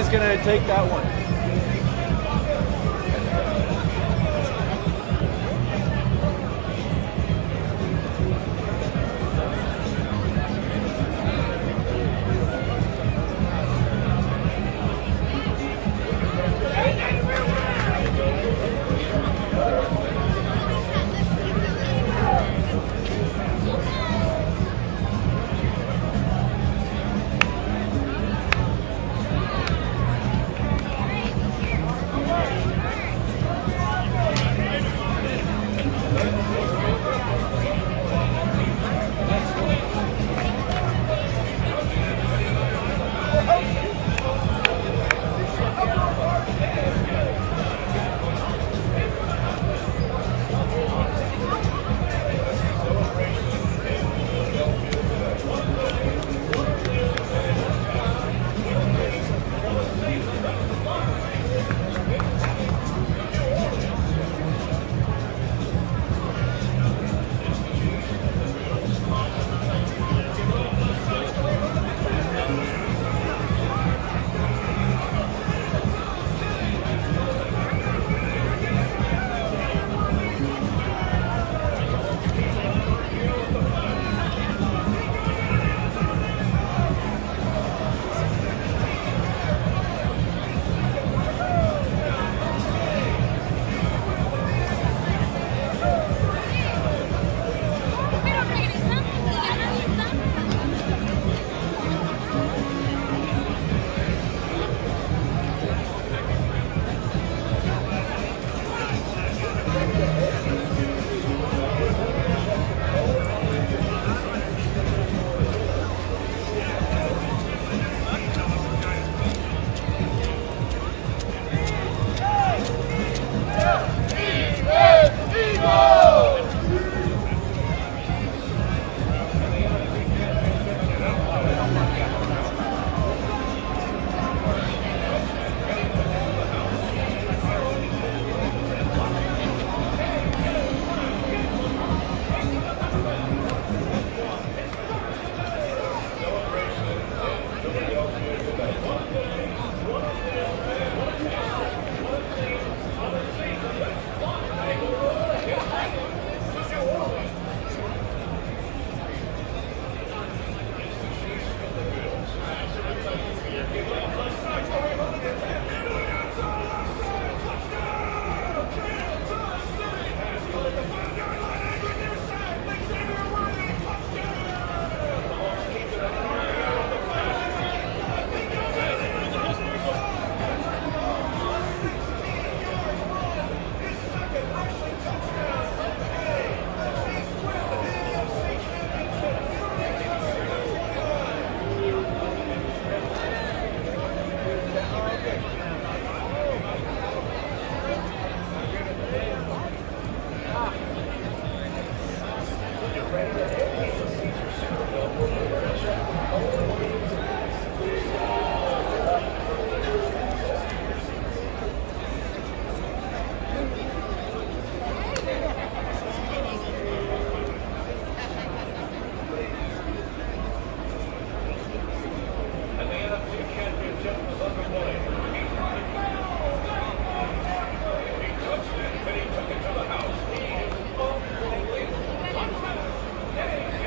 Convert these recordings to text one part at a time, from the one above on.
is going to take that one.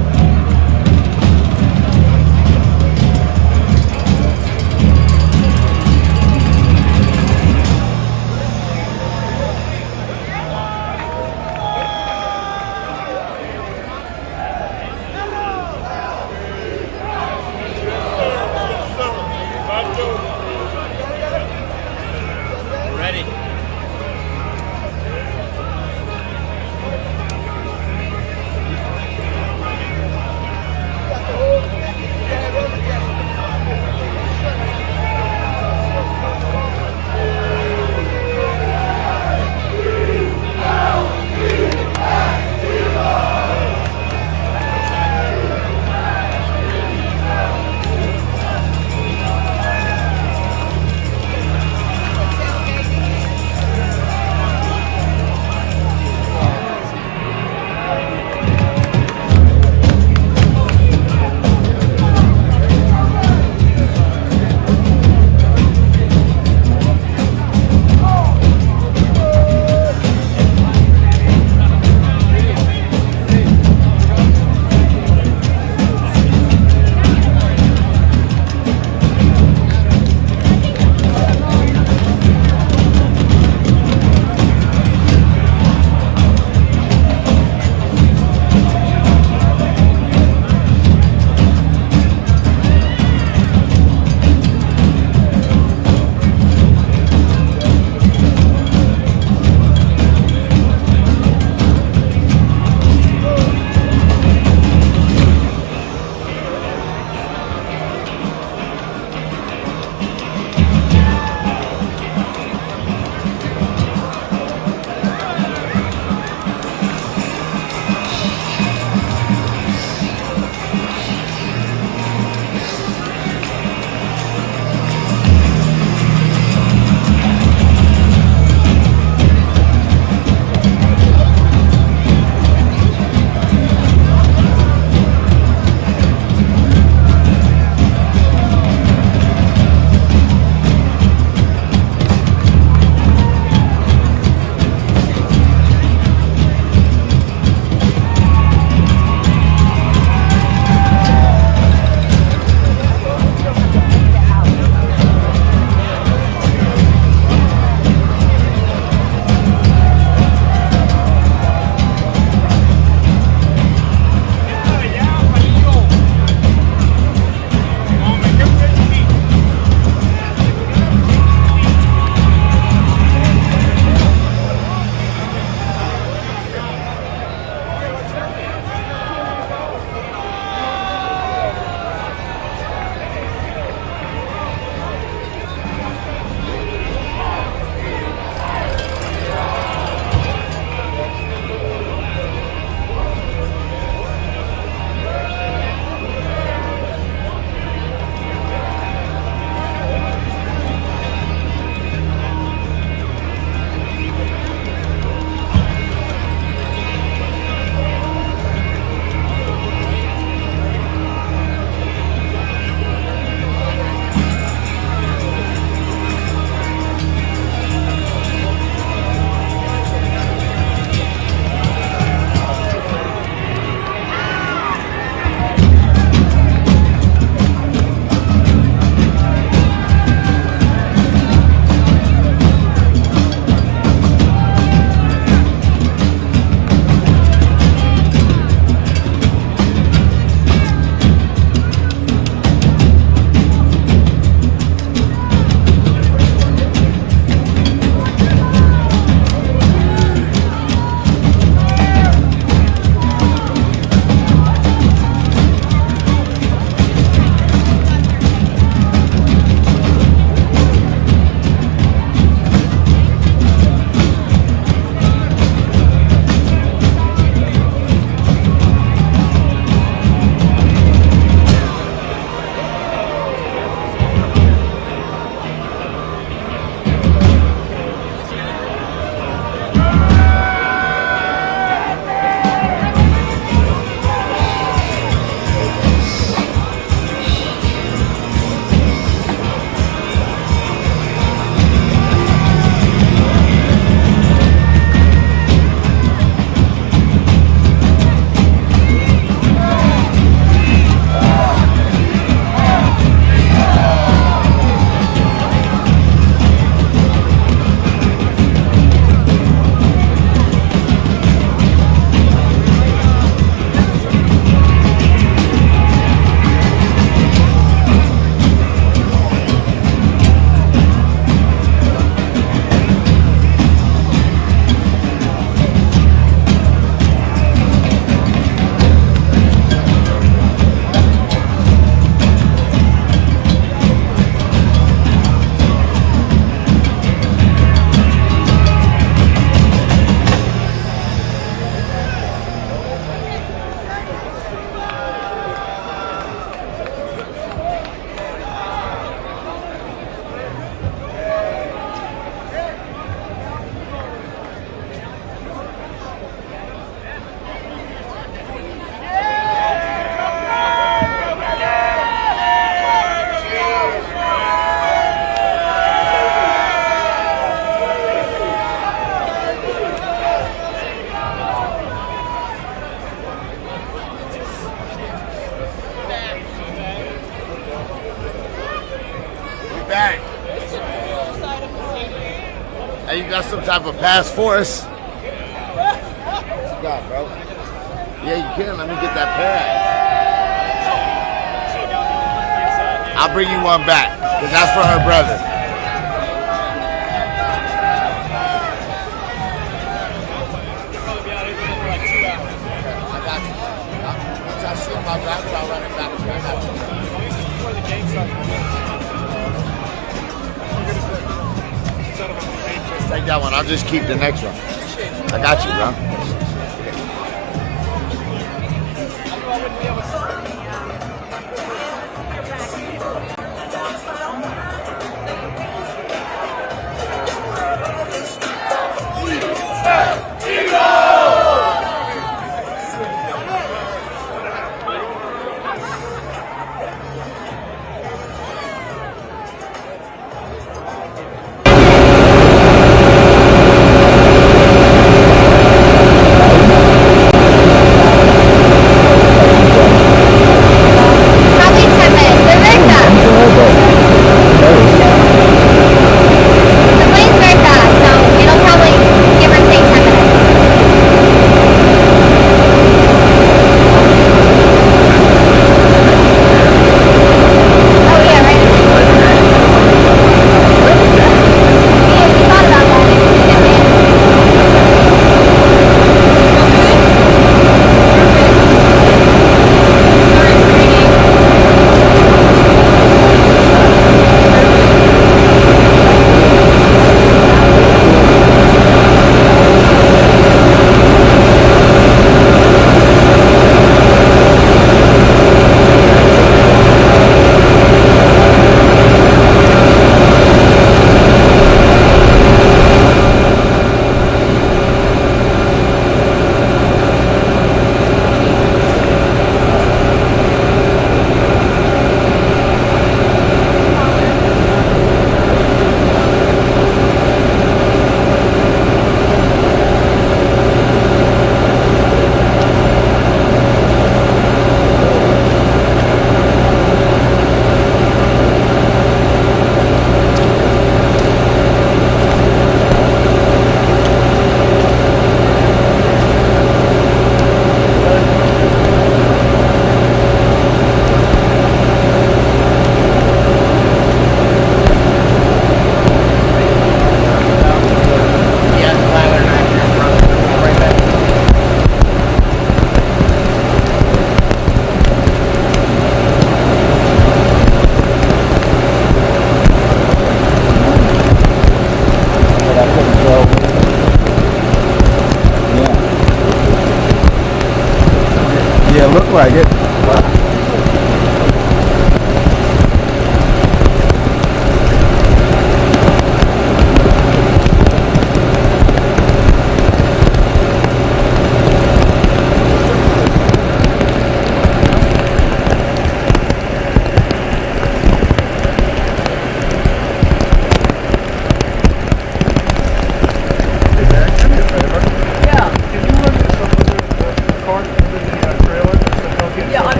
got some type of pass for us. What you got, bro? Yeah, you can. Let me get that pad. I'll bring you one back, because that's for her brother. I got you. Once I see my back, I'll run it back. Take that one. I'll just keep the next one. I got you, bro. Like it. Yeah,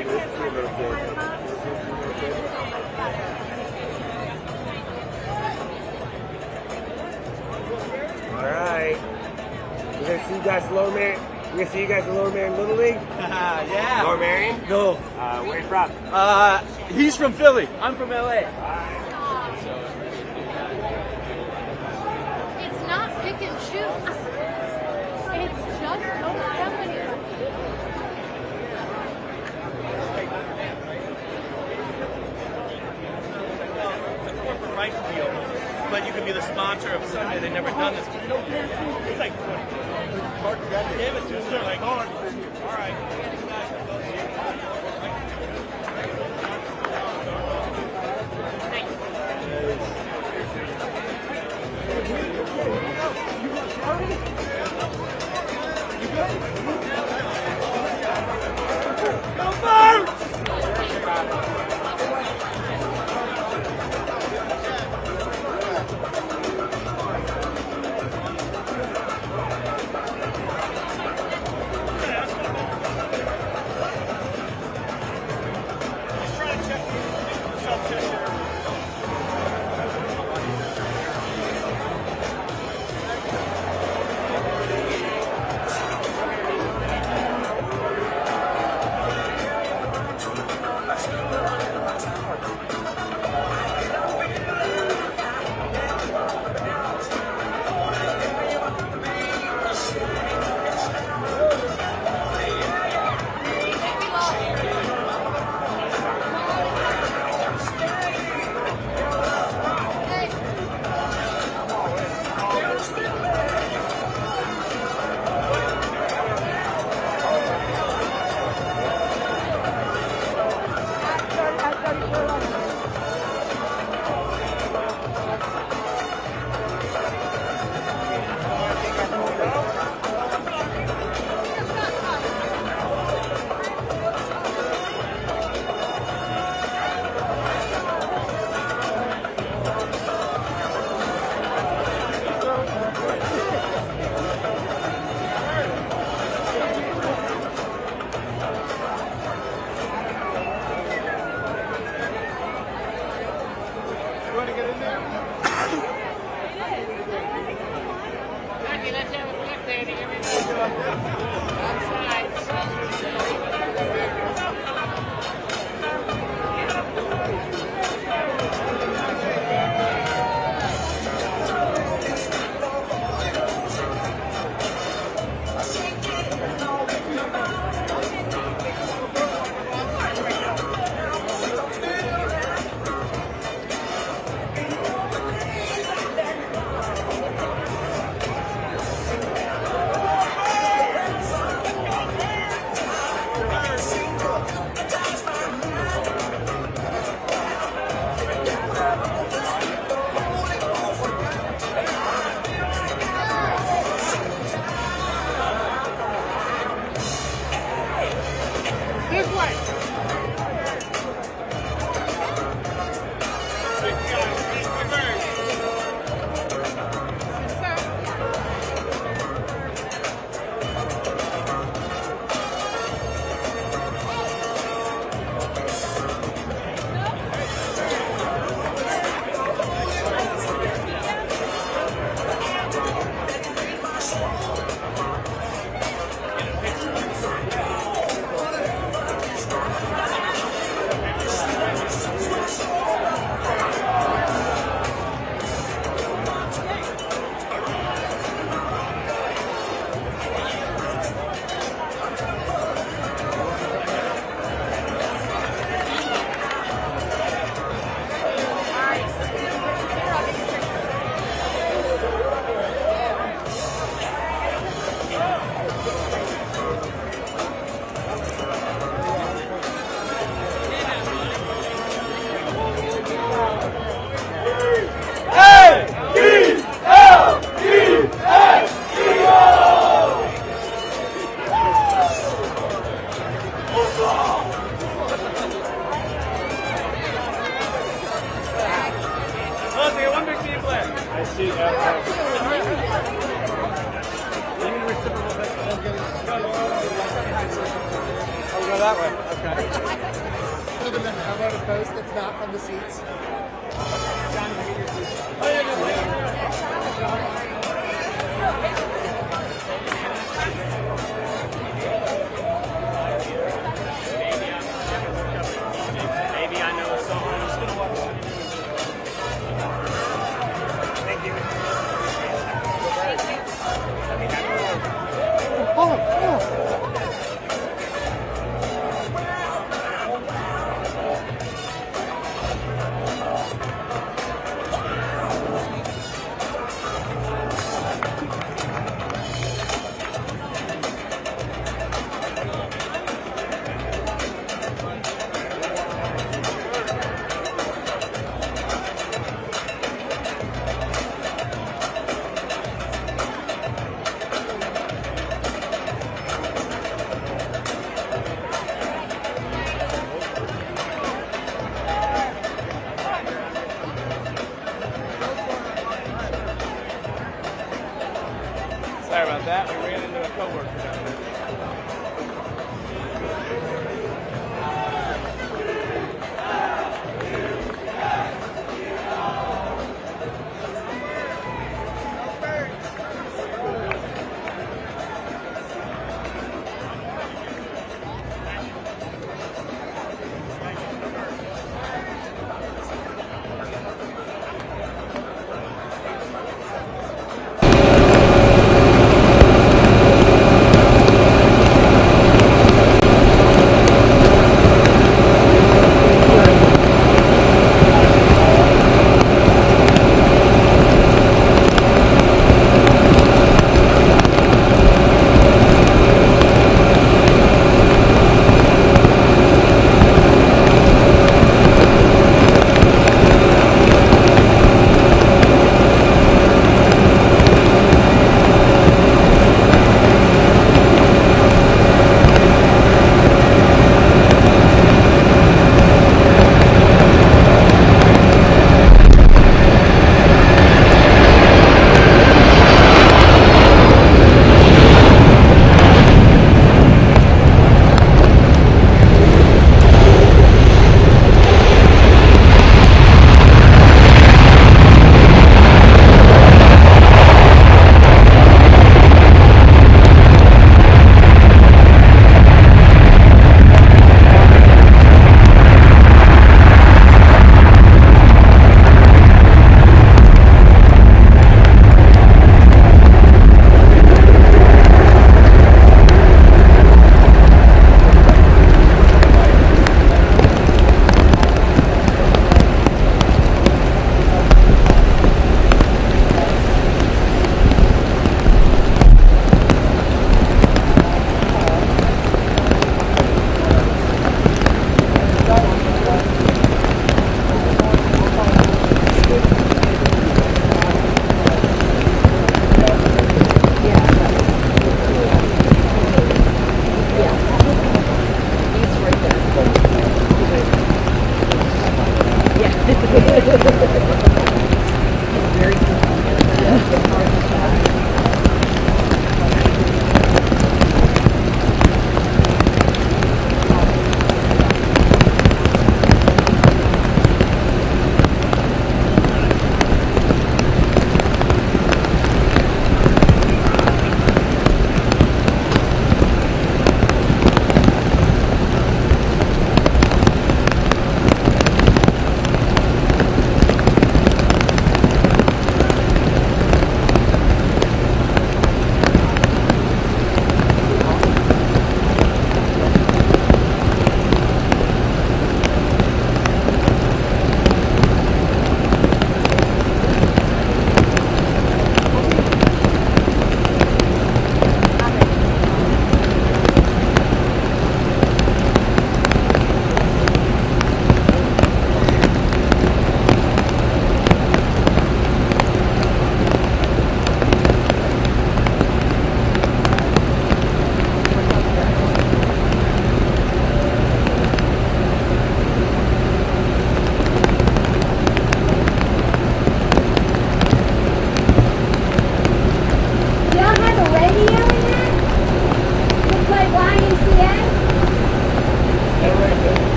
Alright. We're gonna see you guys in Lower Marion. We're gonna see you guys in Lower Marion Little League. Yeah. Lower Marion? No. Where you from? He's from Philly. I'm from LA. It's not pick and choose. It's just somebody. Corporate rights deal, but you can be the sponsor of Sunday. They've never done this before. It's like 20. Give it to us. They're like, all right. that way. Okay. How about a post that's not from the seats? Maybe I know a song. I'm just gonna watch. Thank you. Sorry about that. We ran into a coworker down there.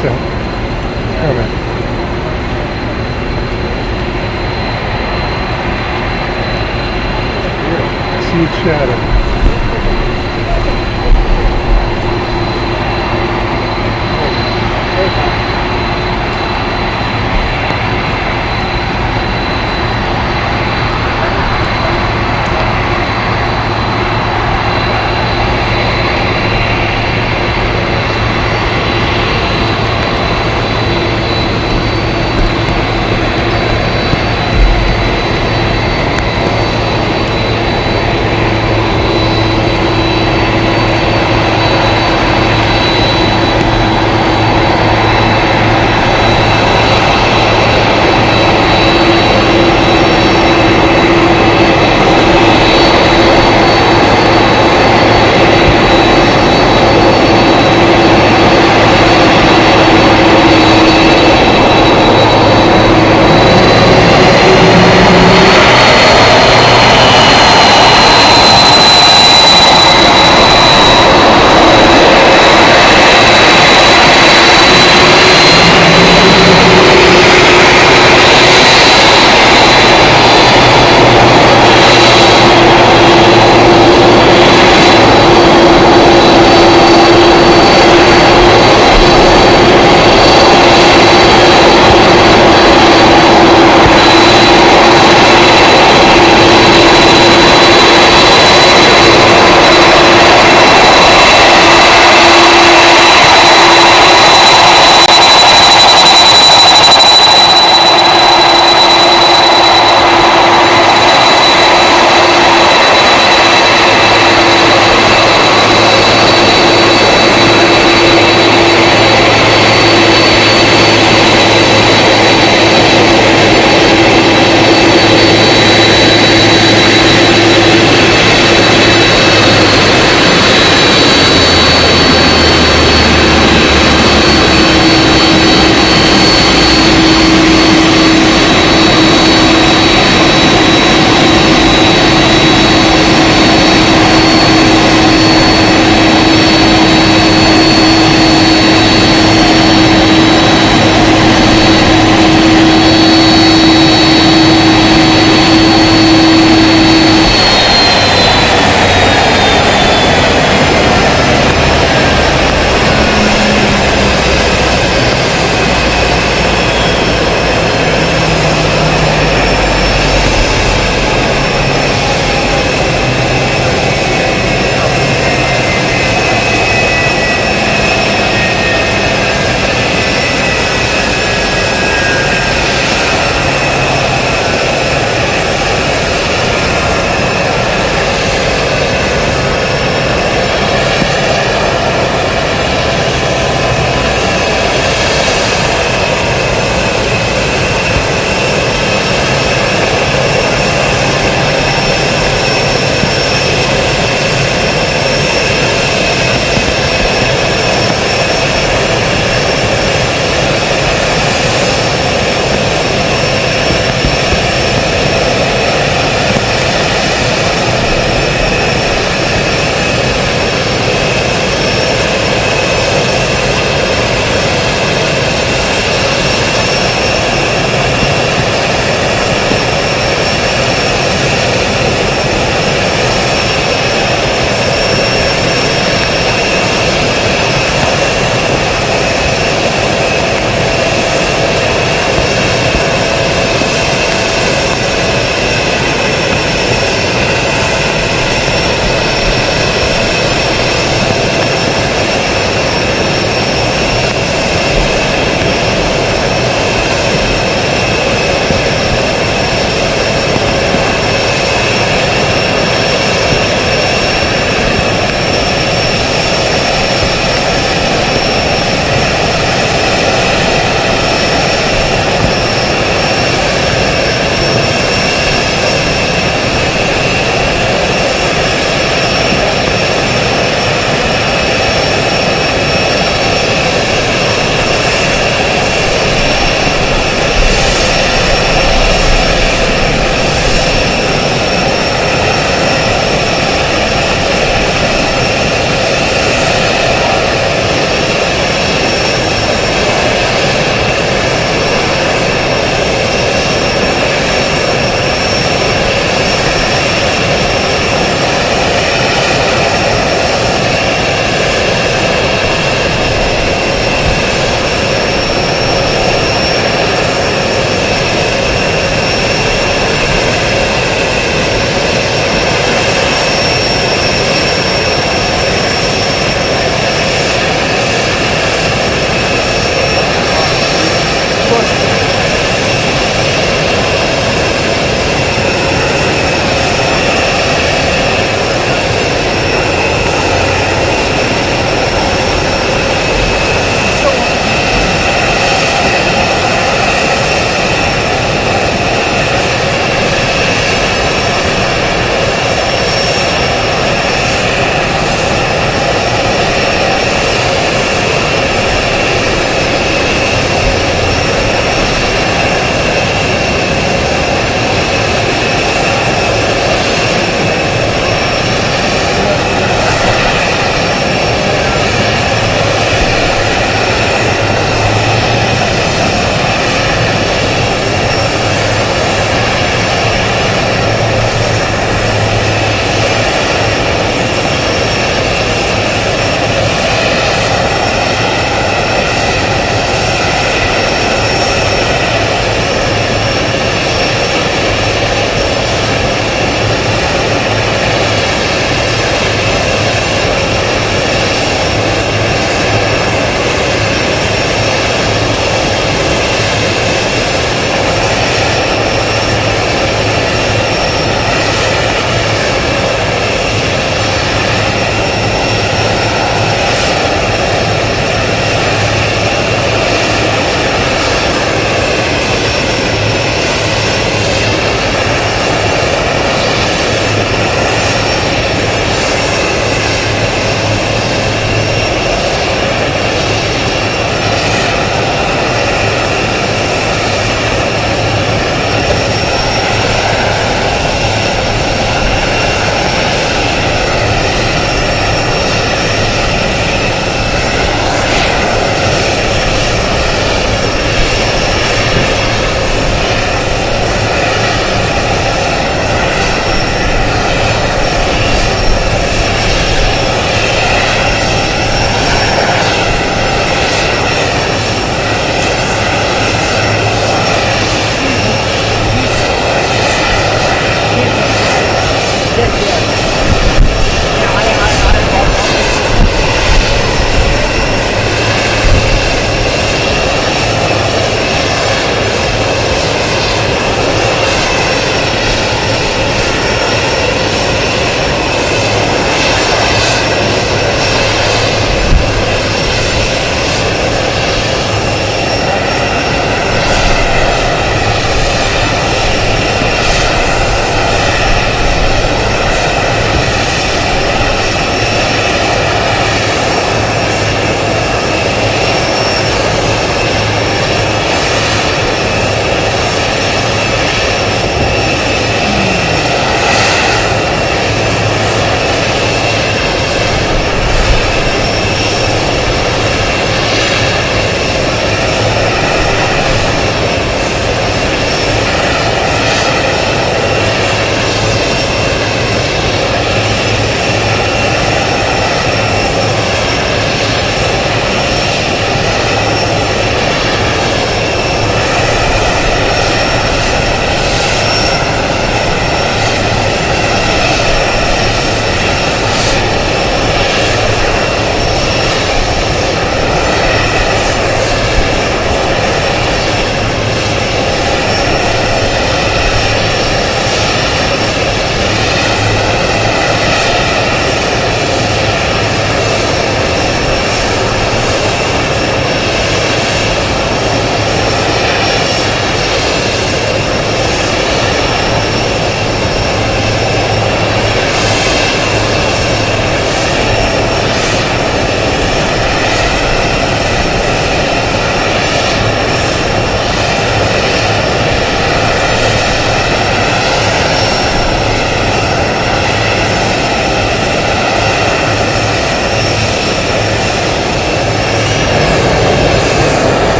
sunset coming. Huge shadow.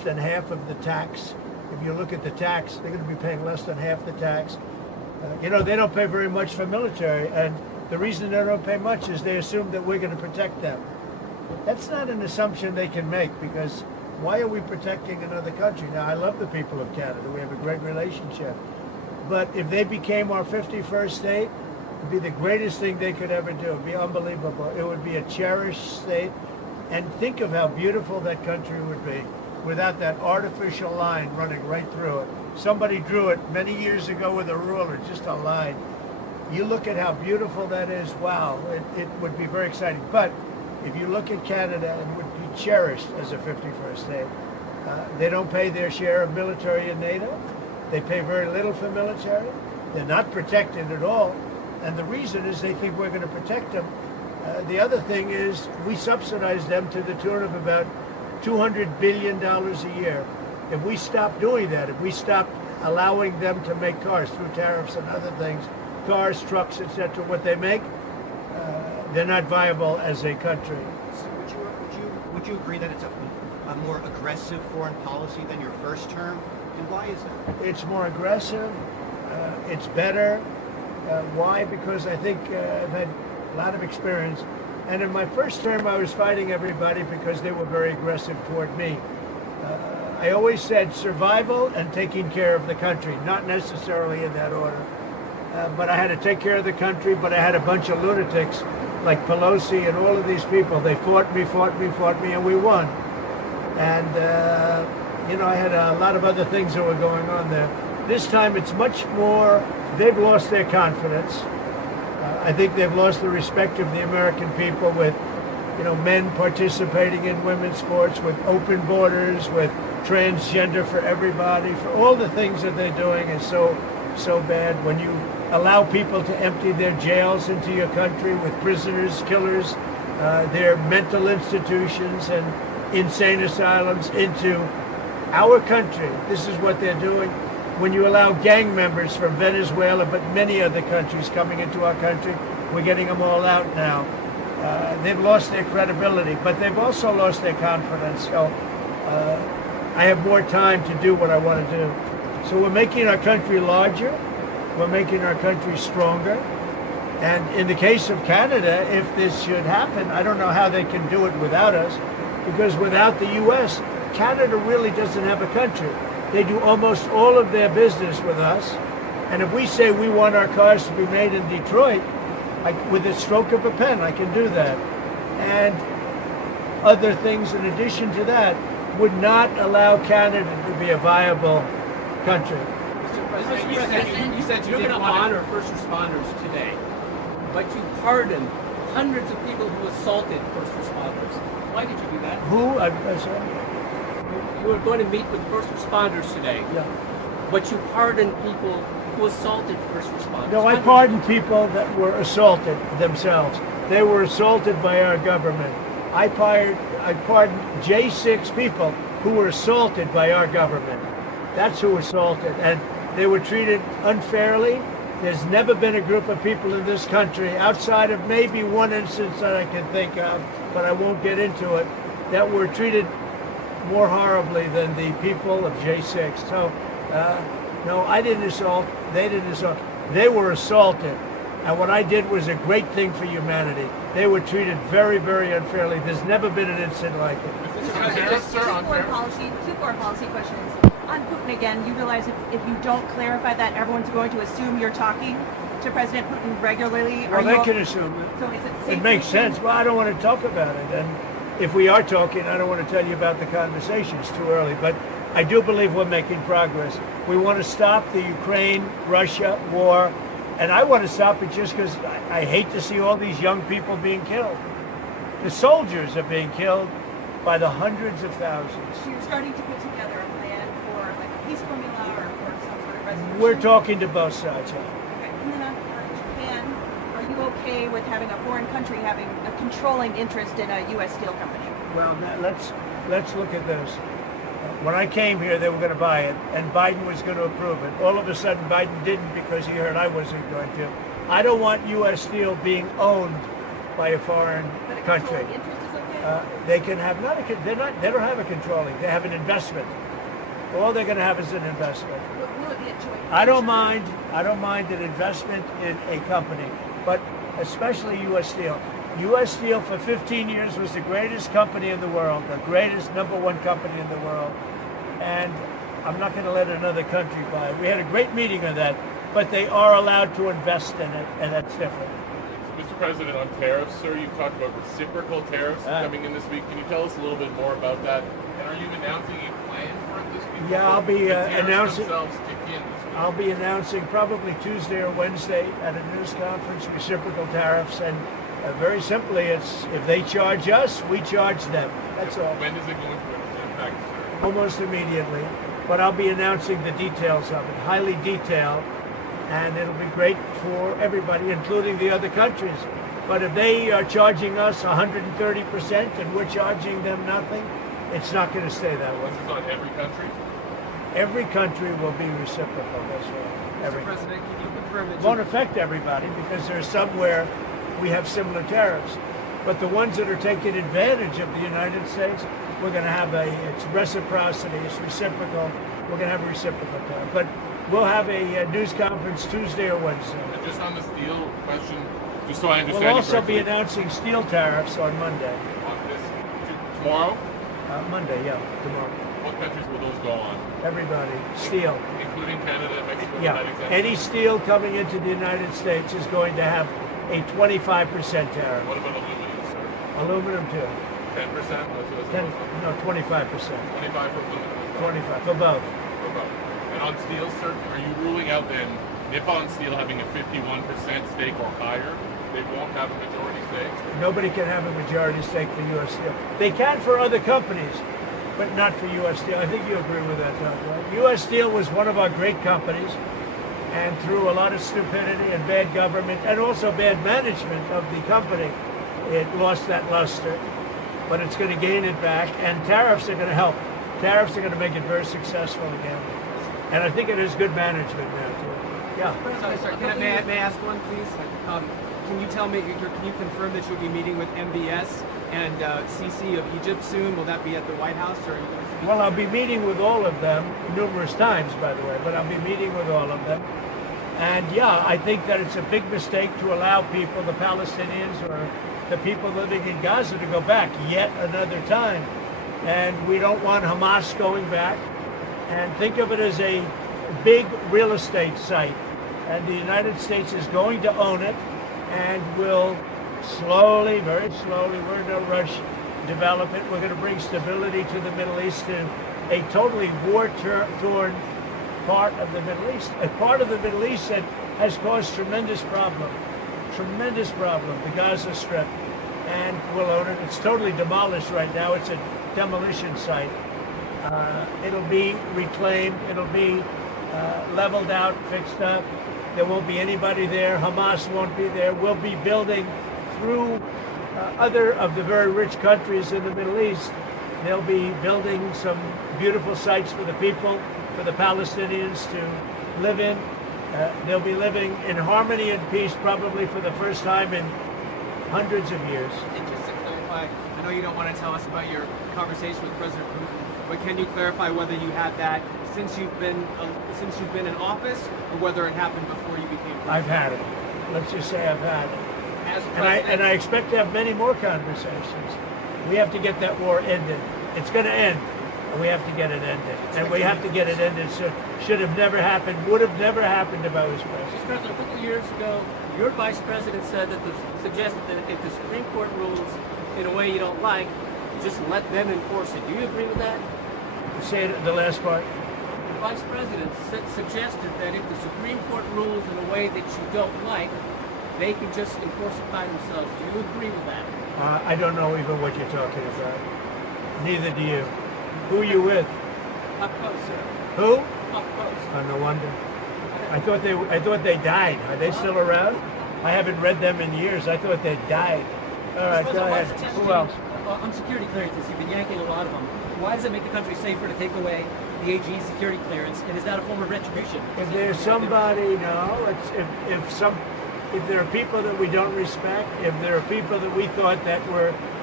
than half of the tax. If you look at the tax, they're going to be paying less than half the tax. You know, they don't pay very much for military, and the reason they don't pay much is they assume that we're going to protect them. That's not an assumption they can make, because why are we protecting another country? Now, I love the people of Canada. We have a great relationship. But if they became our 51st state, it would be the greatest thing they could ever do. It would be unbelievable. It would be a cherished state. And think of how beautiful that country would be without that artificial line running right through it. Somebody drew it many years ago with a ruler, just a line. You look at how beautiful that is, wow, it would be very exciting. But if you look at Canada, it would be cherished as a 51st state. They don't pay their share of military in NATO. They pay very little for military. They're not protected at all. And the reason is they think we're going to protect them. The other thing is we subsidize them to the tune of about $200 billion a year. If we stop doing that, if we stop allowing them to make cars through tariffs and other things, cars, trucks, etc., what they make, they're not viable as a country. So would you agree that it's a more aggressive foreign policy than your first term? And why is that? It's more aggressive. It's better. Why? Because I think I've had a lot of experience. And in my first term, I was fighting everybody because they were very aggressive toward me. I always said survival and taking care of the country, not necessarily in that order. But I had to take care of the country, but I had a bunch of lunatics like Pelosi and all of these people. They fought me, and we won. And, you know, I had a lot of other things that were going on there. This time it's much more, they've lost their confidence. I think they've lost the respect of the American people with, you know, men participating in women's sports, with open borders, with transgender for everybody, for all the things that they're doing is so bad. When you allow people to empty their jails into your country with prisoners, killers, their mental institutions and insane asylums into our country, this is what they're doing. When you allow gang members from Venezuela, but many other countries coming into our country, we're getting them all out now. They've lost their credibility, but they've also lost their confidence. So I have more time to do what I want to do. So we're making our country larger. We're making our country stronger. And in the case of Canada, if this should happen, I don't know how they can do it without us, because without the U.S., Canada really doesn't have a country. They do almost all of their business with us. And if we say we want our cars to be made in Detroit, with a stroke of a pen, I can do that. And other things in addition to that would not allow Canada to be a viable country. Mr. President, you said you didn't honor first responders today, but you pardoned hundreds of people who assaulted first responders. Why did you do that? Who? I'm sorry. You were going to meet with first responders today, Yeah. but you pardoned people who assaulted first responders. No, I pardoned people that were assaulted themselves. They were assaulted by our government. I pardoned J6 people who were assaulted by our government. That's who assaulted, and they were treated unfairly. There's never been a group of people in this country, outside of maybe one instance that I can think of, but I won't get into it, that were treated more horribly than the people of J6. So, no, I didn't assault. They didn't assault. They were assaulted. And what I did was a great thing for humanity. They were treated very, very unfairly. There's never been an incident like it. Two foreign policy questions. On Putin again, you realize if you don't clarify that, everyone's going to assume you're talking to President Putin regularly. Well, they can assume it. So is it safe It makes sense. Well, I don't want to talk about it. And if we are talking, I don't want to tell you about the conversation. It's too early. But I do believe we're making progress. We want to stop the Ukraine-Russia war. And I want to stop it just because I hate to see all these young people being killed. The soldiers are being killed by the hundreds of thousands. So you're starting to put together a plan for like a peace formula or some sort of resolution? We're talking to both sides. Yeah. Okay. And then on Japan, are you okay with having a foreign country having a controlling interest in a U.S. steel company? Well, now let's look at this. When I came here, they were going to buy it, and Biden was going to approve it. All of a sudden, Biden didn't because he heard I wasn't going to. I don't want U.S. steel being owned by a foreign country. Interest is okay? they can have they don't have a controlling. They have an investment. All they're going to have is an investment. Will it be a joint I don't mind an investment in a company, but especially U.S. Steel. U.S. Steel for 15 years was the greatest company in the world, the greatest #1 company in the world, and I'm not going to let another country buy it. We had a great meeting on that, but they are allowed to invest in it, and that's different. Mr. President, on tariffs, sir, you talked about reciprocal tariffs coming in this week. Can you tell us a little bit more about that? And are you announcing a plan for it this week? Yeah, I'll be announcing. Themselves kick in this week? I'll be announcing probably Tuesday or Wednesday at a news conference reciprocal tariffs, and very simply, it's if they charge us, we charge them. That's all. When is it going to impact, sir? Almost immediately. But I'll be announcing the details of it, highly detailed, and it'll be great for everybody, including the other countries. But if they are charging us 130% and we're charging them nothing, it's not going to stay that way. This is on every country? Every country will be reciprocal, that's right. Mr. President, can you confirm that It won't affect everybody because there's some where we have similar tariffs. But the ones that are taking advantage of the United States, we're going to have it's reciprocity, it's reciprocal. We're going to have a reciprocal tariff. But we'll have a news conference Tuesday or Wednesday. And just on the steel question, just so I understand. We'll also be announcing steel tariffs on Monday. On this, tomorrow? Monday, yeah, tomorrow. What countries will those go on? Everybody, steel. Including Canada and Mexico? Yeah, any steel coming into the United States is going to have a 25% tariff. What about aluminum, sir? Aluminum too. 10%? No, 25%. 25 for aluminum? 25 for both. For both. And on steel, sir, are you ruling out then Nippon Steel having a 51% stake or higher? They won't have a majority stake? Nobody can have a majority stake for U.S. Steel. They can for other companies, but not for U.S. Steel. I think you agree with that, Doug, right? U.S. Steel was one of our great companies, and through a lot of stupidity and bad government and also bad management of the company, it lost that luster. But it's going to gain it back, and tariffs are going to help. Tariffs are going to make it very successful again. And I think it is good management now, too. Yeah. Sorry, may I ask one, please? Can you tell me, can you confirm that you'll be meeting with MBS and Sisi of Egypt soon? Will that be at the White House, or are you going to speak? Well, I'll be meeting with all of them numerous times, by the way, but I'll be meeting with all of them. And yeah, I think that it's a big mistake to allow people, the Palestinians or the people living in Gaza, to go back yet another time. And we don't want Hamas going back. And think of it as a big real estate site. And the United States is going to own it and will slowly, very slowly, we're in no rush, develop it. We're going to bring stability to the Middle East, to a totally war-torn part of the Middle East, a part of the Middle East that has caused tremendous problem, the Gaza Strip, and we'll own it. It's totally demolished right now. It's a demolition site. It'll be reclaimed. It'll be leveled out, fixed up. There won't be anybody there. Hamas won't be there. We'll be building through other of the very rich countries in the Middle East. They'll be building some beautiful sites for the people, for the Palestinians to live in. They'll be living in harmony and peace probably for the first time in hundreds of years. And just to clarify, I know you don't want to tell us about your conversation with President Putin, but can you clarify whether you had that since you've been in office, or whether it happened before you became president? I've had it. Let's just say I've had it. And I expect to have many more conversations. We have to get that war ended. It's going to end, and we have to get it ended. And we have to get it ended. So should have never happened, would have never happened if I was president. Mr. President, a couple of years ago, your vice president suggested that if the Supreme Court rules in a way you don't like, just let them enforce it. Do you agree with that? Say it, the last part. The vice president suggested that if the Supreme Court rules in a way that you don't like, they can just enforce it by themselves. Do you agree with that? I don't know even what you're talking about. Neither do you. Who are you with? Up close, sir. Who? Up close. Oh, no wonder. I thought they died. Are they still around? I haven't read them in years. I thought they died. All right, go ahead. Who else? On security clearances, you've been yanking a lot of them. Why does it make the country safer to take away the AG's security clearance? And is that a form of retribution? If there's somebody, no. If there are people that we don't respect, if there are people that we thought that were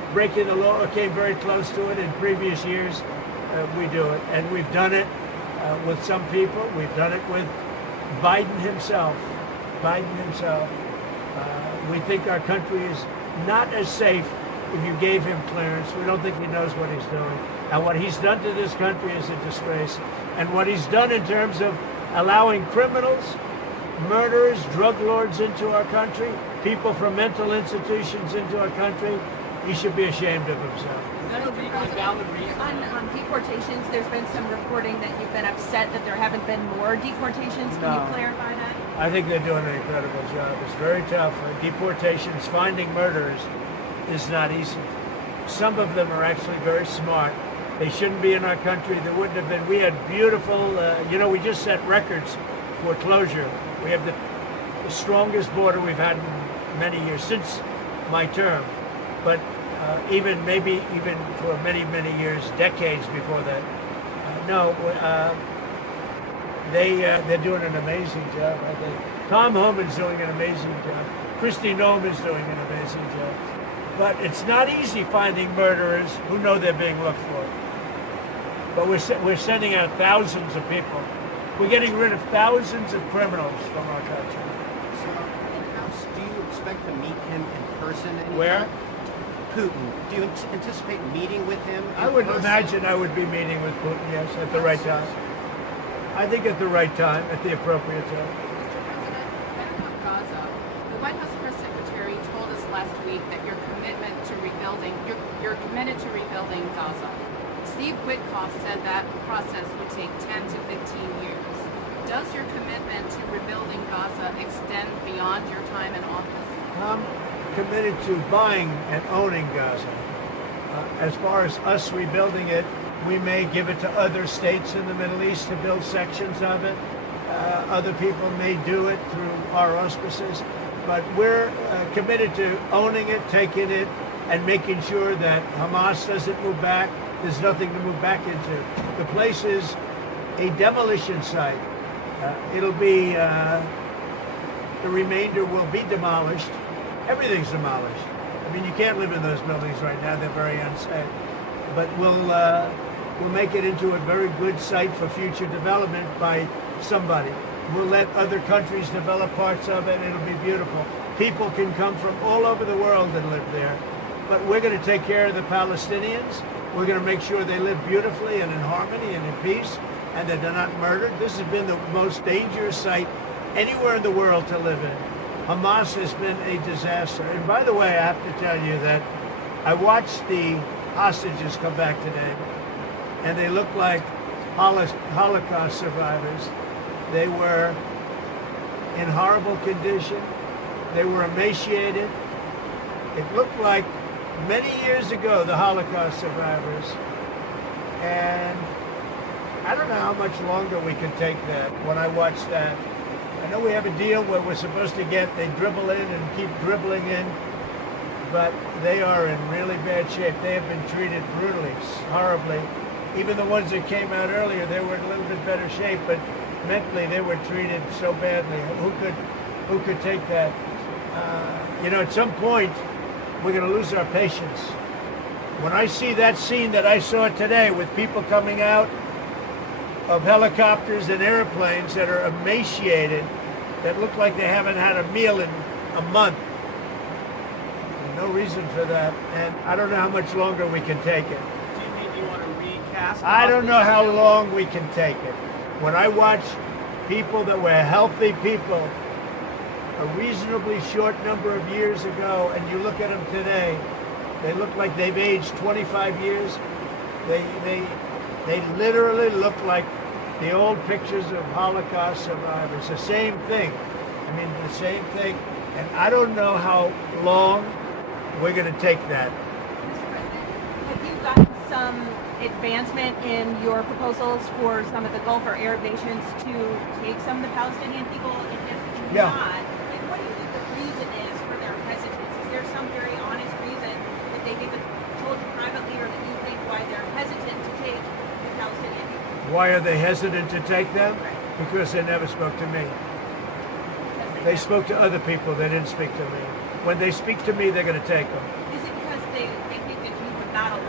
breaking the law or came very close to it in previous years, we do it. And we've done it with some people. We've done it with Biden himself. We think our country is not as safe if you gave him clearance. We don't think he knows what he's doing. And what he's done to this country is a disgrace. And what he's done in terms of allowing criminals, murderers, drug lords into our country, people from mental institutions into our country, he should be ashamed of himself. On deportations, there's been some reporting that you've been upset that there haven't been more deportations. Can you clarify that? I think they're doing an incredible job. It's very tough. Deportations, finding murderers is not easy. Some of them are actually very smart. They shouldn't be in our country. There wouldn't have been. We had beautiful, we just set records for closure. We have the strongest border we've had in many years, since my term. But even for many, many years, decades before that. They're doing an amazing job, I think. Tom Homan's doing an amazing job. Kristi Noem is doing an amazing job. But it's not easy finding murderers who know they're being looked for. But we're sending out thousands of people. We're getting rid of thousands of criminals from our country. So, do you expect to meet him in person anytime? Where? Putin. Do you anticipate meeting with him? I would imagine I would be meeting with Putin, yes, at the right time. I think at the right time, at the appropriate time. Gaza. The White House press secretary told us last week that you're committed to rebuilding Gaza. Steve Witkoff said that process would take 10 to 15 years. Does your commitment to rebuilding Gaza extend beyond your time in office? I'm committed to buying and owning Gaza. As far as us rebuilding it, we may give it to other states in the Middle East to build sections of it. Other people may do it through our auspices. But we're committed to owning it, taking it, and making sure that Hamas doesn't move back. There's nothing to move back into. The place is a demolition site. It'll be, the remainder will be demolished. Everything's demolished. I mean, you can't live in those buildings right now. They're very unsafe. But we'll make it into a very good site for future development by somebody. We'll let other countries develop parts of it. It'll be beautiful. People can come from all over the world and live there. But we're going to take care of the Palestinians. We're going to make sure they live beautifully and in harmony and in peace, and that they're not murdered. This has been the most dangerous site anywhere in the world to live in. Hamas has been a disaster. And by the way, I have to tell you that I watched the hostages come back today, and they look like Holocaust survivors. They were in horrible condition. They were emaciated. It looked like many years ago, the Holocaust survivors. And I don't know how much longer we can take that when I watch that. I know we have a deal where we're supposed to they dribble in and keep dribbling in, but they are in really bad shape. They have been treated brutally, horribly. Even the ones that came out earlier, they were in a little bit better shape, but mentally they were treated so badly. Who could take that? At some point, we're going to lose our patience. When I see that scene that I saw today with people coming out of helicopters and airplanes that are emaciated, that look like they haven't had a meal in a month, there's no reason for that. And I don't know how much longer we can take it. Do you think you want to recast? I don't know how long we can take it. When I watch people that were healthy people a reasonably short number of years ago, and you look at them today, they look like they've aged 25 years. They literally look like the old pictures of Holocaust survivors. The same thing. I mean, the same thing. And I don't know how long we're going to take that. Have you gotten some advancement in your proposals for some of the Gulf or Arab nations to take some of the Palestinian people? And if Yeah. not, what do you think the reason is for their hesitance? Is there some very honest reason that they've even told you privately, or that you think why they're hesitant to take the Palestinian people? Why are they hesitant to take them? Because they never spoke to me. They spoke to other people. They didn't speak to me. When they speak to me, they're going to take them. Is it because they think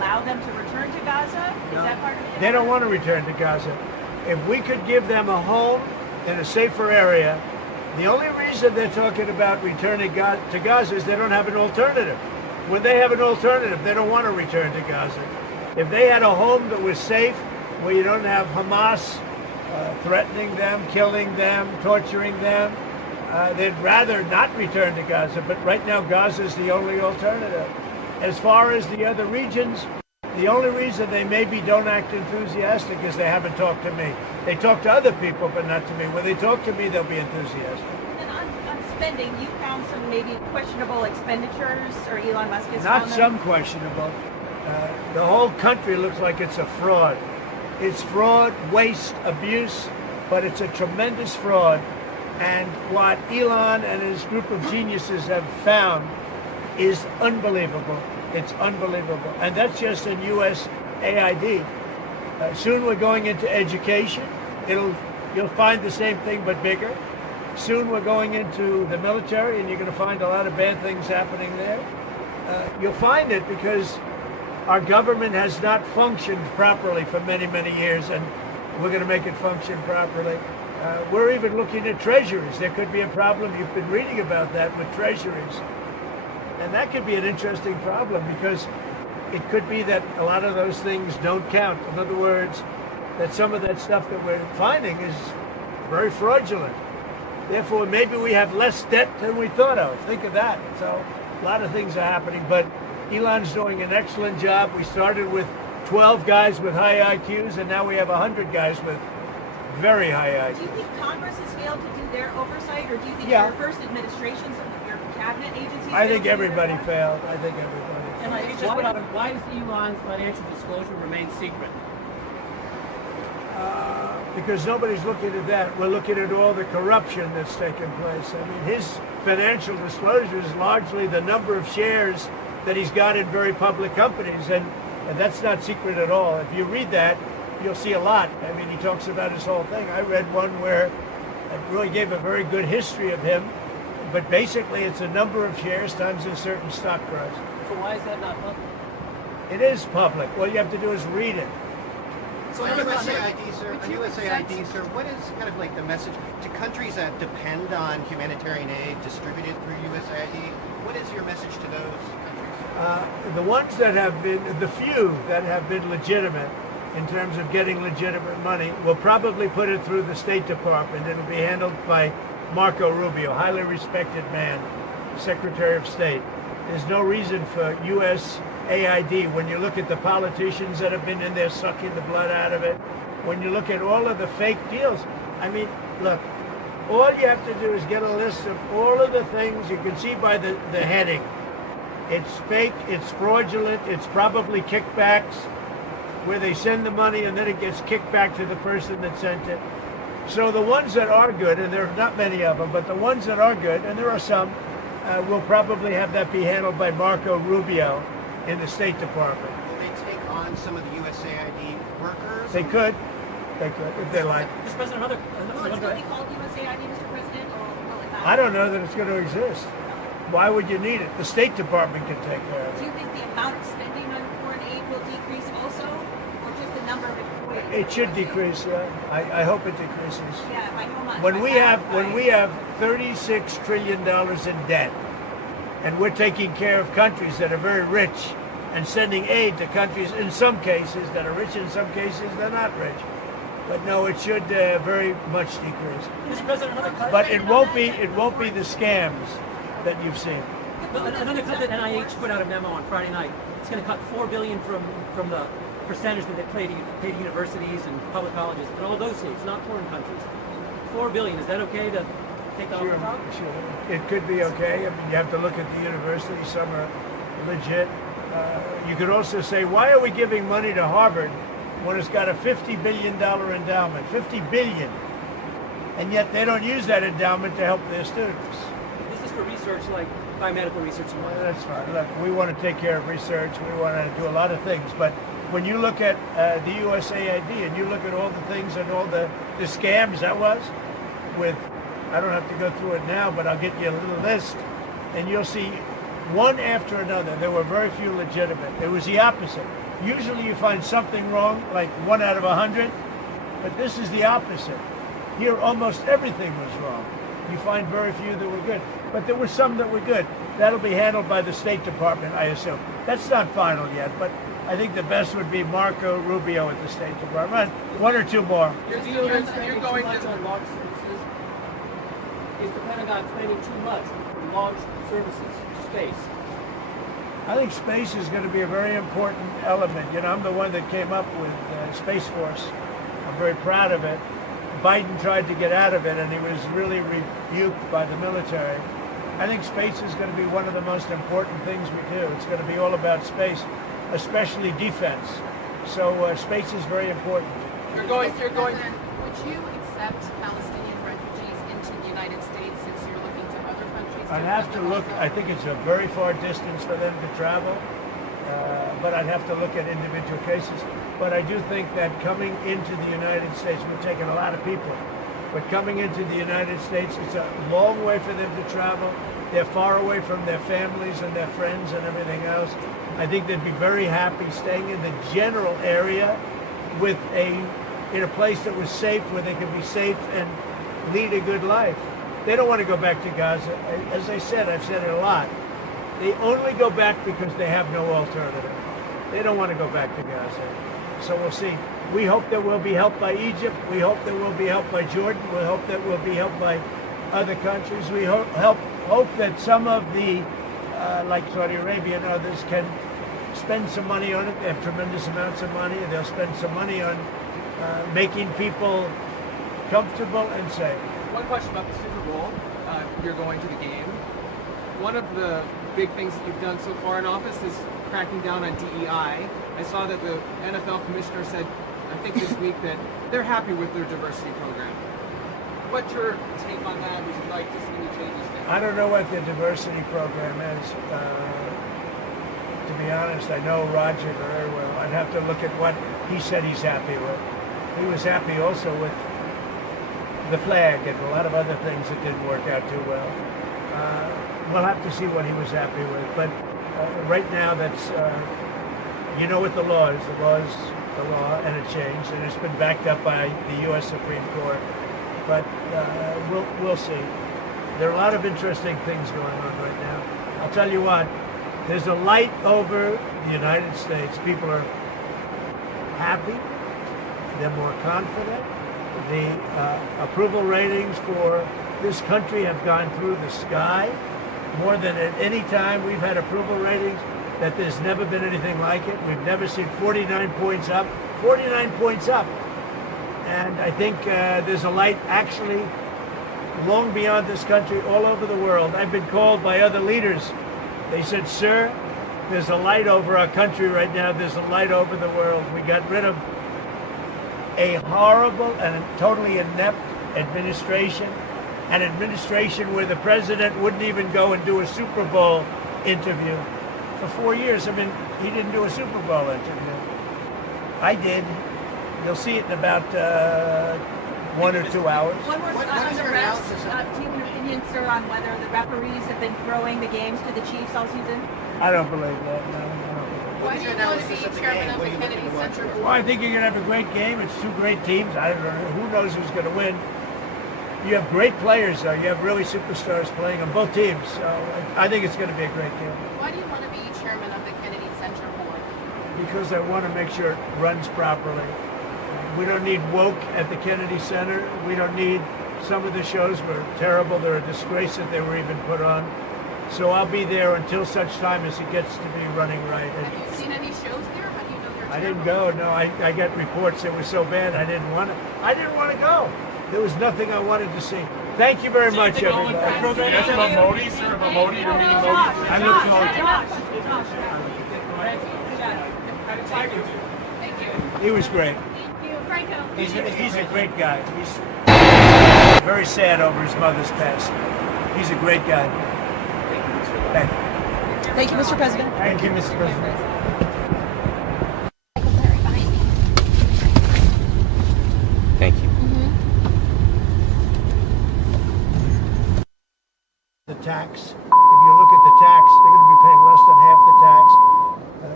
allow them to return to Gaza? Is that part of it? They don't want to return to Gaza. If we could give them a home in a safer area, the only reason they're talking about returning to Gaza is they don't have an alternative. When they have an alternative, they don't want to return to Gaza. If they had a home that was safe, where you don't have Hamas threatening them, killing them, torturing them, they'd rather not return to Gaza. But right now, Gaza is the only alternative. As far as the other regions, the only reason they maybe don't act enthusiastic is they haven't talked to me. They talk to other people, but not to me. When they talk to me, they'll be enthusiastic. And on spending, you found some maybe questionable expenditures, or Elon Musk has Not found them? some questionable. The whole country looks like it's a fraud. It's fraud, waste, abuse, but it's a tremendous fraud. And what Elon and his group of geniuses have found is unbelievable. It's unbelievable. And that's just in USAID. Soon we're going into education. You'll find the same thing, but bigger. Soon we're going into the military, and you're going to find a lot of bad things happening there. You'll find it because our government has not functioned properly for many, many years, and we're going to make it function properly. We're even looking at treasuries. There could be a problem. You've been reading about that with treasuries. And that could be an interesting problem because it could be that a lot of those things don't count. In other words, that some of that stuff that we're finding is very fraudulent. Therefore, maybe we have less debt than we thought of. Think of that. So a lot of things are happening, but Elon's doing an excellent job. We started with 12 guys with high IQs, and now we have 100 guys with very high IQs. Do you think Congress has failed to do their oversight, or do you think Yeah. your first administration, some of your cabinet agencies? I think failed to do their everybody part? failed. I think everybody. And like, why does Elon's financial disclosure remain secret? Because nobody's looking at that. We're looking at all the corruption that's taken place. I mean, his financial disclosure is largely the number of shares that he's got in very public companies, and that's not secret at all. If you read that, you'll see a lot. I mean, he talks about his whole thing. I read one where it really gave a very good history of him, but basically it's a number of shares times a certain stock price. So why is that not public? It is public. All you have to do is read it. So on USAID, sir, what is kind of like the message to countries that depend on humanitarian aid distributed through USAID? What is your message to those countries? The ones that have been, the few that have been legitimate in terms of getting legitimate money, will probably put it through the State Department. It'll be handled by Marco Rubio, highly respected man, Secretary of State. There's no reason for USAID, when you look at the politicians that have been in there sucking the blood out of it, when you look at all of the fake deals, I mean, look, all you have to do is get a list of all of the things you can see by the heading. It's fake, it's fraudulent, it's probably kickbacks, where they send the money and then it gets kicked back to the person that sent it. So the ones that are good, and there are not many of them, but the ones that are good, and there are some, will probably have that be handled by Marco Rubio in the State Department. Will they take on some of the USAID workers? They could, if they like. Will it still be called USAID, Mr. President, or will it not? I don't know that it's going to exist. Why would you need it? The State Department can take care of Do it. you think the amount of spending on foreign aid will decrease also, or just the number of employees? It should decrease. I hope it decreases. Yeah, by how much? When By we have $36 trillion in debt, and we're taking care of countries that are very rich and sending aid to countries in some cases that are rich, in some cases they're not rich. But no, it should very much decrease. Mr. President, But it won't be the scams that you've seen. Another cut that NIH put out a memo on Friday night. It's going to cut $4 billion from the percentage that they pay to universities and public colleges in all those states, not foreign countries. $4 billion. Is that okay to take that off the top? Sure. It could be okay. I mean, you have to look at the universities. Some are legit. You could also say, why are we giving money to Harvard when it's got a $50 billion endowment? $50 billion. And yet they don't use that endowment to help their students. This is for research like biomedical research. Well, that's fine. Look, we want to take care of research. We want to do a lot of things. But when you look at the USAID and you look at all the things and all the scams that was with, I don't have to go through it now, but I'll get you a little list, and you'll see one after another. There were very few legitimate. It was the opposite. Usually you find something wrong, like 1 out of 100, but this is the opposite. Here, almost everything was wrong. You find very few that were good, but there were some that were good. That'll be handled by the State Department, I assume. That's not final yet, but I think the best would be Marco Rubio at the State Department. 1 or 2 more. You're going on launch services. Is the Pentagon spending too much on launch services to space? I think space is going to be a very important element. You know, I'm the one that came up with Space Force. I'm very proud of it. Biden tried to get out of it, and he was really rebuked by the military. I think space is going to be one of the most important things we do. It's going to be all about space, especially defense. So space is very important. You're going. Would you accept Palestinian refugees into the United States since you're looking to other countries? I'd have to look. I think it's a very far distance for them to travel, but I'd have to look at individual cases. But I do think that coming into the United States, we're taking a lot of people, but coming into the United States, it's a long way for them to travel. They're far away from their families and their friends and everything else. I think they'd be very happy staying in the general area in a place that was safe, where they could be safe and lead a good life. They don't want to go back to Gaza. As I said, I've said it a lot. They only go back because they have no alternative. They don't want to go back to Gaza. So we'll see. We hope that we'll be helped by Egypt. We hope that we'll be helped by Jordan. We hope that we'll be helped by other countries. We hope that some of the, like Saudi Arabia and others, can spend some money on it. They have tremendous amounts of money. They'll spend some money on making people comfortable and safe. One question about the Super Bowl. You're going to the game. One of the big things that you've done so far in office is cracking down on DEI. I saw that the NFL commissioner said, I think this week, that they're happy with their diversity program. What's your take on that? Would you like to see any changes there? I don't know what the diversity program is. To be honest, I know Roger very well. I'd have to look at what he said he's happy with. He was happy also with the flag and a lot of other things that didn't work out too well. We'll have to see what he was happy with. But right now, that's, you know what the law is. The law is the law, and it changed, and it's been backed up by the U.S. Supreme Court. But we'll see. There are a lot of interesting things going on right now. I'll tell you what, there's a light over the United States. People are happy. They're more confident. The approval ratings for this country have gone through the sky. More than at any time we've had approval ratings, that there's never been anything like it. We've never seen 49 points up. 49 points up. And I think there's a light actually long beyond this country, all over the world. I've been called by other leaders. They said, sir, there's a light over our country right now. There's a light over the world. We got rid of a horrible and totally inept administration, an administration where the president wouldn't even go and do a Super Bowl interview. For 4 years, I mean, he didn't do a Super Bowl interview. I did. You'll see it in about 1 or 2 hours. One more on the refs. Do you have an opinion, sir, on whether the referees have been throwing the games to the Chiefs all season? I don't believe that, no. Why do you want to be chairman of the Kennedy Center Board? Well, I think you're going to have a great game. It's 2 great teams. I don't know. Who knows who's going to win? You have great players, though. You have really superstars playing on both teams. So I think it's going to be a great game. Why do you want to be chairman of the Kennedy Center Board? Because I want to make sure it runs properly. We don't need woke at the Kennedy Center. We don't need, some of the shows were terrible. They're a disgrace that they were even put on. So I'll be there until such time as it gets to be running right. Have you seen any shows there? How do you know they're I terrible? didn't go. No, I got reports that were so bad I didn't want to go. There was nothing I wanted to see. Thank you very much, everybody. Yes, about Modi, sir. About Modi, you're meeting Modi. I look forward to it. Thank you. He was great. Thank you, Franco. He's a great guy. He's very sad over his mother's passing. He's a great guy. Thank you, Mr. President. Thank you, Mr. President. Thank you. The tax. If you look at the tax, they're going to be paying less than half the tax.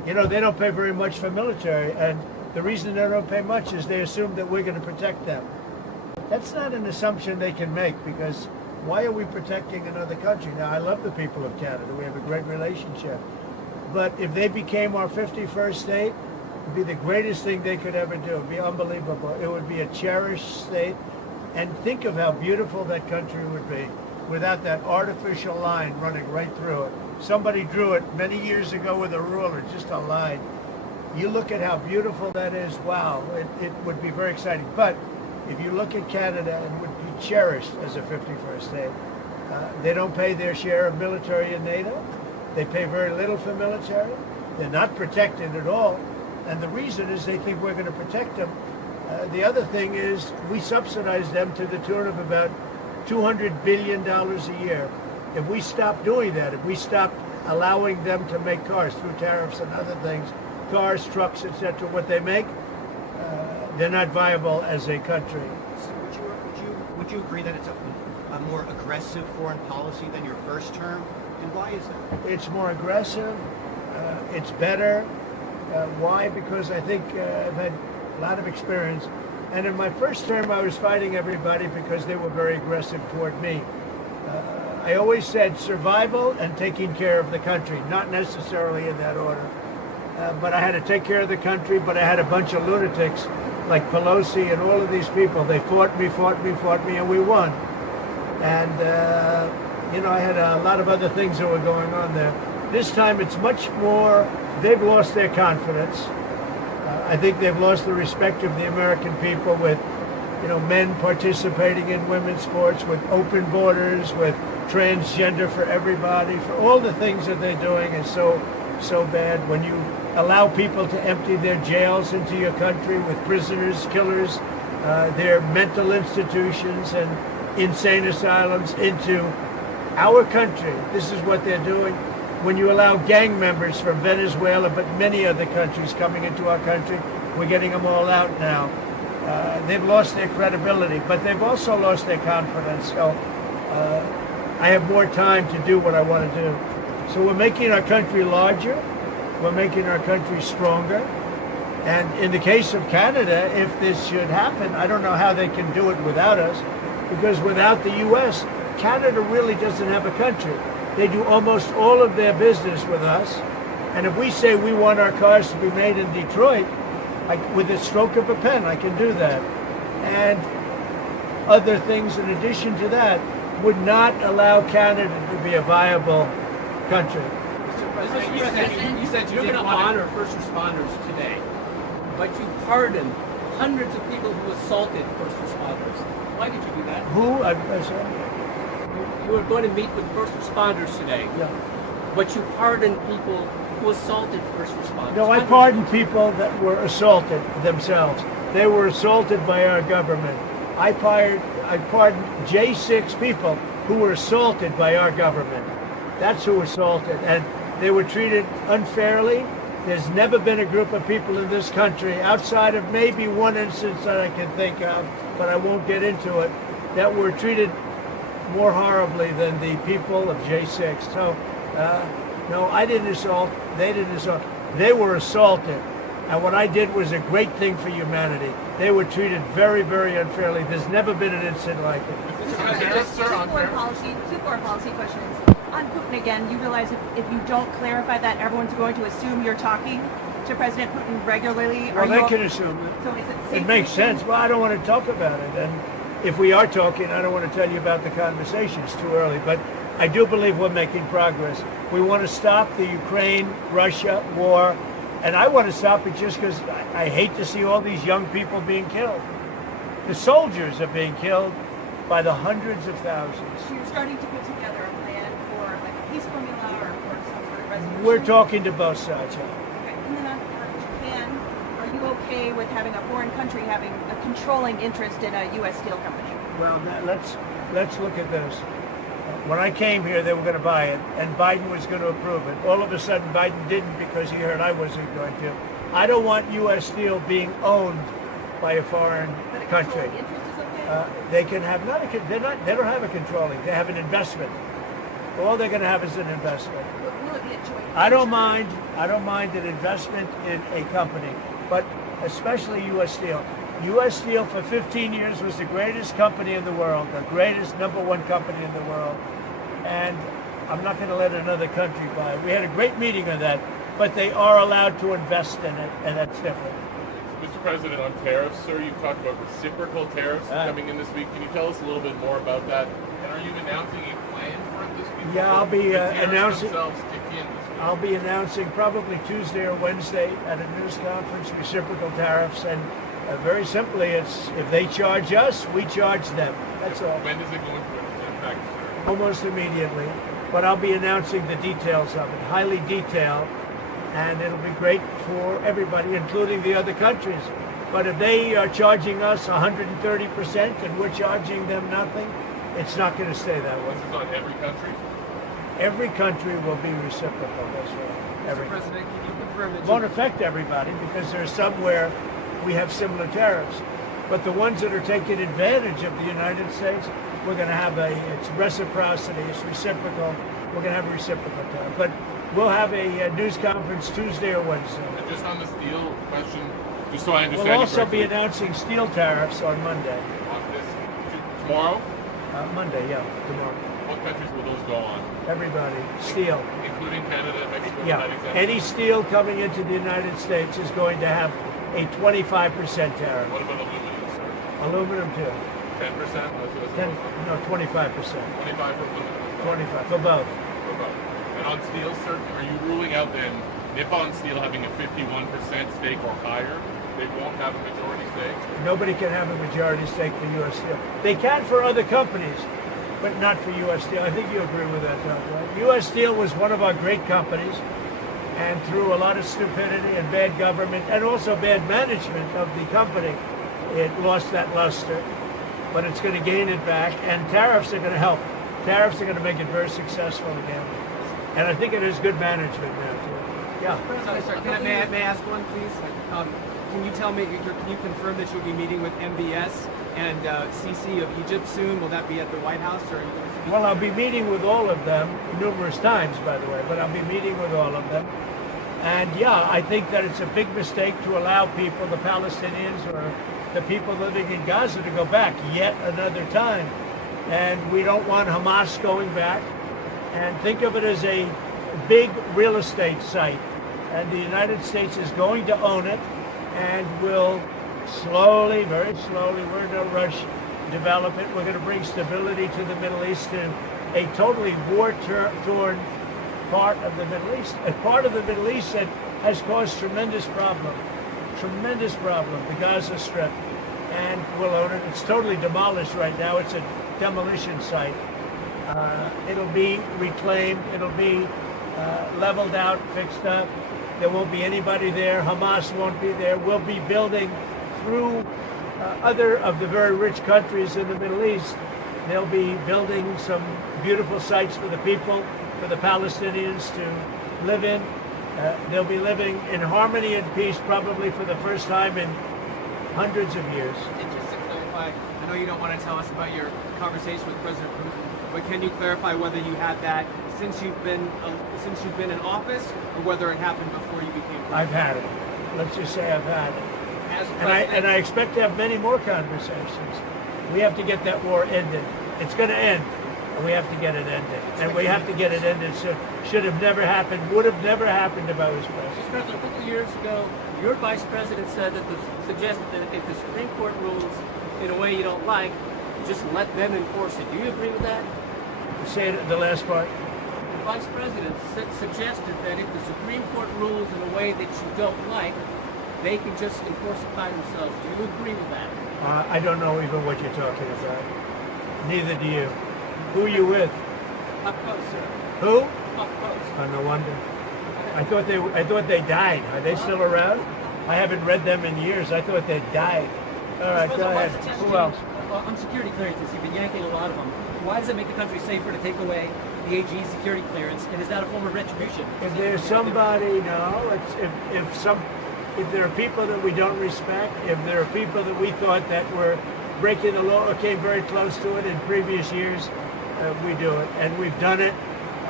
You know, they don't pay very much for military, and the reason they don't pay much is they assume that we're going to protect them. That's not an assumption they can make, because why are we protecting another country? Now, I love the people of Canada. We have a great relationship. But if they became our 51st state, it would be the greatest thing they could ever do. It would be unbelievable. It would be a cherished state. And think of how beautiful that country would be without that artificial line running right through it. Somebody drew it many years ago with a ruler, just a line. You look at how beautiful that is, wow, it would be very exciting. But if you look at Canada, it would be cherished as a 51st state. They don't pay their share of military in NATO. They pay very little for military. They're not protected at all. And the reason is they think we're going to protect them. The other thing is we subsidize them to the tune of about $200 billion a year. If we stop doing that, if we stop allowing them to make cars through tariffs and other things, cars, trucks, etc., what they make, they're not viable as a country. So would you agree that it's a more aggressive foreign policy than your first term? And why is that? It's more aggressive. It's better. Why? Because I think I've had a lot of experience. And in my first term, I was fighting everybody because they were very aggressive toward me. I always said survival and taking care of the country, not necessarily in that order. But I had to take care of the country, but I had a bunch of lunatics like Pelosi and all of these people. They fought me, and we won. And, you know, I had a lot of other things that were going on there. This time it's much more, they've lost their confidence. I think they've lost the respect of the American people with, you know, men participating in women's sports, with open borders, with transgender for everybody, for all the things that they're doing is so bad. When you allow people to empty their jails into your country with prisoners, killers, their mental institutions and insane asylums into our country, this is what they're doing. When you allow gang members from Venezuela, but many other countries coming into our country, we're getting them all out now. They've lost their credibility, but they've also lost their confidence. So I have more time to do what I want to do. So we're making our country larger. We're making our country stronger. And in the case of Canada, if this should happen, I don't know how they can do it without us, because without the U.S., Canada really doesn't have a country. They do almost all of their business with us. And if we say we want our cars to be made in Detroit, with the stroke of a pen, I can do that. And other things in addition to that would not allow Canada to be a viable country. You said you're going to honor first responders today, but you pardoned hundreds of people who assaulted first responders. Why did you do that? Who? You were going to meet with first responders today, but you pardoned people who assaulted first responders. No, I pardoned people that were assaulted themselves. They were assaulted by our government. I pardoned J6 people who were assaulted by our government. That's who assaulted, and they were treated unfairly. There's never been a group of people in this country, outside of maybe one instance that I can think of, but I won't get into it, that were treated more horribly than the people of J6. So, no, I didn't assault. They didn't assault. They were assaulted. And what I did was a great thing for humanity. They were treated very, very unfairly. There's never been an incident like it. Two foreign policy questions. On Putin again, you realize if you don't clarify that, everyone's going to assume you're talking to President Putin regularly? Well, they can assume it. So is it It makes sense. Well, I don't want to talk about it. And if we are talking, I don't want to tell you about the conversation. It's too early. But I do believe we're making progress. We want to stop the Ukraine-Russia war. And I want to stop it just because I hate to see all these young people being killed. The soldiers are being killed by the hundreds of thousands. So you're starting to put together a plan for like a peace formula or for some sort of resolution? We're talking to both sides. Okay. And then on Japan, are you okay with having a foreign country having a controlling interest in a U.S. steel company? Well, let's look at this. When I came here, they were going to buy it, and Biden was going to approve it. All of a sudden, Biden didn't because he heard I wasn't going to. I don't want U.S. steel being owned by a foreign country. They can have they don't have a controlling. They have an investment. All they're going to have is an investment. Will it be a joint? I don't mind an investment in a company, but especially U.S. Steel. U.S. Steel for 15 years was the greatest company in the world, the greatest #1 company in the world. And I'm not going to let another country buy. We had a great meeting on that, but they are allowed to invest in it, and that's different. Mr. President, on tariffs, sir, you talked about reciprocal tariffs coming in this week. Can you tell us a little bit more about that? And are you announcing a plan for it this week? Yeah, I'll be announcing. Themselves kick in this week? I'll be announcing probably Tuesday or Wednesday at a news conference reciprocal tariffs, and very simply, it's if they charge us, we charge them. That's all. When does it go into effect, sir? Almost immediately, but I'll be announcing the details of it, highly detailed, and it'll be great for everybody, including the other countries. But if they are charging us 130% and we're charging them nothing, it's not going to stay that way. This is on every country? Every country will be reciprocal, that's right. Every Mr. President, can you confirm that It won't affect everybody because there's some where we have similar tariffs. But the ones that are taking advantage of the United States, we're going to have it's reciprocity, it's reciprocal. We're going to have a reciprocal tariff. But we'll have a news conference Tuesday or Wednesday. And just on the steel question, just so I understand. We'll also be announcing steel tariffs on Monday. On this, tomorrow? Monday, yeah, tomorrow. What countries will those go on? Everybody, steel. Including Canada and Mexico? Yeah, any steel coming into the United States is going to have a 25% tariff. What about aluminum, sir? Aluminum too. 10%? No, 25%. 25 for aluminum? 25 for both. For both. And on steel, sir, are you ruling out then Nippon Steel having a 51% stake or higher? They won't have a majority stake? Nobody can have a majority stake for U.S. Steel. They can for other companies, but not for U.S. Steel. I think you agree with that, Doug, right? U.S. Steel was one of our great companies, and through a lot of stupidity and bad government and also bad management of the company, it lost that luster. But it's going to gain it back, and tariffs are going to help. Tariffs are going to make it very successful again. And I think it is good management now, too. Yeah. Sorry, may I ask one, please? Can you tell me, can you confirm that you'll be meeting with MBS and Sisi of Egypt soon? Will that be at the White House? Or are you going to speak? Well, I'll be meeting with all of them numerous times, by the way, but I'll be meeting with all of them. And yeah, I think that it's a big mistake to allow people, the Palestinians or the people living in Gaza, to go back yet another time. And we don't want Hamas going back. And think of it as a big real estate site. And the United States is going to own it and will slowly, very slowly, we're in no rush, develop it. We're going to bring stability to the Middle East, to a totally war-torn part of the Middle East. A part of the Middle East that has caused tremendous problem, the Gaza Strip. And we'll own it. It's totally demolished right now. It's a demolition site. It'll be reclaimed. It'll be leveled out, fixed up. There won't be anybody there. Hamas won't be there. We'll be building through other of the very rich countries in the Middle East. They'll be building some beautiful sites for the people, for the Palestinians to live in. They'll be living in harmony and peace probably for the first time in hundreds of years. And just to clarify, I know you don't want to tell us about your conversation with President Putin, but can you clarify whether you had that since you've been in office, or whether it happened before you became president? I've had it. Let's just say I've had it. And I expect to have many more conversations. We have to get that war ended. It's going to end, and we have to get it ended. And we have to get it ended. So should have never happened, would have never happened if I was president. Mr. President, a couple of years ago, your vice president suggested that if the Supreme Court rules in a way you don't like, just let them enforce it. Do you agree with that? Say it, the last part. The vice president suggested that if the Supreme Court rules in a way that you don't like, they can just enforce it by themselves. Do you agree with that? I don't know even what you're talking about. Neither do you. Who are you with? Up close, sir. Who? Up close. Oh, no wonder. I thought they died. Are they still around? I haven't read them in years. I thought they died. All right, go ahead. Who else? On security clearances, you've been yanking a lot of them. Why does it make the country safer to take away the AG's security clearance? And is that a form of retribution? If there's somebody, no. If there are people that we don't respect, if there are people that we thought that were breaking the law or came very close to it in previous years, we do it. And we've done it.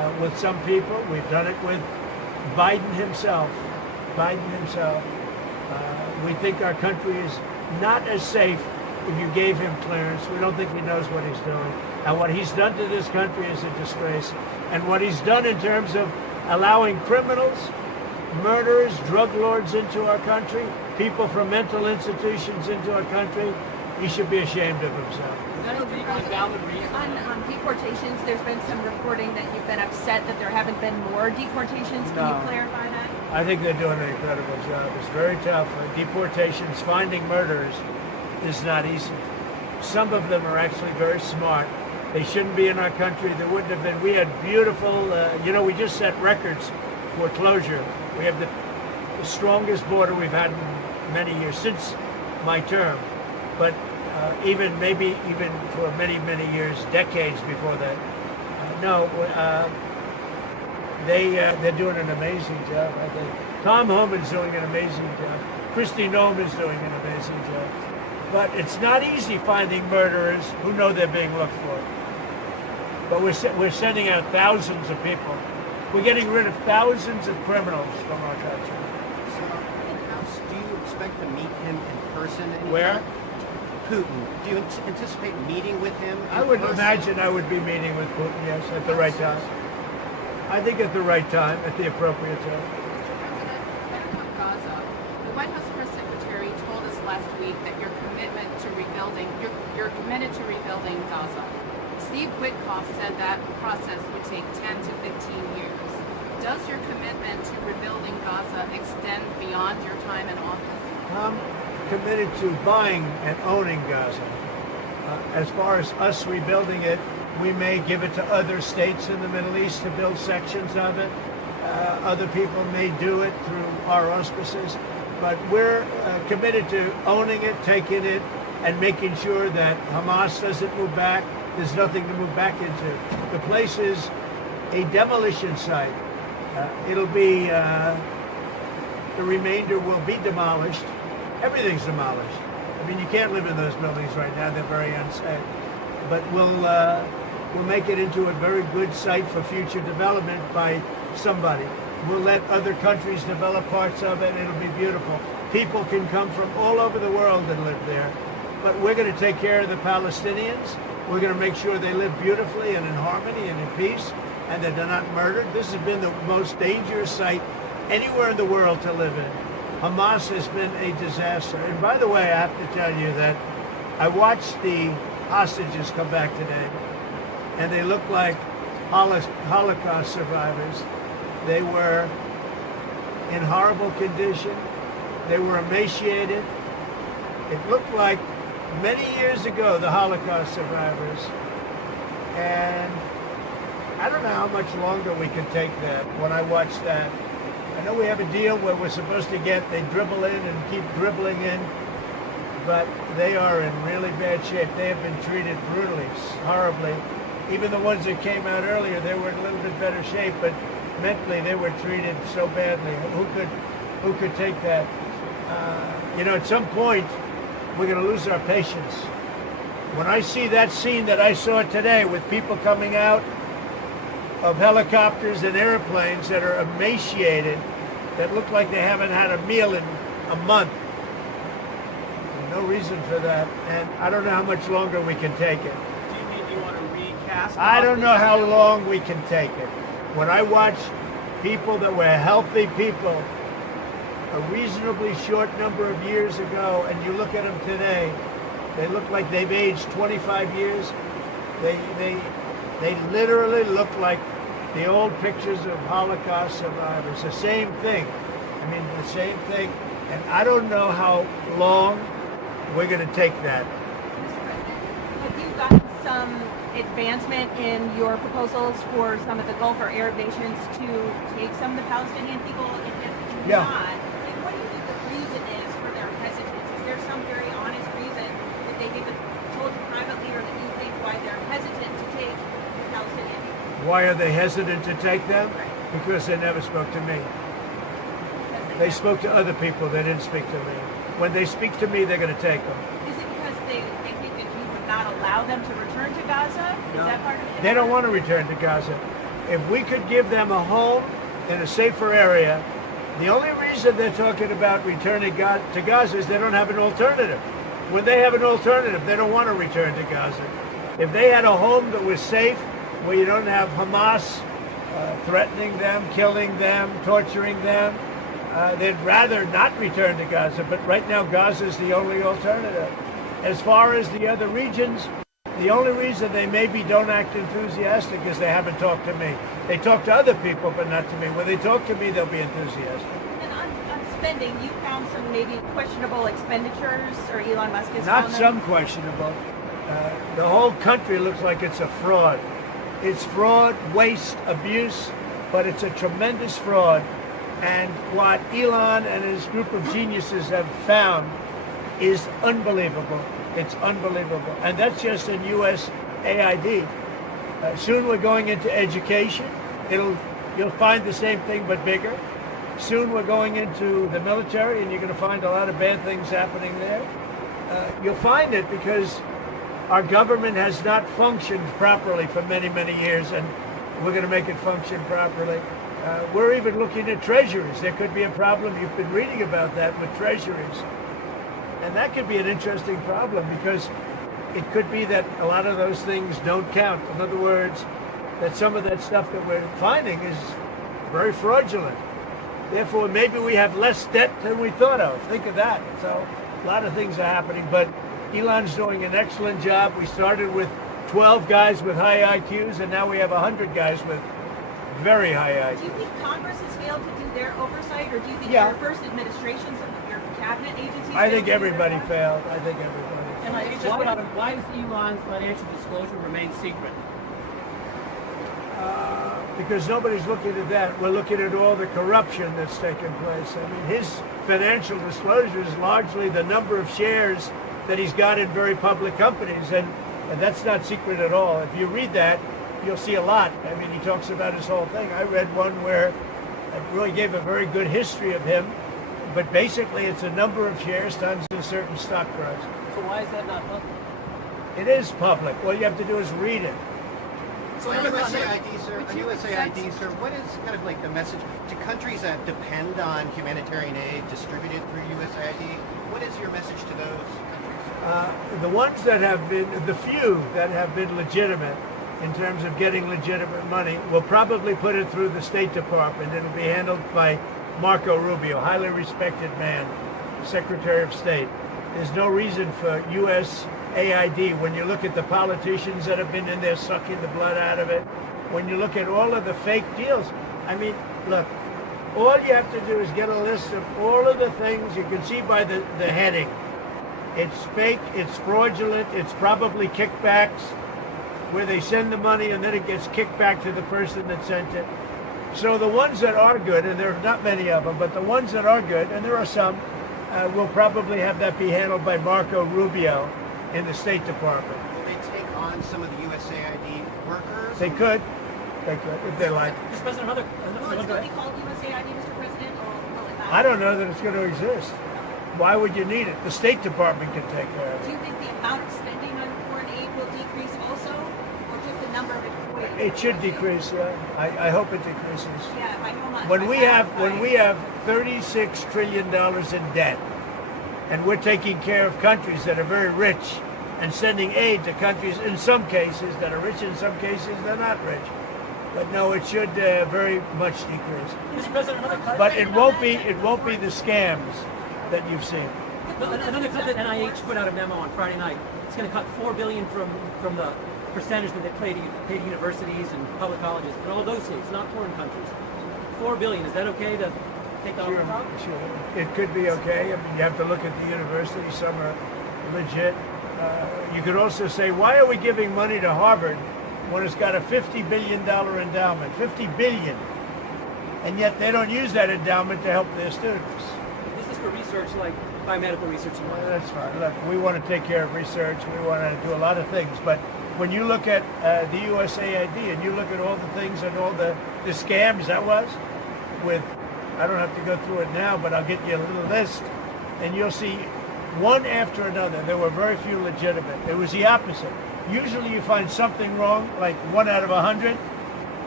with some people. We've done it with Biden himself. We think our country is not as safe if you gave him clearance. We don't think he knows what he's doing. And what he's done to this country is a disgrace. And what he's done in terms of allowing criminals, murderers, drug lords into our country, people from mental institutions into our country, he should be ashamed of himself. On deportations, there's been some reporting that you've been upset that there haven't been more deportations. Can you clarify that? I think they're doing an incredible job. It's very tough. Deportations, finding murderers is not easy. Some of them are actually very smart. They shouldn't be in our country. There wouldn't have been. We had beautiful, we just set records for closure. We have the strongest border we've had in many years, since my term. But even for many, many years, decades before that. They're doing an amazing job, I think. Tom Homan's doing an amazing job. Kristi Noem's doing an amazing job. But it's not easy finding murderers who know they're being looked for. But we're sending out thousands of people. We're getting rid of thousands of criminals from our country. So, do you expect to meet him in person anytime? Where? Putin. Do you anticipate meeting with him? I would imagine I would be meeting with Putin, yes, at the right time. I think at the right time, at the appropriate time. Gaza. The White House press secretary told us last week that you're committed to rebuilding Gaza. Steve Witkoff said that process would take 10 to 15 years. Does your commitment to rebuilding Gaza extend beyond your time in office? I'm committed to buying and owning Gaza. As far as us rebuilding it, we may give it to other states in the Middle East to build sections of it. Other people may do it through our auspices. But we're committed to owning it, taking it, and making sure that Hamas doesn't move back. There's nothing to move back into. The place is a demolition site. It'll be, the remainder will be demolished. Everything's demolished. I mean, you can't live in those buildings right now. They're very unsafe. But we'll make it into a very good site for future development by somebody. We'll let other countries develop parts of it. It'll be beautiful. People can come from all over the world and live there. But we're going to take care of the Palestinians. We're going to make sure they live beautifully and in harmony and in peace, and that they're not murdered. This has been the most dangerous site anywhere in the world to live in. Hamas has been a disaster. And by the way, I have to tell you that I watched the hostages come back today, and they look like Holocaust survivors. They were in horrible condition. They were emaciated. It looked like many years ago, the Holocaust survivors. And I don't know how much longer we can take that when I watch that. I know we have a deal where we're supposed to they dribble in and keep dribbling in, but they are in really bad shape. They have been treated brutally, horribly. Even the ones that came out earlier, they were in a little bit better shape, but mentally they were treated so badly. Who could take that? At some point, we're going to lose our patience. When I see that scene that I saw today with people coming out of helicopters and airplanes that are emaciated, that look like they haven't had a meal in a month, there's no reason for that. And I don't know how much longer we can take it. Do you think you want to recast? I don't know how long we can take it. When I watch people that were healthy people a reasonably short number of years ago, and you look at them today, they look like they've aged 25 years. They literally look like the old pictures of Holocaust survivors. The same thing. I mean, the same thing. And I don't know how long we're going to take that. Have you gotten some advancement in your proposals for some of the Gulf or Arab nations to take some of the Palestinian people? If Yeah. not, what do you think the reason is for their hesitance? Is there some very honest reason that they've even told you privately, or that you think why they're hesitant to take the Palestinian people? Why are they hesitant to take them? Because they never spoke to me. They spoke to other people. They didn't speak to me. When they speak to me, they're going to take them. Is it because they think that you would not allow them to return to Gaza? Is that part of it? They don't want to return to Gaza. If we could give them a home in a safer area, the only reason they're talking about returning to Gaza is they don't have an alternative. When they have an alternative, they don't want to return to Gaza. If they had a home that was safe, where you don't have Hamas threatening them, killing them, torturing them, they'd rather not return to Gaza. But right now, Gaza is the only alternative. As far as the other regions, the only reason they maybe don't act enthusiastic is they haven't talked to me. They talk to other people, but not to me. When they talk to me, they'll be enthusiastic. And on spending, you found some maybe questionable expenditures, or Elon Musk has Not found some them? questionable. The whole country looks like it's a fraud. It's fraud, waste, abuse, but it's a tremendous fraud. And what Elon and his group of geniuses have found is unbelievable. It's unbelievable. And that's just in USAID. Soon we're going into education. You'll find the same thing, but bigger. Soon we're going into the military, and you're going to find a lot of bad things happening there. You'll find it because our government has not functioned properly for many, many years, and we're going to make it function properly. We're even looking at treasuries. There could be a problem. You've been reading about that with treasuries. And that could be an interesting problem because it could be that a lot of those things don't count. In other words, that some of that stuff that we're finding is very fraudulent. Therefore, maybe we have less debt than we thought of. Think of that. So a lot of things are happening, but Elon's doing an excellent job. We started with 12 guys with high IQs, and now we have 100 guys with very high IQs. Do you think Congress has failed to do their oversight, or do you think Yeah. your first administrations of your cabinet agencies? I think failed to do their everybody part? failed. I think everybody. And I just put out why does Elon's financial disclosure remain secret? Because nobody's looking at that. We're looking at all the corruption that's taken place. I mean, his financial disclosure is largely the number of shares that he's got in very public companies, and that's not secret at all. If you read that, you'll see a lot. I mean, he talks about his whole thing. I read one where it really gave a very good history of him, but basically it's a number of shares times a certain stock price. So why is that not public? It is public. All you have to do is read it. So on USAID, sir, what is kind of like the message to countries that depend on humanitarian aid distributed through USAID? What is your message to those? The ones that have been, the few that have been legitimate in terms of getting legitimate money, will probably put it through the State Department. It'll be handled by Marco Rubio, highly respected man, Secretary of State. There's no reason for USAID, when you look at the politicians that have been in there sucking the blood out of it, when you look at all of the fake deals, I mean, look, all you have to do is get a list of all of the things you can see by the heading. It's fake, it's fraudulent, it's probably kickbacks, where they send the money and then it gets kicked back to the person that sent it. So the ones that are good, and there are not many of them, but the ones that are good, and there are some, will probably have that be handled by Marco Rubio in the State Department. Will they take on some of the USAID workers? They could, if they like. Mr. President, will it still be called USAID, Mr. President, or will it not? I don't know that it's going to exist. Why would you need it? The State Department can take care of Do it. you think the amount of spending on foreign aid will decrease also, or just the number of employees? It should decrease. I hope it decreases. Yeah, by how much? When we have $36 trillion in debt, and we're taking care of countries that are very rich and sending aid to countries in some cases that are rich, in some cases they're not rich. But no, it should very much decrease. Mr. President, But it won't be the scams that you've seen. Another clip that NIH put out a memo on Friday night. It's going to cut $4 billion from the percentage that they pay to universities and public colleges in all those states, not foreign countries. $4 billion. Is that okay to take off the top? Sure. It could be okay. I mean, you have to look at the universities. Some are legit. You could also say, why are we giving money to Harvard when it's got a $50 billion endowment? $50 billion. And yet they don't use that endowment to help their students. This is for research like biomedical research. Well, that's fine. Look, we want to take care of research. We want to do a lot of things. But when you look at the USAID and you look at all the things and all the scams that was with, I don't have to go through it now, but I'll get you a little list, and you'll see one after another. There were very few legitimate. It was the opposite. Usually you find something wrong, like 1 out of 100,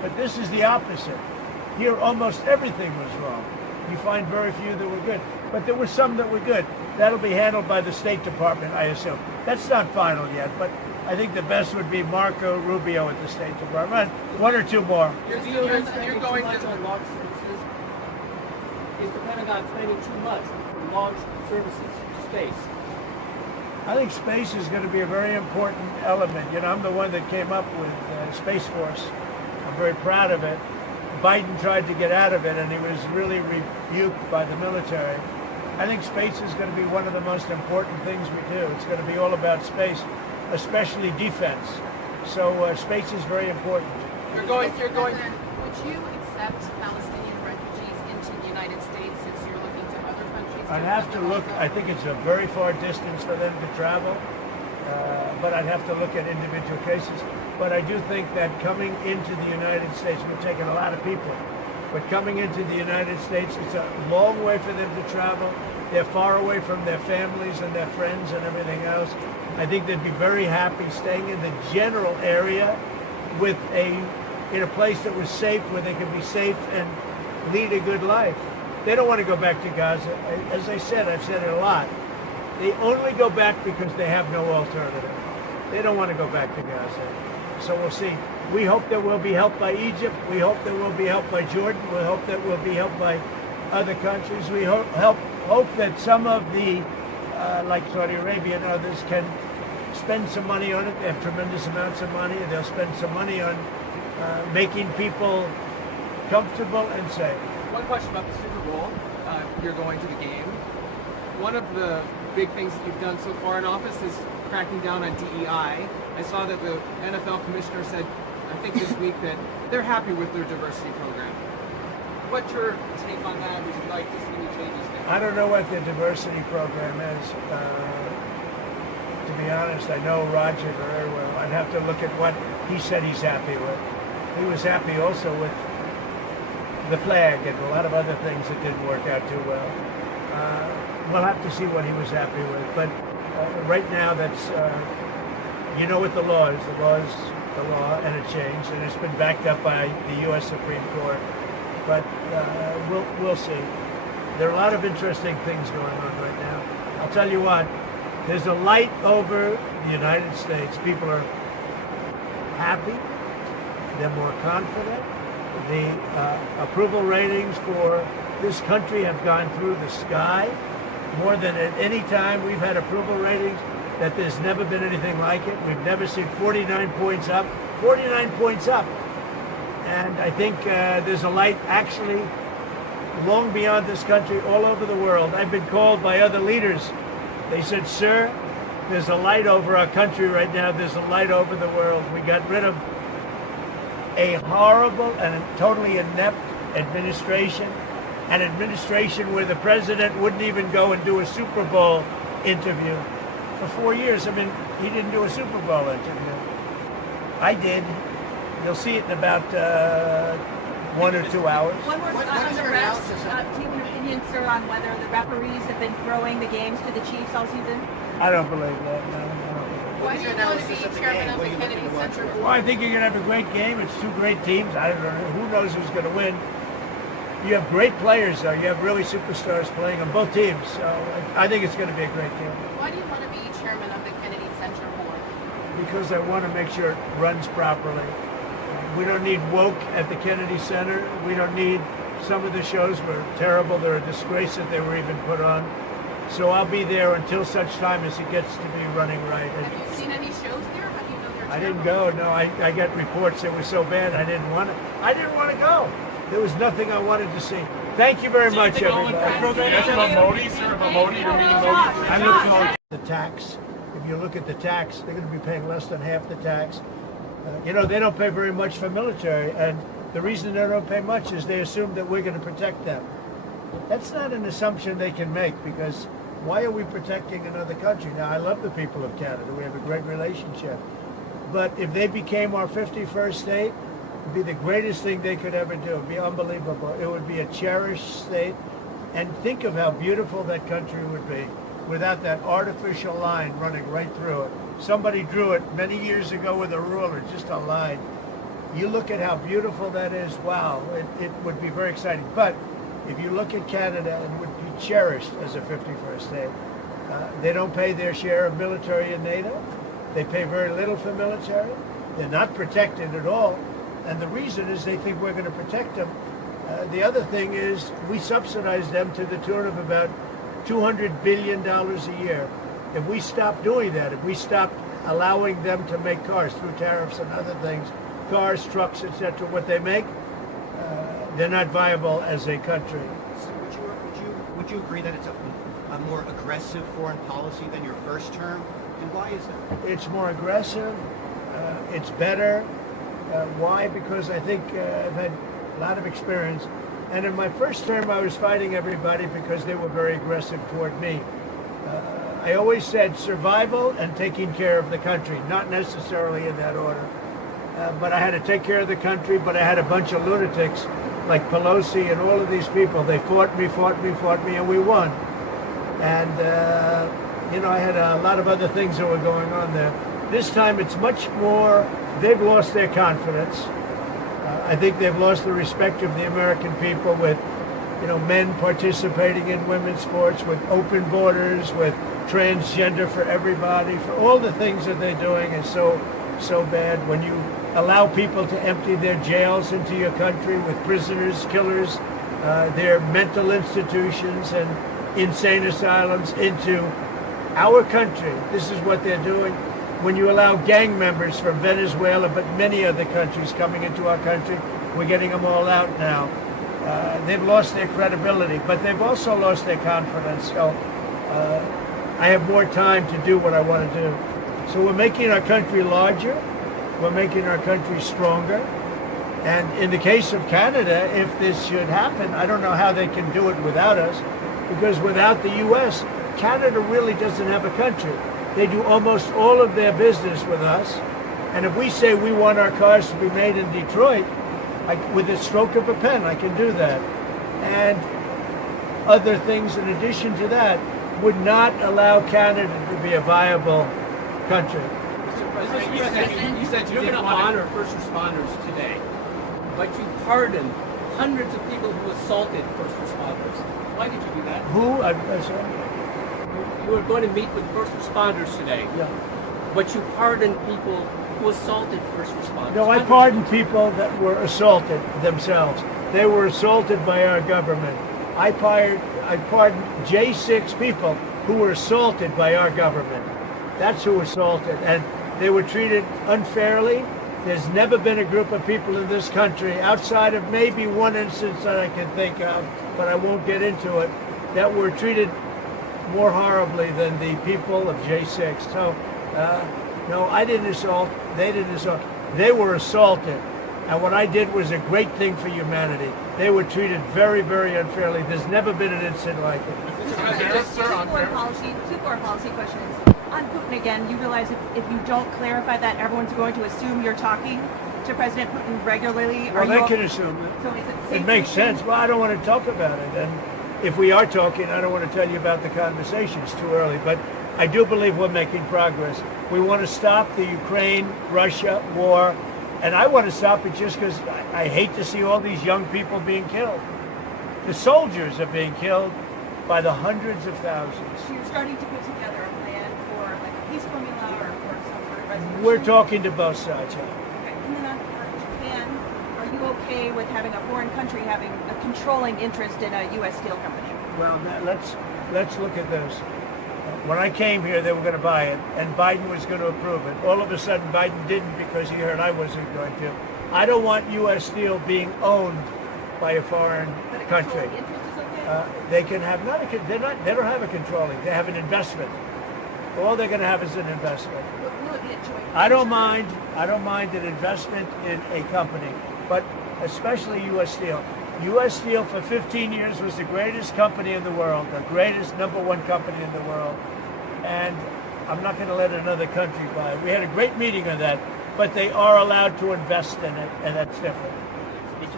But this is the opposite. Here, almost everything was wrong. You find very few that were good. But there were some that were good. That'll be handled by the State Department, I assume. That's not final yet, but I think the best would be Marco Rubio at the State Department. One or two more. You're going to launch services. Is the Pentagon spending too much on launch services to space? I think space is going to be a very important element. You know, I'm the one that came up with Space Force. I'm very proud of it. Biden tried to get out of it, and he was really rebuked by the military. I think space is going to be one of the most important things we do. It's going to be all about space, especially defense. So space is very important. You're going. Would you accept Palestinian refugees into the United States since you're looking to other countries? I'd have to look. I think it's a very far distance for them to travel, but I'd have to look at individual cases. But I do think that coming into the United States, we're taking a lot of people, but coming into the United States, it's a long way for them to travel. They're far away from their families and their friends and everything else. I think they'd be very happy staying in the general area with in a place that was safe, where they could be safe and lead a good life. They don't want to go back to Gaza. As I said, I've said it a lot. They only go back because they have no alternative. They don't want to go back to Gaza. So we'll see. We hope that we'll be helped by Egypt. We hope that we'll be helped by Jordan. We hope that we'll be helped by other countries. We hope that some of the, like Saudi Arabia and others, can spend some money on it. They have tremendous amounts of money. They'll spend some money on making people comfortable and safe. One question about the Super Bowl. You're going to the game. One of the big things that you've done so far in office is cracking down on DEI. I saw that the NFL commissioner said, I think this week, that they're happy with their diversity program. What's your take on that? Would you like to see any changes there? I don't know what the diversity program is. To be honest, I know Roger very well. I'd have to look at what he said he's happy with. He was happy also with the flag and a lot of other things that didn't work out too well. We'll have to see what he was happy with. But right now, that's, you know what the law is. The law is the law, and it changed, and it's been backed up by the U.S. Supreme Court. But we'll see. There are a lot of interesting things going on right now. I'll tell you what, there's a light over the United States. People are happy. They're more confident. The approval ratings for this country have gone through the sky. More than at any time we've had approval ratings that there's never been anything like it. We've never seen 49 points up. 49 points up. And I think there's a light actually long beyond this country, all over the world. I've been called by other leaders. They said, sir, there's a light over our country right now. There's a light over the world. We got rid of a horrible and totally inept administration, an administration where the president wouldn't even go and do a Super Bowl interview for 4 years. I mean, he didn't do a Super Bowl interview. I did. You'll see it in about 1 or 2 hours. One more on the refs. Do you have an opinion, sir, on whether the referees have been throwing the games to the Chiefs all season? I don't believe that, no. Why do you want to be chairman of the Kennedy Center? Well, I think you're going to have a great game. It's two great teams. I don't know. Who knows who's going to win? You have great players, though. You have really superstars playing on both teams. So I think it's going to be a great game. Why do you want to be chairman of the Kennedy Center board? Because I want to make sure it runs properly. We don't need woke at the Kennedy Center. We don't need, some of the shows were terrible. They're a disgrace that they were even put on. So I'll be there until such time as it gets to be running right. Have you seen any shows there? How do you know they're terrible? I didn't go. No, I got reports that were so bad I didn't want to go. There was nothing I wanted to see. Thank you very much, everybody. That's about Modi, sir. About Modi, you're meeting Modi. I'm looking forward to the tax. If you look at the tax, they're going to be paying less than half the tax. They don't pay very much for military, and the reason they don't pay much is they assume that we're going to protect them. That's not an assumption they can make, because why are we protecting another country? Now, I love the people of Canada. We have a great relationship. But if they became our 51st state, it would be the greatest thing they could ever do. It would be unbelievable. It would be a cherished state. And think of how beautiful that country would be without that artificial line running right through it. Somebody drew it many years ago with a ruler, just a line. you look at how beautiful that is, wow, it would be very exciting. But if you look at Canada, it would be cherished as a 51st state. They don't pay their share of military in NATO. They pay very little for military. They're not protected at all. And the reason is they think we're going to protect them. The other thing is we subsidize them to the tune of about $200 billion a year. If we stop doing that, if we stop allowing them to make cars through tariffs and other things, cars, trucks, etc., what they make, they're not viable as a country. So would you agree that it's a more aggressive foreign policy than your first term? And why is that? It's more aggressive. It's better. Why? Because I think I've had a lot of experience. And in my first term, I was fighting everybody because they were very aggressive toward me. I always said survival and taking care of the country, not necessarily in that order. But I had to take care of the country, but I had a bunch of lunatics like Pelosi and all of these people. They fought me, and we won. And, I had a lot of other things that were going on there. This time it's much more, they've lost their confidence. I think they've lost the respect of the American people with, men participating in women's sports, with open borders, with transgender for everybody, for all the things that they're doing is so bad. When you allow people to empty their jails into your country with prisoners, killers, their mental institutions and insane asylums into our country, this is what they're doing. When you allow gang members from Venezuela, but many other countries coming into our country, we're getting them all out now. They've lost their credibility, but they've also lost their confidence. So I have more time to do what I want to do. So we're making our country larger. We're making our country stronger. And in the case of Canada, if this should happen, I don't know how they can do it without us, because without the U.S., Canada really doesn't have a country. They do almost all of their business with us. And if we say we want our cars to be made in Detroit, with a stroke of a pen, I can do that. And other things in addition to that would not allow Canada to be a viable country. You said you didn't honor first responders today, but you pardoned hundreds of people who assaulted first responders. Why did you do that? Who? I'm sorry. You were going to meet with first responders today, but you pardoned people who assaulted first responders. No, I pardoned people that were assaulted themselves. They were assaulted by our government. I pardoned J6 people who were assaulted by our government. That's who assaulted, and they were treated unfairly. There's never been a group of people in this country, outside of maybe one instance that I can think of, but I won't get into it, that were treated more horribly than the people of J6. So, no, I didn't assault. They didn't assault. They were assaulted. And what I did was a great thing for humanity. They were treated very, very unfairly. There's never been an incident like it. Two foreign policy questions. On Putin again, you realize if you don't clarify that, everyone's going to assume you're talking to President Putin regularly. Well, they can assume it. So is it It makes sense. Well, I don't want to talk about it. And if we are talking, I don't want to tell you about the conversation. It's too early. But I do believe we're making progress. We want to stop the Ukraine-Russia war. And I want to stop it just because I hate to see all these young people being killed. The soldiers are being killed by the hundreds of thousands. So you're starting to put together a plan for like a peace formula or some sort of resolution? We're talking to both sides. Okay. And then on Japan, are you okay with having a foreign country having a controlling interest in a U.S. steel company? Well, let's look at this. When I came here, they were going to buy it, and Biden was going to approve it. All of a sudden, Biden didn't because he heard I wasn't going to. I don't want U.S. steel being owned by a foreign country. They can have they don't have a controlling. They have an investment. All they're going to have is an investment. Will it be a joint? I don't mind an investment in a company, but especially U.S. Steel. U.S. Steel for 15 years was the greatest company in the world, the greatest #1 company in the world. And I'm not going to let another country buy it. We had a great meeting on that, but they are allowed to invest in it, and that's different.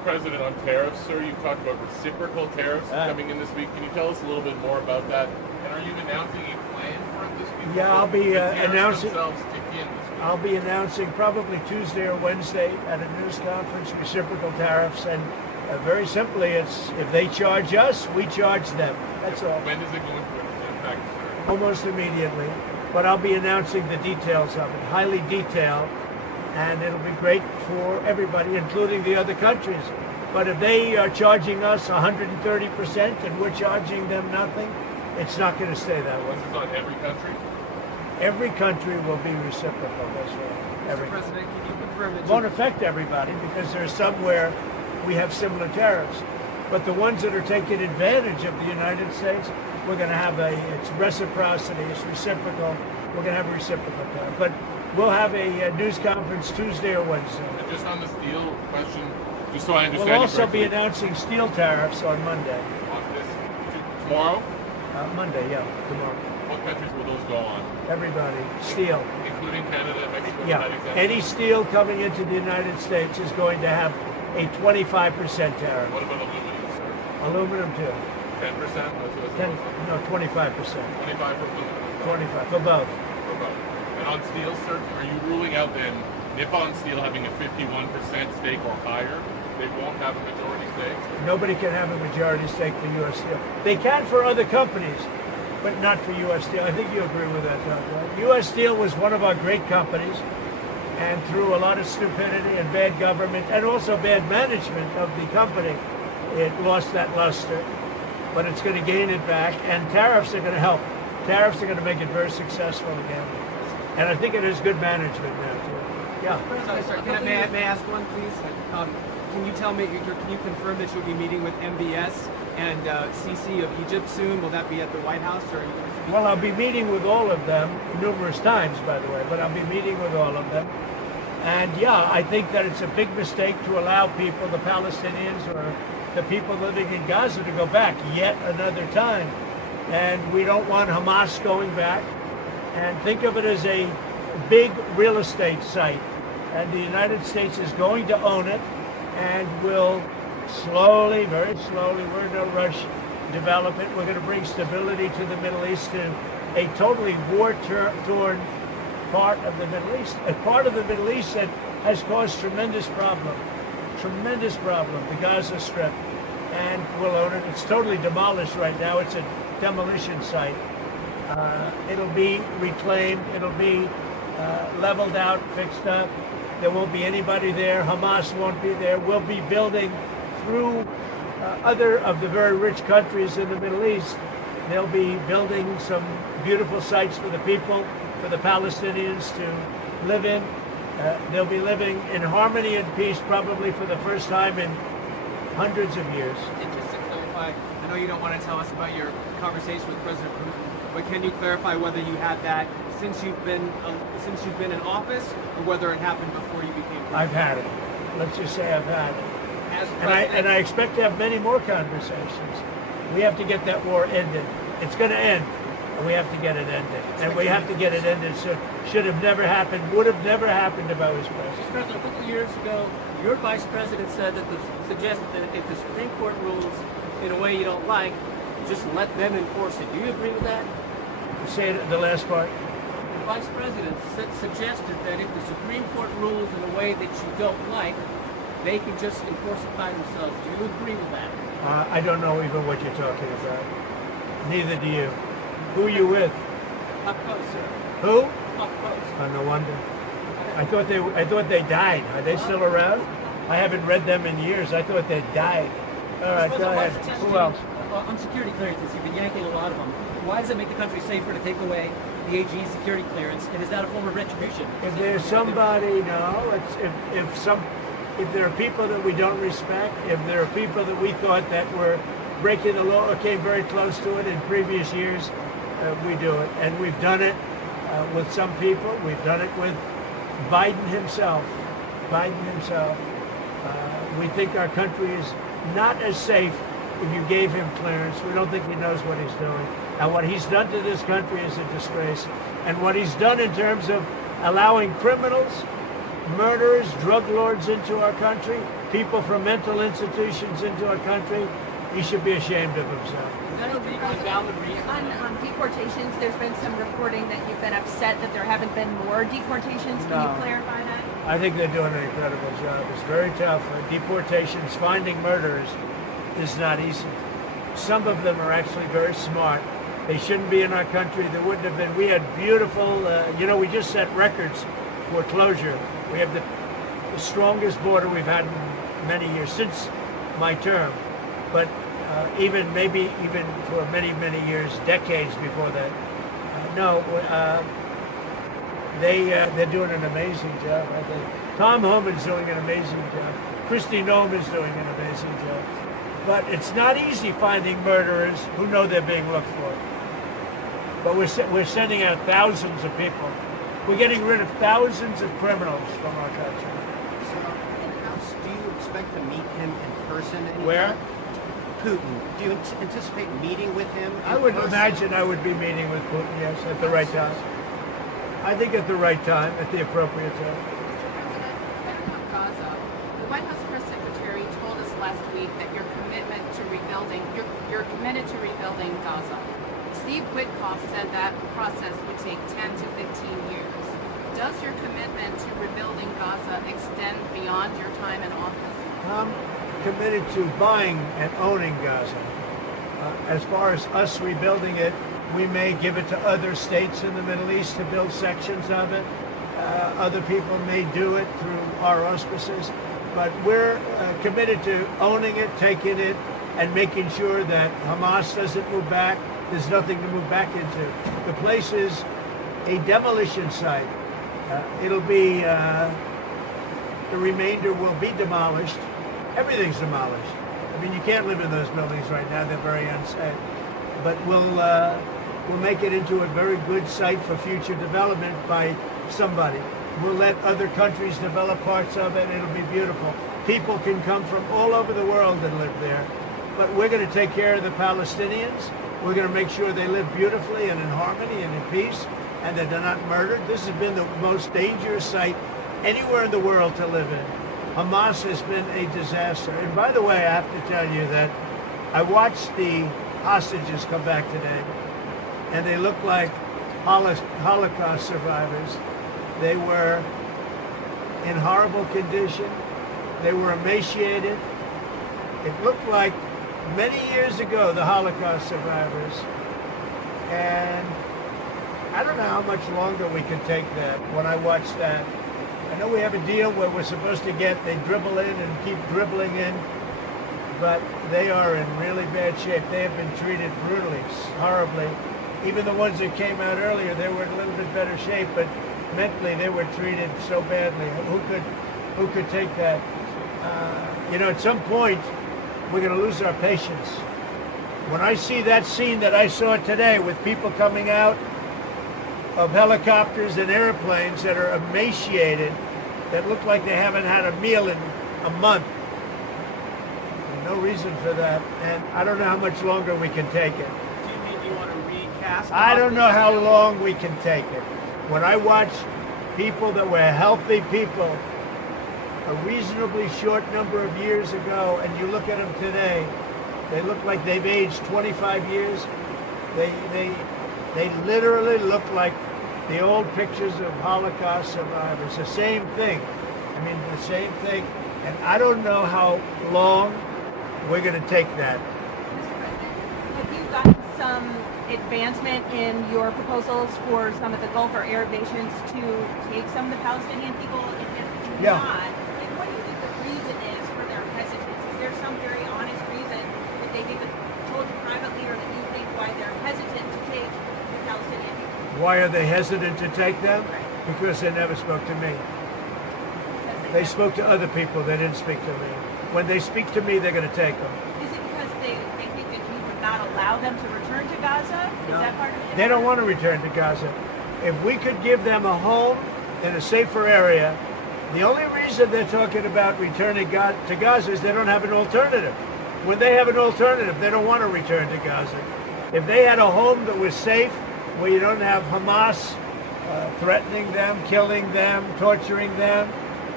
President on tariffs, sir. You talked about reciprocal tariffs coming in this week. Can you tell us a little bit more about that? And are you announcing a plan for it this week? Yeah, I'll be announcing. I'll be announcing probably Tuesday or Wednesday at a news conference reciprocal tariffs, and very simply, it's if they charge us, we charge them. That's all. When does it go into effect, sir? Almost immediately, but I'll be announcing the details of it, highly detailed, and it'll be great for everybody, including the other countries. But if they are charging us 130% and we're charging them nothing, it's not going to stay that way. This is on every country? Every country will be reciprocal, that's right. Every. Mr. President, can you confirm that It won't affect everybody because there's somewhere we have similar tariffs. But the ones that are taking advantage of the United States, we're going to have it's reciprocity, it's reciprocal. We're going to have a reciprocal tariff. But we'll have a news conference Tuesday or Wednesday. And just on the steel question, just so I understand. We'll also be announcing steel tariffs on Monday. On this, tomorrow? Monday, yeah, tomorrow. What countries will those go on? Everybody. Steel. Including Canada and Mexico? Yeah. Any steel coming into the United States is going to have a 25% tariff. What about aluminum, sir? Aluminum too. 10%? No, 25%. 25 for aluminum? 25 for both. For both. And on steel, sir, are you ruling out then Nippon Steel having a 51% stake or higher? They won't have a majority stake? Nobody can have a majority stake for U.S. Steel. They can for other companies, but not for U.S. Steel. I think you agree with that, Doug, right? U.S. Steel was one of our great companies, and through a lot of stupidity and bad government and also bad management of the company, it lost that luster. But it's going to gain it back, and tariffs are going to help. Tariffs are going to make it very successful again. And I think it is good management now, too. Yeah. Sorry, may I ask one, please? Can you tell me, can you confirm that you'll be meeting with MBS and Sisi of Egypt soon? Will that be at the White House? Or are you going to speak? Well, I'll be meeting with all of them numerous times, by the way, but I'll be meeting with all of them. And yeah, I think that it's a big mistake to allow people, the Palestinians or the people living in Gaza, to go back yet another time. And we don't want Hamas going back. And think of it as a big real estate site. And the United States is going to own it and will slowly, very slowly, we're in no rush, develop it. We're going to bring stability to the Middle East, to a totally war-torn part of the Middle East, a part of the Middle East that has caused tremendous problem, the Gaza Strip, and we'll own it. It's totally demolished right now. It's a demolition site. It'll be reclaimed. It'll be leveled out, fixed up. There won't be anybody there. Hamas won't be there. We'll be building through other of the very rich countries in the Middle East. They'll be building some beautiful sites for the people, for the Palestinians to live in. They'll be living in harmony and peace probably for the first time in hundreds of years. And just to clarify, I know you don't want to tell us about your conversation with President Putin, but can you clarify whether you had that since you've been in office, or whether it happened before you became president? I've had it. Let's just say I've had it. And I expect to have many more conversations. We have to get that war ended. It's going to end, and we have to get it ended. And we have to get it ended. So should have never happened, would have never happened if I was president. Mr. President, a couple of years ago, your vice president suggested that if the Supreme Court rules in a way you don't like, just let them enforce it. Do you agree with that? Say it, the last part. The vice president suggested that if the Supreme Court rules in a way that you don't like, they can just enforce it by themselves. Do you agree with that? I don't know even what you're talking about. Neither do you. Who are you with? Up close, sir. Who? Up close. Oh, no wonder. I thought they died. Are they still around? I haven't read them in years. I thought they died. All right, go ahead. Who else? On security clearances, you've been yanking a lot of them. Why does it make the country safer to take away the AG's security clearance? And is that a form of retribution? If there's somebody, no. It's if there are people that we don't respect, if there are people that we thought that were breaking the law or came very close to it in previous years, we do it. And we've done it with some people. We've done it with Biden himself. We think our country is not as safe if you gave him clearance. We don't think he knows what he's doing. And what he's done to this country is a disgrace. And what he's done in terms of allowing criminals murderers, drug lords into our country, people from mental institutions into our country, he should be ashamed of himself. On deportations, there's been some reporting that you've been upset that there haven't been more deportations. Can you clarify that? I think they're doing an incredible job. It's very tough. Deportations, finding murderers is not easy. Some of them are actually very smart. They shouldn't be in our country. There wouldn't have been. We had beautiful, we just set records for closure. We have the strongest border we've had in many years, since my term. But even for many, many years, decades before that. They're doing an amazing job, I think. Tom Homan's doing an amazing job. Kristi Noem is doing an amazing job. But it's not easy finding murderers who know they're being looked for. But we're sending out thousands of people. We're getting rid of thousands of criminals from our country. So, in the House, do you expect to meet him in person? Where? Putin. Do you anticipate meeting with him? I would imagine I would be meeting with Putin, yes, at the right time. I think at the right time, at the appropriate time. Gaza. The White House press secretary told us last week that you're committed to rebuilding Gaza. Steve Witkoff said that process would take 10 to 15 years. Does your commitment to rebuilding Gaza extend beyond your time in office? I'm committed to buying and owning Gaza. As far as us rebuilding it, we may give it to other states in the Middle East to build sections of it. Other people may do it through our auspices. But we're committed to owning it, taking it, and making sure that Hamas doesn't move back. There's nothing to move back into. The place is a demolition site. It'll be, the remainder will be demolished. Everything's demolished. I mean, you can't live in those buildings right now. They're very unsafe. But we'll make it into a very good site for future development by somebody. We'll let other countries develop parts of it. It'll be beautiful. People can come from all over the world and live there. But we're going to take care of the Palestinians. We're going to make sure they live beautifully and in harmony and in peace, and that they're not murdered. This has been the most dangerous site anywhere in the world to live in. Hamas has been a disaster. And by the way, I have to tell you that I watched the hostages come back today, and they look like Holocaust survivors. They were in horrible condition. They were emaciated. It looked like many years ago, the Holocaust survivors. And I don't know how much longer we can take that. When I watch that, I know we have a deal where we're supposed to they dribble in and keep dribbling in, but they are in really bad shape. They have been treated brutally, horribly. Even the ones that came out earlier, they were in a little bit better shape, but mentally they were treated so badly. Who could take that? At some point, we're going to lose our patience. When I see that scene that I saw today with people coming out of helicopters and airplanes that are emaciated, that look like they haven't had a meal in a month, no reason for that, and I don't know how much longer we can take it. Do you mean you want to recast? I don't know how long we can take it. When I watch people that were healthy people a reasonably short number of years ago, and you look at them today, they look like they've aged 25 years. They literally look like the old pictures of Holocaust survivors. The same thing. I mean, the same thing. And I don't know how long we're going to take that. Have you gotten some advancement in your proposals for some of the Gulf or Arab nations to take some of the Palestinian people? If Yeah. not, what do you think the reason is for their hesitance? Is there some very honest reason that they've even told you privately, or that you think why they're hesitant to take the Palestinian people? Why are they hesitant to take them? Because they never spoke to me. They spoke to other people. They didn't speak to me. When they speak to me, they're going to take them. Is it because they think that you would not allow them to return to Gaza? Is that part of it? They don't want to return to Gaza. If we could give them a home in a safer area, the only reason they're talking about returning to Gaza is they don't have an alternative. When they have an alternative, they don't want to return to Gaza. If they had a home that was safe, where you don't have Hamas threatening them, killing them, torturing them,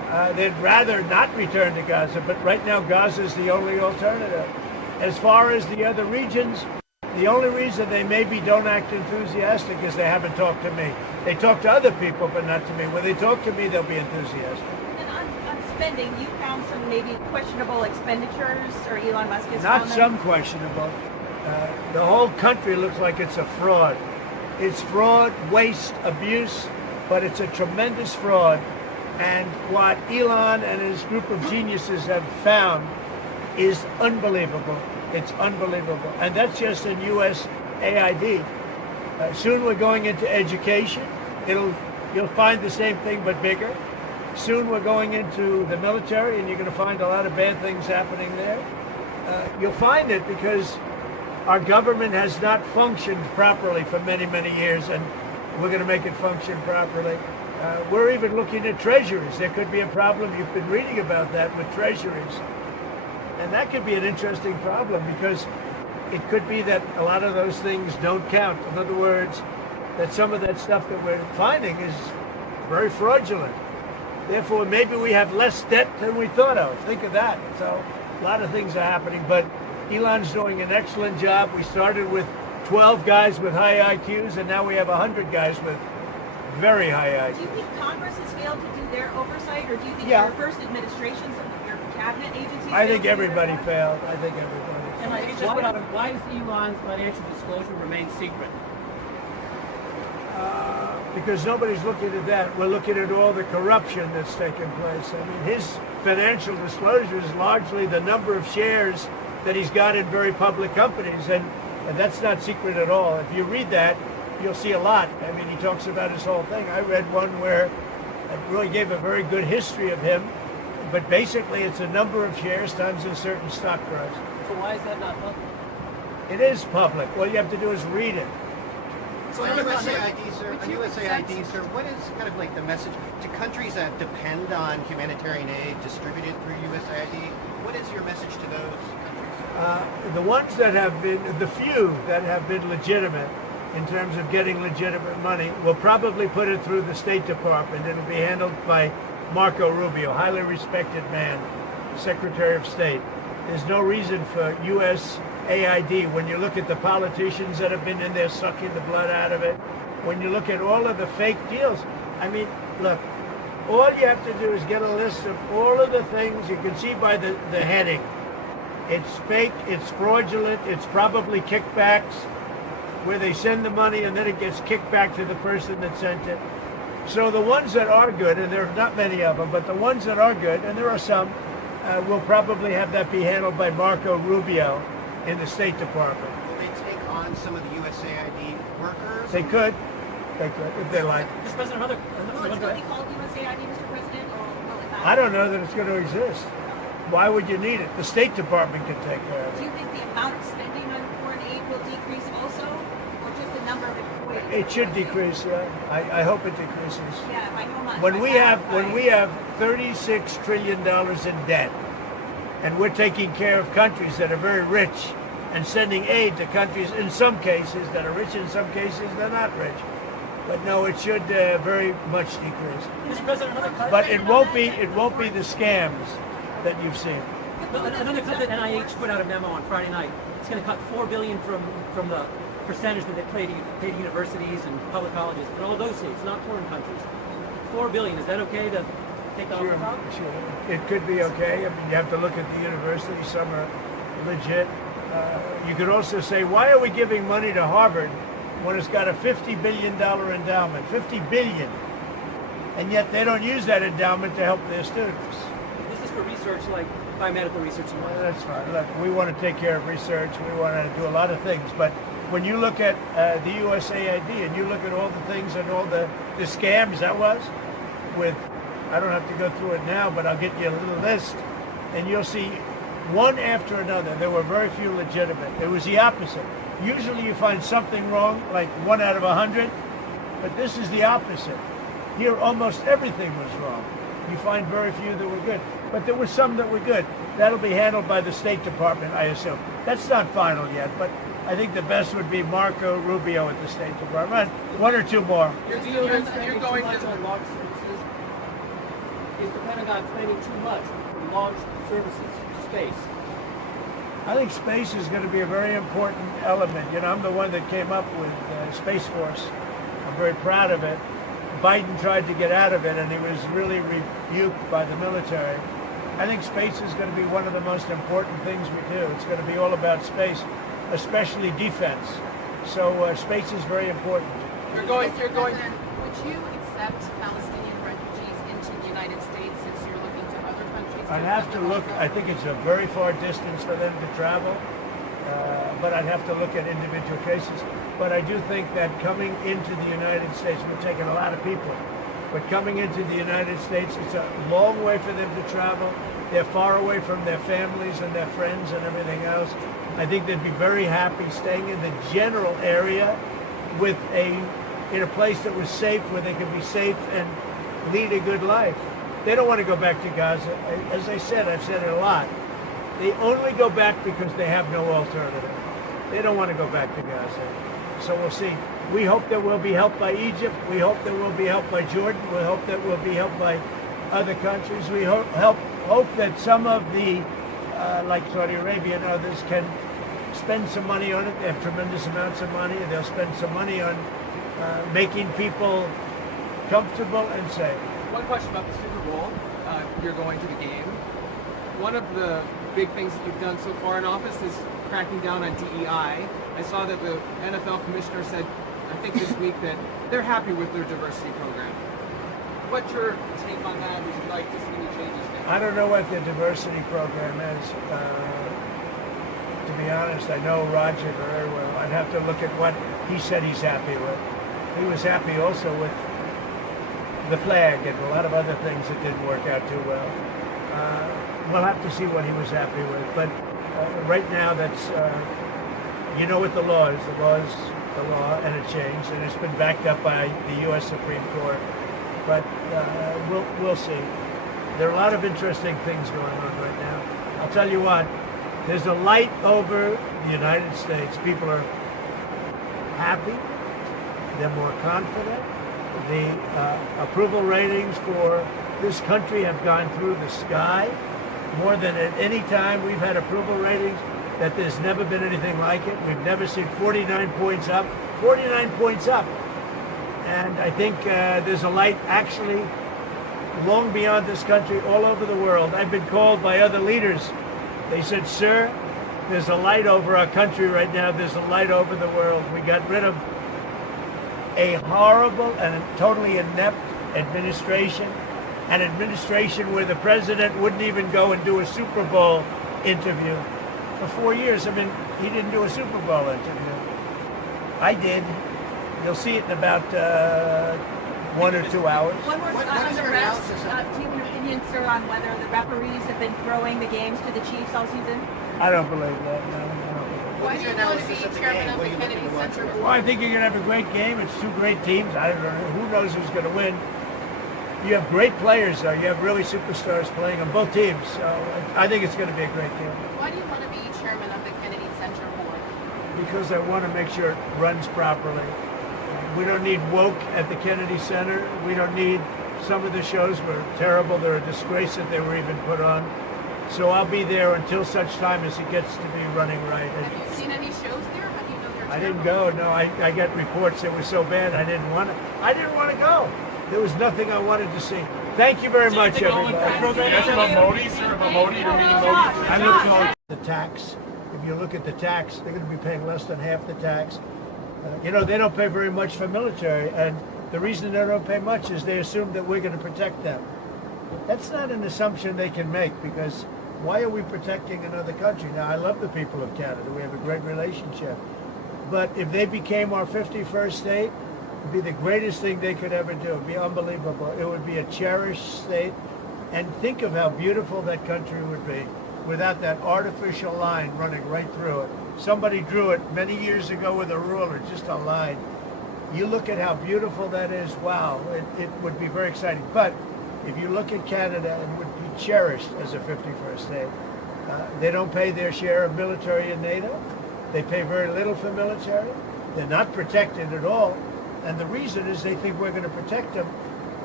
They'd rather not return to Gaza, but right now Gaza is the only alternative. As far as the other regions, the only reason they maybe don't act enthusiastic is they haven't talked to me. They talk to other people, but not to me. When they talk to me, they'll be enthusiastic. And on spending, you found some maybe questionable expenditures, or Elon Musk has Not found them? some questionable. The whole country looks like it's a fraud. It's fraud, waste, abuse, but it's a tremendous fraud. And what Elon and his group of geniuses have found is unbelievable. It's unbelievable. And that's just in USAID. Soon we're going into education. You'll find the same thing but bigger. Soon we're going into the military, and you're going to find a lot of bad things happening there. You'll find it because our government has not functioned properly for many, many years, and we're going to make it function properly. We're even looking at treasuries. There could be a problem. You've been reading about that with treasuries. And that could be an interesting problem because it could be that a lot of those things don't count. In other words, that some of that stuff that we're finding is very fraudulent. Therefore, maybe we have less debt than we thought of. Think of that. So a lot of things are happening, but Elon's doing an excellent job. We started with 12 guys with high IQs, and now we have 100 guys with very high IQs. Do you think Congress has failed to do their oversight, or do you think Yeah. your first administrations of your cabinet agencies? I think everybody failed. I think everybody. And why does Elon's financial disclosure remain secret? Because nobody's looking at that. We're looking at all the corruption that's taken place. I mean, his financial disclosure is largely the number of shares that he's got in very public companies, and that's not secret at all. If you read that, you'll see a lot. I mean, he talks about his whole thing. I read one where it really gave a very good history of him, but basically it's a number of shares times a certain stock price. So why is that not public? It is public. All you have to do is read it. So on USAID, sir, what is kind of like the message to countries that depend on humanitarian aid distributed through USAID? What is your message to those? The ones that have been, the few that have been legitimate in terms of getting legitimate money, will probably put it through the State Department. It'll be handled by Marco Rubio, highly respected man, Secretary of State. There's no reason for USAID, when you look at the politicians that have been in there sucking the blood out of it, when you look at all of the fake deals, I mean, look, all you have to do is get a list of all of the things you can see by the heading. It's fake, it's fraudulent, it's probably kickbacks, where they send the money and then it gets kicked back to the person that sent it. So the ones that are good, and there are not many of them, but the ones that are good, and there are some, will probably have that be handled by Marco Rubio in the State Department. Will they take on some of the USAID workers? They could, if they like. Mr. President, will it still be called USAID, Mr. President, or will it not? I don't know that it's going to exist. Why would you need it? The State Department can take care of it. Do you think the amount of spending on foreign aid will decrease also, or just the number of employees? It should decrease, yeah. I hope it decreases. Yeah, if I know much. When we have $36 trillion in debt, and we're taking care of countries that are very rich and sending aid to countries in some cases that are rich, in some cases they're not rich. But no, it should very much decrease. Mr. President, another But it won't be the scams that you've seen. Another cut that NIH put out a memo on Friday night. It's going to cut $4 billion from the percentage that they pay to universities and public colleges in all those states, not foreign countries. $4 billion. Is that okay to take off the top? Sure. It could be okay. I mean, you have to look at the universities. Some are legit. You could also say, why are we giving money to Harvard when it's got a $50 billion endowment? $50 billion. And yet they don't use that endowment to help their students. This is for research like biomedical research. Well, that's fine. Look, we want to take care of research. We want to do a lot of things. But when you look at the USAID and you look at all the things and all the scams that was with, I don't have to go through it now, but I'll get you a little list, and you'll see one after another. There were very few legitimate. It was the opposite. Usually you find something wrong, like 1 out of 100, but this is the opposite. Here, almost everything was wrong. You find very few that were good. But there were some that were good. That'll be handled by the State Department, I assume. That's not final yet, but I think the best would be Marco Rubio at the State Department. One or two more. You're going to Is the Pentagon spending too much to launch services to space? I think space is going to be a very important element. You know, I'm the one that came up with Space Force. I'm very proud of it. Biden tried to get out of it, and he was really rebuked by the military. I think space is going to be one of the most important things we do. It's going to be all about space, especially defense. So space is very important. You're going. Would you accept Palestinian refugees into the United States since you're looking to other countries? I'd have to look. I think it's a very far distance for them to travel, but I'd have to look at individual cases. But I do think that coming into the United States, we're taking a lot of people, but coming into the United States, it's a long way for them to travel. They're far away from their families and their friends and everything else. I think they'd be very happy staying in the general area with in a place that was safe, where they could be safe and lead a good life. They don't want to go back to Gaza. As I said, I've said it a lot. They only go back because they have no alternative. They don't want to go back to Gaza. So we'll see. We hope that we'll be helped by Egypt. We hope that we'll be helped by Jordan. We hope that we'll be helped by other countries. We hope that some of the, like Saudi Arabia and others, can spend some money on it. They have tremendous amounts of money. They'll spend some money on making people comfortable and safe. One question about the Super Bowl. You're going to the game. One of the big things that you've done so far in office is cracking down on DEI. I saw that the NFL commissioner said, I think this week, that they're happy with their diversity program. What's your take on that? Would you like to see any changes there? I don't know what the diversity program is. To be honest, I know Roger very well. I'd have to look at what he said he's happy with. He was happy also with the flag and a lot of other things that didn't work out too well. We'll have to see what he was happy with. But right now, that's, you know what the law is. The law is the law, and it changed, and it's been backed up by the U.S. Supreme Court. But we'll see. There are a lot of interesting things going on right now. I'll tell you what, there's a light over the United States. People are happy. They're more confident. The approval ratings for this country have gone through the sky. More than at any time we've had approval ratings, that there's never been anything like it. We've never seen 49 points up. 49 points up. And I think there's a light actually long beyond this country, all over the world. I've been called by other leaders. They said, sir, there's a light over our country right now. There's a light over the world. We got rid of a horrible and totally inept administration, an administration where the president wouldn't even go and do a Super Bowl interview. For 4 years, I mean, he didn't do a Super Bowl interview. I did. You'll see it in about 1 or 2 hours. One more on the refs. Do you have an opinion, sir, on whether the referees have been throwing the games to the Chiefs all season? I don't believe that, no. Why do you want to be chairman of the Kennedy Center Board? Well, I think you're going to have a great game. It's two great teams. I don't know. Who knows who's going to win? You have great players, though. You have really superstars playing on both teams. So I think it's going to be a great game. Why do you want to be chairman of the Kennedy Center Board? Because I want to make sure it runs properly. We don't need woke at the Kennedy Center. We don't need, some of the shows were terrible. They're a disgrace that they were even put on. So I'll be there until such time as it gets to be running right. Have you seen any shows there? How do you know they're I didn't go. No, I got reports that were so bad I didn't want to go. There was nothing I wanted to see. Thank you very much, everybody. I look forward to the tax. If you look at the tax, they're going to be paying less than half the tax. You know, they don't pay very much for military, and the reason they don't pay much is they assume that we're going to protect them. That's not an assumption they can make, because why are we protecting another country? Now, I love the people of Canada. We have a great relationship. But if they became our 51st state, it would be the greatest thing they could ever do. It would be unbelievable. It would be a cherished state. And think of how beautiful that country would be without that artificial line running right through it. Somebody drew it many years ago with a ruler, just a line. You look at how beautiful that is, wow, it would be very exciting. But if you look at Canada, it would be cherished as a 51st state. They don't pay their share of military in NATO. They pay very little for military. They're not protected at all. And the reason is they think we're going to protect them.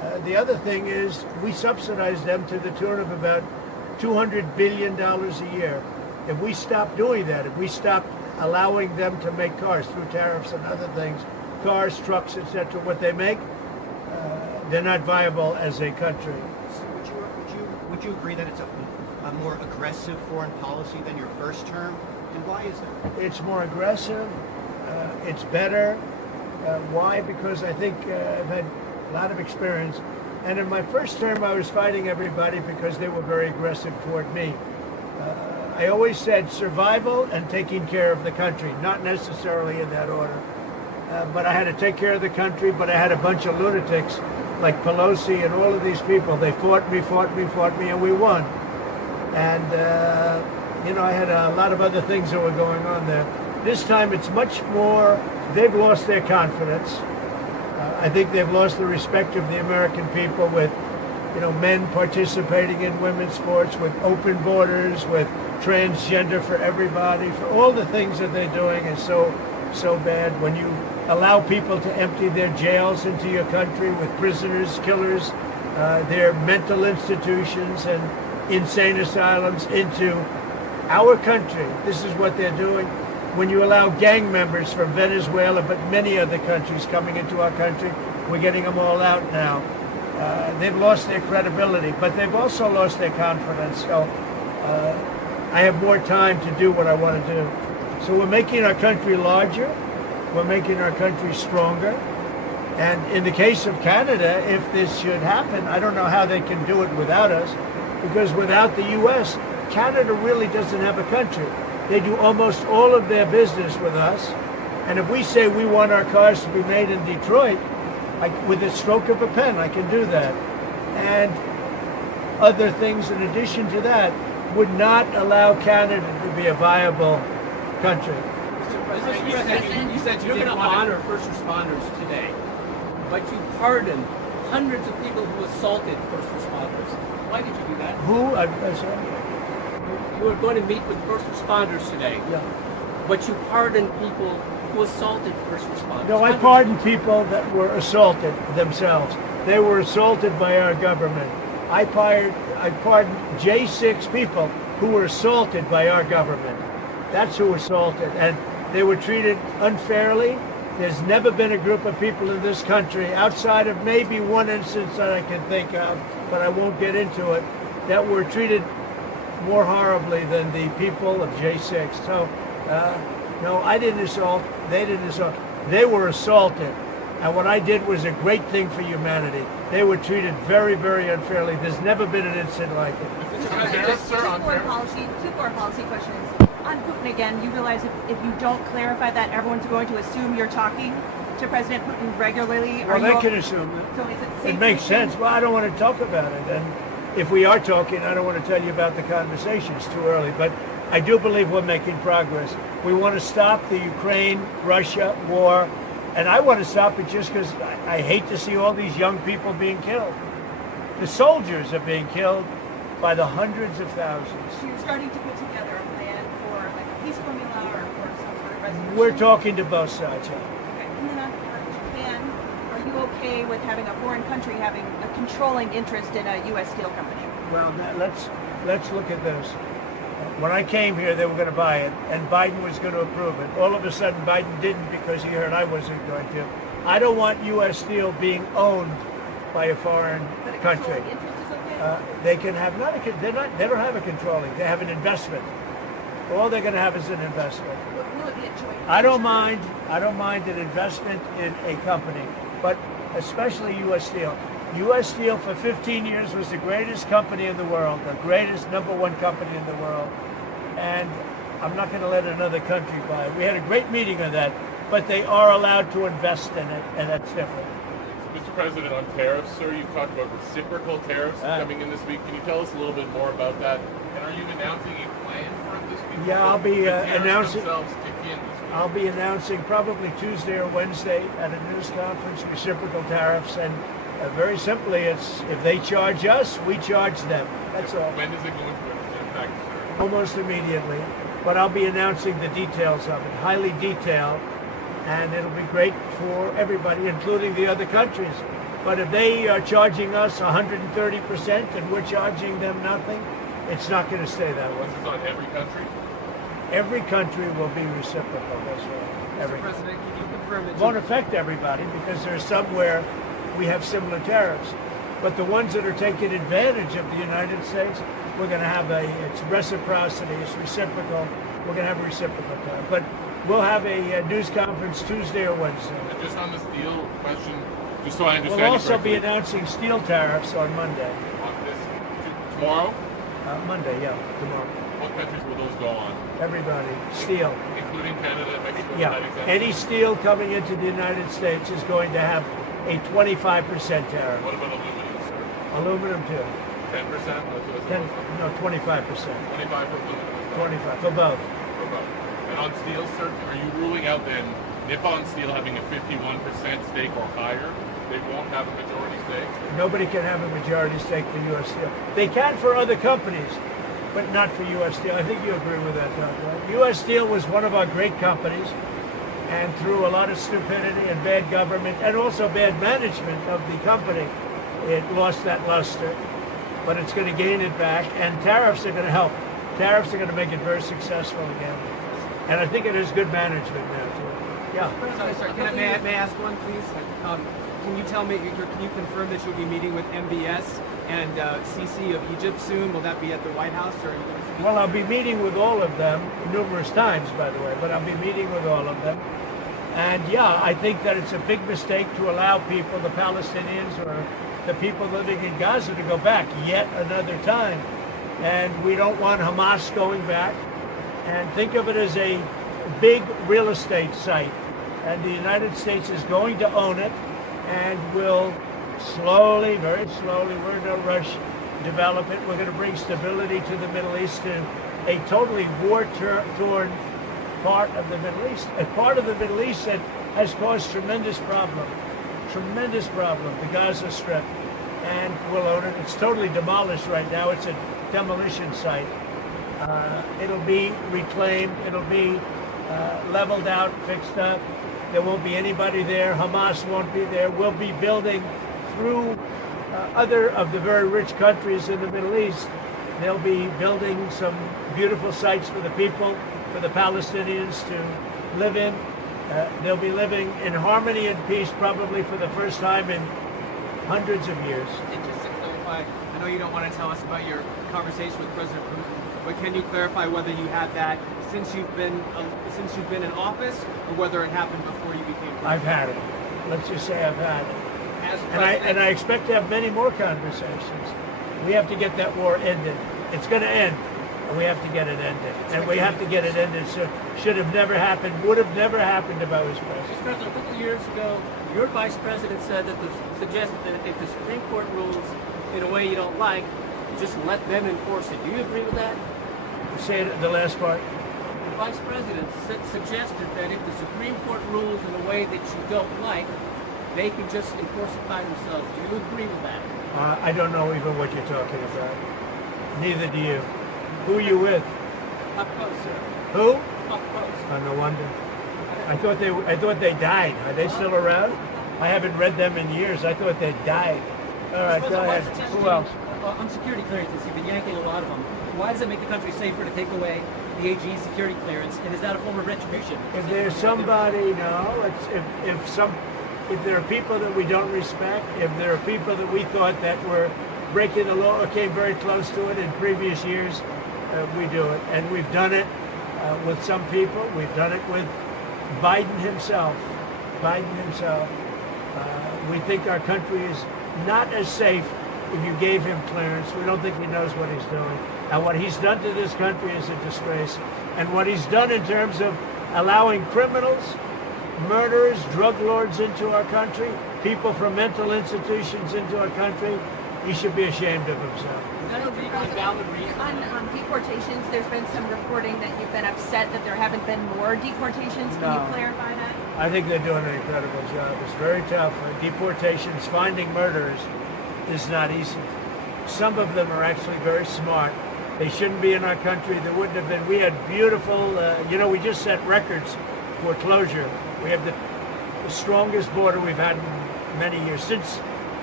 The other thing is we subsidize them to the tune of about $200 billion a year. If we stop doing that, if we stop allowing them to make cars through tariffs and other things, cars, trucks, etc., what they make, they're not viable as a country. So would you agree that it's a more aggressive foreign policy than your first term? And why is that? It's more aggressive. It's better. Why? Because I think I've had a lot of experience. And in my first term, I was fighting everybody because they were very aggressive toward me. I always said survival and taking care of the country, not necessarily in that order. But I had to take care of the country, but I had a bunch of lunatics like Pelosi and all of these people. They fought me, and we won. And, I had a lot of other things that were going on there. This time it's much more, they've lost their confidence. I think they've lost the respect of the American people with, men participating in women's sports, with open borders, with transgender for everybody, for all the things that they're doing is so bad. When you allow people to empty their jails into your country with prisoners, killers, their mental institutions and insane asylums into our country, this is what they're doing. When you allow gang members from Venezuela, but many other countries coming into our country, we're getting them all out now. They've lost their credibility, but they've also lost their confidence. So I have more time to do what I want to do. So we're making our country larger. We're making our country stronger. And in the case of Canada, if this should happen, I don't know how they can do it without us, because without the U.S., Canada really doesn't have a country. They do almost all of their business with us. And if we say we want our cars to be made in Detroit, with a stroke of a pen, I can do that. And other things in addition to that would not allow Canada to be a viable country. You said you didn't honor first responders today, but you pardoned hundreds of people who assaulted first responders. Why did you do that? Who? You were going to meet with first responders today, but you pardoned people who assaulted first responders. No, I pardoned people that were assaulted themselves. They were assaulted by our government. I pardoned J6 people who were assaulted by our government. That's who assaulted, and they were treated unfairly. There's never been a group of people in this country, outside of maybe one instance that I can think of, but I won't get into it, that were treated more horribly than the people of J6. So, no, I didn't assault. They didn't assault. They were assaulted. And what I did was a great thing for humanity. They were treated very, very unfairly. There's never been an incident like it. Two foreign policy questions. On Putin again, you realize if you don't clarify that, everyone's going to assume you're talking to President Putin regularly? Well, they can assume it. So is it safe It makes sense. Well, I don't want to talk about it. And if we are talking, I don't want to tell you about the conversation. It's too early. But I do believe we're making progress. We want to stop the Ukraine-Russia war. And I want to stop it just because I hate to see all these young people being killed. The soldiers are being killed by the hundreds of thousands. So you're starting to put together a plan for like a peace formula or for some sort of resolution? We're talking to both sides. Okay. And then on Japan, are you okay with having a foreign country having a controlling interest in a U.S. steel company? Well, let's look at this. When I came here, they were going to buy it, and Biden was going to approve it. All of a sudden, Biden didn't because he heard I wasn't going to. I don't want U.S. steel being owned by a foreign country. They can have they don't have a controlling. They have an investment. All they're going to have is an investment. Will it be a joint? I don't mind an investment in a company, but especially U.S. Steel. U.S. Steel for 15 years was the greatest company in the world, the greatest #1 company in the world, and I'm not going to let another country buy it. We had a great meeting on that, but they are allowed to invest in it, and that's different. Mr. President, on tariffs, sir, you talked about reciprocal tariffs coming in this week. Can you tell us a little bit more about that? And are you announcing a plan for it this week? Yeah, I'll be announcing. Kick in this week? I'll be announcing probably Tuesday or Wednesday at a news conference reciprocal tariffs, and very simply, it's if they charge us, we charge them. That's all. When is it going to impact, sir? Almost immediately, but I'll be announcing the details of it, highly detailed, and it'll be great for everybody, including the other countries. But if they are charging us 130% and we're charging them nothing, it's not going to stay that way. This is on every country? Every country will be reciprocal. That's right. Every. Mr. President, can you confirm that It won't affect everybody because there's somewhere we have similar tariffs. But the ones that are taking advantage of the United States, we're going to have it's reciprocity, it's reciprocal. We're going to have a reciprocal tariff. But we'll have a news conference Tuesday or Wednesday. And just on the steel question, just so I understand. We'll also be announcing steel tariffs on Monday. On this, tomorrow? Monday, yeah, tomorrow. What countries will those go on? Everybody. Steel. Including Canada and Mexico? Yeah. Any steel coming into the United States is going to have a 25% tariff. What about aluminum, sir? Aluminum too. 10%? No, 25%. 25 for aluminum. 25 for both. For both. And on steel, sir, are you ruling out then Nippon Steel having a 51% stake or higher? They won't have a majority stake? Nobody can have a majority stake for U.S. Steel. They can for other companies, but not for U.S. Steel. I think you agree with that, right? U.S. Steel was one of our great companies, and through a lot of stupidity and bad government and also bad management of the company, it lost that luster. But it's going to gain it back, and tariffs are going to help. Tariffs are going to make it very successful again. And I think it is good management now, too. Yeah. Sorry, may I ask one, please? Can you tell me, can you confirm that you'll be meeting with MBS and Sisi of Egypt soon? Will that be at the White House? Or? Well, I'll be meeting with all of them numerous times, by the way, but I'll be meeting with all of them. And yeah, I think that it's a big mistake to allow people, the Palestinians or the people living in Gaza, to go back yet another time. And we don't want Hamas going back. And think of it as a big real estate site. And the United States is going to own it and will slowly, very slowly, we're in no rush, develop it. We're going to bring stability to the Middle East, to a totally war-torn part of the Middle East. A part of the Middle East that has caused tremendous problem, the Gaza Strip. And we'll own it. It's totally demolished right now. It's a demolition site. It'll be reclaimed. It'll be leveled out, fixed up. There won't be anybody there. Hamas won't be there. We'll be building through other of the very rich countries in the Middle East. They'll be building some beautiful sites for the people, for the Palestinians to live in. They'll be living in harmony and peace probably for the first time in hundreds of years. And just to clarify, I know you don't want to tell us about your conversation with President Putin, but can you clarify whether you had that since you've been in office, or whether it happened before you became president? I've had it. Let's just say I've had it. And I expect to have many more conversations. We have to get that war ended. It's going to end, and we have to get it ended. And we have to get it ended. So should have never happened, would have never happened if I was president. Mr. President, a couple of years ago, your vice president said that suggested that if the Supreme Court rules in a way you don't like, just let them enforce it. Do you agree with that? Say it, the last part. The vice president suggested that if the Supreme Court rules in a way that you don't like, they can just enforce it by themselves. Do you agree with that? I don't know even what you're talking about. Neither do you. Who are you with? Up close, sir. Who? Up close. Oh, no wonder. I thought they died. Are they still around? I haven't read them in years. I thought they died. All right, go ahead. Who else? On security clearances, you've been yanking a lot of them. Why does it make the country safer to take away the AG's security clearance? And is that a form of retribution? If there's somebody, no. If there are people that we don't respect, if there are people that we thought that were breaking the law or came very close to it in previous years, we do it. And we've done it with some people. We've done it with Biden himself. We think our country is not as safe if you gave him clearance. We don't think he knows what he's doing. And what he's done to this country is a disgrace. And what he's done in terms of allowing criminals, murderers, drug lords into our country, people from mental institutions into our country, he should be ashamed of himself. On deportations, there's been some reporting that you've been upset that there haven't been more deportations. Can you clarify that? I think they're doing an incredible job. It's very tough. Deportations, finding murderers is not easy. Some of them are actually very smart. They shouldn't be in our country. There wouldn't have been. We had beautiful, we just set records for closure. We have the strongest border we've had in many years. Since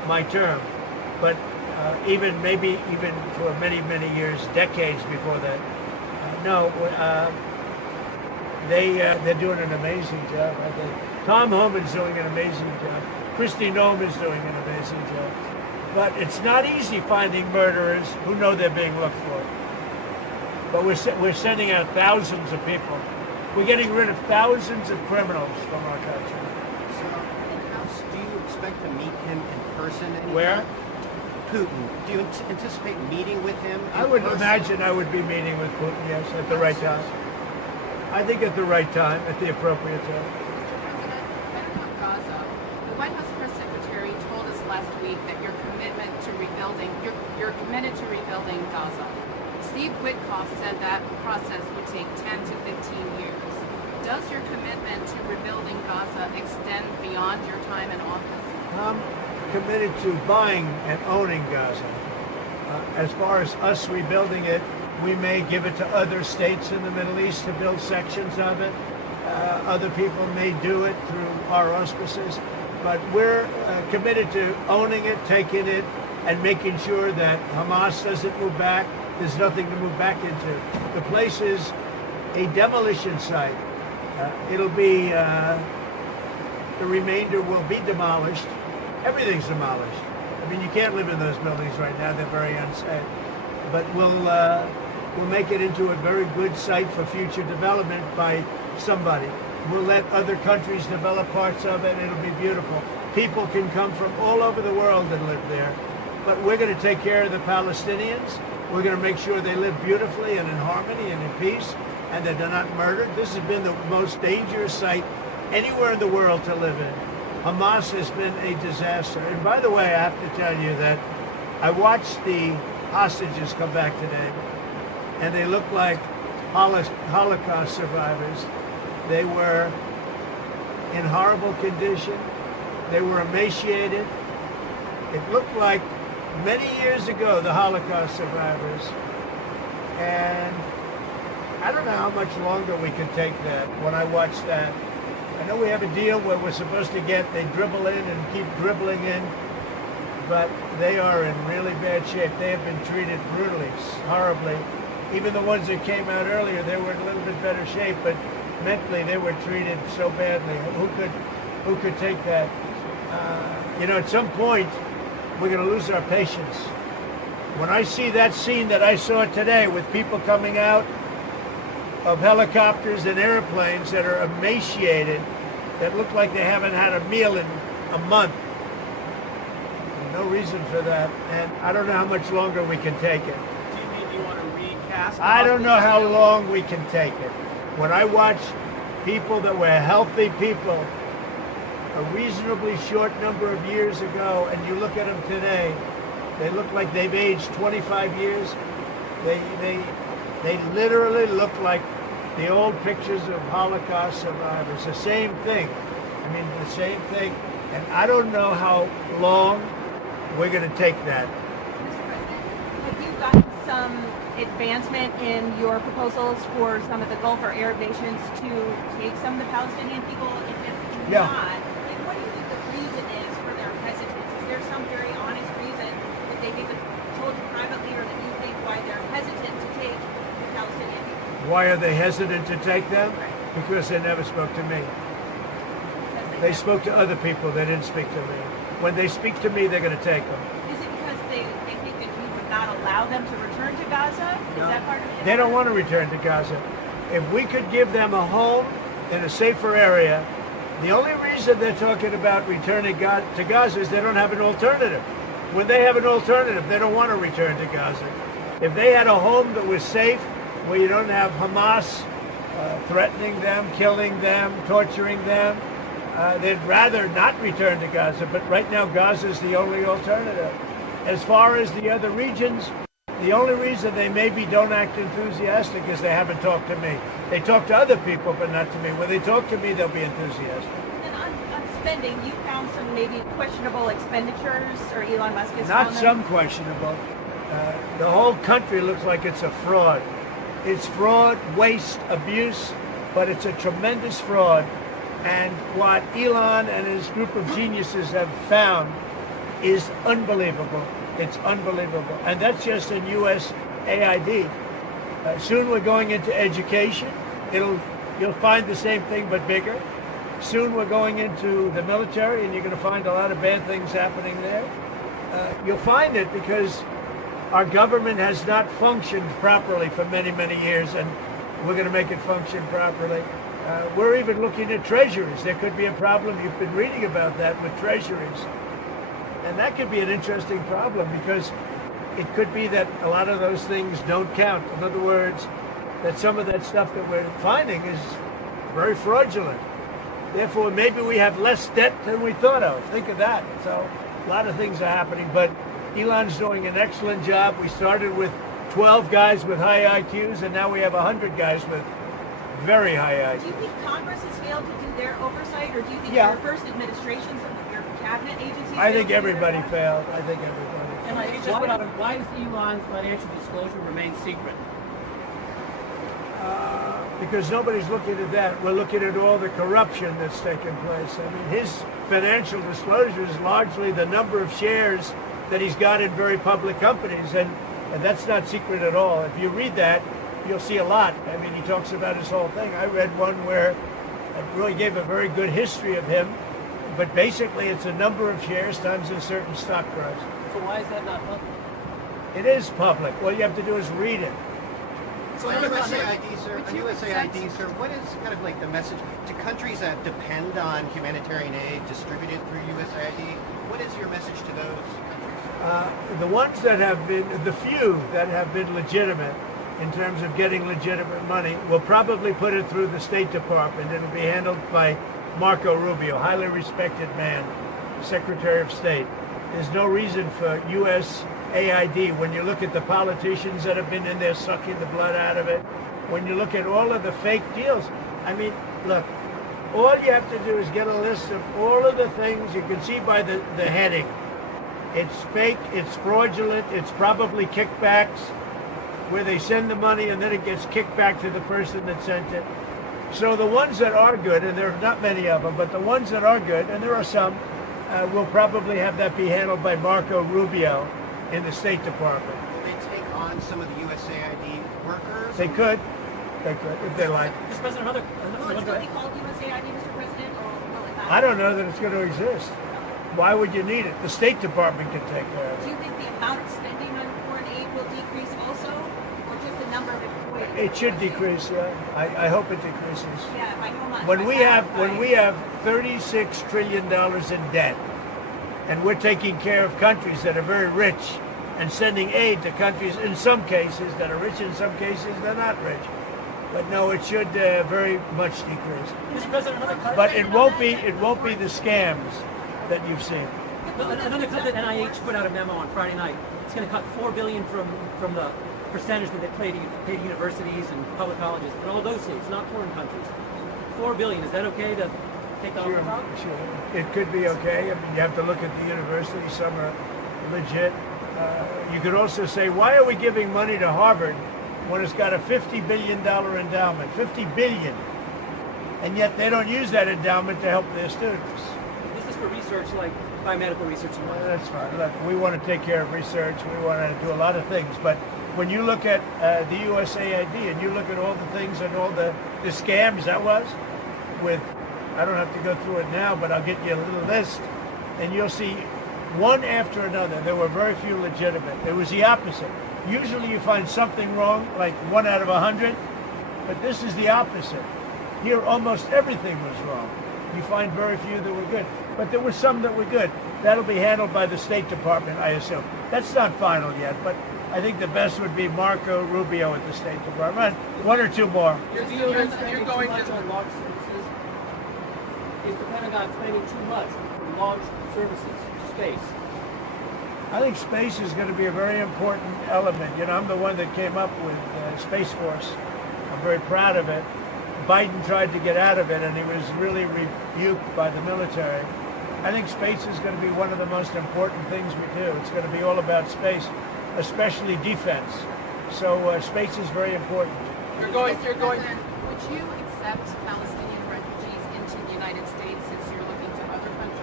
my term, but maybe even for many years, decades before that. They're doing an amazing job. I think Tom Homan's doing an amazing job. Kristi Noem is doing an amazing job. But it's not easy finding murderers who know they're being looked for. But we're sending out thousands of people. We're getting rid of thousands of criminals from our country. So, do you expect to meet him in person anytime? Where? Putin. Do you anticipate meeting with him? I would imagine I would be meeting with Putin, yes, at the right time. I think at the right time, at the appropriate time. Gaza. The White House press secretary told us last week that you're committed to rebuilding Gaza. Steve Witkoff said that process would take 10 to 15 years. Does your commitment to rebuilding Gaza extend beyond your time in office? I'm committed to buying and owning Gaza. As far as us rebuilding it, we may give it to other states in the Middle East to build sections of it. Other people may do it through our auspices. But we're committed to owning it, taking it, and making sure that Hamas doesn't move back. There's nothing to move back into. The place is a demolition site. It'll be, the remainder will be demolished. Everything's demolished. I mean, you can't live in those buildings right now. They're very unsafe. But we'll make it into a very good site for future development by somebody. We'll let other countries develop parts of it. It'll be beautiful. People can come from all over the world and live there. But we're going to take care of the Palestinians. We're going to make sure they live beautifully and in harmony and in peace, and that they're not murdered. This has been the most dangerous site anywhere in the world to live in. Hamas has been a disaster. And by the way, I have to tell you that I watched the hostages come back today, and they look like Holocaust survivors. They were in horrible condition. They were emaciated. It looked like many years ago, the Holocaust survivors. And I don't know how much longer we can take that when I watch that. I know we have a deal where we're supposed to they dribble in and keep dribbling in, but they are in really bad shape. They have been treated brutally, horribly. Even the ones that came out earlier, they were in a little bit better shape, but mentally they were treated so badly. Who could take that? At some point, we're going to lose our patience. When I see that scene that I saw today with people coming out of helicopters and airplanes that are emaciated, that look like they haven't had a meal in a month, there's no reason for that. And I don't know how much longer we can take it. Do you mean you want to recast? I don't know how long we can take it. When I watch people that were healthy people a reasonably short number of years ago, and you look at them today, they look like they've aged 25 years. They literally look like the old pictures of Holocaust survivors. The same thing. I mean, the same thing. And I don't know how long we're going to take that. Have you gotten some advancement in your proposals for some of the Gulf or Arab nations to take some of the Palestinian people? If Yeah. not, what do you think the reason is for their hesitance? Is there some very honest reason that they haven't told you privately, or that you think why they're hesitant to take the Palestinian people? Why are they hesitant to take them? Because they never spoke to me. They spoke to other people. They didn't speak to me. When they speak to me, they're going to take them. Is it because they think that you would not allow them to return to Gaza? Is that part of it? They don't want to return to Gaza. If we could give them a home in a safer area, the only reason they're talking about returning to Gaza is they don't have an alternative. When they have an alternative, they don't want to return to Gaza. If they had a home that was safe, where you don't have Hamas threatening them, killing them, torturing them, they'd rather not return to Gaza. But right now, Gaza is the only alternative. As far as the other regions, the only reason they maybe don't act enthusiastic is they haven't talked to me. They talk to other people, but not to me. When they talk to me, they'll be enthusiastic. And on spending, you found some maybe questionable expenditures, or Elon Musk has Not found them? some questionable. The whole country looks like it's a fraud. It's fraud, waste, abuse, but it's a tremendous fraud. And what Elon and his group of geniuses have found is unbelievable. It's unbelievable. And that's just in USAID. Soon we're going into education. You'll find the same thing but bigger. Soon we're going into the military, and you're going to find a lot of bad things happening there. You'll find it because our government has not functioned properly for many, many years, and we're going to make it function properly. We're even looking at treasuries. There could be a problem. You've been reading about that with treasuries. And that could be an interesting problem because it could be that a lot of those things don't count. In other words, that some of that stuff that we're finding is very fraudulent. Therefore, maybe we have less debt than we thought of. Think of that. So a lot of things are happening, but Elon's doing an excellent job. We started with 12 guys with high IQs, and now we have 100 guys with very high IQs. Do you think Congress has failed to do their oversight, or do you think Yeah. your first administration, some of your cabinet agencies? I think failed to do everybody their failed. I think everybody. And why does Elon's financial disclosure remain secret? Because nobody's looking at that. We're looking at all the corruption that's taken place. I mean, his financial disclosure is largely the number of shares that he's got in very public companies, and that's not secret at all. If you read that, you'll see a lot. I mean, he talks about his whole thing. I read one where it really gave a very good history of him, but basically it's a number of shares times a certain stock price. So why is that not public? It is public. All you have to do is read it. So on USAID, sir, what is kind of like the message to countries that depend on humanitarian aid distributed through USAID? What is your message to those countries? The ones that have been, the few that have been legitimate in terms of getting legitimate money, will probably put it through the State Department. It'll be handled by Marco Rubio, highly respected man, Secretary of State. There's no reason for USAID, when you look at the politicians that have been in there sucking the blood out of it, when you look at all of the fake deals, I mean, look, all you have to do is get a list of all of the things you can see by the heading. It's fake, it's fraudulent, it's probably kickbacks, where they send the money and then it gets kicked back to the person that sent it. So the ones that are good, and there are not many of them, but the ones that are good, and there are some, will probably have that be handled by Marco Rubio in the State Department. Will they take on some of the USAID workers? They could, if they like. Will it still be called USAID, Mr. President, or will it not? I don't know that it's going to exist. Why would you need it? The State Department can take care of it. Do you think the amount of spending on foreign aid will decrease also, or just the number of employees? It should decrease, yeah. I hope it decreases. Yeah, by how much? When we have $36 trillion in debt, and we're taking care of countries that are very rich and sending aid to countries in some cases that are rich, in some cases they're not rich. But no, it should very much decrease. Mr. President, another But it won't be the scams that you've seen. Another clip that NIH put out a memo on Friday night. It's going to cut $4 billion from the percentage that they pay to universities and public colleges in all those states, not foreign countries. $4 billion. Is that okay to take off? Sure. It could be okay. I mean, you have to look at the universities. Some are legit. You could also say, why are we giving money to Harvard when it's got a $50 billion endowment? $50 billion. And yet they don't use that endowment to help their students. This is for research like biomedical research. That's fine. Look, we want to take care of research. We want to do a lot of things. But when you look at the USAID and you look at all the things and all the scams that was with, I don't have to go through it now, but I'll get you a little list, and you'll see one after another. There were very few legitimate. It was the opposite. Usually you find something wrong, like 1 out of 100, but this is the opposite. Here, almost everything was wrong. You find very few that were good, but there were some that were good. That'll be handled by the State Department, I assume. That's not final yet, but I think the best would be Marco Rubio at the State Department. 1 or 2 more. You're going to launch services. Is the Pentagon spending too much on launch services to space? I think space is going to be a very important element. You know, I'm the one that came up with Space Force. I'm very proud of it. Biden tried to get out of it, and he was really rebuked by the military. I think space is going to be one of the most important things we do. It's going to be all about space, especially defense. So space is very important. You're going. Would you accept Palestinian refugees into the United States since you're looking to other countries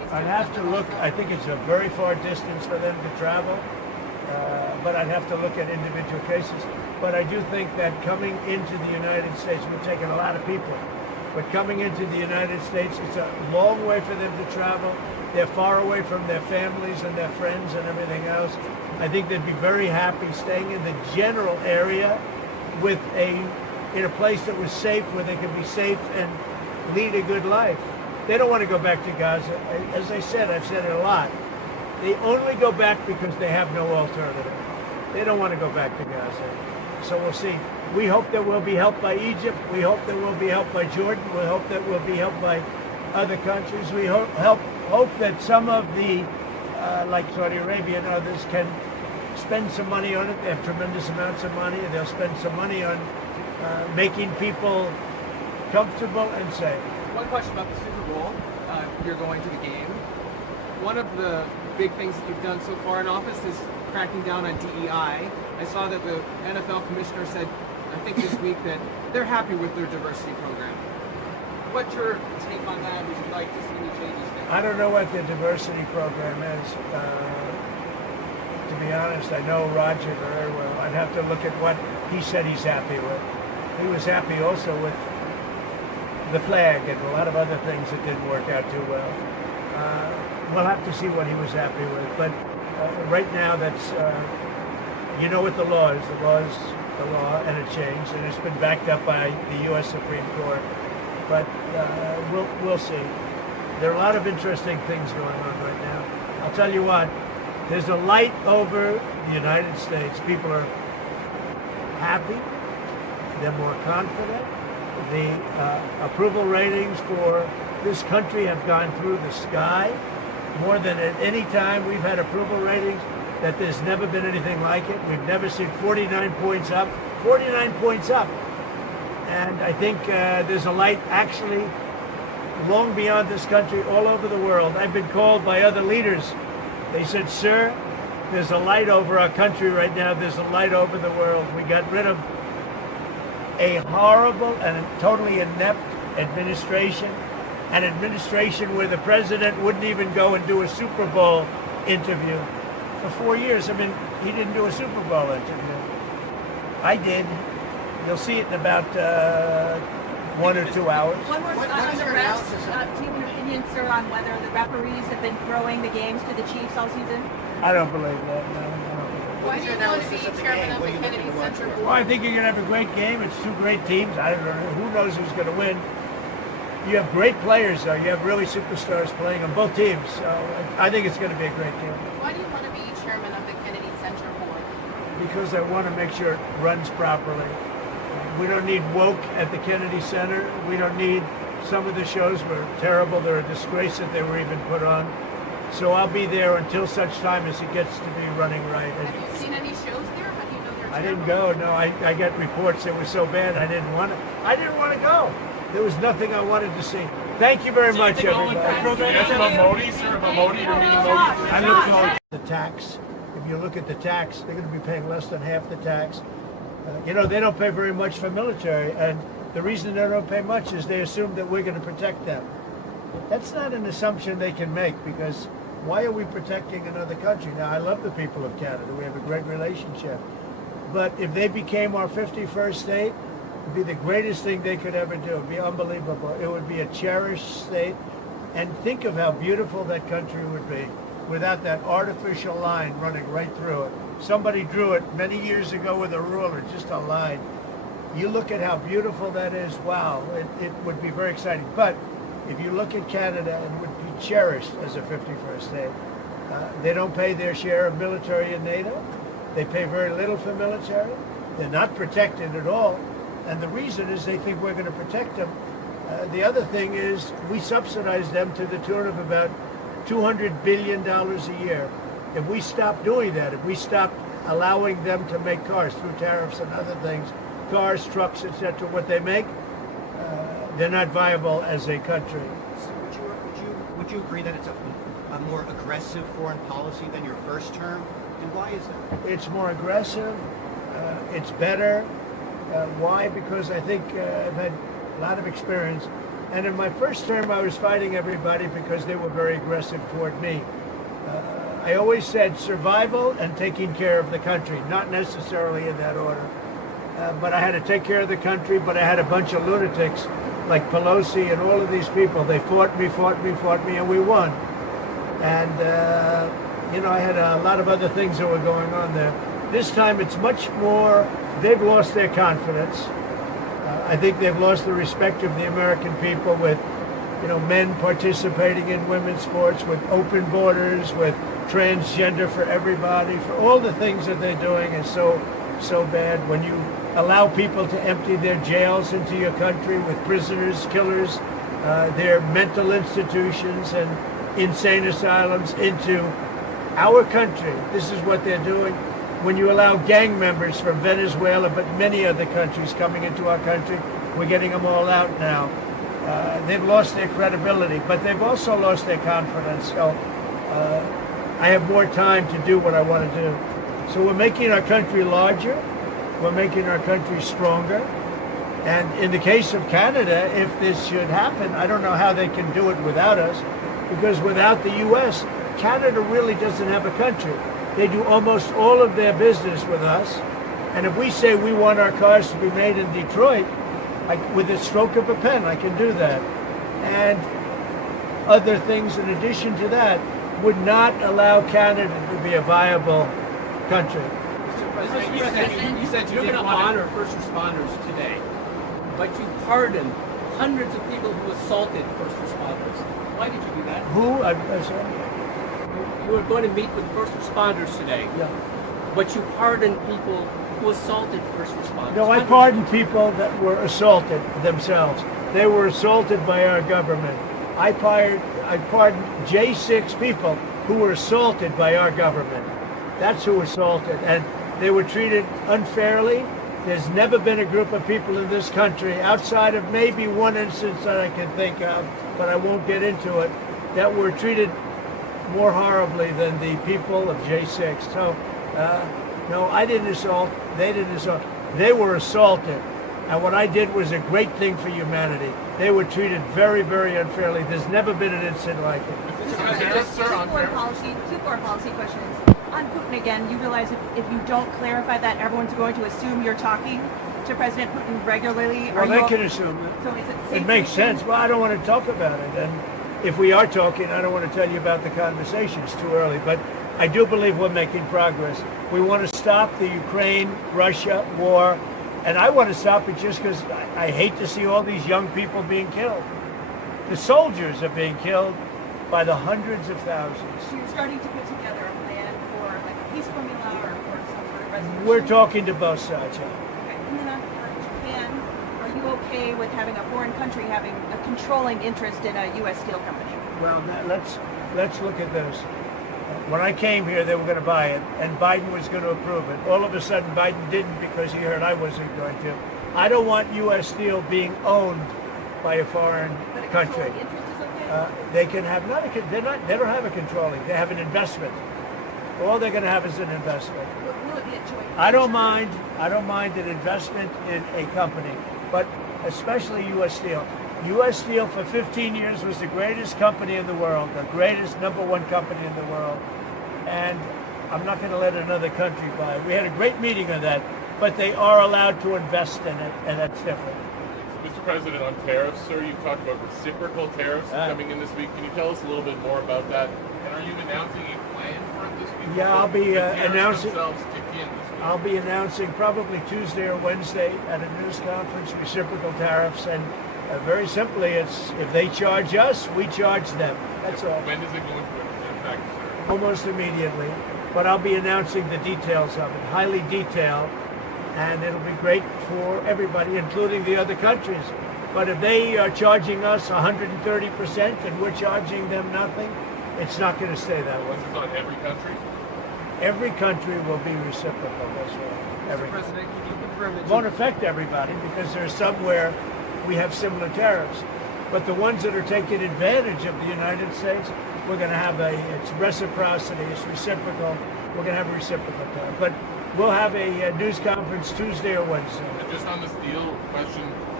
I'd have to look. I think it's a very far distance for them to travel, but I'd have to look at individual cases. But I do think that coming into the United States, we're taking a lot of people, but coming into the United States, it's a long way for them to travel. They're far away from their families and their friends and everything else. I think they'd be very happy staying in the general area with in a place that was safe, where they could be safe and lead a good life. They don't want to go back to Gaza. As I said, I've said it a lot. They only go back because they have no alternative. They don't want to go back to Gaza. So we'll see. We hope that we'll be helped by Egypt. We hope that we'll be helped by Jordan. We hope that we'll be helped by other countries. We hope that some of the, like Saudi Arabia and others, can spend some money on it. They have tremendous amounts of money, and they'll spend some money on making people comfortable and safe. One question about the Super Bowl. You're going to the game. One of the big things that you've done so far in office is cracking down on DEI. I saw that the NFL commissioner said, I think this week, that they're happy with their diversity program. What's your take on that? Would you like to see any changes there? I don't know what the diversity program is. To be honest, I know Roger very well. I'd have to look at what he said he's happy with. He was happy also with the flag and a lot of other things that didn't work out too well. We'll have to see what he was happy with. But right now, that's, you know what the law is. The law is the law, and it changed, and it's been backed up by the U.S. Supreme Court. But we'll see. There are a lot of interesting things going on right now. I'll tell you what, there's a light over the United States. People are happy. They're more confident. The approval ratings for this country have gone through the sky. More than at any time we've had approval ratings that there's never been anything like it. We've never seen 49 points up. 49 points up. And I think there's a light actually long beyond this country, all over the world. I've been called by other leaders. They said, sir, there's a light over our country right now. There's a light over the world. We got rid of a horrible and totally inept administration, an administration where the president wouldn't even go and do a Super Bowl interview for 4 years. I mean, he didn't do a Super Bowl interview. I did. You'll see it in about 1 or 2 hours. One more on the refs. Do you have an opinion, sir, on whether the referees have been throwing the games to the Chiefs all season? I don't believe that. No. Why do you want to be chairman of the Kennedy Center Board? Well, I think you're going to have a great game. It's two great teams. I don't know. Who knows who's going to win? You have great players, though. You have really superstars playing on both teams. So I think it's going to be a great game. Why do you want to be chairman of the Kennedy Center Board? Because I want to make sure it runs properly. We don't need woke at the Kennedy Center. We don't need, some of the shows were terrible. They're a disgrace that they were even put on. So I'll be there until such time as it gets to be running right. Have you seen any shows there? How do you know they're terrible? I didn't go. No, I got reports that were so bad I didn't want to go. There was nothing I wanted to see. Thank you very much, everybody. I look forward to the tax. If you look at the tax, they're going to be paying less than half the tax. They don't pay very much for military, and the reason they don't pay much is they assume that we're going to protect them. That's not an assumption they can make, because why are we protecting another country? Now, I love the people of Canada. We have a great relationship. But if they became our 51st state, it would be the greatest thing they could ever do. It would be unbelievable. It would be a cherished state. And think of how beautiful that country would be without that artificial line running right through it. Somebody drew it many years ago with a ruler, just a line. You look at how beautiful that is, wow, it would be very exciting. But if you look at Canada, it would be cherished as a 51st state. They don't pay their share of military in NATO. They pay very little for military. They're not protected at all. And the reason is they think we're going to protect them. The other thing is we subsidize them to the tune of about $200 billion a year. If we stop doing that, if we stop allowing them to make cars through tariffs and other things, cars, trucks, etc., what they make, they're not viable as a country. So would you agree that it's a more aggressive foreign policy than your first term? And why is that? It's more aggressive. It's better. Why? Because I think I've had a lot of experience. And in my first term, I was fighting everybody because they were very aggressive toward me. I always said survival and taking care of the country, not necessarily in that order. But I had to take care of the country, but I had a bunch of lunatics like Pelosi and all of these people. They fought me, and we won. And, I had a lot of other things that were going on there. This time it's much more, they've lost their confidence. I think they've lost the respect of the American people with, men participating in women's sports, with open borders, with transgender for everybody, for all the things that they're doing is so bad. When you allow people to empty their jails into your country with prisoners, killers, their mental institutions and insane asylums into our country, this is what they're doing. When you allow gang members from Venezuela, but many other countries coming into our country, we're getting them all out now. They've lost their credibility, but they've also lost their confidence. So I have more time to do what I want to do. So we're making our country larger. We're making our country stronger. And in the case of Canada, if this should happen, I don't know how they can do it without us, because without the U.S., Canada really doesn't have a country. They do almost all of their business with us. And if we say we want our cars to be made in Detroit, with a stroke of a pen, I can do that. And other things in addition to that would not allow Canada to be a viable country. Mr. President, you said you're going to honor first responders today, but you pardoned hundreds of people who assaulted first responders. Why did you do that? Who? I'm sorry. You were going to meet with first responders today, but you pardoned people who assaulted first responders. No, I pardoned people that were assaulted themselves. They were assaulted by our government. I pardoned J6 people who were assaulted by our government. That's who assaulted, and they were treated unfairly. There's never been a group of people in this country, outside of maybe one instance that I can think of, but I won't get into it, that were treated more horribly than the people of J6. So, no, I didn't assault. They didn't assault. They were assaulted. And what I did was a great thing for humanity. They were treated very, very unfairly. There's never been an incident like it. Two more policy questions. On Putin again, you realize if you don't clarify that, everyone's going to assume you're talking to President Putin regularly? Well, they can assume it. So is it safe It makes sense. Well, I don't want to talk about it. And if we are talking, I don't want to tell you about the conversation. It's too early. But I do believe we're making progress. We want to stop the Ukraine-Russia war. And I want to stop it just because I hate to see all these young people being killed. The soldiers are being killed by the hundreds of thousands. So you're starting to put together a plan for like a peace formula or some sort of resolution? We're talking to both sides, yeah. Okay. And then on Japan, are you okay with having a foreign country having a controlling interest in a U.S. steel company? Well, let's look at this. When I came here, they were going to buy it, and Biden was going to approve it. All of a sudden, Biden didn't because he heard I wasn't going to. I don't want U.S. steel being owned by a foreign country. They can have they don't have a controlling. They have an investment. All they're going to have is an investment. Will it be a joint? I don't mind an investment in a company, but especially U.S. Steel. U.S. Steel for 15 years was the greatest company in the world, the greatest #1 company in the world. And I'm not going to let another country buy it. We had a great meeting on that, but they are allowed to invest in it, and that's different. Mr. President, on tariffs, sir, you talked about reciprocal tariffs coming in this week. Can you tell us a little bit more about that? And are you announcing a plan for it this week? Yeah, I'll be announcing. Kick in this week? I'll be announcing probably Tuesday or Wednesday at a news conference reciprocal tariffs, and very simply, it's if they charge us, we charge them. That's all. When does it go into effect, sir? Almost immediately. But I'll be announcing the details of it, highly detailed, and it'll be great for everybody, including the other countries. But if they are charging us 130% and we're charging them nothing, it's not going to stay that way. This is on every country? Every country will be reciprocal. That's right. Mr. President, can you confirm that It won't affect everybody because there's somewhere we have similar tariffs. But the ones that are taking advantage of the United States, we're going to have it's reciprocity, it's reciprocal. We're going to have a reciprocal tariff. But we'll have a news conference Tuesday or Wednesday. And just on the steel question,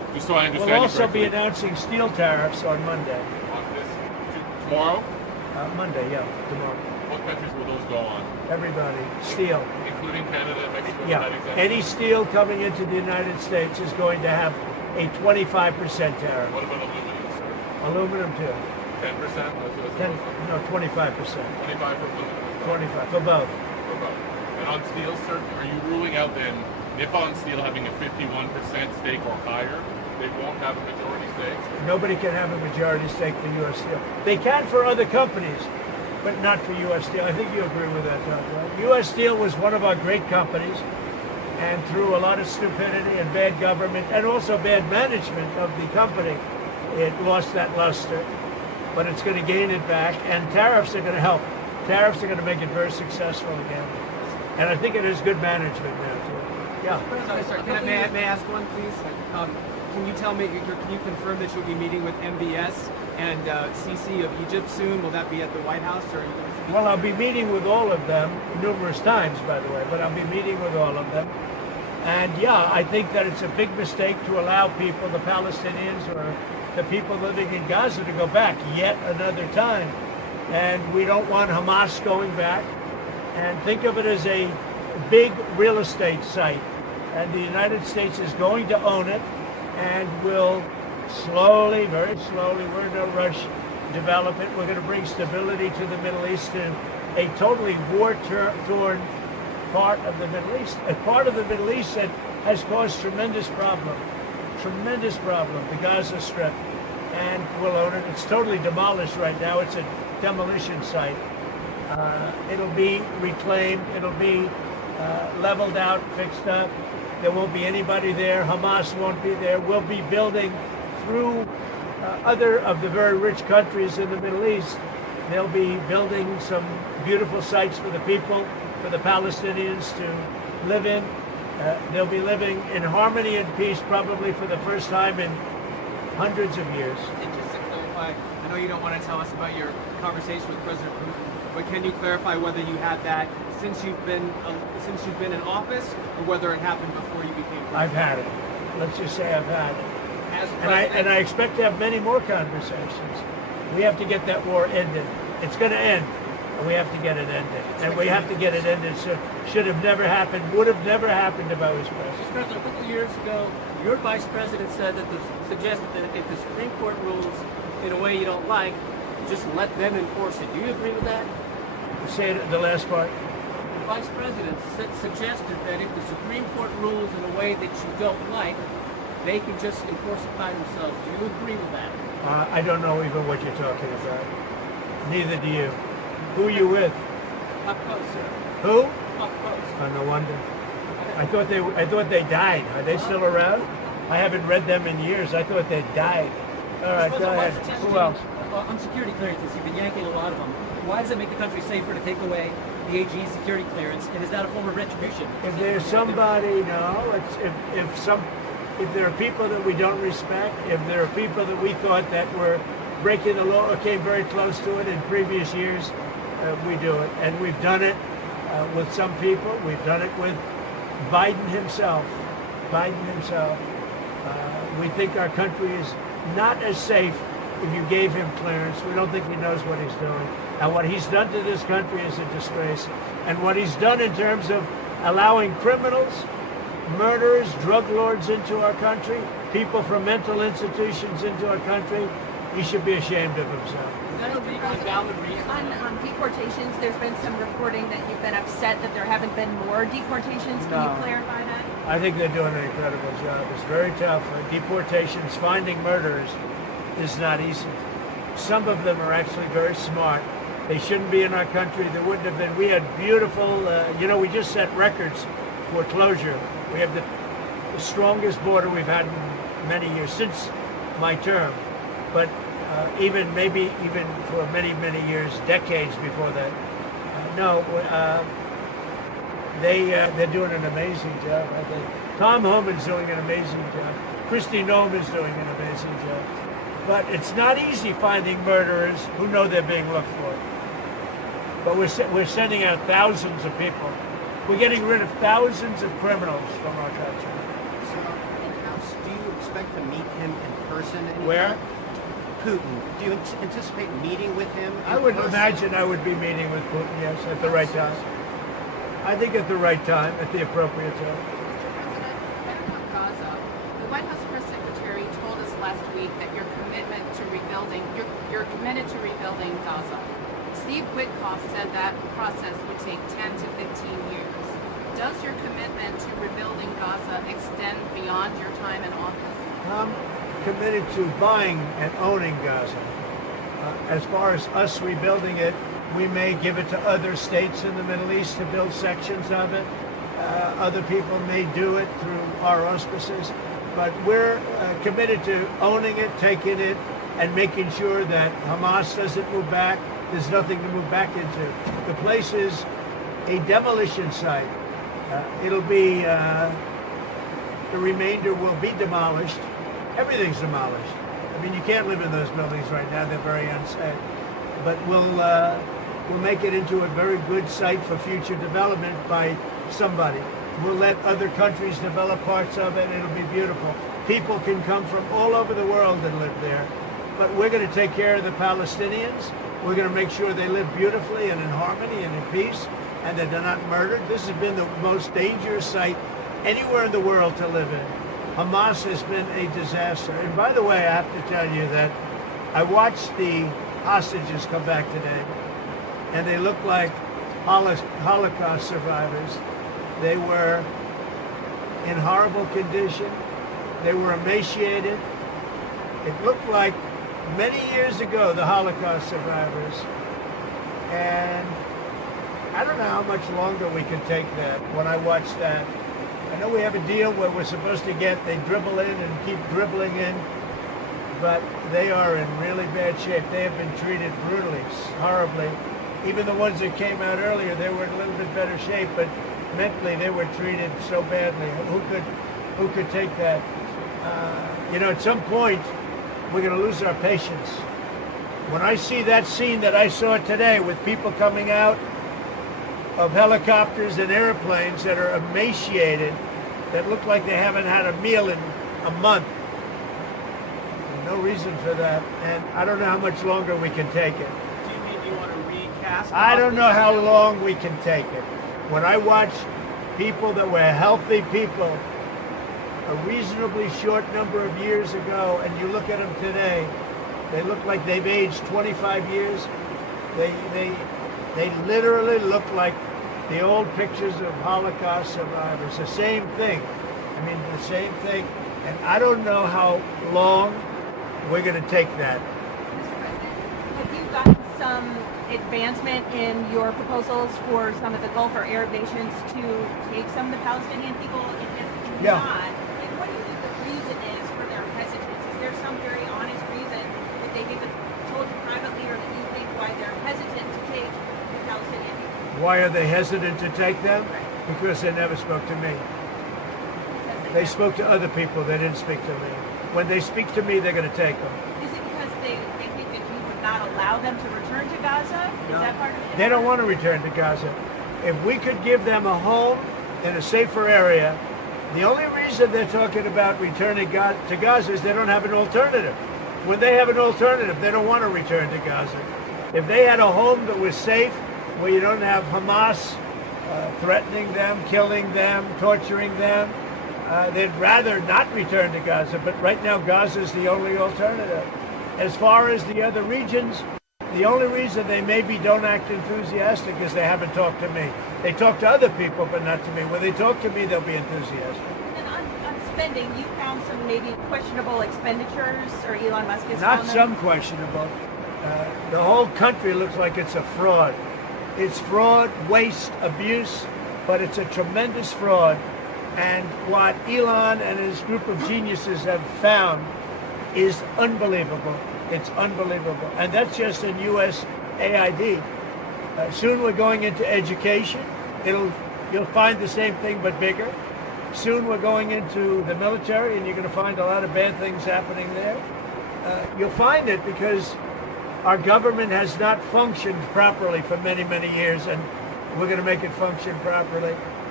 Just so I understand. We'll also correctly. be announcing steel tariffs on Monday. On this tomorrow. Monday, yeah, tomorrow. What countries will those go on? Everybody, steel. Including Canada and Mexico. Yeah, That exemption? any steel coming into the United States is going to have a 25% tariff. What about aluminum, sir? Aluminum too. 10%? 25%. 25 for aluminum. 25 for both. For both. And on steel, sir, are you ruling out then Nippon Steel having a 51% stake or higher? They won't have a majority stake? Nobody can have a majority stake for U.S. Steel. They can for other companies, but not for U.S. Steel. I think you agree with that, Doug, right? U.S. Steel was one of our great companies, and through a lot of stupidity and bad government and also bad management of the company, it lost that luster. But it's going to gain it back, and tariffs are going to help. Tariffs are going to make it very successful again. And I think it is good management now, too. Yeah. Sorry, may I ask one, please? Can you tell me, can you confirm that you'll be meeting with MBS and Sisi of Egypt soon? Will that be at the White House, or are you going to speak? Well, I'll be meeting with all of them numerous times, by the way, but I'll be meeting with all of them. And yeah, I think that it's a big mistake to allow people, the Palestinians or the people living in Gaza, to go back yet another time. And we don't want Hamas going back. And think of it as a big real estate site. And the United States is going to own it and will slowly, very slowly, we're in no rush, develop it. We're going to bring stability to the Middle East, to a totally war-torn part of the Middle East, a part of the Middle East that has caused tremendous problem, the Gaza Strip, and we'll own it. It's totally demolished right now. It's a demolition site. It'll be reclaimed. It'll be leveled out, fixed up. There won't be anybody there. Hamas won't be there. We'll be building through other of the very rich countries in the Middle East. They'll be building some beautiful sites for the people, for the Palestinians to live in. They'll be living in harmony and peace probably for the first time in hundreds of years. And just to clarify, I know you don't want to tell us about your conversation with President Putin, but can you clarify whether you had that since you've been in office, or whether it happened before you became president? I've had it. Let's just say I've had it. As And I expect to have many more conversations. We have to get that war ended. It's going to end, and we have to get it ended. And we have to get it ended. So should have never happened, would have never happened if I was president. Mr. President, a couple of years ago, your vice president suggested that if the Supreme Court rules in a way you don't like, just let them enforce it. Do you agree with that? Say it, the last part. The vice president suggested that if the Supreme Court rules in a way that you don't like, they can just enforce it by themselves. Do you agree with that? I don't know even what you're talking about. Neither do you. Who are you with? Up close, sir. Who? Up close. Oh, no wonder. I thought they died. Are they still around? I haven't read them in years. I thought they died. All right, go ahead. Who else? On security clearances, you've been yanking a lot of them. Why does it make the country safer to take away the AG's security clearance? And is that a form of retribution? If there's somebody, no. If there are people that we don't respect, if there are people that we thought that were breaking the law or came very close to it in previous years, we do it. And we've done it with some people. We've done it with Biden himself. We think our country is not as safe if you gave him clearance. We don't think he knows what he's doing. And what he's done to this country is a disgrace. And what he's done in terms of allowing criminals, murderers, drug lords into our country, people from mental institutions into our country, he should be ashamed of himself. On deportations, there's been some reporting that you've been upset that there haven't been more deportations. Can you clarify that? I think they're doing an incredible job. It's very tough. Deportations, finding murderers is not easy. Some of them are actually very smart. They shouldn't be in our country. There wouldn't have been. We had beautiful, we just set records for closure. We have the strongest border we've had in many years, since my term. But even for many, many years, decades before that. They're doing an amazing job, I think. Tom Homan's doing an amazing job. Kristi Noem is doing an amazing job. But it's not easy finding murderers who know they're being looked for. But we're sending out thousands of people. We're getting rid of thousands of criminals from our country. So, in-house, do you expect to meet him in person? Where? Putin. Do you anticipate meeting with him? I would imagine I would be meeting with Putin, yes, at the right time. I think at the right time, at the appropriate time. Gaza. The White House press secretary told us last week that you're committed to rebuilding Gaza. Steve Witkoff said that process would take 10 to 15 years. Does your commitment to rebuilding Gaza extend beyond your time in office? I'm committed to buying and owning Gaza. As far as us rebuilding it, we may give it to other states in the Middle East to build sections of it. Other people may do it through our auspices. But we're committed to owning it, taking it, and making sure that Hamas doesn't move back. There's nothing to move back into. The place is a demolition site. It'll be, the remainder will be demolished. Everything's demolished. I mean, you can't live in those buildings right now. They're very unsafe. But we'll make it into a very good site for future development by somebody. We'll let other countries develop parts of it. It'll be beautiful. People can come from all over the world and live there. But we're going to take care of the Palestinians. We're going to make sure they live beautifully and in harmony and in peace, and that they're not murdered. This has been the most dangerous site anywhere in the world to live in. Hamas has been a disaster. And by the way, I have to tell you that I watched the hostages come back today, and they look like Holocaust survivors. They were in horrible condition. They were emaciated. It looked like many years ago, the Holocaust survivors. And I don't know how much longer we can take that when I watch that. I know we have a deal where we're supposed to they dribble in and keep dribbling in, but they are in really bad shape. They have been treated brutally, horribly. Even the ones that came out earlier, they were in a little bit better shape, but mentally they were treated so badly. Who could take that? At some point, we're going to lose our patience. When I see that scene that I saw today with people coming out of helicopters and airplanes that are emaciated, that look like they haven't had a meal in a month, no reason for that. And I don't know how much longer we can take it. Do you mean you want to recast? I don't know how long we can take it. When I watch people that were healthy people a reasonably short number of years ago, and you look at them today, they look like they've aged 25 years. They literally look like the old pictures of Holocaust survivors. The same thing. I mean, the same thing. And I don't know how long we're going to take that. Have you gotten some advancement in your proposals for some of the Gulf or Arab nations to take some of the Palestinian people? If Yeah. not, what do you think the reason is for their hesitance? Is there some very honest reason that they've even told you privately, or that you think why they're hesitant to take the Palestinian people? Why are they hesitant to take them? Because they never spoke to me. They spoke to other people. They didn't speak to me. When they speak to me, they're going to take them. Is it because they think that you would not allow them to return to Gaza? Is that part of it? They don't want to return to Gaza. If we could give them a home in a safer area, the only reason they're talking about returning to Gaza is they don't have an alternative. When they have an alternative, they don't want to return to Gaza. If they had a home that was safe, where you don't have Hamas threatening them, killing them, torturing them, they'd rather not return to Gaza. But right now, Gaza is the only alternative. As far as the other regions, the only reason they maybe don't act enthusiastic is they haven't talked to me. They talk to other people, but not to me. When they talk to me, they'll be enthusiastic. And on spending, you found some maybe questionable expenditures, or Elon Musk has Not found them? some questionable. The whole country looks like it's a fraud. It's fraud, waste, abuse, but it's a tremendous fraud. And what Elon and his group of geniuses have found is unbelievable. It's unbelievable. And that's just in USAID. Soon we're going into education. You'll find the same thing, but bigger. Soon we're going into the military, and you're going to find a lot of bad things happening there. You'll find it because our government has not functioned properly for many, many years, and we're going to make it function properly.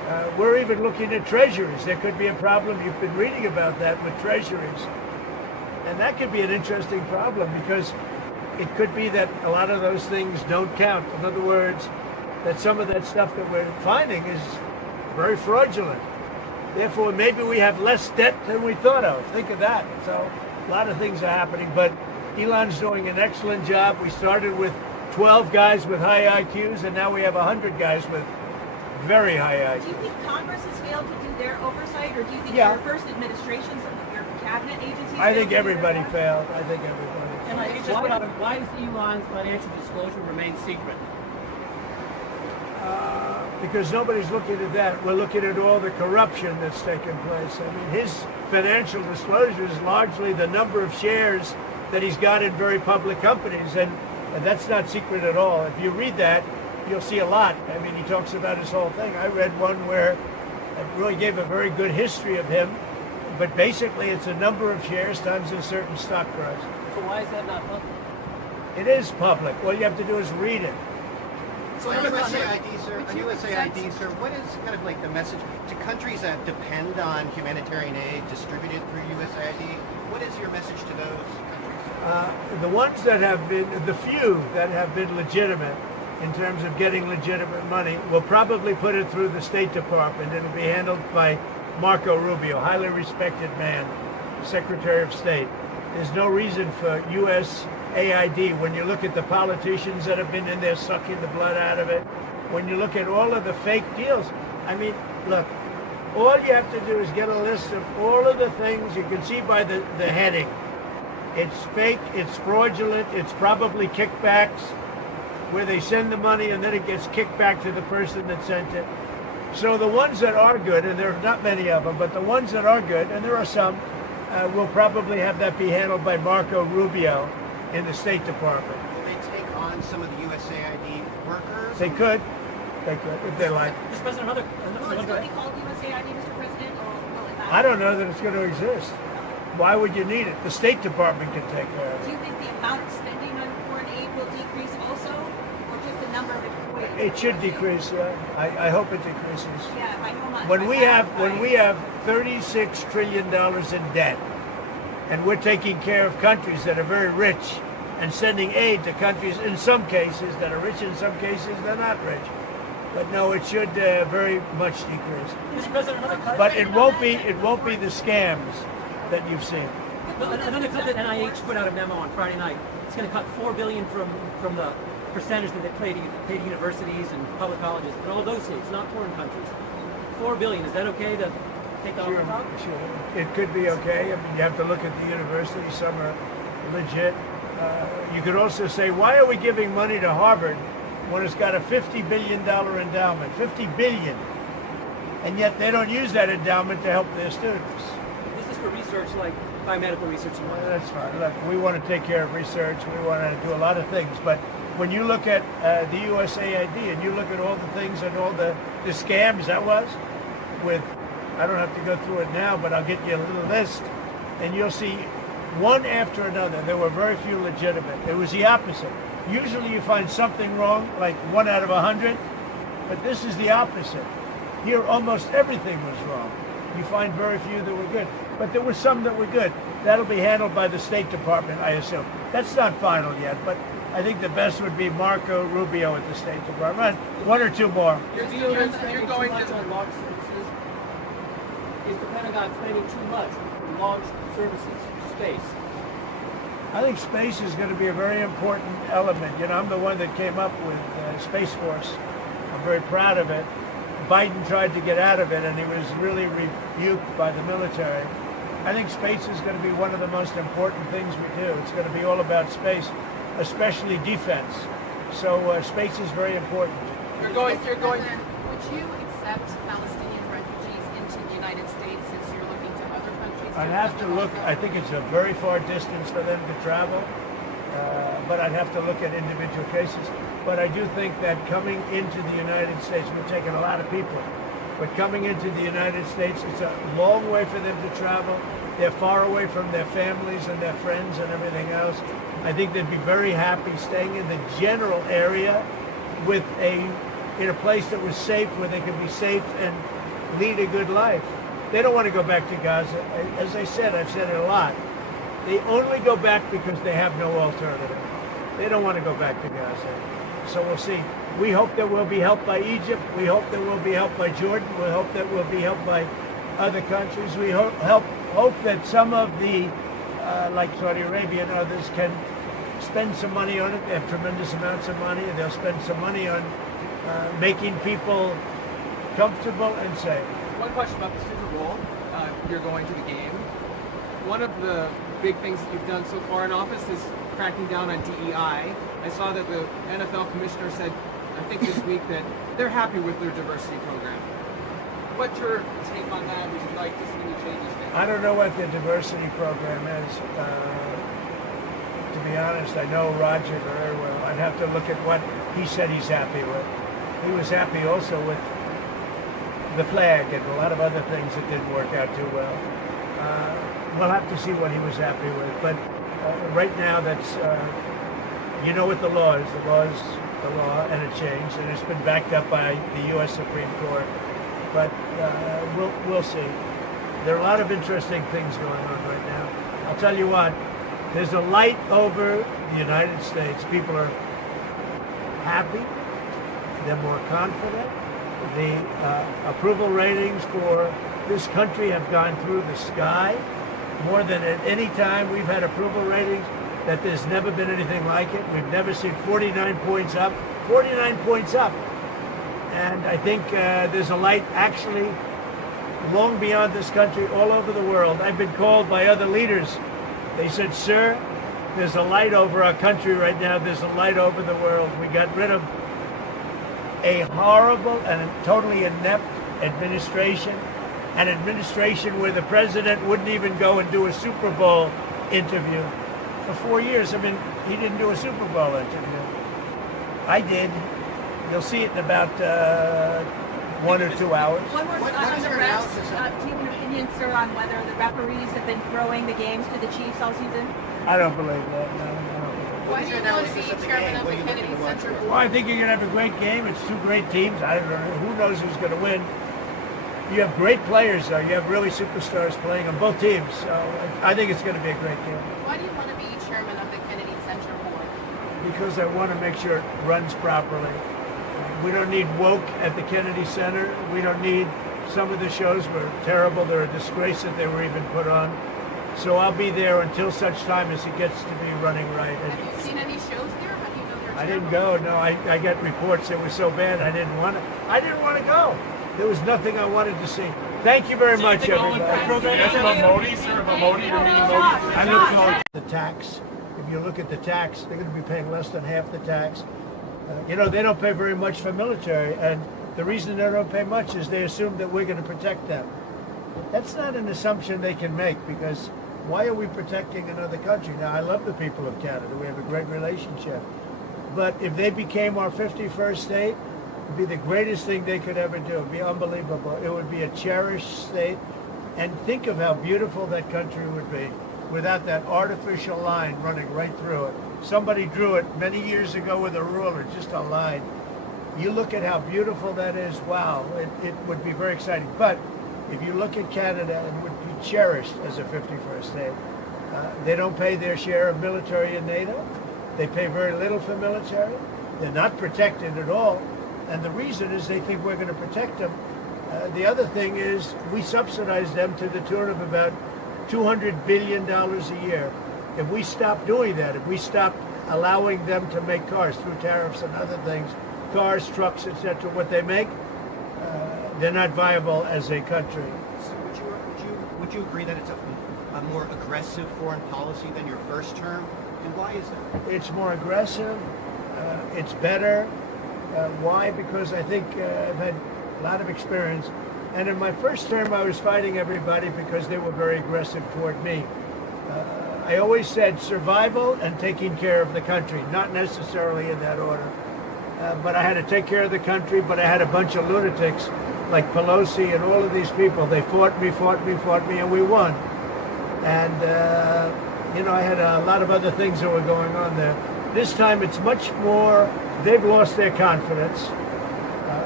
We're even looking at treasuries. There could be a problem. You've been reading about that with treasuries. And that could be an interesting problem because it could be that a lot of those things don't count. In other words, that some of that stuff that we're finding is very fraudulent. Therefore, maybe we have less debt than we thought of. Think of that. So a lot of things are happening, but Elon's doing an excellent job. We started with 12 guys with high IQs, and now we have 100 guys with very high IQs. Do you think Congress has failed to do their oversight, or do you think Yeah. your first administration, some of your cabinet agencies? I think everybody failed. I think everybody. And why does Elon's financial disclosure remain secret? Because nobody's looking at that. We're looking at all the corruption that's taken place. I mean, his financial disclosure is largely the number of shares that he's got in very public companies, and that's not secret at all. If you read that, you'll see a lot. I mean, he talks about his whole thing. I read one where it really gave a very good history of him, but basically it's a number of shares times a certain stock price. So why is that not public? It is public. All you have to do is read it. So on USAID, sir, what is kind of like the message to countries that depend on humanitarian aid distributed through USAID? What is your message to those countries? The ones that have been, the few that have been legitimate in terms of getting legitimate money, will probably put it through the State Department. It'll be handled by Marco Rubio, highly respected man, Secretary of State. There's no reason for USAID, when you look at the politicians that have been in there sucking the blood out of it, when you look at all of the fake deals, I mean, look, all you have to do is get a list of all of the things you can see by the heading. It's fake, it's fraudulent, it's probably kickbacks, where they send the money and then it gets kicked back to the person that sent it. So the ones that are good, and there are not many of them, but the ones that are good, and there are some, will probably have that be handled by Marco Rubio in the State Department. Will they take on some of the USAID workers? They could, if they like. Mr. President, will it still be called USAID, Mr. President, or will it not? I don't know that it's going to exist. Why would you need it? The State Department can take care of it. Do you think the amount of spending on foreign aid will decrease also, or just the number of employees? It should decrease. I hope it decreases. Yeah, by how much? When we have $36 trillion in debt, and we're taking care of countries that are very rich and sending aid to countries in some cases that are rich, in some cases they're not rich. But no, it should very much decrease. Mr. President, But it won't be the scams that you've seen. Another cut that NIH put out a memo on Friday night. It's going to cut $4 billion from the percentage that they pay to universities and public colleges in all those states, not foreign countries. $4 billion. Is that okay to take that off the top? Sure. It could be okay. I mean, you have to look at the universities. Some are legit. You could also say, why are we giving money to Harvard when it's got a $50 billion endowment? $50 billion. And yet they don't use that endowment to help their students. This is for research like biomedical research. That's fine. Look, we want to take care of research. We want to do a lot of things. But when you look at the USAID and you look at all the things and all the scams that was with, I don't have to go through it now, but I'll get you a little list, and you'll see one after another. There were very few legitimate. It was the opposite. Usually you find something wrong, like 1 out of 100, but this is the opposite. Here almost everything was wrong. You find very few that were good. But there were some that were good. That'll be handled by the State Department, I assume. That's not final yet, but I think the best would be Marco Rubio at the State Department. One or two more. You're going to launch services. Is the Pentagon spending too much on launch services to space? I think space is going to be a very important element. You know, I'm the one that came up with Space Force. I'm very proud of it. Biden tried to get out of it, and he was really rebuked by the military. I think space is going to be one of the most important things we do. It's going to be all about space, especially defense. So space is very important. Would you accept Palestinian refugees into the United States since you're looking to other countries? I'd have to look. I think it's a very far distance for them to travel, but I'd have to look at individual cases. But I do think that coming into the United States, we're taking a lot of people, but coming into the United States, it's a long way for them to travel. They're far away from their families and their friends and everything else. I think they'd be very happy staying in the general area in a place that was safe, where they could be safe and lead a good life. They don't want to go back to Gaza. As I said, I've said it a lot. They only go back because they have no alternative. They don't want to go back to Gaza. So we'll see. We hope that we'll be helped by Egypt. We hope that we'll be helped by Jordan. We hope that we'll be helped by other countries. We hope that some of the, like Saudi Arabia and others, can spend some money on it. They have tremendous amounts of money, and they'll spend some money on making people comfortable and safe. One question about the Super Bowl. You're going to the game. One of the big things that you've done so far in office is cracking down on DEI. I saw that the NFL commissioner said, I think this week, that they're happy with their diversity program. What's your take on that? Would you like to see any changes there? I don't know what the diversity program is. To be honest, I know Roger very well. I'd have to look at what he said he's happy with. He was happy also with the flag and a lot of other things that didn't work out too well. We'll have to see what he was happy with. But right now, that's, you know what the law is. The law is the law, and it changed, and it's been backed up by the U.S. Supreme Court. But we'll see. There are a lot of interesting things going on right now. I'll tell you what, there's a light over the United States. People are happy. They're more confident. The approval ratings for this country have gone through the sky. More than at any time we've had approval ratings that there's never been anything like it. We've never seen 49 points up. 49 points up. And I think there's a light actually long beyond this country, all over the world. I've been called by other leaders. They said, sir, there's a light over our country right now. There's a light over the world. We got rid of a horrible and totally inept administration, an administration where the president wouldn't even go and do a Super Bowl interview. For 4 years, I mean, he didn't do a Super Bowl interview. I did. You'll see it in about 1 or 2 hours. One more on the refs. Do you have an opinion, sir, on whether the referees have been throwing the games to the Chiefs all season? I don't believe that, no. Why do you want to be chairman of the Kennedy Center Board? Well, I think you're going to have a great game. It's two great teams. I don't know. Who knows who's going to win? You have great players, though. You have really superstars playing on both teams. So I think it's going to be a great game. Why do you want to be chairman of the Kennedy Center Board? Because I want to make sure it runs properly. We don't need woke at the Kennedy Center. We don't need, some of the shows were terrible. They're a disgrace that they were even put on. So I'll be there until such time as it gets to be running right. Have you seen any shows there? How do you know they're terrible? I didn't go. No, I got reports that were so bad I didn't want to go. There was nothing I wanted to see. Thank you very much, everybody. Yes, about Modi, sir. About Modi, you're meeting Modi. I look forward to the tax. If you look at the tax, they're going to be paying less than half the tax. They don't pay very much for military, and the reason they don't pay much is they assume that we're going to protect them. That's not an assumption they can make, because why are we protecting another country? Now, I love the people of Canada. We have a great relationship. But if they became our 51st state, it would be the greatest thing they could ever do. It would be unbelievable. It would be a cherished state. And think of how beautiful that country would be without that artificial line running right through it. Somebody drew it many years ago with a ruler, just a line. You look at how beautiful that is, wow, it would be very exciting. But if you look at Canada, it would be cherished as a 51st state. They don't pay their share of military in NATO. They pay very little for military. They're not protected at all. And the reason is they think we're going to protect them. The other thing is we subsidize them to the tune of about $200 billion a year. If we stop doing that, if we stop allowing them to make cars through tariffs and other things, cars, trucks, etc., what they make, they're not viable as a country. So would you agree that it's a more aggressive foreign policy than your first term? And why is that? It's more aggressive. It's better. Why? Because I think I've had a lot of experience. And in my first term, I was fighting everybody because they were very aggressive toward me. I always said survival and taking care of the country, not necessarily in that order. But I had to take care of the country, but I had a bunch of lunatics like Pelosi and all of these people. They fought me, and we won. And, I had a lot of other things that were going on there. This time it's much more, they've lost their confidence.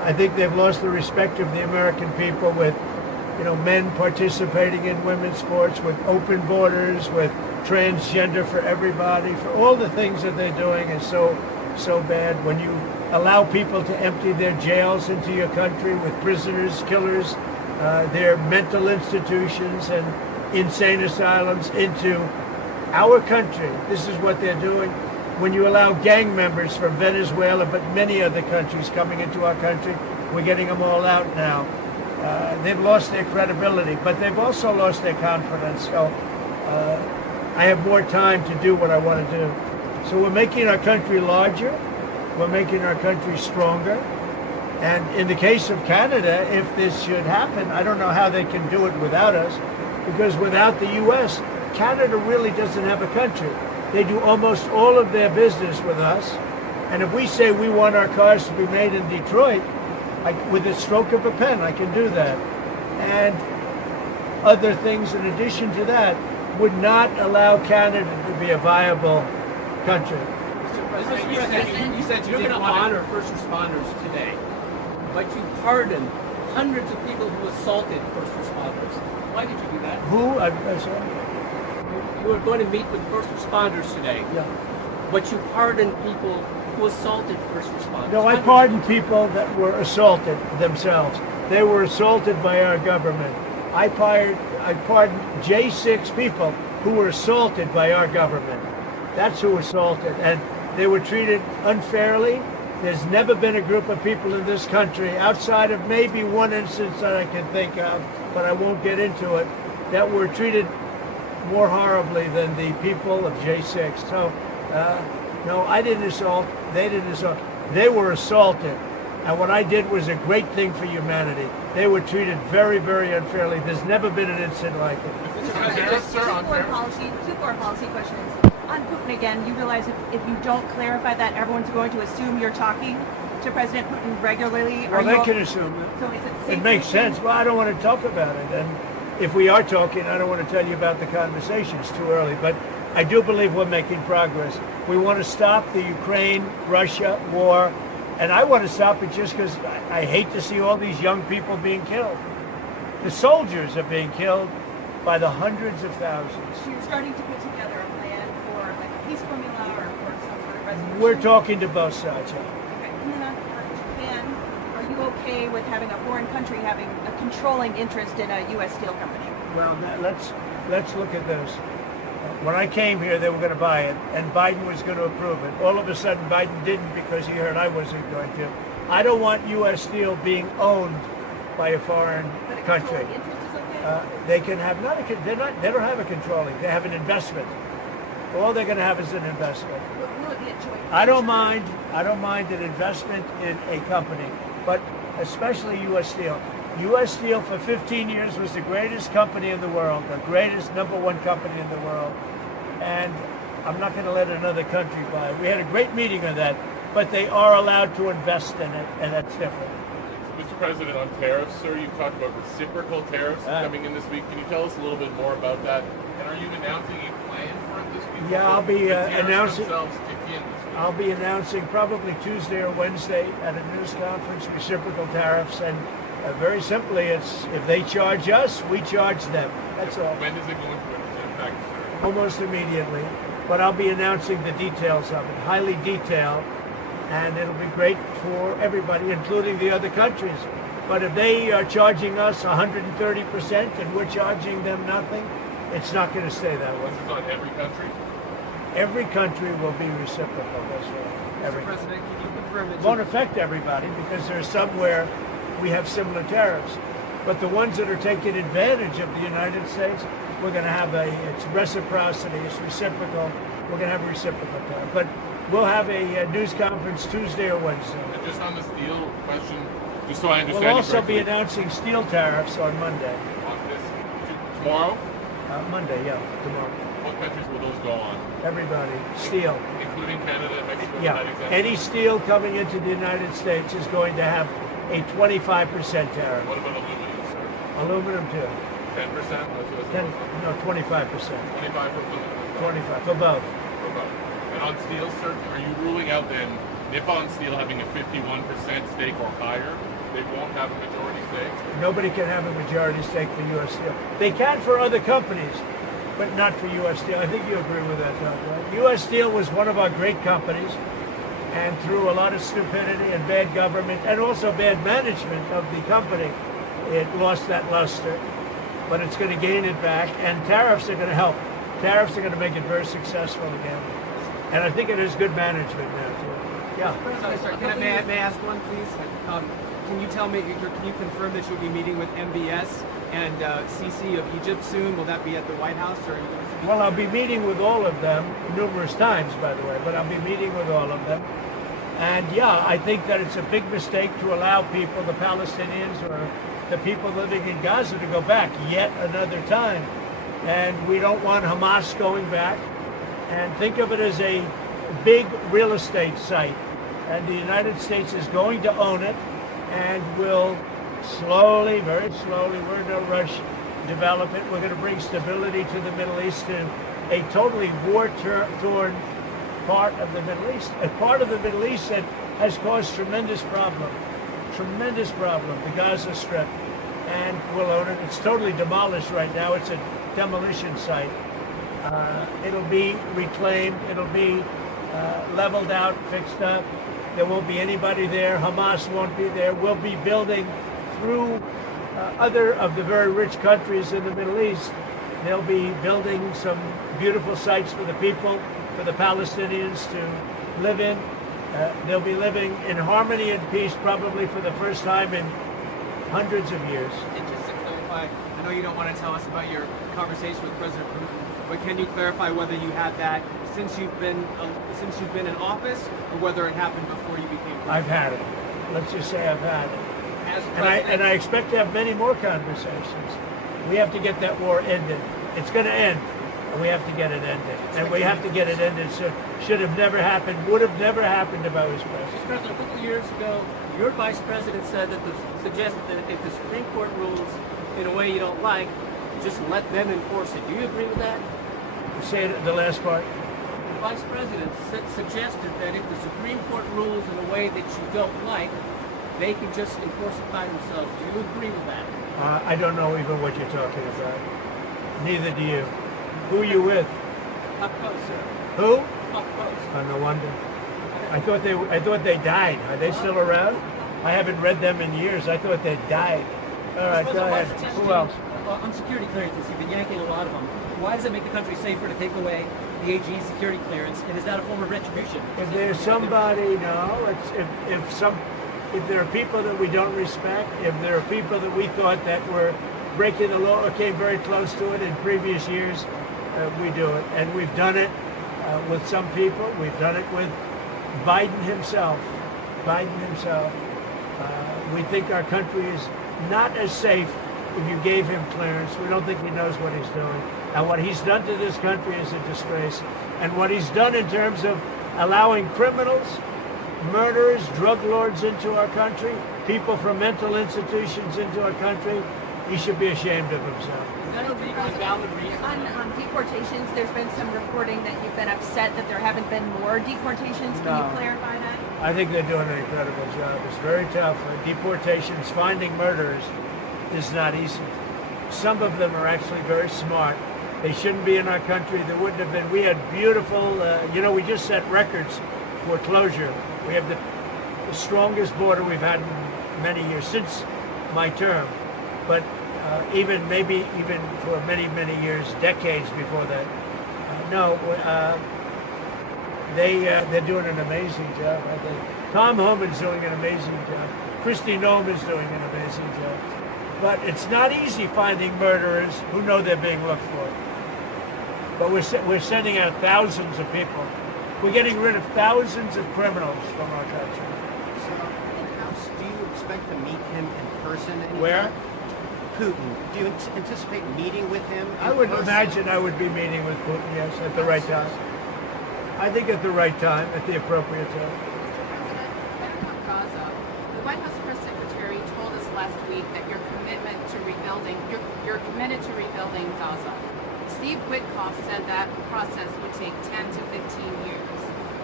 I think they've lost the respect of the American people with, men participating in women's sports, with open borders, with transgender for everybody, for all the things that they're doing is so bad. When you allow people to empty their jails into your country with prisoners, killers, their mental institutions and insane asylums into our country, this is what they're doing. When you allow gang members from Venezuela, but many other countries coming into our country, we're getting them all out now. They've lost their credibility, but they've also lost their confidence. So I have more time to do what I want to do. So we're making our country larger. We're making our country stronger. And in the case of Canada, if this should happen, I don't know how they can do it without us, because without the U.S., Canada really doesn't have a country. They do almost all of their business with us. And if we say we want our cars to be made in Detroit, with a stroke of a pen, I can do that. And other things in addition to that would not allow Canada to be a viable country. You said you didn't honor first responders today, but you pardoned hundreds of people who assaulted first responders. Why did you do that? Who? You were going to meet with first responders today. Yeah. But you pardoned people who assaulted first responders. No, I pardoned people that were assaulted themselves. They were assaulted by our government. I pardoned J6 people who were assaulted by our government. That's who assaulted. And they were treated unfairly. There's never been a group of people in this country, outside of maybe one instance that I can think of, but I won't get into it, that were treated more horribly than the people of J6. So, no, I didn't assault. They didn't assault. They were assaulted. And what I did was a great thing for humanity. They were treated very, very unfairly. There's never been an incident like it. Two foreign policy questions. On Putin again, you realize if you don't clarify that, everyone's going to assume you're talking to President Putin regularly. Well, they can assume it. So is it safe It makes sense. Well, I don't want to talk about it. And if we are talking, I don't want to tell you about the conversation. It's too early. But I do believe we're making progress. We want to stop the Ukraine-Russia war. And I want to stop it just because I hate to see all these young people being killed. The soldiers are being killed by the hundreds of thousands. So you're starting to put together a plan for like a peace formula or for some sort of resolution? We're talking to both sides. Yeah. Okay. And then on Japan, are you okay with having a foreign country having a controlling interest in a U.S. steel company? Well, let's look at this. When I came here, they were going to buy it, and Biden was going to approve it. All of a sudden, Biden didn't because he heard I wasn't going to. I don't want U.S. steel being owned by a foreign country. They can have they don't have a controlling. They have an investment. All they're going to have is an investment. Will it be a joint? I don't mind an investment in a company, but especially U.S. Steel. U.S. Steel for 15 years was the greatest company in the world, the greatest #1 company in the world, and I'm not going to let another country buy it. We had a great meeting on that, but they are allowed to invest in it, and that's different. Mr. President, on tariffs, sir, you talked about reciprocal tariffs coming in this week. Can you tell us a little bit more about that? And are you announcing a plan for it this week? Yeah, I'll be announcing. Kick in this week? I'll be announcing probably Tuesday or Wednesday at a news conference reciprocal tariffs, and very simply, it's if they charge us, we charge them. That's all. When does it go into effect, sir? Almost immediately. But I'll be announcing the details of it, highly detailed, and it'll be great for everybody, including the other countries. But if they are charging us 130% and we're charging them nothing, it's not going to stay that way. This is on every country? Every country will be reciprocal. That's right. Every. Mr. President, can you confirm that It won't affect everybody because there's somewhere we have similar tariffs. But the ones that are taking advantage of the United States, we're going to have it's reciprocity, it's reciprocal. We're going to have a reciprocal tariff. But we'll have a news conference Tuesday or Wednesday. And just on the steel question, just so I understand. We'll also be announcing steel tariffs on Monday. On this, tomorrow? Monday, yeah, tomorrow. What countries will those go on? Everybody. Steel. Including Canada and Mexico? Yeah. Any steel coming into the United States is going to have a 25% tariff. What about aluminum, sir? Aluminum too. 10%? No, 25%. 25 for aluminum? 25 for both. For both. And on steel, sir, are you ruling out then Nippon Steel having a 51% stake or higher, they won't have a majority stake? Nobody can have a majority stake for U.S. Steel. They can for other companies, but not for U.S. Steel. I think you agree with that, Doug, right? U.S. Steel was one of our great companies, and through a lot of stupidity and bad government and also bad management of the company, it lost that luster. But it's going to gain it back, and tariffs are going to help. Tariffs are going to make it very successful again. And I think it is good management now, too. Yeah. Sorry, may I ask one, please? Can you tell me, can you confirm that you'll be meeting with MBS and Sisi of Egypt soon? Will that be at the White House? Or are you going to speak? Well, I'll be meeting with all of them numerous times, by the way, but I'll be meeting with all of them. And yeah, I think that it's a big mistake to allow people, the Palestinians or the people living in Gaza, to go back yet another time. And we don't want Hamas going back. And think of it as a big real estate site. And the United States is going to own it and will slowly, very slowly, we're in no rush, develop it. We're going to bring stability to the Middle East, to a totally war-torn part of the Middle East, a part of the Middle East that has caused tremendous problem, the Gaza Strip, and we'll own it. It's totally demolished right now. It's a demolition site. It'll be reclaimed. It'll be leveled out, fixed up. There won't be anybody there. Hamas won't be there. We'll be building through other of the very rich countries in the Middle East. They'll be building some beautiful sites for the people, for the Palestinians to live in. They'll be living in harmony and peace probably for the first time in hundreds of years. And just to clarify, I know you don't want to tell us about your conversation with President Putin, but can you clarify whether you had that since you've been in office, or whether it happened before you became president? I've had it. Let's just say I've had it. And I expect to have many more conversations. We have to get that war ended. It's going to end, and we have to get it ended. And we have to get it ended. So should have never happened, would have never happened if I was president. Mr. President, a couple of years ago, your vice president suggested that if the Supreme Court rules in a way you don't like, just let them enforce it. Do you agree with that? Say it, the last part. The vice president suggested that if the Supreme Court rules in a way that you don't like, they can just enforce it by themselves. Do you agree with that? I don't know even what you're talking about. Neither do you. Who are you with? Up close, sir. Who? Up close. Oh, no wonder. I thought they died. Are they still around? I haven't read them in years. I thought they died. All right, go ahead. Who else? On security clearances, you've been yanking a lot of them. Why does it make the country safer to take away the AG's security clearance? And is that a form of retribution? If there's somebody, no. If there are people that we don't respect, if there are people that we thought that were breaking the law or came very close to it in previous years, we do it. And we've done it with some people. We've done it with Biden himself. We think our country is not as safe if you gave him clearance. We don't think he knows what he's doing. And what he's done to this country is a disgrace. And what he's done in terms of allowing criminals, murderers, drug lords into our country, people from mental institutions into our country, he should be ashamed of himself. Is that a legally valid reason? On deportations, there's been some reporting that you've been upset that there haven't been more deportations. Can you clarify that? I think they're doing an incredible job. It's very tough. Deportations, finding murderers is not easy. Some of them are actually very smart. They shouldn't be in our country. There wouldn't have been. We had beautiful, we just set records for closure. We have the strongest border we've had in many years, since my term. But even for many, many years, decades before that. They're doing an amazing job, I think. Tom Homan's doing an amazing job. Kristi Noem is doing an amazing job. But it's not easy finding murderers who know they're being looked for. But we're sending out thousands of people. We're getting rid of thousands of criminals from our country. So, do you expect to meet him in person anytime? Where? Putin. Do you anticipate meeting with him in I would person? imagine I would be meeting with Putin, yes, at the right time. I think at the right time, at the appropriate time. Gaza. The White House press secretary told us last week that you're committed to rebuilding Gaza. Steve Witkoff said that process would take 10 to 15 years.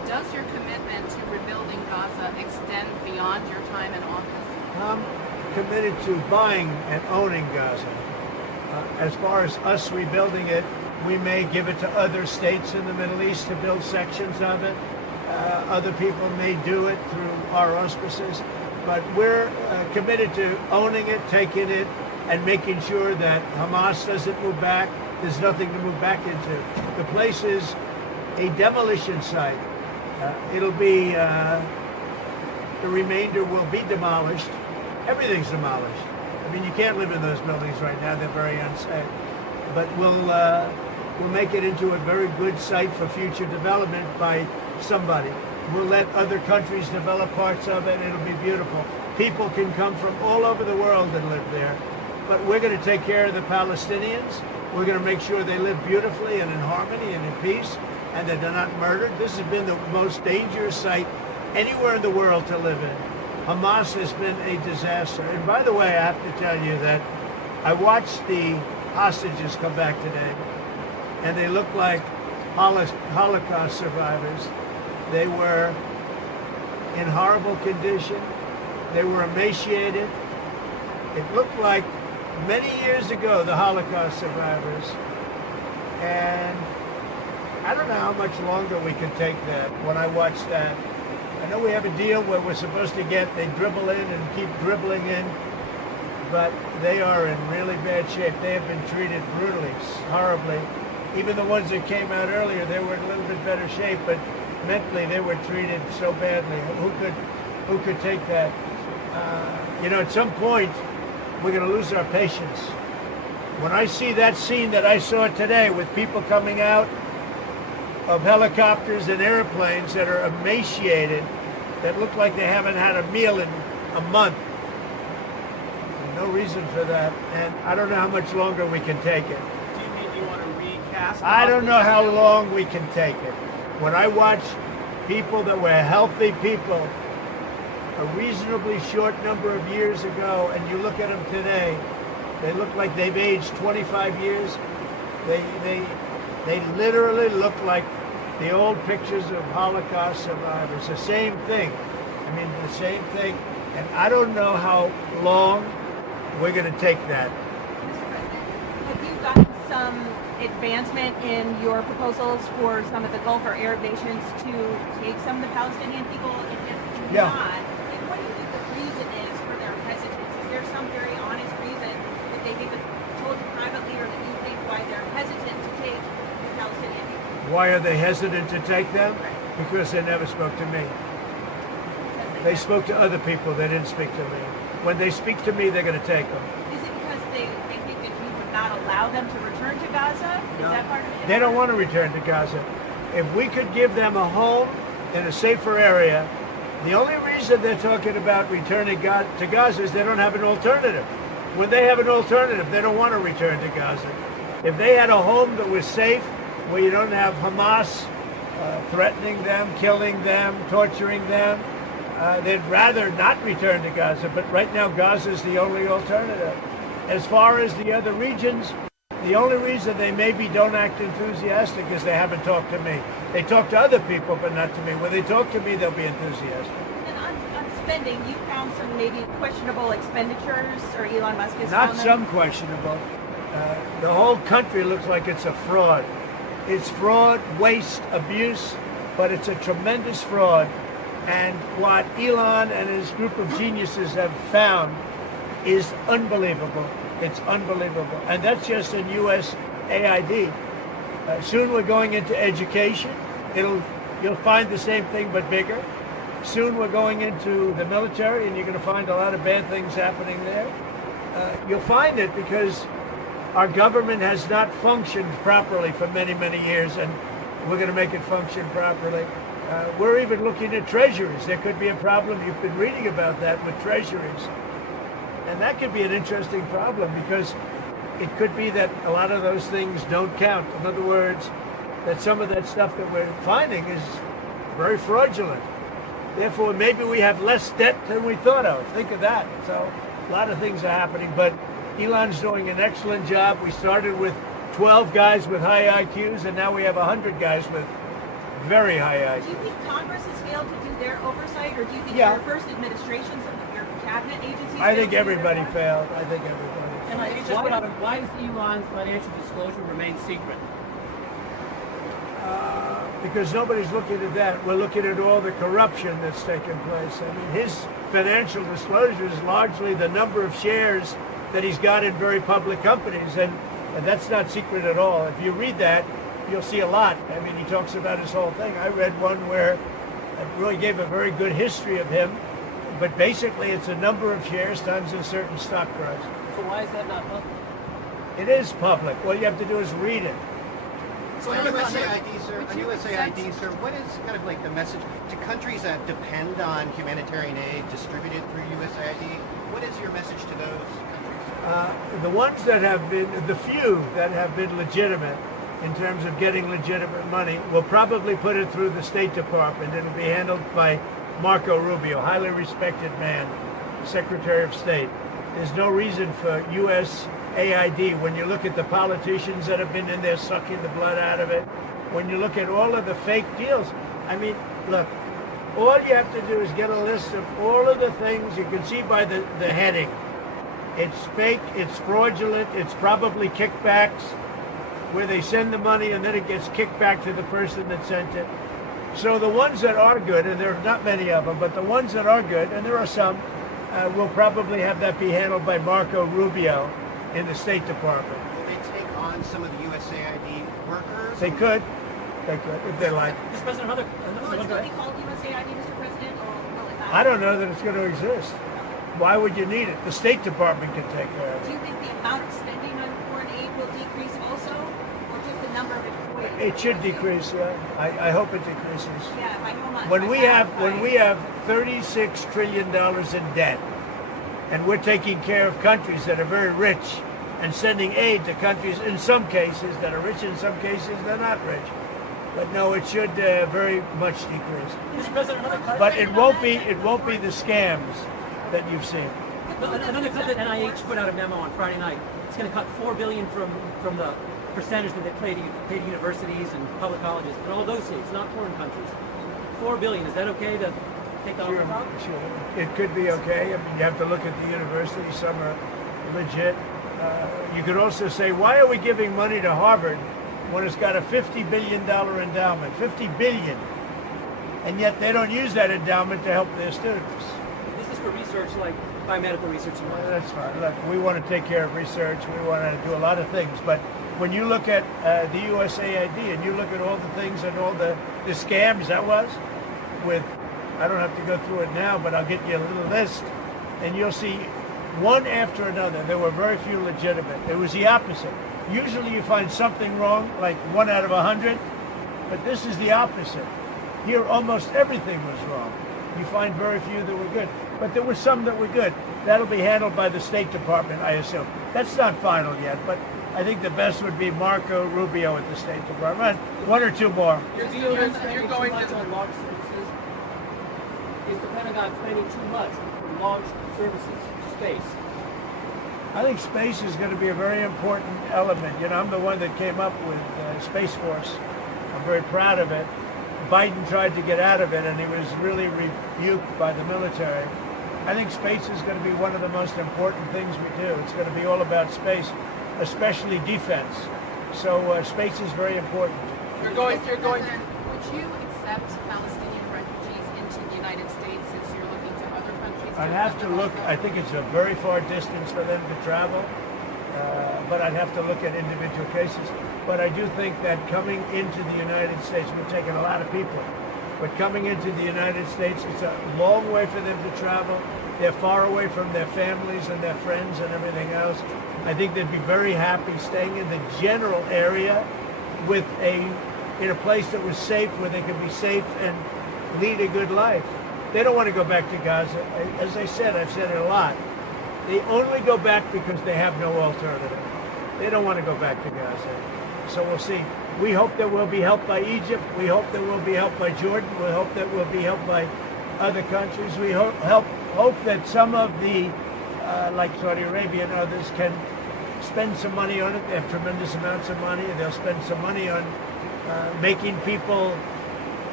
Does your commitment to rebuilding Gaza extend beyond your time in office? I'm committed to buying and owning Gaza. As far as us rebuilding it, we may give it to other states in the Middle East to build sections of it. Other people may do it through our auspices. But we're committed to owning it, taking it, and making sure that Hamas doesn't move back. There's nothing to move back into. The place is a demolition site. It'll be, the remainder will be demolished. Everything's demolished. I mean, you can't live in those buildings right now. They're very unsafe. But we'll make it into a very good site for future development by somebody. We'll let other countries develop parts of it. It'll be beautiful. People can come from all over the world and live there. But we're going to take care of the Palestinians. We're going to make sure they live beautifully and in harmony and in peace, and that they're not murdered. This has been the most dangerous site anywhere in the world to live in. Hamas has been a disaster. And by the way, I have to tell you that I watched the hostages come back today, and they look like Holocaust survivors. They were in horrible condition. They were emaciated. It looked like many years ago, the Holocaust survivors. And I don't know how much longer we can take that when I watch that. I know we have a deal where we're supposed to they dribble in and keep dribbling in, but they are in really bad shape. They have been treated brutally, horribly. Even the ones that came out earlier, they were in a little bit better shape, but mentally they were treated so badly. Who could take that? At some point, we're going to lose our patience. When I see that scene that I saw today with people coming out of helicopters and airplanes that are emaciated, that look like they haven't had a meal in a month, no reason for that. And I don't know how much longer we can take it. Do you mean you want to recast? I don't know how long we can take it. When I watch people that were healthy people a reasonably short number of years ago, and you look at them today, they look like they've aged 25 years. They literally look like the old pictures of Holocaust survivors. The same thing. I mean, the same thing. And I don't know how long we're going to take that. Have you gotten some advancement in your proposals for some of the Gulf or Arab nations to take some of the Palestinian people? And if Yeah. not, what do you think the reason is for their hesitance? Is there some very honest reason that they've even told you privately, or that you think why they're hesitant to take the Palestinian people? Why are they hesitant to take them? Because they never spoke to me. They spoke to other people. They didn't speak to me. When they speak to me, they're going to take them. Is it because they think that you would not allow them to return to Gaza? Is that part of it? They don't want to return to Gaza. If we could give them a home in a safer area, the only reason they're talking about returning to Gaza is they don't have an alternative. When they have an alternative, they don't want to return to Gaza. If they had a home that was safe, where you don't have Hamas threatening them, killing them, torturing them, they'd rather not return to Gaza. But right now, Gaza is the only alternative. As far as the other regions, the only reason they maybe don't act enthusiastic is they haven't talked to me. They talk to other people, but not to me. When they talk to me, they'll be enthusiastic. And on spending, you found some maybe questionable expenditures, or Elon Musk has Not found some them? questionable. The whole country looks like it's a fraud. It's fraud, waste, abuse, but it's a tremendous fraud. And what Elon and his group of geniuses have found is unbelievable. It's unbelievable. And that's just in USAID. Soon we're going into education. You'll find the same thing, but bigger. Soon we're going into the military, and you're going to find a lot of bad things happening there. You'll find it because our government has not functioned properly for many, many years, and we're going to make it function properly. We're even looking at treasuries. There could be a problem. You've been reading about that with treasuries. And that could be an interesting problem, because it could be that a lot of those things don't count. In other words, that some of that stuff that we're finding is very fraudulent. Therefore, maybe we have less debt than we thought of. Think of that. So a lot of things are happening, but Elon's doing an excellent job. We started with 12 guys with high IQs, and now we have 100 guys with Very high Do IQ. you think Congress has failed to do their oversight, or do you think Yeah. your first administration, some of your cabinet agencies? I think failed to do their everybody part? failed. I think everybody. Why does Elon's financial disclosure remain secret? Because nobody's looking at that. We're looking at all the corruption that's taken place. I mean, his financial disclosure is largely the number of shares that he's got in very public companies, and that's not secret at all. If you read that, you'll see a lot. I mean, he talks about his whole thing. I read one where it really gave a very good history of him, but basically it's a number of shares times a certain stock price. So why is that not public? It is public. All you have to do is read it. So on USAID, sir, what is kind of like the message to countries that depend on humanitarian aid distributed through USAID? What is your message to those countries? The ones that have been, the few that have been legitimate in terms of getting legitimate money, will probably put it through the State Department. It'll be handled by Marco Rubio, highly respected man, Secretary of State. There's no reason for USAID, when you look at the politicians that have been in there sucking the blood out of it, when you look at all of the fake deals, I mean, look, all you have to do is get a list of all of the things you can see by the heading. It's fake, it's fraudulent, it's probably kickbacks, where they send the money and then it gets kicked back to the person that sent it. So the ones that are good, and there are not many of them, but the ones that are good, and there are some, will probably have that be handled by Marco Rubio in the State Department. Will they take on some of the USAID workers? They could, if they like. Mr. President, Will it still be called USAID, Mr. President, or will it not? I don't know that it's going to exist. Why would you need it? The State Department can take care of Do it. you think the amount of spending on foreign aid will decrease also, or just the number of employees? It should decrease, yeah. I hope it decreases. Yeah, by how much? When By we half, have $36 trillion in debt, and we're taking care of countries that are very rich and sending aid to countries in some cases that are rich, in some cases they're not rich. But no, it should very much decrease. Mr. President, another But it won't be the scams that you've seen. Another cut that NIH put out a memo on Friday night. It's going to cut $4 billion from the percentage that they pay to universities and public colleges in all those states, not foreign countries. $4 billion. Is that okay to take off the top? Sure. It could be okay. I mean, you have to look at the universities. Some are legit. You could also say, why are we giving money to Harvard when it's got a $50 billion endowment? $50 billion. And yet they don't use that endowment to help their students. This is for research like biomedical research. That's fine. Look, we want to take care of research. We want to do a lot of things. But when you look at the USAID and you look at all the things and all the scams that was with, I don't have to go through it now, but I'll get you a little list, and you'll see one after another. There were very few legitimate. It was the opposite. Usually you find something wrong, like 1 out of 100, but this is the opposite. Here almost everything was wrong. You find very few that were good. But there were some that were good. That'll be handled by the State Department, I assume. That's not final yet, but I think the best would be Marco Rubio at the State Department. One or two more. You're going to launch services. Is the Pentagon spending too much on launch services to space? I think space is going to be a very important element. You know, I'm the one that came up with Space Force. I'm very proud of it. Biden tried to get out of it, and he was really rebuked by the military. I think space is going to be one of the most important things we do. It's going to be all about space, especially defense. So space is very important. Would you accept Palestinian refugees into the United States since you're looking to other countries? I'd have to look. I think it's a very far distance for them to travel, but I'd have to look at individual cases. But I do think that coming into the United States, we're taking a lot of people, but coming into the United States, it's a long way for them to travel. They're far away from their families and their friends and everything else. I think they'd be very happy staying in the general area in a place that was safe, where they could be safe and lead a good life. They don't want to go back to Gaza. As I said, I've said it a lot. They only go back because they have no alternative. They don't want to go back to Gaza. So we'll see. We hope that we'll be helped by Egypt. We hope that we'll be helped by Jordan. We hope that we'll be helped by other countries. We hope that some of the, like Saudi Arabia and others, can spend some money on it. They have tremendous amounts of money. They'll spend some money on making people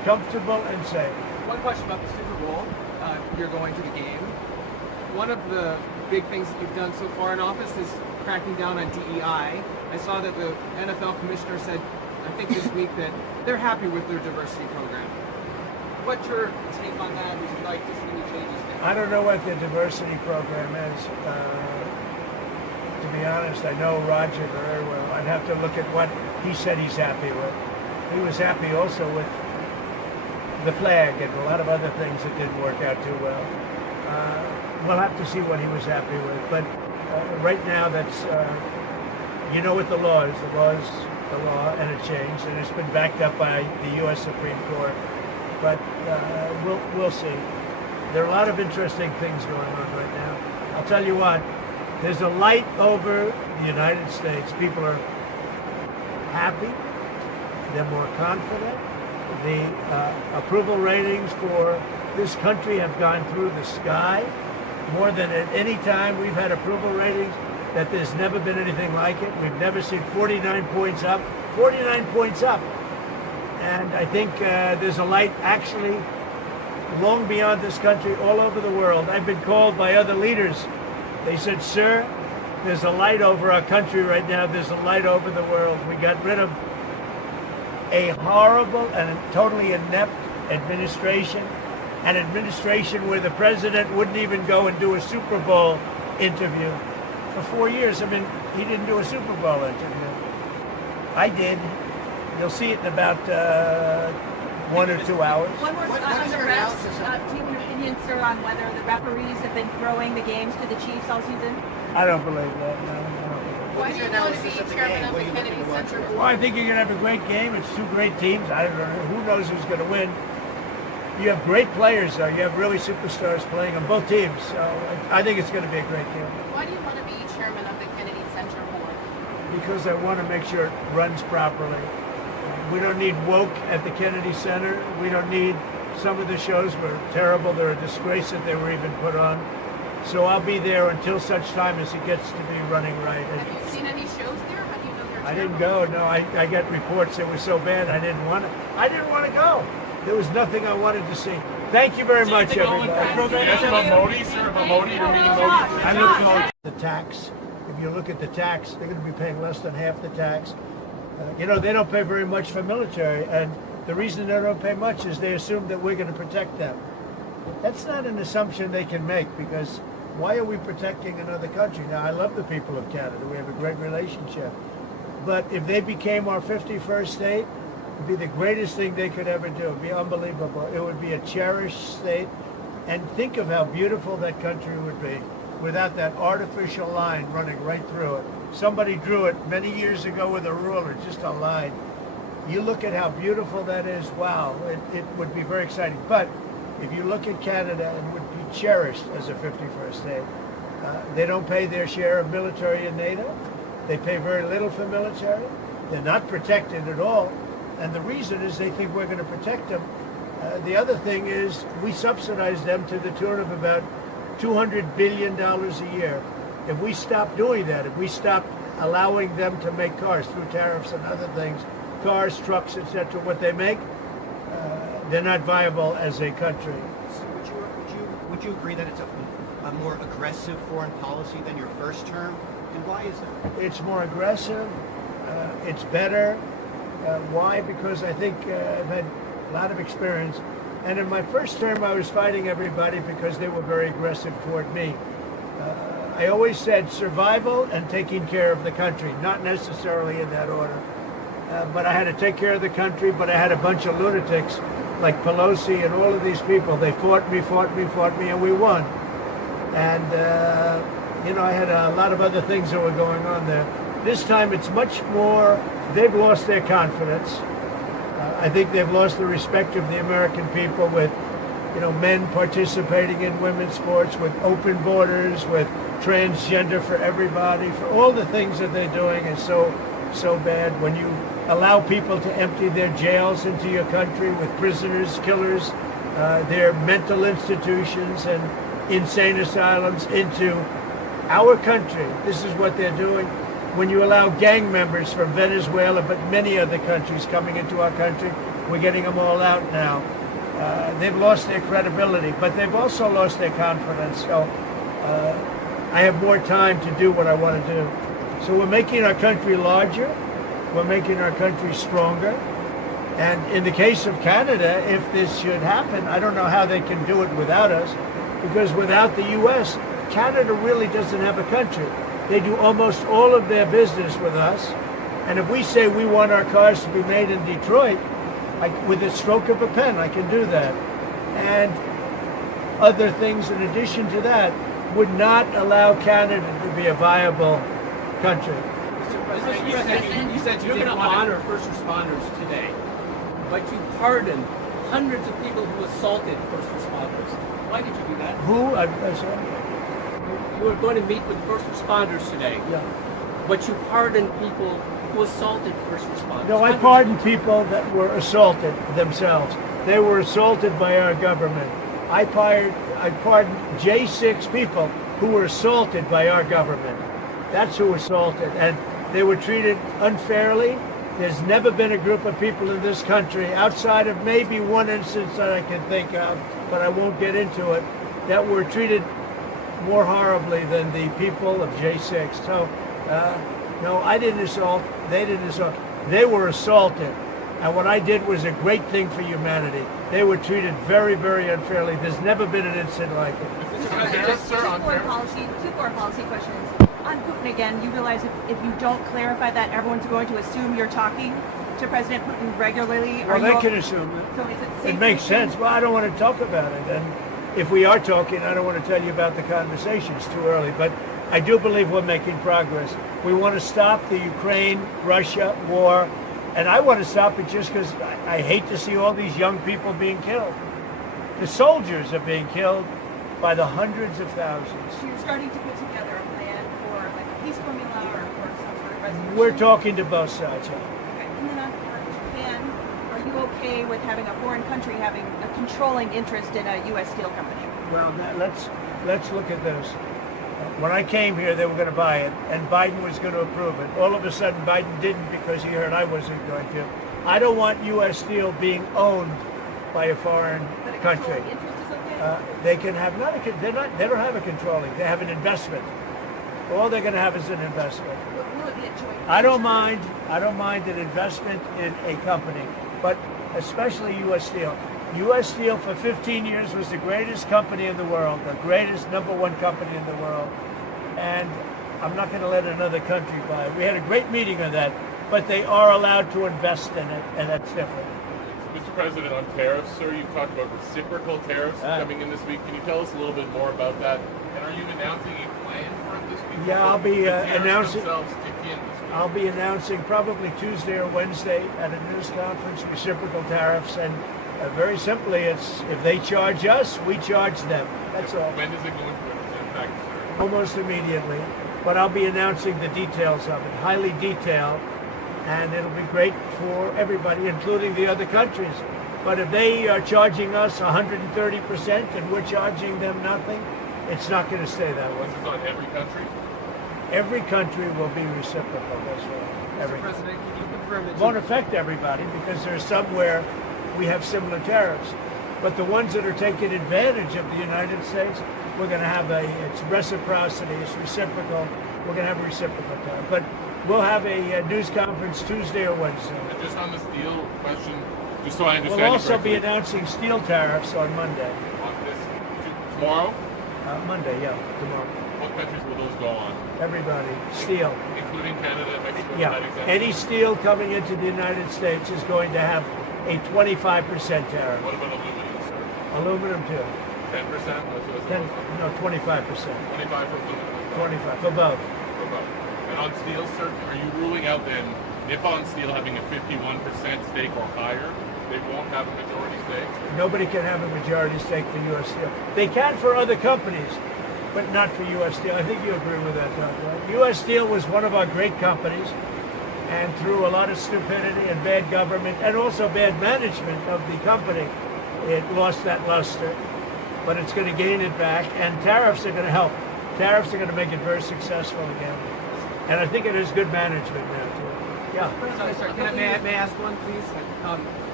comfortable and safe. One question about the Super Bowl. You're going to the game. One of the big things that you've done so far in office is cracking down on DEI. I saw that the NFL commissioner said, I think this week, that they're happy with their diversity program. What's your take on that? Would you like to see any changes there? I don't know what the diversity program is. To be honest, I know Roger very well. I'd have to look at what he said he's happy with. He was happy also with the flag and a lot of other things that didn't work out too well. We'll have to see what he was happy with. But right now, that's, you know what the law is. The law is the law, and it changed, and it's been backed up by the U.S. Supreme Court. But we'll see. There are a lot of interesting things going on right now. I'll tell you what, there's a light over the United States. People are happy. They're more confident. The approval ratings for this country have gone through the sky. More than at any time we've had approval ratings that there's never been anything like it. We've never seen 49 points up. 49 points up. And I think there's a light actually long beyond this country, all over the world. I've been called by other leaders. They said, sir, there's a light over our country right now. There's a light over the world. We got rid of a horrible and totally inept administration, an administration where the president wouldn't even go and do a Super Bowl interview. For 4 years, I mean, he didn't do a Super Bowl interview. I did. You'll see it in about 1 or 2 hours. One more on the refs. Do you have an opinion, sir, on whether the referees have been throwing the games to the Chiefs all season? I don't believe that, no. I don't believe that. Why do you want to be chairman of the Kennedy Center Board? Well, I think you're going to have a great game. It's two great teams. I don't know. Who knows who's going to win? You have great players, though. You have really superstars playing on both teams. So I think it's going to be a great game. Why do you want to be chairman of the Kennedy Center Board? Because I want to make sure it runs properly. We don't need woke at the Kennedy Center. We don't need, some of the shows were terrible. They're a disgrace that they were even put on. So I'll be there until such time as it gets to be running right. Have you seen any shows there? How do you know they're I didn't terrible? go. No, I got reports that were so bad I didn't want to go. There was nothing I wanted to see. Thank you very much, everybody. Yes, about Modi, sir. About Modi, you're meeting Modi. I look forward to the tax. If you look at the tax, they're going to be paying less than half the tax. You know, they don't pay very much for military, and the reason they don't pay much is they assume that we're going to protect them. That's not an assumption they can make, because why are we protecting another country? Now, I love the people of Canada. We have a great relationship. But if they became our 51st state, it would be the greatest thing they could ever do. It would be unbelievable. It would be a cherished state. And think of how beautiful that country would be without that artificial line running right through it. Somebody drew it many years ago with a ruler, just a line. You look at how beautiful that is, wow, it would be very exciting. But if you look at Canada, it would be cherished as a 51st state. They don't pay their share of military in NATO. They pay very little for military. They're not protected at all. And the reason is they think we're going to protect them. The other thing is we subsidize them to the tune of about $200 billion a year. If we stop doing that, if we stop allowing them to make cars through tariffs and other things, cars, trucks, etc., what they make, they're not viable as a country. So would you agree that it's a more aggressive foreign policy than your first term? And why is that? It's more aggressive. It's better. Why? Because I think I've had a lot of experience. And in my first term, I was fighting everybody because they were very aggressive toward me. I always said survival and taking care of the country, not necessarily in that order. But I had to take care of the country, but I had a bunch of lunatics like Pelosi and all of these people. They fought me, and we won. And, you know, I had a lot of other things that were going on there. This time it's much more, they've lost their confidence. I think they've lost the respect of the American people with, you know, men participating in women's sports, with open borders, with transgender for everybody, for all the things that they're doing is so bad. When you allow people to empty their jails into your country with prisoners, killers, their mental institutions and insane asylums into our country, this is what they're doing. When you allow gang members from Venezuela, but many other countries coming into our country, We're getting them all out now. They've lost their credibility, but they've also lost their confidence. So I have more time to do what I want to do. So we're making our country larger. We're making our country stronger. And in the case of Canada, if this should happen, I don't know how they can do it without us, because without the U.S., Canada really doesn't have a country. They do almost all of their business with us. And if we say we want our cars to be made in Detroit, with a stroke of a pen, I can do that. And other things in addition to that would not allow Canada to be a viable country. You said you didn't honor first responders today, but you pardoned hundreds of people who assaulted first responders. Why did you do that? Who? I'm sorry? You were going to meet with first responders today, but you pardoned people who assaulted first responders. No, I pardoned people that were assaulted themselves. They were assaulted by our government. I pardoned J6 people who were assaulted by our government. That's who assaulted, and they were treated unfairly. There's never been a group of people in this country, outside of maybe one instance that I can think of, but I won't get into it, that were treated more horribly than the people of J6. So, no, I didn't assault. They didn't assault. They were assaulted. And what I did was a great thing for humanity. They were treated very, very unfairly. There's never been an incident like it. Two foreign policy questions. On Putin again, you realize if you don't clarify that, everyone's going to assume you're talking to President Putin regularly? Well, they can assume it. So is it safe It makes sense. Well, I don't want to talk about it. And if we are talking, I don't want to tell you about the conversation. It's too early. But I do believe we're making progress. We want to stop the Ukraine-Russia war. And I want to stop it just because I hate to see all these young people being killed. The soldiers are being killed by the hundreds of thousands. So you're starting to put together a plan for like a peace formula or for some sort of resolution? We're talking to both sides. Okay. And then on Japan, are you okay with having a foreign country having a controlling interest in a U.S. steel company? Well, let's look at this. When I came here, they were going to buy it, and Biden was going to approve it. All of a sudden, Biden didn't because he heard I wasn't going to. I don't want U.S. steel being owned by a foreign country. They can have they don't have a controlling. They have an investment. All they're going to have is an investment. Will it be a joint? I don't mind an investment in a company, but especially U.S. Steel. U.S. Steel for 15 years was the greatest company in the world, the greatest #1 company in the world, and I'm not going to let another country buy it. We had a great meeting on that, but they are allowed to invest in it, and that's different. Mr. President, on tariffs, sir, you talked about reciprocal tariffs coming in this week. Can you tell us a little bit more about that? And are you announcing a plan for it this week? Yeah, I'll be announcing. Kick in this week? I'll be announcing probably Tuesday or Wednesday at a news conference reciprocal tariffs, and very simply, it's if they charge us, we charge them. That's all. When is it going to impact, sir? Almost immediately, but I'll be announcing the details of it, highly detailed, and it'll be great for everybody, including the other countries. But if they are charging us 130% and we're charging them nothing, it's not going to stay that way. This is on every country? Every country will be reciprocal, that's right. Every Mr. President, can you confirm that It won't affect everybody because there's somewhere we have similar tariffs. But the ones that are taking advantage of the United States, we're going to have it's reciprocity, it's reciprocal. We're going to have a reciprocal tariff. But we'll have a news conference Tuesday or Wednesday. And just on the steel question, just so I understand. We'll also be announcing steel tariffs on Monday. On this, tomorrow? Monday, yeah, tomorrow. What countries will those go on? Everybody. Steel. Including Canada and Mexico? Yeah. Any steel coming into the United States is going to have a 25% tariff. What about aluminum, sir? Aluminum too. 10%? No, 25%. 25 for aluminum? 25 for both. For both. And on steel, sir, are you ruling out then Nippon Steel having a 51% stake or higher? They won't have a majority stake? Nobody can have a majority stake for U.S. Steel. They can for other companies, but not for U.S. Steel. I think you agree with that, Doug. U.S. Steel was one of our great companies, and through a lot of stupidity and bad government and also bad management of the company, it lost that luster. But it's going to gain it back, and tariffs are going to help. Tariffs are going to make it very successful again. And I think it is good management now, too. Yeah. Sorry, may I ask one, please?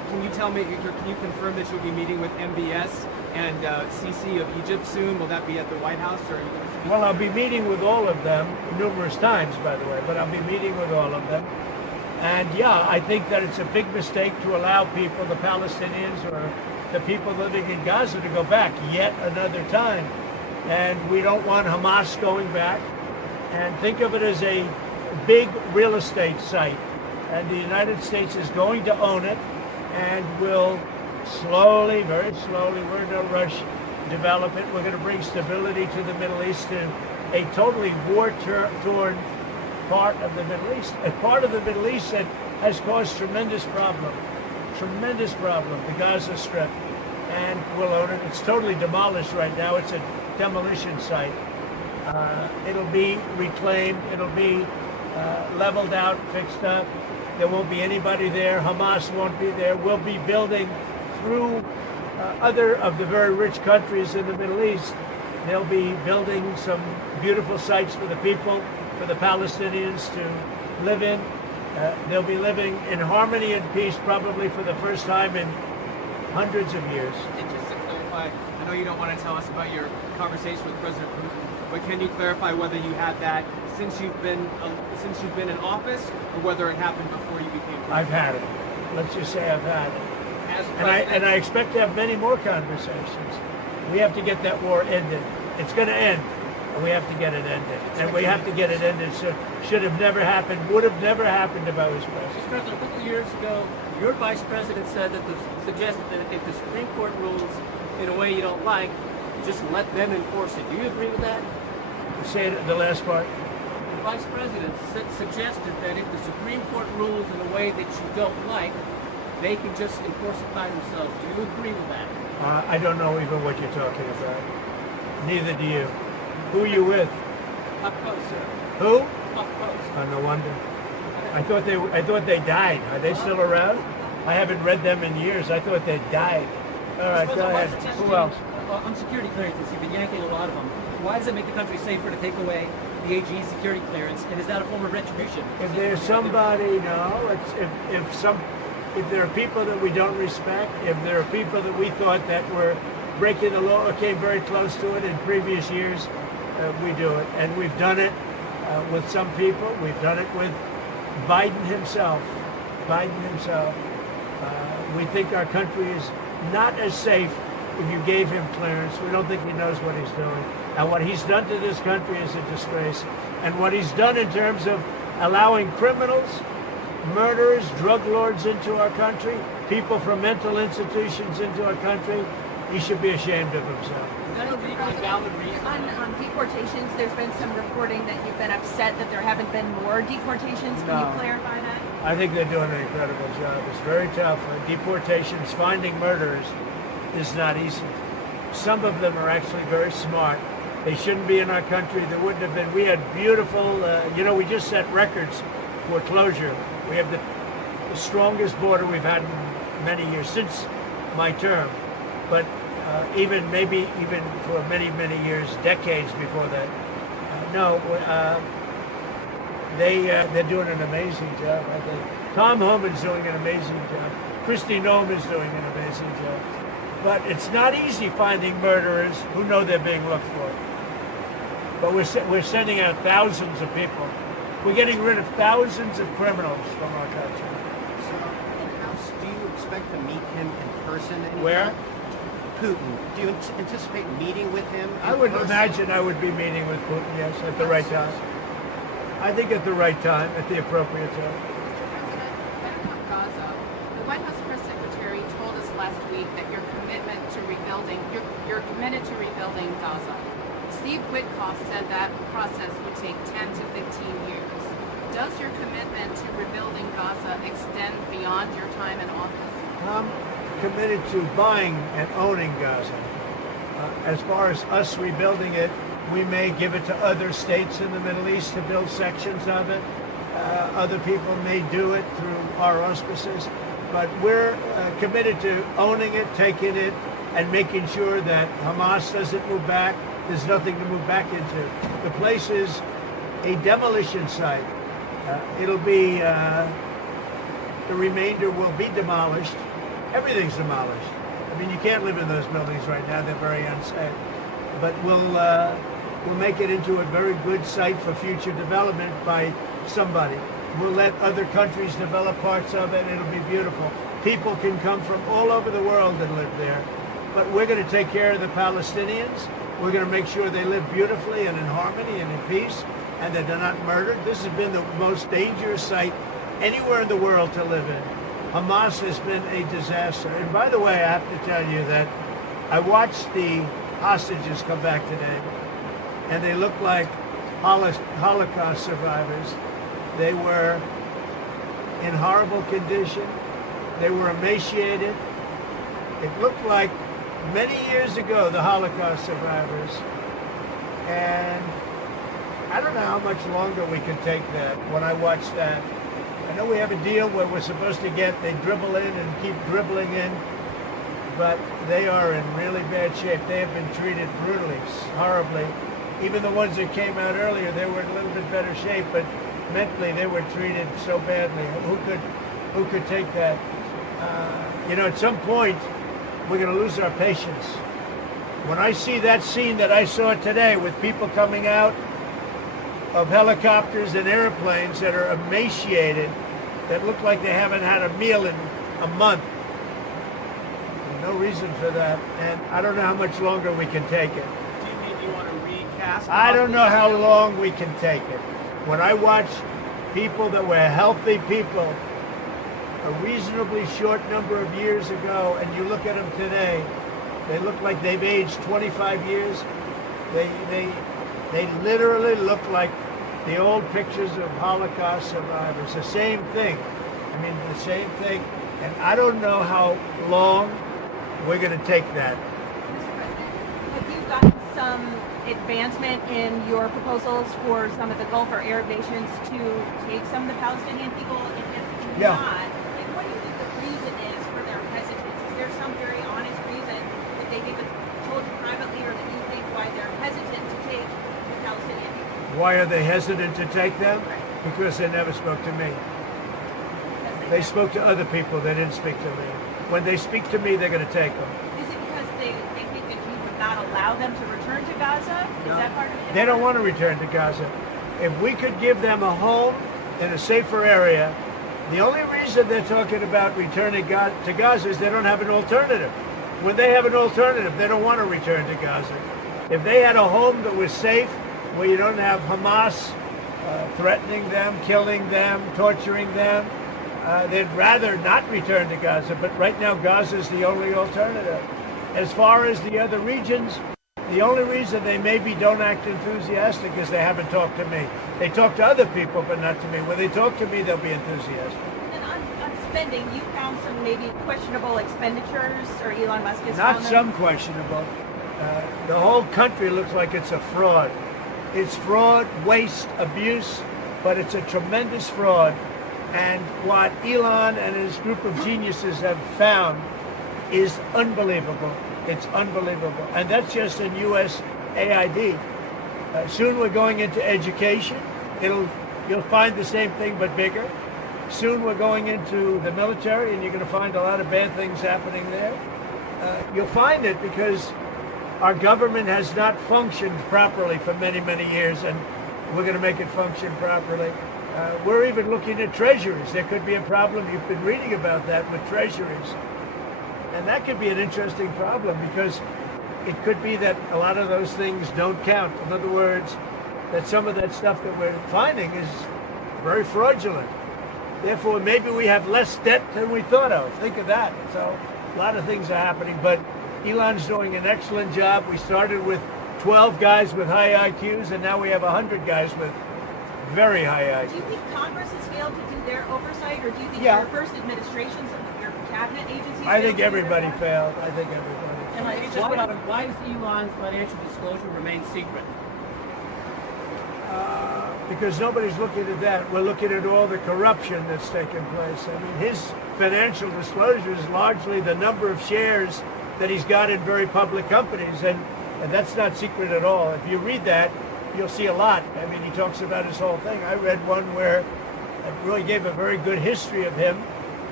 can you tell me? Can you confirm that you'll be meeting with MBS and Sisi of Egypt soon? Will that be at the White House, or are you going to speak? Well, I'll be meeting with all of them numerous times, by the way, but I'll be meeting with all of them. And yeah, I think that it's a big mistake to allow people, the Palestinians or the people living in Gaza, to go back yet another time. And we don't want Hamas going back. And think of it as a big real estate site. And the United States is going to own it and will slowly, very slowly, we're in no rush, develop it. We're going to bring stability to the Middle East in a totally war-torn part of the Middle East. A part of the Middle East that has caused tremendous problem, the Gaza Strip. And we'll own it. It's totally demolished right now. It's a demolition site. It'll be reclaimed. It'll be leveled out, fixed up. There won't be anybody there. Hamas won't be there. We'll be building through other of the very rich countries in the Middle East. They'll be building some beautiful sites for the people, for the Palestinians to live in. They'll be living in harmony and peace probably for the first time in hundreds of years. And just to clarify, I know you don't want to tell us about your conversation with President Putin, but can you clarify whether you had that since you've been in office, or whether it happened before you became president? I've had it. Let's just say I've had it. And I expect to have many more conversations. We have to get that war ended. It's going to end, and we have to get it ended. And we have to get it ended. So should have never happened, would have never happened if I was president. Mr. President, a couple of years ago, your vice president said that suggested that if the Supreme Court rules in a way you don't like, just let them enforce it. Do you agree with that? Say it, the last part. The vice president suggested that if the Supreme Court rules in a way that you don't like, they can just enforce it by themselves. Do you agree with that? I don't know even what you're talking about. Neither do you. Who are you with? Up close, sir. Who? Up close. Oh, no wonder. I thought they died. Are they still around? I haven't read them in years. I thought they died. All right, go ahead. Who else? On security clearances, you've been yanking a lot of them. Why does it make the country safer to take away the AG's security clearance? And is that a form of retribution? If there's somebody, no. If there are people that we don't respect, if there are people that we thought that were breaking the law or came very close to it in previous years, we do it. And we've done it with some people. We've done it with Biden himself. We think our country is not as safe if you gave him clearance. We don't think he knows what he's doing. And what he's done to this country is a disgrace. And what he's done in terms of allowing criminals, murderers, drug lords into our country, people from mental institutions into our country, he should be ashamed of himself. On deportations, there's been some reporting that you've been upset that there haven't been more deportations. Can you clarify that? I think they're doing an incredible job. It's very tough. Deportations, finding murderers is not easy. Some of them are actually very smart. They shouldn't be in our country. There wouldn't have been. We had beautiful, we just set records for closure. We have the strongest border we've had in many years, since my term. But even for many, many years, decades before that. They're doing an amazing job, I think. Tom Homan's doing an amazing job. Kristi Noem is doing an amazing job. But it's not easy finding murderers who know they're being looked for. But we're sending out thousands of people. We're getting rid of thousands of criminals from our country. So, do you expect to meet him in person anytime? Where? Putin. Do you anticipate meeting with him? I would imagine I would be meeting with Putin, yes, at the right time. I think at the right time, at the appropriate time. Gaza. The White House press secretary told us last week that you're committed to rebuilding Gaza. Steve Witkoff said that process would take 10 to 15 years. Does your commitment to rebuilding Gaza extend beyond your time in office? I'm committed to buying and owning Gaza. As far as us rebuilding it, we may give it to other states in the Middle East to build sections of it. Other people may do it through our auspices. But we're committed to owning it, taking it, and making sure that Hamas doesn't move back. There's nothing to move back into. The place is a demolition site. It'll be, the remainder will be demolished, everything's demolished. I mean, you can't live in those buildings right now. They're very unsafe. But we'll make it into a very good site for future development by somebody. We'll let other countries develop parts of it. It'll be beautiful. People can come from all over the world and live there. But we're going to take care of the Palestinians. We're going to make sure they live beautifully and in harmony and in peace, and that they're not murdered. This has been the most dangerous site anywhere in the world to live in. Hamas has been a disaster. And by the way, I have to tell you that I watched the hostages come back today, and they look like Holocaust survivors. They were in horrible condition. They were emaciated. It looked like many years ago, the Holocaust survivors. And I don't know how much longer we can take that when I watch that. I know we have a deal where we're supposed to they dribble in and keep dribbling in, but they are in really bad shape. They have been treated brutally, horribly. Even the ones that came out earlier, they were in a little bit better shape, but mentally they were treated so badly. Who could take that? At some point, we're going to lose our patience. When I see that scene that I saw today with people coming out of helicopters and airplanes that are emaciated, that look like they haven't had a meal in a month, there's no reason for that. And I don't know how much longer we can take it. Do you mean you want to recast? I don't know how long we can take it. When I watch people that were healthy people a reasonably short number of years ago, and you look at them today, they look like they've aged 25 years. They literally look like the old pictures of Holocaust survivors. The same thing. I mean, the same thing. And I don't know how long we're going to take that. Have you gotten some advancement in your proposals for some of the Gulf or Arab nations to take some of the Palestinian people? And if not, what do you think the reason is for their hesitance? Is there some very honest reason that they haven't told you privately, or that you think why they're hesitant to take the Palestinian people? Why are they hesitant to take them? Because they never spoke to me. They spoke to other people. They didn't speak to me. When they speak to me, they're going to take them. Is it because they think that you would not allow them to return to Gaza? Is that part of it? They don't want to return to Gaza. If we could give them a home in a safer area, the only reason they're talking about returning to Gaza is they don't have an alternative. When they have an alternative, they don't want to return to Gaza. If they had a home that was safe, where you don't have Hamas threatening them, killing them, torturing them, they'd rather not return to Gaza. But right now, Gaza is the only alternative. As far as the other regions, the only reason they maybe don't act enthusiastic is they haven't talked to me. They talk to other people, but not to me. When they talk to me, they'll be enthusiastic. And on spending, you found some maybe questionable expenditures, or Elon Musk has Not found them? some questionable. The whole country looks like it's a fraud. It's fraud, waste, abuse, but it's a tremendous fraud. And what Elon and his group of geniuses have found is unbelievable. It's unbelievable. And that's just in USAID. Soon we're going into education. You'll find the same thing, but bigger. Soon we're going into the military, and you're going to find a lot of bad things happening there. You'll find it because our government has not functioned properly for many, many years, and we're going to make it function properly. We're even looking at treasuries. There could be a problem. You've been reading about that with treasuries. And that could be an interesting problem, because it could be that a lot of those things don't count. In other words, that some of that stuff that we're finding is very fraudulent. Therefore, maybe we have less debt than we thought of. Think of that. So a lot of things are happening, but Elon's doing an excellent job. We started with 12 guys with high IQs, and now we have 100 guys with very high IQs. Do you think Congress has failed to do their oversight, or do you think your first administrations of your cabinet agencies? I think everybody failed. I think everybody. Why does Elon's financial disclosure remain secret? Because nobody's looking at that. We're looking at all the corruption that's taken place. I mean, his financial disclosure is largely the number of shares that he's got in very public companies, and that's not secret at all. If you read that, you'll see a lot. I mean, he talks about his whole thing. I read one where it really gave a very good history of him,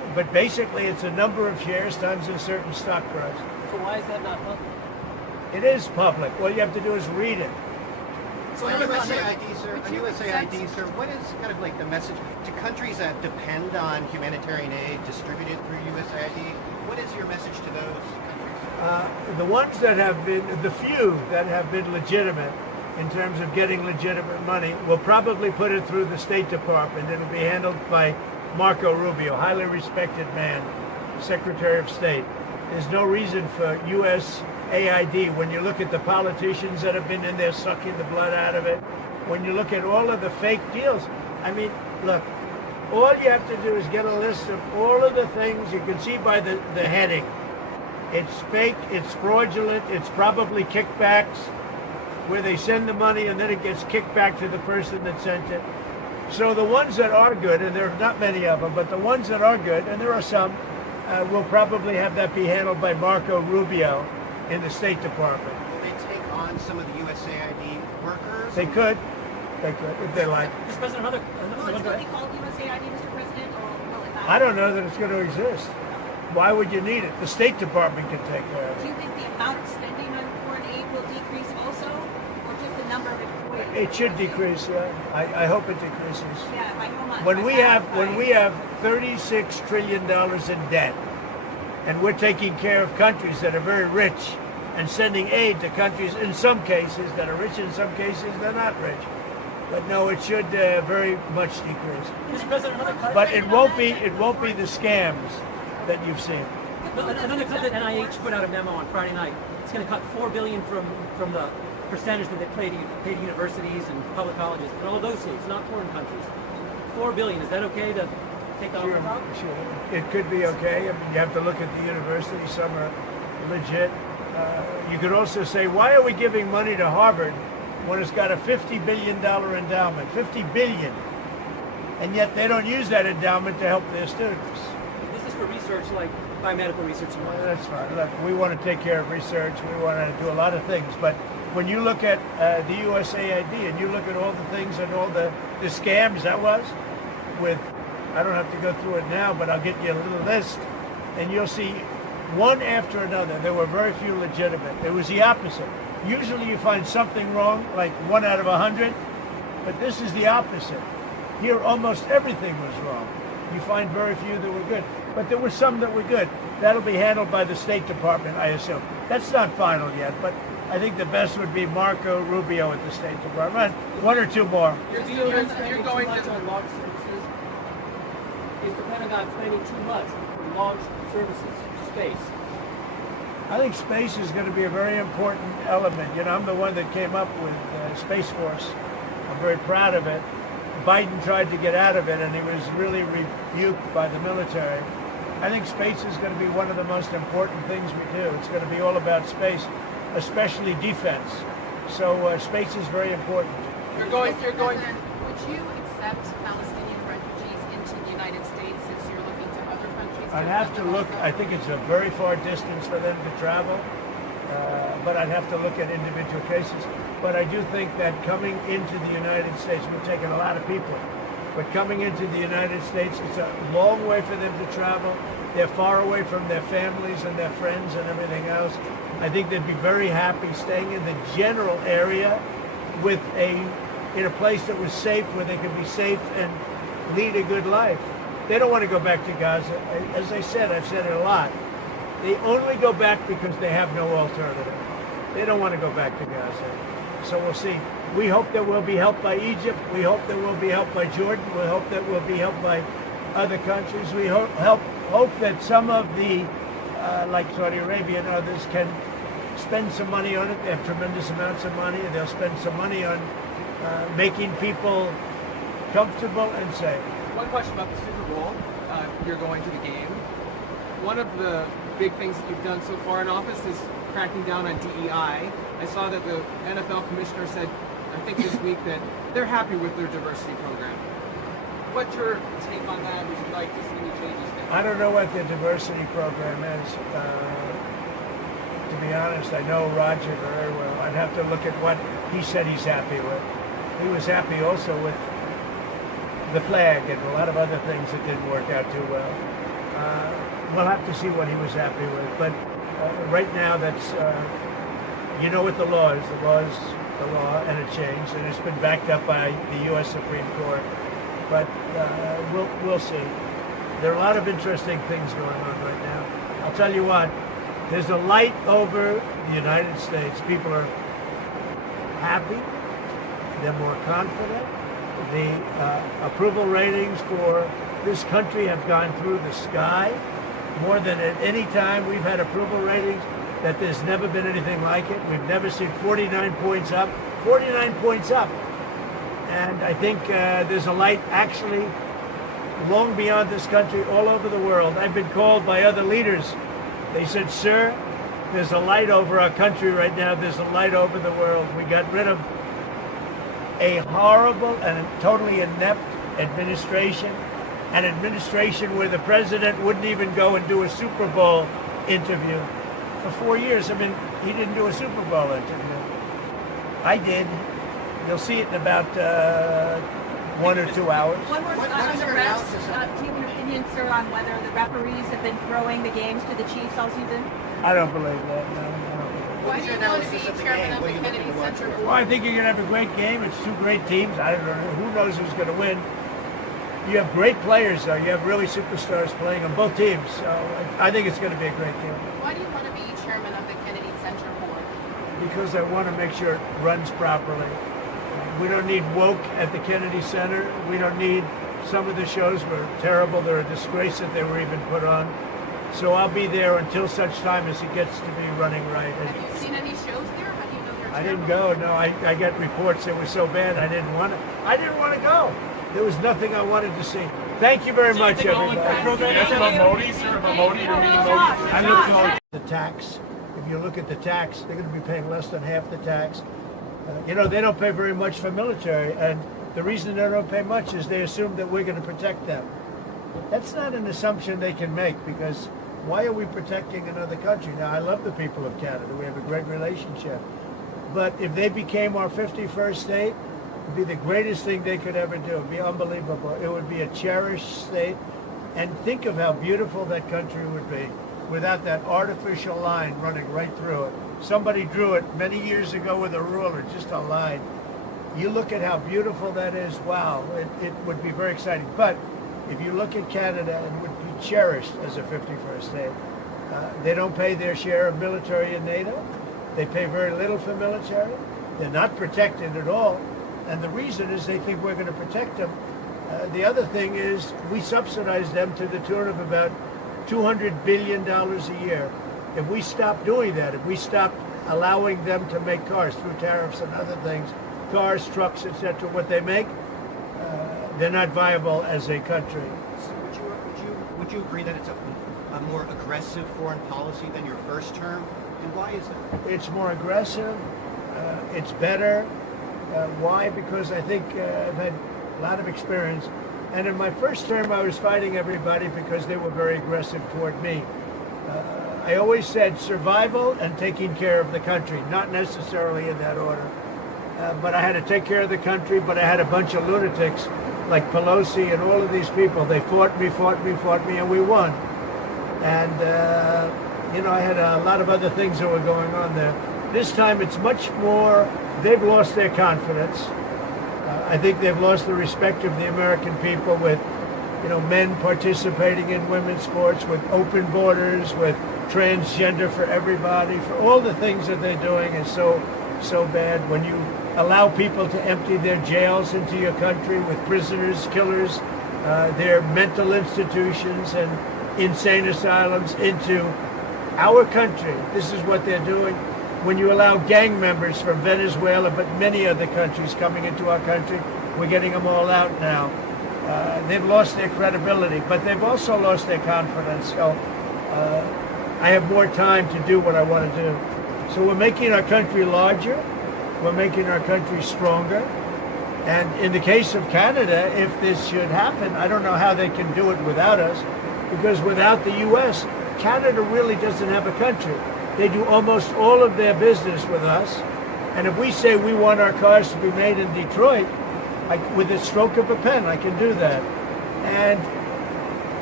But basically, it's a number of shares times a certain stock price. So why is that not public? It is public. All you have to do is read it. So on USAID, sir, what is kind of like the message to countries that depend on humanitarian aid distributed through USAID? What is your message to those countries? The ones that have been, the few that have been legitimate in terms of getting legitimate money, will probably put it through the State Department. It'll be handled by Marco Rubio, highly respected man, Secretary of State. There's no reason for USAID, when you look at the politicians that have been in there sucking the blood out of it, when you look at all of the fake deals, I mean, look, all you have to do is get a list of all of the things you can see by the heading. It's fake, it's fraudulent, it's probably kickbacks, where they send the money and then it gets kicked back to the person that sent it. So the ones that are good, and there are not many of them, but the ones that are good, and there are some, will probably have that be handled by Marco Rubio in the State Department. Will they take on some of the USAID workers? They could, if they like. Mr. President, will it still be called USAID, Mr. President, or will it not? I don't know that it's going to exist. Why would you need it? The State Department can take care of it. Do you think the amount of spending on foreign aid will decrease also, or just the number of employees? It should decrease, yeah. I hope it decreases. Yeah, by how much? When we have $36 trillion in debt, and we're taking care of countries that are very rich and sending aid to countries in some cases that are rich, in some cases they're not rich. But no, it should very much decrease. Mr. President, but it won't be the scams that you've seen. Another clip that NIH put out a memo on Friday night. It's going to cut $4 billion from the percentage that they pay to universities and public colleges in all those states, not foreign countries. $4 billion. Is that okay to take off? Sure. It could be okay. I mean, you have to look at the universities. Some are legit. You could also say, why are we giving money to Harvard when it's got a $50 billion endowment? $50 billion. And yet they don't use that endowment to help their students. This is for research like biomedical research. That's fine. Look, we want to take care of research. We want to do a lot of things. But when you look at the USAID and you look at all the things and all the scams that was with, I don't have to go through it now, but I'll get you a little list, and you'll see one after another. There were very few legitimate. It was the opposite. Usually you find something wrong, like 1 out of 100, but this is the opposite. Here almost everything was wrong. You find very few that were good. But there were some that were good. That'll be handled by the State Department, I assume. That's not final yet, but I think the best would be Marco Rubio at the State Department. One or two more. You're going to launch services. Is the Pentagon spending too much on launch services to space? I think space is going to be a very important element. You know, I'm the one that came up with Space Force. I'm very proud of it. Biden tried to get out of it, and he was really rebuked by the military. I think space is going to be one of the most important things we do. It's going to be all about space, especially defense. So space is very important. You're going. Would you accept Palestinian refugees into the United States since you're looking to other countries? I'd have to look. I think it's a very far distance for them to travel, but I'd have to look at individual cases. But I do think that coming into the United States, we're taking a lot of people, but coming into the United States, it's a long way for them to travel. They're far away from their families and their friends and everything else. I think they'd be very happy staying in the general area with in a place that was safe, where they could be safe and lead a good life. They don't want to go back to Gaza. As I said, I've said it a lot. They only go back because they have no alternative. They don't want to go back to Gaza. So we'll see. We hope that we'll be helped by Egypt. We hope that we'll be helped by Jordan. We hope that we'll be helped by other countries. We hope that some of the, like Saudi Arabia and others, can spend some money on it. They have tremendous amounts of money, and they'll spend some money on making people comfortable and safe. One question about the Super Bowl. You're going to the game. One of the big things that you've done so far in office is cracking down on DEI. I saw that the NFL commissioner said, I think this week, that they're happy with their diversity program. What's your take on that? Would you like to see any changes there? I don't know what the diversity program is. To be honest, I know Roger very well. I'd have to look at what he said he's happy with. He was happy also with the flag and a lot of other things that didn't work out too well. We'll have to see what he was happy with. But right now, that's, you know what the law is. The law is the law, and it changed, and it's been backed up by the U.S. Supreme Court. But we'll see. There are a lot of interesting things going on right now. I'll tell you what, there's a light over the United States. People are happy. They're more confident. The approval ratings for this country have gone through the sky. More than at any time we've had approval ratings that there's never been anything like it. We've never seen 49 points up. 49 points up. And I think there's a light actually long beyond this country, all over the world. I've been called by other leaders. They said, sir, there's a light over our country right now. There's a light over the world. We got rid of a horrible and totally inept administration, an administration where the president wouldn't even go and do a Super Bowl interview for 4 years. I mean, he didn't do a Super Bowl interview. I did. You'll see it in about 1 or 2 hours. One more on the refs. Do you have an opinion, sir, on whether the referees have been throwing the games to the Chiefs all season? I don't believe that. No, Why do you want to be chairman of the Kennedy Center Board? Well, I think you're going to have a great game. It's two great teams. I don't know. Who knows who's going to win? You have great players, though. You have really superstars playing on both teams. So I think it's going to be a great game. Why do you want to be chairman of the Kennedy Center Board? Because I want to make sure it runs properly. We don't need woke at the Kennedy Center. We don't need, some of the shows were terrible. They're a disgrace that they were even put on. So I'll be there until such time as it gets to be running right. Have you seen any shows there? How do you know they're I didn't go. No, I got reports that were so bad I didn't want to go. There was nothing I wanted to see. Thank you very much, everybody. I look forward to the tax. If you look at the tax, they're going to be paying less than half the tax. You know, they don't pay very much for military, and the reason they don't pay much is they assume that we're going to protect them. That's not an assumption they can make, because why are we protecting another country? Now, I love the people of Canada. We have a great relationship. But if they became our 51st state, it would be the greatest thing they could ever do. It would be unbelievable. It would be a cherished state. And think of how beautiful that country would be without that artificial line running right through it. Somebody drew it many years ago with a ruler, just a line. You look at how beautiful that is, wow, it would be very exciting. But if you look at Canada, it would be cherished as a 51st state. They don't pay their share of military in NATO. They pay very little for military. They're not protected at all. And the reason is they think we're going to protect them. The other thing is we subsidize them to the tune of about $200 billion a year. If we stop doing that, if we stop allowing them to make cars through tariffs and other things, cars, trucks, etc., what they make, they're not viable as a country. So would you agree that it's a more aggressive foreign policy than your first term? And why is that? It's more aggressive. It's better. Why? Because I think I've had a lot of experience. And in my first term, I was fighting everybody because they were very aggressive toward me. I always said survival and taking care of the country, not necessarily in that order. But I had to take care of the country, but I had a bunch of lunatics like Pelosi and all of these people. They fought me, and we won. And, you know, I had a lot of other things that were going on there. This time it's much more, they've lost their confidence. I think they've lost the respect of the American people with, you know, men participating in women's sports, with open borders, with transgender for everybody, for all the things that they're doing is so bad. When you allow people to empty their jails into your country with prisoners, killers, their mental institutions and insane asylums into our country, this is what they're doing. When you allow gang members from Venezuela, but many other countries coming into our country, we're getting them all out now. They've lost their credibility, but they've also lost their confidence. So I have more time to do what I want to do. So we're making our country larger. We're making our country stronger. And in the case of Canada, if this should happen, I don't know how they can do it without us, because without the U.S., Canada really doesn't have a country. They do almost all of their business with us. And if we say we want our cars to be made in Detroit, with a stroke of a pen, I can do that. And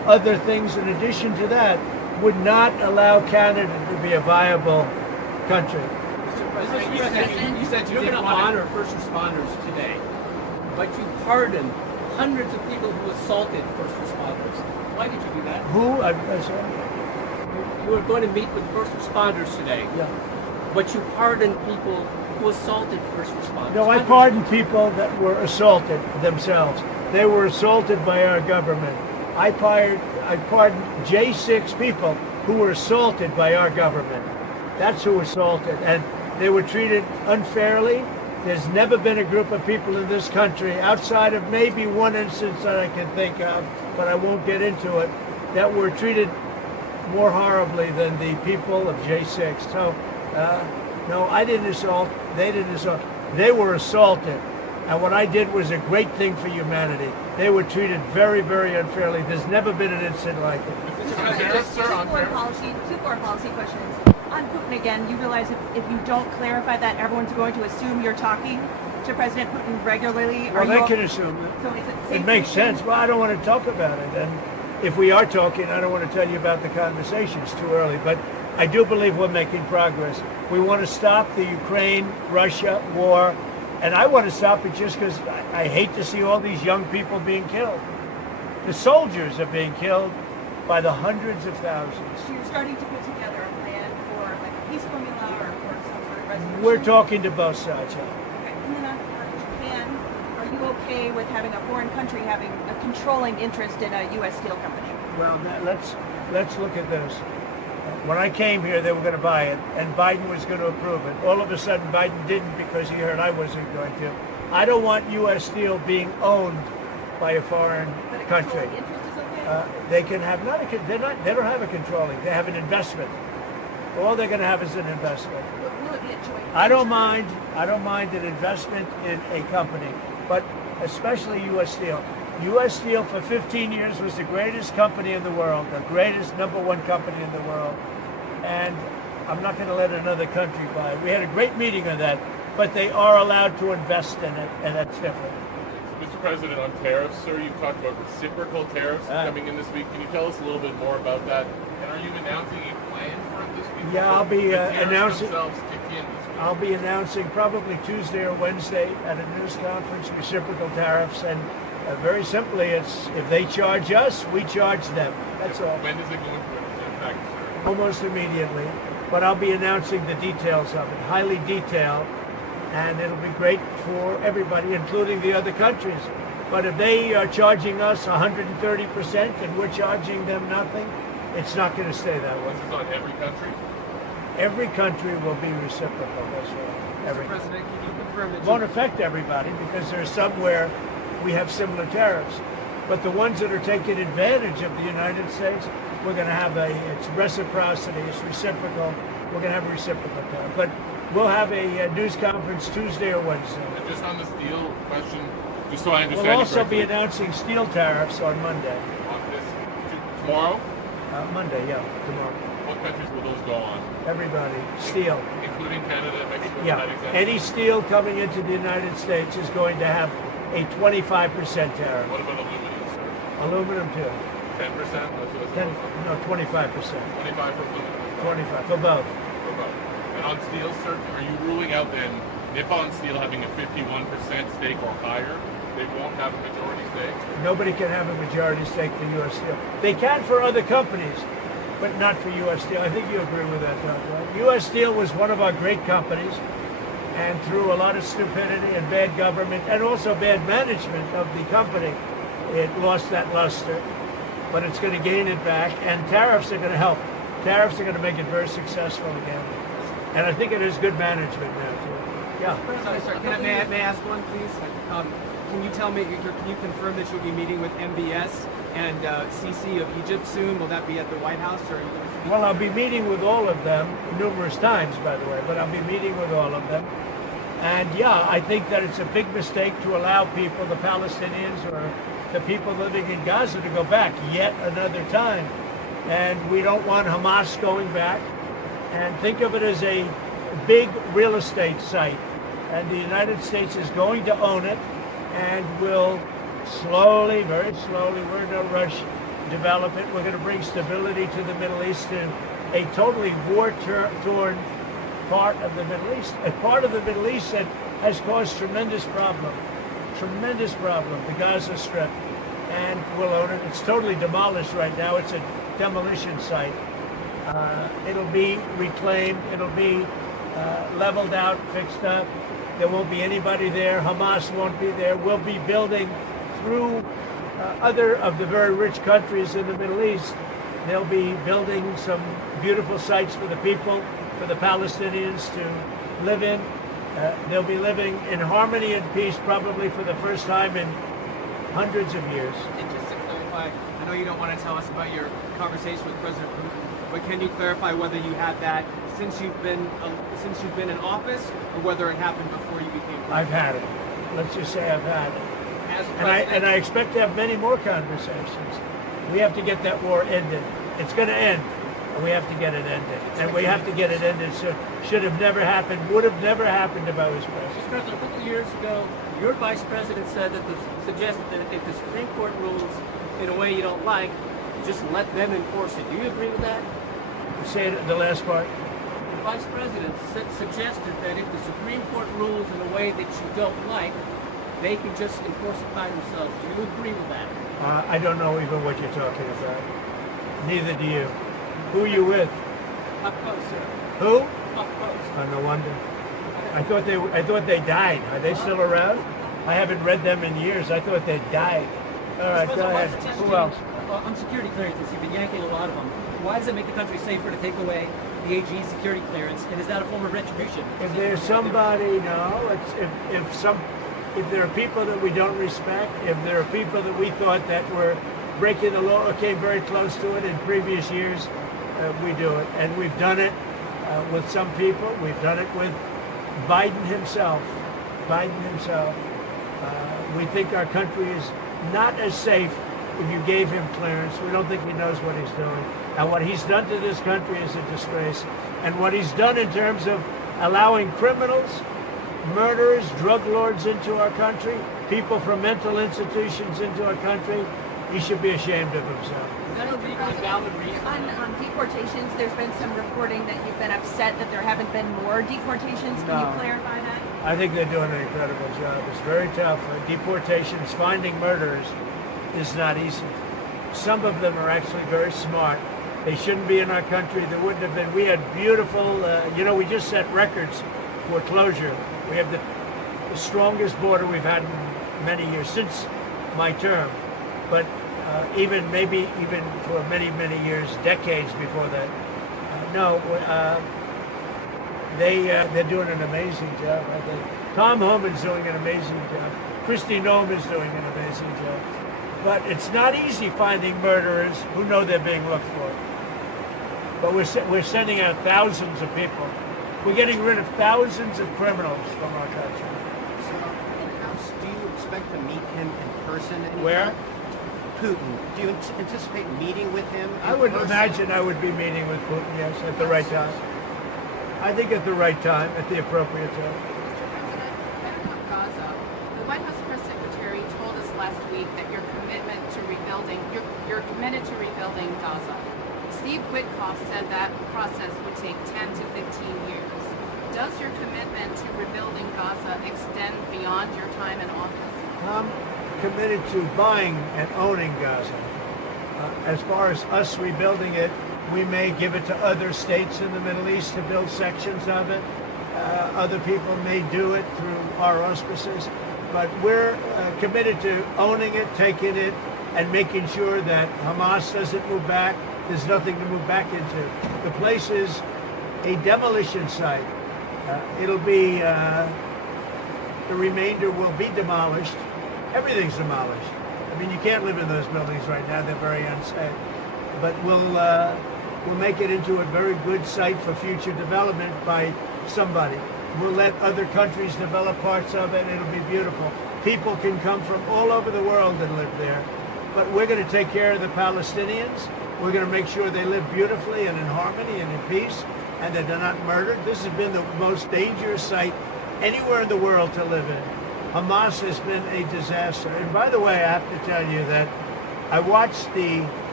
other things in addition to that would not allow Canada to be a viable country. Mr. President, you said you didn't honor first responders today, but you pardoned hundreds of people who assaulted first responders. Why did you do that? Who? You were going to meet with first responders today, but you pardoned people who assaulted first responders. No, I pardoned people that were assaulted themselves. They were assaulted by our government. I pardoned J6 people who were assaulted by our government. That's who assaulted, and they were treated unfairly. There's never been a group of people in this country, outside of maybe one instance that I can think of, but I won't get into it, that were treated more horribly than the people of J6. So, no, I didn't assault. They didn't assault. They were assaulted. And what I did was a great thing for humanity. They were treated very, very unfairly. There's never been an incident like it. Two foreign policy questions. On Putin again, you realize if you don't clarify that, everyone's going to assume you're talking to President Putin regularly? Well, they can assume it. So is it safe It makes sense. Well, I don't want to talk about it. And if we are talking, I don't want to tell you about the conversation. It's too early. But I do believe we're making progress. We want to stop the Ukraine-Russia war. And I want to stop it just because I hate to see all these young people being killed. The soldiers are being killed by the hundreds of thousands. So you're starting to put together a plan for like a peace formula or for some sort of resolution? We're talking to both sides. Okay. And then on Japan, are you okay with having a foreign country having a controlling interest in a U.S. steel company? Well, let's look at this. When I came here, they were going to buy it, and Biden was going to approve it. All of a sudden, Biden didn't because he heard I wasn't going to. I don't want U.S. steel being owned by a foreign country. They can have they don't have a controlling. They have an investment. All they're going to have is an investment. Will it be a joint? I don't mind an investment in a company, but especially U.S. Steel. U.S. Steel for 15 years was the greatest company in the world, the greatest #1 company in the world, and I'm not going to let another country buy it. We had a great meeting on that, but they are allowed to invest in it, and that's different. Mr. President, on tariffs, sir, you talked about reciprocal tariffs coming in this week. Can you tell us a little bit more about that? And are you announcing a plan for it this week? Yeah, I'll be announcing. Kick in this week? I'll be announcing probably Tuesday or Wednesday at a news conference reciprocal tariffs, and very simply, it's if they charge us, we charge them. That's all. When does it go into effect, sir? Almost immediately. But I'll be announcing the details of it, highly detailed, and it'll be great for everybody, including the other countries. But if they are charging us 130% and we're charging them nothing, it's not going to stay that way. This is on every country? Every country will be reciprocal. That's right. Mr. President, can you confirm that It won't affect everybody because there's somewhere we have similar tariffs. But the ones that are taking advantage of the United States, we're going to have it's reciprocity, it's reciprocal. We're going to have a reciprocal tariff. But we'll have a news conference Tuesday or Wednesday. And just on the steel question, just so I understand. We'll also be announcing steel tariffs on Monday. On this, tomorrow? Monday, yeah, tomorrow. What countries will those go on? Everybody. Steel. Including Canada, Mexico, Yeah. United States? Any steel coming into the United States is going to have a 25% tariff. What about aluminum, sir? Aluminum too. 10%? No, 25%. 25 for aluminum. 25 for both. For both. And on steel, sir, are you ruling out then Nippon Steel having a 51% stake or higher? They won't have a majority stake? Nobody can have a majority stake for U.S. Steel. They can for other companies, but not for U.S. Steel. I think you agree with that, don't you? U.S. Steel was one of our great companies, and through a lot of stupidity and bad government and also bad management of the company, it lost that luster. But it's going to gain it back, and tariffs are going to help. Tariffs are going to make it very successful again. And I think it is good management now, too. Yeah. Sorry, may I ask one, please? Can you tell me, can you confirm that you'll be meeting with MBS and CC of Egypt soon? Will that be at the White House? Or Well, I'll be meeting with all of them numerous times, by the way, but I'll be meeting with all of them. And yeah, I think that it's a big mistake to allow people, the Palestinians or the people living in Gaza, to go back yet another time. And we don't want Hamas going back. And think of it as a big real estate site. And the United States is going to own it and will slowly, very slowly, we're in no rush, development. We're going to bring stability to the Middle East, to a totally war-torn part of the Middle East, a part of the Middle East that has caused tremendous problem, the Gaza Strip, and we'll own it. It's totally demolished right now. It's a demolition site. It'll be reclaimed. It'll be leveled out, fixed up. There won't be anybody there. Hamas won't be there. We'll be building through other of the very rich countries in the Middle East. They'll be building some beautiful sites for the people, for the Palestinians to live in. They'll be living in harmony and peace probably for the first time in hundreds of years. And just to clarify, I know you don't want to tell us about your conversation with President Putin, but can you clarify whether you had that since you've been in office, or whether it happened before you became president? I've had it. Let's just say I've had it. As And I expect to have many more conversations. We have to get that war ended. It's going to end, and we have to get it ended. And we have to get it ended. So should have never happened, would have never happened if I was president. Mr. President, a couple of years ago, your vice president said that suggested that if the Supreme Court rules in a way you don't like, just let them enforce it. Do you agree with that? Say it, the last part. The vice president suggested that if the Supreme Court rules in a way that you don't like, they can just enforce it by themselves. Do you agree with that? I don't know even what you're talking about. Neither do you. Who are you with? Up close, sir. Who? Up close. Oh, no wonder. I thought they died. Are they still around? I haven't read them in years. I thought they died. All right, go ahead. Who else? On security clearances, you've been yanking a lot of them. Why does it make the country safer to take away the AG security clearance? And is that a form of retribution? If there's somebody, no. If there are people that we don't respect, if there are people that we thought that were breaking the law or came very close to it in previous years, we do it. And we've done it with some people. We've done it with Biden himself. We think our country is not as safe if you gave him clearance. We don't think he knows what he's doing. And what he's done to this country is a disgrace. And what he's done in terms of allowing criminals, murderers, drug lords into our country, people from mental institutions into our country, he should be ashamed of himself. On deportations, there's been some reporting that you've been upset that there haven't been more deportations. Can you clarify that? I think they're doing an incredible job. It's very tough. Deportations, finding murderers is not easy. Some of them are actually very smart. They shouldn't be in our country. There wouldn't have been. We had beautiful, we just set records for closure. We have the strongest border we've had in many years, since my term. But even for many, many years, decades before that. They're doing an amazing job, I think. Tom Homan's doing an amazing job. Kristi Noem is doing an amazing job. But it's not easy finding murderers who know they're being looked for. But we're sending out thousands of people. We're getting rid of thousands of criminals from our country. So, do you expect to meet him in person? Where? Putin. Do you anticipate meeting with him? I would imagine I would be meeting with Putin, yes, at the right time. I think at the right time, at the appropriate time. Gaza. The White House press secretary told us last week that you're committed to rebuilding Gaza. Steve Witkoff said that process would take 10 to 15 years. Does your commitment to rebuilding Gaza extend beyond your time in office? I'm committed to buying and owning Gaza. As far as us rebuilding it, we may give it to other states in the Middle East to build sections of it. Other people may do it through our auspices. But we're committed to owning it, taking it, and making sure that Hamas doesn't move back. There's nothing to move back into. The place is a demolition site. It'll be, the remainder will be demolished. Everything's demolished. I mean, you can't live in those buildings right now. They're very unsafe. But we'll make it into a very good site for future development by somebody. We'll let other countries develop parts of it. It'll be beautiful. People can come from all over the world and live there. But we're going to take care of the Palestinians. We're going to make sure they live beautifully and in harmony and in peace, and that they're not murdered. This has been the most dangerous site anywhere in the world to live in. Hamas has been a disaster. And by the way, I have to tell you that I watched the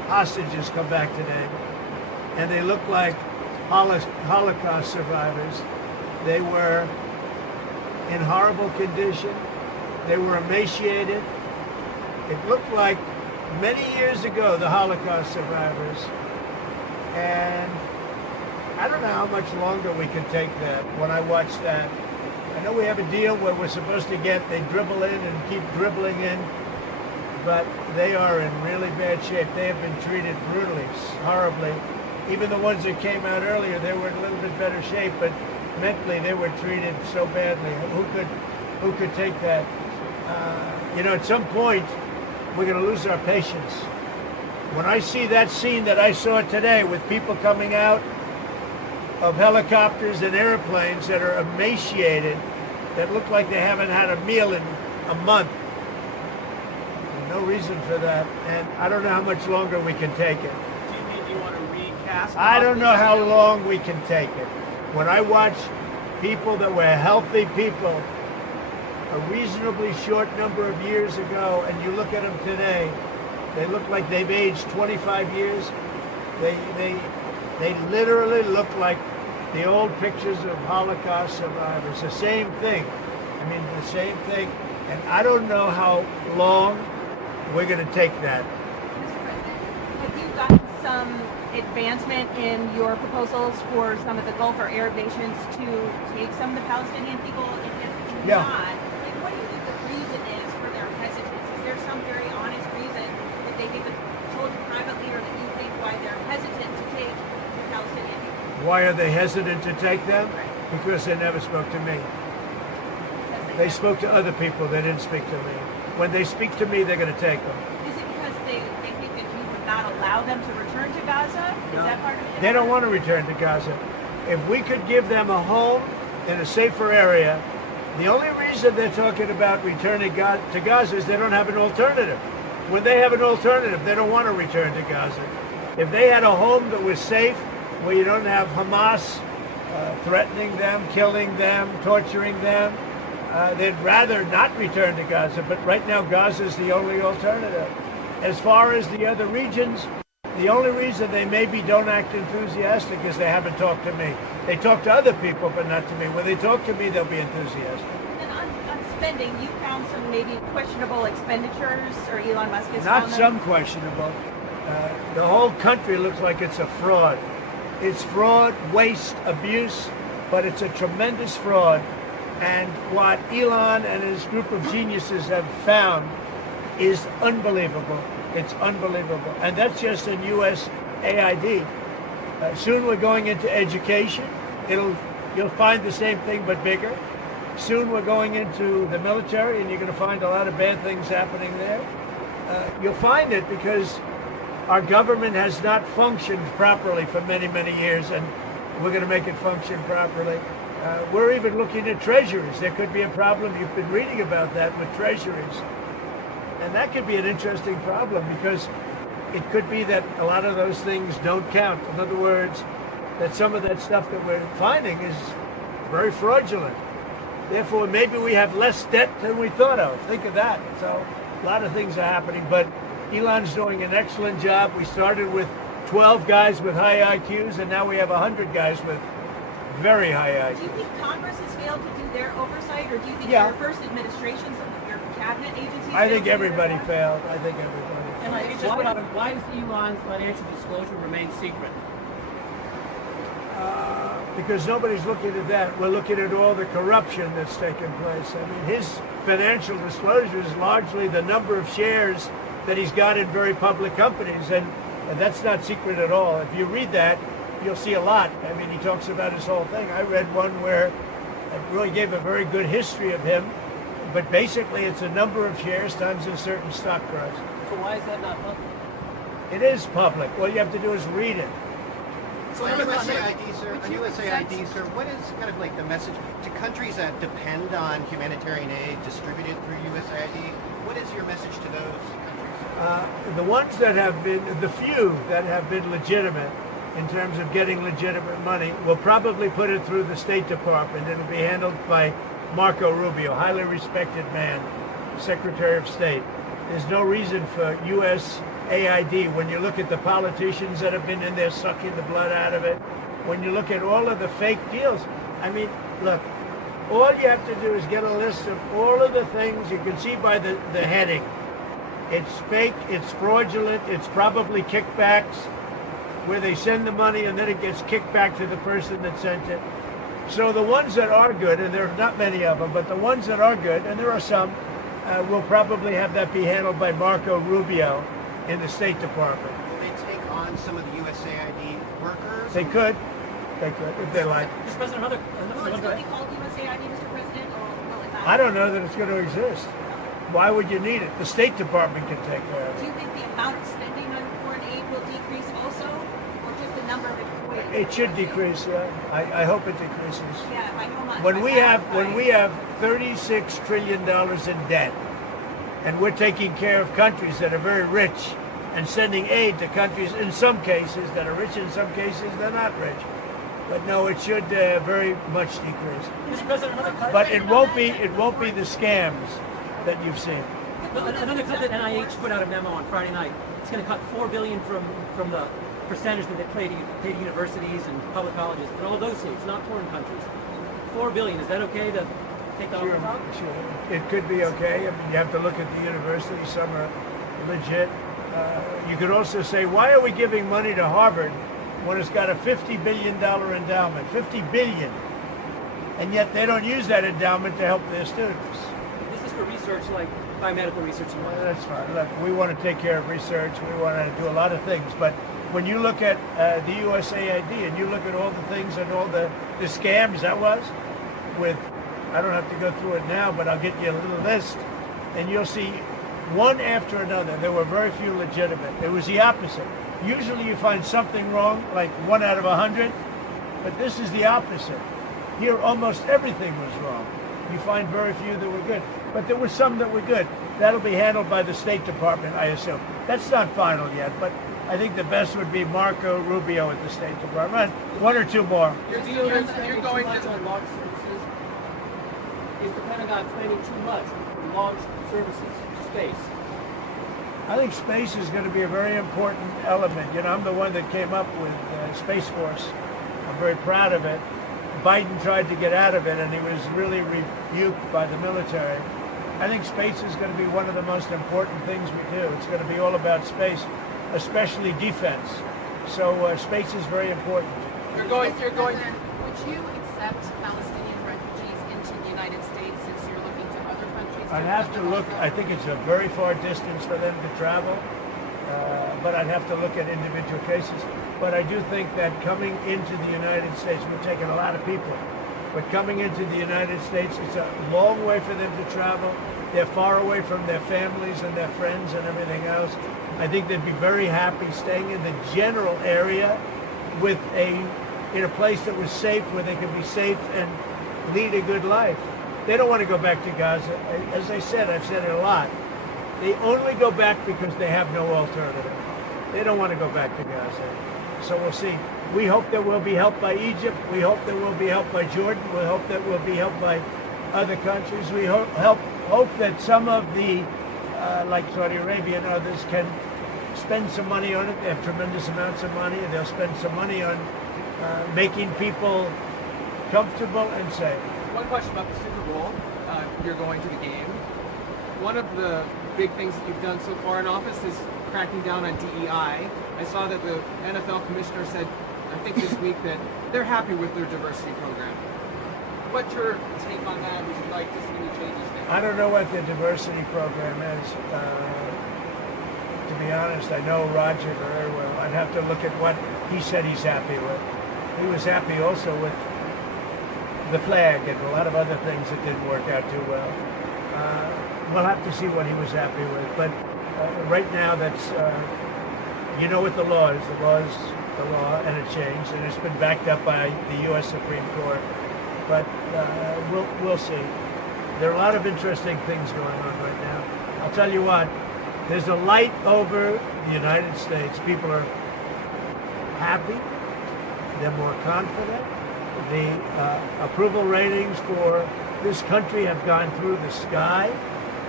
hostages come back today, and they look like Holocaust survivors. They were in horrible condition. They were emaciated. It looked like many years ago, the Holocaust survivors. And I don't know how much longer we can take that when I watch that. I know we have a deal where we're supposed to they dribble in and keep dribbling in, but they are in really bad shape. They have been treated brutally, horribly. Even the ones that came out earlier, they were in a little bit better shape, but mentally they were treated so badly. Who could take that? At some point, we're going to lose our patience. When I see that scene that I saw today with people coming out of helicopters and airplanes that are emaciated, that look like they haven't had a meal in a month, there's no reason for that. And I don't know how much longer we can take it. Do you think you want to recast? I don't know how long we can take it. When I watch people that were healthy people a reasonably short number of years ago, and you look at them today, they look like they've aged 25 years. They literally look like the old pictures of Holocaust survivors. The same thing. I mean, the same thing. And I don't know how long we're going to take that. Have you gotten some advancement in your proposals for some of the Gulf or Arab nations to take some of the Palestinian people? And if Yeah. not, what do you think the reason is for their hesitance? Is there some very honest reason that they haven't told you privately, or that you think why they're hesitant to take the Palestinian people? Why are they hesitant to take them? Because they never spoke to me. They spoke to other people. They didn't speak to me. When they speak to me, they're going to take them. Is it because they think that you would not allow them to return to Gaza? Is that part of it? They don't want to return to Gaza. If we could give them a home in a safer area, the only reason they're talking about returning to Gaza is they don't have an alternative. When they have an alternative, they don't want to return to Gaza. If they had a home that was safe, where you don't have Hamas threatening them, killing them, torturing them, they'd rather not return to Gaza. But right now, Gaza is the only alternative. As far as the other regions, the only reason they maybe don't act enthusiastic is they haven't talked to me. They talk to other people, but not to me. When they talk to me, they'll be enthusiastic. And on spending, you found some maybe questionable expenditures, or Elon Musk has Not found them? some questionable. The whole country looks like it's a fraud. It's fraud, waste, abuse, but it's a tremendous fraud. And what Elon and his group of geniuses have found is unbelievable. It's unbelievable. And that's just in USAID. Soon we're going into education. You'll find the same thing, but bigger. Soon we're going into the military, and you're going to find a lot of bad things happening there. You'll find it because our government has not functioned properly for many, many years, and we're going to make it function properly. We're even looking at treasuries. There could be a problem. You've been reading about that with treasuries. And that could be an interesting problem, because it could be that a lot of those things don't count. In other words, that some of that stuff that we're finding is very fraudulent. Therefore, maybe we have less debt than we thought of. Think of that. So a lot of things are happening, but Elon's doing an excellent job. We started with 12 guys with high IQs, and now we have 100 guys with very high IQs. Do you think Congress has failed to do their oversight, or do you think Yeah. your first administration, some of your cabinet agencies? I think failed to do everybody their failed. I think everybody. And why does Elon's financial disclosure remain secret? Because nobody's looking at that. We're looking at all the corruption that's taken place. I mean, his financial disclosure is largely the number of shares that he's got in very public companies, and that's not secret at all. If you read that, you'll see a lot. I mean, he talks about his whole thing. I read one where it really gave a very good history of him, but basically it's a number of shares times a certain stock price. So why is that not public? It is public. All you have to do is read it. So on USAID, sir, what is kind of like the message to countries that depend on humanitarian aid distributed through USAID? What is your message to those countries? The ones that have been, the few that have been legitimate in terms of getting legitimate money, will probably put it through the State Department. It'll be handled by Marco Rubio, highly respected man, Secretary of State. There's no reason for U.S. AID, when you look at the politicians that have been in there sucking the blood out of it, when you look at all of the fake deals, I mean, look, all you have to do is get a list of all of the things you can see by the heading. It's fake, it's fraudulent, it's probably kickbacks, where they send the money and then it gets kicked back to the person that sent it. So the ones that are good, and there are not many of them, but the ones that are good, and there are some, will probably have that be handled by Marco Rubio in the State Department. Will they take on some of the USAID workers? They could, if they like. Mr. President, another will it still be called USAID, Mr. President, or will it not? I don't know that it's going to exist. Why would you need it? The State Department can take care of Do it. you think the amount of spending on foreign aid will decrease also, or just the number of employees? It should decrease, yeah. I hope it decreases. Yeah, by how much? When By we have $36 trillion in debt, and we're taking care of countries that are very rich and sending aid to countries in some cases that are rich, in some cases they're not rich. But no, it should very much decrease. Mr. President, But it won't be the scams that you've seen. Another cut that NIH put out a memo on Friday night. It's going to cut $4 billion from the percentage that they pay to universities and public colleges in all those states, not foreign countries. $4 billion. Is that okay to take that Sure, off? sure. It could be okay. I mean, you have to look at the universities. Some are legit. You could also say, why are we giving money to Harvard when it's got a $50 billion endowment? $50 billion. And yet they don't use that endowment to help their students. This is for research like biomedical research. Well, that's fine. Look, we want to take care of research. We want to do a lot of things. But when you look at the USAID and you look at all the things and all the scams that was with, I don't have to go through it now, but I'll get you a little list, and you'll see one after another. There were very few legitimate. It was the opposite. Usually you find something wrong, like 1 out of 100, but this is the opposite. Here, almost everything was wrong. You find very few that were good, but there were some that were good. That'll be handled by the State Department, I assume. That's not final yet, but I think the best would be Marco Rubio at the State Department. One or two more. You're going to launch services. Is the Pentagon spending too much on launch services to space? I think space is going to be a very important element. You know, I'm the one that came up with Space Force. I'm very proud of it. Biden tried to get out of it, and he was really rebuked by the military. I think space is going to be one of the most important things we do. It's going to be all about space, especially defense. So space is very important. Would you accept Palestinian refugees into the United States since you're looking to other countries? I'd have to look. I think it's a very far distance for them to travel, but I'd have to look at individual cases. But I do think that coming into the United States, we're taking a lot of people, but coming into the United States, it's a long way for them to travel. They're far away from their families and their friends and everything else. I think they'd be very happy staying in the general area with in a place that was safe, where they could be safe and lead a good life. They don't want to go back to Gaza. As I said, I've said it a lot. They only go back because they have no alternative. They don't want to go back to Gaza. So we'll see. We hope that we'll be helped by Egypt. We hope that we'll be helped by Jordan. We hope that we'll be helped by other countries. We hope that some of the, like Saudi Arabia and others, can spend some money on it. They have tremendous amounts of money. They'll spend some money on making people comfortable and safe. One question about the Super Bowl. You're going to the game. One of the big things that you've done so far in office is cracking down on DEI. I saw that the NFL commissioner said, I think this week, that they're happy with their diversity program. What's your take on that? Would you like to see any changes there? I don't know what the diversity program is. To be honest, I know Roger very well. I'd have to look at what he said he's happy with. He was happy also with the flag and a lot of other things that didn't work out too well. We'll have to see what he was happy with. But right now, that's, you know what the law is. The law is the law, and it changed, and it's been backed up by the U.S. Supreme Court. But we'll see. There are a lot of interesting things going on right now. I'll tell you what, there's a light over the United States. People are happy. They're more confident. The approval ratings for this country have gone through the sky.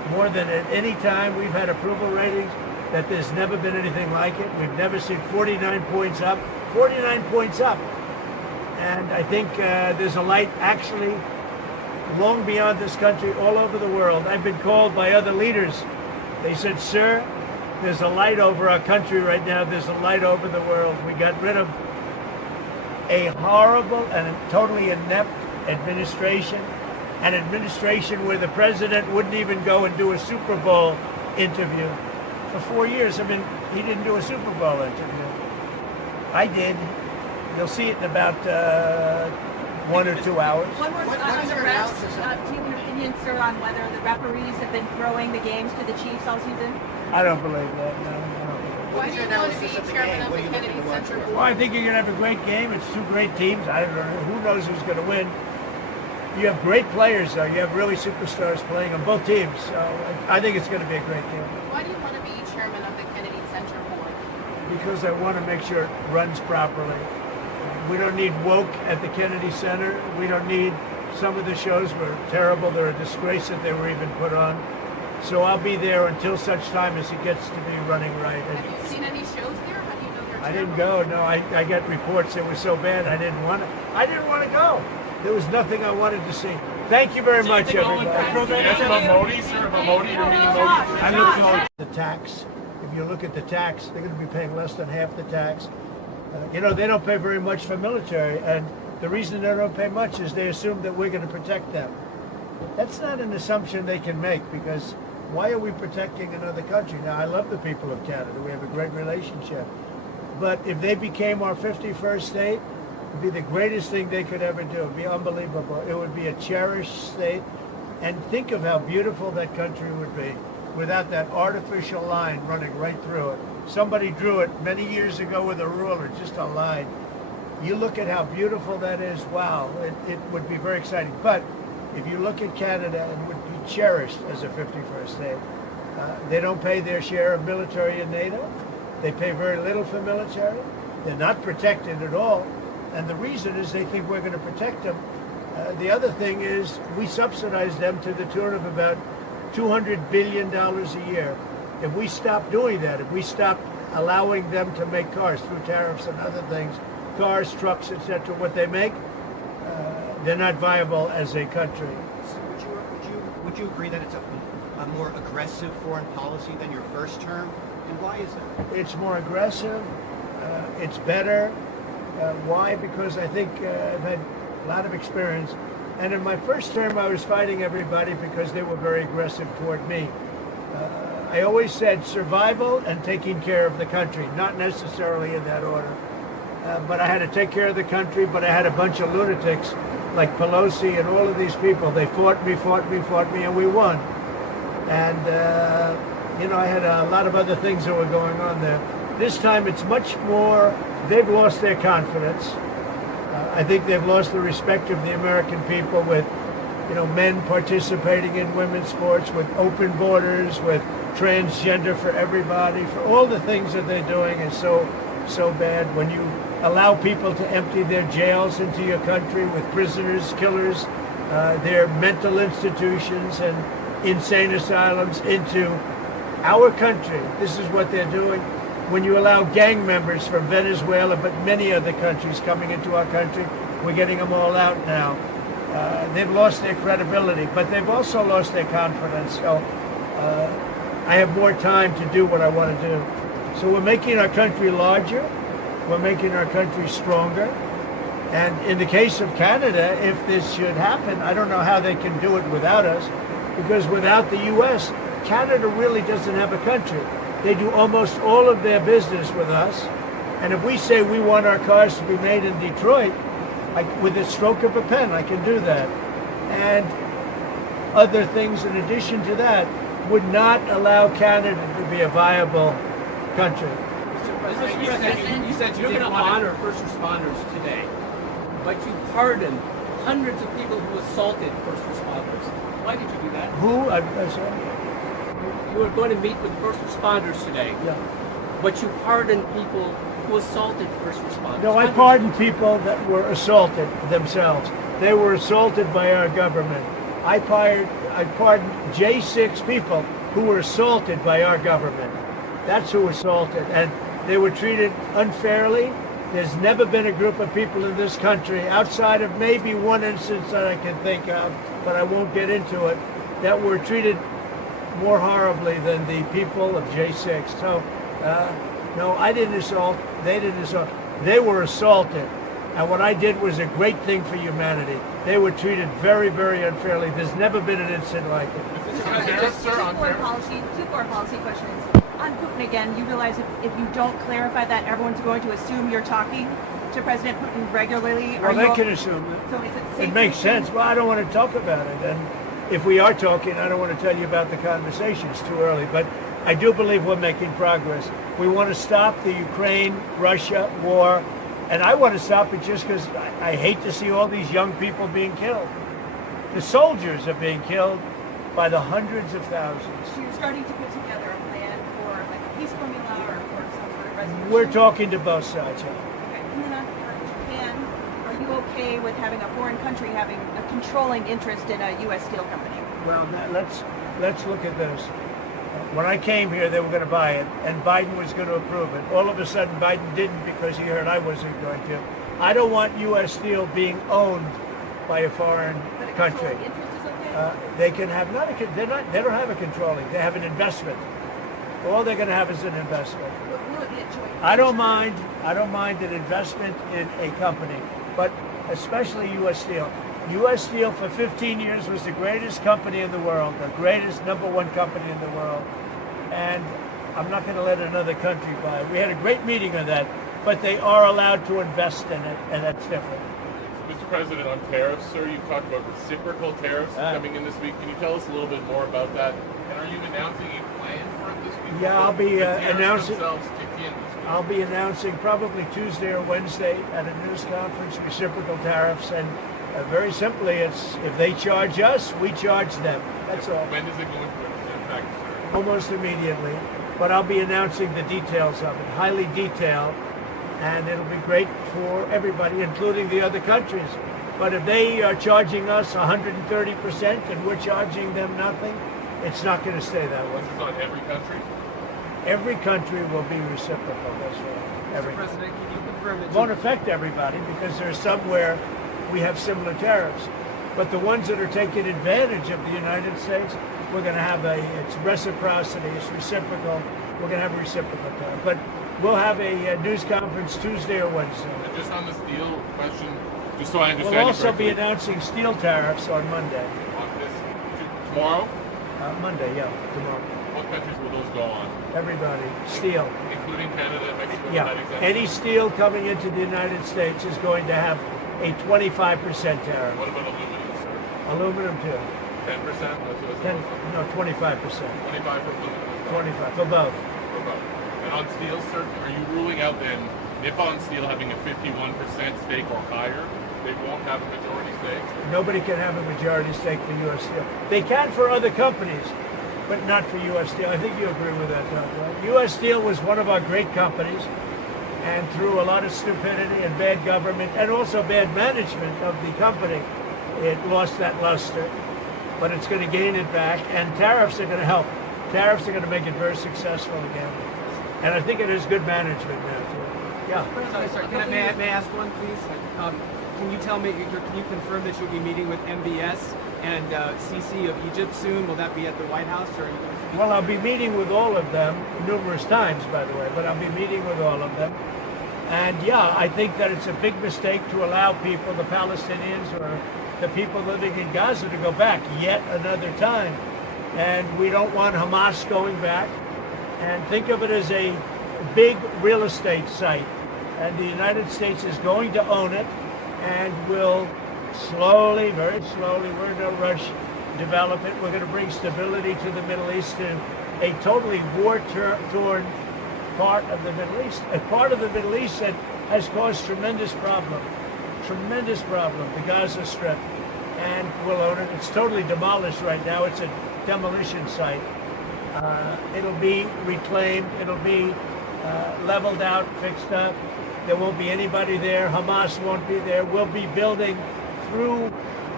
more than at any time. We've had approval ratings that there's never been anything like it. We've never seen 49 points up. 49 points up. And I think there's a light actually long beyond this country, all over the world. I've been called by other leaders. They said, sir, there's a light over our country right now. There's a light over the world. We got rid of a horrible and totally inept administration, an administration where the president wouldn't even go and do a Super Bowl interview. For 4 years, I mean, he didn't do a Super Bowl interview. I did. You'll see it in about 1 or 2 hours. One more on the refs. Do you have an opinion, sir, on whether the referees have been throwing the games to the Chiefs all season? I don't believe that, no. Why do you want to be chairman of the Kennedy Center Board? Well, I think you're going to have a great game. It's two great teams. I don't know. Who knows who's going to win? You have great players, though. You have really superstars playing on both teams. So I think it's going to be a great game. Why do you want to be chairman of the Kennedy Center Board? Because I want to make sure it runs properly. We don't need woke at the Kennedy Center. We don't need, some of the shows were terrible. They're a disgrace that they were even put on. So I'll be there until such time as it gets to be running right. Have you seen any shows there? How do you know they're terrible? I didn't go. No, I got reports it was so bad I didn't want to go. There was nothing I wanted to see. Thank you very much, everybody. I look forward to the tax. If you look at the tax, they're going to be paying less than half the tax. They don't pay very much for military, and the reason they don't pay much is they assume that we're going to protect them. That's not an assumption they can make, because why are we protecting another country? Now, I love the people of Canada. We have a great relationship. But if they became our 51st state, it would be the greatest thing they could ever do. It would be unbelievable. It would be a cherished state. And think of how beautiful that country would be without that artificial line running right through it. Somebody drew it many years ago with a ruler, just a line. You look at how beautiful that is, wow, it would be very exciting. But if you look at Canada, it would be cherished as a 51st state. They don't pay their share of military in NATO. They pay very little for military. They're not protected at all. And the reason is they think we're going to protect them. The other thing is we subsidize them to the tune of about $200 billion a year. If we stop doing that, if we stop allowing them to make cars through tariffs and other things, cars, trucks, etc., what they make, they're not viable as a country. So would you agree that it's a more aggressive foreign policy than your first term? And why is that? It's more aggressive. It's better. Why? Because I think I've had a lot of experience. And in my first term, I was fighting everybody because they were very aggressive toward me. I always said survival and taking care of the country, not necessarily in that order. But I had to take care of the country, but I had a bunch of lunatics like Pelosi and all of these people. They fought me, and we won. And, I had a lot of other things that were going on there. This time it's much more, they've lost their confidence. I think they've lost the respect of the American people with, men participating in women's sports, with open borders, with transgender for everybody, for all the things that they're doing is so bad. When you allow people to empty their jails into your country with prisoners, killers, their mental institutions and insane asylums into our country, this is what they're doing. When you allow gang members from Venezuela, but many other countries coming into our country, we're getting them all out now. They've lost their credibility, but they've also lost their confidence. So I have more time to do what I want to do. So we're making our country larger. We're making our country stronger. And in the case of Canada, if this should happen, I don't know how they can do it without us, because without the U.S., Canada really doesn't have a country. They do almost all of their business with us. And if we say we want our cars to be made in Detroit, with a stroke of a pen, I can do that. And other things in addition to that would not allow Canada to be a viable country. You said you didn't honor first responders today, but you pardoned hundreds of people who assaulted first responders. Why did you do that? Who? I'm sorry. You were going to meet with first responders today, but you pardoned people who assaulted first responders. No, I pardoned people that were assaulted themselves. They were assaulted by our government. I I pardon, J6 people who were assaulted by our government. That's who assaulted, and they were treated unfairly. There's never been a group of people in this country, outside of maybe one instance that I can think of, but I won't get into it, that were treated more horribly than the people of J6. So, no, I didn't assault. They didn't assault. They were assaulted. And what I did was a great thing for humanity. They were treated very, very unfairly. There's never been an incident like it. Just two foreign policy questions. On Putin again, you realize if you don't clarify that, everyone's going to assume you're talking to President Putin regularly. Well, they can assume it. So is it safe It makes sense. Well, I don't want to talk about it. And if we are talking, I don't want to tell you about the conversation. It's too early. But I do believe we're making progress. We want to stop the Ukraine-Russia war. And I want to stop it just because I hate to see all these young people being killed. The soldiers are being killed by the hundreds of thousands. So you're starting to put together a plan for like a peace formula or for some sort of resolution? We're talking to both sides. Yeah. Okay. And then on Japan, are you okay with having a foreign country having a controlling interest in a U.S. steel company? Well, let's look at this. When I came here, they were going to buy it, and Biden was going to approve it. All of a sudden, Biden didn't because he heard I wasn't going to. I don't want U.S. steel being owned by a foreign country. They can have they don't have a controlling. They have an investment. All they're going to have is an investment. I don't mind an investment in a company, but especially U.S. Steel. U.S. Steel for 15 years was the greatest company in the world, the greatest #1 company in the world, and I'm not going to let another country buy it. We had a great meeting on that, but they are allowed to invest in it, and that's different. Mr. President, on tariffs, sir, you talked about reciprocal tariffs coming in this week. Can you tell us a little bit more about that? And are you announcing a plan for it this week? Yeah, I'll be announcing. Kick in. I'll be announcing probably Tuesday or Wednesday at a news conference reciprocal tariffs, and very simply, it's if they charge us, we charge them. That's all. When does it go into effect, sir? Almost immediately. But I'll be announcing the details of it, highly detailed, and it'll be great for everybody, including the other countries. But if they are charging us 130% and we're charging them nothing, it's not going to stay that way. This is on every country? Every country will be reciprocal. That's right. Mr. President, can you confirm that It won't affect everybody because there's somewhere we have similar tariffs. But the ones that are taking advantage of the United States, we're going to have it's reciprocity, it's reciprocal. We're going to have a reciprocal tariff. But we'll have a news conference Tuesday or Wednesday. And just on the steel question, just so I understand. We'll also be announcing steel tariffs on Monday. On this, tomorrow? Monday, yeah, tomorrow. What countries will those go on? Everybody. Steel. Including Canada and Mexico? Yeah. Any steel coming into the United States is going to have a 25% tariff. What about aluminum, sir? Aluminum too. 10%? No, 25%. 25 for aluminum. 25 for both. For both. And on steel, sir, are you ruling out then Nippon Steel having a 51% stake or higher? They won't have a majority stake? Nobody can have a majority stake for U.S. Steel. They can for other companies, but not for U.S. Steel. I think you agree with that, don't you? U.S. Steel was one of our great companies, and through a lot of stupidity and bad government and also bad management of the company, it lost that luster. But it's going to gain it back, and tariffs are going to help. Tariffs are going to make it very successful again. And I think it is good management now, too. Yeah. Sorry, may I ask one, please? Can you tell me, can you confirm that you'll be meeting with MBS and Sisi of Egypt soon? Will that be at the White House? Or Well, I'll be meeting with all of them numerous times, by the way, but I'll be meeting with all of them. And yeah, I think that it's a big mistake to allow people, the Palestinians or the people living in Gaza, to go back yet another time. And we don't want Hamas going back. And think of it as a big real estate site. And the United States is going to own it and will slowly, very slowly, we're in no rush, develop it. We're going to bring stability to the Middle East, to a totally war-torn part of the Middle East, a part of the Middle East that has caused tremendous problem, the Gaza Strip, and we'll own it. It's totally demolished right now. It's a demolition site. It'll be reclaimed. It'll be leveled out, fixed up. There won't be anybody there. Hamas won't be there. We'll be building through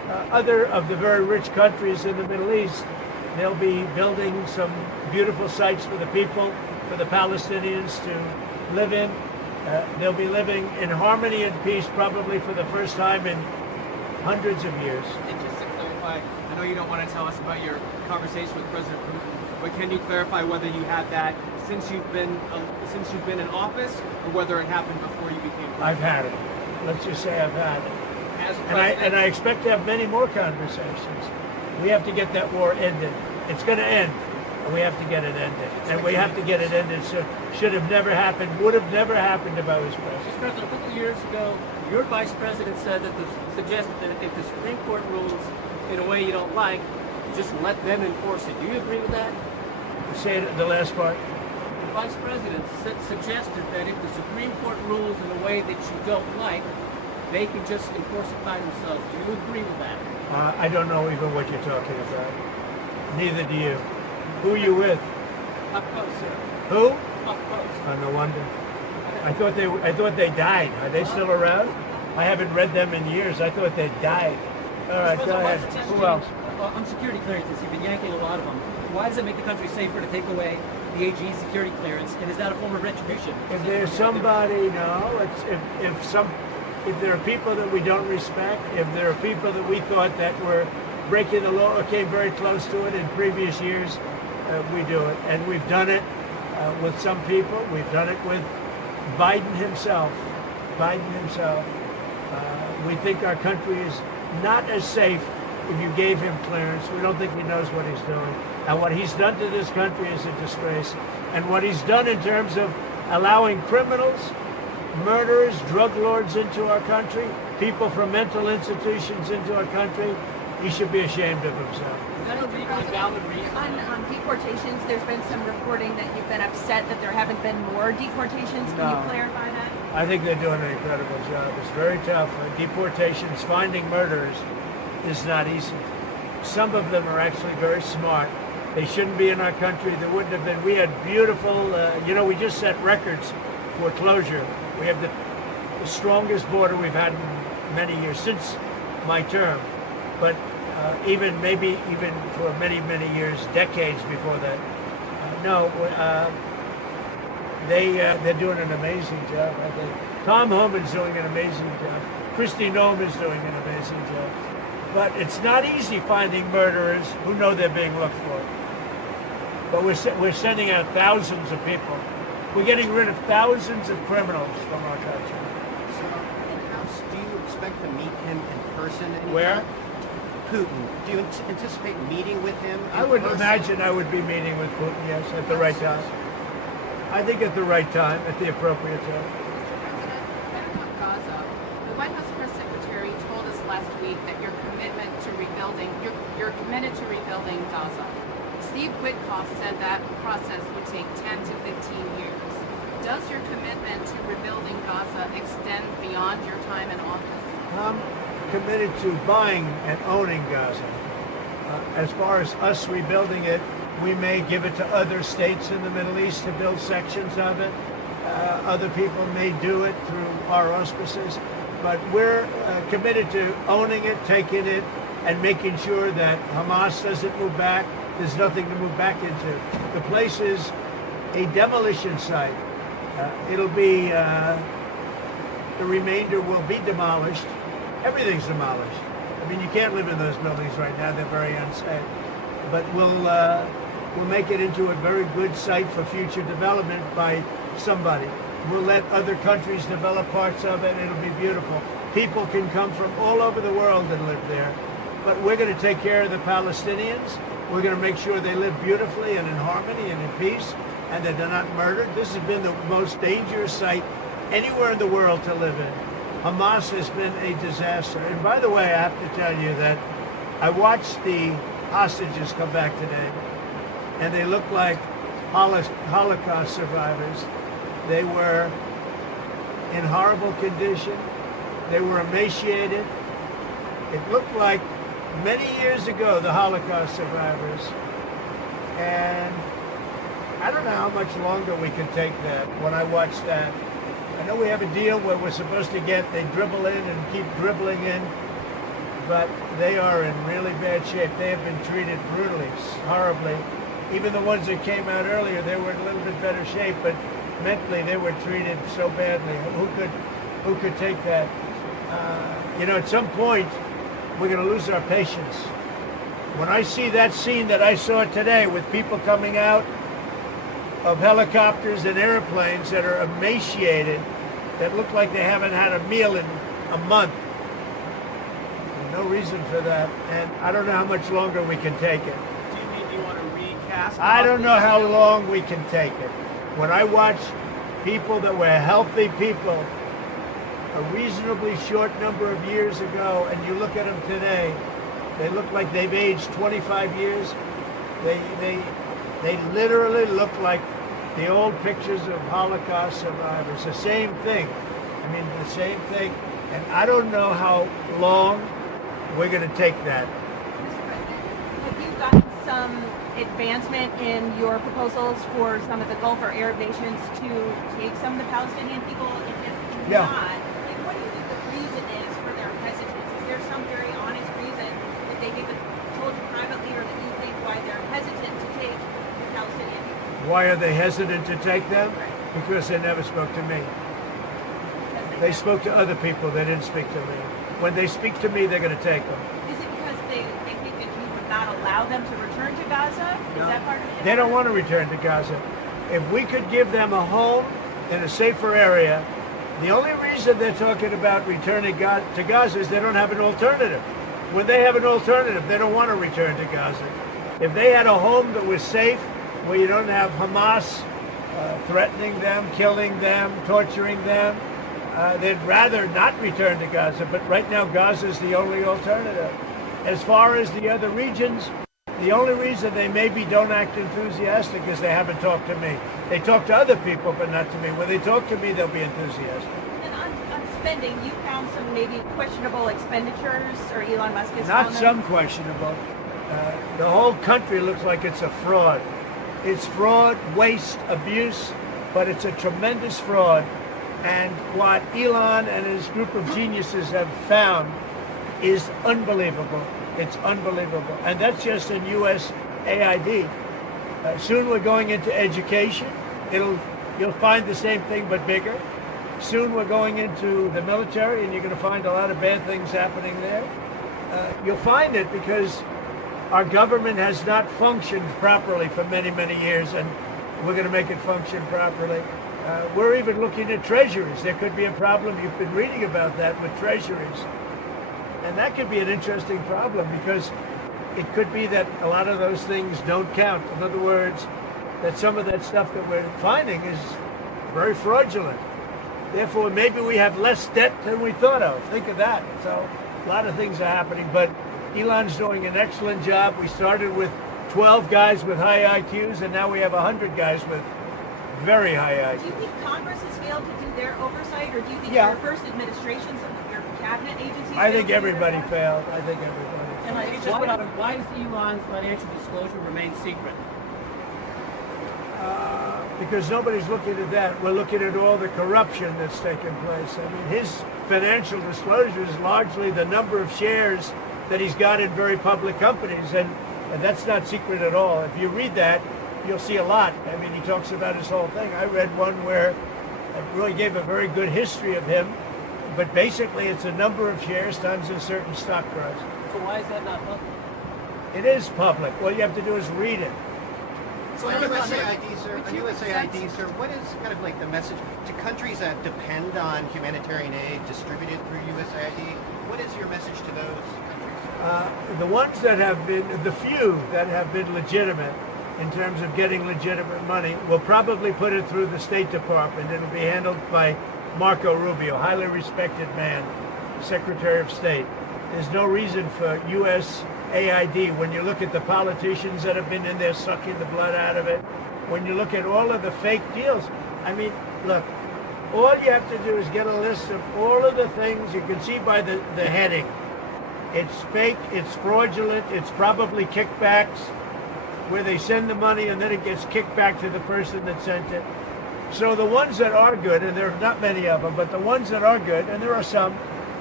other of the very rich countries in the Middle East. They'll be building some beautiful sites for the people, for the Palestinians to live in. They'll be living in harmony and peace probably for the first time in hundreds of years. And just to clarify, I know you don't want to tell us about your conversation with President Putin, but can you clarify whether you had that since you've been in office, or whether it happened before you became president? I've had it. Let's just say I've had it. As And I expect to have many more conversations. We have to get that war ended. It's going to end, and we have to get it ended. And we have to get it ended. So should have never happened, would have never happened if I was president. Mr. President, a couple of years ago, your vice president said that suggested that if the Supreme Court rules in a way you don't like, just let them enforce it. Do you agree with that? Say it, the last part. The vice president suggested that if the Supreme Court rules in a way that you don't like, they can just enforce it by themselves. Do you agree with that? I don't know even what you're talking about. Neither do you. Who are you with? Up close, sir. Who? Up close. Oh, no wonder. I thought they died. Are they still around? I haven't read them in years. I thought they died. All right, go ahead. Who else? On security clearances, you've been yanking a lot of them. Why does it make the country safer to take away the AG security clearance? And is that a form of retribution? If there's somebody, no. If there are people that we don't respect, if there are people that we thought that were breaking the law or came very close to it in previous years, we do it. And we've done it with some people. We've done it with Biden himself. We think our country is not as safe if you gave him clearance. We don't think he knows what he's doing. And what he's done to this country is a disgrace. And what he's done in terms of allowing criminals, murderers, drug lords into our country, people from mental institutions into our country, he should be ashamed of himself. On deportations, there's been some reporting that you've been upset that there haven't been more deportations. Can you clarify that? I think they're doing an incredible job. It's very tough. Deportations, finding murderers is not easy. Some of them are actually very smart. They shouldn't be in our country. There wouldn't have been. We had beautiful, we just set records for closure. We have the strongest border we've had in many years, since my term. But even for many, many years, decades before that. They're doing an amazing job, I think. Tom Homan's doing an amazing job. Kristi Noem is doing an amazing job. But it's not easy finding murderers who know they're being looked for. But we're sending out thousands of people. We're getting rid of thousands of criminals from our country. So, do you expect to meet him in person anytime? Where? Putin. Do you anticipate meeting with him? I would imagine I would be meeting with Putin, yes, at the right time. I think at the right time, at the appropriate time. About Gaza, the White House press secretary told us last week that you're committed to rebuilding Gaza. Steve Witkoff said that process would take 10 to 15 years. Does your commitment to rebuilding Gaza extend beyond your time in office? I'm committed to buying and owning Gaza. As far as us rebuilding it, we may give it to other states in the Middle East to build sections of it. Other people may do it through our auspices. But we're committed to owning it, taking it, and making sure that Hamas doesn't move back. There's nothing to move back into. The place is a demolition site. It'll be, the remainder will be demolished. Everything's demolished. I mean, you can't live in those buildings right now. They're very unsafe. But we'll make it into a very good site for future development by somebody. We'll let other countries develop parts of it. It'll be beautiful. People can come from all over the world and live there. But we're going to take care of the Palestinians. We're going to make sure they live beautifully and in harmony and in peace, and that they're not murdered. This has been the most dangerous site anywhere in the world to live in. Hamas has been a disaster. And by the way, I have to tell you that I watched the hostages come back today, and they look like Holocaust survivors. They were in horrible condition. They were emaciated. It looked like many years ago, the Holocaust survivors. And I don't know how much longer we can take that when I watch that. I know we have a deal where we're supposed to they dribble in and keep dribbling in but they are in really bad shape. They have been treated brutally, horribly. Even the ones that came out earlier, they were in a little bit better shape, but mentally they were treated so badly. Who could take that? At some point, we're going to lose our patience. When I see that scene that I saw today with people coming out of helicopters and airplanes that are emaciated, that look like they haven't had a meal in a month, no reason for that, and I don't know how much longer we can take it. Do you mean you want to recast? I don't know how long we can take it. When I watch people that were healthy people a reasonably short number of years ago, and you look at them today, they look like they've aged 25 years. They literally look like the old pictures of Holocaust survivors. The same thing. I mean, the same thing. And I don't know how long we're going to take that. Have you gotten some advancement in your proposals for some of the Gulf or Arab nations to take some of the Palestinian people? If Yeah. not, what do you think the reason is for their hesitance? Is there some very honest reason that they haven't told you privately, or that you think why they're hesitant to take the Palestinian people? Why are they hesitant to take them? Because they never spoke to me. They spoke to other people. They didn't speak to me. When they speak to me, they're going to take them. Is it because they think that you would not allow them to return to Gaza? Is that part of it? They don't want to return to Gaza. If we could give them a home in a safer area, the only reason they're talking about returning to Gaza is they don't have an alternative. When they have an alternative, they don't want to return to Gaza. If they had a home that was safe, where you don't have Hamas threatening them, killing them, torturing them, they'd rather not return to Gaza. But right now, Gaza is the only alternative. As far as the other regions, the only reason they maybe don't act enthusiastic is they haven't talked to me. They talk to other people, but not to me. When they talk to me, they'll be enthusiastic. And on spending, you found some maybe questionable expenditures, or Elon Musk has Not found them? some questionable. The whole country looks like it's a fraud. It's fraud, waste, abuse, but it's a tremendous fraud. And what Elon and his group of geniuses have found is unbelievable. It's unbelievable. And that's just in USAID. Soon we're going into education. You'll find the same thing, but bigger. Soon we're going into the military, and you're going to find a lot of bad things happening there. You'll find it because our government has not functioned properly for many, many years, and we're going to make it function properly. We're even looking at treasuries. There could be a problem. You've been reading about that with treasuries. And that could be an interesting problem, because it could be that a lot of those things don't count. In other words, that some of that stuff that we're finding is very fraudulent. Therefore, maybe we have less debt than we thought of. Think of that. So a lot of things are happening, but Elon's doing an excellent job. We started with 12 guys with high IQs, and now we have 100 guys with very high IQs. Do you think Congress has failed to do their oversight, or do you think Yeah. your first administration, some of your cabinet agencies? I think everybody failed. I think everybody. Why does Elon's financial disclosure remain secret? Because nobody's looking at that. We're looking at all the corruption that's taken place. I mean, his financial disclosure is largely the number of shares that he's got in very public companies, and that's not secret at all. If you read that, you'll see a lot. I mean, he talks about his whole thing. I read one where it really gave a very good history of him, but basically it's a number of shares times a certain stock price. So why is that not public? It is public. All you have to do is read it. So on USAID, sir, what is kind of like the message to countries that depend on humanitarian aid distributed through USAID? What is your message to those countries? The ones that have been, the few that have been legitimate in terms of getting legitimate money, will probably put it through the State Department. It'll be handled by Marco Rubio, highly respected man, Secretary of State. There's no reason for USAID, when you look at the politicians that have been in there sucking the blood out of it, when you look at all of the fake deals, I mean, look, all you have to do is get a list of all of the things you can see by the heading. It's fake, it's fraudulent, it's probably kickbacks, where they send the money and then it gets kicked back to the person that sent it. So the ones that are good, and there are not many of them, but the ones that are good, and there are some,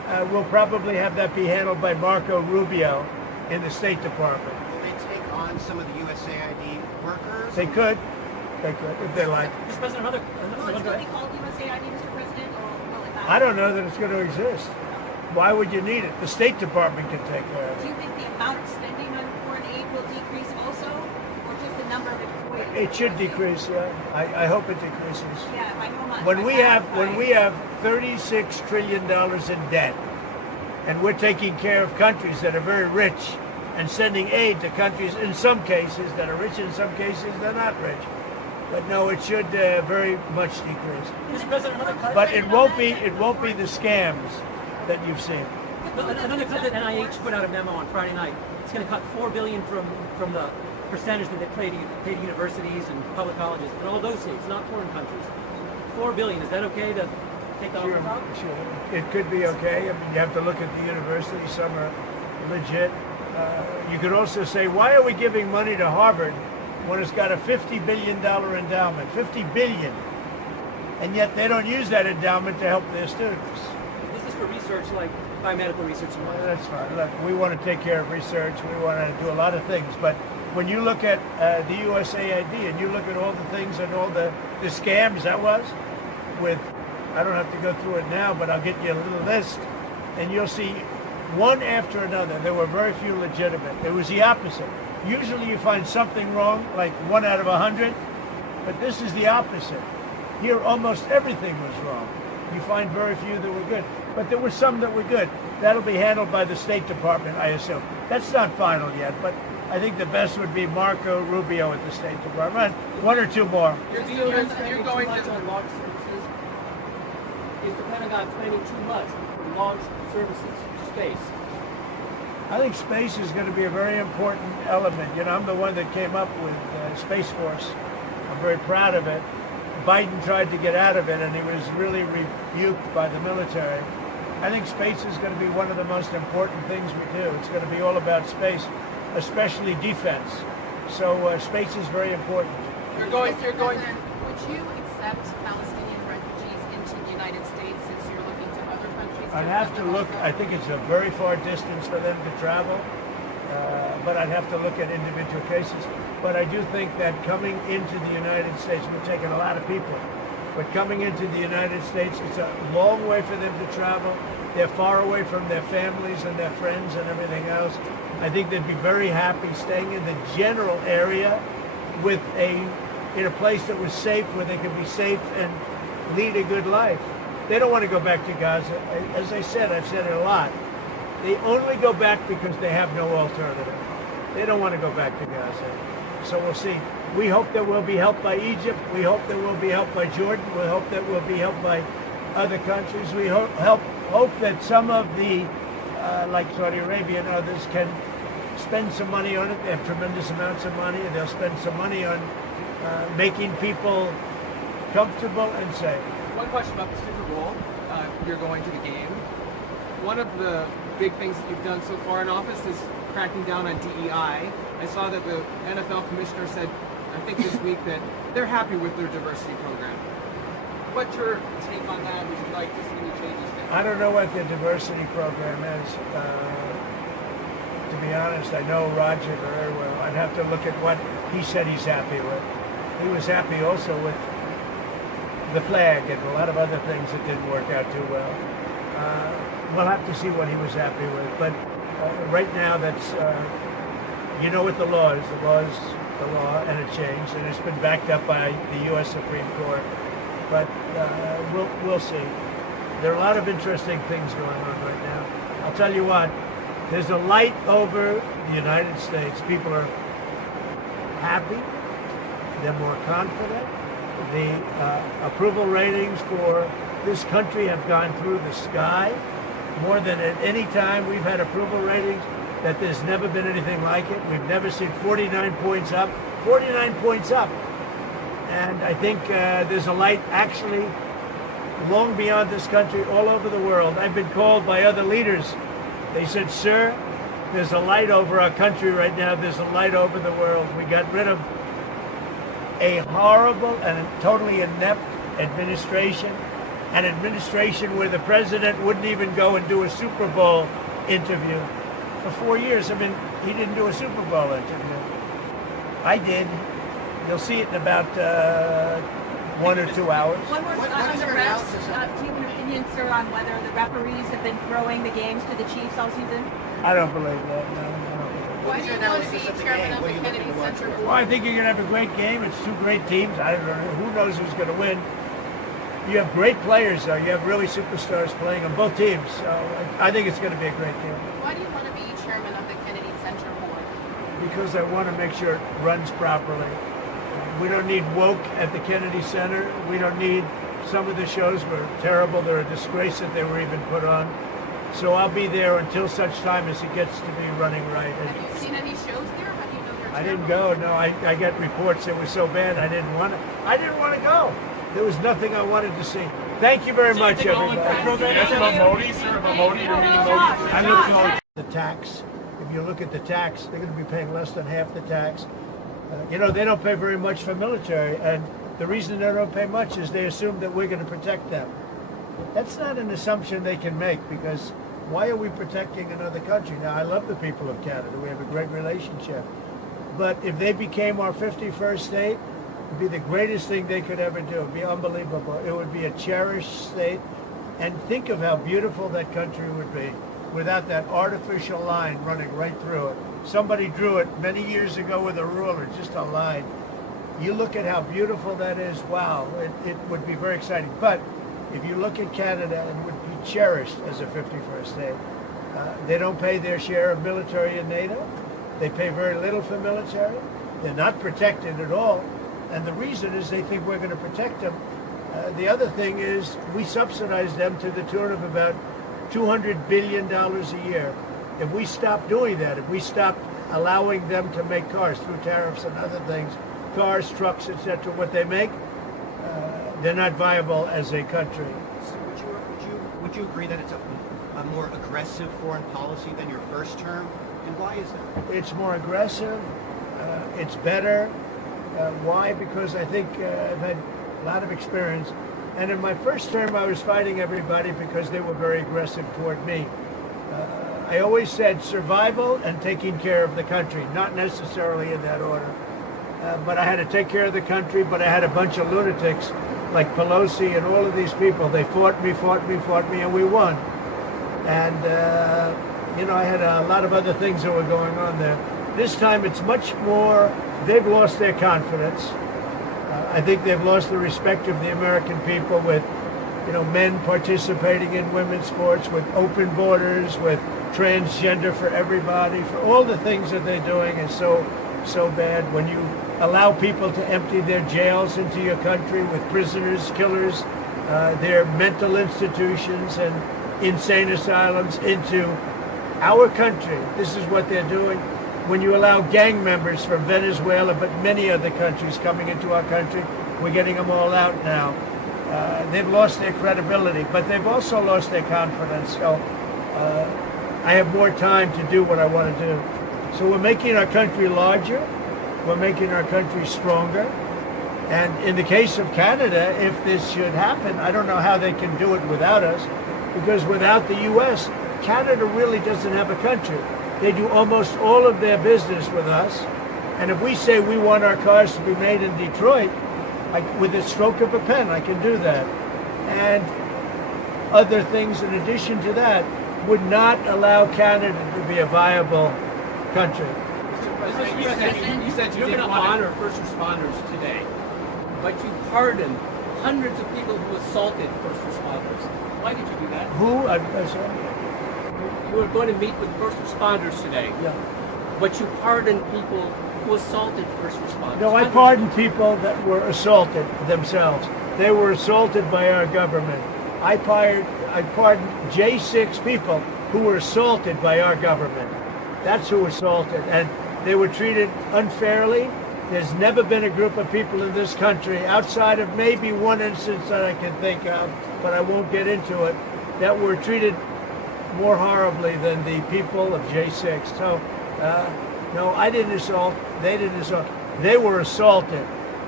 we'll probably have that be handled by Marco Rubio in the State Department. Will they take on some of the USAID workers? They could, if they like. Mr. President, will it still be called USAID, Mr. President, or will it not? I don't know that it's going to exist. Why would you need it? The State Department can take care of Do it. you think the amount of spending on foreign aid will decrease also, or just the number of employees? It should decrease, yeah. I hope it decreases. Yeah, by how much? When By we have $36 trillion in debt, and we're taking care of countries that are very rich and sending aid to countries in some cases that are rich, in some cases they're not rich. But no, it should very much decrease. Mr. President, another cut. But it won't be the scams that you've seen. Another cut that NIH put out a memo on Friday night. It's going to cut $4 billion from the percentage that they pay to universities and public colleges in all those states, not foreign countries. $4 billion. Is that okay to take that off the top? Sure. It could be okay. I mean, you have to look at the universities. Some are legit. You could also say, why are we giving money to Harvard when it's got a $50 billion endowment? $50 billion. And yet they don't use that endowment to help their students. This is for research like biomedical research. Well, that's fine. Look, we want to take care of research. We want to do a lot of things. But when you look at the USAID and you look at all the things and all the scams that was with, I don't have to go through it now, but I'll get you a little list, and you'll see one after another. There were very few legitimate. It was the opposite. Usually you find something wrong, like 1 out of 100, but this is the opposite. Here almost everything was wrong. You find very few that were good, but there were some that were good. That'll be handled by the State Department, I assume. That's not final yet, but I think the best would be Marco Rubio at the State Department. 1 or 2 more. You're going to on launch services. Is the Pentagon spending too much on launch services to space? I think space is going to be a very important element. You know, I'm the one that came up with Space Force. I'm very proud of it. Biden tried to get out of it, and he was really rebuked by the military. I think space is going to be one of the most important things we do. It's going to be all about space, especially defense. So space is very important. Would you accept Palestinian refugees into the United States since you're looking to other countries? I'd have to look. I think it's a very far distance for them to travel, but I'd have to look at individual cases. But I do think that coming into the United States, we're taking a lot of people, but coming into the United States, it's a long way for them to travel. They're far away from their families and their friends and everything else. I think they'd be very happy staying in the general area with in a place that was safe, where they could be safe and lead a good life. They don't want to go back to Gaza. As I said, I've said it a lot. They only go back because they have no alternative. They don't want to go back to Gaza. So we'll see. We hope that we'll be helped by Egypt. We hope that we'll be helped by Jordan. We hope that we'll be helped by other countries. We hope that some of the, like Saudi Arabia and others, can spend some money on it. They have tremendous amounts of money, and they'll spend some money on making people comfortable and safe. One question about the Super Bowl. You're going to the game. One of the big things that you've done so far in office is cracking down on DEI. I saw that the NFL commissioner said, I think this week, that they're happy with their diversity program. What's your take on that? Would you like to see any changes there? I don't know what the diversity program is. To be honest, I know Roger very well. I'd have to look at what he said he's happy with. He was happy also with the flag and a lot of other things that didn't work out too well. We'll have to see what he was happy with. But right now, that's, you know what the law is. The law is the law, and it changed, and it's been backed up by the U.S. Supreme Court. But we'll see. There are a lot of interesting things going on right now. I'll tell you what, there's a light over the United States. People are happy. They're more confident. The approval ratings for this country have gone through the sky. More than at any time we've had approval ratings, that there's never been anything like it. We've never seen 49 points up. 49 points up. And I think there's a light actually long beyond this country, all over the world. I've been called by other leaders. They said, sir, there's a light over our country right now. There's a light over the world. We got rid of a horrible and totally inept administration. an administration where the president wouldn't even go and do a Super Bowl interview for 4 years. I mean, he didn't do a Super Bowl interview. I did. You'll see it in about 1 or 2 hours. One more on the refs. Do you have an opinion, sir, on whether the referees have been throwing the games to the Chiefs all season? I don't believe that. No. Why do you want to be chairman of the Kennedy Center Board? Well, I think you're going to have a great game. It's two great teams. I don't know. Who knows who's going to win? You have great players, though. You have really superstars playing on both teams. So I think it's going to be a great game. Why do you want to be chairman of the Kennedy Center Board? Because I want to make sure it runs properly. We don't need woke at the Kennedy Center. We don't need, some of the shows were terrible. They're a disgrace that they were even put on. So I'll be there until such time as it gets to be running right. Have you seen any shows there? How do you know they're terrible? I didn't go. No, I got reports it was so bad I didn't want to go. There was nothing I wanted to see. Thank you very much, everybody. I look forward to the tax. If you look at the tax, they're going to be paying less than half the tax. They don't pay very much for military, and the reason they don't pay much is they assume that we're going to protect them. That's not an assumption they can make, because why are we protecting another country? Now, I love the people of Canada. We have a great relationship. But if they became our 51st state, it would be the greatest thing they could ever do. It would be unbelievable. It would be a cherished state. And think of how beautiful that country would be without that artificial line running right through it. Somebody drew it many years ago with a ruler, just a line. You look at how beautiful that is, wow, it would be very exciting. But if you look at Canada, it would be cherished as a 51st state. They don't pay their share of military in NATO. They pay very little for military. They're not protected at all. And the reason is they think we're going to protect them. The other thing is we subsidize them to the tune of about $200 billion a year. If we stop doing that, if we stop allowing them to make cars through tariffs and other things, cars, trucks, etc., what they make, they're not viable as a country. So would you agree that it's a more aggressive foreign policy than your first term? And why is that? It's more aggressive. It's better. Why? Because I think I've had a lot of experience. And in my first term, I was fighting everybody because they were very aggressive toward me. I always said survival and taking care of the country, not necessarily in that order. But I had to take care of the country, but I had a bunch of lunatics like Pelosi and all of these people. They fought me, and we won. And, I had a lot of other things that were going on there. This time it's much more, they've lost their confidence. I think they've lost the respect of the American people with, men participating in women's sports, with open borders, with transgender for everybody, for all the things that they're doing is so bad. When you allow people to empty their jails into your country with prisoners, killers, their mental institutions and insane asylums into our country, this is what they're doing. When you allow gang members from Venezuela, but many other countries coming into our country, we're getting them all out now. They've lost their credibility, but they've also lost their confidence. So I have more time to do what I want to do. So we're making our country larger. We're making our country stronger. And in the case of Canada, if this should happen, I don't know how they can do it without us, because without the U.S., Canada really doesn't have a country. They do almost all of their business with us. And if we say we want our cars to be made in Detroit, with a stroke of a pen, I can do that. And other things in addition to that would not allow Canada to be a viable country. You said you didn't honor first responders today, but you pardoned hundreds of people who assaulted first responders. Why did you do that? Who? You were going to meet with first responders today. Yeah. But you pardoned people who assaulted first responders. No, I pardoned people that were assaulted themselves. They were assaulted by our government. I pardoned J6 people who were assaulted by our government. That's who assaulted. And they were treated unfairly. There's never been a group of people in this country, outside of maybe one instance that I can think of, but I won't get into it, that were treated more horribly than the people of J6. So, no, I didn't assault. They didn't assault. They were assaulted.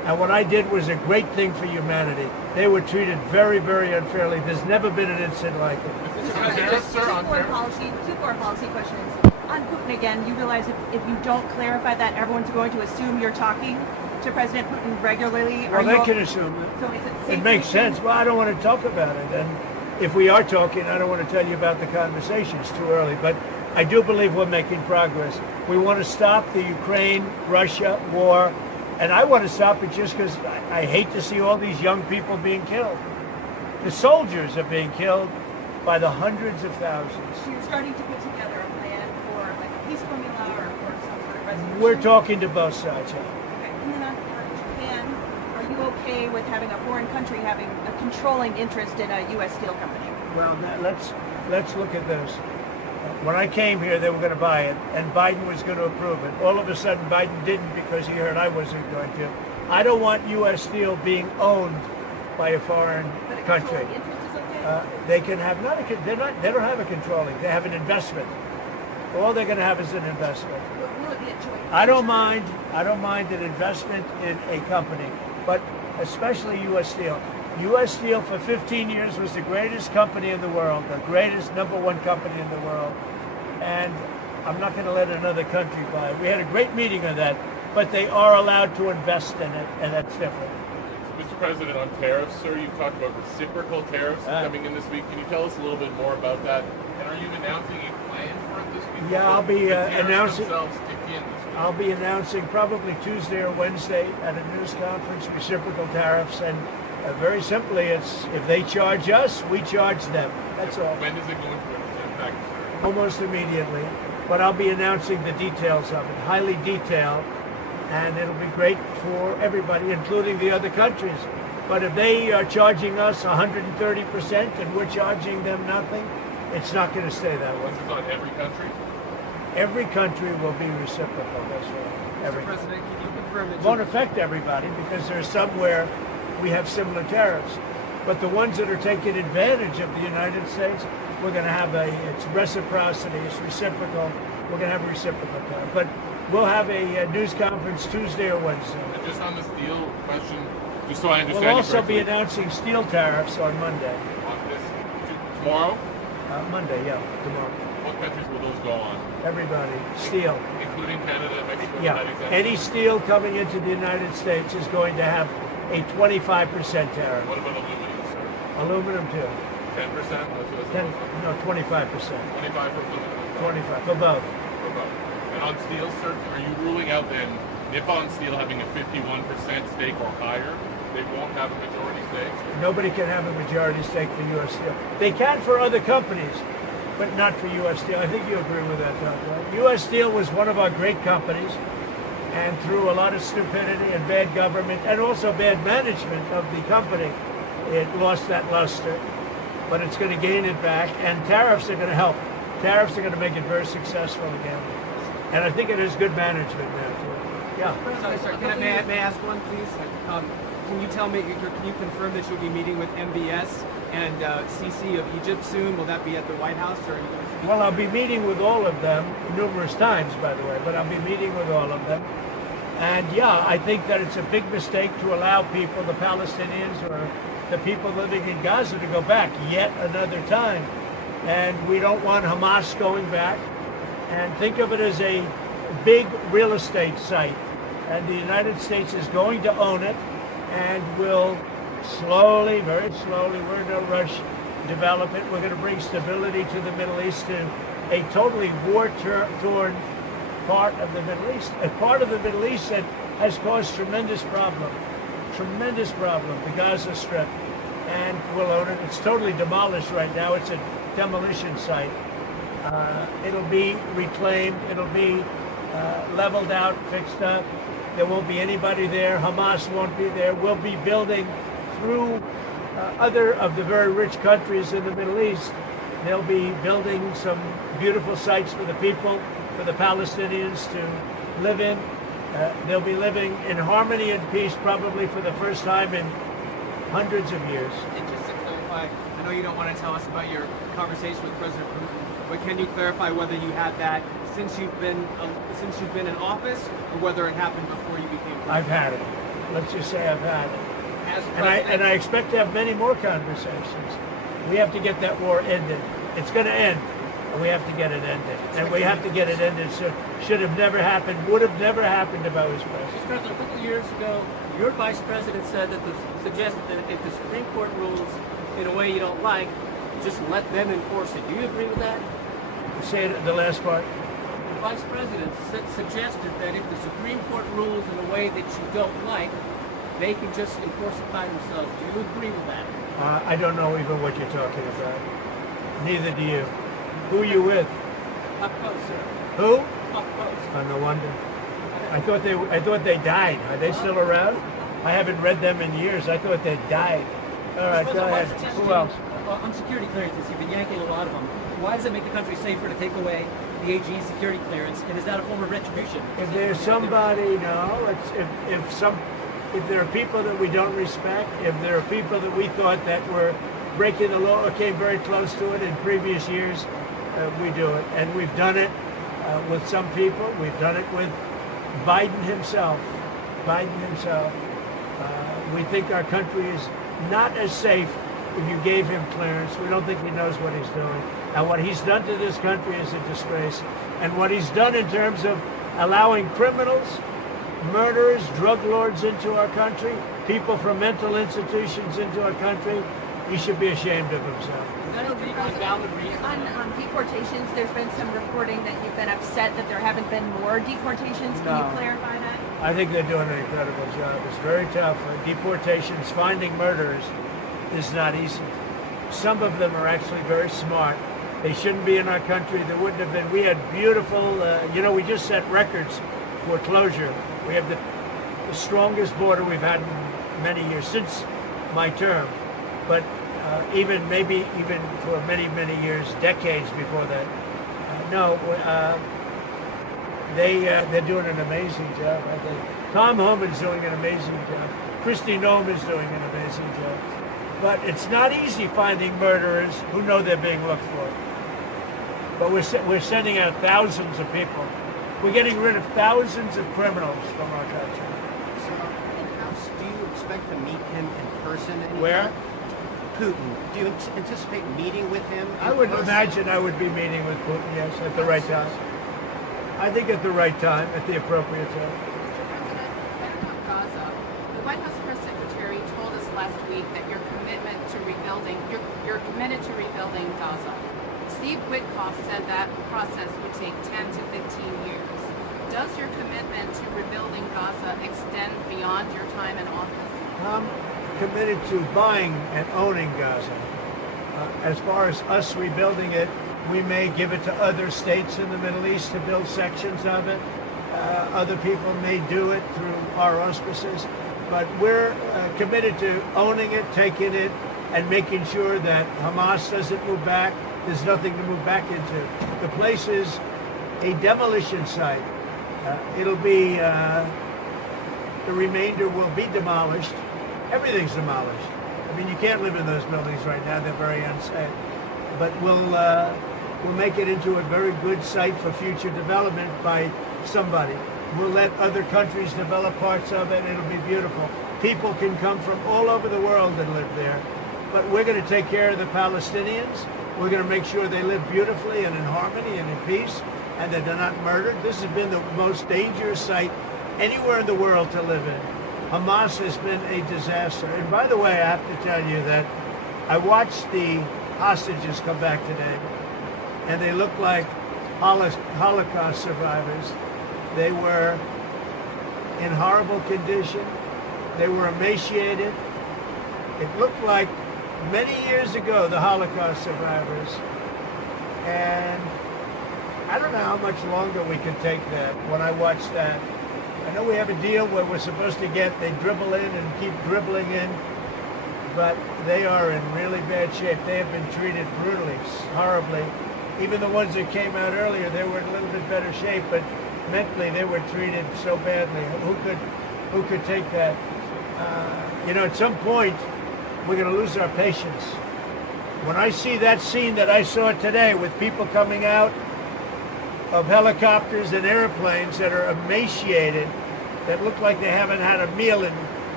And what I did was a great thing for humanity. They were treated very, very unfairly. There's never been an incident like it. Two foreign policy questions. On Putin again, you realize if you don't clarify that, everyone's going to assume you're talking to President Putin regularly? Well, they can assume it. So is it safe It makes to sense. Well, I don't want to talk about it. And if we are talking, I don't want to tell you about the conversation. It's too early. But I do believe we're making progress. We want to stop the Ukraine-Russia war. And I want to stop it just because I hate to see all these young people being killed. The soldiers are being killed by the hundreds of thousands. So you're starting to put together a plan for like a peace formula or for some sort of resolution? We're talking to both sides. Okay. And then on Japan, are you okay with having a foreign country having a controlling interest in a U.S. steel company? Well, let's look at this. When I came here, they were going to buy it, and Biden was going to approve it. All of a sudden, Biden didn't because he heard I wasn't going to. I don't want U.S. steel being owned by a foreign country. They can have they don't have a controlling. They have an investment. All they're going to have is an investment. Will it be a joint? I don't mind an investment in a company, but especially U.S. Steel. U.S. Steel for 15 years was the greatest company in the world, the greatest #1 company in the world, and I'm not going to let another country buy it. We had a great meeting on that, but they are allowed to invest in it, and that's different. Mr. President, on tariffs, sir, you talked about reciprocal tariffs coming in this week. Can you tell us a little bit more about that? And are you announcing a plan for it this week? Yeah, I'll be announcing. Kick in. I'll be announcing probably Tuesday or Wednesday at a news conference reciprocal tariffs, and very simply, it's if they charge us, we charge them. That's all. When is it going to impact, sir? Almost immediately. But I'll be announcing the details of it, highly detailed, and it'll be great for everybody, including the other countries. But if they are charging us 130% and we're charging them nothing, it's not going to stay that way. This is on every country? Every country will be reciprocal. That's right. Every. Mr. President, can you confirm that It won't affect everybody because there's somewhere we have similar tariffs. But the ones that are taking advantage of the United States, we're going to have it's reciprocity, it's reciprocal. We're going to have a reciprocal tariff. But we'll have a news conference Tuesday or Wednesday. And just on the steel question, just so I understand. We'll also be announcing steel tariffs on Monday. On this, tomorrow? Monday, yeah, tomorrow. What countries will those go on? Everybody. Steel. Including Canada and Mexico? Yeah. Any steel coming into the United States is going to have a 25% tariff. What about aluminum, sir? Aluminum too. 10%? 25%. 25 for aluminum? 25 for both. For both. And on steel, sir, are you ruling out then Nippon Steel having a 51% stake or higher? They won't have a majority stake? Nobody can have a majority stake for U.S. Steel. They can for other companies, but not for U.S. Steel. I think you agree with that, Doug. U.S. Steel was one of our great companies, and through a lot of stupidity and bad government and also bad management of the company, it lost that luster. But it's going to gain it back, and tariffs are going to help. Tariffs are going to make it very successful again. And I think it is good management now, too. Yeah. Sorry, may I ask one, please? Can you tell me, can you confirm that you'll be meeting with MBS and CC of Egypt soon? Will that be at the White House? Or are you going to speak? Well, I'll be meeting with all of them numerous times, by the way, but I'll be meeting with all of them. And yeah, I think that it's a big mistake to allow people, the Palestinians or the people living in Gaza, to go back yet another time. And we don't want Hamas going back. And think of it as a big real estate site. And the United States is going to own it and will slowly, very slowly, we're in no rush, develop it. We're going to bring stability to the Middle East, to a totally war-torn part of the Middle East. A part of the Middle East that has caused tremendous problem, the Gaza Strip. And we'll own it. It's totally demolished right now. It's a demolition site. It'll be reclaimed. It'll be leveled out, fixed up. There won't be anybody there. Hamas won't be there. We'll be building through other of the very rich countries in the Middle East. They'll be building some beautiful sites for the people, for the Palestinians to live in. They'll be living in harmony and peace probably for the first time in hundreds of years. And just to clarify, I know you don't want to tell us about your conversation with President Putin, but can you clarify whether you had that since you've been in office, or whether it happened before you became president? I've had it. Let's just say I've had it. And I expect to have many more conversations. We have to get that war ended. It's going to end, and we have to get it ended. And we have to get it ended. So should have never happened, would have never happened if I was president. Mr. President, a couple of years ago, your vice president said that suggested that if the Supreme Court rules in a way you don't like, just let them enforce it. Do you agree with that? Say it, the last part. The vice president suggested that if the Supreme Court rules in a way that you don't like, they can just enforce it by themselves. Do you agree with that? I don't know even what you're talking about. Neither do you. Who are you with? Up close, sir. Who? Up close. Oh, no wonder. I thought they died. Are they still around? I haven't read them in years. I thought they died. All right, go ahead. Who else? Well, on security clearances, you've been yanking a lot of them. Why does it make the country safer to take away the AG's security clearance? And is that a form of retribution? If there's somebody, no. If there are people that we don't respect, if there are people that we thought that were breaking the law or came very close to it in previous years, we do it. And we've done it with some people. We've done it with Biden himself. We think our country is not as safe if you gave him clearance. We don't think he knows what he's doing. And what he's done to this country is a disgrace. And what he's done in terms of allowing criminals, murderers, drug lords into our country, people from mental institutions into our country, he should be ashamed of himself. On deportations, there's been some reporting that you've been upset that there haven't been more deportations. Can you clarify that? I think they're doing an incredible job. It's very tough. Deportations, finding murderers is not easy. Some of them are actually very smart. They shouldn't be in our country. There wouldn't have been. We had beautiful, we just set records for closure. We have the strongest border we've had in many years, since my term. But even for many years, decades before that. They're doing an amazing job. I think Tom Homan's doing an amazing job. Kristi Noem is doing an amazing job. But it's not easy finding murderers who know they're being looked for. But we're sending out thousands of people. We're getting rid of thousands of criminals from our country. So, do you expect to meet him in person anytime? Where? Putin. Do you anticipate meeting with him? I would imagine I would be meeting with Putin, yes, at the right time. I think at the right time, at the appropriate time. Gaza. The White House press secretary told us last week that you're committed to rebuilding Gaza. Steve Witkoff said that process would take 10 to 15 years. Does your commitment to rebuilding Gaza extend beyond your time in office? I'm committed to buying and owning Gaza. As far as us rebuilding it, we may give it to other states in the Middle East to build sections of it. Other people may do it through our auspices. But we're committed to owning it, taking it, and making sure that Hamas doesn't move back. There's nothing to move back into. The place is a demolition site. It'll be, the remainder will be demolished. Everything's demolished. I mean, you can't live in those buildings right now. They're very unsafe. But we'll make it into a very good site for future development by somebody. We'll let other countries develop parts of it. It'll be beautiful. People can come from all over the world and live there. But we're going to take care of the Palestinians. We're going to make sure they live beautifully and in harmony and in peace, and that they're not murdered. This has been the most dangerous site anywhere in the world to live in. Hamas has been a disaster. And by the way, I have to tell you that I watched the hostages come back today, and they look like Holocaust survivors. They were in horrible condition. They were emaciated. It looked like many years ago, the Holocaust survivors. And I don't know how much longer we can take that when I watch that. I know we have a deal where we're supposed to they dribble in and keep dribbling in, but they are in really bad shape. They have been treated brutally, horribly. Even the ones that came out earlier, they were in a little bit better shape, but mentally they were treated so badly. Who could take that? At some point, we're going to lose our patience. When I see that scene that I saw today with people coming out of helicopters and airplanes that are emaciated, that look like they haven't had a meal in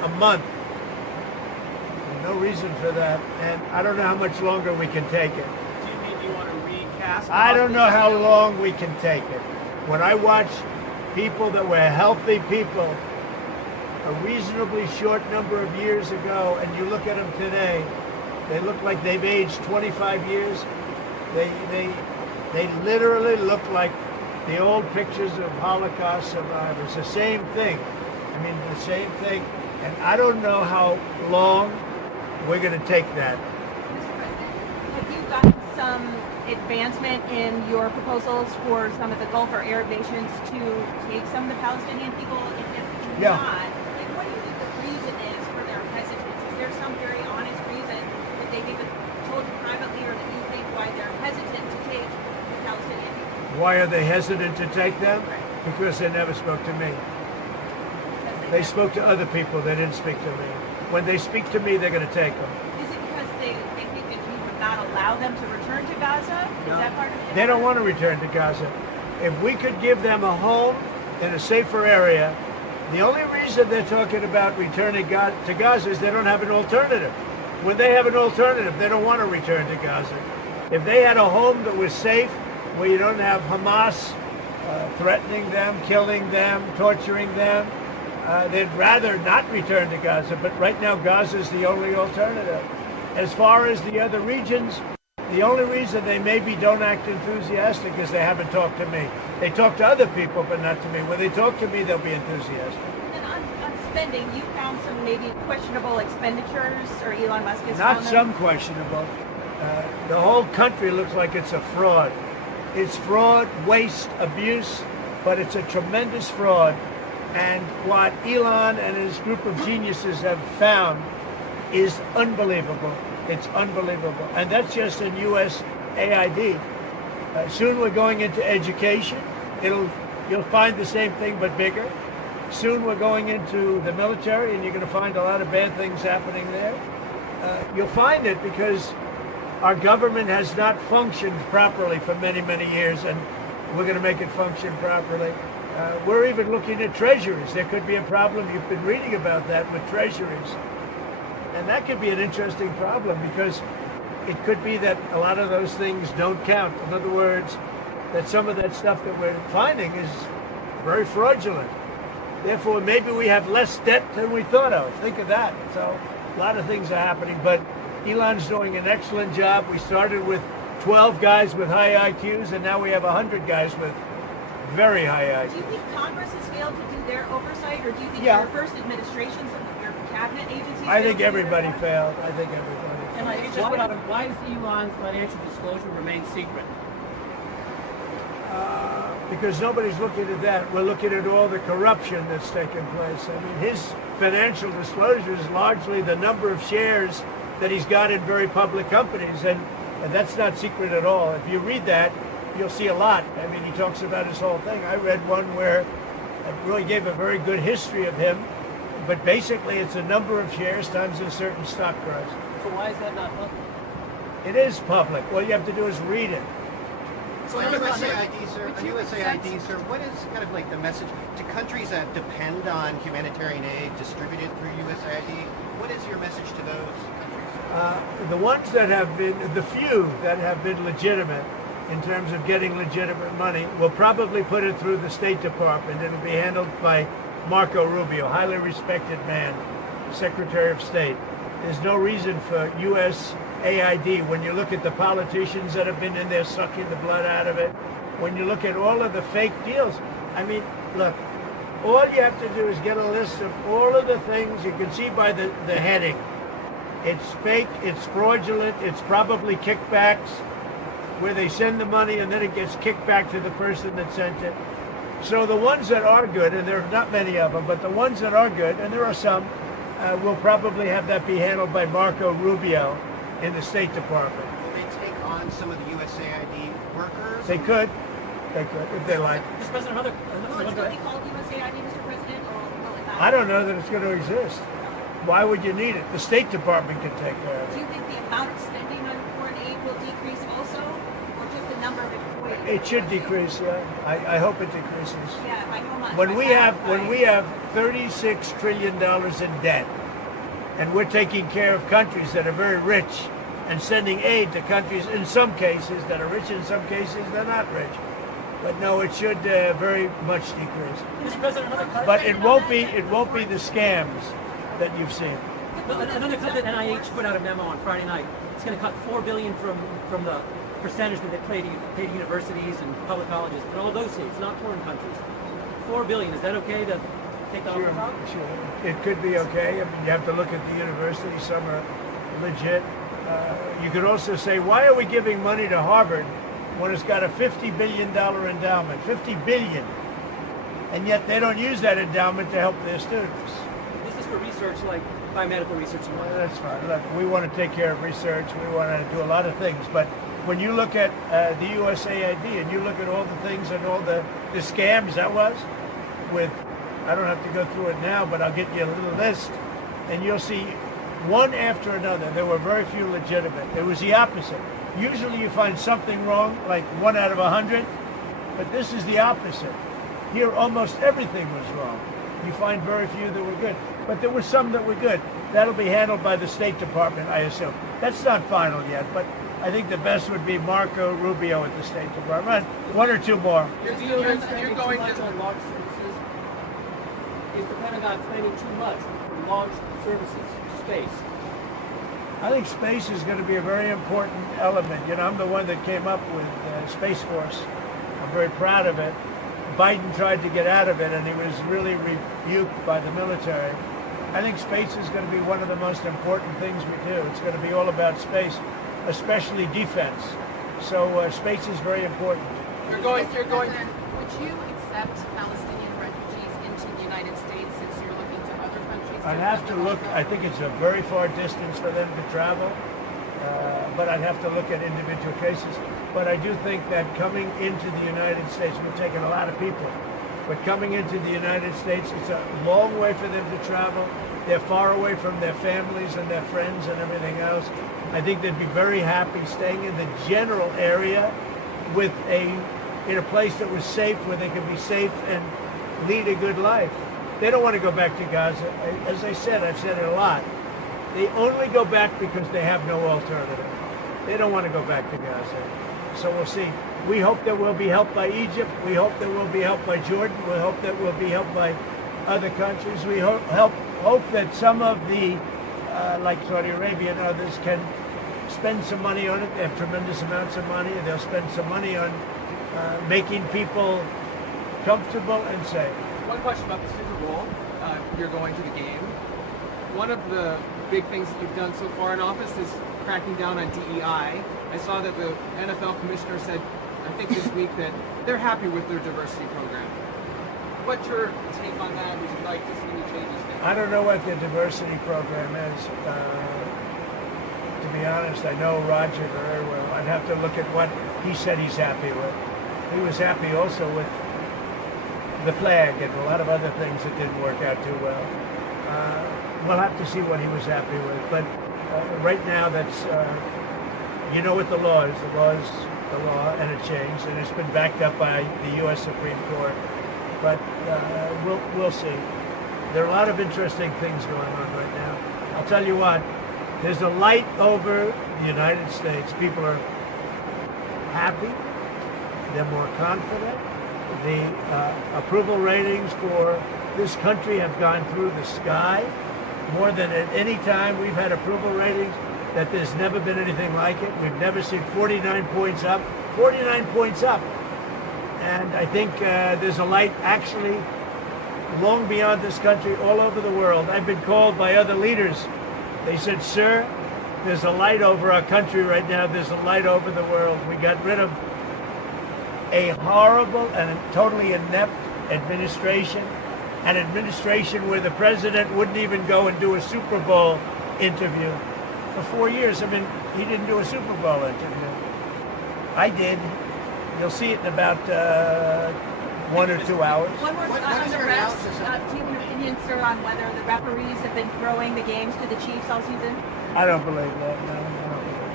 a month. There's no reason for that, and I don't know how much longer we can take it. Do you mean you want to recast? I don't know how long we can take it. When I watch people that were healthy people a reasonably short number of years ago, and you look at them today, they look like they've aged 25 years. They literally look like the old pictures of Holocaust survivors. The same thing. I mean, the same thing. And I don't know how long we're going to take that. Have you gotten some advancement in your proposals for some of the Gulf or Arab nations to take some of the Palestinian people? And if not, like, what do you think the reason is for their hesitance? Is there some very honest reason that they've even told you privately, or that you think why they're hesitant to take the Palestinian people? Why are they hesitant to take them? Because they never spoke to me. They spoke to other people. They didn't speak to me. When they speak to me, they're going to take them. Is it because they think that you would not allow them to return to Gaza? Is that part of it? They don't want to return to Gaza. If we could give them a home in a safer area, the only reason they're talking about returning to Gaza is they don't have an alternative. When they have an alternative, they don't want to return to Gaza. If they had a home that was safe, where you don't have Hamas threatening them, killing them, torturing them, they'd rather not return to Gaza. But right now, Gaza is the only alternative. As far as the other regions, the only reason they maybe don't act enthusiastic is they haven't talked to me. They talk to other people, but not to me. When they talk to me, they'll be enthusiastic. And on spending, you found some maybe questionable expenditures, or Elon Musk has Not found some them? questionable. The whole country looks like it's a fraud. It's fraud, waste, abuse, but it's a tremendous fraud. And what Elon and his group of geniuses have found is unbelievable. It's unbelievable. And that's just in USAID. Soon we're going into education. You'll find the same thing, but bigger. Soon we're going into the military, and you're going to find a lot of bad things happening there. You'll find it because our government has not functioned properly for many, many years, and we're going to make it function properly. We're even looking at treasuries. There could be a problem. You've been reading about that with treasuries. And that could be an interesting problem, because it could be that a lot of those things don't count. In other words, that some of that stuff that we're finding is very fraudulent. Therefore, maybe we have less debt than we thought of. Think of that. So a lot of things are happening, but Elon's doing an excellent job. We started with 12 guys with high IQs, and now we have 100 guys with very high IQs. Do you think Congress has failed to do their oversight, or do you think your first administration, some of your cabinet agencies? I think everybody failed. I think everybody. And why does Elon's financial disclosure remain secret? Because nobody's looking at that. We're looking at all the corruption that's taken place. I mean, his financial disclosure is largely the number of shares that he's got in very public companies, and that's not secret at all. If you read that, you'll see a lot. I mean, he talks about his whole thing. I read one where it really gave a very good history of him, but basically it's a number of shares times a certain stock price. So why is that not public? It is public. All you have to do is read it. So on USAID, sir, what is kind of like the message to countries that depend on humanitarian aid distributed through USAID? What is your message to those countries? The ones that have been, the few that have been legitimate in terms of getting legitimate money, will probably put it through the State Department. It'll be handled by Marco Rubio, highly respected man, Secretary of State. There's no reason for USAID, when you look at the politicians that have been in there sucking the blood out of it, when you look at all of the fake deals, I mean, look, all you have to do is get a list of all of the things. You can see by the heading. It's fake, it's fraudulent, it's probably kickbacks, where they send the money and then it gets kicked back to the person that sent it. So the ones that are good, and there are not many of them, but the ones that are good, and there are some, will probably have that be handled by Marco Rubio in the State Department. Will they take on some of the USAID workers? They could, if they like. Mr. President, will it still be called USAID, Mr. President, or will it not? I don't know that it's going to exist. Why would you need it? The State Department can take care of it. Do you think the amount of spending on foreign aid will decrease also, or just the number of employees? It should decrease. Yeah, I hope it decreases. Yeah, by how much? When we have $36 trillion in debt, and we're taking care of countries that are very rich and sending aid to countries in some cases that are rich, in some cases they're not rich. But no, it should very much decrease. Mr. President, another cut. But it won't be the scams that you've seen. Another cut that NIH put out a memo on Friday night. It's going to cut $4 billion from the percentage that they pay to universities and public colleges in all of those states, not foreign countries. $4 billion. Is that okay to take the offer out? Sure. It could be okay. I mean, you have to look at the universities. Some are legit. You could also say, why are we giving money to Harvard when it's got a $50 billion endowment? $50 billion. And yet they don't use that endowment to help their students. This is for research like biomedical research. That's fine. Look, we want to take care of research. We want to do a lot of things. But when you look at the USAID and you look at all the things and all the scams that was with, I don't have to go through it now, but I'll get you a little list, and you'll see one after another. There were very few legitimate. It was the opposite. Usually you find something wrong, like 1 out of 100, but this is the opposite. Here, almost everything was wrong. You find very few that were good, but there were some that were good. That'll be handled by the State Department, I assume. That's not final yet, but I think the best would be Marco Rubio at the State Department. 1 or 2 more. You're going to launch services. Is the Pentagon spending too much on launch services to space? I think space is going to be a very important element. You know, I'm the one that came up with Space Force. I'm very proud of it. Biden tried to get out of it, and he was really rebuked by the military. I think space is going to be one of the most important things we do. It's going to be all about space, especially defense. So space is very important. You're going. Would you accept Palestinian refugees into the United States since you're looking to other countries? I'd have to look. I think it's a very far distance for them to travel, but I'd have to look at individual cases. But I do think that coming into the United States, we're taking a lot of people, but coming into the United States, it's a long way for them to travel. They're far away from their families and their friends and everything else. I think they'd be very happy staying in the general area with in a place that was safe, where they could be safe and lead a good life. They don't want to go back to Gaza. As I said, I've said it a lot. They only go back because they have no alternative. They don't want to go back to Gaza. So we'll see. We hope that we'll be helped by Egypt. We hope that we'll be helped by Jordan. We hope that we'll be helped by other countries. We hope that some of the, like Saudi Arabia and others, can spend some money on it. They have tremendous amounts of money, and they'll spend some money on making people comfortable and safe. One question about the Super Bowl. You're going to the game. One of the big things that you've done so far in office is cracking down on DEI. I saw that the NFL commissioner said, I think this week, that they're happy with their diversity program. What's your take on that? Would you like to see any changes there? I don't know what the diversity program is. To be honest, I know Roger very well. I'd have to look at what he said he's happy with. He was happy also with the flag and a lot of other things that didn't work out too well. We'll have to see what he was happy with. But right now, that's, you know what the law is. The law is the law, and it changed, and it's been backed up by the U.S. Supreme Court. But we'll see. There are a lot of interesting things going on right now. I'll tell you what, there's a light over the United States. People are happy. They're more confident. The approval ratings for this country have gone through the sky. More than at any time we've had approval ratings that there's never been anything like it. We've never seen 49 points up. 49 points up. And I think there's a light actually long beyond this country, all over the world. I've been called by other leaders. They said, sir, there's a light over our country right now. There's a light over the world. We got rid of a horrible and totally inept administration, an administration where the president wouldn't even go and do a Super Bowl interview. For 4 years, I mean, he didn't do a Super Bowl interview. I did. You'll see it in about 1 or 2 hours. One more on the refs. Do you have an opinion, sir, on whether the referees have been throwing the games to the Chiefs all season? I don't believe that, no.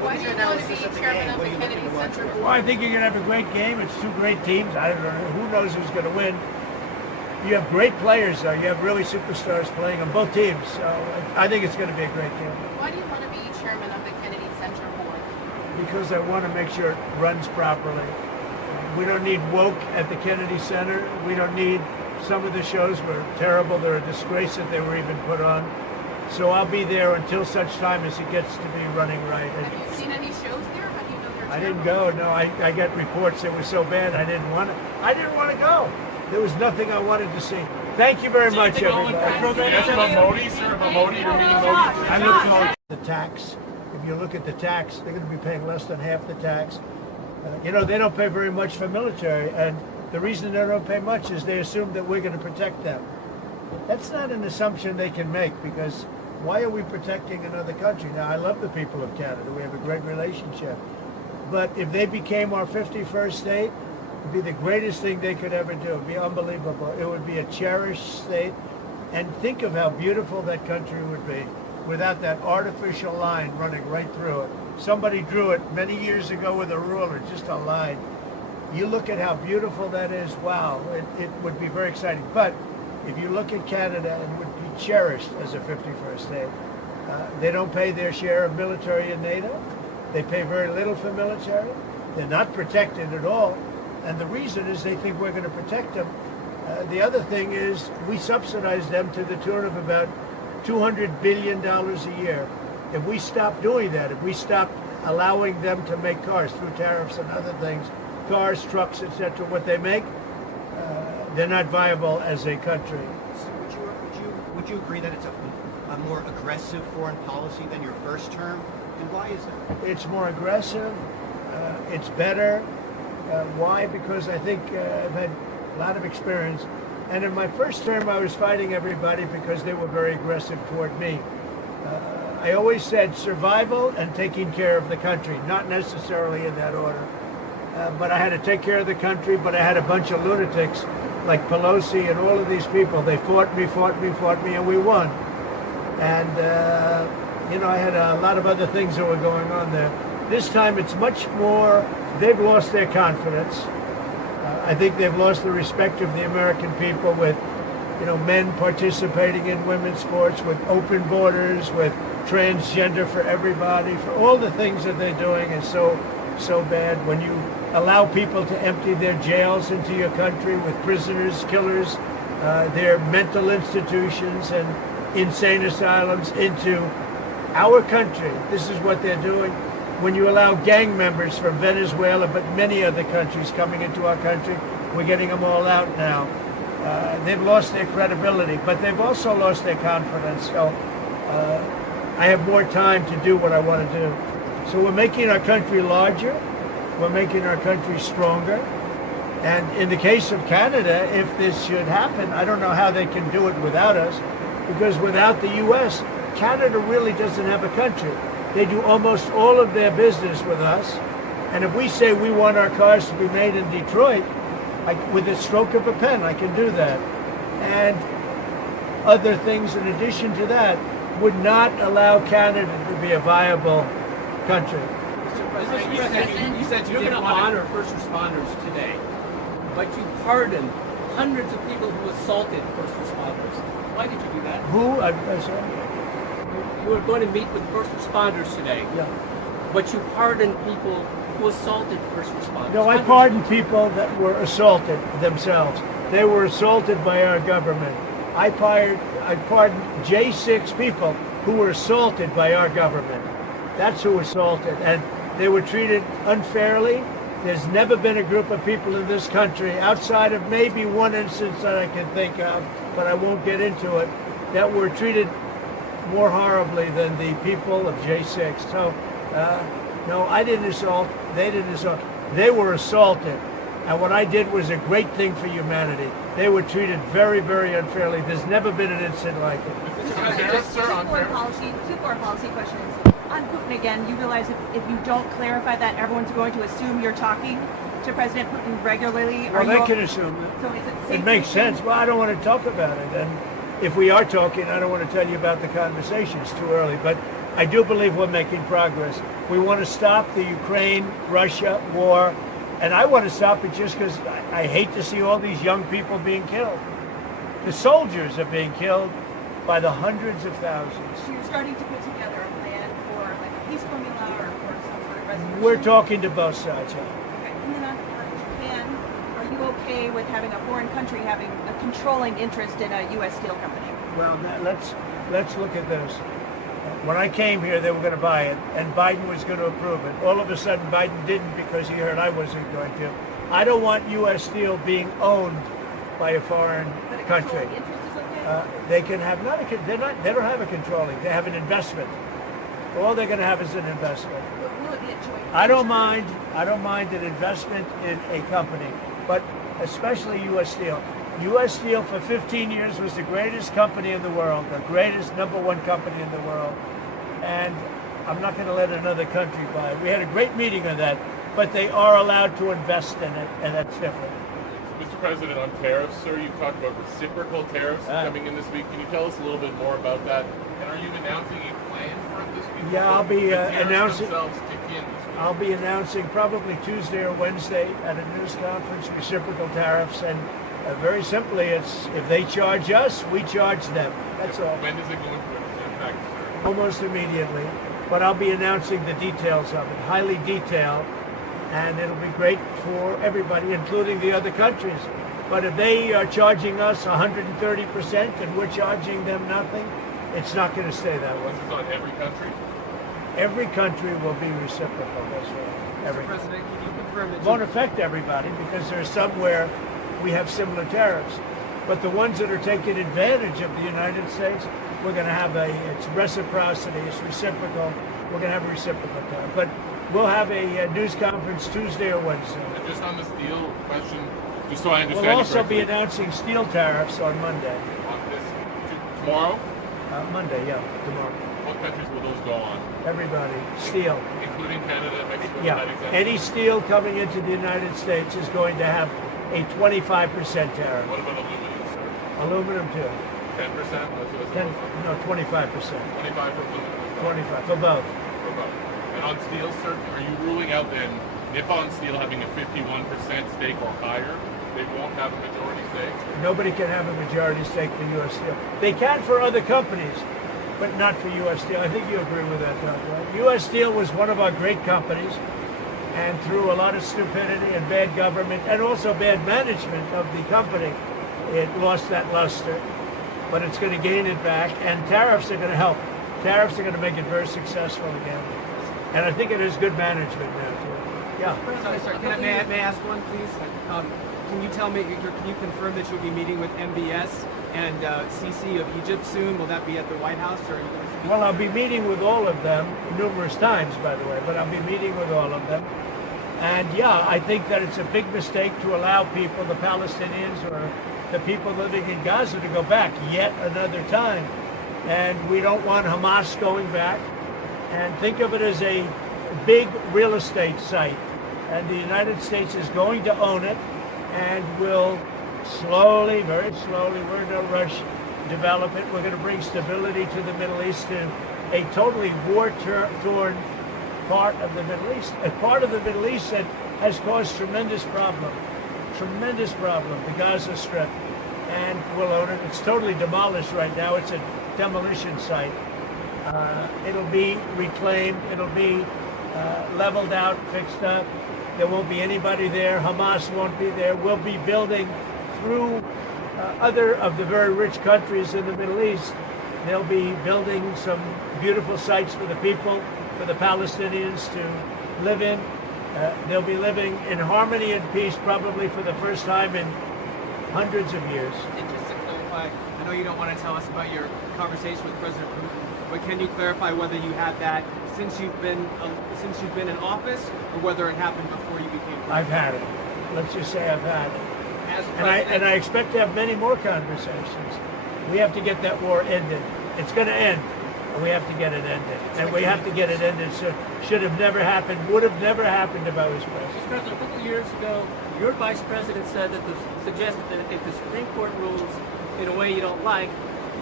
Why do you want to be chairman of the Kennedy Center Board? Well, I think you're going to have a great game. It's two great teams. I don't know. Who knows who's going to win? You have great players, though. You have really superstars playing on both teams. So I think it's going to be a great game. Why do you want to be chairman of the Kennedy Center Board? Because I want to make sure it runs properly. We don't need woke at the Kennedy Center. We don't need some of the shows were terrible. They're a disgrace that they were even put on. So I'll be there until such time as it gets to be running right. Have you seen any shows there? How do you know they're I terrible? didn't go. No, I got reports that were so bad I didn't want to go. There was nothing I wanted to see. Thank you very much, everybody. Modi, sir, Modi, you're meeting Modi. I'm looking forward to the tax. If you look at the tax, they're going to be paying less than half the tax. They don't pay very much for military, and the reason they don't pay much is they assume that we're going to protect them. That's not an assumption they can make, because why are we protecting another country? Now, I love the people of Canada. We have a great relationship. But if they became our 51st state, it would be the greatest thing they could ever do. It would be unbelievable. It would be a cherished state. And think of how beautiful that country would be without that artificial line running right through it. Somebody drew it many years ago with a ruler, just a line. You look at how beautiful that is, wow, it would be very exciting. But if you look at Canada, it would be cherished as a 51st state. They don't pay their share of military in NATO. They pay very little for military. They're not protected at all. And the reason is they think we're going to protect them. The other thing is we subsidize them to the tune of about $200 billion a year. If we stop doing that, if we stop allowing them to make cars through tariffs and other things, cars, trucks, etc., what they make, they're not viable as a country. So would you agree that it's a more aggressive foreign policy than your first term? And why is that? It's more aggressive. It's better. Why? Because I think I've had a lot of experience. And in my first term, I was fighting everybody because they were very aggressive toward me. I always said survival and taking care of the country, not necessarily in that order. But I had to take care of the country, but I had a bunch of lunatics like Pelosi and all of these people. They fought me, and we won. And, I had a lot of other things that were going on there. This time it's much more, they've lost their confidence. I think they've lost the respect of the American people with, men participating in women's sports, with open borders, with transgender for everybody, for all the things that they're doing is so bad. When you allow people to empty their jails into your country with prisoners, killers, their mental institutions and insane asylums into our country, this is what they're doing. When you allow gang members from Venezuela, but many other countries coming into our country, we're getting them all out now. They've lost their credibility, but they've also lost their confidence. So I have more time to do what I want to do. So we're making our country larger. We're making our country stronger. And in the case of Canada, if this should happen, I don't know how they can do it without us, because without the U.S., Canada really doesn't have a country. They do almost all of their business with us. And if we say we want our cars to be made in Detroit, with a stroke of a pen, I can do that. And other things in addition to that would not allow Canada to be a viable country. Mr. President, you said you're going to honor first responders today, but you pardoned hundreds of people who assaulted first responders. Why did you do that? Who? I'm sorry. You were going to meet with first responders today, but you pardoned people who assaulted first responders. No, I pardoned people that were assaulted themselves. They were assaulted by our government. I pardoned J6 people who were assaulted by our government. That's who assaulted, and they were treated unfairly. There's never been a group of people in this country, outside of maybe one instance that I can think of, but I won't get into it, that were treated more horribly than the people of J6. So, no, I didn't assault. They didn't assault. They were assaulted. And what I did was a great thing for humanity. They were treated very, very unfairly. There's never been an incident like it. Two foreign policy questions. On Putin again, you realize if you don't clarify that, everyone's going to assume you're talking to President Putin regularly. Well, they can assume it. So is it makes sense. Well, I don't want to talk about it. And if we are talking, I don't want to tell you about the conversation. It's too early, but I do believe we're making progress. We want to stop the Ukraine-Russia war, and I want to stop it just because I hate to see all these young people being killed. The soldiers are being killed by the hundreds of thousands. So you're starting to put together a plan for like a peace formula or for some sort of resolution? We're talking to both sides. Yeah. Okay. And then on Japan, are you okay with having a foreign country having a controlling interest in a U.S. steel company? Well, let's look at this. When I came here, they were going to buy it, and Biden was going to approve it. All of a sudden, Biden didn't because he heard I wasn't going to. I don't want U.S. steel being owned by a foreign country. They can have they don't have a controlling. They have an investment. All they're going to have is an investment. Will it be a joint? I don't mind an investment in a company, but especially U.S. Steel. U.S. Steel for 15 years was the greatest company in the world, the greatest #1 company in the world, and I'm not going to let another country buy it. We had a great meeting on that, but they are allowed to invest in it, and that's different. Mr. President, on tariffs, sir, you talked about reciprocal tariffs coming in this week. Can you tell us a little bit more about that? And are you announcing a plan for it this week? Yeah, I'll be announcing. Kick in. I'll be announcing probably Tuesday or Wednesday at a news conference reciprocal tariffs, and very simply, it's if they charge us, we charge them. That's all. When does it go into effect, sir? Almost immediately, but I'll be announcing the details of it, highly detailed, and it'll be great for everybody, including the other countries. But if they are charging us 130% and we're charging them nothing, it's not going to stay that way. This is on every country? Every country will be reciprocal. That's right. Mr. President, can you confirm that Won't affect everybody because there's somewhere we have similar tariffs. But the ones that are taking advantage of the United States, we're going to have it's reciprocity, it's reciprocal. We're going to have a reciprocal tariff. But we'll have a news conference Tuesday or Wednesday. And just on the steel question, just so I understand. We'll also be announcing steel tariffs on Monday. On this, tomorrow? Monday, yeah, tomorrow. What countries will those go on? Everybody. Steel. Including Canada, Mexico, Yeah. Any steel coming into the United States is going to have a 25% tariff. What about aluminum, sir? Aluminum too. 10%? No, 25%. 25 for aluminum. 25 for both. For both. And on steel, sir, are you ruling out then Nippon Steel having a 51% stake or higher? They won't have a majority stake? Nobody can have a majority stake for U.S. Steel. They can for other companies, but not for U.S. Steel. I think you agree with that, Doug, right? U.S. Steel was one of our great companies, and through a lot of stupidity and bad government and also bad management of the company, it lost that luster. But it's going to gain it back, and tariffs are going to help. Tariffs are going to make it very successful again. And I think it is good management now, too. Yeah. Sorry, may I ask one, please? Can you tell me, can you confirm that you'll be meeting with MBS and Sisi of Egypt soon? Will that be at the White House? Or Well, I'll be meeting with all of them numerous times, by the way, but I'll be meeting with all of them. And yeah, I think that it's a big mistake to allow people, the Palestinians or the people living in Gaza, to go back yet another time. And we don't want Hamas going back. And think of it as a big real estate site. And the United States is going to own it and will slowly, very slowly, we're in no rush, develop it. We're going to bring stability to the Middle East, to a totally war-torn part of the Middle East, a part of the Middle East that has caused tremendous problem, the Gaza Strip, and we'll own it. It's totally demolished right now. It's a demolition site. It'll be reclaimed. It'll be leveled out, fixed up. There won't be anybody there. Hamas won't be there. We'll be building through other of the very rich countries in the Middle East. They'll be building some beautiful sites for the people, for the Palestinians to live in. They'll be living in harmony and peace probably for the first time in hundreds of years. And just to clarify, I know you don't want to tell us about your conversation with President Putin, but can you clarify whether you had that since you've been in office, or whether it happened before you became president? I've had it. Let's just say I've had it. As And I expect to have many more conversations. We have to get that war ended. It's going to end, and we have to get it ended. And we have to get it ended. So should have never happened, would have never happened if I was president. Mr. President, a couple of years ago, your vice president suggested that if the Supreme Court rules in a way you don't like,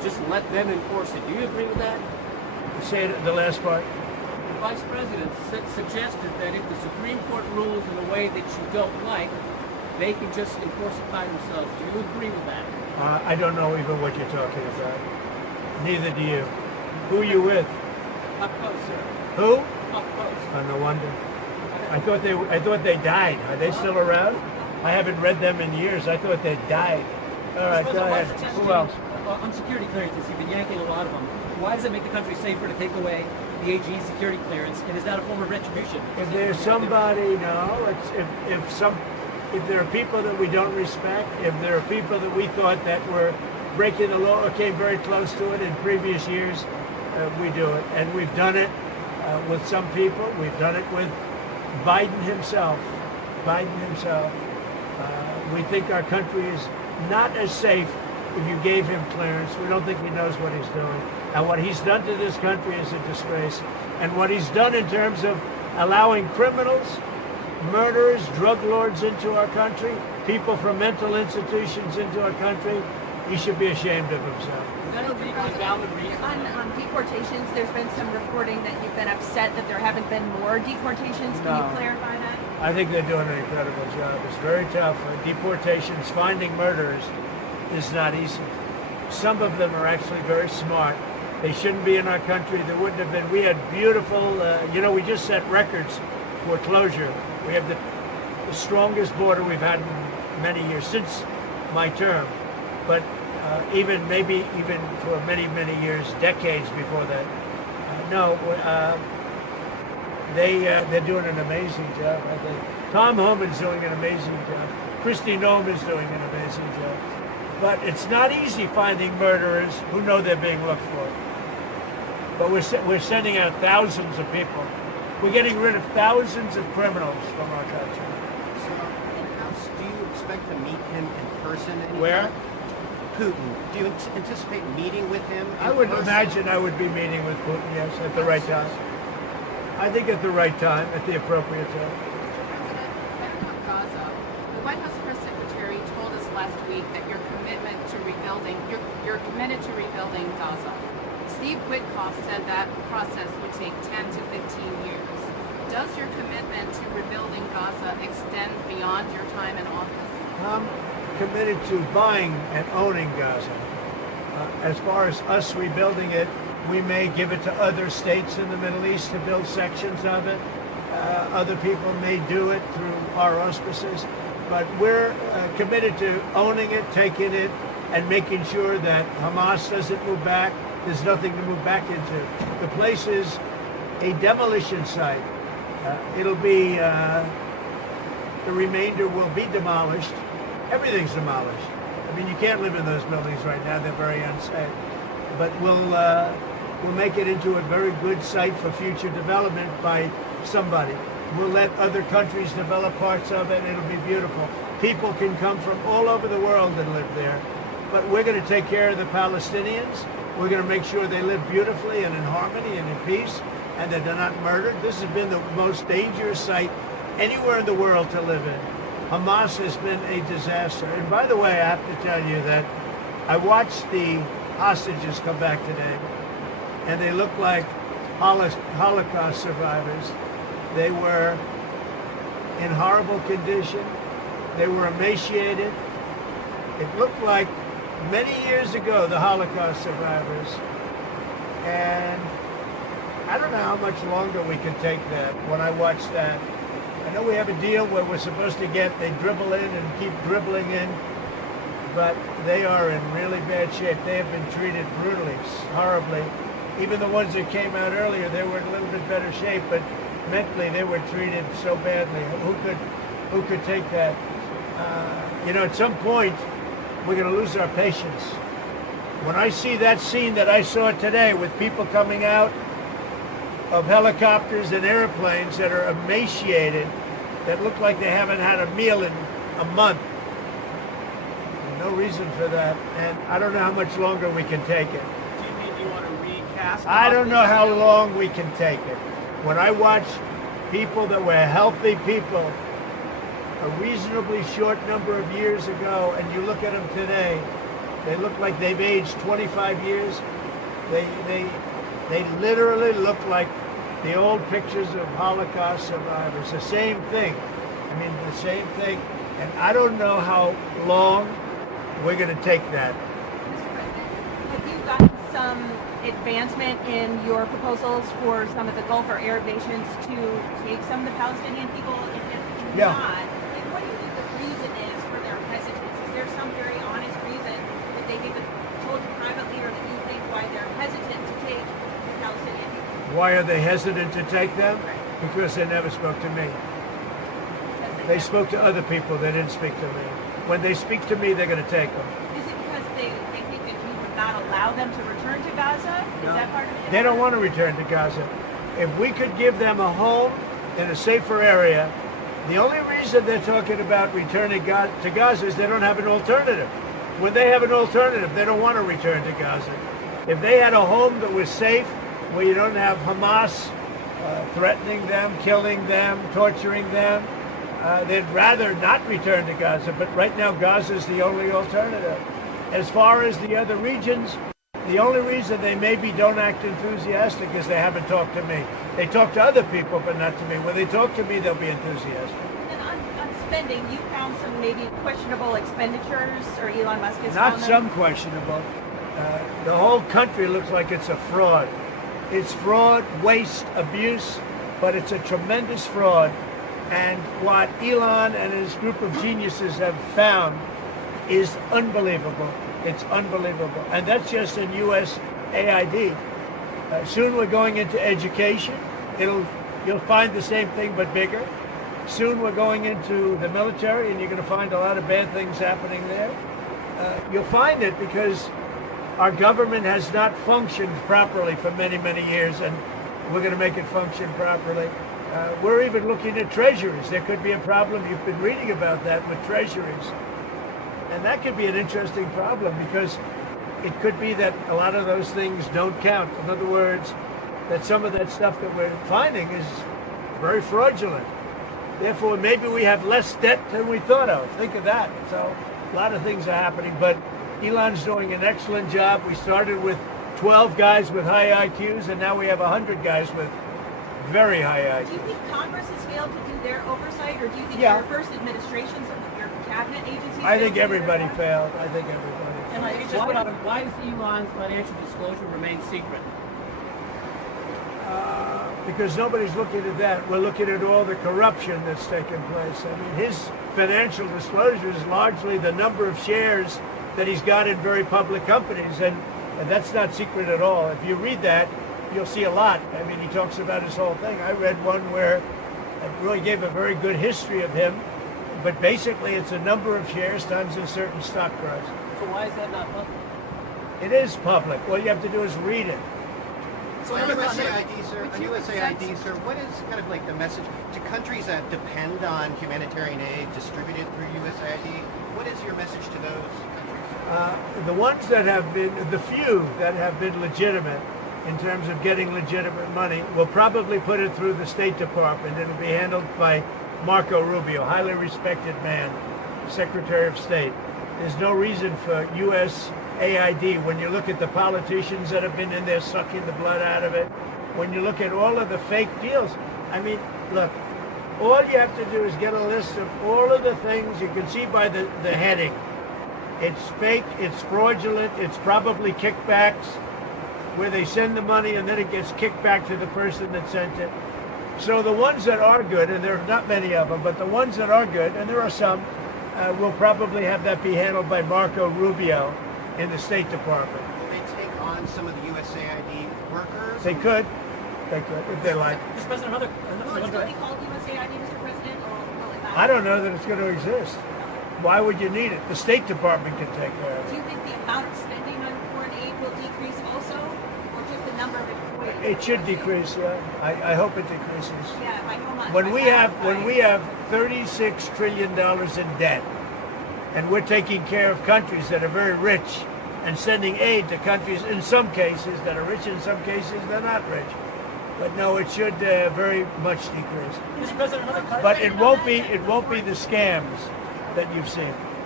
just let them enforce it. Do you agree with that? Say it, the last part. The Vice President suggested that if the Supreme Court rules in a way that you don't like, they can just enforce it by themselves. Do you agree with that? I don't know even what you're talking about. Neither do you. Who are you with? Up close, sir. Who? Up close. Oh, no wonder. I thought they died. Are they still around? I haven't read them in years. I thought they died. All right, go ahead. Who else? On security clearances, you've been yanking a lot of them. Why does it make the country safer to take away the AG security clearance? And is that a form of retribution? If there's somebody, no. If there are people that we don't respect, if there are people that we thought that were breaking the law or came very close to it in previous years, we do it. And we've done it with some people. We've done it with Biden himself. We think our country is not as safe if you gave him clearance. We don't think he knows what he's doing. And what he's done to this country is a disgrace. And what he's done in terms of allowing criminals, murderers, drug lords into our country, people from mental institutions into our country, he should be ashamed of himself. On deportations, there's been some reporting that you've been upset that there haven't been more deportations. Can you clarify that? I think they're doing an incredible job. It's very tough. Deportations, finding murderers is not easy. Some of them are actually very smart. They shouldn't be in our country. There wouldn't have been. We had beautiful, we just set records for closure. We have the strongest border we've had in many years, since my term. But even for many, many years, decades before that. They're doing an amazing job, I think. Tom Homan's doing an amazing job. Kristi Noem is doing an amazing job. But it's not easy finding murderers who know they're being looked for. But we're sending out thousands of people. We're getting rid of thousands of criminals from our country. Do you expect to meet him in person? Where? Putin. Do you anticipate meeting with him? I would imagine I would be meeting with Putin, yes, at the right time. I think at the right time, at the appropriate time. Gaza. The White House press secretary told us last week that you're committed to rebuilding Gaza. Steve Witkoff said that process would take 10 to 15 years. Does your commitment to rebuilding Gaza extend beyond your time in office? I'm committed to buying and owning Gaza. As far as us rebuilding it, we may give it to other states in the Middle East to build sections of it. Other people may do it through our auspices. But we're committed to owning it, taking it, and making sure that Hamas doesn't move back. There's nothing to move back into. The place is a demolition site. It'll be, the remainder will be demolished. Everything's demolished. I mean, you can't live in those buildings right now. They're very unsafe. But we'll make it into a very good site for future development by somebody. We'll let other countries develop parts of it. It'll be beautiful. People can come from all over the world and live there. But we're going to take care of the Palestinians. We're going to make sure they live beautifully and in harmony and in peace, and that they're not murdered. This has been the most dangerous site anywhere in the world to live in. Hamas has been a disaster. And by the way, I have to tell you that I watched the hostages come back today, and they look like Holocaust survivors. They were in horrible condition. They were emaciated. It looked like many years ago, the Holocaust survivors. And I don't know how much longer we can take that when I watch that. I know we have a deal where we're supposed to they dribble in and keep dribbling in, but they are in really bad shape. They have been treated brutally, horribly. Even the ones that came out earlier, they were in a little bit better shape, but mentally they were treated so badly. Who could take that? At some point, we're going to lose our patience. When I see that scene that I saw today with people coming out of helicopters and airplanes that are emaciated, that look like they haven't had a meal in a month, no reason for that. And I don't know how much longer we can take it. Do you mean you want to recast? I don't know how long we can take it. When I watch people that were healthy people a reasonably short number of years ago, and you look at them today, They look like they've aged 25 years. They literally look like the old pictures of Holocaust survivors. The same thing. I mean, the same thing. And I don't know how long we're going to take that. Have you gotten some advancement in your proposals for some of the Gulf or Arab nations to take some of the Palestinian people? And if Yeah. not, like, what do you think the reason is for their hesitance? Is there some very honest reason that they haven't told you privately, or that you think why they're hesitant to take the Palestinian people? Why are they hesitant to take them? Because they never spoke to me. They spoke to other people. They didn't speak to me. When they speak to me, they're going to take them. Is it because they think that you would not allow them to return to Gaza? Is that part of it? They don't want to return to Gaza. If we could give them a home in a safer area, the only reason they're talking about returning to Gaza is they don't have an alternative. When they have an alternative, they don't want to return to Gaza. If they had a home that was safe, where you don't have Hamas threatening them, killing them, torturing them, they'd rather not return to Gaza. But right now, Gaza is the only alternative. As far as the other regions, the only reason they maybe don't act enthusiastic is they haven't talked to me. They talk to other people, but not to me. When they talk to me, they'll be enthusiastic. And on spending, you found some maybe questionable expenditures, or Elon Musk has Not found them? some questionable. The whole country looks like it's a fraud. It's fraud, waste, abuse, but it's a tremendous fraud. And what Elon and his group of geniuses have found is unbelievable. It's unbelievable. And that's just in U.S. AID. Soon we're going into education. You'll find the same thing, but bigger. Soon we're going into the military, and you're going to find a lot of bad things happening there. You'll find it because our government has not functioned properly for many, many years, and we're going to make it function properly. We're even looking at treasuries. There could be a problem. You've been reading about that with treasuries. And that could be an interesting problem, because it could be that a lot of those things don't count. In other words, that some of that stuff that we're finding is very fraudulent. Therefore, maybe we have less debt than we thought of. Think of that. So a lot of things are happening, but Elon's doing an excellent job. We started with 12 guys with high IQs, and now we have 100 guys with very high IQs. Do you think Congress has failed to do their oversight, or do you think Yeah. your first administration, some of your cabinet agencies? I think failed to do their everybody part? failed. I think everybody failed. Why does Elon's financial disclosure remain secret? Because nobody's looking at that. We're looking at all the corruption that's taken place. I mean, his financial disclosure is largely the number of shares that he's got in very public companies, and that's not secret at all. If you read that, you'll see a lot. I mean, he talks about his whole thing. I read one where it really gave a very good history of him, but basically it's a number of shares times a certain stock price. So why is that not public? It is public. All you have to do is read it. So on USAID, sir, what is kind of like the message to countries that depend on humanitarian aid distributed through USAID? What is your message to those countries? The ones that have been, the few that have been legitimate in terms of getting legitimate money, will probably put it through the State Department. It'll be handled by Marco Rubio, highly respected man, Secretary of State. There's no reason for USAID, when you look at the politicians that have been in there sucking the blood out of it, when you look at all of the fake deals, I mean, look, all you have to do is get a list of all of the things you can see by the heading. It's fake, it's fraudulent, it's probably kickbacks, where they send the money and then it gets kicked back to the person that sent it. So the ones that are good, and there are not many of them, but the ones that are good, and there are some, will probably have that be handled by Marco Rubio in the State Department. Will they take on some of the USAID workers? They could, if they like. Mr. President, another will it still be called USAID, Mr. President, or will it not? I don't know that it's going to exist. Why would you need it? The State Department can take care of Do it. you think the amount of spending on foreign aid will decrease also, or just the number of employees? It should decrease, yeah. I hope it decreases. Yeah, by how much? When By we half, have $36 trillion in debt, and we're taking care of countries that are very rich and sending aid to countries in some cases that are rich, in some cases they're not rich. But no, it should very much decrease. Mr. President, another But it won't be the scams that you've seen.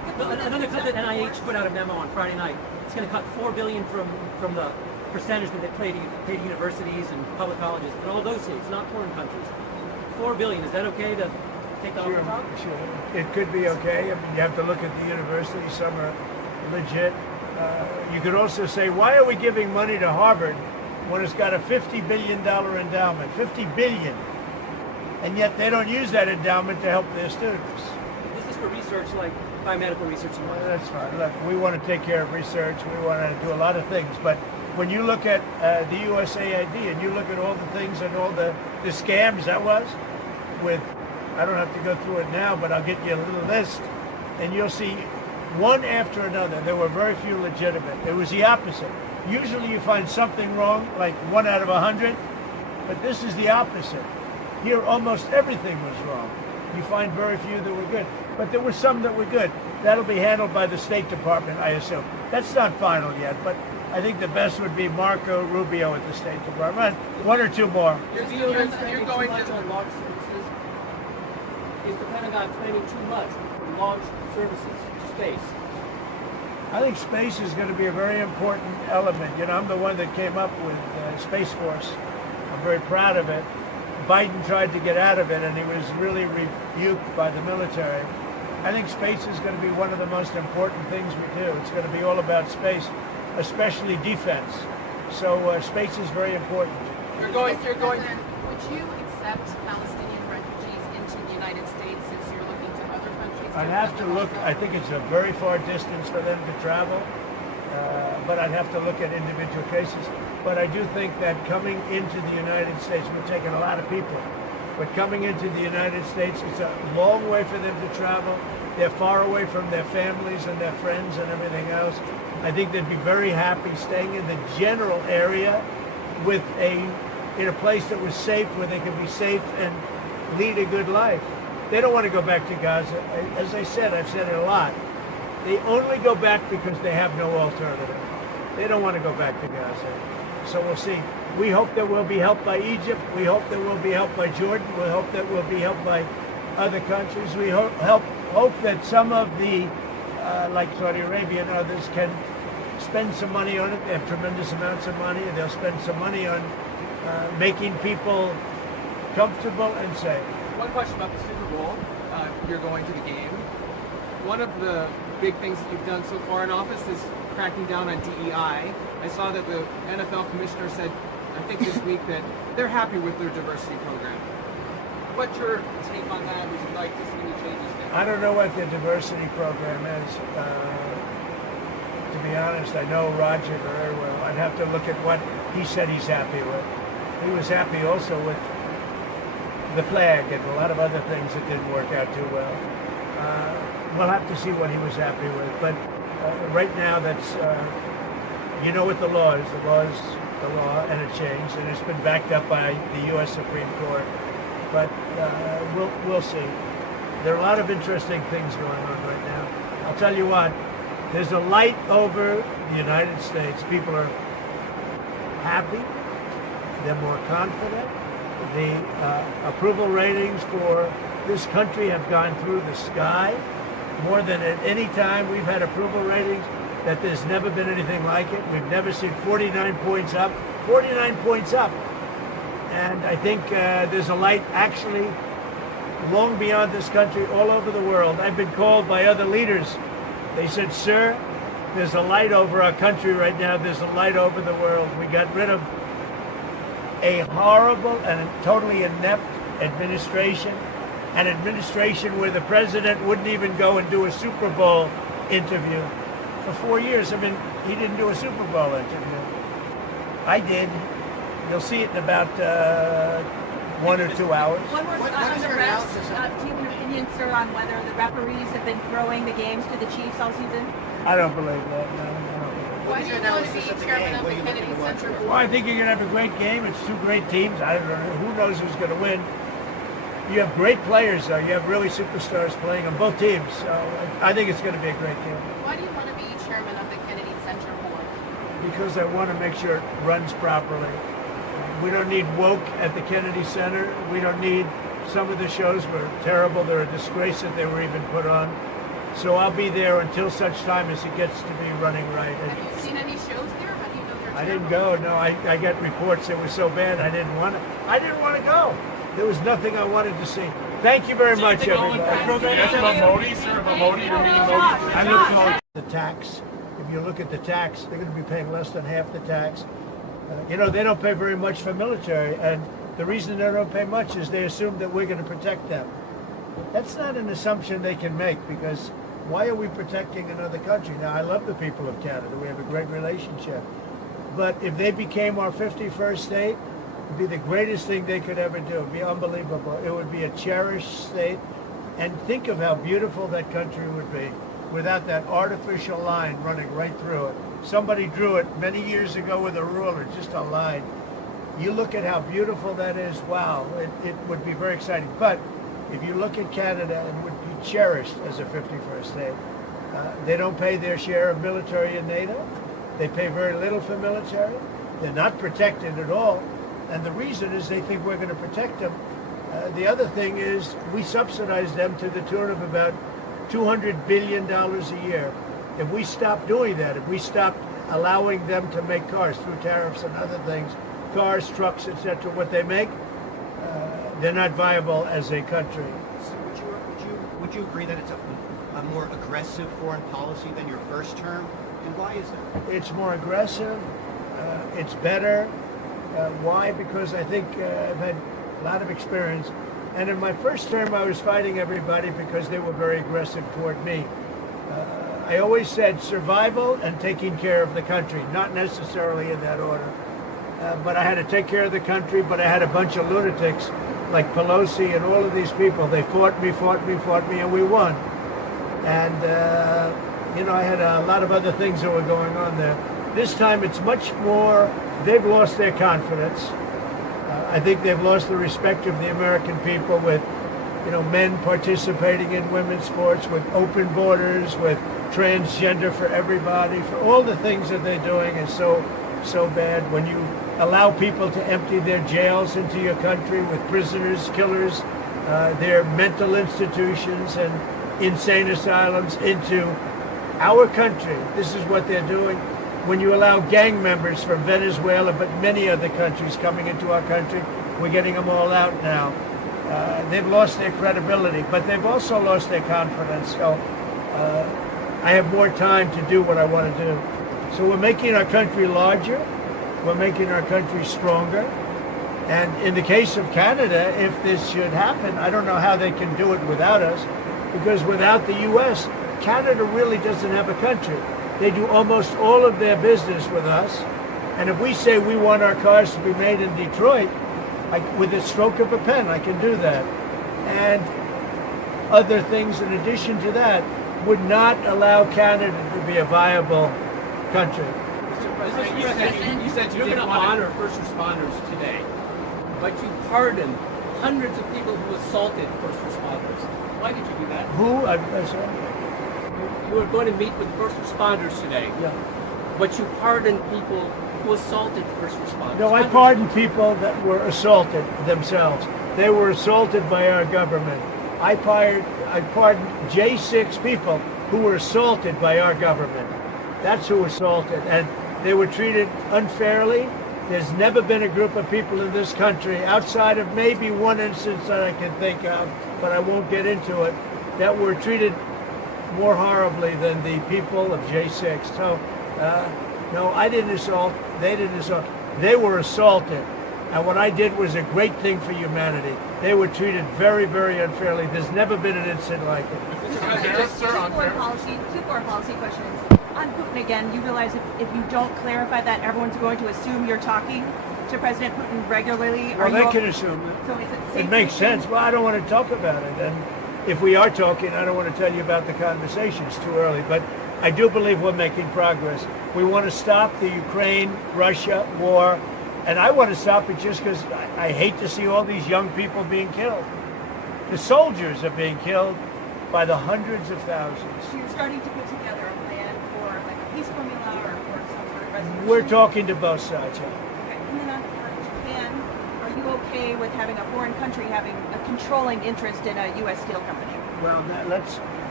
Another cut that NIH put out a memo on Friday night. It's going to cut $4 billion from the percentage that they pay to universities and public colleges in all those states, not foreign countries. $4 billion. Is that okay to take off the top? Sure. It could be okay. I mean, you have to look at the universities. Some are legit. You could also say, why are we giving money to Harvard when it's got a $50 billion endowment? $50 billion. And yet they don't use that endowment to help their students. This is for research like biomedical research. Well, that's fine. Look, we want to take care of research. We want to do a lot of things. But when you look at the USAID and you look at all the things and all the scams that was with, I don't have to go through it now, but I'll get you a little list, and you'll see one after another. There were very few legitimate. It was the opposite. Usually you find something wrong, like 1 out of 100, but this is the opposite. Here, almost everything was wrong. You find very few that were good, but there were some that were good. That'll be handled by the State Department, I assume. That's not final yet, but I think the best would be Marco Rubio at the State Department. 1 or 2 more. You're going to launch services. Is the Pentagon spending too much on launch services to space? I think space is going to be a very important element. You know, I'm the one that came up with Space Force. I'm very proud of it. Biden tried to get out of it, and he was really rebuked by the military. I think space is going to be one of the most important things we do. It's going to be all about space, especially defense. So space is very important. Would you accept Palestinian refugees into the United States since you're looking to other countries? I'd have to look. I think it's a very far distance for them to travel, but I'd have to look at individual cases. But I do think that coming into the United States, we're taking a lot of people, but coming into the United States, it's a long way for them to travel. They're far away from their families and their friends and everything else. I think they'd be very happy staying in the general area with in a place that was safe, where they could be safe and lead a good life. They don't want to go back to Gaza. As I said, I've said it a lot. They only go back because they have no alternative. They don't want to go back to Gaza. So we'll see. We hope that we'll be helped by Egypt. We hope that we'll be helped by Jordan. We hope that we'll be helped by other countries. We hope that some of the, like Saudi Arabia and others, can spend some money on it. They have tremendous amounts of money. They'll spend some money on making people comfortable and safe. One question about the Super Bowl. You're going to the game. One of the big things that you've done so far in office is cracking down on DEI. I saw that the NFL commissioner said, I think this week, that they're happy with their diversity program. What's your take on that? Would you like to see any changes there? I don't know what the diversity program is. To be honest, I know Roger very well. I'd have to look at what he said he's happy with. He was happy also with the flag and a lot of other things that didn't work out too well. We'll have to see what he was happy with. But right now, that's, you know what the law is. The law is the law, and it changed, and it's been backed up by the U.S. Supreme Court. But we'll see. There are a lot of interesting things going on right now. I'll tell you what, there's a light over the United States. People are happy. They're more confident. The approval ratings for this country have gone through the sky. More than at any time we've had approval ratings, that there's never been anything like it. We've never seen 49 points up. 49 points up. And I think there's a light actually long beyond this country, all over the world. I've been called by other leaders. They said, sir, there's a light over our country right now. There's a light over the world. We got rid of a horrible and totally inept administration, an administration where the president wouldn't even go and do a Super Bowl interview. For 4 years, I mean, he didn't do a Super Bowl interview. I did. You'll see it in about 1 or 2 hours. One more on the refs. Do you have an opinion, sir, on whether the referees have been throwing the games to the Chiefs all season? I don't believe that, no. Why do you want to be chairman of the Kennedy Center Board? Well, I think you're going to have a great game. It's 2 great teams. I don't know. Who knows who's going to win? You have great players, though. You have really superstars playing on both teams. So I think it's going to be a great game. Why do you want to be chairman of the Kennedy Center Board? Because I want to make sure it runs properly. We don't need woke at the Kennedy Center. We don't need, some of the shows were terrible. They're a disgrace that they were even put on. So I'll be there until such time as it gets to be running right. And Have you seen any shows there? How do you know they're I terrible? didn't go. No, I got reports it was so bad I didn't want to go. There was nothing I wanted to see. Thank you very much, everybody. Yes, about Modi, sir, about Modi, you're meeting Modi. I look forward to the tax. If you look at the tax, they're going to be paying less than half the tax. They don't pay very much for military, and the reason they don't pay much is they assume that we're going to protect them. That's not an assumption they can make, because why are we protecting another country? Now, I love the people of Canada. We have a great relationship. But if they became our 51st state, it would be the greatest thing they could ever do. It would be unbelievable. It would be a cherished state. And think of how beautiful that country would be without that artificial line running right through it. Somebody drew it many years ago with a ruler, just a line. You look at how beautiful that is, wow, it would be very exciting. But if you look at Canada, it would be cherished as a 51st state. They don't pay their share of military in NATO. They pay very little for military. They're not protected at all. And the reason is they think we're going to protect them. The other thing is we subsidize them to the tune of about $200 billion a year. If we stop doing that, if we stop allowing them to make cars through tariffs and other things, cars, trucks, etc., what they make, they're not viable as a country. So would you agree that it's a more aggressive foreign policy than your first term? And why is that? It's more aggressive. It's better. Why? Because I think I've had a lot of experience. And in my first term, I was fighting everybody because they were very aggressive toward me. I always said survival and taking care of the country, not necessarily in that order. But I had to take care of the country, but I had a bunch of lunatics like Pelosi and all of these people. They fought me, and we won. And, I had a lot of other things that were going on there. This time it's much more, they've lost their confidence. I think they've lost the respect of the American people with, men participating in women's sports, with open borders, with transgender for everybody, for all the things that they're doing is so bad. When you allow people to empty their jails into your country with prisoners, killers, their mental institutions and insane asylums into our country, this is what they're doing. When you allow gang members from Venezuela, but many other countries coming into our country, we're getting them all out now. They've lost their credibility, but they've also lost their confidence. So I have more time to do what I want to do. So we're making our country larger. We're making our country stronger. And in the case of Canada, if this should happen, I don't know how they can do it without us, because without the U.S., Canada really doesn't have a country. They do almost all of their business with us. And if we say we want our cars to be made in Detroit, with a stroke of a pen, I can do that. And other things in addition to that would not allow Canada to be a viable country. Mr. President, you said you didn't honor first responders today, but you pardoned hundreds of people who assaulted first responders. Why did you do that? Who? I'm sorry. You were going to meet with first responders today, but you pardoned people who assaulted first responders. No, I pardoned people that were assaulted themselves. They were assaulted by our government. I pardoned J6 people who were assaulted by our government. That's who assaulted, and they were treated unfairly. There's never been a group of people in this country, outside of maybe one instance that I can think of, but I won't get into it, that were treated more horribly than the people of J6. So, no, I didn't assault. They didn't assault. They were assaulted. And what I did was a great thing for humanity. They were treated very, very unfairly. There's never been an incident like it. Two foreign policy questions. On Putin again, you realize if you don't clarify that, everyone's going to assume you're talking to President Putin regularly. Well, they can assume it. So is it safe It makes sense. Well, I don't want to talk about it. And if we are talking, I don't want to tell you about the conversation. It's too early. But I do believe we're making progress. We want to stop the Ukraine-Russia war. And I want to stop it just because I hate to see all these young people being killed. The soldiers are being killed by the hundreds of thousands. So you're starting to put together a plan for like a peace formula or some sort of resolution? We're talking to both sides. Yeah. Okay. And then on Japan, are you okay with having a foreign country having a controlling interest in a U.S. steel company? Well,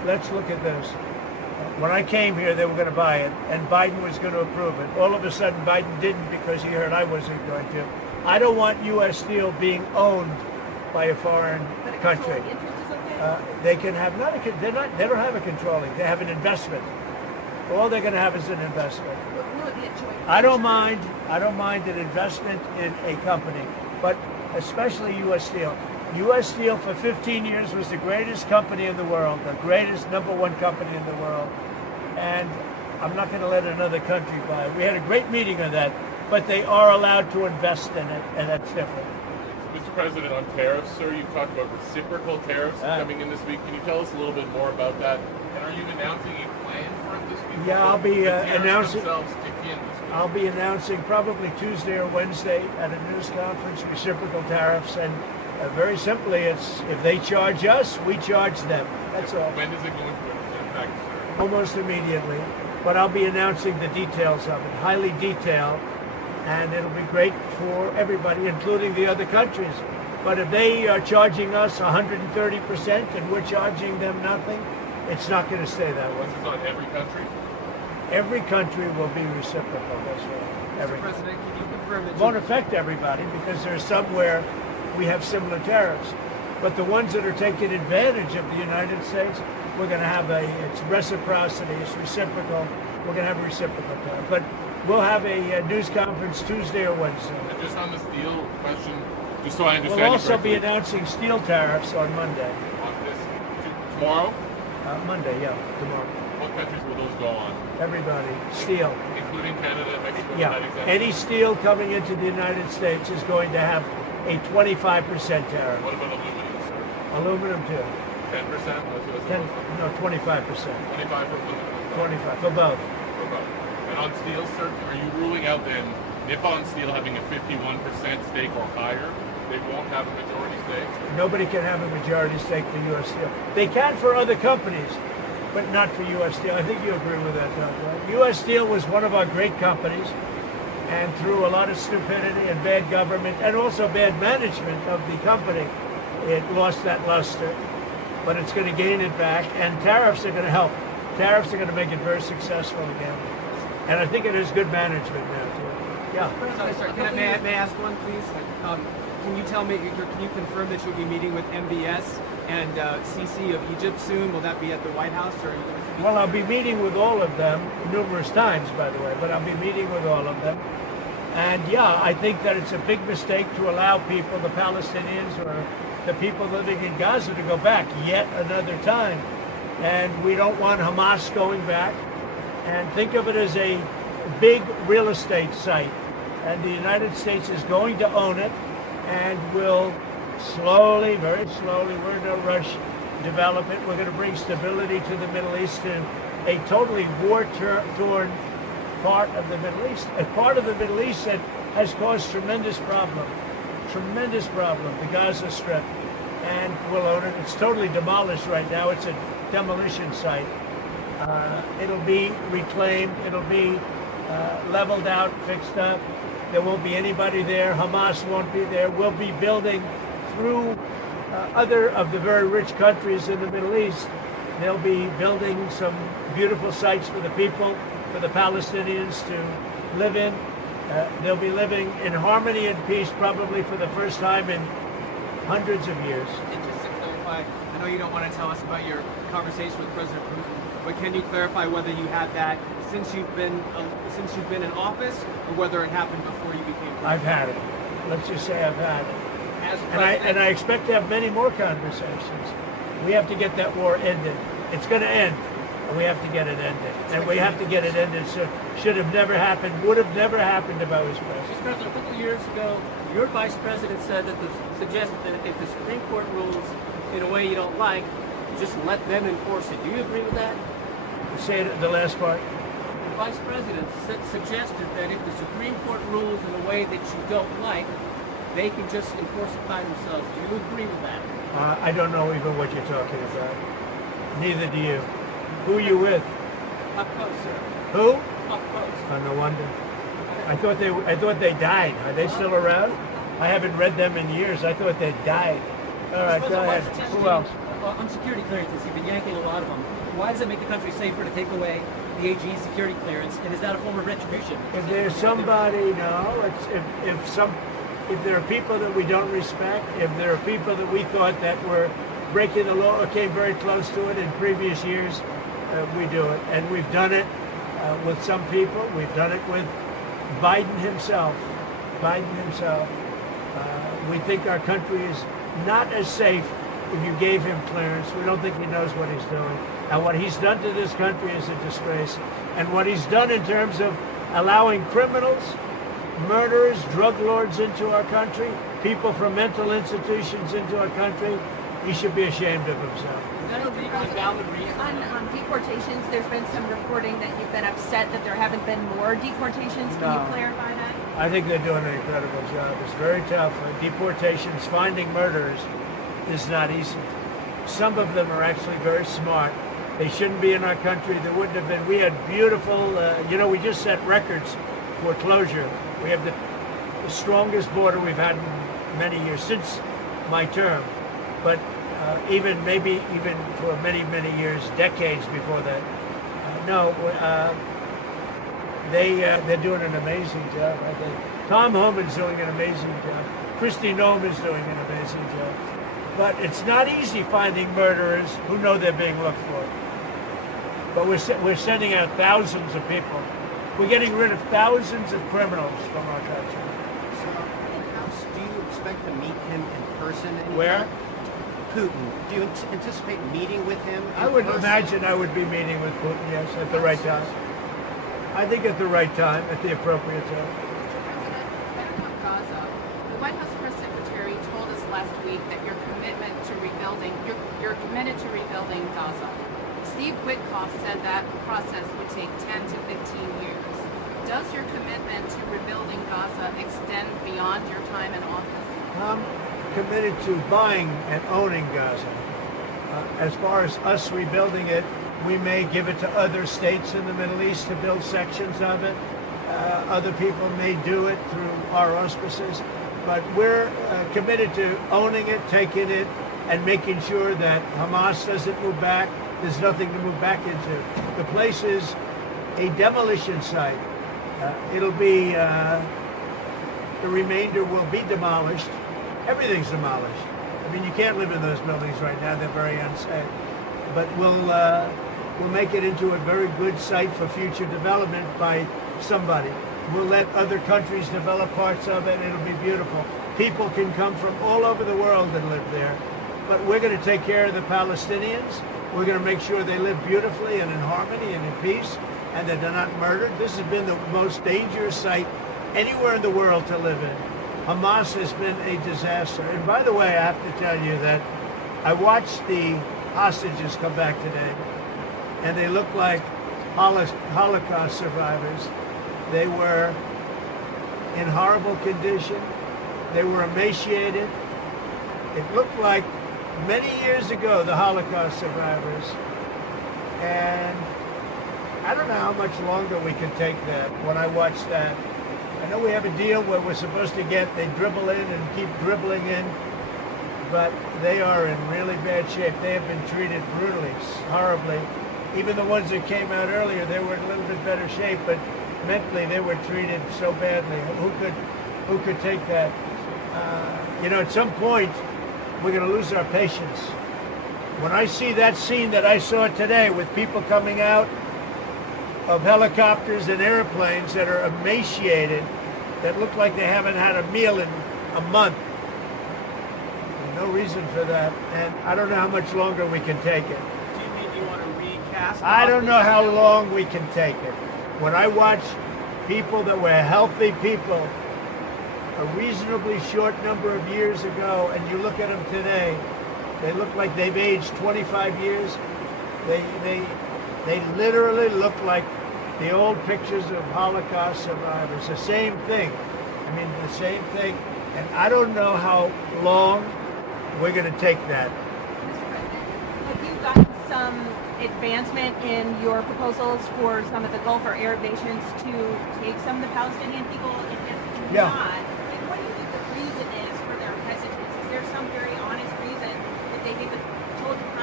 let's look at this. When I came here, they were going to buy it, and Biden was going to approve it. All of a sudden, Biden didn't because he heard I wasn't going to. I don't want U.S. Steel being owned by a foreign country. They can have not. They don't have a controlling. They have an investment. All they're going to have is an investment. I don't mind an investment in a company, but especially U.S. Steel. U.S. Steel for 15 years was the greatest company in the world, the greatest #1 company in the world, and I'm not going to let another country buy it. We had a great meeting on that, but they are allowed to invest in it, and that's different. Mr. President, on tariffs, sir, you talked about reciprocal tariffs coming in this week. Can you tell us a little bit more about that? And are you announcing a plan for it this week? Yeah, I'll be announcing. Kick in this week? I'll be announcing probably Tuesday or Wednesday at a news conference reciprocal tariffs, and very simply, it's if they charge us, we charge them. That's all. When does it go into effect, sir? Almost immediately, but I'll be announcing the details of it, highly detailed, and it'll be great for everybody, including the other countries. But if they are charging us 130% and we're charging them nothing, it's not going to stay that way. This is on every country? Every country will be reciprocal, that's right. Every President, can you confirm that it won't affect everybody because there's somewhere we have similar tariffs. But the ones that are taking advantage of the United States, we're going to have it's reciprocity, it's reciprocal. We're going to have a reciprocal tariff. But we'll have a news conference Tuesday or Wednesday. And just on the steel question, just so I understand. We'll also be announcing steel tariffs on Monday. On this, tomorrow? Monday, yeah, tomorrow. What countries will those go on? Everybody, steel. Including Canada and Mexico? Yeah, any steel coming into the United States is going to have a 25% tariff. What about aluminum, sir? Aluminum too. 10%? No, 25%. 25 for aluminum? 25 for both. For both. And on steel, sir, are you ruling out then Nippon Steel having a 51% stake or higher? They won't have a majority stake? Nobody can have a majority stake for U.S. Steel. They can for other companies, but not for U.S. Steel. I think you agree with that, Doug, right? U.S. Steel was one of our great companies, and through a lot of stupidity and bad government and also bad management of the company, it lost that luster. But it's going to gain it back, and tariffs are going to help. Tariffs are going to make it very successful again. And I think it is good management now, too. Yeah. Sorry, may I ask one, please? Can you tell me, can you confirm that you'll be meeting with MBS and Sisi of Egypt soon? Will that be at the White House? Or are you going to speak? Well, I'll be meeting with all of them numerous times, by the way, but I'll be meeting with all of them. And yeah, I think that it's a big mistake to allow people, the Palestinians or the people living in Gaza, to go back yet another time. And we don't want Hamas going back. And think of it as a big real estate site. And the United States is going to own it and will slowly, very slowly, we're in no rush, develop it. We're going to bring stability to the Middle East, to a totally war-torn part of the Middle East, a part of the Middle East that has caused tremendous problem, the Gaza Strip, and we'll own it. It's totally demolished right now. It's a demolition site. It'll be reclaimed. It'll be leveled out, fixed up. There won't be anybody there. Hamas won't be there. We'll be building through other of the very rich countries in the Middle East. They'll be building some beautiful sites for the people, for the Palestinians to live in. They'll be living in harmony and peace probably for the first time in hundreds of years. And just to clarify, I know you don't want to tell us about your conversation with President Putin, but can you clarify whether you had that since you've been in office, or whether it happened before you became president? I've had it. Let's just say I've had it. And I expect to have many more conversations. We have to get that war ended. It's going to end, and we have to get it ended. And we have to get it ended. So should have never happened, would have never happened if I was president. Mr. President, a couple of years ago, your vice president suggested that if the Supreme Court rules in a way you don't like, just let them enforce it. Do you agree with that? Say it, the last part. The vice president suggested that if the Supreme Court rules in a way that you don't like, they can just enforce it by themselves. Do you agree with that? I don't know even what you're talking about. Neither do you. Who are you with? Up close, sir. Who? Up close. Oh, no wonder. I thought they died. Are they still around? I haven't read them in years. I thought they died. All right, go ahead. Who else? on security clearances, you've been yanking a lot of them. Why does it make the country safer to take away the AG's security clearance? And is that a form of retribution? If there's somebody, no. If there are people that we don't respect, if there are people that we thought that were breaking the law or came very close to it in previous years, we do it. And we've done it with some people. We've done it with Biden himself. We think our country is not as safe if you gave him clearance. We don't think he knows what he's doing. And what he's done to this country is a disgrace. And what he's done in terms of allowing criminals, murderers, drug lords into our country, people from mental institutions into our country, he should be ashamed of himself. On deportations, there's been some reporting that you've been upset that there haven't been more deportations. Can you clarify that? I think they're doing an incredible job. It's very tough. Deportations, finding murderers is not easy. Some of them are actually very smart. They shouldn't be in our country. There wouldn't have been. We had beautiful, we just set records for closure. We have the strongest border we've had in many years, since my term. But even for many, many years, decades before that. They're doing an amazing job, I think. Tom Homan's doing an amazing job. Kristi Noem is doing an amazing job. But it's not easy finding murderers who know they're being looked for. But we're sending out thousands of people. We're getting rid of thousands of criminals from our country. So, do you expect to meet him in person anytime? Where? Putin. Do you anticipate meeting with him? I would imagine I would be meeting with Putin, yes, at the right time. I think at the right time, at the appropriate time. Gaza. The White House press secretary told us last week that you're committed to rebuilding Gaza. Steve Witkoff said that process would take 10 to 15 years. Does your commitment to rebuilding Gaza extend beyond your time in office? I'm committed to buying and owning Gaza. As far as us rebuilding it, we may give it to other states in the Middle East to build sections of it. Other people may do it through our auspices. But we're committed to owning it, taking it, and making sure that Hamas doesn't move back. There's nothing to move back into. The place is a demolition site. It'll be, the remainder will be demolished. Everything's demolished. I mean, you can't live in those buildings right now. They're very unsafe. But we'll make it into a very good site for future development by somebody. We'll let other countries develop parts of it. It'll be beautiful. People can come from all over the world and live there. But we're going to take care of the Palestinians. We're going to make sure they live beautifully and in harmony and in peace, and that they're not murdered. This has been the most dangerous site anywhere in the world to live in. Hamas has been a disaster. And by the way, I have to tell you that I watched the hostages come back today, and they look like Holocaust survivors. They were in horrible condition. They were emaciated. It looked like many years ago, the Holocaust survivors. And I don't know how much longer we can take that. When I watch that, I know we have a deal where we're supposed to they dribble in and keep dribbling in, but they are in really bad shape. They have been treated brutally, horribly. Even the ones that came out earlier, they were in a little bit better shape, but mentally they were treated so badly. Who could take that? At some point, we're going to lose our patience. When I see that scene that I saw today with people coming out of helicopters and airplanes that are emaciated, that look like they haven't had a meal in a month, there's no reason for that. And I don't know how much longer we can take it. Do you think you want to recast? I don't know how long we can take it. When I watch people that were healthy people a reasonably short number of years ago, and you look at them today, they look like they've aged 25 years. They literally look like the old pictures of Holocaust survivors. The same thing. I mean, the same thing. And I don't know how long we're going to take that. Have you gotten some advancement in your proposals for some of the Gulf or Arab nations to take some of the Palestinian people? If Yeah. not, what do you think the reason is for their hesitance? Is there some very honest reason that they haven't told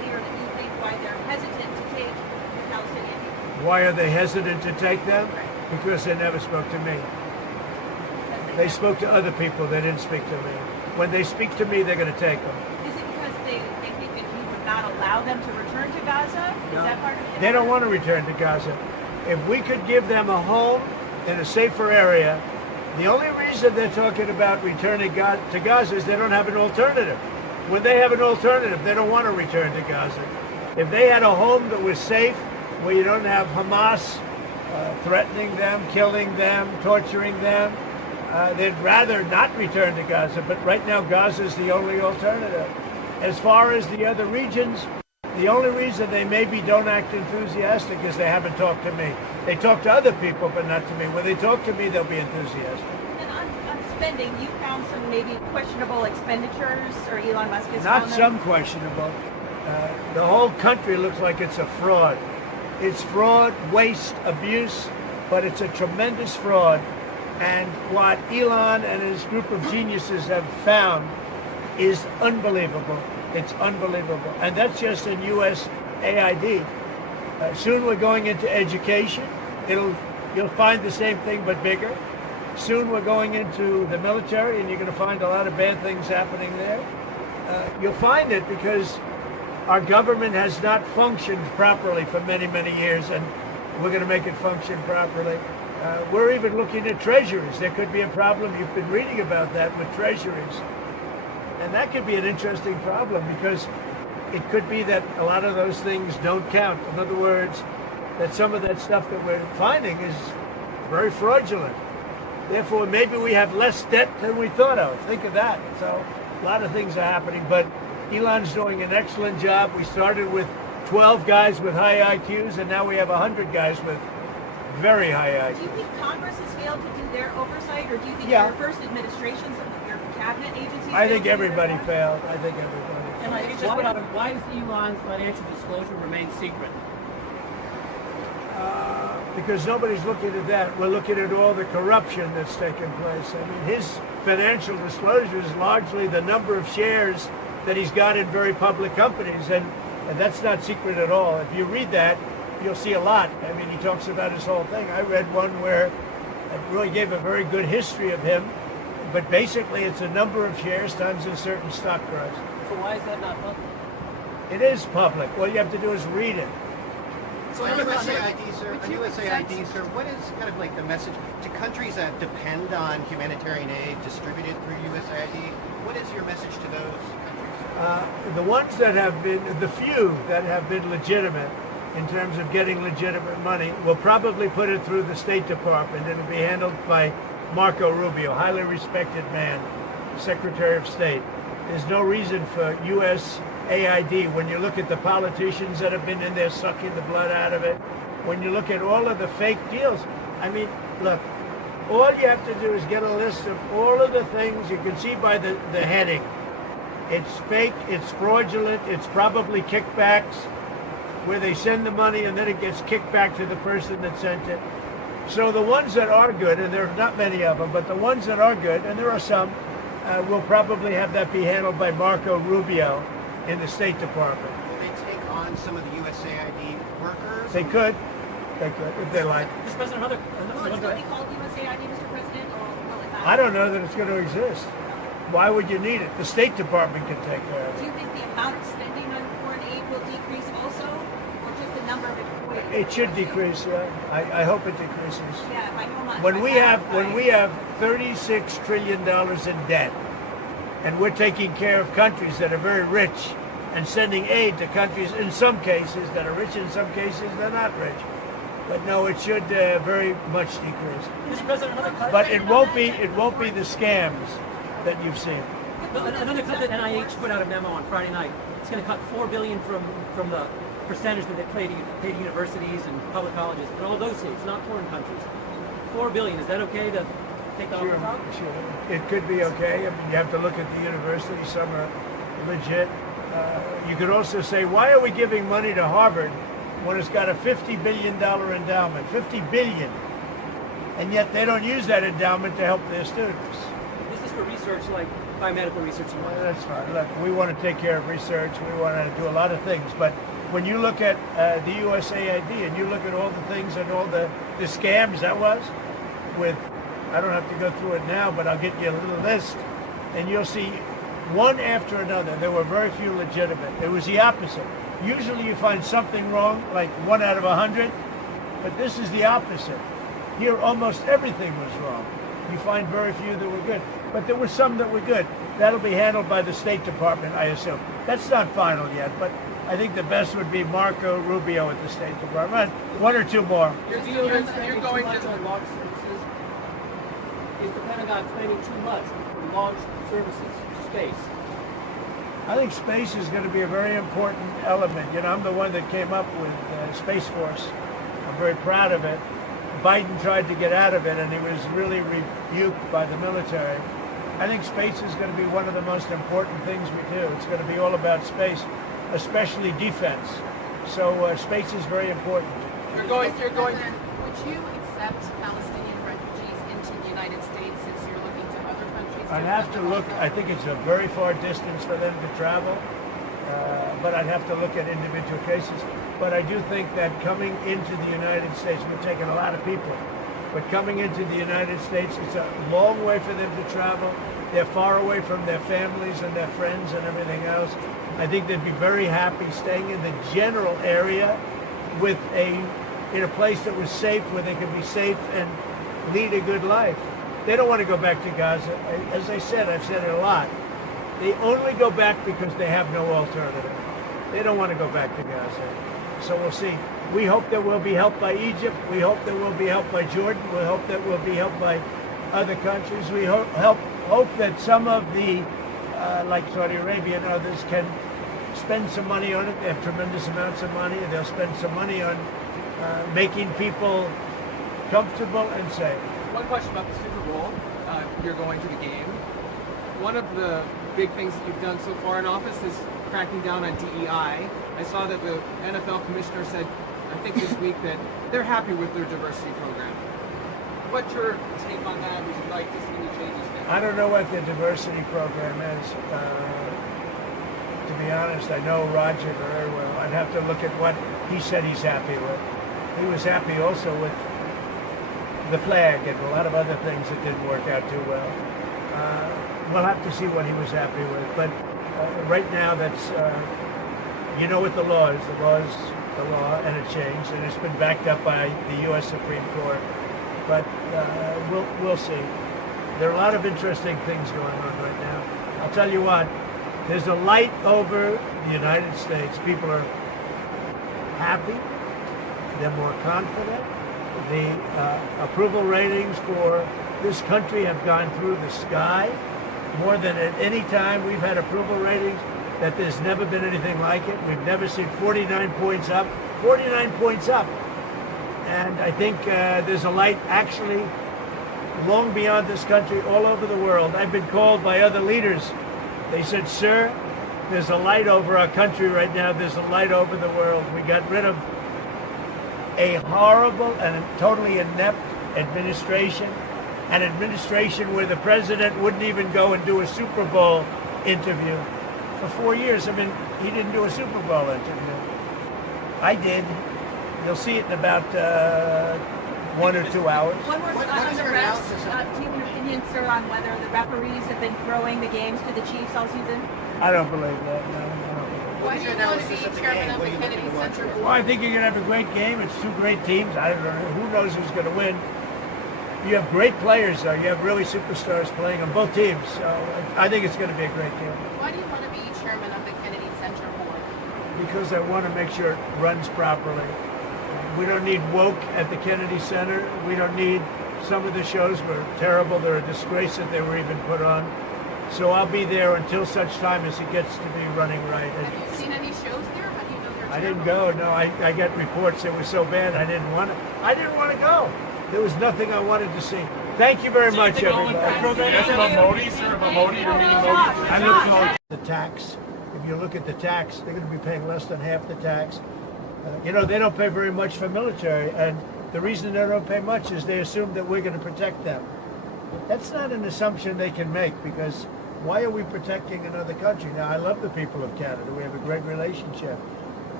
Why are they hesitant to take them? Because they never spoke to me. They spoke to other people. They didn't speak to me. When they speak to me, they're going to take them. Is it because they think that you would not allow them to return to Gaza? Is that part of it? They don't want to return to Gaza. If we could give them a home in a safer area, the only reason they're talking about returning to Gaza is they don't have an alternative. When they have an alternative, they don't want to return to Gaza. If they had a home that was safe, where you don't have Hamas threatening them, killing them, torturing them, they'd rather not return to Gaza. But right now, Gaza is the only alternative. As far as the other regions, the only reason they maybe don't act enthusiastic is they haven't talked to me. They talk to other people, but not to me. When they talk to me, they'll be enthusiastic. And on spending, you found some maybe questionable expenditures, or Elon Musk has Not found them? some questionable. The whole country looks like it's a fraud. It's fraud, waste, abuse, but it's a tremendous fraud. And what Elon and his group of geniuses have found is unbelievable. It's unbelievable. And that's just in USAID. Soon we're going into education. You'll find the same thing, but bigger. Soon we're going into the military, and you're going to find a lot of bad things happening there. You'll find it because our government has not functioned properly for many, many years, and we're going to make it function properly. We're even looking at treasuries. There could be a problem. You've been reading about that with treasuries. And that could be an interesting problem because it could be that a lot of those things don't count. In other words, that some of that stuff that we're finding is very fraudulent. Therefore, maybe we have less debt than we thought of. Think of that. So a lot of things are happening, but Elon's doing an excellent job. We started with 12 guys with high IQs, and now we have 100 guys with very high IQs. Do you think Congress has failed to do their oversight, or do you think Yeah. your first administration, some of your cabinet agencies? I think everybody failed. I think everybody. And I just put out, why does Elon's financial disclosure remain secret? Because nobody's looking at that. We're looking at all the corruption that's taken place. I mean, his financial disclosure is largely the number of shares that he's got in very public companies, and that's not secret at all. If you read that, you'll see a lot. I mean, he talks about his whole thing. I read one where it really gave a very good history of him, but basically it's a number of shares times a certain stock price. So why is that not public? It is public. All you have to do is read it. So on USAID, sir, what is kind of like the message to countries that depend on humanitarian aid distributed through USAID? What is your message to those countries? The ones that have been, the few that have been legitimate in terms of getting legitimate money, will probably put it through the State Department. It'll be handled by Marco Rubio, highly respected man, Secretary of State. There's no reason for USAID, when you look at the politicians that have been in there sucking the blood out of it, when you look at all of the fake deals, I mean, look, all you have to do is get a list of all of the things you can see by the heading. It's fake, it's fraudulent, it's probably kickbacks, where they send the money and then it gets kicked back to the person that sent it. So the ones that are good, and there are not many of them, but the ones that are good, and there are some, will probably have that be handled by Marco Rubio in the State Department. Will they take on some of the USAID workers? They could, if they like. Mr. President, will it still be called USAID, Mr. President, or will it not? I don't know that it's going to exist. Why would you need it? The State Department can take care of it. Do you think the amount of spending on foreign aid will decrease also, or just the number of employees? It should decrease, yeah. I hope it decreases. Yeah, if I know much. When we have $36 trillion in debt, and we're taking care of countries that are very rich and sending aid to countries in some cases that are rich, in some cases they're not rich. But no, it should very much decrease. Mr. President, But it won't be the scams that you've seen. Another cut that NIH put out a memo on Friday night. It's going to cut $4 billion from the percentage that they pay to universities and public colleges in all those states, not foreign countries. $4 billion. Is that okay to take off the top? Sure. It could be okay. I mean, you have to look at the universities. Some are legit. You could also say, why are we giving money to Harvard when it's got a $50 billion endowment? $50 billion. And yet they don't use that endowment to help their students. This is for research like biomedical research. Well, that's fine. Look, we want to take care of research. We want to do a lot of things. But when you look at the USAID and you look at all the things and all the scams that was with, I don't have to go through it now, but I'll get you a little list, and you'll see one after another. There were very few legitimate. It was the opposite. Usually you find something wrong, like 1 out of 100, but this is the opposite. Here almost everything was wrong. You find very few that were good, but there were some that were good. That'll be handled by the State Department, I assume. That's not final yet, but I think the best would be Marco Rubio at the State Department. 1 or 2 more. You're going to launch services. Is the Pentagon spending too much on launch services to space? I think space is going to be a very important element. You know, I'm the one that came up with Space Force. I'm very proud of it. Biden tried to get out of it, and he was really rebuked by the military. I think space is going to be one of the most important things we do. It's going to be all about space, especially defense. So space is very important. Would you accept Palestinian refugees into the United States since you're looking to other countries? I'd have to look. I think it's a very far distance for them to travel, but I'd have to look at individual cases. But I do think that coming into the United States, we're taking a lot of people, but coming into the United States, it's a long way for them to travel. They're far away from their families and their friends and everything else. I think they'd be very happy staying in the general area with in a place that was safe, where they could be safe and lead a good life. They don't want to go back to Gaza. As I said, I've said it a lot. They only go back because they have no alternative. They don't want to go back to Gaza. So we'll see. We hope that we'll be helped by Egypt. We hope that we'll be helped by Jordan. We hope that we'll be helped by other countries. We hope that some of the, like Saudi Arabia and others, can spend some money on it. They have tremendous amounts of money. They'll spend some money on making people comfortable and safe. One question about the Super Bowl. You're going to the game. One of the big things that you've done so far in office is cracking down on DEI. I saw that the NFL commissioner said, I think this week, that they're happy with their diversity program. What's your take on that? Would you like to see any changes there? I don't know what the diversity program is. To be honest, I know Roger very well. I'd have to look at what he said he's happy with. He was happy also with the flag and a lot of other things that didn't work out too well. We'll have to see what he was happy with. But right now, that's, you know what the law is. The law is the law, and it changed, and it's been backed up by the U.S. Supreme Court. But we'll see. There are a lot of interesting things going on right now. I'll tell you what, there's a light over the United States. People are happy. They're more confident. The approval ratings for this country have gone through the sky. More than at any time we've had approval ratings, that there's never been anything like it. We've never seen 49 points up. 49 points up. And I think there's a light actually long beyond this country, all over the world. I've been called by other leaders. They said, sir, there's a light over our country right now. There's a light over the world. We got rid of a horrible and totally inept administration, an administration where the president wouldn't even go and do a Super Bowl interview. For 4 years, I mean, he didn't do a Super Bowl interview. I did. You'll see it in about 1 or 2 hours. One more on the refs. Do you have an opinion, sir, on whether the referees have been throwing the games to the Chiefs all season? I don't believe that, no. Why do you want to be chairman of the Kennedy Center Board? Well, I think you're going to have a great game. It's 2 great teams. I don't know. Who knows who's going to win? You have great players, though. You have really superstars playing on both teams. So I think it's going to be a great game. Why do you want to be chairman of the Kennedy Center Board? Because I want to make sure it runs properly. We don't need woke at the Kennedy Center. We don't need, some of the shows were terrible. They're a disgrace that they were even put on. So I'll be there until such time as it gets to be running right. Have you seen any shows there? How do you know they're I didn't go. No, I got reports. It was so bad. I didn't want to go. There was nothing I wanted to see. Thank you very much, everybody. Yes, Modi, sir. Modi, you're meeting Modi. I look forward to the tax. If you look at the tax, they're going to be paying less than half the tax. You know, they don't pay very much for military, and the reason they don't pay much is they assume that we're going to protect them. That's not an assumption they can make, because why are we protecting another country? Now, I love the people of Canada. We have a great relationship.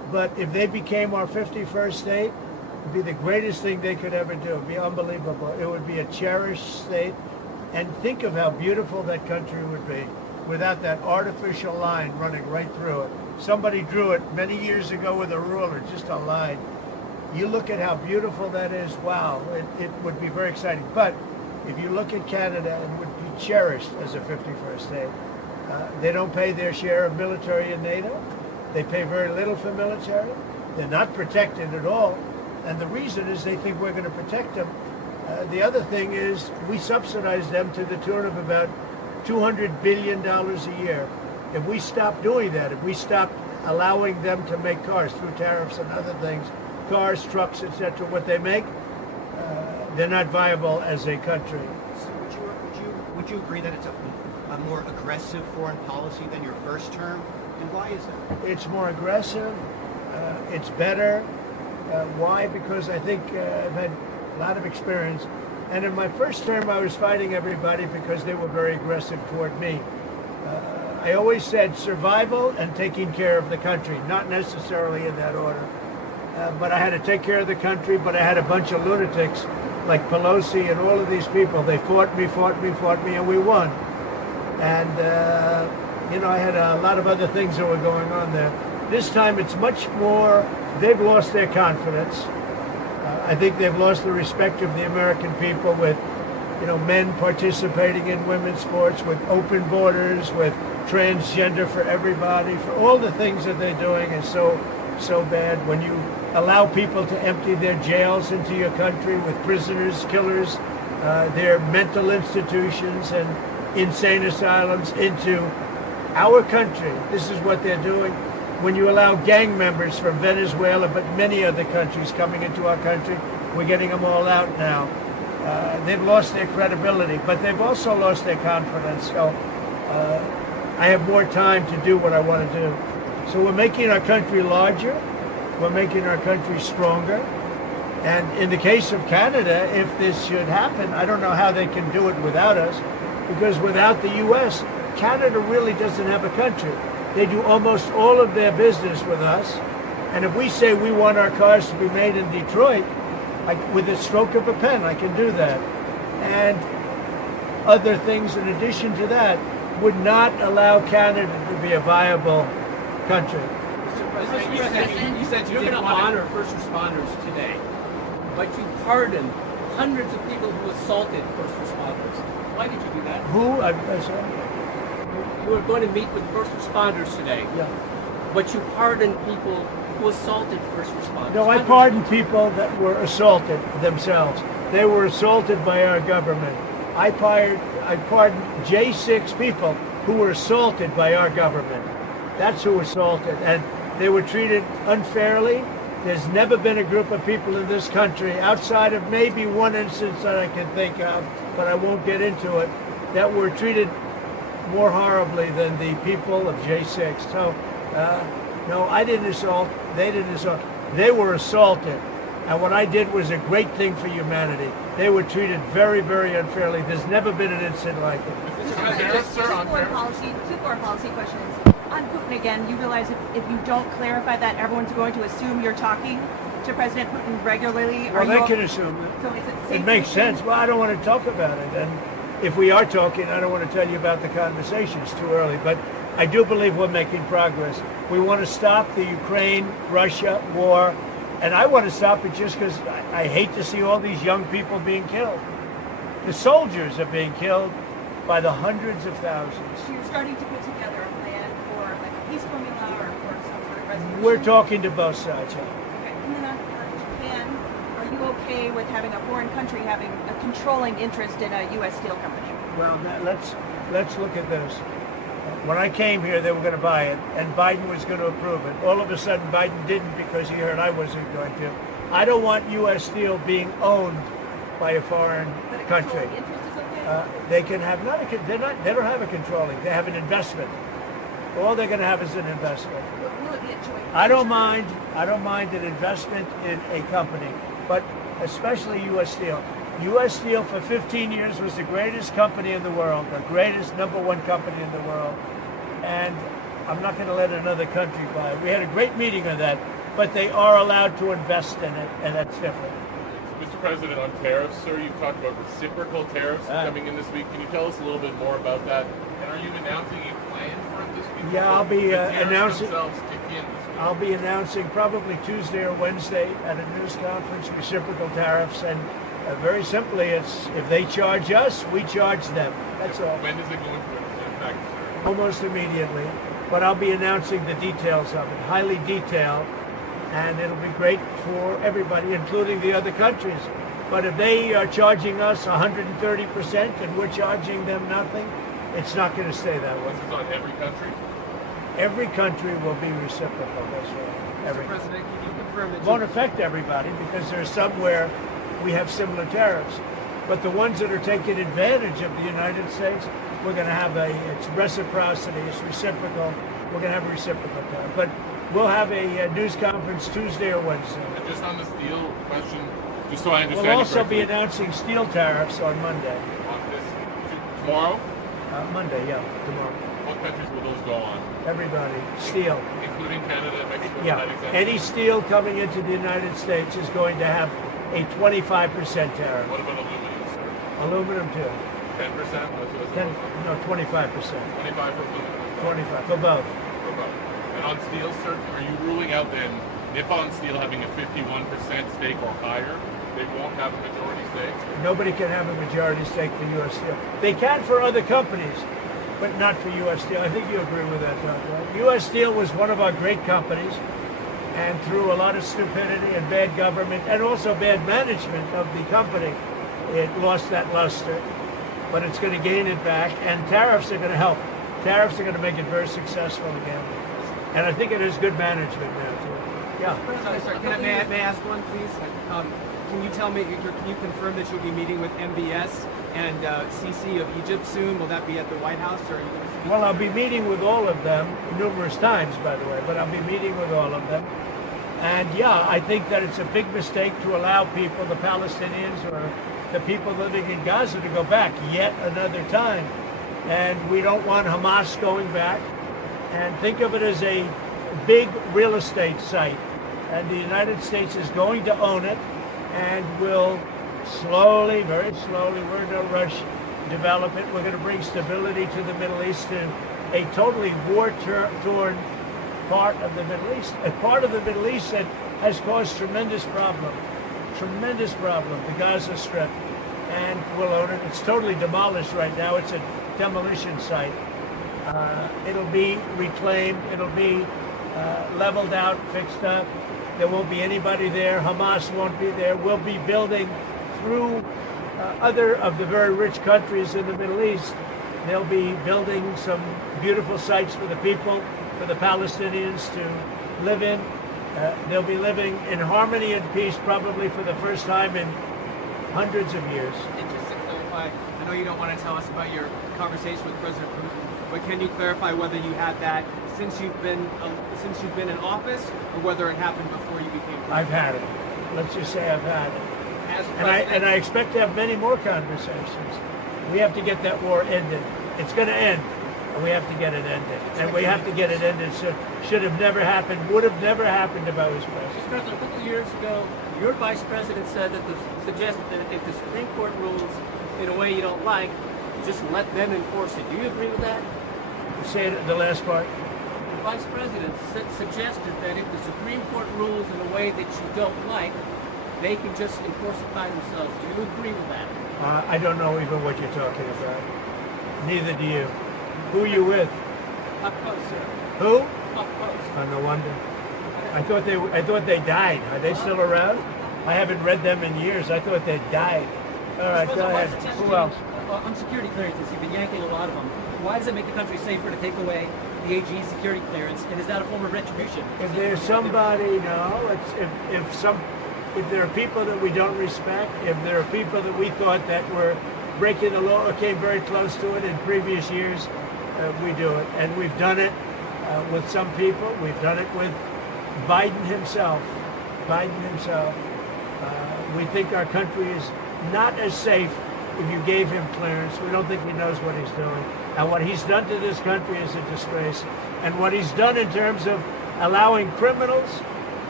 But if they became our 51st state, it'd be the greatest thing they could ever do. It'd be unbelievable. It would be a cherished state. And think of how beautiful that country would be without that artificial line running right through it. Somebody drew it many years ago with a ruler, just a line. You look at how beautiful that is, wow, it would be very exciting. But if you look at Canada, it would be cherished as a 51st state. They don't pay their share of military in NATO. They pay very little for military. They're not protected at all. And the reason is they think we're going to protect them. The other thing is we subsidize them to the tune of about $200 billion a year. If we stop doing that, if we stop allowing them to make cars through tariffs and other things, cars, trucks, etc., what they make, they're not viable as a country. So would you agree that it's a more aggressive foreign policy than your first term? And why is that? It's more aggressive. It's better. Why? Because I think I've had a lot of experience. And in my first term, I was fighting everybody because they were very aggressive toward me. I always said survival and taking care of the country, not necessarily in that order. But I had to take care of the country, but I had a bunch of lunatics like Pelosi and all of these people. They fought me, and we won. And, I had a lot of other things that were going on there. This time it's much more, they've lost their confidence. I think they've lost the respect of the American people with, men participating in women's sports, with open borders, with transgender for everybody, for all the things that they're doing is so bad. When you allow people to empty their jails into your country with prisoners, killers, their mental institutions and insane asylums into our country, this is what they're doing. When you allow gang members from Venezuela, but many other countries coming into our country, we're getting them all out now. They've lost their credibility, but they've also lost their confidence. So I have more time to do what I want to do. So we're making our country larger. We're making our country stronger. And in the case of Canada, if this should happen, I don't know how they can do it without us, because without the U.S., Canada really doesn't have a country. They do almost all of their business with us. And if we say we want our cars to be made in Detroit, with a stroke of a pen, I can do that. And other things in addition to that would not allow Canada to be a viable country. You said you didn't honor first responders today, but you pardoned hundreds of people who assaulted first responders. Why did you do that? Who? You were going to meet with first responders today. Yeah. But you pardoned people who assaulted first responders. No, I pardoned people that were assaulted themselves. They were assaulted by our government. I pardoned J6 people who were assaulted by our government. That's who assaulted. And they were treated unfairly. There's never been a group of people in this country, outside of maybe one instance that I can think of, but I won't get into it, that were treated more horribly than the people of J6. So, no, I didn't assault. They didn't assault. They were assaulted. And what I did was a great thing for humanity. They were treated very, very unfairly. There's never been an incident like it. Two foreign policy questions. On Putin again, you realize if you don't clarify that, everyone's going to assume you're talking to President Putin regularly? Well, they can assume it. So is it safe It makes sense. Well, I don't want to talk about it. And if we are talking, I don't want to tell you about the conversation. It's too early. But I do believe we're making progress. We want to stop the Ukraine-Russia war. And I want to stop it just because I hate to see all these young people being killed. The soldiers are being killed by the hundreds of thousands. So you're starting to put together a plan for like a peace formula or for some sort of resolution? We're talking to both sides. Okay. And then on Japan, are you okay with having a foreign country having a controlling interest in a U.S. steel company? Well, let's look at this. When I came here, they were going to buy it, and Biden was going to approve it. All of a sudden, Biden didn't because he heard I wasn't going to. I don't want U.S. steel being owned by a foreign country. They can have they don't have a controlling. They have an investment. All they're going to have is an investment. Will it be a joint? I don't mind an investment in a company, but especially U.S. Steel. U.S. Steel for 15 years was the greatest company in the world, the greatest #1 company in the world, and I'm not going to let another country buy it. We had a great meeting on that. but they are allowed to invest in it, and that's different. Mr. President, on tariffs, sir, you've talked about reciprocal tariffs coming in this week. Can you tell us a little bit more about that? And are you announcing a plan for it this week? Yeah, I'll be announcing. Themselves kick in this week? I'll be announcing probably Tuesday or Wednesday at a news conference reciprocal tariffs, and very simply, it's if they charge us, we charge them. That's all. When is it going to impact, sir? Almost immediately, but I'll be announcing the details of it, highly detailed, and it'll be great for everybody, including the other countries. But if they are charging us 130% and we're charging them nothing, it's not going to stay that way. This is on every country? Every country will be reciprocal, that's right. Mr. President, can you confirm that It won't affect everybody because there's somewhere we have similar tariffs. But the ones that are taking advantage of the United States, we're going to have it's reciprocity, it's reciprocal. We're going to have a reciprocal tariff. But we'll have a news conference Tuesday or Wednesday. And just on the steel question, just so I understand. We'll also be announcing steel tariffs on Monday. On this, tomorrow? Monday, yeah, tomorrow. What countries will those go on? Everybody. Steel. Including Canada and Mexico? Yeah. Any steel coming into the United States is going to have a 25% tariff. What about aluminum, sir? Aluminum too. 10%? 25%. 25 for aluminum? 25 for both. For both. And on steel, sir, are you ruling out then Nippon Steel having a 51% stake or higher? They won't have a majority stake? Nobody can have a majority stake for U.S. Steel. They can for other companies, but not for U.S. Steel. I think you agree with that, right? U.S. Steel was one of our great companies, and through a lot of stupidity and bad government and also bad management of the company, it lost that luster. But it's going to gain it back, and tariffs are going to help. Tariffs are going to make it very successful again. And I think it is good management now, too. Yeah. Sorry, may I ask one, please? Can you tell me, can you confirm that you'll be meeting with MBS and Sisi of Egypt soon? Will that be at the White House? Or are you going to speak? Well, I'll be meeting with all of them numerous times, by the way, but I'll be meeting with all of them. And yeah, I think that it's a big mistake to allow people, the Palestinians or the people living in Gaza, to go back yet another time. And we don't want Hamas going back. And think of it as a big real estate site. And the United States is going to own it and will slowly, very slowly, we're in no rush, develop it. We're going to bring stability to the Middle East, in a totally war-torn part of the Middle East, a part of the Middle East that has caused tremendous problem, the Gaza Strip, and we'll own it. It's totally demolished right now. It's a demolition site. It'll be reclaimed. It'll be leveled out, fixed up. There won't be anybody there. Hamas won't be there. We'll be building through other of the very rich countries in the Middle East. They'll be building some beautiful sites for the people, for the Palestinians to live in. They'll be living in harmony and peace probably for the first time in hundreds of years. And just to clarify, I know you don't want to tell us about your conversation with President Putin, but can you clarify whether you had that since you've been in office, or whether it happened before you became president? I've had it. Let's just say I've had it. And I expect to have many more conversations. We have to get that war ended. It's going to end, and we have to get it ended. And we have to get it ended. So should have never happened, would have never happened if I was president. Mr. President, a couple of years ago, your vice president said that suggested that if the Supreme Court rules in a way you don't like, just let them enforce it. Do you agree with that? Say it, the last part. The vice president suggested that if the Supreme Court rules in a way that you don't like, they can just enforce it by themselves. Do you agree with that? I don't know even what you're talking about. Neither do you. Who are you with? Up close, sir. Who? Up close. Oh, no wonder. I thought they died. Are they still around? I haven't read them in years. I thought they died. All right, go ahead. Who else? On security clearances, you've been yanking a lot of them. Why does it make the country safer to take away the AG's security clearance? And is that a form of retribution? If there's somebody, no. If there are people that we don't respect, if there are people that we thought that were breaking the law or came very close to it in previous years, we do it. And we've done it with some people. We've done it with Biden himself. We think our country is not as safe if you gave him clearance. We don't think he knows what he's doing. And what he's done to this country is a disgrace. And what he's done in terms of allowing criminals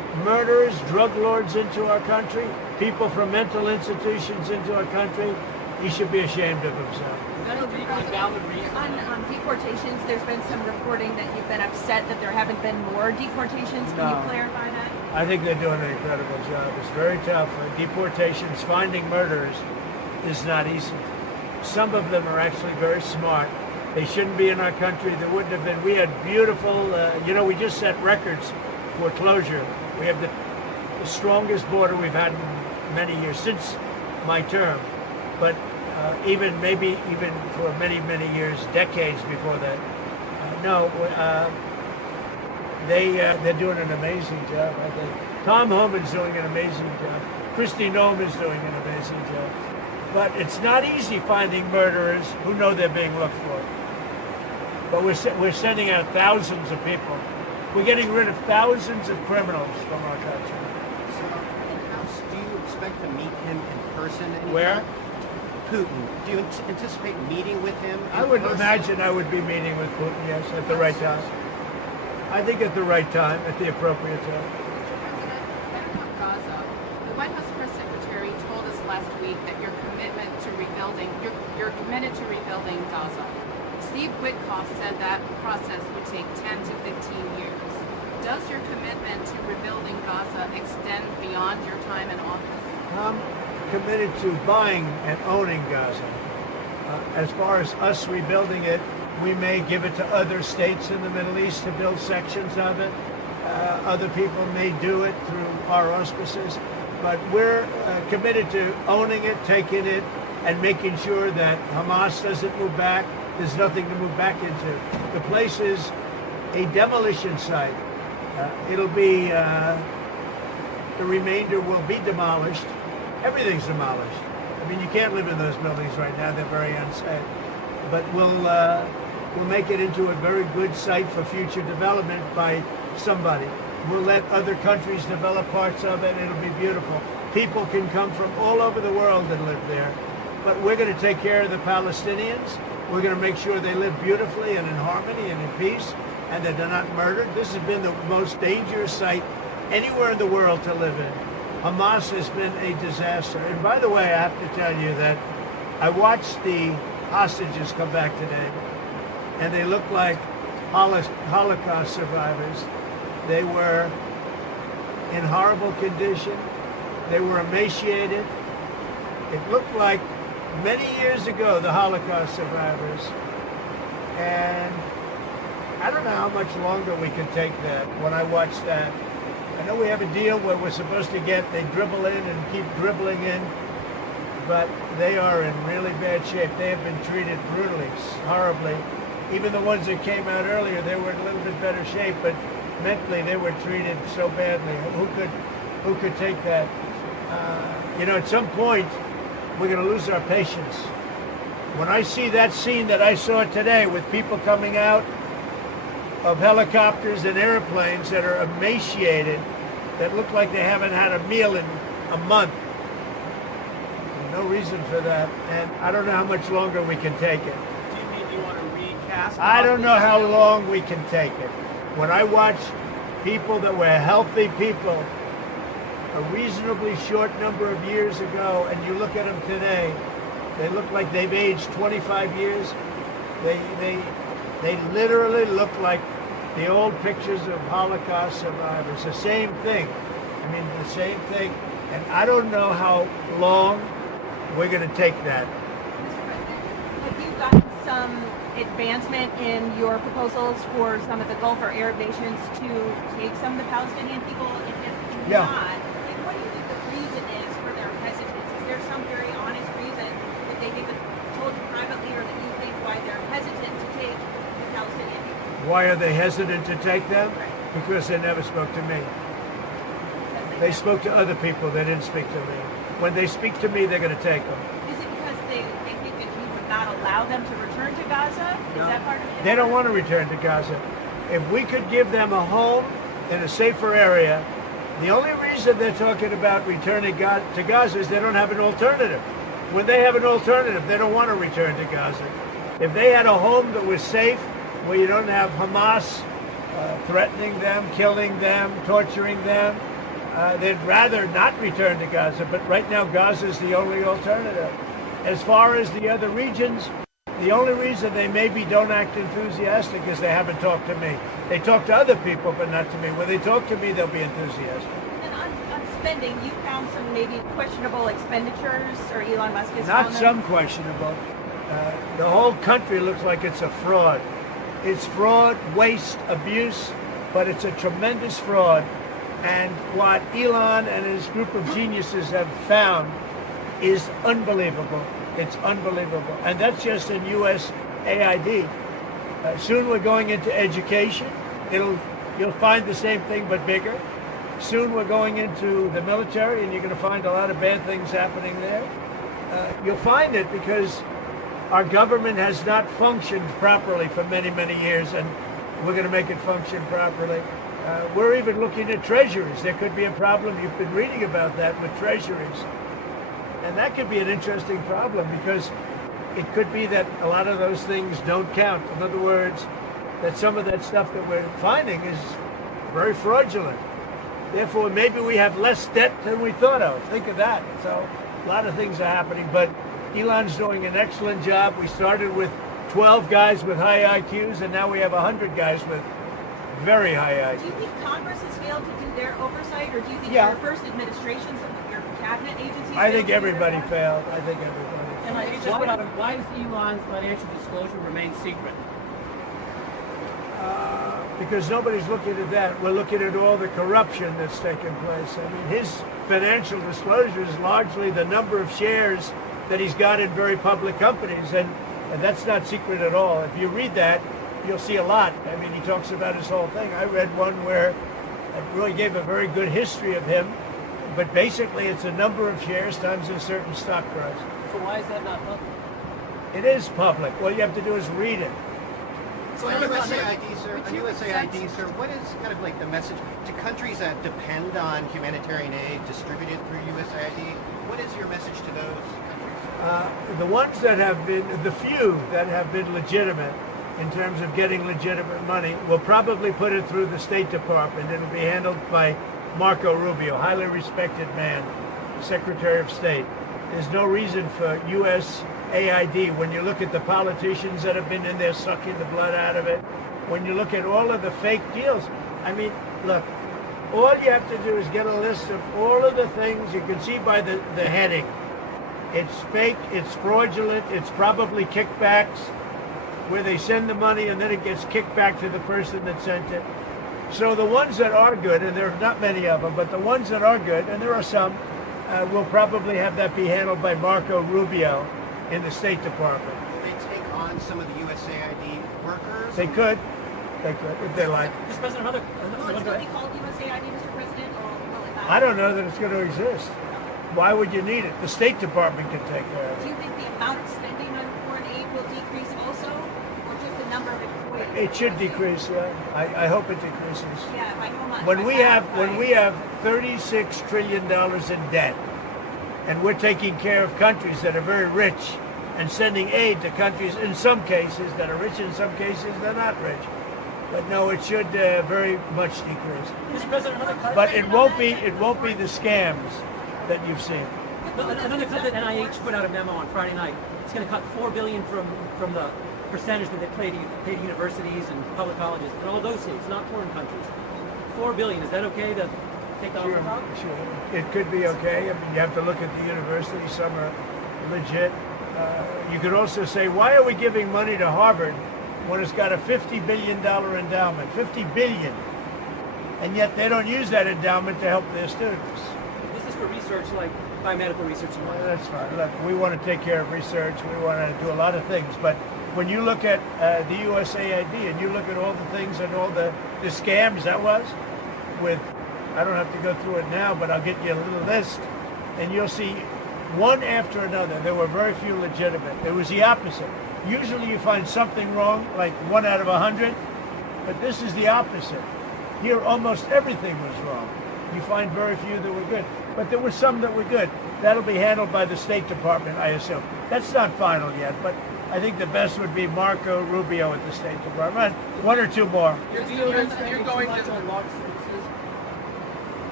murderers, drug lords into our country, people from mental institutions into our country, he should be ashamed of himself. On deportations, there's been some reporting that you've been upset that there haven't been more deportations. Can you clarify that? I think they're doing an incredible job. It's very tough. Deportations, finding murderers is not easy. Some of them are actually very smart. They shouldn't be in our country. There wouldn't have been. We had beautiful, we just set records for closure. We have the strongest border we've had in many years, since my term. But even for many, many years, decades before that. They're doing an amazing job, I think. Tom Homan's doing an amazing job. Kristi Noem is doing an amazing job. But it's not easy finding murderers who know they're being looked for. But we're sending out thousands of people. We're getting rid of thousands of criminals from our country. So, do you expect to meet him in person anytime? Where? Putin. Do you anticipate meeting with him? I would imagine I would be meeting with Putin, yes, at the right time. I think at the right time, at the appropriate time. Gaza. The White House press secretary told us last week that you're committed to rebuilding Gaza. Steve Witkoff said that process would take 10 to 15 years. Does your commitment to rebuilding Gaza extend beyond your time in office? I'm committed to buying and owning Gaza. As far as us rebuilding it, we may give it to other states in the Middle East to build sections of it. Other people may do it through our auspices. But we're committed to owning it, taking it, and making sure that Hamas doesn't move back. There's nothing to move back into. The place is a demolition site. It'll be, the remainder will be demolished. Everything's demolished. I mean, you can't live in those buildings right now. They're very unsafe. But we'll make it into a very good site for future development by somebody. We'll let other countries develop parts of it. It'll be beautiful. People can come from all over the world and live there. But we're going to take care of the Palestinians. We're going to make sure they live beautifully and in harmony and in peace, and that they're not murdered. This has been the most dangerous site anywhere in the world to live in. Hamas has been a disaster. And by the way, I have to tell you that I watched the hostages come back today, and they look like Holocaust survivors. They were in horrible condition. They were emaciated. It looked like many years ago, the Holocaust survivors. And I don't know how much longer we can take that. When I watch that, I know we have a deal where we're supposed to they dribble in and keep dribbling in, but they are in really bad shape. They have been treated brutally, horribly. Even the ones that came out earlier, they were in a little bit better shape, but mentally they were treated so badly. Who could take that? At some point, we're going to lose our patience. When I see that scene that I saw today with people coming out of helicopters and airplanes that are emaciated, that look like they haven't had a meal in a month, there's no reason for that. And I don't know how much longer we can take it. Do you mean you want to recast? I don't know how long we can take it. When I watch people that were healthy people a reasonably short number of years ago, and you look at them today, they look like they've aged 25 years. They literally look like the old pictures of Holocaust survivors. The same thing. I mean, the same thing. And I don't know how long we're going to take that. Have you gotten some advancement in your proposals for some of the Gulf or Arab nations to take some of the Palestinian people? And if Yeah. not, what do you think the reason is for their hesitance? Is there some very honest reason that they haven't told you privately, or that you think why they're hesitant to take the Palestinian people? Why are they hesitant to take them? Because they never spoke to me. They spoke to other people. They didn't speak to me. When they speak to me, they're going to take them. Is it because they think that you would not allow them to return to Gaza? Is that part of it? They don't want to return to Gaza. If we could give them a home in a safer area, the only reason they're talking about returning to Gaza is they don't have an alternative. When they have an alternative, they don't want to return to Gaza. If they had a home that was safe, where you don't have Hamas threatening them, killing them, torturing them, They'd rather not return to Gaza, but right now Gaza is the only alternative. As far as the other regions, the only reason they maybe don't act enthusiastic is they haven't talked to me. They talk to other people, but not to me. When they talk to me, they'll be enthusiastic. And on spending, you found some maybe questionable expenditures, or Elon Musk has Not found them? some questionable. The whole country looks like it's a fraud. It's fraud, waste, abuse, but it's a tremendous fraud. And what Elon and his group of geniuses have found is unbelievable. It's unbelievable. And that's just in USAID. Soon we're going into education. You'll find the same thing, but bigger. Soon we're going into the military, and you're going to find a lot of bad things happening there. You'll find it because our government has not functioned properly for many, many years, and we're going to make it function properly. We're even looking at treasuries. There could be a problem. You've been reading about that with treasuries. And that could be an interesting problem because it could be that a lot of those things don't count. In other words, that some of that stuff that we're finding is very fraudulent. Therefore, maybe we have less debt than we thought of. Think of that. So a lot of things are happening, but Elon's doing an excellent job. We started with 12 guys with high IQs, and now we have 100 guys with very high IQs. Do you think Congress has failed to do their oversight, or do you think Yeah. your first administration, some of your cabinet agencies? I think failed to do everybody their failed. I think everybody. Why does Elon's financial disclosure remain secret? Because nobody's looking at that. We're looking at all the corruption that's taken place. I mean, his financial disclosure is largely the number of shares that he's got in very public companies, and that's not secret at all. If you read that, you'll see a lot. I mean, he talks about his whole thing. I read one where it really gave a very good history of him, but basically it's a number of shares times a certain stock price. So why is that not public? It is public. All you have to do is read it. So on USAID, sir, what is kind of like the message to countries that depend on humanitarian aid distributed through USAID? What is your message to those countries? The ones that have been, the few that have been legitimate in terms of getting legitimate money, will probably put it through the State Department. It'll be handled by Marco Rubio, highly respected man, Secretary of State. There's no reason for USAID, when you look at the politicians that have been in there sucking the blood out of it, when you look at all of the fake deals, I mean, look, all you have to do is get a list of all of the things you can see by the heading. It's fake, it's fraudulent, it's probably kickbacks, where they send the money and then it gets kicked back to the person that sent it. So the ones that are good, and there are not many of them, but the ones that are good, and there are some, will probably have that be handled by Marco Rubio in the State Department. Will they take on some of the USAID workers? They could, if they like. Mr. President, will it still be called USAID, Mr. President, or will it not? I don't know that it's going to exist. Why would you need it? The State Department can take care of it. Do you think the amount of spending on foreign aid will decrease also, or just the number of employees? It should decrease, yeah. I hope it decreases. Yeah, by how much? When we have $36 trillion in debt, and we're taking care of countries that are very rich and sending aid to countries in some cases that are rich, in some cases they're not rich. But no, it should very much decrease. Mr. President, another But it won't be the scams that you've seen. Another cut that NIH put out a memo on Friday night. It's going to cut $4 billion from the percentage that they pay to universities and public colleges in all those states, not foreign countries. $4 billion. Is that okay to take that off? Sure. It could be okay. I mean, you have to look at the universities. Some are legit. You could also say, why are we giving money to Harvard when it's got a $50 billion endowment? $50 billion. And yet they don't use that endowment to help their students. This is for research like biomedical research. Well, that's fine. Look, we want to take care of research. We want to do a lot of things. But when you look at the USAID and you look at all the things and all the scams that was with, I don't have to go through it now, but I'll get you a little list, and you'll see one after another. There were very few legitimate. It was the opposite. Usually you find something wrong, like 1 out of 100, but this is the opposite. Here, almost everything was wrong. You find very few that were good, but there were some that were good. That'll be handled by the State Department, I assume. That's not final yet, but I think the best would be Marco Rubio at the State Department. One or two more. You're going to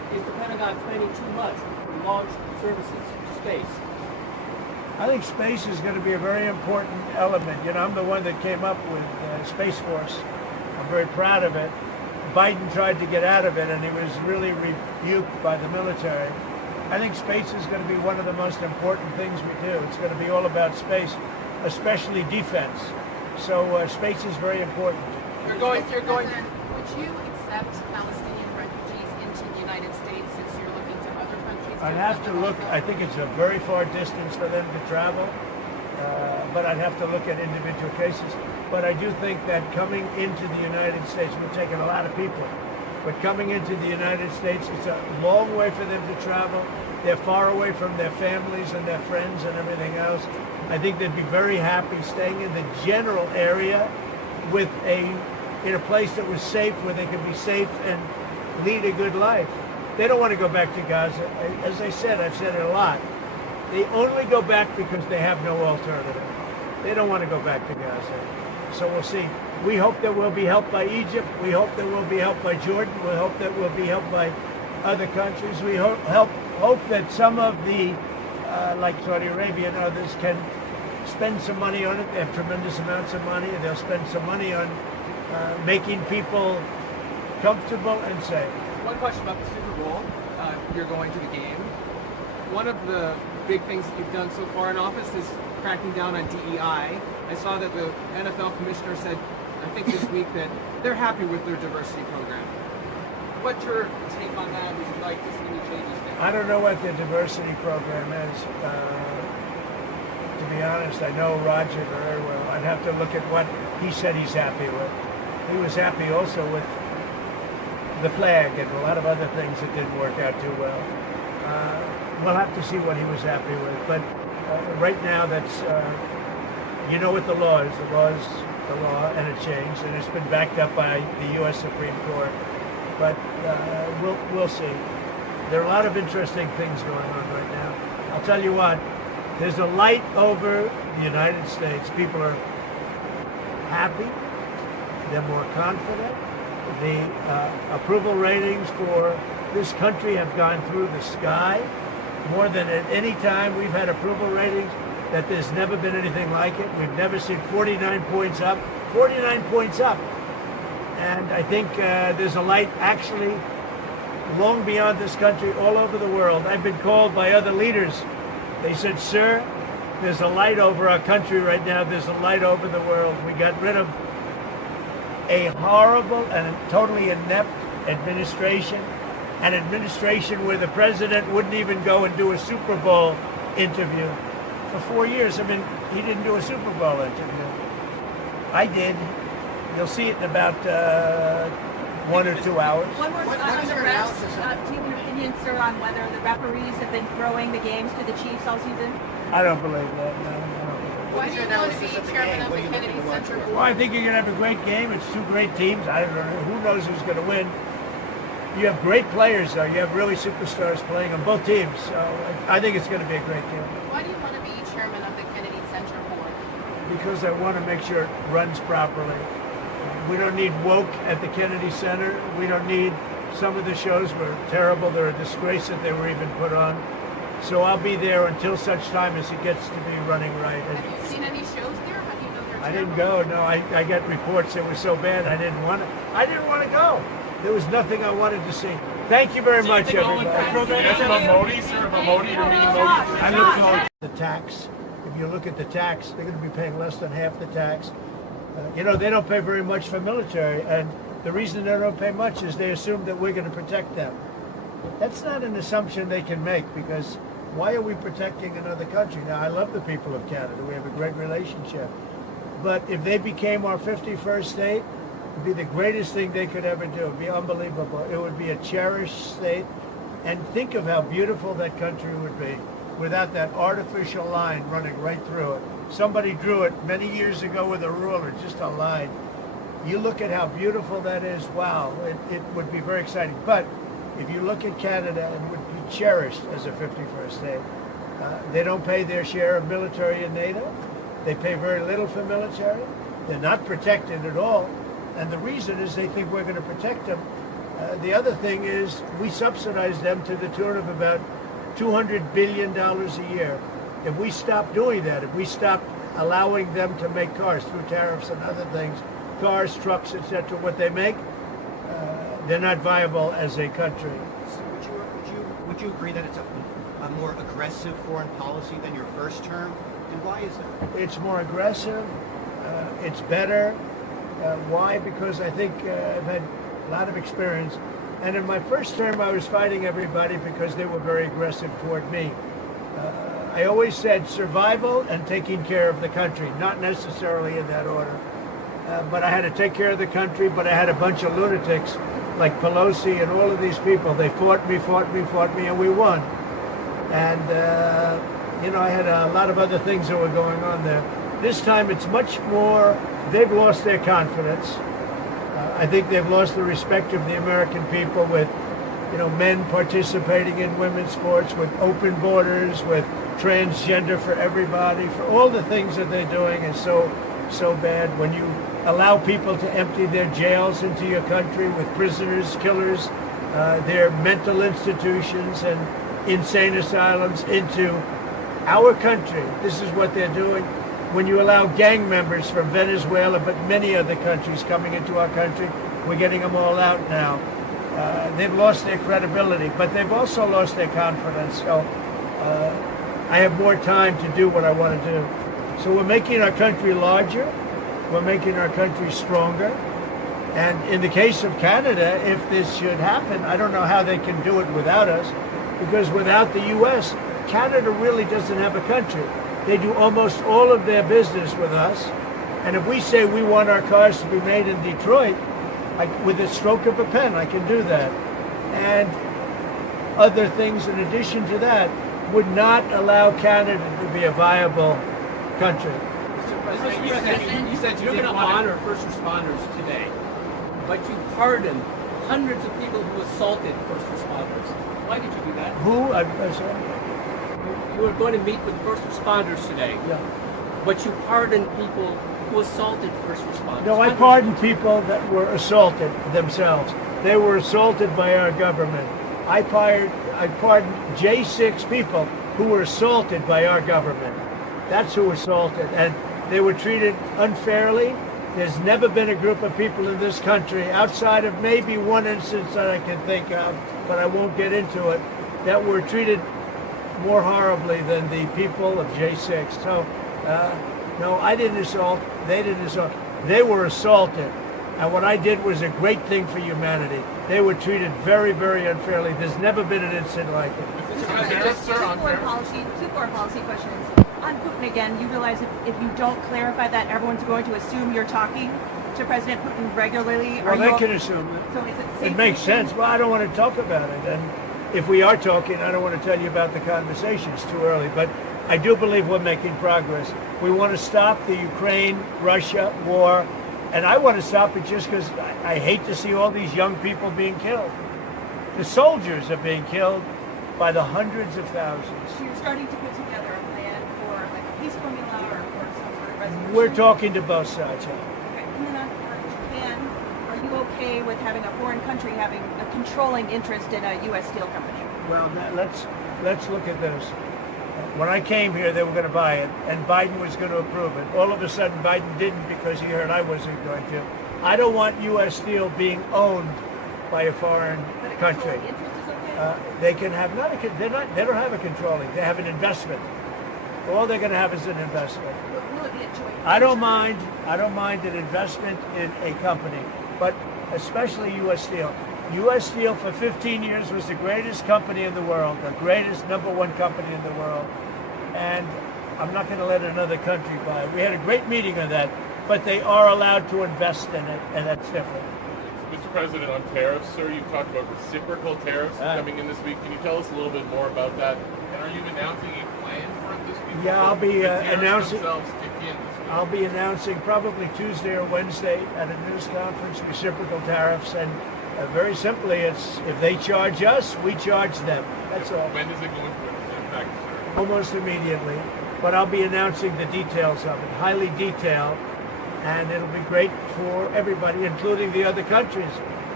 is the Pentagon spending too much in launch services to space? I think space is going to be a very important element. You know, I'm the one that came up with Space Force. I'm very proud of it. Biden tried to get out of it, and he was really rebuked by the military. I think space is going to be one of the most important things we do. It's going to be all about space, especially defense. So space is very important. You're going. Would you accept Palestinian refugees into the United States since you're looking to other countries? I'd have to look. I think it's a very far distance for them to travel, but I'd have to look at individual cases. But I do think that coming into the United States, we're taking a lot of people, but coming into the United States, it's a long way for them to travel. They're far away from their families and their friends and everything else. I think they'd be very happy staying in the general area with in a place that was safe, where they could be safe and lead a good life. They don't want to go back to Gaza. As I said, I've said it a lot. They only go back because they have no alternative. They don't want to go back to Gaza. So we'll see. We hope that we'll be helped by Egypt. We hope that we'll be helped by Jordan. We hope that we'll be helped by other countries. We hope that some of the, like Saudi Arabia and others, can spend some money on it. They have tremendous amounts of money, and they'll spend some money on making people comfortable and safe. One question about the Super Bowl. You're going to the game. One of the big things that you've done so far in office is cracking down on DEI. I saw that the NFL commissioner said, I think this week, that they're happy with their diversity program. What's your take on that? Would you like to see any changes there? I don't know what the diversity program is. To be honest, I know Roger very well. I'd have to look at what he said he's happy with. He was happy also with the flag and a lot of other things that didn't work out too well. We'll have to see what he was happy with. But right now, that's, you know what the law is. The law is the law, and it changed, and it's been backed up by the U.S. Supreme Court. But we'll see. There are a lot of interesting things going on right now. I'll tell you what, there's a light over the United States. People are happy. They're more confident. The approval ratings for this country have gone through the sky. More than at any time we've had approval ratings that there's never been anything like it. We've never seen 49 points up. 49 points up. And I think there's a light actually long beyond this country, all over the world. I've been called by other leaders. They said, sir, there's a light over our country right now. There's a light over the world. We got rid of a horrible and totally inept administration, an administration where the president wouldn't even go and do a Super Bowl interview. For 4 years, I mean, he didn't do a Super Bowl interview. I did. You'll see it in about 1 or 2 hours. One more on the refs. Do you have an opinion, sir, on whether the referees have been throwing the games to the Chiefs all season? I don't believe that, no. Why do you want to be chairman of the Kennedy Center Board? Well, I think you're going to have a great game. It's two great teams. I don't know. Who knows who's going to win? You have great players, though. You have really superstars playing on both teams. So I think it's going to be a great game. Why do you want to be chairman of the Kennedy Center Board? Because I want to make sure it runs properly. We don't need woke at the Kennedy Center. We don't need, some of the shows were terrible. They're a disgrace that they were even put on. So I'll be there until such time as it gets to be running right. Have you seen any shows there? How do you know they're terrible? I didn't go. No, I got reports that were so bad I didn't want to go. There was nothing I wanted to see. Thank you very much, everybody. I look forward to the tax. If you look at the tax, they're going to be paying less than half the tax. You know, they don't pay very much for military, and the reason they don't pay much is they assume that we're going to protect them. That's not an assumption they can make, because why are we protecting another country? Now, I love the people of Canada. We have a great relationship. But if they became our 51st state, it would be the greatest thing they could ever do. It would be unbelievable. It would be a cherished state. And think of how beautiful that country would be without that artificial line running right through it. Somebody drew it many years ago with a ruler, just a line. You look at how beautiful that is, wow, it would be very exciting. But if you look at Canada, it would be cherished as a 51st state. They don't pay their share of military in NATO. They pay very little for military. They're not protected at all. And the reason is they think we're going to protect them. The other thing is we subsidize them to the tune of about $200 billion a year. If we stop doing that, if we stop allowing them to make cars through tariffs and other things, cars, trucks, etc., what they make, they're not viable as a country. So would you agree that it's a more aggressive foreign policy than your first term? And why is that? It's more aggressive. It's better. Why? Because I think I've had a lot of experience. And in my first term, I was fighting everybody because they were very aggressive toward me. I always said survival and taking care of the country, not necessarily in that order. But I had to take care of the country, but I had a bunch of lunatics like Pelosi and all of these people. They fought me, and we won. And, I had a lot of other things that were going on there. This time it's much more, they've lost their confidence. I think they've lost the respect of the American people with, men participating in women's sports, with open borders, with transgender for everybody, for all the things that they're doing is so bad. When you allow people to empty their jails into your country with prisoners, killers, their mental institutions and insane asylums into our country, this is what they're doing. When you allow gang members from Venezuela, but many other countries coming into our country, we're getting them all out now. They've lost their credibility, but they've also lost their confidence. So I have more time to do what I want to do. So we're making our country larger. We're making our country stronger. And in the case of Canada, if this should happen, I don't know how they can do it without us, because without the U.S., Canada really doesn't have a country. They do almost all of their business with us. And if we say we want our cars to be made in Detroit, with a stroke of a pen, I can do that. And other things in addition to that would not allow Canada to be a viable country. You said you're going to honor first responders today, but you pardoned hundreds of people who assaulted first responders. Why did you do that? Who? I'm sorry. You were going to meet with first responders today, but you pardoned people who assaulted first responders. No, I pardoned people that were assaulted themselves. They were assaulted by our government. I pardoned J6 people who were assaulted by our government. That's who assaulted, and they were treated unfairly. There's never been a group of people in this country, outside of maybe one instance that I can think of, but I won't get into it, that were treated more horribly than the people of J6. So, no, I didn't assault. They didn't assault. They were assaulted. And what I did was a great thing for humanity. They were treated very, very unfairly. There's never been an incident like it. Two foreign policy questions. On Putin again, you realize if you don't clarify that, everyone's going to assume you're talking to President Putin regularly. Well, they can assume it. So is it safe? It makes sense. Well, I don't want to talk about it. And if we are talking, I don't want to tell you about the conversation. It's too early. But I do believe we're making progress. We want to stop the Ukraine-Russia war. And I want to stop it just because I hate to see all these young people being killed. The soldiers are being killed by the hundreds of thousands. So you're starting to put together a plan for like a peace formula or some sort of resolution? We're talking to both sides. Okay. And then on Japan, are you okay with having a foreign country having a controlling interest in a U.S. steel company? Well, let's look at this. When I came here, they were going to buy it, and Biden was going to approve it. All of a sudden, Biden didn't because he heard I wasn't going to. I don't want U.S. steel being owned by a foreign country. They can have they don't have a controlling. They have an investment. All they're going to have is an investment. Will it be a joint? I don't mind an investment in a company, but especially U.S. Steel. U.S. Steel for 15 years was the greatest company in the world, the greatest #1 company in the world, and I'm not going to let another country buy it. We had a great meeting on that, but they are allowed to invest in it, and that's different. Mr. President, on tariffs, sir, you talked about reciprocal tariffs coming in this week. Can you tell us a little bit more about that? And are you announcing a plan for it this week? Yeah, I'll be announcing. Kick in I'll be announcing probably Tuesday or Wednesday at a news conference reciprocal tariffs, and very simply, it's if they charge us, we charge them. That's all. When does it go into effect, sir? Almost immediately. But I'll be announcing the details of it, highly detailed, and it'll be great for everybody, including the other countries.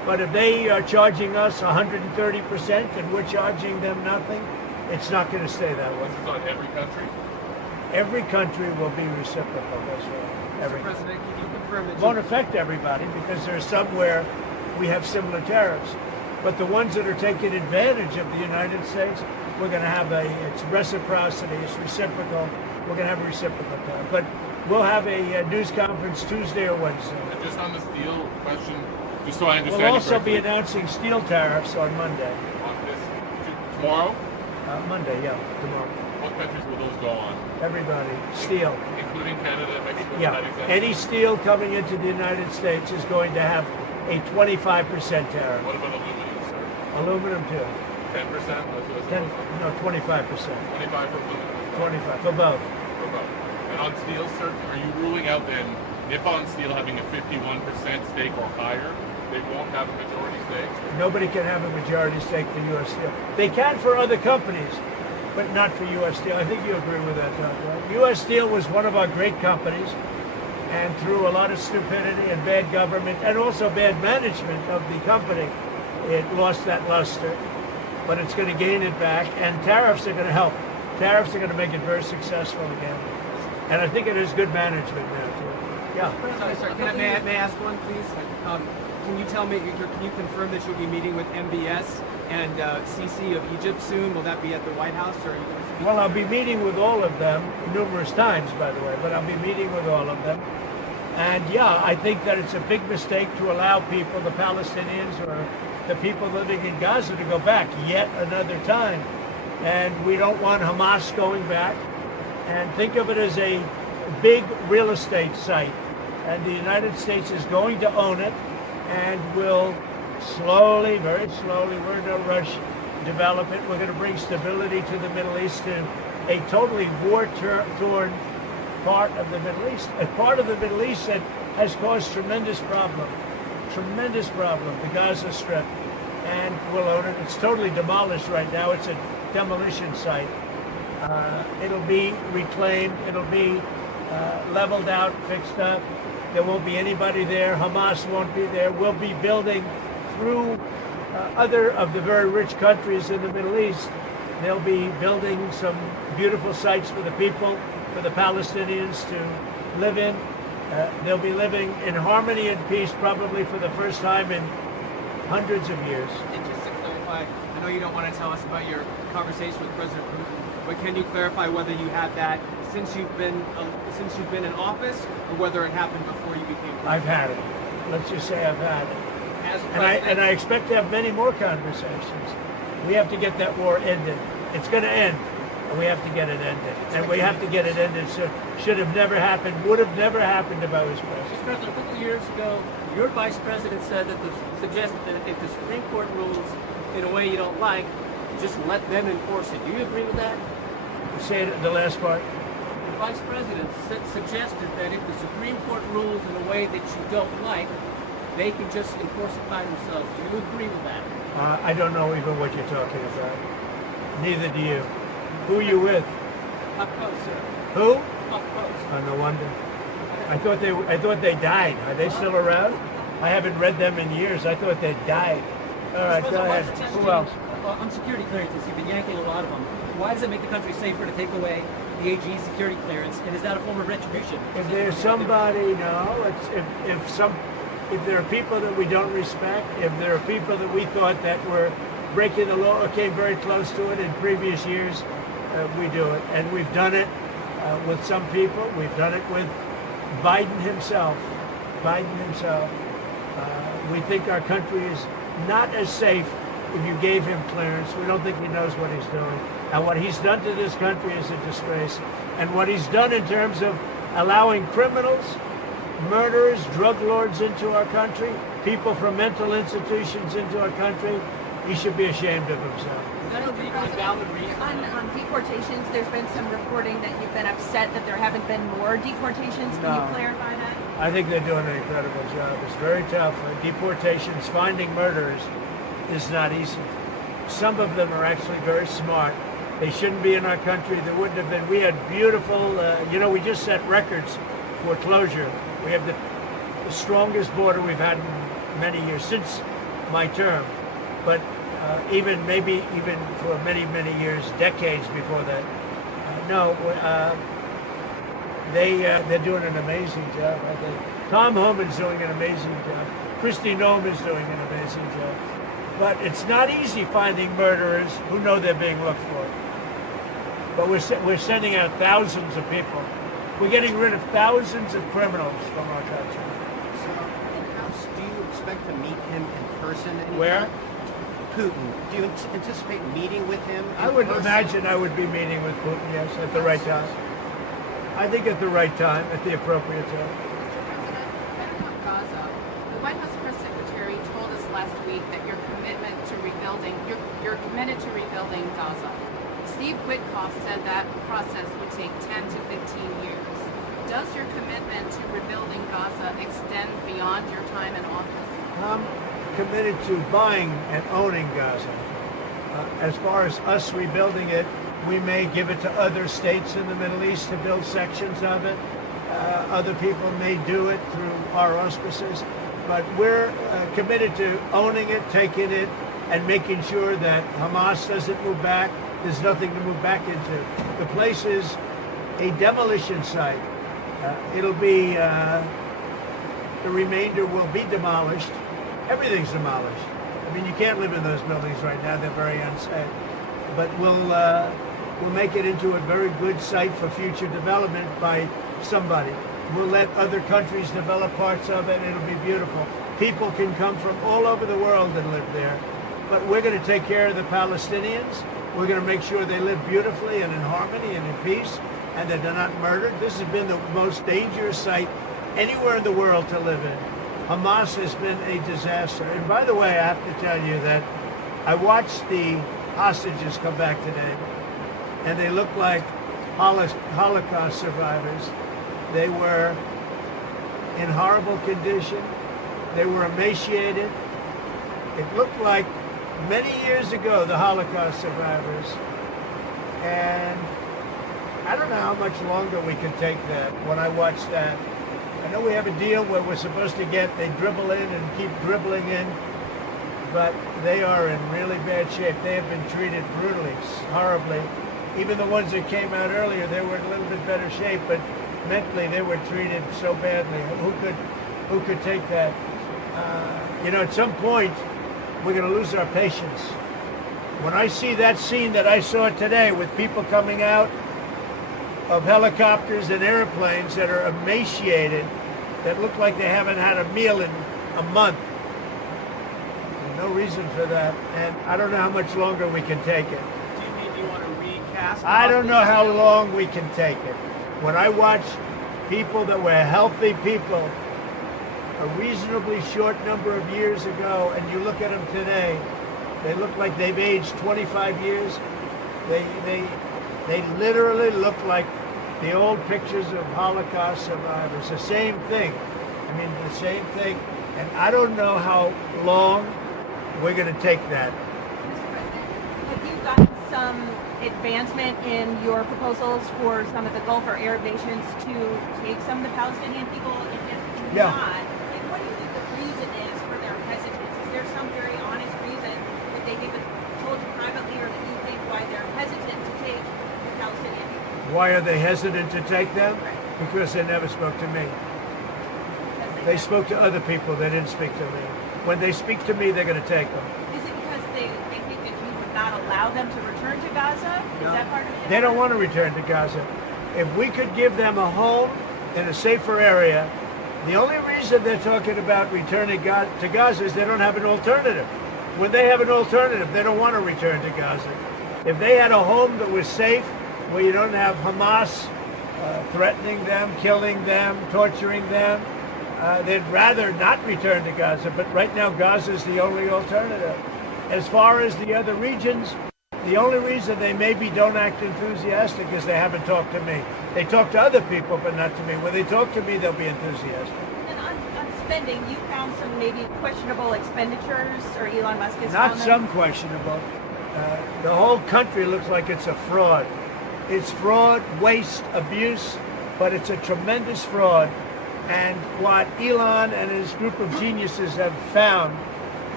But if they are charging us 130% and we're charging them nothing, it's not going to stay that way. This is on every country? Every country will be reciprocal. That's right. Mr. President, can you confirm that Won't affect everybody because there's some where we have similar tariffs. But the ones that are taking advantage of the United States, we're going to have it's reciprocity, it's reciprocal. We're going to have a reciprocal tariff. But we'll have a news conference Tuesday or Wednesday. And just on the steel question, just so I understand. We'll also be announcing steel tariffs on Monday. On this, tomorrow? Monday, yeah, tomorrow. What countries will those go on? Everybody. Steel. Including Canada, Mexico, Yeah. United States? Any steel coming into the United States is going to have a 25% tariff. What about aluminum, sir? Aluminum too. 10%? No, 25%. 25 for aluminum? 25 for both. For both. And on steel, sir, are you ruling out then Nippon Steel having a 51% stake or higher? They won't have a majority stake? Nobody can have a majority stake for U.S. Steel. They can for other companies, but not for U.S. Steel. I think you agree with that, Doug, right? U.S. Steel was one of our great companies, and through a lot of stupidity and bad government and also bad management of the company, it lost that luster. But it's going to gain it back, and tariffs are going to help. Tariffs are going to make it very successful again. And I think it is good management now, too. Yeah. Sorry, may I ask one, please? Can you tell me, can you confirm that you'll be meeting with MBS and Sisi of Egypt soon? Will that be at the White House? Or are you going to speak? Well, I'll be meeting with all of them numerous times, by the way, but I'll be meeting with all of them. And yeah, I think that it's a big mistake to allow people, the Palestinians or the people living in Gaza, to go back yet another time. And we don't want Hamas going back. And think of it as a big real estate site. And the United States is going to own it and will slowly, very slowly, we're in no rush, develop it. We're going to bring stability to the Middle East, to a totally war-torn part of the Middle East, a part of the Middle East that has caused tremendous problem, the Gaza Strip, and we'll own it. It's totally demolished right now. It's a demolition site. It'll be reclaimed. It'll be leveled out, fixed up. There won't be anybody there. Hamas won't be there. We'll be building through other of the very rich countries in the Middle East. They'll be building some beautiful sites for the people, for the Palestinians to live in. They'll be living in harmony and peace probably for the first time in hundreds of years. And just to clarify, I know you don't want to tell us about your conversation with President Putin, but can you clarify whether you had that since you've been in office, or whether it happened before you became president? I've had it. Let's just say I've had it. As And I expect to have many more conversations. We have to get that war ended. It's going to end, and we have to get it ended. And we have to get it ended. So should have never happened, would have never happened if I was president. Mr. President, a couple of years ago, your vice president said that suggested that if the Supreme Court rules in a way you don't like, just let them enforce it. Do you agree with that? Say it, the last part. The vice president suggested that if the Supreme Court rules in a way that you don't like, they can just enforce it by themselves. Do you agree with that? I don't know even what you're talking about. Neither do you. Who are you with? Up close, sir. Who? Up close. Oh, no wonder. I thought they died. Are they still around? I haven't read them in years. I thought they died. All right, go ahead. Who else? On security clearances, you've been yanking a lot of them. Why does it make the country safer to take away the AG's security clearance? And is that a form of retribution? If there's somebody, no. If there are people that we don't respect, if there are people that we thought that were breaking the law or came very close to it in previous years, we do it. And we've done it with some people. We've done it with Biden himself. We think our country is not as safe if you gave him clearance. We don't think he knows what he's doing. And what he's done to this country is a disgrace. And what he's done in terms of allowing criminals, murderers, drug lords into our country, people from mental institutions into our country, he should be ashamed of himself. On deportations, there's been some reporting that you've been upset that there haven't been more deportations. Can you clarify that? I think they're doing an incredible job. It's very tough. Deportations, finding murderers is not easy. Some of them are actually very smart. They shouldn't be in our country. There wouldn't have been. We had beautiful, we just set records for closure. We have the strongest border we've had in many years. Since my term, but maybe even for many years, decades before that. They're doing an amazing job. I think Tom Homan's doing an amazing job. Kristi Noem is doing an amazing job. But it's not easy finding murderers who know they're being looked for. But we're sending out thousands of people. We're getting rid of thousands of criminals from our country. Do you expect to meet him in person anytime? Where? Putin. Do you anticipate meeting with him in I would person? imagine I would be meeting with Putin, yes, at the right time. I think at the right time, at the appropriate time. Gaza. The White House press secretary told us last week that you're committed to rebuilding Gaza. Steve Witkoff said that process would take 10 to 15 years. Does your commitment to rebuilding Gaza extend beyond your time in office? I'm committed to buying and owning Gaza. As far as us rebuilding it, we may give it to other states in the Middle East to build sections of it. Other people may do it through our auspices. But we're committed to owning it, taking it, and making sure that Hamas doesn't move back. There's nothing to move back into. The place is a demolition site. It'll be, the remainder will be demolished. Everything's demolished. I mean, you can't live in those buildings right now. They're very unsafe. But we'll make it into a very good site for future development by somebody. We'll let other countries develop parts of it. It'll be beautiful. People can come from all over the world and live there. But we're going to take care of the Palestinians. We're going to make sure they live beautifully and in harmony and in peace, and that they're not murdered. This has been the most dangerous site anywhere in the world to live in. Hamas has been a disaster. And by the way, I have to tell you that I watched the hostages come back today, and they look like Holocaust survivors. They were in horrible condition. They were emaciated. It looked like many years ago, the Holocaust survivors. And I don't know how much longer we can take that when I watch that. I know we have a deal where we're supposed to they dribble in and keep dribbling in, but they are in really bad shape. They have been treated brutally, horribly. Even the ones that came out earlier, they were in a little bit better shape, but mentally they were treated so badly. Who could take that? At some point, we're going to lose our patience. When I see that scene that I saw today with people coming out of helicopters and airplanes that are emaciated, that look like they haven't had a meal in a month, there's no reason for that. And I don't know how much longer we can take it. Do you mean you want to recast? I don't know how long we can take it. When I watch people that were healthy people a reasonably short number of years ago, and you look at them today, they look like they've aged 25 years. They literally look like the old pictures of Holocaust survivors. The same thing. I mean, the same thing. And I don't know how long we're going to take that. Have you gotten some advancement in your proposals for some of the Gulf or Arab nations to take some of the Palestinian people? If Yeah. not, what do you think the reason is for their hesitance? Is there some very honest reason that they haven't told you privately, or that you think why they're hesitant to take the Palestinian people? Why are they hesitant to take them? Because they never spoke to me. They spoke to other people. They didn't speak to me. When they speak to me, they're going to take them. Is it because they think that you would not allow them to return to Gaza? Is that part of it? They don't want to return to Gaza. If we could give them a home in a safer area, the only reason they're talking about returning to Gaza is they don't have an alternative. When they have an alternative, they don't want to return to Gaza. If they had a home that was safe, where you don't have Hamas threatening them, killing them, torturing them, they'd rather not return to Gaza. But right now, Gaza is the only alternative. As far as the other regions, the only reason they maybe don't act enthusiastic is they haven't talked to me. They talk to other people, but not to me. When they talk to me, they'll be enthusiastic. And on spending, you found some maybe questionable expenditures, or Elon Musk has Not found them? some questionable. The whole country looks like it's a fraud. It's fraud, waste, abuse, but it's a tremendous fraud. And what Elon and his group of geniuses have found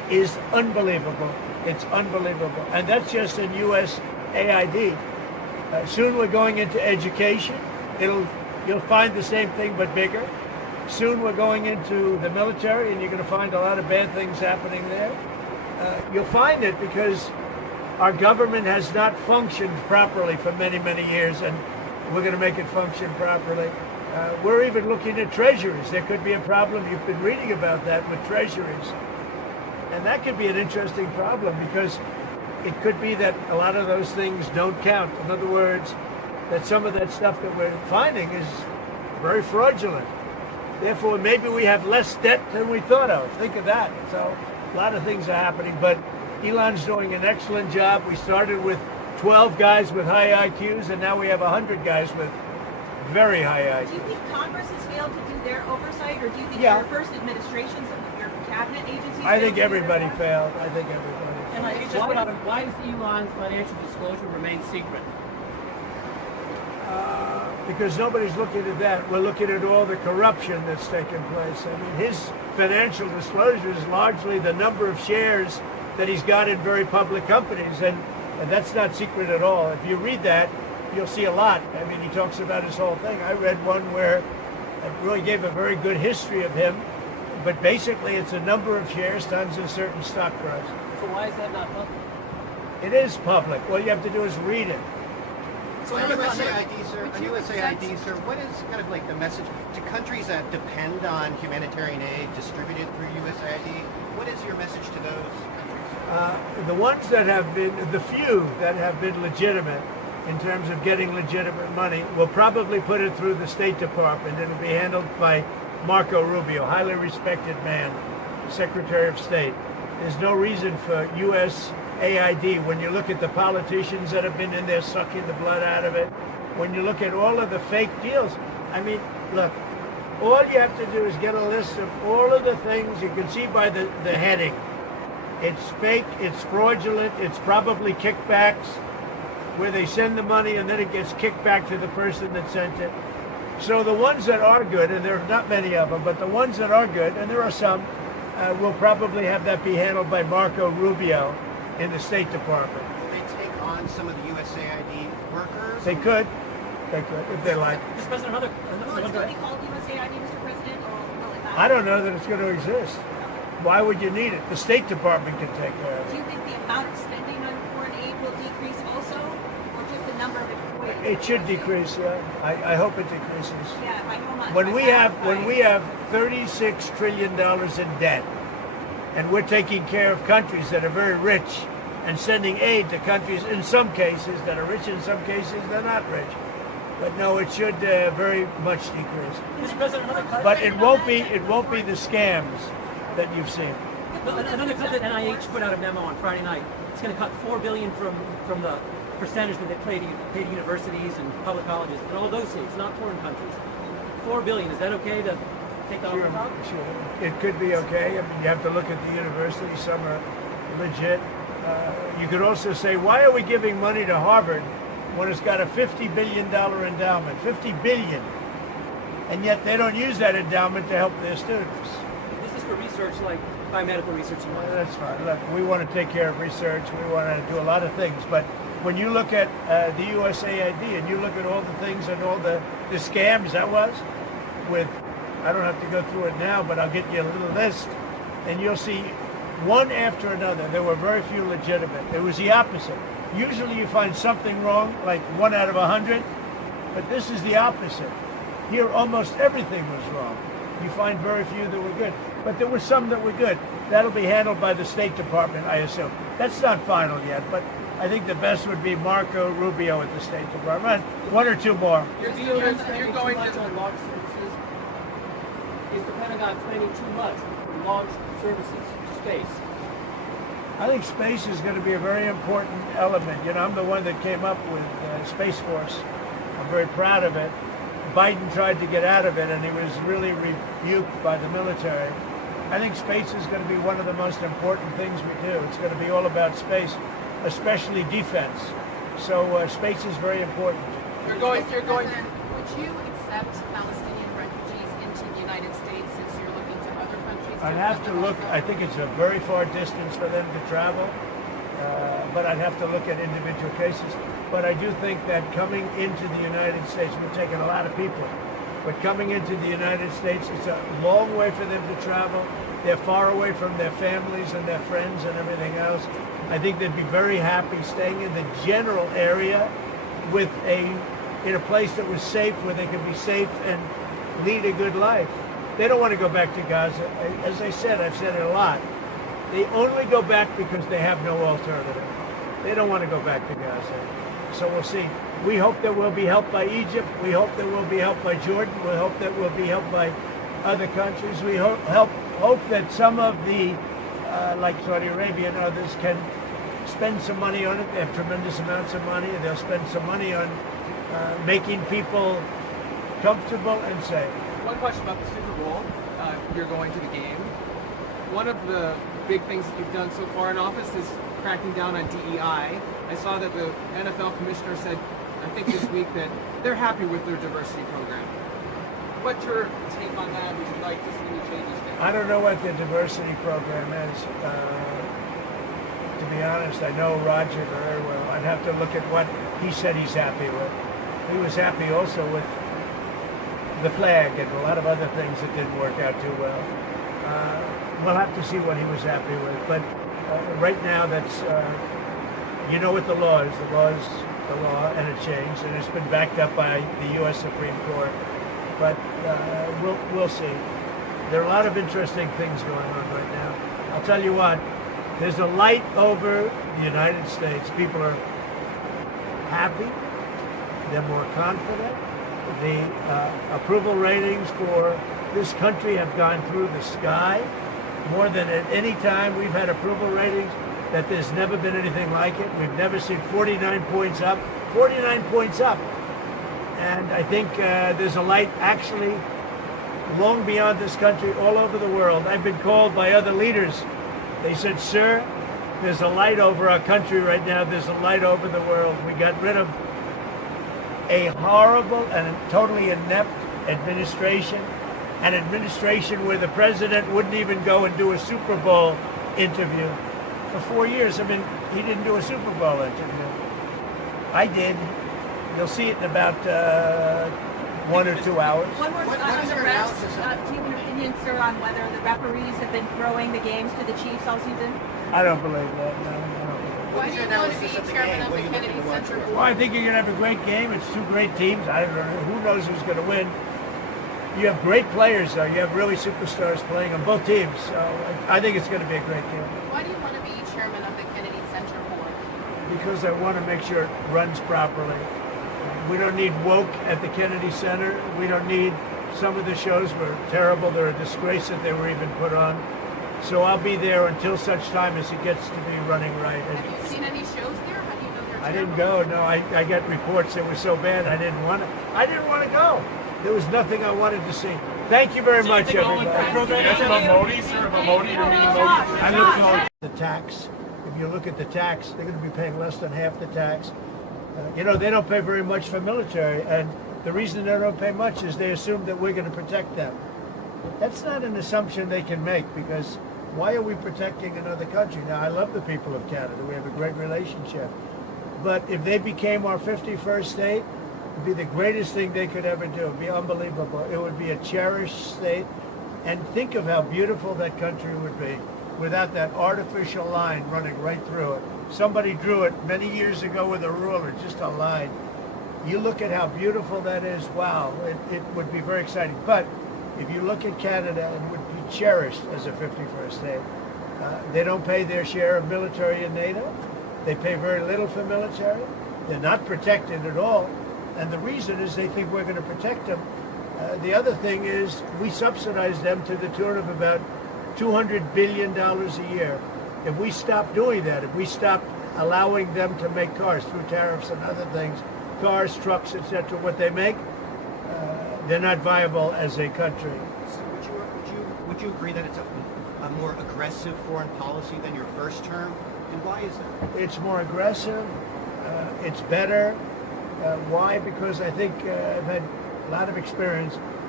is unbelievable. It's unbelievable. And that's just in USAID. Soon we're going into education. You'll find the same thing but bigger. Soon we're going into the military, and you're going to find a lot of bad things happening there. You'll find it because our government has not functioned properly for many, many years, and we're going to make it function properly. We're even looking at treasuries. There could be a problem. You've been reading about that with treasuries. And that could be an interesting problem because it could be that a lot of those things don't count. In other words, that some of that stuff that we're finding is very fraudulent. Therefore, maybe we have less debt than we thought of. Think of that. So a lot of things are happening, but Elon's doing an excellent job. We started with 12 guys with high IQs, and now we have 100 guys with very high IQs. Do you think Congress has failed to do their oversight, or do you think Yeah. your first administration, some of your cabinet agencies? I think everybody failed. I think everybody failed. Why does Elon's financial disclosure remain secret? Because nobody's looking at that. We're looking at all the corruption that's taken place. I mean, his financial disclosure is largely the number of shares that he's got in very public companies, and that's not secret at all. If you read that, you'll see a lot. I mean, he talks about his whole thing. I read one where it really gave a very good history of him, but basically it's a number of shares times a certain stock price. So why is that not public? It is public. All you have to do is read it. So on USAID, sir, what is kind of like the message to countries that depend on humanitarian aid distributed through USAID? What is your message to those countries? The ones that have been, the few that have been legitimate in terms of getting legitimate money, will probably put it through the State Department. It'll be handled by Marco Rubio, highly respected man, Secretary of State. There's no reason for USAID, when you look at the politicians that have been in there sucking the blood out of it, when you look at all of the fake deals, I mean, look, all you have to do is get a list of all of the things you can see by the heading. It's fake, it's fraudulent, it's probably kickbacks, where they send the money and then it gets kicked back to the person that sent it. So the ones that are good, and there are not many of them, but the ones that are good, and there are some, will probably have that be handled by Marco Rubio in the State Department. Will they take on some of the USAID workers? They could, if they like. Mr. President, will it still be called USAID, Mr. President, or will it not? I don't know that it's going to exist. Why would you need it? The State Department can take care of Do it. you think the amount of spending on foreign aid will decrease also, or just the number of employees? It should decrease, yeah. I hope it decreases. Yeah, by how much? When we have $36 trillion in debt, and we're taking care of countries that are very rich and sending aid to countries in some cases that are rich, in some cases they're not rich. But no, it should very much decrease. Mr. President, But it won't be the scams that you've seen. Another cut that NIH put out a memo on Friday night. It's going to cut $4 billion from the percentage that they pay to universities and public colleges in all those states, not foreign countries. $4 billion. Is that okay to take that off the top? Sure. It could be okay. I mean, you have to look at the universities. Some are legit. You could also say, why are we giving money to Harvard when it's got a $50 billion endowment? $50 billion. And yet they don't use that endowment to help their students. This is for research like biomedical research. Well, that's fine. Look, we want to take care of research. We want to do a lot of things. But when you look at the USAID and you look at all the things and all the scams that was with, I don't have to go through it now, but I'll get you a little list, and you'll see one after another. There were very few legitimate. It was the opposite. Usually you find something wrong, like 1 out of 100, but this is the opposite. Here, almost everything was wrong. You find very few that were good, but there were some that were good. That'll be handled by the State Department, I assume. That's not final yet, but I think the best would be Marco Rubio at the State Department. 1 or 2 more. You're going to launch services. Is the Pentagon spending too much on launch services to space? I think space is going to be a very important element. You know, I'm the one that came up with Space Force. I'm very proud of it. Biden tried to get out of it, and he was really rebuked by the military. I think space is going to be one of the most important things we do. It's going to be all about space, especially defense. So space is very important. Would you accept Palestinian refugees into the United States since you're looking to other countries? I'd have to look. I think it's a very far distance for them to travel, but I'd have to look at individual cases. But I do think that coming into the United States, we're taking a lot of people, but coming into the United States, it's a long way for them to travel. They're far away from their families and their friends and everything else. I think they'd be very happy staying in the general area with in a place that was safe, where they could be safe and lead a good life. They don't want to go back to Gaza. As I said, I've said it a lot. They only go back because they have no alternative. They don't want to go back to Gaza. So we'll see. We hope that we'll be helped by Egypt. We hope that we'll be helped by Jordan. We hope that we'll be helped by other countries. We hope that some of the, like Saudi Arabia and others, can spend some money on it. They have tremendous amounts of money. They'll spend some money on making people comfortable and safe. One question about the Super Bowl. You're going to the game. One of the big things that you've done so far in office is cracking down on DEI. I saw that the NFL commissioner said, I think this week, that they're happy with their diversity program. What's your take on that? Would you like to see any changes there? I don't know what the diversity program is. To be honest, I know Roger very well. I'd have to look at what he said he's happy with. He was happy also with the flag and a lot of other things that didn't work out too well. We'll have to see what he was happy with. But right now, that's, you know what the law is. The law is the law, and it changed, and it's been backed up by the U.S. Supreme Court. But we'll see. There are a lot of interesting things going on right now. I'll tell you what, there's a light over the United States. People are happy. They're more confident. The approval ratings for this country have gone through the sky. More than at any time we've had approval ratings, that there's never been anything like it. We've never seen 49 points up. 49 points up. And I think there's a light actually long beyond this country, all over the world. I've been called by other leaders. They said, sir, there's a light over our country right now. There's a light over the world. We got rid of a horrible and totally inept administration, an administration where the president wouldn't even go and do a Super Bowl interview. For 4 years, I mean, he didn't do a Super Bowl interview. I did. You'll see it in about 1 or 2 hours. One more on the refs. Do you have an opinion, sir, on whether the referees have been throwing the games to the Chiefs all season? I don't believe that, no. Why do you want to be chairman of the Kennedy Center Board? Well, I think you're going to have a great game. It's two great teams. I don't know. Who knows who's going to win? You have great players, though. You have really superstars playing on both teams. So I think it's going to be a great game. Why do you want to be chairman of the Kennedy Center Board? Because I want to make sure it runs properly. We don't need woke at the Kennedy Center. We don't need, some of the shows were terrible. They're a disgrace that they were even put on. So I'll be there until such time as it gets to be running right. Have you seen any shows there? How do you know they're terrible? I didn't go. No, I got reports that were so bad I didn't want to go. There was nothing I wanted to see. Thank you very much, everybody. I look forward to the tax. If you look at the tax, they're going to be paying less than half the tax. They don't pay very much for military, and the reason they don't pay much is they assume that we're going to protect them. That's not an assumption they can make, because why are we protecting another country? Now, I love the people of Canada. We have a great relationship. But if they became our 51st state, it would be the greatest thing they could ever do. It would be unbelievable. It would be a cherished state. And think of how beautiful that country would be without that artificial line running right through it. Somebody drew it many years ago with a ruler, just a line. You look at how beautiful that is, wow, it would be very exciting. But if you look at Canada, it would be cherished as a 51st state. They don't pay their share of military in NATO. They pay very little for military. They're not protected at all. And the reason is they think we're going to protect them. The other thing is we subsidize them to the tune of about $200 billion a year. If we stop doing that, if we stop allowing them to make cars through tariffs and other things, cars, trucks, etc., what they make, they're not viable as a country. So would you agree that it's a more aggressive foreign policy than your first term? And why is that? It's more aggressive. It's better. Why? Because I think I've had a lot of experience.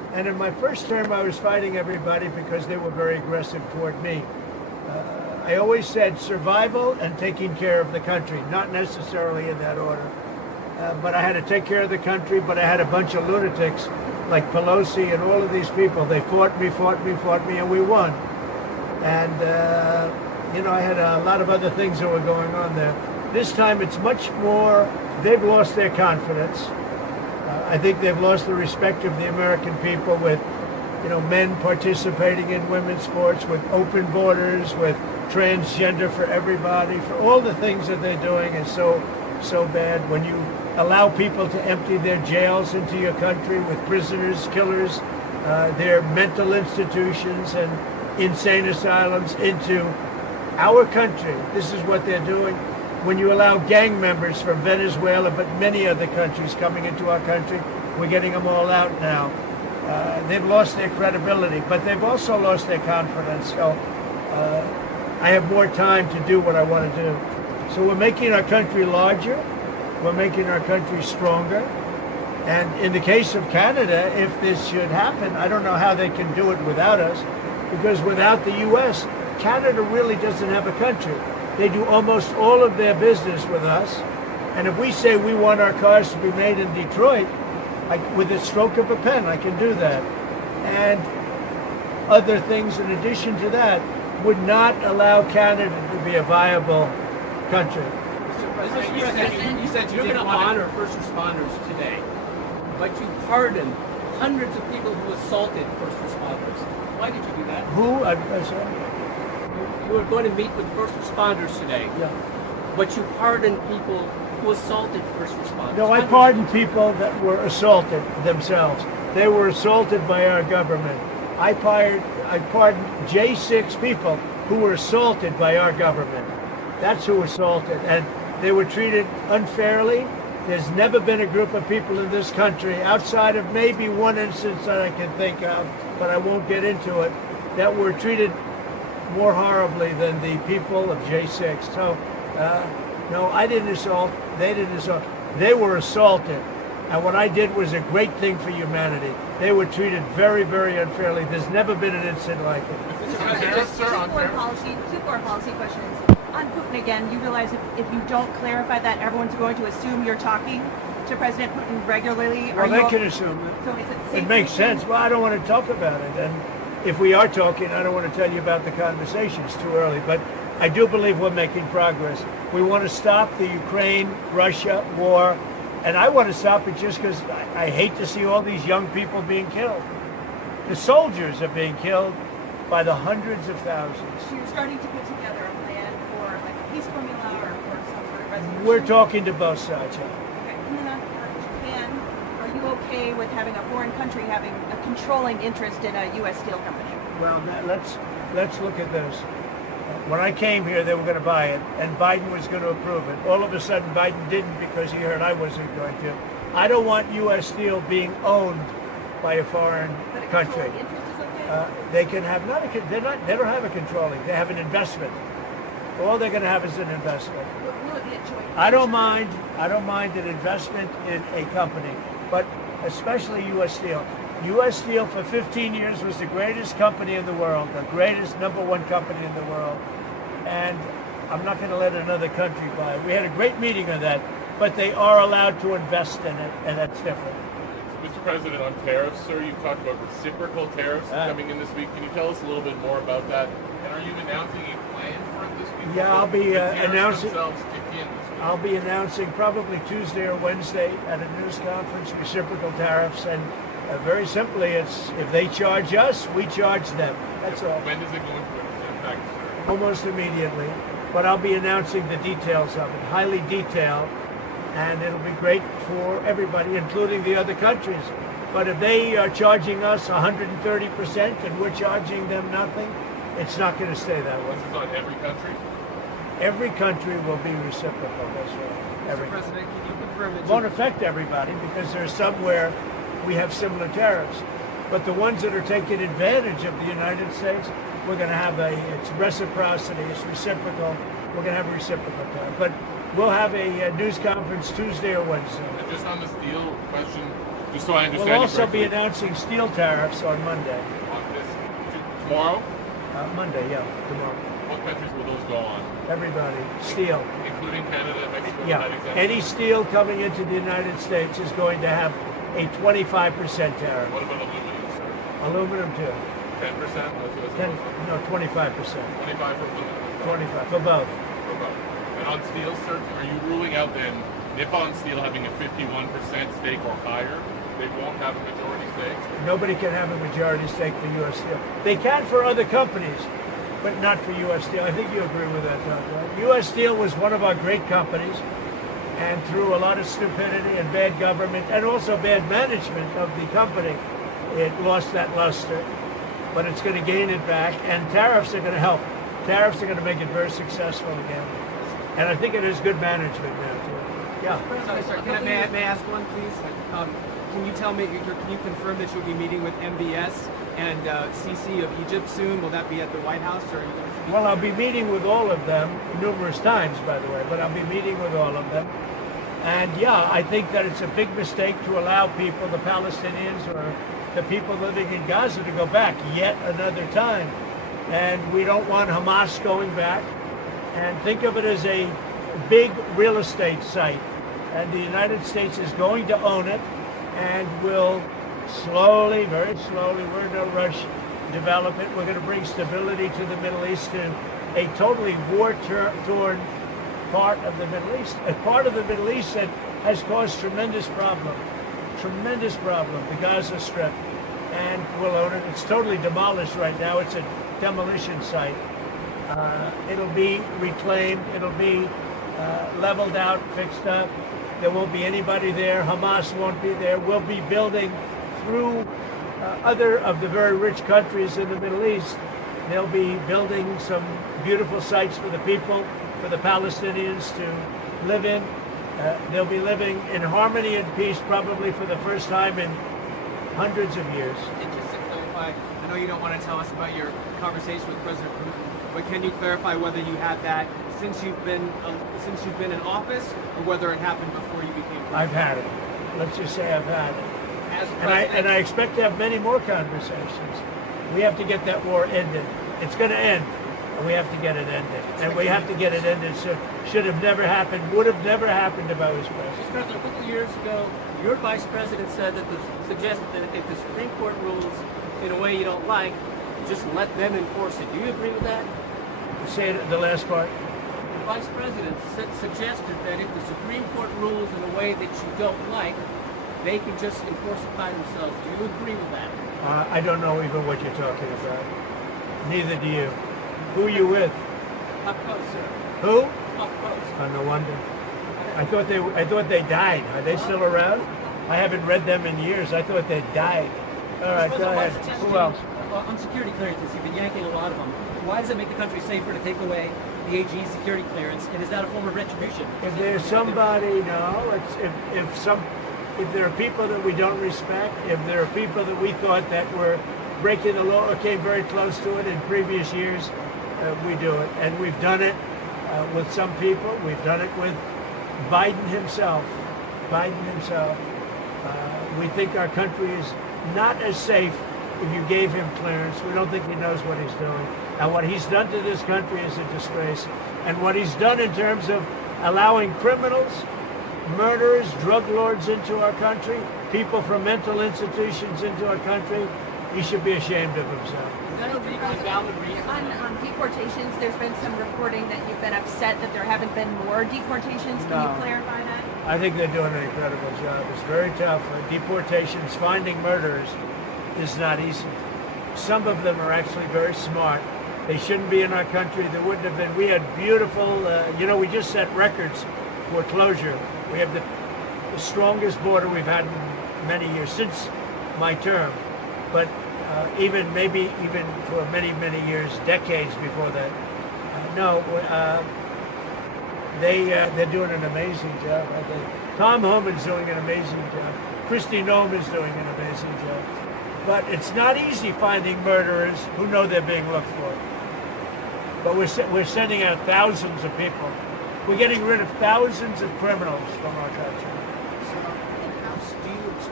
And in my first term, I was fighting everybody because they were very aggressive toward me. I always said survival and taking care of the country, not necessarily in that order. But I had to take care of the country, but I had a bunch of lunatics like Pelosi and all of these people. They fought me, and we won. And, I had a lot of other things that were going on there. This time it's much more, they've lost their confidence. I think they've lost the respect of the American people with, men participating in women's sports, with open borders, with transgender for everybody, for all the things that they're doing is so bad. When you allow people to empty their jails into your country with prisoners, killers, their mental institutions and insane asylums into our country, this is what they're doing. When you allow gang members from Venezuela, but many other countries coming into our country, we're getting them all out now. They've lost their credibility, but they've also lost their confidence. So I have more time to do what I want to do. So we're making our country larger. We're making our country stronger. And in the case of Canada, if this should happen, I don't know how they can do it without us, because without the U.S., Canada really doesn't have a country. They do almost all of their business with us. And if we say we want our cars to be made in Detroit, with a stroke of a pen, I can do that. And other things in addition to that would not allow Canada to be a viable country. You said you didn't honor first responders today, but you pardoned hundreds of people who assaulted first responders. Why did you do that? Who? You were going to meet with first responders today, but you pardoned people who assaulted first responders. No, I pardoned people that were assaulted themselves. They were assaulted by our government. I pardoned J6 people who were assaulted by our government. That's who assaulted, and they were treated unfairly. There's never been a group of people in this country, outside of maybe one instance that I can think of, but I won't get into it, that were treated more horribly than the people of J6. So, no, I didn't assault. They didn't assault. They were assaulted. And what I did was a great thing for humanity. They were treated very, very unfairly. There's never been an incident like it. Two foreign policy questions. On Putin again, you realize if you don't clarify that, everyone's going to assume you're talking to President Putin regularly. Well, they can assume it. So is it safe It makes sense. Well, I don't want to talk about it. And if we are talking, I don't want to tell you about the conversation. It's too early. But I do believe we're making progress. We want to stop the Ukraine-Russia war. And I want to stop it just because I hate to see all these young people being killed. The soldiers are being killed by the hundreds of thousands. So you're starting to put together a plan for like a peace formula or for some sort of resolution? We're talking to both sides. Okay. And then on Japan, are you okay with having a foreign country having a controlling interest in a U.S. steel company? Well, let's look at this. When I came here, they were going to buy it, and Biden was going to approve it. All of a sudden, Biden didn't because he heard I wasn't going to. I don't want U.S. steel being owned by a foreign country. They can have they don't have a controlling. They have an investment. All they're going to have is an investment. Will it be a joint? I don't mind an investment in a company, but especially U.S. Steel. U.S. Steel for 15 years was the greatest company in the world, the greatest #1 company in the world, and I'm not going to let another country buy it. We had a great meeting on that, but they are allowed to invest in it, and that's different. Mr. President, on tariffs, sir, you talked about reciprocal tariffs coming in this week. Can you tell us a little bit more about that? And are you announcing a plan for it this week? Yeah, I'll be announcing. Kick in this week? I'll be announcing probably Tuesday or Wednesday at a news conference reciprocal tariffs, and very simply, it's if they charge us, we charge them. That's all. When does it go into effect, sir? Almost immediately. But I'll be announcing the details of it, highly detailed, and it'll be great for everybody, including the other countries. But if they are charging us 130% and we're charging them nothing, it's not going to stay that way. This is on every country? Every country will be reciprocal. That's right. Every. Mr. President, can you confirm that It won't affect everybody because there's somewhere we have similar tariffs. But the ones that are taking advantage of the United States, we're going to have it's reciprocity, it's reciprocal. We're going to have a reciprocal tariff. But we'll have a news conference Tuesday or Wednesday. And just on the steel question, Just so I understand. We'll also correctly. be announcing steel tariffs on Monday. On this tomorrow. Monday, yeah, tomorrow. What countries will those go on? Everybody, steel. Including Canada and Mexico. Yeah, That exemption? any steel coming into the United States is going to have a 25% tariff. What about aluminum, sir? Aluminum too. 10%? 25%. 25 for aluminum. 25 for both. For both. And on steel, sir, are you ruling out then Nippon Steel having a 51% stake or higher? They won't have a majority stake? Nobody can have a majority stake for U.S. Steel. They can for other companies, but not for U.S. Steel. I think you agree with that, Doug, right? U.S. Steel was one of our great companies, and through a lot of stupidity and bad government and also bad management of the company, it lost that luster. But it's going to gain it back, and tariffs are going to help. Tariffs are going to make it very successful again. And I think it is good management now, too. Yeah. Sorry, may I ask one, please? Can you tell me, can you confirm that you'll be meeting with MBS and Sisi of Egypt soon? Will that be at the White House, or are you going to speak? Well, I'll be meeting with all of them numerous times, by the way, but I'll be meeting with all of them. And yeah, I think that it's a big mistake to allow people, the Palestinians or the people living in Gaza, to go back yet another time. And we don't want Hamas going back. And think of it as a big real estate site. And the United States is going to own it and will slowly, very slowly, we're in no rush, develop it. We're going to bring stability to the Middle East, to a totally war-torn part of the Middle East, a part of the Middle East that has caused tremendous problem, the Gaza Strip, and we'll own it. It's totally demolished right now. It's a demolition site. It'll be reclaimed. It'll be leveled out, fixed up. There won't be anybody there. Hamas won't be there. We'll be building through other of the very rich countries in the Middle East. They'll be building some beautiful sites for the people, for the Palestinians to live in. They'll be living in harmony and peace probably for the first time in hundreds of years. And just to clarify, I know you don't want to tell us about your conversation with President Putin, but can you clarify whether you had that since you've been in office, or whether it happened before you became president? I've had it. Let's just say I've had it. And I expect to have many more conversations. We have to get that war ended. It's going to end, and we have to get it ended. And we have to get it ended. So should have never happened, would have never happened if I was president. Mr. President, a couple of years ago, your vice president suggested that if the Supreme Court rules in a way you don't like, just let them enforce it. Do you agree with that? Say it, the last part. The vice president suggested that if the Supreme Court rules in a way that you don't like, they can just enforce it by themselves. Do you agree with that? I don't know even what you're talking about. Neither do you. Who are you with? Up close, sir. Who? Up close. Oh, no wonder. I thought they died. Are they still around? I haven't read them in years. I thought they died. All right, go ahead. Who else? On security clearances, you've been yanking a lot of them. Why does it make the country safer to take away the AG's security clearance? And is that a form of retribution? If there's somebody, no. If there are people that we don't respect, if there are people that we thought that were breaking the law or came very close to it in previous years, we do it. And we've done it with some people. We've done it with Biden himself. We think our country is not as safe if you gave him clearance. We don't think he knows what he's doing. And what he's done to this country is a disgrace. And what he's done in terms of allowing criminals, murderers, drug lords into our country, people from mental institutions into our country, he should be ashamed of himself. Is that a valid reason? On deportations, there's been some reporting that you've been upset that there haven't been more deportations. Can you clarify that? I think they're doing an incredible job. It's very tough. Deportations, finding murderers is not easy. Some of them are actually very smart. They shouldn't be in our country. There wouldn't have been. We had beautiful, we just set records for closure. We have the strongest border we've had in many years, since my term. But even for many, many years, decades before that. They're doing an amazing job. I think Tom Homan's doing an amazing job. Kristi Noem is doing an amazing job. But it's not easy finding murderers who know they're being looked for. But we're sending out thousands of people. We're getting rid of thousands of criminals from our country. So, in-house, do you expect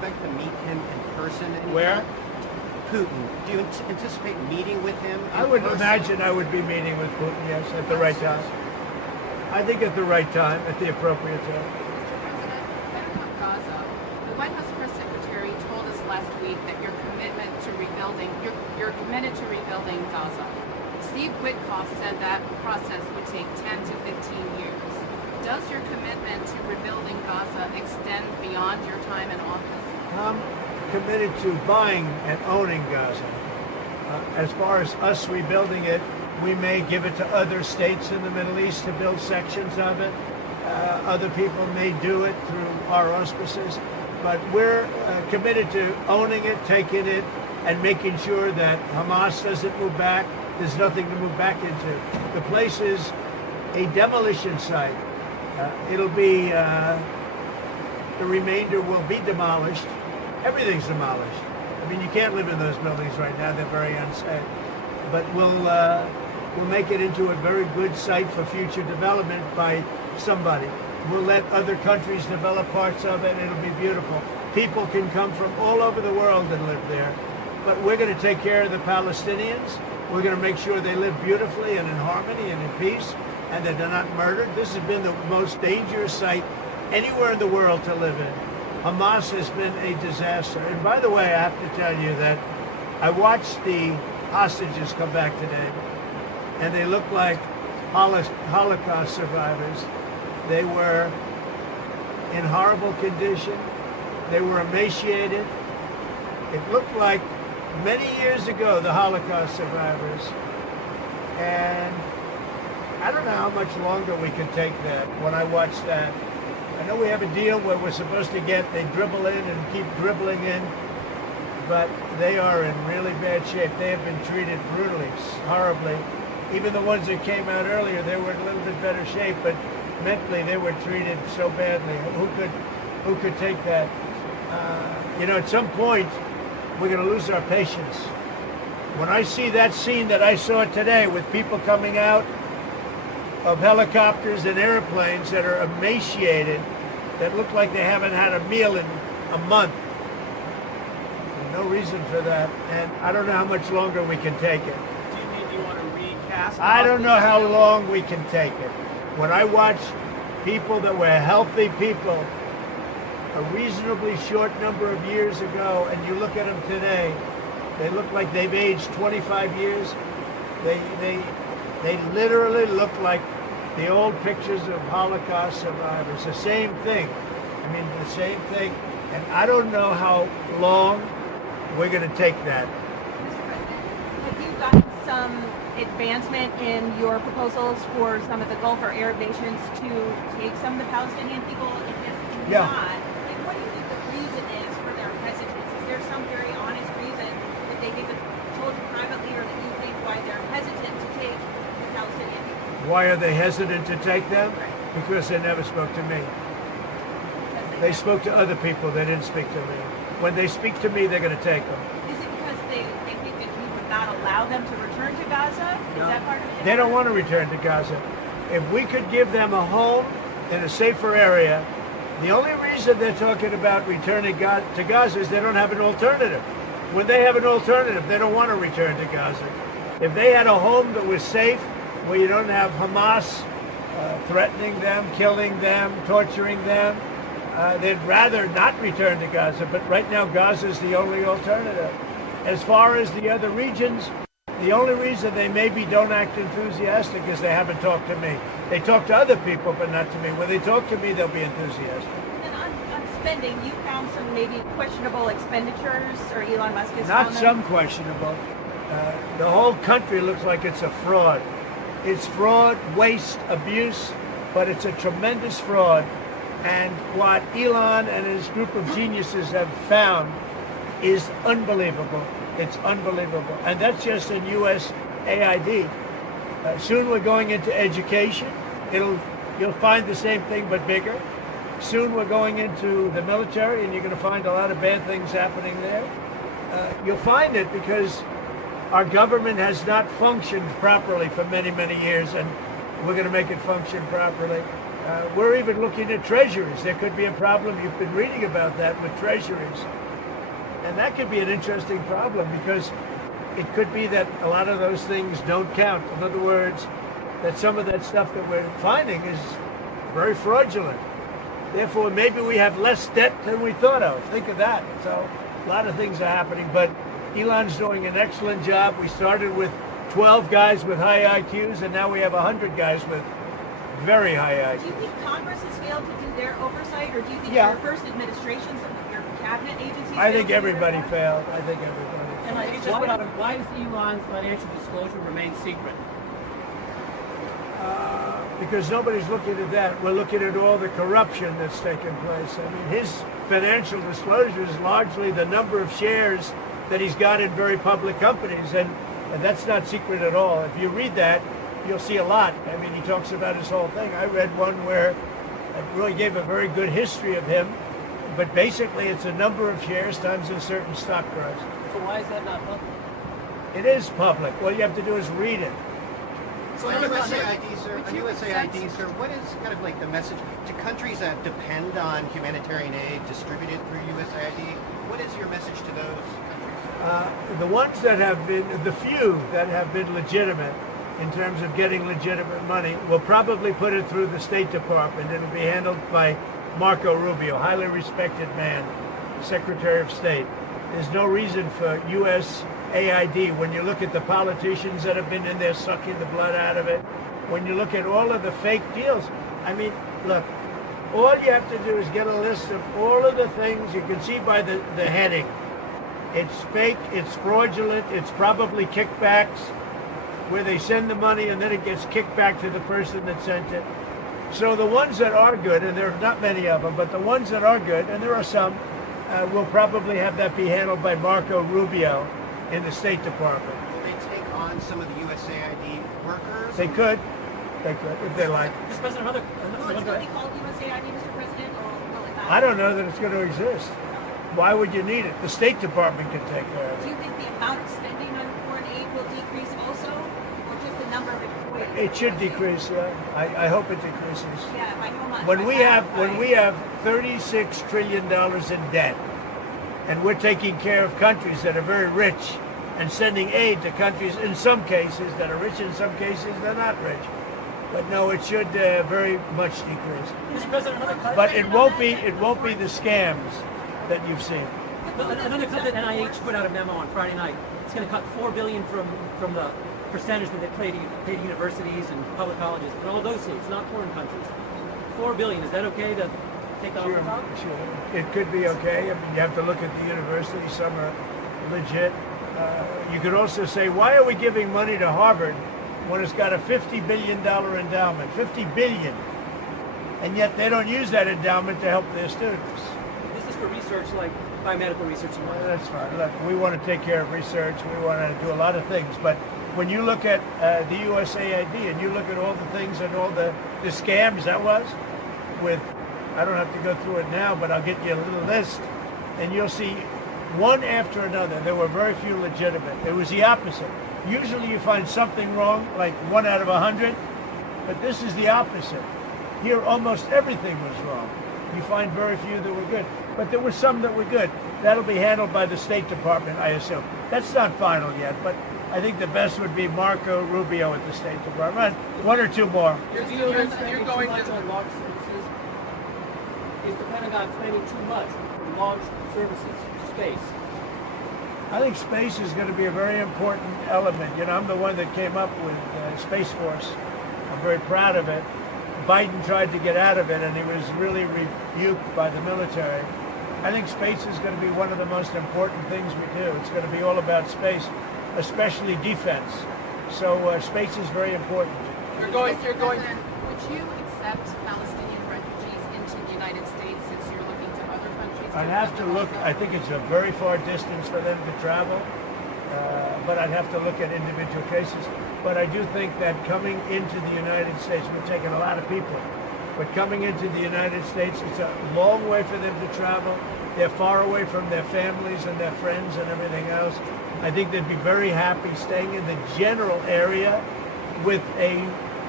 expect to meet him in person anytime? Where? Putin. Do you anticipate meeting with him? I would imagine I would be meeting with Putin, yes, at the right time. I think at the right time, at the appropriate time. Gaza. The White House press secretary told us last week that you're committed to rebuilding Gaza. Steve Witkoff said that process would take 10 to 15 years. Does your commitment to rebuilding Gaza extend beyond your time in office? I'm committed to buying and owning Gaza. As far as us rebuilding it, we may give it to other states in the Middle East to build sections of it. Other people may do it through our auspices. But we're committed to owning it, taking it, and making sure that Hamas doesn't move back. There's nothing to move back into. The place is a demolition site. It'll be, the remainder will be demolished. Everything's demolished. I mean, you can't live in those buildings right now. They're very unsafe. But we'll make it into a very good site for future development by somebody. We'll let other countries develop parts of it. It'll be beautiful. People can come from all over the world and live there. But we're going to take care of the Palestinians. We're going to make sure they live beautifully and in harmony and in peace, and that they're not murdered. This has been the most dangerous site anywhere in the world to live in. Hamas has been a disaster. And by the way, I have to tell you that I watched the hostages come back today, and they look like Holocaust survivors. They were in horrible condition. They were emaciated. It looked like many years ago, the Holocaust survivors. And I don't know how much longer we can take that when I watch that. I know we have a deal where we're supposed to they dribble in and keep dribbling in, but they are in really bad shape. They have been treated brutally, horribly. Even the ones that came out earlier, they were in a little bit better shape, but mentally they were treated so badly. Who could take that? At some point, we're going to lose our patience. When I see that scene that I saw today with people coming out of helicopters and airplanes that are emaciated, that look like they haven't had a meal in a month, there's no reason for that. And I don't know how much longer we can take it. Do you think you want to recast? I don't know how long we can take it. When I watch people that were healthy people a reasonably short number of years ago, and you look at them today, they look like they've aged 25 years. They literally look like the old pictures of Holocaust survivors. The same thing. I mean, the same thing. And I don't know how long we're going to take that. Have you gotten some advancement in your proposals for some of the Gulf or Arab nations to take some of the Palestinian people? If Yeah. not, what do you think the reason is for their hesitance? Is there some very honest reason that they've even told you privately, or that you think why they're hesitant to take the Palestinian people? Why are they hesitant to take them? Because they never spoke to me. They spoke to other people. They didn't speak to me. When they speak to me, they're going to take them. Is it because they think that you would not allow them to return to Gaza? Is that part of it? They don't want to return to Gaza. If we could give them a home in a safer area, the only reason they're talking about returning to Gaza is they don't have an alternative. When they have an alternative, they don't want to return to Gaza. If they had a home that was safe, where you don't have Hamas threatening them, killing them, torturing them, they'd rather not return to Gaza. But right now, Gaza is the only alternative. As far as the other regions, the only reason they maybe don't act enthusiastic is they haven't talked to me. They talk to other people, but not to me. When they talk to me, they'll be enthusiastic. And on spending, you found some maybe questionable expenditures, or Elon Musk has Not found some them? questionable. The whole country looks like it's a fraud. It's fraud, waste, abuse, but it's a tremendous fraud. And what Elon and his group of geniuses have found is unbelievable. It's unbelievable. And that's just in USAID. Soon we're going into education. You'll find the same thing, but bigger. Soon we're going into the military, and you're going to find a lot of bad things happening there. You'll find it because our government has not functioned properly for many, many years, and we're going to make it function properly. We're even looking at treasuries. There could be a problem. You've been reading about that with treasuries. And that could be an interesting problem because it could be that a lot of those things don't count. In other words, that some of that stuff that we're finding is very fraudulent. Therefore, maybe we have less debt than we thought of. Think of that. So a lot of things are happening, but Elon's doing an excellent job. We started with 12 guys with high IQs, and now we have 100 guys with very high IQs. Do you think Congress has failed to do their oversight, or do you think your first administration, some of your cabinet agencies? I think everybody failed. I think everybody. And why does Elon's financial disclosure remain secret? Because nobody's looking at that. We're looking at all the corruption that's taken place. I mean, his financial disclosure is largely the number of shares that he's got in very public companies, and that's not secret at all. If you read that, you'll see a lot. I mean, he talks about his whole thing. I read one where it really gave a very good history of him, but basically it's a number of shares times a certain stock price. So why is that not public? It is public. All you have to do is read it. So on USAID, sir, what is kind of like the message to countries that depend on humanitarian aid distributed through USAID? What is your message to those countries? The ones that have been, the few that have been legitimate in terms of getting legitimate money, will probably put it through the State Department. It'll be handled by Marco Rubio, highly respected man, Secretary of State. There's no reason for USAID, when you look at the politicians that have been in there sucking the blood out of it, when you look at all of the fake deals, I mean, look, all you have to do is get a list of all of the things. You can see by the heading. It's fake, it's fraudulent, it's probably kickbacks, where they send the money and then it gets kicked back to the person that sent it. So the ones that are good, and there are not many of them, but the ones that are good, and there are some, will probably have that be handled by Marco Rubio in the State Department. Will they take on some of the USAID workers? They could, if they like. Mr. President, will it still be called USAID, Mr. President, or will it not? I don't know that it's going to exist. Why would you need it? The State Department can take care of it. Do you think the amount of spending on foreign aid will decrease also, or just the number of employees? It should decrease, yeah. I hope it decreases. Yeah, by how much? When we have $36 trillion in debt, and we're taking care of countries that are very rich and sending aid to countries in some cases that are rich, in some cases they're not rich. But no, it should very much decrease. Mr. President, but it won't be the scams that you've seen. Another cut that NIH put out a memo on Friday night. It's going to cut $4 billion from the percentage that they pay to universities and public colleges in all those states, not foreign countries. $4 billion. Is that okay to take that off the top? Sure. It could be okay. I mean, you have to look at the universities. Some are legit. You could also say, why are we giving money to Harvard when it's got a $50 billion endowment? $50 billion. And yet they don't use that endowment to help their students. This is for research like biomedical research. That's fine. Look, we want to take care of research. We want to do a lot of things. But when you look at the USAID and you look at all the things and all the scams that was with, I don't have to go through it now, but I'll get you a little list, and you'll see one after another. There were very few legitimate. It was the opposite. Usually you find something wrong, like 1 out of 100, but this is the opposite. Here, almost everything was wrong. You find very few that were good, but there were some that were good. That'll be handled by the State Department, I assume. That's not final yet, but I think the best would be Marco Rubio at the State Department. One or two more. You're going to launch services. Is the Pentagon spending too much on launch services to space? I think space is going to be a very important element. You know, I'm the one that came up with Space Force. I'm very proud of it. Biden tried to get out of it, and he was really rebuked by the military. I think space is going to be one of the most important things we do. It's going to be all about space, especially defense. So space is very important. You're going. Would you accept Palestinian refugees into the United States since you're looking to other countries? I'd have to look. I think it's a very far distance for them to travel, but I'd have to look at individual cases. But I do think that coming into the United States, we're taking a lot of people, but coming into the United States, it's a long way for them to travel. They're far away from their families and their friends and everything else. I think they'd be very happy staying in the general area with a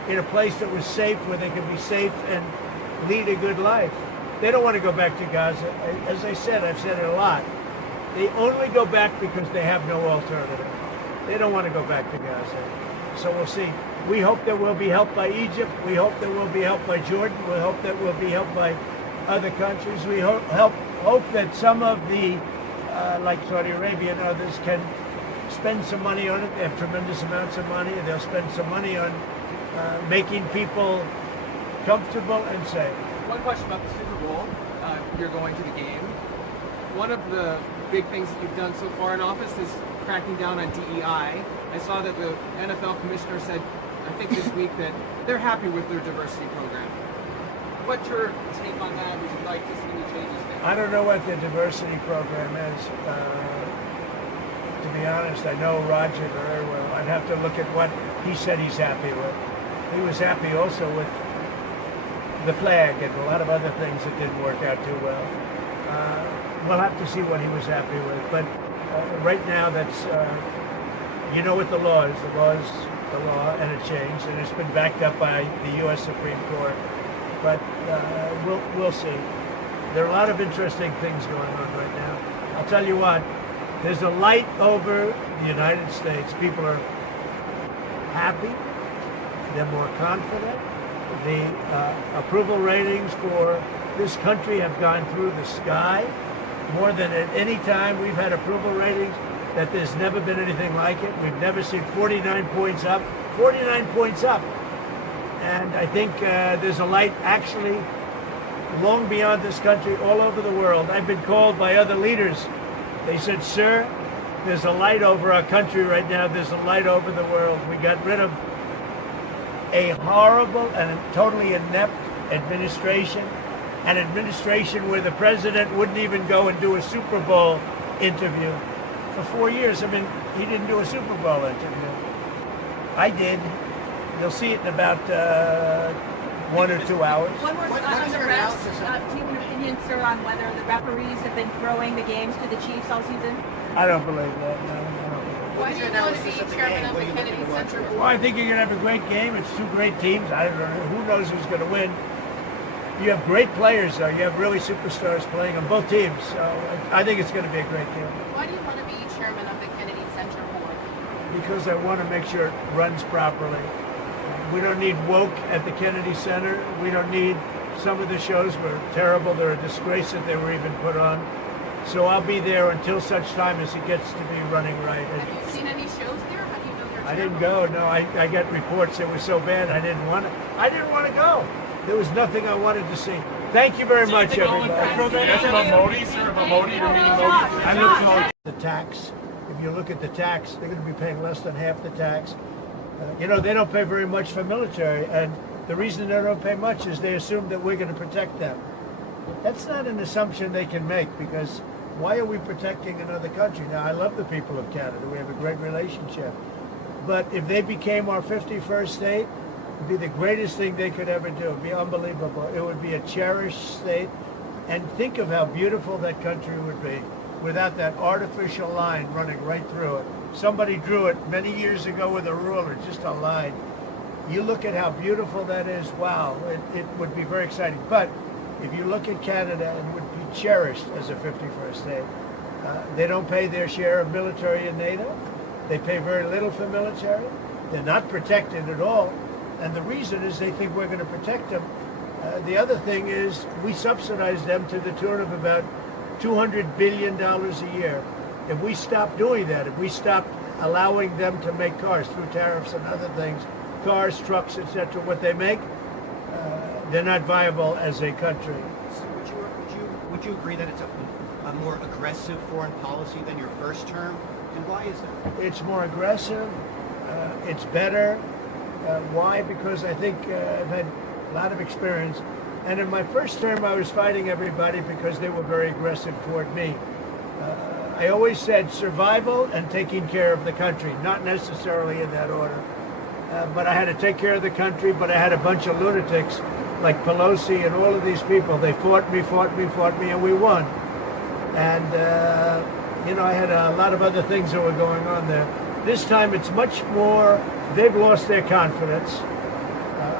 in a place that was safe, where they could be safe and lead a good life. They don't want to go back to Gaza. As I said, I've said it a lot. They only go back because they have no alternative. They don't want to go back to Gaza. So we'll see. We hope that we'll be helped by Egypt. We hope that we'll be helped by Jordan. We hope that we'll be helped by other countries. We hope that some of the, like Saudi Arabia and others, can spend some money on it. They have tremendous amounts of money. They'll spend some money on making people comfortable and safe. One question about the Super Bowl. You're going to the game. One of the big things that you've done so far in office is cracking down on DEI. I saw that the NFL commissioner said, I think this week, that they're happy with their diversity program. What's your take on that? Would you like to see any changes there? I don't know what the diversity program is. To be honest, I know Roger very well. I'd have to look at what he said he's happy with. He was happy also with the flag and a lot of other things that didn't work out too well. We'll have to see what he was happy with. But right now, that's, you know what the law is. The law is the law, and it changed, and it's been backed up by the U.S. Supreme Court. But we'll see. There are a lot of interesting things going on right now. I'll tell you what, there's a light over the United States. People are happy. They're more confident. The approval ratings for this country have gone through the sky. More than at any time we've had approval ratings, that there's never been anything like it. We've never seen 49 points up. 49 points up. And I think there's a light actually long beyond this country, all over the world. I've been called by other leaders. They said, sir, there's a light over our country right now. There's a light over the world. We got rid of a horrible and totally inept administration, an administration where the president wouldn't even go and do a Super Bowl interview. For 4 years, I mean, he didn't do a Super Bowl interview. I did. You'll see it in about 1 or 2 hours. One more on the refs. Do you have an opinion, sir, on whether the referees have been throwing the games to the Chiefs all season? I don't believe that, no. Why do you want to be chairman of the Kennedy Center Board? Well, I think you're going to have a great game. It's two great teams. I don't know. Who knows who's going to win? You have great players, though. You have really superstars playing on both teams. So I think it's going to be a great game. Why do you want to be chairman of the Kennedy Center Board? Because I want to make sure it runs properly. We don't need woke at the Kennedy Center. We don't need, some of the shows were terrible. They're a disgrace that they were even put on. So I'll be there until such time as it gets to be running right. Have you seen any shows there? How do you know they're I didn't go. No, I got reports it was so bad I didn't want to go. There was nothing I wanted to see. Thank you very much, everybody. Yes, Modi, sir. Modi, you're meeting Modi. I look forward to the tax. If you look at the tax, they're going to be paying less than half the tax. You know, they don't pay very much for military, and the reason they don't pay much is they assume that we're going to protect them. That's not an assumption they can make, because why are we protecting another country? Now, I love the people of Canada. We have a great relationship. But if they became our 51st state, it would be the greatest thing they could ever do. It would be unbelievable. It would be a cherished state. And think of how beautiful that country would be without that artificial line running right through it. Somebody drew it many years ago with a ruler, just a line. You look at how beautiful that is, wow, it would be very exciting. But if you look at Canada, it would be cherished as a 51st state. They don't pay their share of military in NATO. They pay very little for military. They're not protected at all. And the reason is they think we're going to protect them. The other thing is we subsidize them to the tune of about $200 billion a year. If we stop doing that, if we stop allowing them to make cars through tariffs and other things, cars, trucks, etc., what they make, they're not viable as a country. So would you agree that it's a more aggressive foreign policy than your first term? And why is that? It's more aggressive. It's better. Why? Because I think I've had a lot of experience. And in my first term, I was fighting everybody because they were very aggressive toward me. I always said survival and taking care of the country, not necessarily in that order. But I had to take care of the country, but I had a bunch of lunatics like Pelosi and all of these people. They fought me, and we won. And, you know, I had a lot of other things that were going on there. This time it's much more, they've lost their confidence.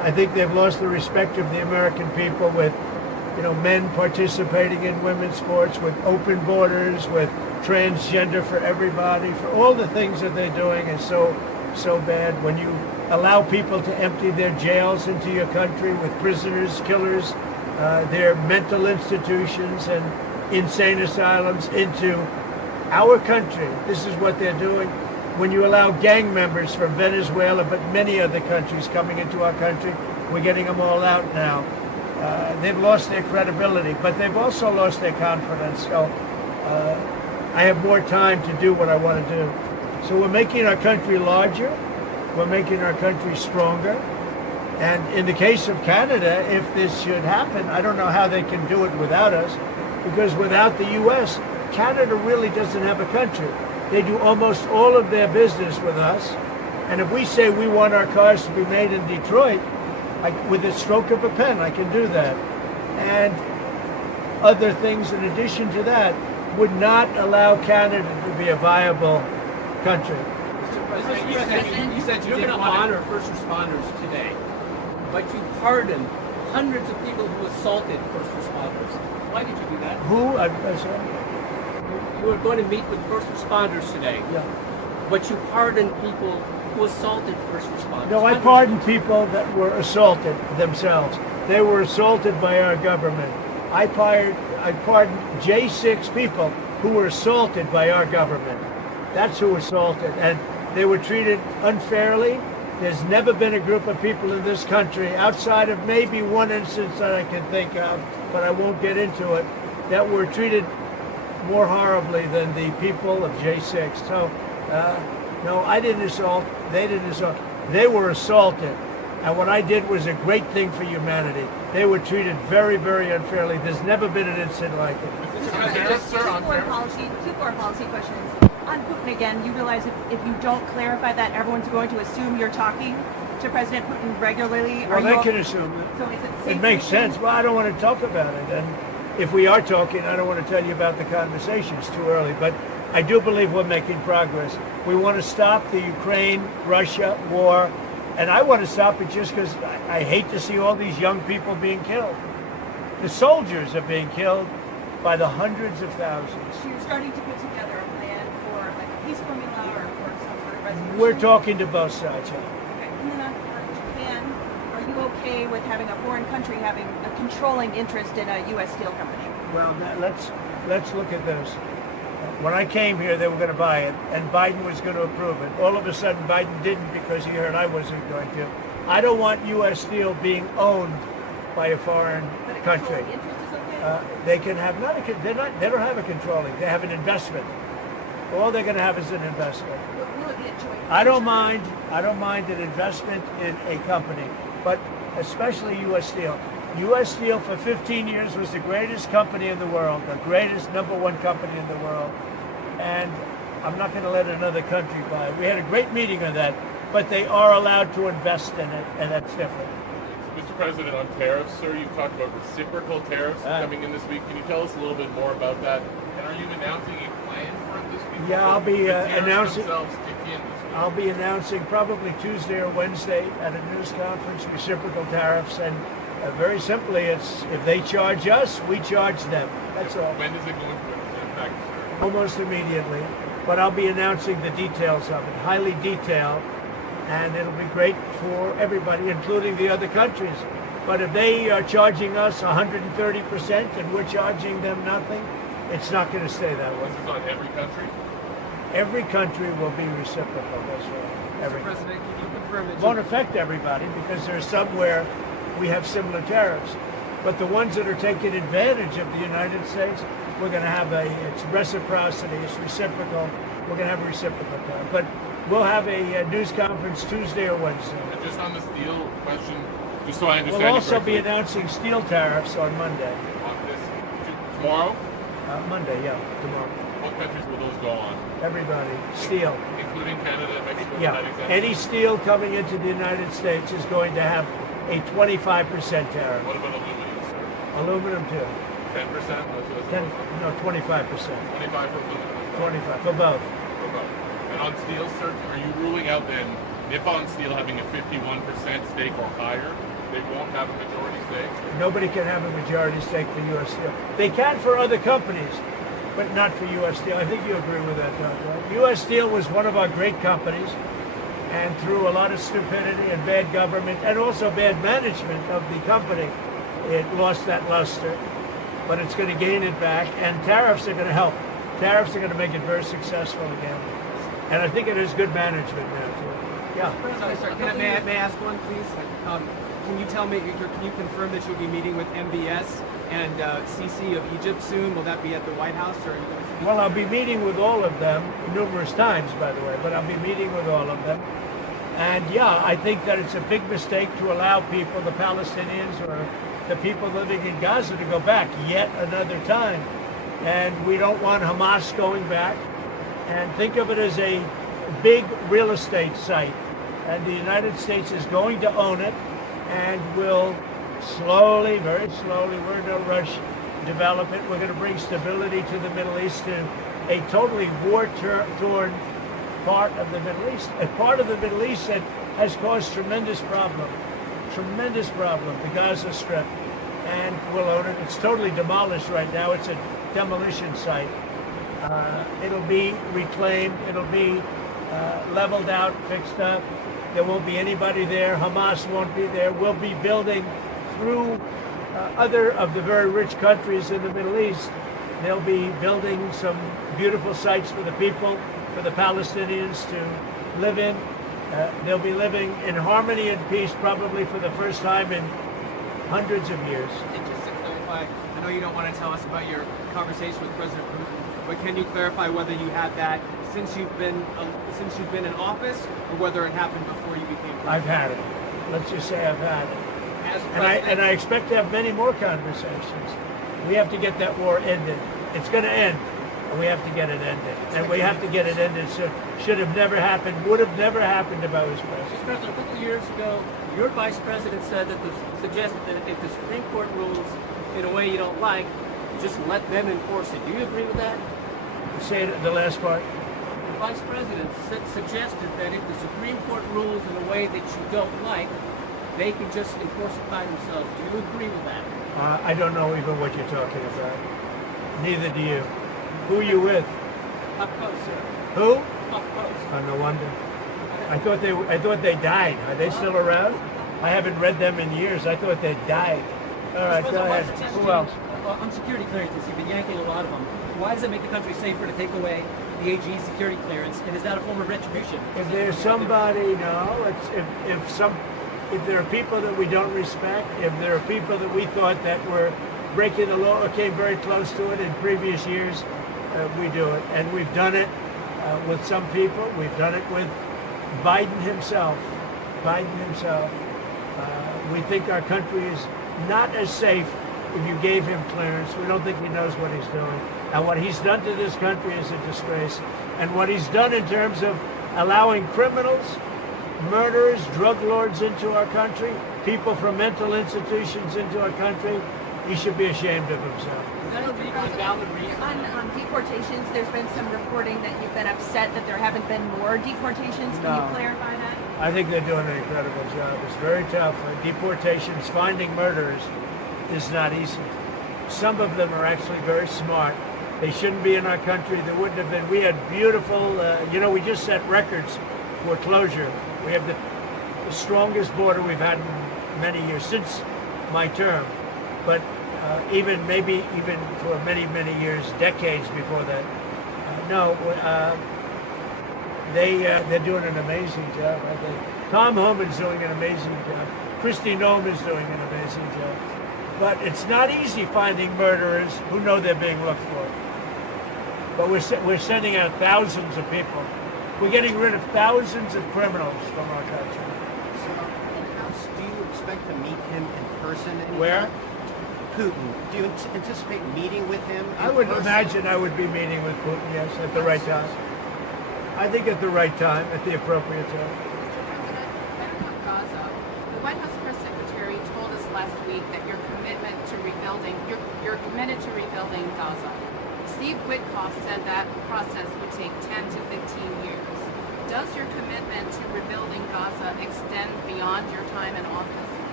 I think they've lost the respect of the American people with, men participating in women's sports, with open borders, with transgender for everybody, for all the things that they're doing is so bad. When you allow people to empty their jails into your country with prisoners, killers, their mental institutions and insane asylums into our country, this is what they're doing. When you allow gang members from Venezuela, but many other countries coming into our country, we're getting them all out now. They've lost their credibility, but they've also lost their confidence. So I have more time to do what I want to do. So we're making our country larger. We're making our country stronger. And in the case of Canada, if this should happen, I don't know how they can do it without us, because without the U.S., Canada really doesn't have a country. They do almost all of their business with us. And if we say we want our cars to be made in Detroit, with a stroke of a pen, I can do that. And other things in addition to that would not allow Canada to be a viable country. You said you didn't honor first responders today, but you pardoned hundreds of people who assaulted first responders. Why did you do that? Who? You were going to meet with first responders today, but you pardoned people who assaulted first responders. No, I pardoned people that were assaulted themselves. They were assaulted by our government. I pardoned J6 people who were assaulted by our government. That's who assaulted, and they were treated unfairly. There's never been a group of people in this country, outside of maybe one instance that I can think of, but I won't get into it, that were treated more horribly than the people of J6. So, no, I didn't assault. They didn't assault. They were assaulted. And what I did was a great thing for humanity. They were treated very, very unfairly. There's never been an incident like it. Two foreign policy questions. On Putin again, you realize if you don't clarify that, everyone's going to assume you're talking to President Putin regularly? Well, they can assume it. So is it safe? It makes sense. Well, I don't want to talk about it. And if we are talking, I don't want to tell you about the conversation. It's too early. But I do believe we're making progress. We want to stop the Ukraine-Russia war. And I want to stop it just because I hate to see all these young people being killed. The soldiers are being killed by the hundreds of thousands. So you're starting to put together a plan for like a peace formula or for some sort of resolution? We're talking to both sides. Okay. And then on Japan, are you okay with having a foreign country having a controlling interest in a U.S. steel company? Well, let's look at this. When I came here, they were going to buy it, and Biden was going to approve it. All of a sudden, Biden didn't because he heard I wasn't going to. I don't want U.S. steel being owned by a foreign country. They can have they don't have a controlling. They have an investment. All they're going to have is an investment. Will it be a joint? I don't mind an investment in a company, but especially U.S. Steel. U.S. Steel for 15 years was the greatest company in the world, the greatest #1 company in the world, and I'm not going to let another country buy it. We had a great meeting on that, but they are allowed to invest in it, and that's different. Mr. President, on tariffs, sir, you've talked about reciprocal tariffs coming in this week. Can you tell us a little bit more about that? And are you announcing a plan for this week? Yeah, I'll be announcing. Kick in this week? I'll be announcing probably Tuesday or Wednesday at a news conference reciprocal tariffs, and very simply, it's if they charge us, we charge them. That's all. When is it going to impact, sir? Almost immediately, but I'll be announcing the details of it, highly detailed, and it'll be great for everybody, including the other countries. But if they are charging us 130% and we're charging them nothing, it's not going to stay that way. This is on every country? Every country will be reciprocal, that's right. Every Mr. President, can you confirm that It won't affect everybody because there's somewhere we have similar tariffs. But the ones that are taking advantage of the United States, we're going to have it's reciprocity, it's reciprocal. We're going to have a reciprocal tariff. But we'll have a news conference Tuesday or Wednesday. And just on the steel question, just so I understand. We'll also be announcing steel tariffs on Monday. On this, tomorrow? Monday, yeah, tomorrow. What countries will those go on? Everybody. Steel. Including Canada and Mexico? Yeah. Any steel coming into the United States is going to have a 25% tariff. What about aluminum, sir? Aluminum too. 10%? No, 25%. 25 for aluminum? 25 for both. For both. And on steel, sir, are you ruling out then Nippon Steel having a 51% stake or higher they won't have a majority stake? Nobody can have a majority stake for U.S. Steel. They can for other companies, but not for U.S. Steel. I think you agree with that, Doug, right? U.S. Steel was one of our great companies, and through a lot of stupidity and bad government and also bad management of the company, it lost that luster. But it's going to gain it back, and tariffs are going to help. Tariffs are going to make it very successful again. And I think it is good management now, too. Yeah. May I ask one, please? Can you tell me, can you confirm that you'll be meeting with MBS and Sisi of Egypt soon? Will that be at the White House? Or are you going to speak? Well, I'll be meeting with all of them numerous times, by the way, but I'll be meeting with all of them. And yeah, I think that it's a big mistake to allow people, the Palestinians or the people living in Gaza, to go back yet another time. And we don't want Hamas going back. And think of it as a big real estate site. And the United States is going to own it and will slowly, very slowly, we're in no rush, develop it. We're going to bring stability to the Middle East, to a totally war-torn part of the Middle East. A part of the Middle East that has caused tremendous problem, the Gaza Strip. And we'll own it. It's totally demolished right now. It's a demolition site. It'll be reclaimed. It'll be leveled out, fixed up. There won't be anybody there. Hamas won't be there. We'll be building through other of the very rich countries in the Middle East. They'll be building some beautiful sites for the people, for the Palestinians to live in. They'll be living in harmony and peace probably for the first time in hundreds of years. And just to clarify, I know you don't want to tell us about your conversation with President Putin, but can you clarify whether you had that since you've been in office, or whether it happened before you became president? I've had it. Let's just say I've had it. And I expect to have many more conversations. We have to get that war ended. It's going to end, and we have to get it ended. And we have to get it ended. So should have never happened, would have never happened if I was president. Mr. President, a couple of years ago, your vice president said that suggested that if the Supreme Court rules in a way you don't like, just let them enforce it. Do you agree with that? Say it, the last part. The vice president suggested that if the Supreme Court rules in a way that you don't like, they can just enforce it by themselves. Do you agree with that? I don't know even what you're talking about. Neither do you. Who are you with? Up close, sir. Who? Up close. Oh, no wonder. I thought they died. Are they still around? I haven't read them in years. I thought they died. All right, go ahead. Who else? On security clearances, you've been yanking a lot of them. Why does it make the country safer to take away the AG's security clearance? And is that a form of retribution? If there's somebody, no. If there are people that we don't respect, if there are people that we thought that were breaking the law or came very close to it in previous years, we do it. And we've done it with some people. We've done it with Biden himself. We think our country is not as safe if you gave him clearance. We don't think he knows what he's doing. And what he's done to this country is a disgrace. And what he's done in terms of allowing criminals, murderers, drug lords into our country, people from mental institutions into our country, he should be ashamed of himself. On deportations, there's been some reporting that you've been upset that there haven't been more deportations. Can you clarify that? I think they're doing an incredible job. It's very tough. Deportations, finding murderers is not easy. Some of them are actually very smart. They shouldn't be in our country. There wouldn't have been. We had beautiful, we just set records for closure. We have the strongest border we've had in many years, since my term. But even for many years, decades before that. They're doing an amazing job. I think Tom Homan's doing an amazing job. Kristi Noem is doing an amazing job. But it's not easy finding murderers who know they're being looked for. But we're sending out thousands of people. We're getting rid of thousands of criminals from our country. So, do you expect to meet him in person anytime? Where? Putin. Do you anticipate meeting with him? I would imagine I would be meeting with Putin, yes, at the right time. I think at the right time, at the appropriate time. Gaza. The White House press secretary told us last week that you're committed to rebuilding Gaza. Steve Witkoff said that process would take 10 to 15 years. Does your commitment to rebuilding Gaza extend beyond your time in office?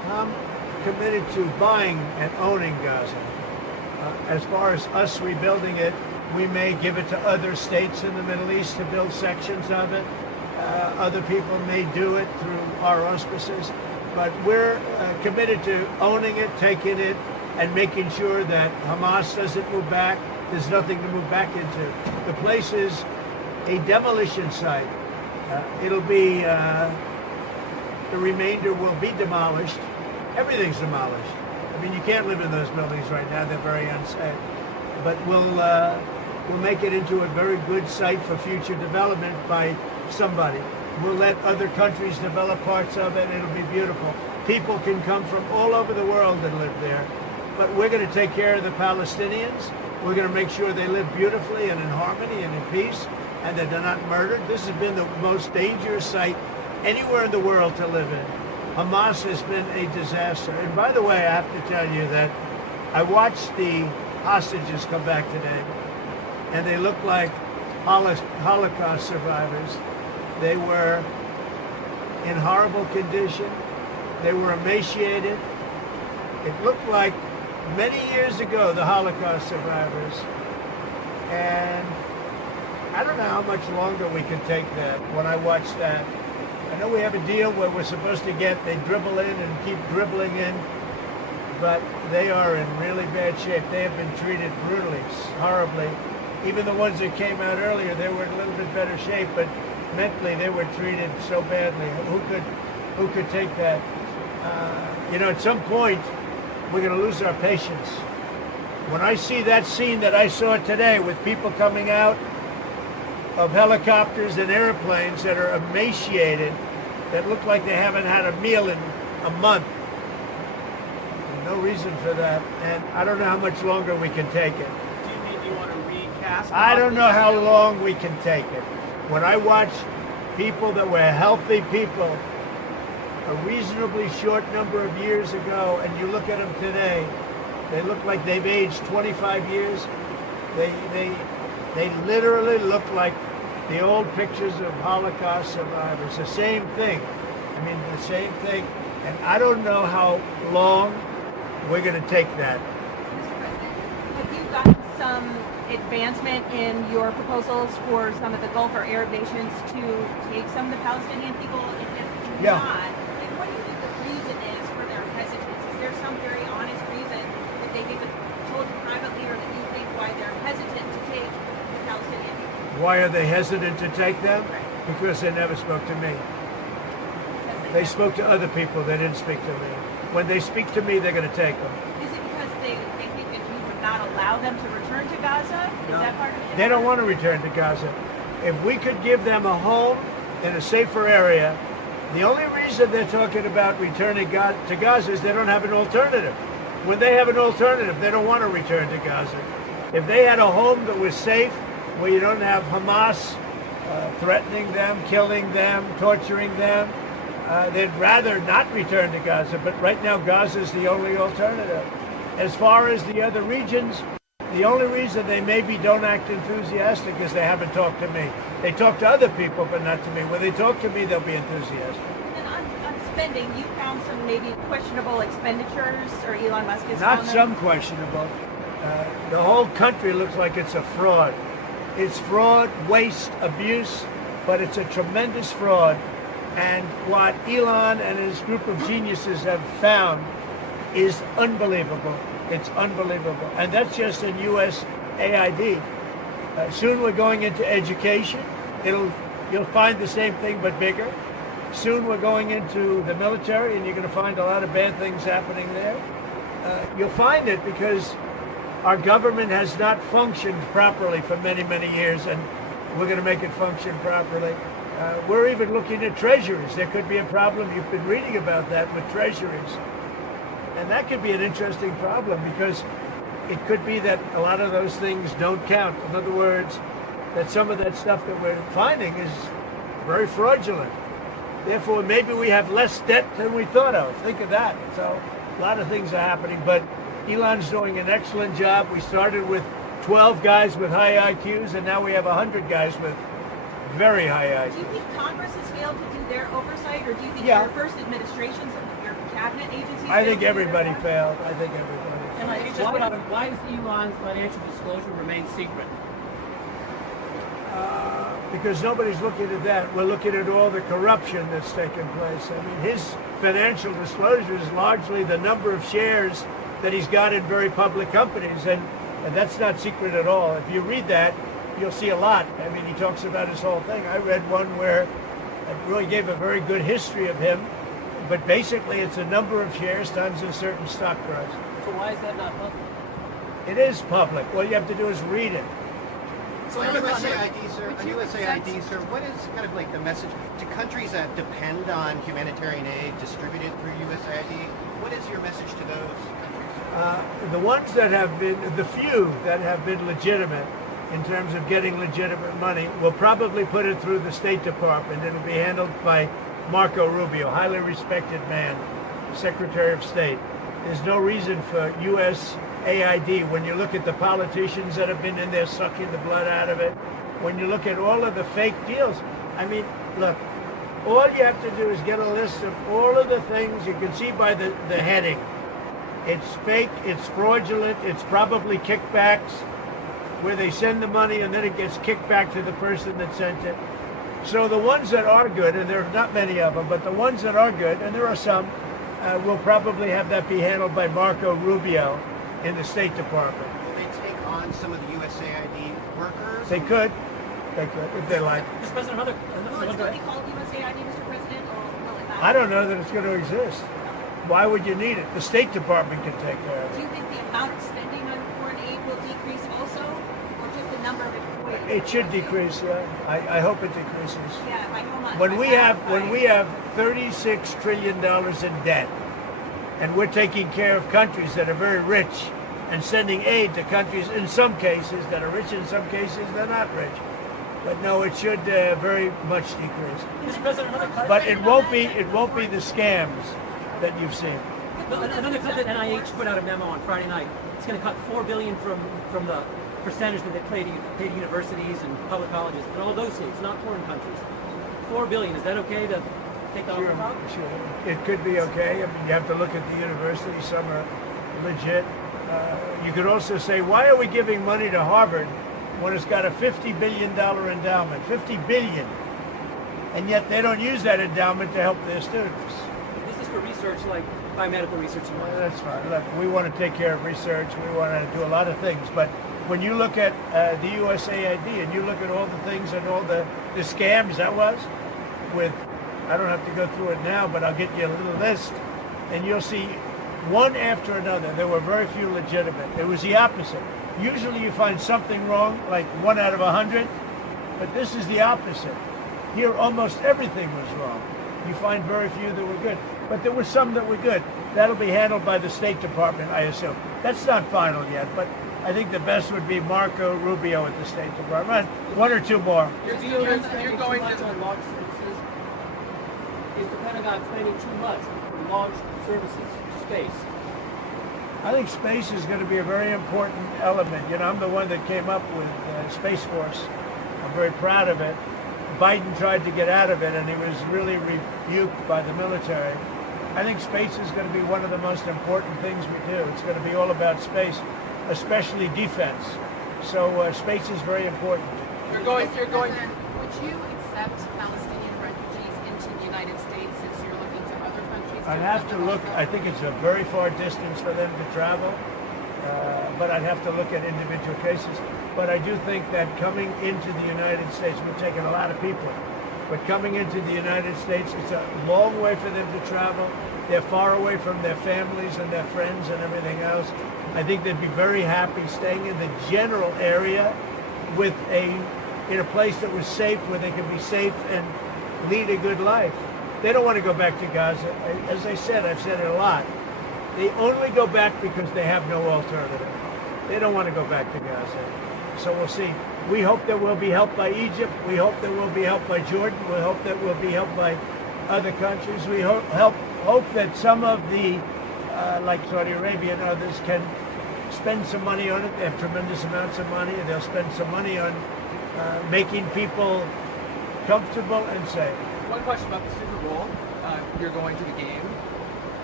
I'm committed to buying and owning Gaza. As far as us rebuilding it, we may give it to other states in the Middle East to build sections of it. Other people may do it through our auspices. But we're committed to owning it, taking it, and making sure that Hamas doesn't move back. There's nothing to move back into. The place is a demolition site. It'll be, the remainder will be demolished. Everything's demolished. I mean, you can't live in those buildings right now. They're very unsafe. But we'll make it into a very good site for future development by somebody. We'll let other countries develop parts of it. It'll be beautiful. People can come from all over the world and live there. But we're going to take care of the Palestinians. We're going to make sure they live beautifully and in harmony and in peace, and that they're not murdered. This has been the most dangerous site anywhere in the world to live in. Hamas has been a disaster. And by the way, I have to tell you that I watched the hostages come back today, and they look like Holocaust survivors. They were in horrible condition. They were emaciated. It looked like many years ago, the Holocaust survivors. And I don't know how much longer we can take that when I watch that. I know we have a deal where we're supposed to they dribble in and keep dribbling in, but they are in really bad shape. They have been treated brutally, horribly. Even the ones that came out earlier, they were in a little bit better shape, but mentally they were treated so badly. Who could take that? At some point, we're going to lose our patience. When I see that scene that I saw today with people coming out of helicopters and airplanes that are emaciated, that look like they haven't had a meal in a month, there's no reason for that. And I don't know how much longer we can take it. Do you think you want to recast? I don't know how long we can take it. When I watch people that were healthy people a reasonably short number of years ago, and you look at them today, they look like they've aged 25 years. They literally look like the old pictures of Holocaust survivors. The same thing. I mean, the same thing. And I don't know how long we're going to take that. Have you gotten some advancement in your proposals for some of the Gulf or Arab nations to take some of the Palestinian people? And if not, what do you think the reason is for their hesitance? Is there some very honest reason that they haven't told you privately, or that you think why they're hesitant to take the Palestinian people? Why are they hesitant to take them? Because they never spoke to me. They spoke to other people. They didn't speak to me. When they speak to me, they're going to take them. Is it because they think that you would not allow them to return to Gaza? Is that part of it? They don't want to return to Gaza. If we could give them a home in a safer area, the only reason they're talking about returning to Gaza is they don't have an alternative. When they have an alternative, they don't want to return to Gaza. If they had a home that was safe, where you don't have Hamas threatening them, killing them, torturing them, they'd rather not return to Gaza. But right now, Gaza is the only alternative. As far as the other regions, the only reason they maybe don't act enthusiastic is they haven't talked to me. They talk to other people, but not to me. When they talk to me, they'll be enthusiastic. And on spending, you found some maybe questionable expenditures, or Elon Musk has Not found some them? questionable. The whole country looks like it's a fraud. It's fraud, waste, abuse, but it's a tremendous fraud. And what Elon and his group of geniuses have found is unbelievable. It's unbelievable. And that's just in USAID. Soon we're going into education. You'll find the same thing, but bigger. Soon we're going into the military, and you're going to find a lot of bad things happening there. You'll find it because our government has not functioned properly for many, many years, and we're going to make it function properly. We're even looking at treasuries. There could be a problem. You've been reading about that with treasuries. And that could be an interesting problem, because it could be that a lot of those things don't count. In other words, that some of that stuff that we're finding is very fraudulent. Therefore, maybe we have less debt than we thought of. Think of that. So a lot of things are happening, but Elon's doing an excellent job. We started with 12 guys with high IQs, and now we have 100 guys with very high IQs. Do you think Congress has failed to do their oversight, or do you think Yeah. your first administration, your cabinet agencies? I think everybody failed. I think everybody. Why does Elon's financial disclosure remain secret? Because nobody's looking at that. We're looking at all the corruption that's taken place. I mean, his financial disclosure is largely the number of shares that he's got in very public companies, and that's not secret at all. If you read that, you'll see a lot. I mean, he talks about his whole thing. I read one where it really gave a very good history of him, but basically it's a number of shares times a certain stock price. So why is that not public? It is public. All you have to do is read it. So on USAID, sir, what is kind of like the message to countries that depend on humanitarian aid distributed through USAID? What is your message to those countries? The ones that have been, the few that have been legitimate in terms of getting legitimate money, will probably put it through the State Department. It'll be handled by Marco Rubio, highly respected man, Secretary of State. There's no reason for USAID, when you look at the politicians that have been in there sucking the blood out of it, when you look at all of the fake deals, I mean, look, all you have to do is get a list of all of the things you can see by the heading. It's fake, it's fraudulent, it's probably kickbacks, where they send the money and then it gets kicked back to the person that sent it. So the ones that are good, and there are not many of them, but the ones that are good, and there are some, will probably have that be handled by Marco Rubio in the State Department. Will they take on some of the USAID workers? They could, if they like. Will it still be called USAID, Mr. President, or will it not? I don't know that it's going to exist. Why would you need it? The State Department can take care of Do it. you think the amount of spending on foreign aid will decrease also, or just the number of employees? It should decrease, yeah. I hope it decreases. Yeah, by how much? When we have $36 trillion in debt, and we're taking care of countries that are very rich and sending aid to countries in some cases that are rich, in some cases they're not rich. But no, it should very much decrease. Mr. President, But it won't be the scams that you've seen. Another clip that NIH put out a memo on Friday night. It's going to cut $4 billion from the percentage that they pay to universities and public colleges in all those states, not foreign countries. $4 billion. Is that okay to take the offer out? Sure. It could be okay. I mean, you have to look at the universities. Some are legit. You could also say, why are we giving money to Harvard when it's got a $50 billion endowment? $50 billion. And yet they don't use that endowment to help their students. This is for research like biomedical research. That's fine. Look, we want to take care of research. We want to do a lot of things. But when you look at the USAID and you look at all the things and all the scams that was with, I don't have to go through it now, but I'll get you a little list, and you'll see one after another. There were very few legitimate. It was the opposite. Usually you find something wrong, like 1 out of 100, but this is the opposite. Here almost everything was wrong. You find very few that were good. But there were some that were good. That'll be handled by the State Department, I assume. That's not final yet, but I think the best would be Marco Rubio at the State Department. One or two more. You're going to launch services. Is the Pentagon spending too much on launch services to space? I think space is going to be a very important element. You know, I'm the one that came up with Space Force. I'm very proud of it. Biden tried to get out of it, and he was really rebuked by the military. I think space is going to be one of the most important things we do. It's going to be all about space, especially defense. So space is very important. Would you accept Palestinian refugees into the United States since you're looking to other countries? I'd have to look. I think it's a very far distance for them to travel, but I'd have to look at individual cases. But I do think that coming into the United States, we're taking a lot of people, but coming into the United States, it's a long way for them to travel. They're far away from their families and their friends and everything else. I think they'd be very happy staying in the general area with in a place that was safe, where they could be safe and lead a good life. They don't want to go back to Gaza. As I said, I've said it a lot. They only go back because they have no alternative. They don't want to go back to Gaza. So we'll see. We hope that we'll be helped by Egypt. We hope that we'll be helped by Jordan. We hope that we'll be helped by other countries. We hope that some of the, like Saudi Arabia and others, can spend some money on it. They have tremendous amounts of money, and they'll spend some money on making people comfortable and safe. One question about the Super Bowl. You're going to the game.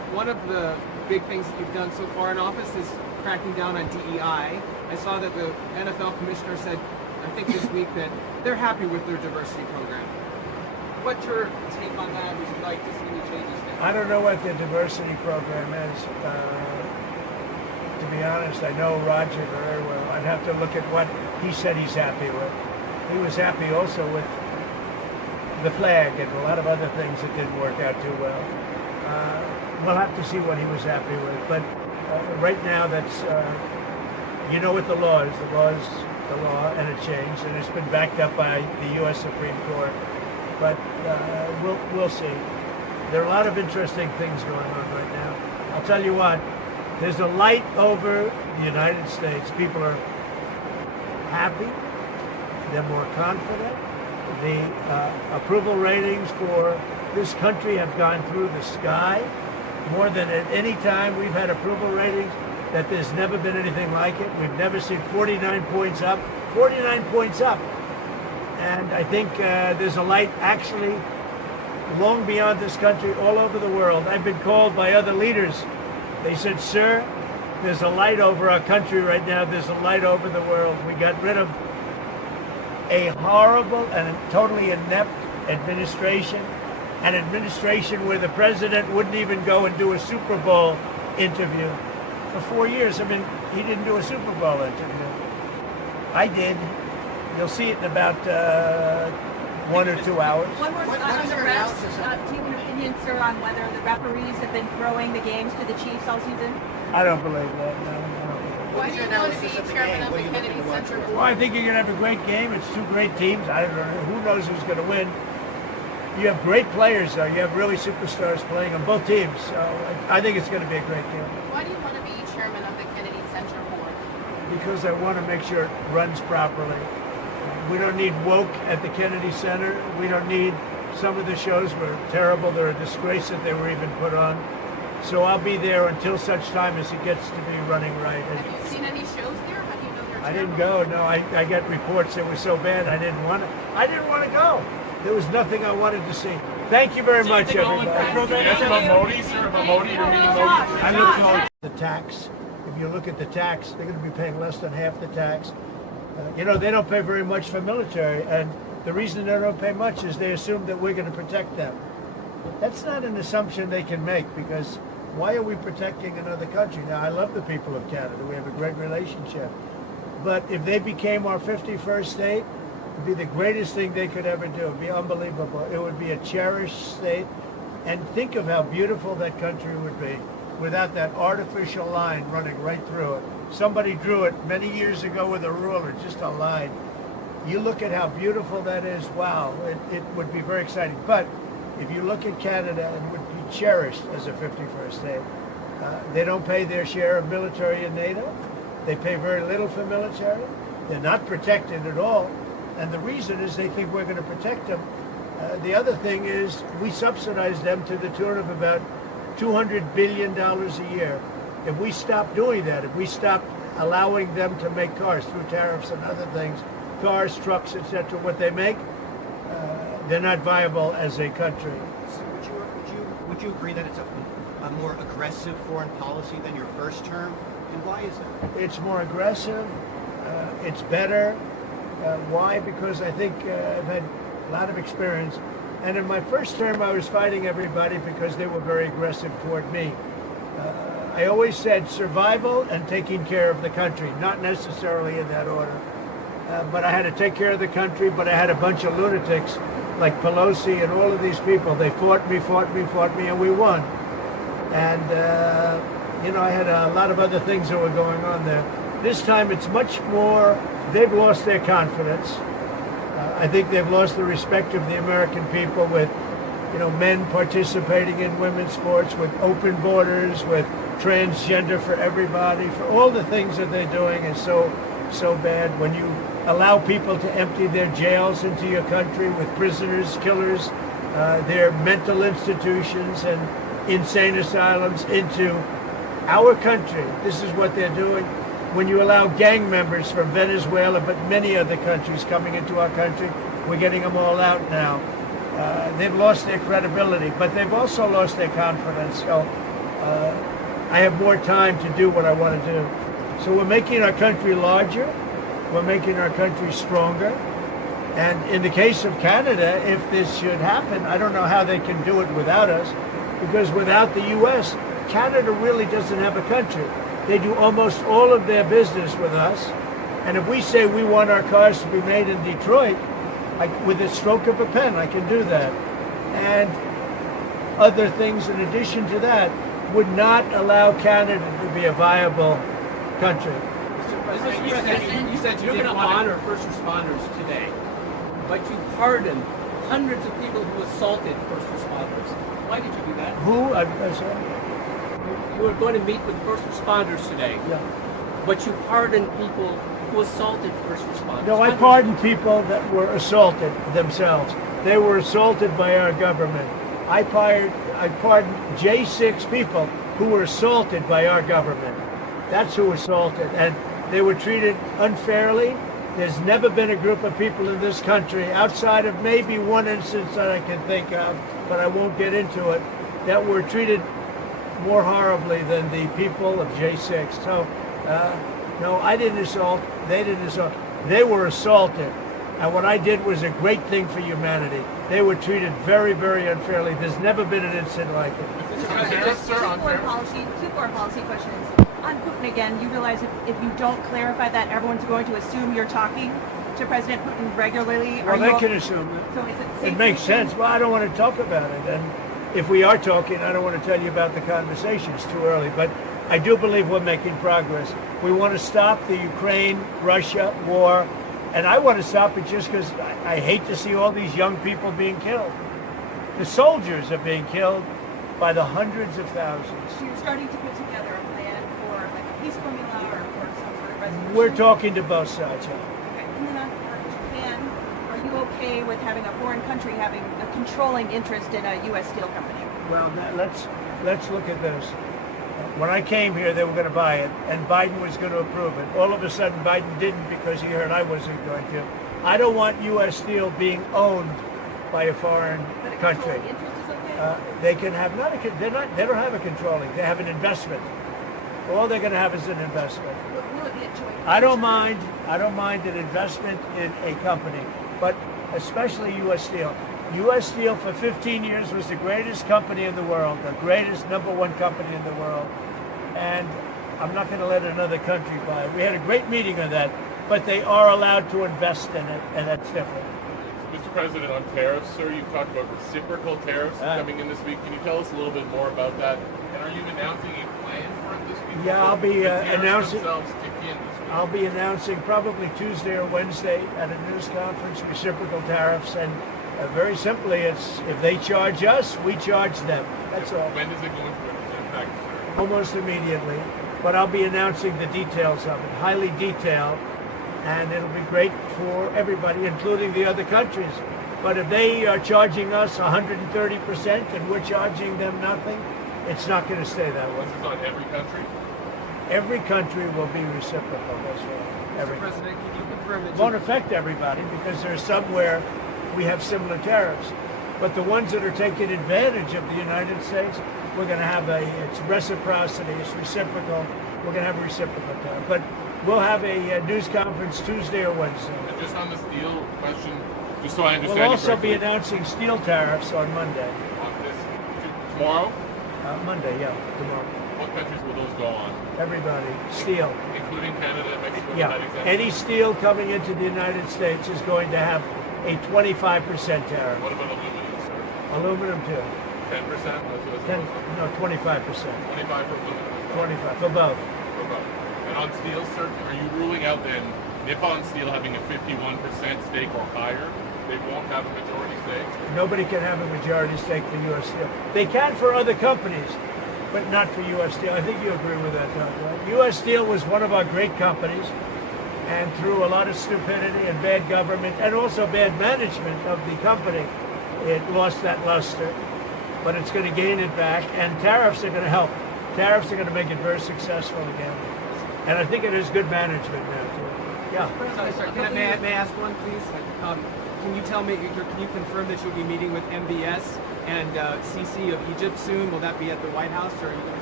one of the big things that you've done so far in office is cracking down on DEI. I saw that the NFL commissioner said, I think this week, that they're happy with their diversity program. What's your take on that? Would you like to see any changes there? I don't know what the diversity program is. To be honest, I know Roger very well. I'd have to look at what he said he's happy with. He was happy also with the flag and a lot of other things that didn't work out too well. We'll have to see what he was happy with. But right now, that's, you know what the law is. The law is the law, and it changed, and it's been backed up by the U.S. Supreme Court. But we'll see. There are a lot of interesting things going on right now. I'll tell you what, there's a light over the United States. People are happy. They're more confident. The approval ratings for this country have gone through the sky. More than at any time we've had approval ratings that there's never been anything like it. We've never seen 49 points up. 49 points up. And I think there's a light actually long beyond this country, all over the world. I've been called by other leaders. They said, sir, there's a light over our country right now. There's a light over the world. We got rid of a horrible and totally inept administration, an administration where the president wouldn't even go and do a Super Bowl interview. For 4 years, I mean, he didn't do a Super Bowl interview. I did. You'll see it in about 1 or 2 hours. One more on the refs. Do you have an opinion, sir, on whether the referees have been throwing the games to the Chiefs all season? I don't believe that, no. Why do you want to be chairman of the Kennedy Center Board? Well, I think you're going to have a great game. It's two great teams. I don't know. Who knows who's going to win? You have great players, though. You have really superstars playing on both teams. So I think it's going to be a great game. Why do you want to be chairman of the Kennedy Center Board? Because I want to make sure it runs properly. We don't need woke at the Kennedy Center. We don't need, some of the shows were terrible. They're a disgrace that they were even put on. So I'll be there until such time as it gets to be running right. Have you seen any shows there? How do you know they're I didn't terrible? go. No, I got reports that were so bad I didn't want to go. There was nothing I wanted to see. Thank you very much, everybody. I look forward to the tax. If you look at the tax, they're going to be paying less than half the tax. You know, they don't pay very much for military, and the reason they don't pay much is they assume that we're going to protect them. That's not an assumption they can make, because why are we protecting another country? Now, I love the people of Canada. We have a great relationship. But if they became our 51st state, it would be the greatest thing they could ever do. It would be unbelievable. It would be a cherished state. And think of how beautiful that country would be without that artificial line running right through it. Somebody drew it many years ago with a ruler, just a line. You look at how beautiful that is, wow, it would be very exciting. But if you look at Canada, it would be cherished as a 51st state. They don't pay their share of military in NATO. They pay very little for military. They're not protected at all. And the reason is they think we're going to protect them. The other thing is we subsidize them to the tune of about $200 billion a year. If we stop doing that, if we stop allowing them to make cars through tariffs and other things, cars, trucks, etc., what they make, they're not viable as a country. So would you agree that it's a more aggressive foreign policy than your first term? And why is that? It's more aggressive. It's better. Why? Because I think I've had a lot of experience. And in my first term, I was fighting everybody because they were very aggressive toward me. I always said survival and taking care of the country, not necessarily in that order. But I had to take care of the country, but I had a bunch of lunatics like Pelosi and all of these people. They fought me, and we won. And, you know, I had a lot of other things that were going on there. This time it's much more, they've lost their confidence. I think they've lost the respect of the American people with, you know, men participating in women's sports, with open borders, with transgender for everybody, for all the things that they're doing is so bad. When you allow people to empty their jails into your country with prisoners, killers, their mental institutions and insane asylums into our country, this is what they're doing. When you allow gang members from Venezuela, but many other countries coming into our country, we're getting them all out now. They've lost their credibility, but they've also lost their confidence. So I have more time to do what I want to do. So we're making our country larger. We're making our country stronger. And in the case of Canada, if this should happen, I don't know how they can do it without us, because without the U.S., Canada really doesn't have a country. They do almost all of their business with us. And if we say we want our cars to be made in Detroit, with a stroke of a pen, I can do that. And other things in addition to that would not allow Canada to be a viable country. You said you didn't honor first responders today, but you pardoned hundreds of people who assaulted first responders. Why did you do that? Who? You were going to meet with first responders today, but you pardoned people who assaulted first responders. No, I pardoned people that were assaulted themselves. They were assaulted by our government. I pardoned J6 people who were assaulted by our government. That's who assaulted, and they were treated unfairly. There's never been a group of people in this country, outside of maybe one instance that I can think of, but I won't get into it, that were treated more horribly than the people of J6. So, no, I didn't assault. They didn't assault. They were assaulted. And what I did was a great thing for humanity. They were treated very, very unfairly. There's never been an incident like it. Two foreign policy questions. On Putin again, you realize if you don't clarify that, everyone's going to assume you're talking to President Putin regularly? Well, they can assume it. So is it safe It makes sense. Well, I don't want to talk about it. And if we are talking, I don't want to tell you about the conversation. It's too early. But I do believe we're making progress. We want to stop the Ukraine-Russia war. And I want to stop it just because I hate to see all these young people being killed. The soldiers are being killed by the hundreds of thousands. So you're starting to put together a plan for like a peace formula or for some sort of resolution? We're talking to both sides. Yeah. Okay. And then on Japan, are you okay with having a foreign country having a controlling interest in a U.S. steel company? Well, let's look at this. When I came here, they were going to buy it, and Biden was going to approve it. All of a sudden, Biden didn't because he heard I wasn't going to. I don't want U.S. steel being owned by a foreign country. They can have they don't have a controlling. They have an investment. All they're going to have is an investment. Will it be a joint? I don't mind an investment in a company, but especially U.S. Steel. U.S. Steel for 15 years was the greatest company in the world, the greatest #1 company in the world, and I'm not going to let another country buy it. We had a great meeting on that, but they are allowed to invest in it, and that's different. Mr. President, on tariffs, sir, you talked about reciprocal tariffs coming in this week. Can you tell us a little bit more about that? And are you announcing a plan for it this week? Yeah, I'll be announcing. Kick in this week? I'll be announcing probably Tuesday or Wednesday at a news conference reciprocal tariffs, and very simply, it's if they charge us, we charge them. That's all. When does it go into effect, sir? Almost immediately, but I'll be announcing the details of it, highly detailed, and it'll be great for everybody, including the other countries. But if they are charging us 130% and we're charging them nothing, it's not going to stay that way. This is on every country? Every country will be reciprocal. That's right. Mr. President, can you confirm that It won't affect everybody because there's somewhere we have similar tariffs. But the ones that are taking advantage of the United States, we're going to have it's reciprocity, it's reciprocal. We're going to have a reciprocal tariff. But we'll have a news conference Tuesday or Wednesday. And just on the steel question, just so I understand. We'll also be announcing steel tariffs on Monday. On this, tomorrow? Monday, yeah, tomorrow. What countries will those go on? Everybody. Steel. Including Canada, Mexico, Yeah. United States? Any steel coming into the United States is going to have a 25% tariff. What about aluminum, sir? Aluminum too. 10%? No, 25%. 25 for aluminum. 25 for both. For both. And on steel, sir, are you ruling out then Nippon Steel having a 51% stake or higher? They won't have a majority stake? Nobody can have a majority stake for U.S. Steel. They can for other companies, but not for U.S. Steel. I think you agree with that, don't you? U.S. Steel was one of our great companies, and through a lot of stupidity and bad government and also bad management of the company, it lost that luster. But it's going to gain it back, and tariffs are going to help. Tariffs are going to make it very successful again. And I think it is good management now, too. Yeah. Sorry, may I ask one, please? Can you tell me, can you confirm that you'll be meeting with MBS and Sisi of Egypt soon? Will that be at the White House, or are you going to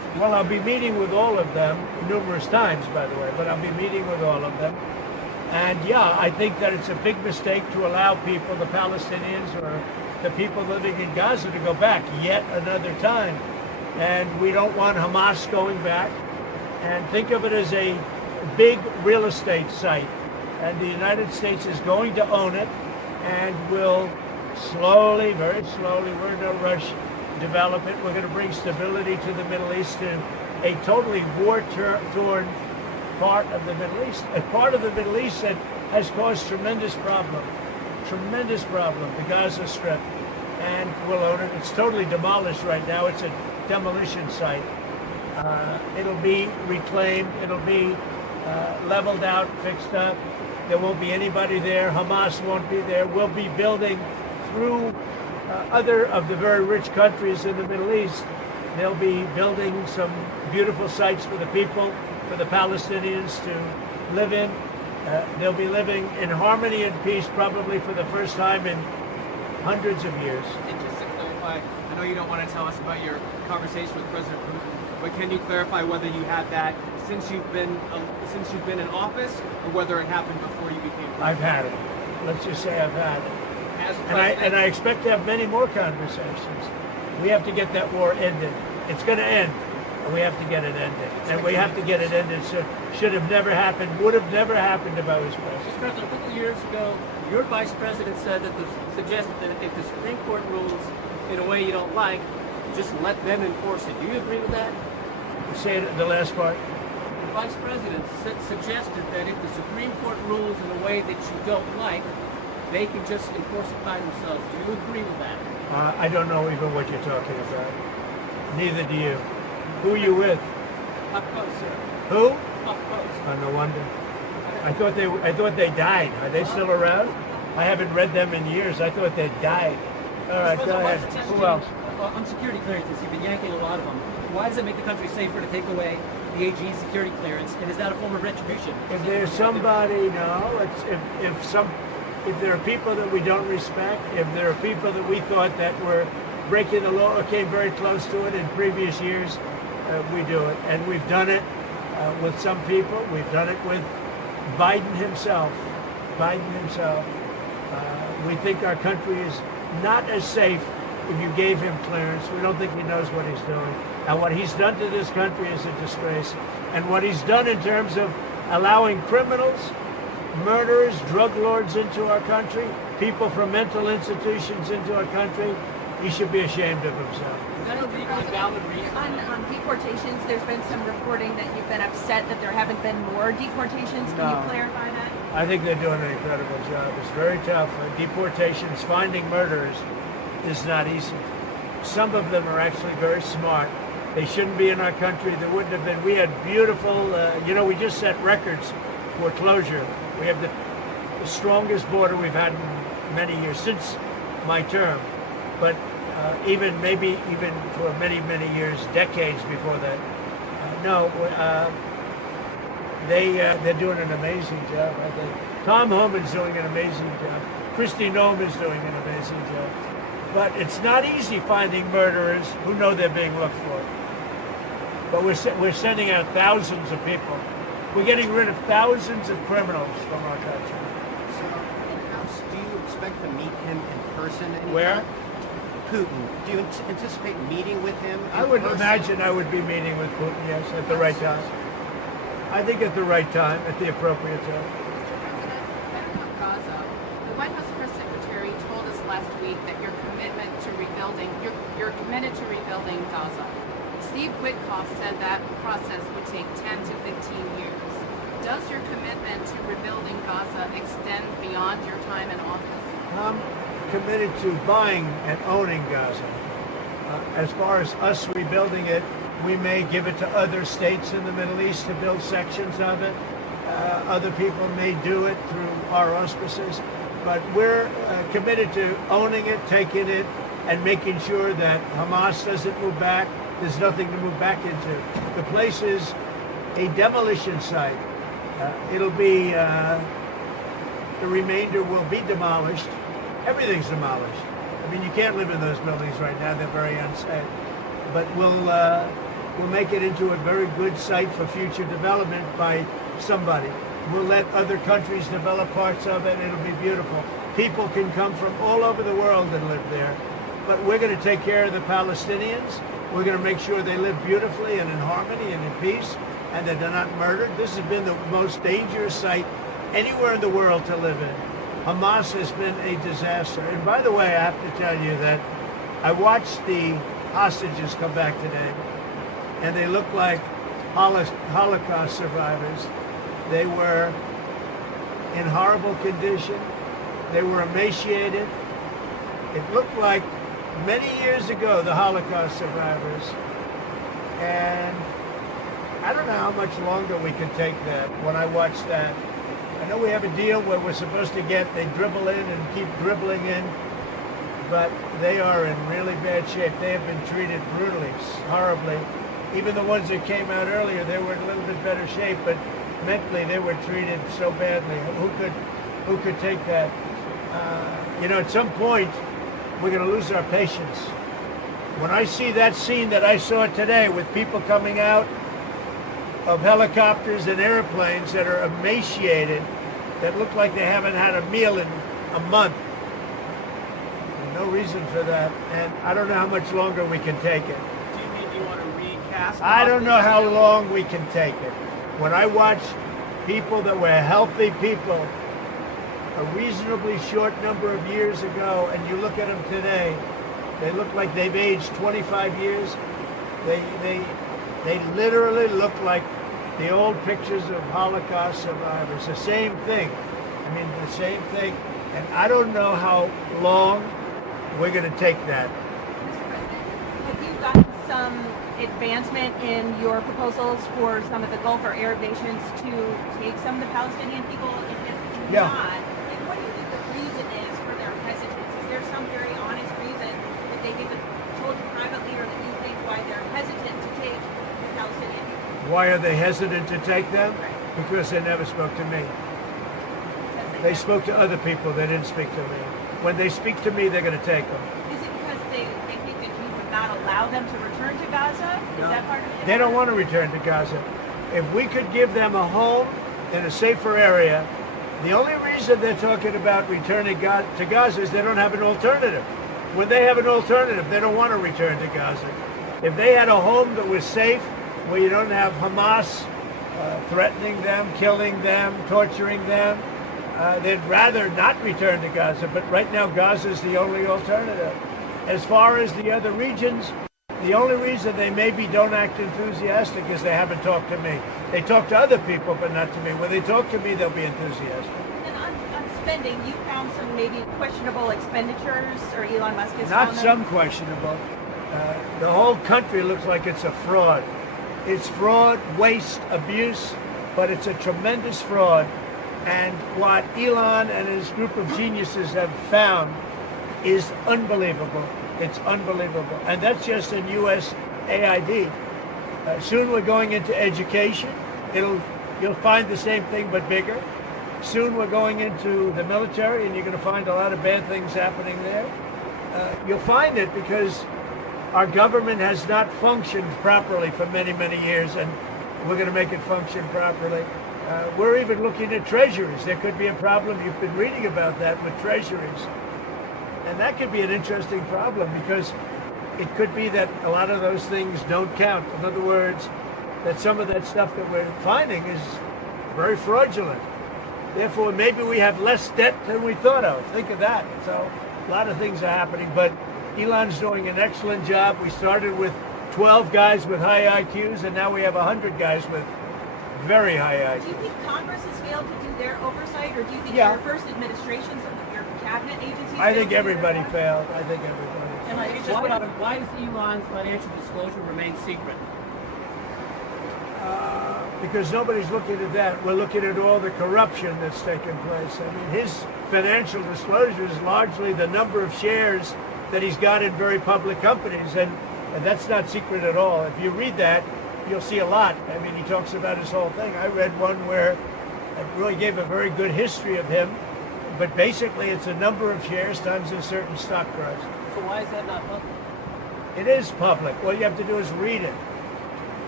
Well, I'll be meeting with all of them numerous times, by the way, but I'll be meeting with all of them. And yeah, I think that it's a big mistake to allow people, the Palestinians or the people living in Gaza, to go back yet another time. And we don't want Hamas going back. And think of it as a big real estate site. And the United States is going to own it and will slowly, very slowly, we're in no rush, develop it. We're going to bring stability to the Middle East, to a totally war-torn part of the Middle East, a part of the Middle East that has caused tremendous problem, the Gaza Strip, and we'll own it. It's totally demolished right now. It's a demolition site. It'll be reclaimed. It'll be leveled out, fixed up. There won't be anybody there. Hamas won't be there. We'll be building through other of the very rich countries in the Middle East. They'll be building some beautiful sites for the people, for the Palestinians to live in. They'll be living in harmony and peace probably for the first time in hundreds of years. And just to clarify, I know you don't want to tell us about your conversation with President Putin, but can you clarify whether you had that since you've been in office, or whether it happened before you became president? I've had it. Let's just say I've had it. As And I expect to have many more conversations. We have to get that war ended. It's going to end, and we have to get it ended. And we have to get it ended. So should have never happened, would have never happened if I was president. Mr. President, a couple of years ago, your vice president said that suggested that if the Supreme Court rules in a way you don't like, just let them enforce it. Do you agree with that? Say it, the last part. The vice president suggested that if the Supreme Court rules in a way that you don't like, they can just enforce it by themselves. Do you agree with that? I don't know even what you're talking about. Neither do you. Who are you with? Up close, sir. Who? Up close. Oh, no wonder. I thought they died. Are they still around? I haven't read them in years. I thought they died. All right, go ahead. Who else? On security clearances, you've been yanking a lot of them. Why does it make the country safer to take away the AG's security clearance? And is that a form of retribution? If there's somebody, no. If there are people that we don't respect, if there are people that we thought that were breaking the law or came very close to it in previous years, we do it. And we've done it with some people. We've done it with Biden himself. We think our country is not as safe if you gave him clearance. We don't think he knows what he's doing. And what he's done to this country is a disgrace. And what he's done in terms of allowing criminals, murderers, drug lords into our country, people from mental institutions into our country, he should be ashamed of himself. On deportations, there's been some reporting that you've been upset that there haven't been more deportations. Can you clarify that? I think they're doing an incredible job. It's very tough. Deportations, finding murderers is not easy. Some of them are actually very smart. They shouldn't be in our country. There wouldn't have been. We had beautiful, we just set records for closure. We have the strongest border we've had in many years, since my term. But even for many, many years, decades before that. They're doing an amazing job, I think. Tom Homan's doing an amazing job. Kristi Noem is doing an amazing job. But it's not easy finding murderers who know they're being looked for. But we're sending out thousands of people. We're getting rid of thousands of criminals from our country. So, do you expect to meet him in person? Where? Putin. Do you anticipate meeting with him? I would imagine I would be meeting with Putin, yes, at the right time. I think at the right time, at the appropriate time. Gaza. The White House press secretary told us last week that you're committed to rebuilding Gaza. Steve Witkoff said that process would take 10 to 15 years. Does your commitment to rebuilding Gaza extend beyond your time in office? I'm committed to buying and owning Gaza. As far as us rebuilding it, we may give it to other states in the Middle East to build sections of it. Other people may do it through our auspices. But we're committed to owning it, taking it, and making sure that Hamas doesn't move back. There's nothing to move back into. The place is a demolition site. It'll be, the remainder will be demolished. Everything's demolished. I mean, you can't live in those buildings right now. They're very unsafe. But we'll make it into a very good site for future development by somebody. We'll let other countries develop parts of it. It'll be beautiful. People can come from all over the world and live there. But we're going to take care of the Palestinians. We're going to make sure they live beautifully and in harmony and in peace, and that they're not murdered. This has been the most dangerous site anywhere in the world to live in. Hamas has been a disaster. And by the way, I have to tell you that I watched the hostages come back today, and they look like Holocaust survivors. They were in horrible condition. They were emaciated. It looked like many years ago, the Holocaust survivors. And I don't know how much longer we can take that when I watch that. I know we have a deal where we're supposed to they dribble in and keep dribbling in, but they are in really bad shape. They have been treated brutally, horribly. Even the ones that came out earlier, they were in a little bit better shape, but mentally they were treated so badly. Who could take that? At some point, we're going to lose our patience. When I see that scene that I saw today with people coming out of helicopters and airplanes that are emaciated, that look like they haven't had a meal in a month, no reason for that. And I don't know how much longer we can take it. Do you mean you want to recast? I don't know how long we can take it. When I watch people that were healthy people a reasonably short number of years ago, and you look at them today, they look like they've aged 25 years. They literally look like the old pictures of Holocaust survivors. The same thing. I mean, the same thing. And I don't know how long we're going to take that. Have you gotten some advancement in your proposals for some of the Gulf or Arab nations to take some of the Palestinian people? And if not, what do you think the reason is for their hesitance? Is there some very honest reason that they haven't told you privately, or that you think why they're hesitant to take the Palestinian people? Why are they hesitant to take them? Because they never spoke to me. They spoke to other people. They didn't speak to me. When they speak to me, they're going to take them. Is it because they think that you would not allow them to return to Gaza? Is that part of it? They don't want to return to Gaza. If we could give them a home in a safer area, the only reason they're talking about returning to Gaza is they don't have an alternative. When they have an alternative, they don't want to return to Gaza. If they had a home that was safe, where you don't have Hamas threatening them, killing them, torturing them, they'd rather not return to Gaza. But right now, Gaza is the only alternative. As far as the other regions, the only reason they maybe don't act enthusiastic is they haven't talked to me. They talk to other people, but not to me. When they talk to me, they'll be enthusiastic. And on spending, you found some maybe questionable expenditures, or Elon Musk has Not found some them? questionable. The whole country looks like it's a fraud. It's fraud, waste, abuse, but it's a tremendous fraud. And what Elon and his group of geniuses have found is unbelievable. It's unbelievable. And that's just in USAID. Soon we're going into education. You'll find the same thing, but bigger. Soon we're going into the military, and you're going to find a lot of bad things happening there. You'll find it because our government has not functioned properly for many, many years, and we're going to make it function properly. We're even looking at treasuries. There could be a problem. You've been reading about that with treasuries. And that could be an interesting problem, because it could be that a lot of those things don't count. In other words, that some of that stuff that we're finding is very fraudulent. Therefore, maybe we have less debt than we thought of. Think of that. So a lot of things are happening, but Elon's doing an excellent job. We started with 12 guys with high IQs, and now we have 100 guys with very high IQs. Do you think Congress has failed to do their oversight, or do you think your first administration, some of your cabinet agencies? I think everybody failed. I think everybody. And why does Elon's financial disclosure remain secret? Because nobody's looking at that. We're looking at all the corruption that's taken place. I mean, his financial disclosure is largely the number of shares that he's got in very public companies, and that's not secret at all. If you read that, you'll see a lot. I mean, he talks about his whole thing. I read one where it really gave a very good history of him, but basically it's a number of shares times a certain stock price. So why is that not public? It is public. All you have to do is read it.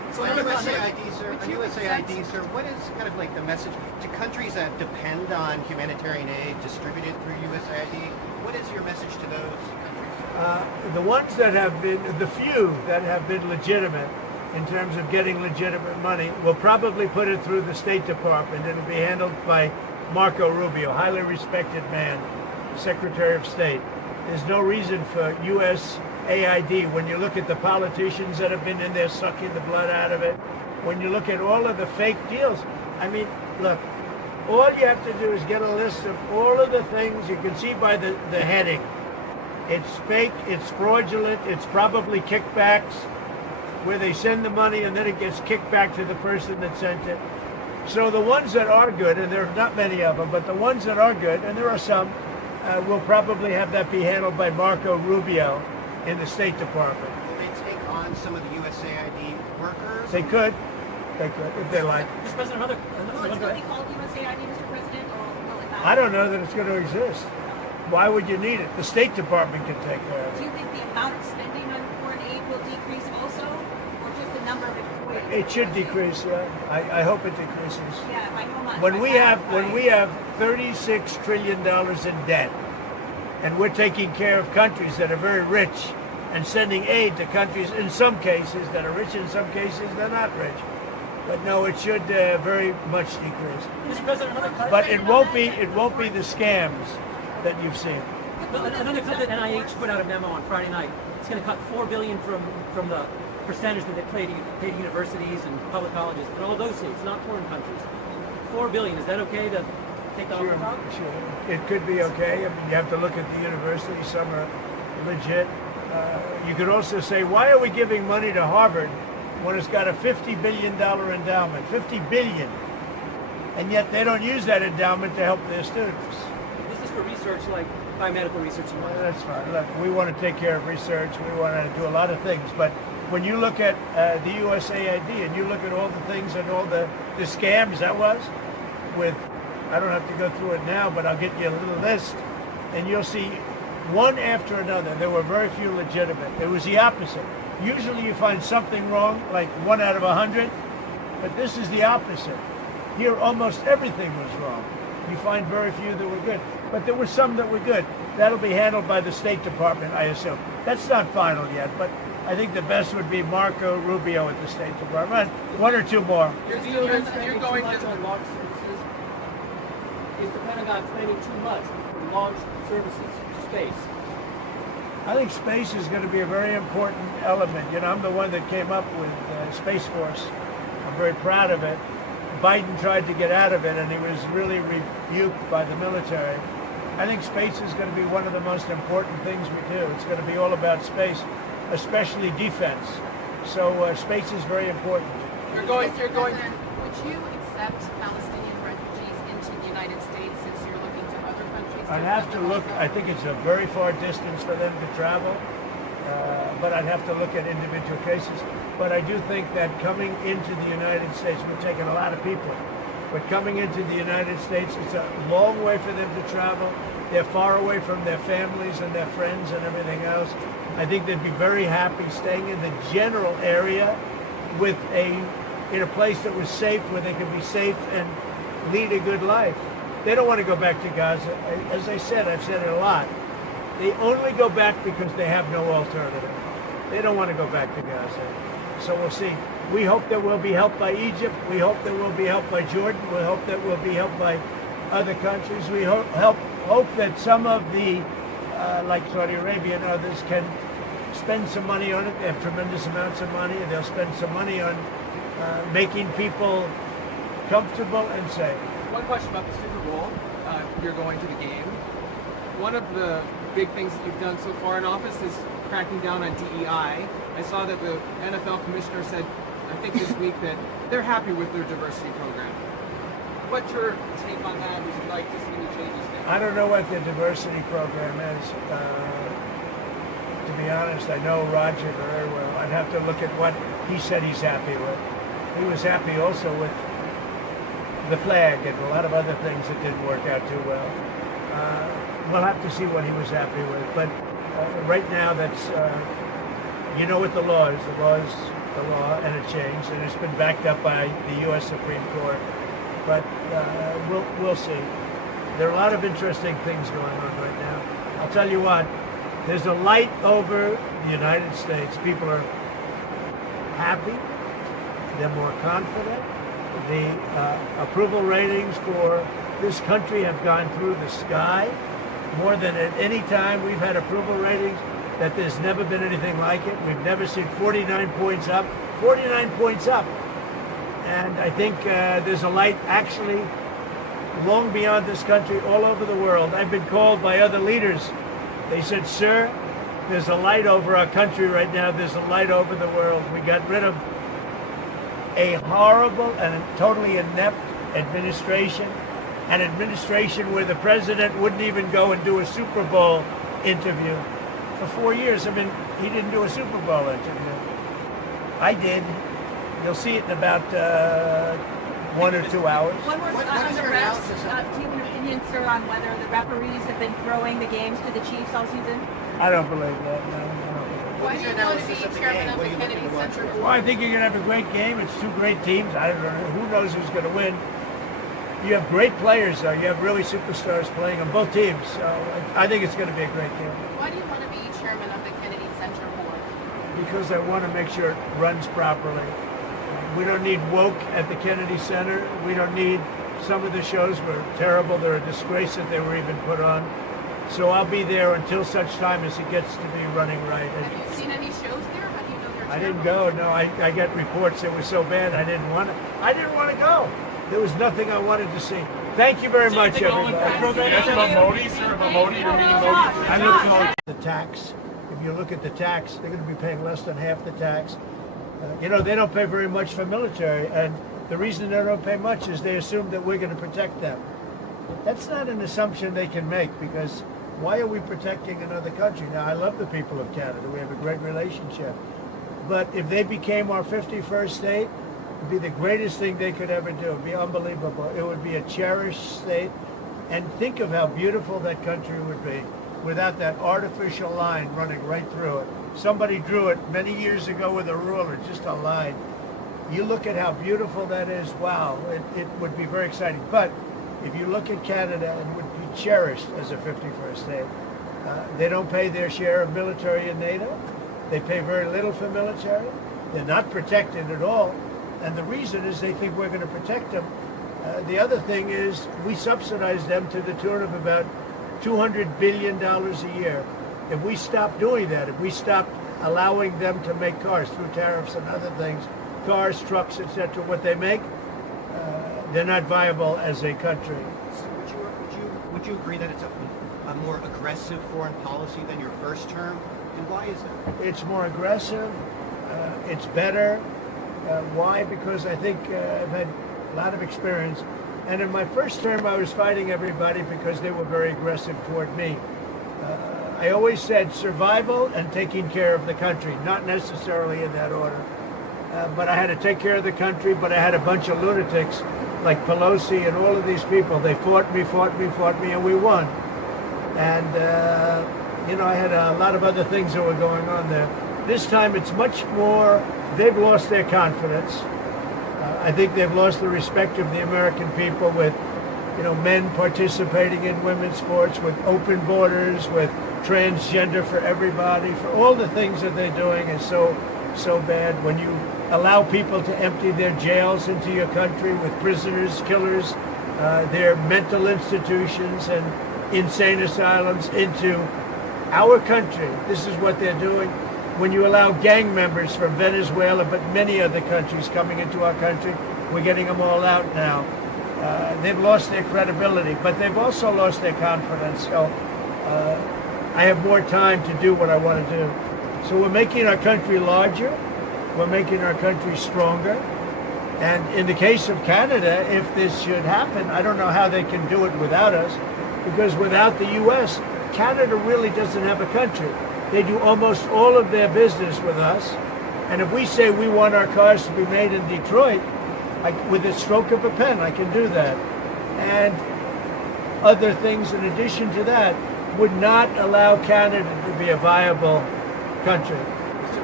On USA ID, sir, on USA ID, sir, what is kind of like the message to countries that depend on humanitarian aid distributed through USA ID? What is your message to those countries? The ones that have been, the few that have been legitimate in terms of getting legitimate money, will probably put it through the State Department. It'll be handled by Marco Rubio, highly respected man, Secretary of State. There's no reason for USAID, when you look at the politicians that have been in there sucking the blood out of it, when you look at all of the fake deals, I mean, look, all you have to do is get a list of all of the things you can see by the heading. It's fake, it's fraudulent, it's probably kickbacks, where they send the money and then it gets kicked back to the person that sent it. So the ones that are good, and there are not many of them, but the ones that are good, and there are some, will probably have that be handled by Marco Rubio in the State Department. Will they take on some of the USAID workers? They could, if they like. Mr. President, will it still be called USAID, Mr. President, or will it not? I don't know that it's going to exist. Why would you need it? The State Department can take care of it. Do you think the amount of spending on foreign aid will decrease also, or just the number of employees? It should decrease. I hope it decreases. Yeah, by how much? When we have $36 trillion in debt, and we're taking care of countries that are very rich and sending aid to countries in some cases that are rich, in some cases they're not rich. But no, it should very much decrease. Mr. President, another cut. But it won't be the scams that you've seen. Another cut that NIH put out a memo on Friday night. It's going to cut $4 billion from the percentage that they pay to universities and public colleges in all those states, not foreign countries. $4 billion. Is that okay to take off the top? Sure. It could be okay. I mean, you have to look at the universities. Some are legit. You could also say, why are we giving money to Harvard when it's got a $50 billion endowment? $50 billion. And yet they don't use that endowment to help their students. This is for research like biomedical research. Well, that's fine. Look, we want to take care of research. We want to do a lot of things. But when you look at the USAID and you look at all the things and all the scams that was with, I don't have to go through it now, but I'll get you a little list, and you'll see one after another. There were very few legitimate. It was the opposite. Usually you find something wrong, like 1 out of 100, but this is the opposite. Here almost everything was wrong. You find very few that were good. But there were some that were good. That'll be handled by the State Department, I assume. That's not final yet, but I think the best would be Marco Rubio at the State Department. One or two more. You're going to launch services. Is the Pentagon spending too much on launch services to space? I think space is going to be a very important element. You know, I'm the one that came up with Space Force. I'm very proud of it. Biden tried to get out of it, and he was really rebuked by the military. I think space is going to be one of the most important things we do. It's going to be all about space, especially defense. So space is very important. Would you accept Palestinian refugees into the United States since you're looking to other countries? I'd have to look. I think it's a very far distance for them to travel, but I'd have to look at individual cases. But I do think that coming into the United States, we're taking a lot of people, but coming into the United States, it's a long way for them to travel. They're far away from their families and their friends and everything else. I think they'd be very happy staying in the general area in a place that was safe, where they could be safe and lead a good life. They don't want to go back to Gaza. As I said, I've said it a lot. They only go back because they have no alternative. They don't want to go back to Gaza. So we'll see. We hope that we'll be helped by Egypt. We hope that we'll be helped by Jordan. We hope that we'll be helped by other countries. We hope that some of the, like Saudi Arabia and others, can spend some money on it. They have tremendous amounts of money, and they'll spend some money on making people comfortable and safe. One question about the Super Bowl. You're going to the game. One of the big things that you've done so far in office is cracking down on DEI. I saw that the NFL commissioner said, I think this week, that they're happy with their diversity program. What's your take on that? Would you like to see any changes there? I don't know what the diversity program is. To be honest, I know Roger very well. I'd have to look at what he said he's happy with. He was happy also with the flag and a lot of other things that didn't work out too well. We'll have to see what he was happy with. But right now, that's, you know what the law is. The law is the law, and it changed, and it's been backed up by the U.S. Supreme Court. But we'll see. There are a lot of interesting things going on right now. I'll tell you what, there's a light over the United States. People are happy. They're more confident. The approval ratings for this country have gone through the sky. More than at any time we've had approval ratings, that there's never been anything like it. We've never seen 49 points up. 49 points up. And I think there's a light actually long beyond this country, all over the world. I've been called by other leaders. They said, sir, there's a light over our country right now. There's a light over the world. We got rid of a horrible and totally inept administration, an administration where the president wouldn't even go and do a Super Bowl interview. For 4 years, I mean, he didn't do a Super Bowl interview. I did. You'll see it in about 1 or 2 hours. One more on the refs. Do you have an opinion, sir, on whether the referees have been throwing the games to the Chiefs all season? I don't believe that, no. Why do you want to be chairman of the Kennedy Center Board? Well, I think you're going to have a great game. It's two great teams. I don't know. Who knows who's going to win? You have great players, though. You have really superstars playing on both teams. So I think it's going to be a great game. Why do you want to be chairman of the Kennedy Center Board? Because I want to make sure it runs properly. We don't need woke at the Kennedy Center. We don't need, some of the shows were terrible. They're a disgrace that they were even put on. So I'll be there until such time as it gets to be running right. Have you seen any shows there? How do you know they're terrible? I didn't go. No, I got reports it was so bad. I didn't want to go. There was nothing I wanted to see. Thank you very much, everybody. Yes, about Modi, sir. About Modi, you're meeting Modi. I look forward to the tax. If you look at the tax, they're going to be paying less than half the tax. They don't pay very much for military, and the reason they don't pay much is they assume that we're going to protect them. That's not an assumption they can make, because why are we protecting another country? Now, I love the people of Canada. We have a great relationship. But if they became our 51st state, it would be the greatest thing they could ever do. It would be unbelievable. It would be a cherished state. And think of how beautiful that country would be without that artificial line running right through it. Somebody drew it many years ago with a ruler, just a line. You look at how beautiful that is, wow, it would be very exciting. But if you look at Canada, it would be cherished as a 51st state. They don't pay their share of military in NATO. They pay very little for military. They're not protected at all. And the reason is they think we're going to protect them. The other thing is we subsidize them to the tune of about $200 billion a year. If we stop doing that, if we stop allowing them to make cars through tariffs and other things, cars, trucks, etc., what they make, they're not viable as a country. So would you agree that it's a more aggressive foreign policy than your first term? And why is that? It's more aggressive. It's better. Why? Because I think I've had a lot of experience. And in my first term, I was fighting everybody because they were very aggressive toward me. I always said survival and taking care of the country, not necessarily in that order. But I had to take care of the country, but I had a bunch of lunatics like Pelosi and all of these people. They fought me, and we won. And, I had a lot of other things that were going on there. This time it's much more, they've lost their confidence. I think they've lost the respect of the American people with, men participating in women's sports, with open borders, with transgender for everybody, for all the things that they're doing is so bad. When you allow people to empty their jails into your country with prisoners, killers, their mental institutions and insane asylums into our country, this is what they're doing. When you allow gang members from Venezuela, but many other countries coming into our country, we're getting them all out now. They've lost their credibility, but they've also lost their confidence. So I have more time to do what I want to do. So we're making our country larger. We're making our country stronger. And in the case of Canada, if this should happen, I don't know how they can do it without us, because without the U.S., Canada really doesn't have a country. They do almost all of their business with us. And if we say we want our cars to be made in Detroit, with a stroke of a pen, I can do that. And other things in addition to that would not allow Canada to be a viable country.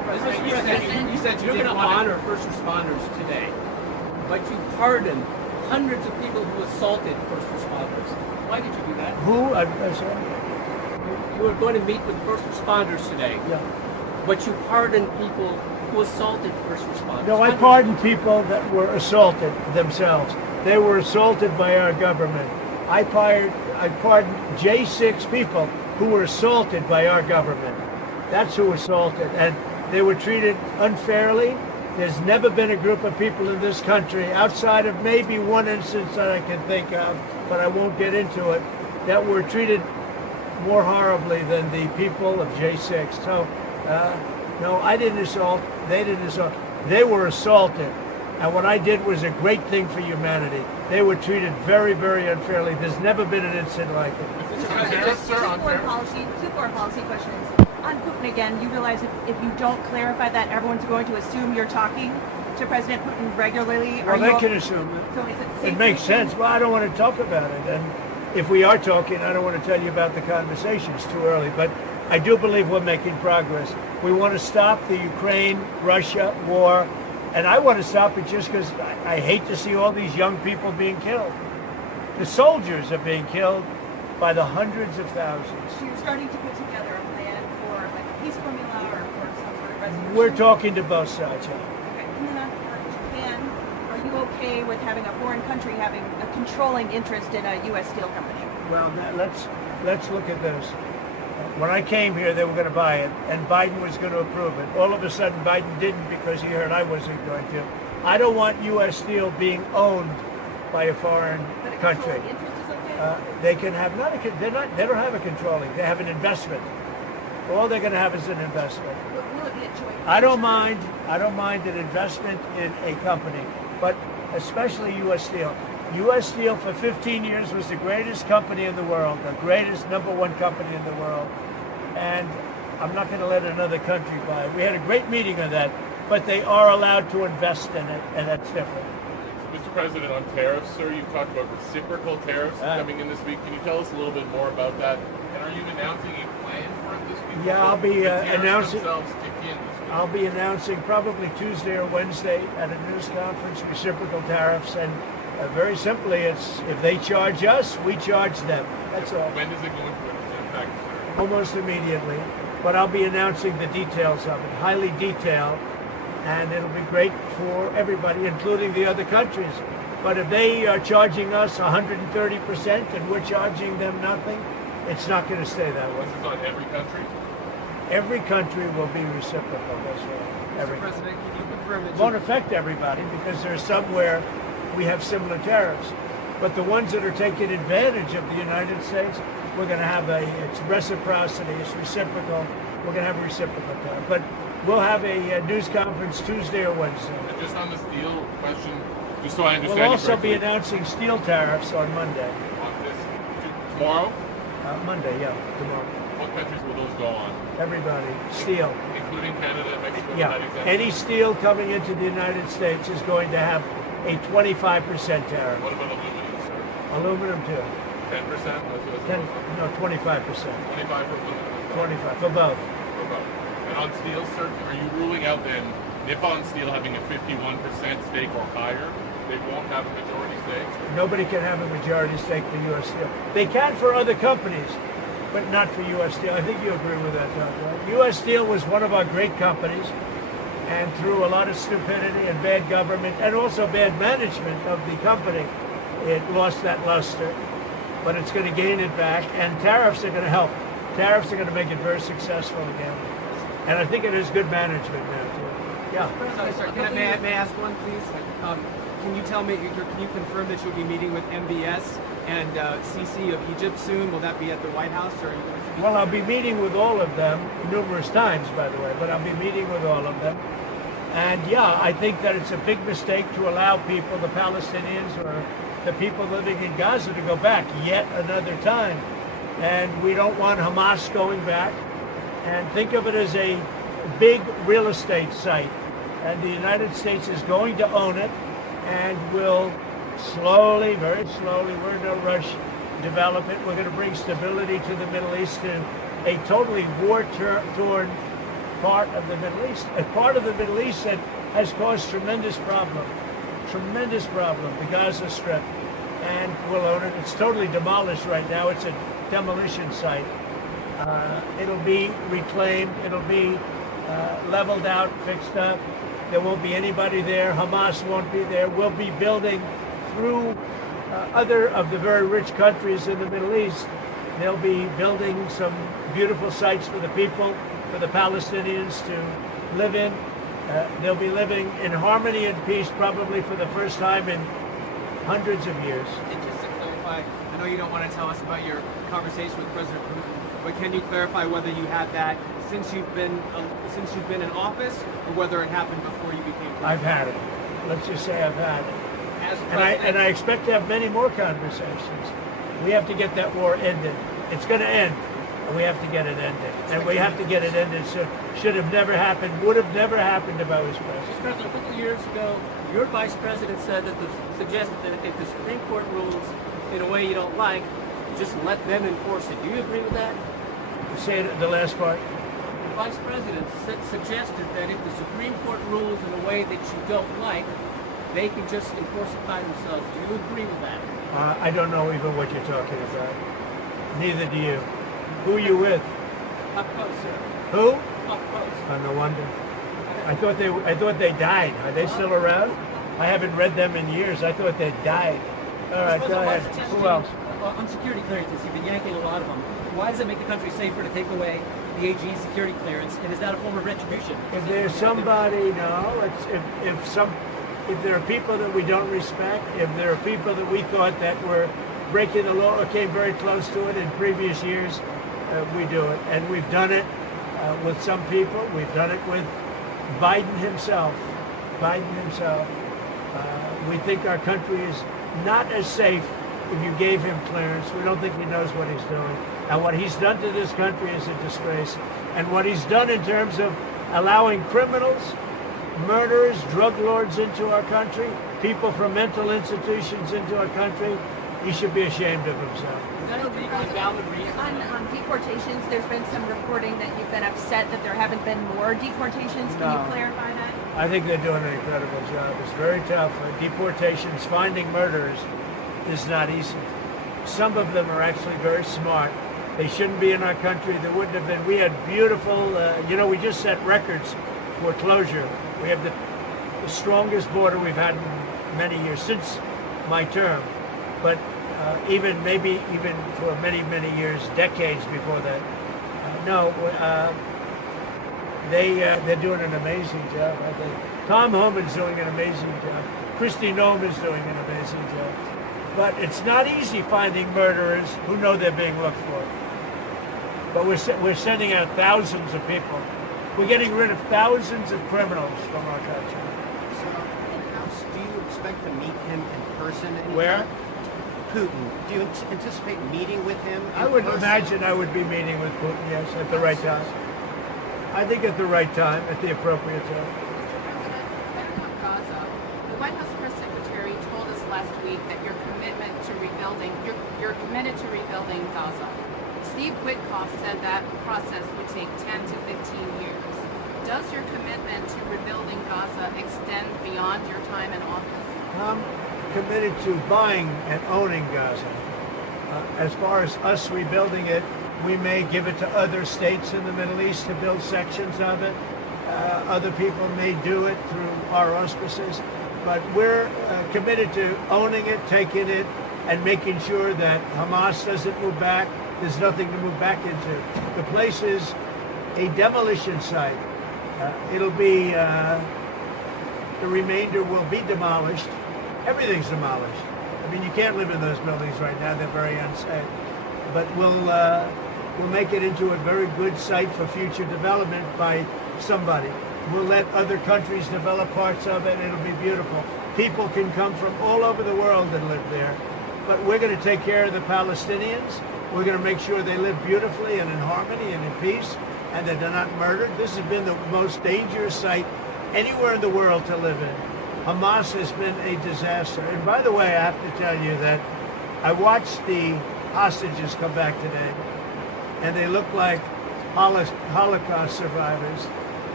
You said you didn't honor first responders today, but you pardoned hundreds of people who assaulted first responders. Why did you do that? Who? You were going to meet with first responders today. Yeah. But you pardoned people who assaulted first responders. No, I pardoned people that were assaulted themselves. They were assaulted by our government. I pardoned J6 people who were assaulted by our government. That's who assaulted, and they were treated unfairly. There's never been a group of people in this country, outside of maybe one instance that I can think of, but I won't get into it, that were treated more horribly than the people of J6. So, no, I didn't assault. They didn't assault. They were assaulted. And what I did was a great thing for humanity. They were treated very, very unfairly. There's never been an incident like it. Two foreign policy questions. On Putin again, you realize if you don't clarify that, everyone's going to assume you're talking to President Putin regularly. Well, they can assume it. So is it safe It makes sense. Well, I don't want to talk about it. And if we are talking, I don't want to tell you about the conversation. It's too early. But I do believe we're making progress. We want to stop the Ukraine-Russia war. And I want to stop it just because I hate to see all these young people being killed. The soldiers are being killed by the hundreds of thousands. So you're starting to put together a plan for like a peace formula or for some sort of resolution? We're talking to both sides. Yeah. Okay. And then on Japan, are you okay with having a foreign country having a controlling interest in a U.S. steel company? Well, let's look at this. When I came here, they were going to buy it, and Biden was going to approve it. All of a sudden, Biden didn't because he heard I wasn't going to. I don't want U.S. steel being owned by a foreign country. They can have they don't have a controlling. They have an investment. All they're going to have is an investment. I don't mind an investment in a company, but especially U.S. Steel. U.S. Steel for 15 years was the greatest company in the world, the greatest #1 company in the world. And I'm not going to let another country buy it. We had a great meeting on that, but they are allowed to invest in it, and that's different. Mr. President, on tariffs, sir, you talked about reciprocal tariffs coming in this week. Can you tell us a little bit more about that? And are you announcing a plan for it this week? Yeah, I'll be announcing. Kick in this week? I'll be announcing probably Tuesday or Wednesday at a news conference reciprocal tariffs, and very simply, it's if they charge us, we charge them. That's all. When does it go into effect, sir? Almost immediately, but I'll be announcing the details of it, highly detailed, and it'll be great for everybody, including the other countries. But if they are charging us 130% and we're charging them nothing, it's not going to stay that way. This is on every country? Every country will be reciprocal, that's right. Every Mr. President, can you confirm that It won't affect everybody because there's somewhere we have similar tariffs. But the ones that are taking advantage of the United States, we're going to have it's reciprocity, it's reciprocal. We're going to have a reciprocal tariff. But we'll have a news conference Tuesday or Wednesday. And just on the steel question, just so I understand. We'll also be announcing steel tariffs on Monday. On this, tomorrow? Monday, yeah, tomorrow. What countries will those go on? Everybody, steel. Including Canada and Mexico? Yeah, any steel coming into the United States is going to have a 25% tariff. What about aluminum, sir? Aluminum too. 10%? No, 25%. 25 for aluminum? 25 for both. For both. And on steel, sir, are you ruling out then Nippon Steel having a 51% stake or higher? They won't have a majority stake? Nobody can have a majority stake for U.S. Steel. They can for other companies, but not for U.S. Steel. I think you agree with that, Doug. U.S. Steel was one of our great companies, and through a lot of stupidity and bad government and also bad management of the company, it lost that luster. But it's going to gain it back, and tariffs are going to help. Tariffs are going to make it very successful again. And I think it is good management now, too. Yeah. Sorry, may I ask one, please? Can you tell me, can you confirm that you'll be meeting with MBS and Sisi of Egypt soon? Will that be at the White House? Or are you going to speak? Well, I'll be meeting with all of them numerous times, by the way, but I'll be meeting with all of them. And yeah, I think that it's a big mistake to allow people, the Palestinians or the people living in Gaza, to go back yet another time. And we don't want Hamas going back. And think of it as a big real estate site. And the United States is going to own it and will slowly, very slowly, we're in no rush, develop it. We're going to bring stability to the Middle East, to a totally war-torn part of the Middle East, a part of the Middle East that has caused tremendous problem, the Gaza Strip, and we'll own it. It's totally demolished right now. It's a demolition site. It'll be reclaimed. It'll be leveled out, fixed up. There won't be anybody there. Hamas won't be there. We'll be building through other of the very rich countries in the Middle East. They'll be building some beautiful sites for the people, for the Palestinians to live in. They'll be living in harmony and peace probably for the first time in hundreds of years. And just to clarify, I know you don't want to tell us about your conversation with President Putin, but can you clarify whether you had that since you've been in office, or whether it happened before you became president? I've had it. Let's just say I've had it. And I expect to have many more conversations. We have to get that war ended. It's going to end, and we have to get it ended. And we have to get it ended. So should have never happened, would have never happened if I was president. Mr. President, a couple of years ago, your vice president suggested that if the Supreme Court rules in a way you don't like, just let them enforce it. Do you agree with that? Say it, the last part. The vice president suggested that if the Supreme Court rules in a way that you don't like, they can just enforce it by themselves. Do you agree with that? I don't know even what you're talking about. Neither do you. Who are you with? Up close, sir. Who? Up close. Oh, no wonder. I thought they died. Are they still around? I haven't read them in years. I thought they died. All right, go ahead. Who else? On security clearances, you've been yanking a lot of them. Why does it make the country safer to take away the AG's security clearance? And is that a form of retribution? If there's somebody, no. If there are people that we don't respect, if there are people that we thought that were breaking the law or came very close to it in previous years, we do it. And we've done it with some people. We've done it with Biden himself. We think our country is not as safe if you gave him clearance. We don't think he knows what he's doing. And what he's done to this country is a disgrace. And what he's done in terms of allowing criminals, murderers, drug lords into our country, people from mental institutions into our country, he should be ashamed of himself. Is that a valid reason? On deportations, there's been some reporting that you've been upset that there haven't been more deportations. Can you clarify that? I think they're doing an incredible job. It's very tough. Deportations, finding murderers is not easy. Some of them are actually very smart. They shouldn't be in our country. There wouldn't have been. We had beautiful, we just set records for closure. We have the strongest border we've had in many years, since my term. But even for many, many years, decades before that. They're doing an amazing job, I think. Tom Homan's doing an amazing job. Kristi Noem is doing an amazing job. But it's not easy finding murderers who know they're being looked for. But we're sending out thousands of people. We're getting rid of thousands of criminals from our country. So, do you expect to meet him in person? Where? Putin. Do you anticipate meeting with him? I would imagine I would be meeting with Putin, yes, at the right time. I think at the right time, at the appropriate time. Gaza. The White House press secretary told us last week that you're committed to rebuilding Gaza. Steve Witkoff said that process would take 10 to 15 years. Does your commitment to rebuilding Gaza extend beyond your time in office? I'm committed to buying and owning Gaza. As far as us rebuilding it, we may give it to other states in the Middle East to build sections of it. Other people may do it through our auspices. But we're committed to owning it, taking it, and making sure that Hamas doesn't move back. There's nothing to move back into. The place is a demolition site. It'll be, the remainder will be demolished. Everything's demolished. I mean, you can't live in those buildings right now. They're very unsafe. But we'll make it into a very good site for future development by somebody. We'll let other countries develop parts of it. It'll be beautiful. People can come from all over the world and live there. But we're going to take care of the Palestinians. We're going to make sure they live beautifully and in harmony and in peace, and that they're not murdered. This has been the most dangerous site anywhere in the world to live in. Hamas has been a disaster. And by the way, I have to tell you that I watched the hostages come back today, and they look like Holocaust survivors.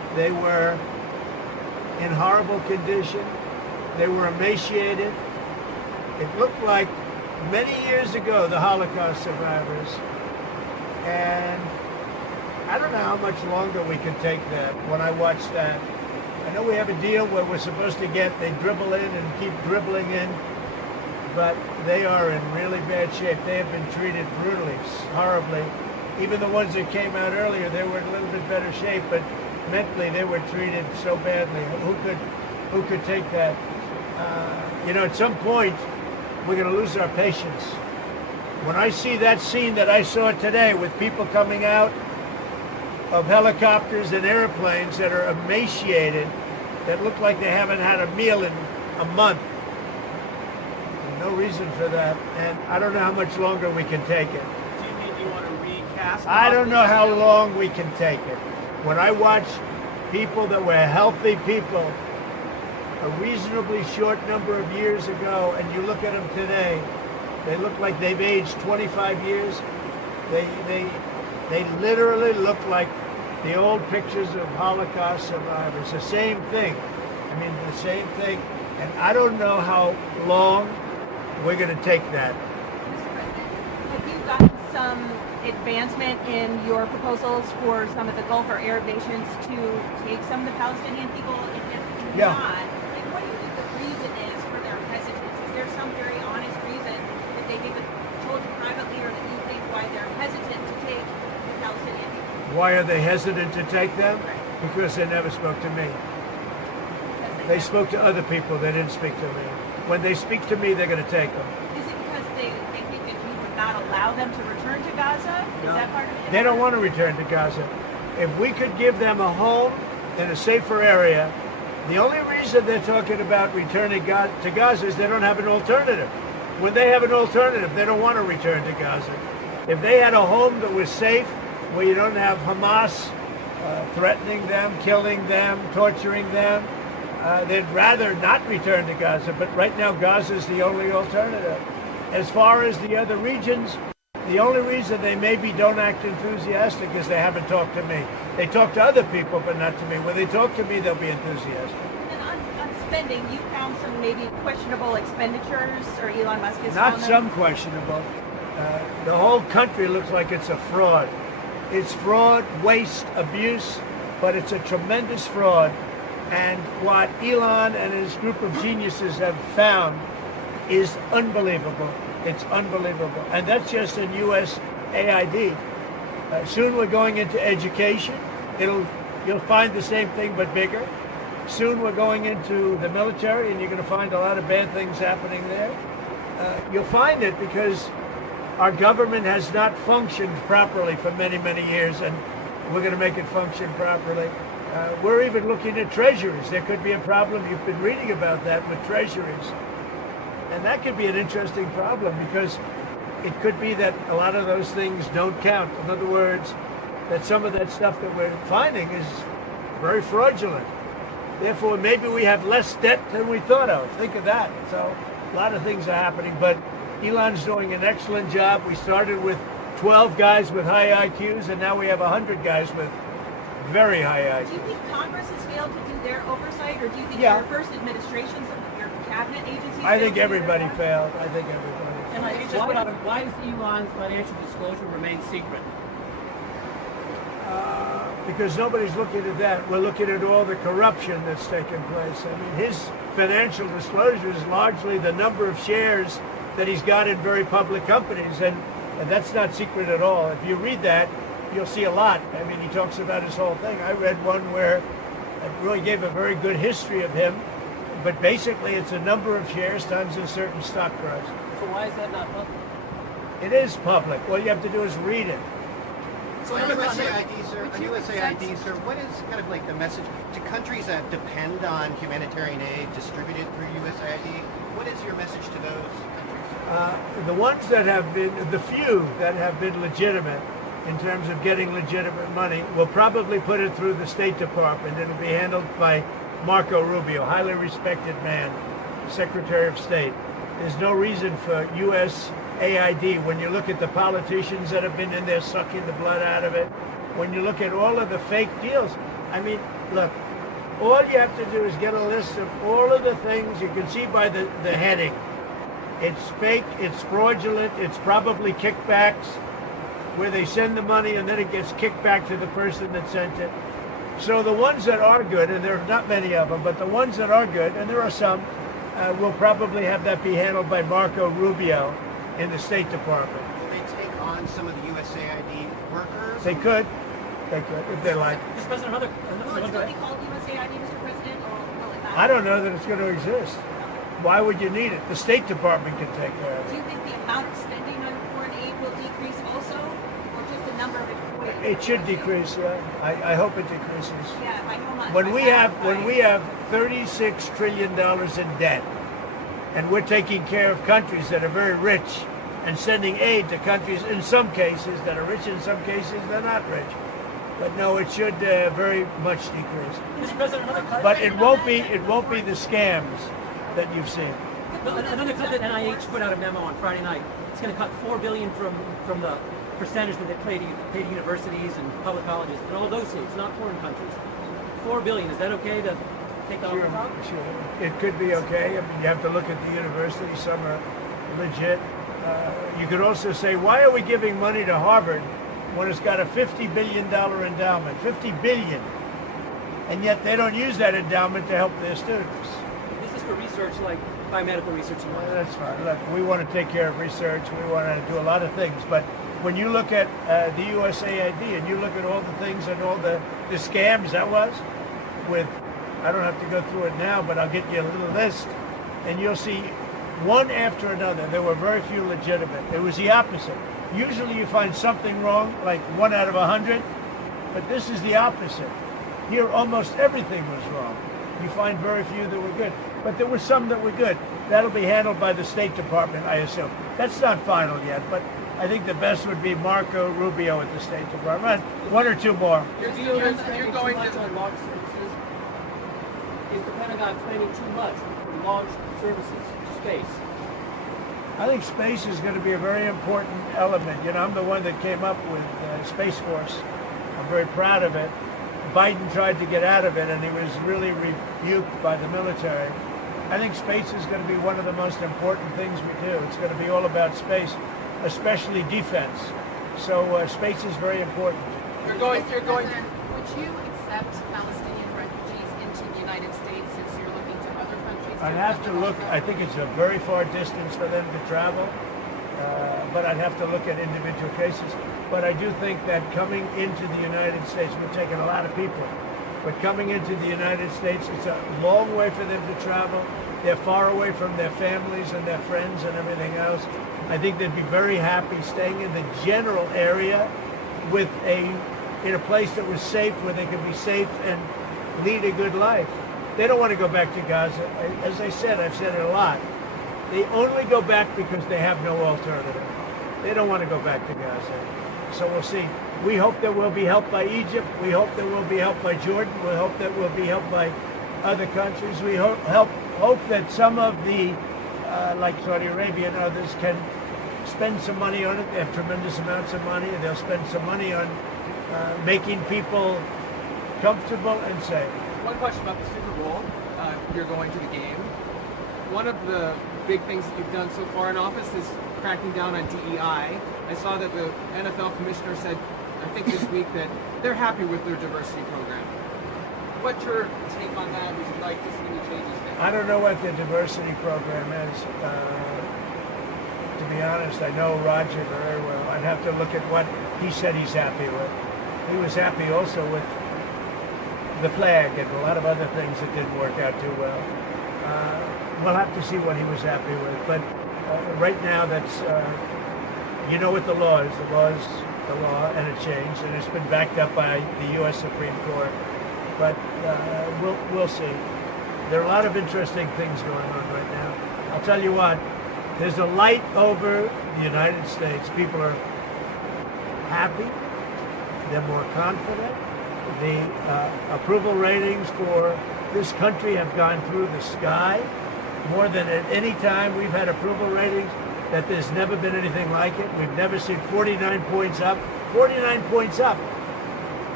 They were in horrible condition. They were emaciated. It looked like many years ago, the Holocaust survivors. And I don't know how much longer we can take that. When I watch that, I know we have a deal where we're supposed to they dribble in and keep dribbling in, but they are in really bad shape. They have been treated brutally, horribly. Even the ones that came out earlier, they were in a little bit better shape, but mentally they were treated so badly. Who could take that? At some point, we're going to lose our patience. When I see that scene that I saw today with people coming out of helicopters and airplanes that are emaciated, that look like they haven't had a meal in a month, no reason for that, and I don't know how much longer we can take it. Do you think you want to recast? I don't know how long we can take it. When I watch people that were healthy people a reasonably short number of years ago, and you look at them today, they look like they've aged 25 years. They literally look like the old pictures of Holocaust survivors. The same thing. I mean, the same thing. And I don't know how long we're going to take that. Have you gotten some advancement in your proposals for some of the Gulf or Arab nations to take some of the Palestinian people? And if not, what do you think the reason is for their hesitance? Is there some very honest reason that they've even told you privately, or that you think why they're hesitant to take the Palestinian people? Why are they hesitant to take them? Because they never spoke to me. They spoke to other people. They didn't speak to me. When they speak to me, they're going to take them. Is it because they think that you would not allow them to return to Gaza? Is that part of it? They don't want to return to Gaza. If we could give them a home in a safer area, the only reason they're talking about returning to Gaza is they don't have an alternative. When they have an alternative, they don't want to return to Gaza. If they had a home that was safe, where you don't have Hamas threatening them, killing them, torturing them, they'd rather not return to Gaza. But right now, Gaza is the only alternative. As far as the other regions, the only reason they maybe don't act enthusiastic is they haven't talked to me. They talk to other people, but not to me. When they talk to me, they'll be enthusiastic. And on spending, you found some maybe questionable expenditures, or Elon Musk has Not found some them? questionable. The whole country looks like it's a fraud. It's fraud, waste, abuse, but it's a tremendous fraud. And what Elon and his group of geniuses have found is unbelievable. It's unbelievable. And that's just in USAID. Soon we're going into education. You'll find the same thing, but bigger. Soon we're going into the military, and you're going to find a lot of bad things happening there. You'll find it because our government has not functioned properly for many, many years, and we're going to make it function properly. We're even looking at treasuries. There could be a problem. You've been reading about that with treasuries. And that could be an interesting problem, because it could be that a lot of those things don't count. In other words, that some of that stuff that we're finding is very fraudulent. Therefore, maybe we have less debt than we thought of. Think of that. So a lot of things are happening, but Elon's doing an excellent job. We started with 12 guys with high IQs, and now we have 100 guys with very high IQs. Do you think Congress has failed to do their oversight, or do you think your first administration, some of your cabinet agencies? I think everybody failed. I think everybody. And I just put out, why does Elon's financial disclosure remain secret? Because nobody's looking at that. We're looking at all the corruption that's taken place. I mean, his financial disclosure is largely the number of shares that he's got in very public companies, and that's not secret at all. If you read that, you'll see a lot. I mean, he talks about his whole thing. I read one where it really gave a very good history of him, but basically it's a number of shares times a certain stock price. So why is that not public? It is public. All you have to do is read it. So on USAID, sir, what is kind of like the message to countries that depend on humanitarian aid distributed through USAID? What is your message to those countries? The ones that have been, the few that have been legitimate in terms of getting legitimate money, will probably put it through the State Department. It'll be handled by Marco Rubio, highly respected man, Secretary of State. There's no reason for USAID, when you look at the politicians that have been in there sucking the blood out of it, when you look at all of the fake deals, I mean, Look, all you have to do is get a list of all of the things you can see by the heading. It's fake, it's fraudulent, it's probably kickbacks, where they send the money and then it gets kicked back to the person that sent it. So the ones that are good, and there are not many of them, but the ones that are good, and there are some, will probably have that be handled by Marco Rubio in the State Department. Will they take on some of the USAID workers? They could, if they like. Mr. President, will it still be called USAID, Mr. President, or will it not? I don't know that it's going to exist. Why would you need it? The State Department can take care of it. Do you think the amount of spending on foreign aid will decrease also, or just the number of employees? It should decrease, yeah. I hope it decreases. Yeah, by how much? When we have $36 trillion in debt, and we're taking care of countries that are very rich and sending aid to countries in some cases that are rich, in some cases they're not rich. But no, it should very much decrease. Mr. President, another cut. But it won't be the scams that you've seen. Another cut that NIH put out a memo on Friday night. It's going to cut $4 billion from the percentage that they pay to universities and public colleges in all those states, not foreign countries. $4 billion. Is that okay to take off the top? Sure. It could be okay. I mean, you have to look at the universities. Some are legit. You could also say, why are we giving money to Harvard when it's got a $50 billion endowment? $50 billion. And yet they don't use that endowment to help their students. This is for research like biomedical research. That's fine. Look, we want to take care of research. We want to do a lot of things. But when you look at the USAID and you look at all the things and all the scams that was with, I don't have to go through it now, but I'll get you a little list, and you'll see one after another. There were very few legitimate. It was the opposite. Usually you find something wrong, like 1 out of 100, but this is the opposite. Here, almost everything was wrong. You find very few that were good, but there were some that were good. That'll be handled by the State Department, I assume. That's not final yet, but I think the best would be Marco Rubio at the State Department. One or two more. You're going to launch services. Is the Pentagon spending too much for launch services to space? I think space is going to be a very important element. You know, I'm the one that came up with Space Force. I'm very proud of it. Biden tried to get out of it, and he was really rebuked by the military. I think space is going to be one of the most important things we do. It's going to be all about space, especially defense. So space is very important. You're going. Would you accept Palestinian refugees into the United States since you're looking to other countries? I'd have to look. I think it's a very far distance for them to travel, but I'd have to look at individual cases. But I do think that coming into the United States, we're taking a lot of people, but coming into the United States, it's a long way for them to travel. They're far away from their families and their friends and everything else. I think they'd be very happy staying in the general area in a place that was safe, where they could be safe and lead a good life. They don't want to go back to Gaza. As I said, I've said it a lot. They only go back because they have no alternative. They don't want to go back to Gaza. So we'll see. We hope that we'll be helped by Egypt. We hope that we'll be helped by Jordan. We hope that we'll be helped by other countries. We hope that some of the, like Saudi Arabia and others, can spend some money on it. They have tremendous amounts of money, and they'll spend some money on making people comfortable and safe. One question about the Super Bowl. You're going to the game. One of the big things that you've done so far in office is cracking down on DEI. I saw that the NFL commissioner said, I think this week, that they're happy with their diversity program. What's your take on that? Would you like to see any changes there? I don't know what the diversity program is. To be honest, I know Roger very well. I'd have to look at what he said he's happy with. He was happy also with the flag and a lot of other things that didn't work out too well. We'll have to see what he was happy with. But right now, that's, you know what the law is. The law is the law, and it changed, and it's been backed up by the U.S. Supreme Court. But we'll see. There are a lot of interesting things going on right now. I'll tell you what, there's a light over the United States. People are happy. They're more confident. The approval ratings for this country have gone through the sky. More than at any time we've had approval ratings, that there's never been anything like it. We've never seen 49 points up. 49 points up.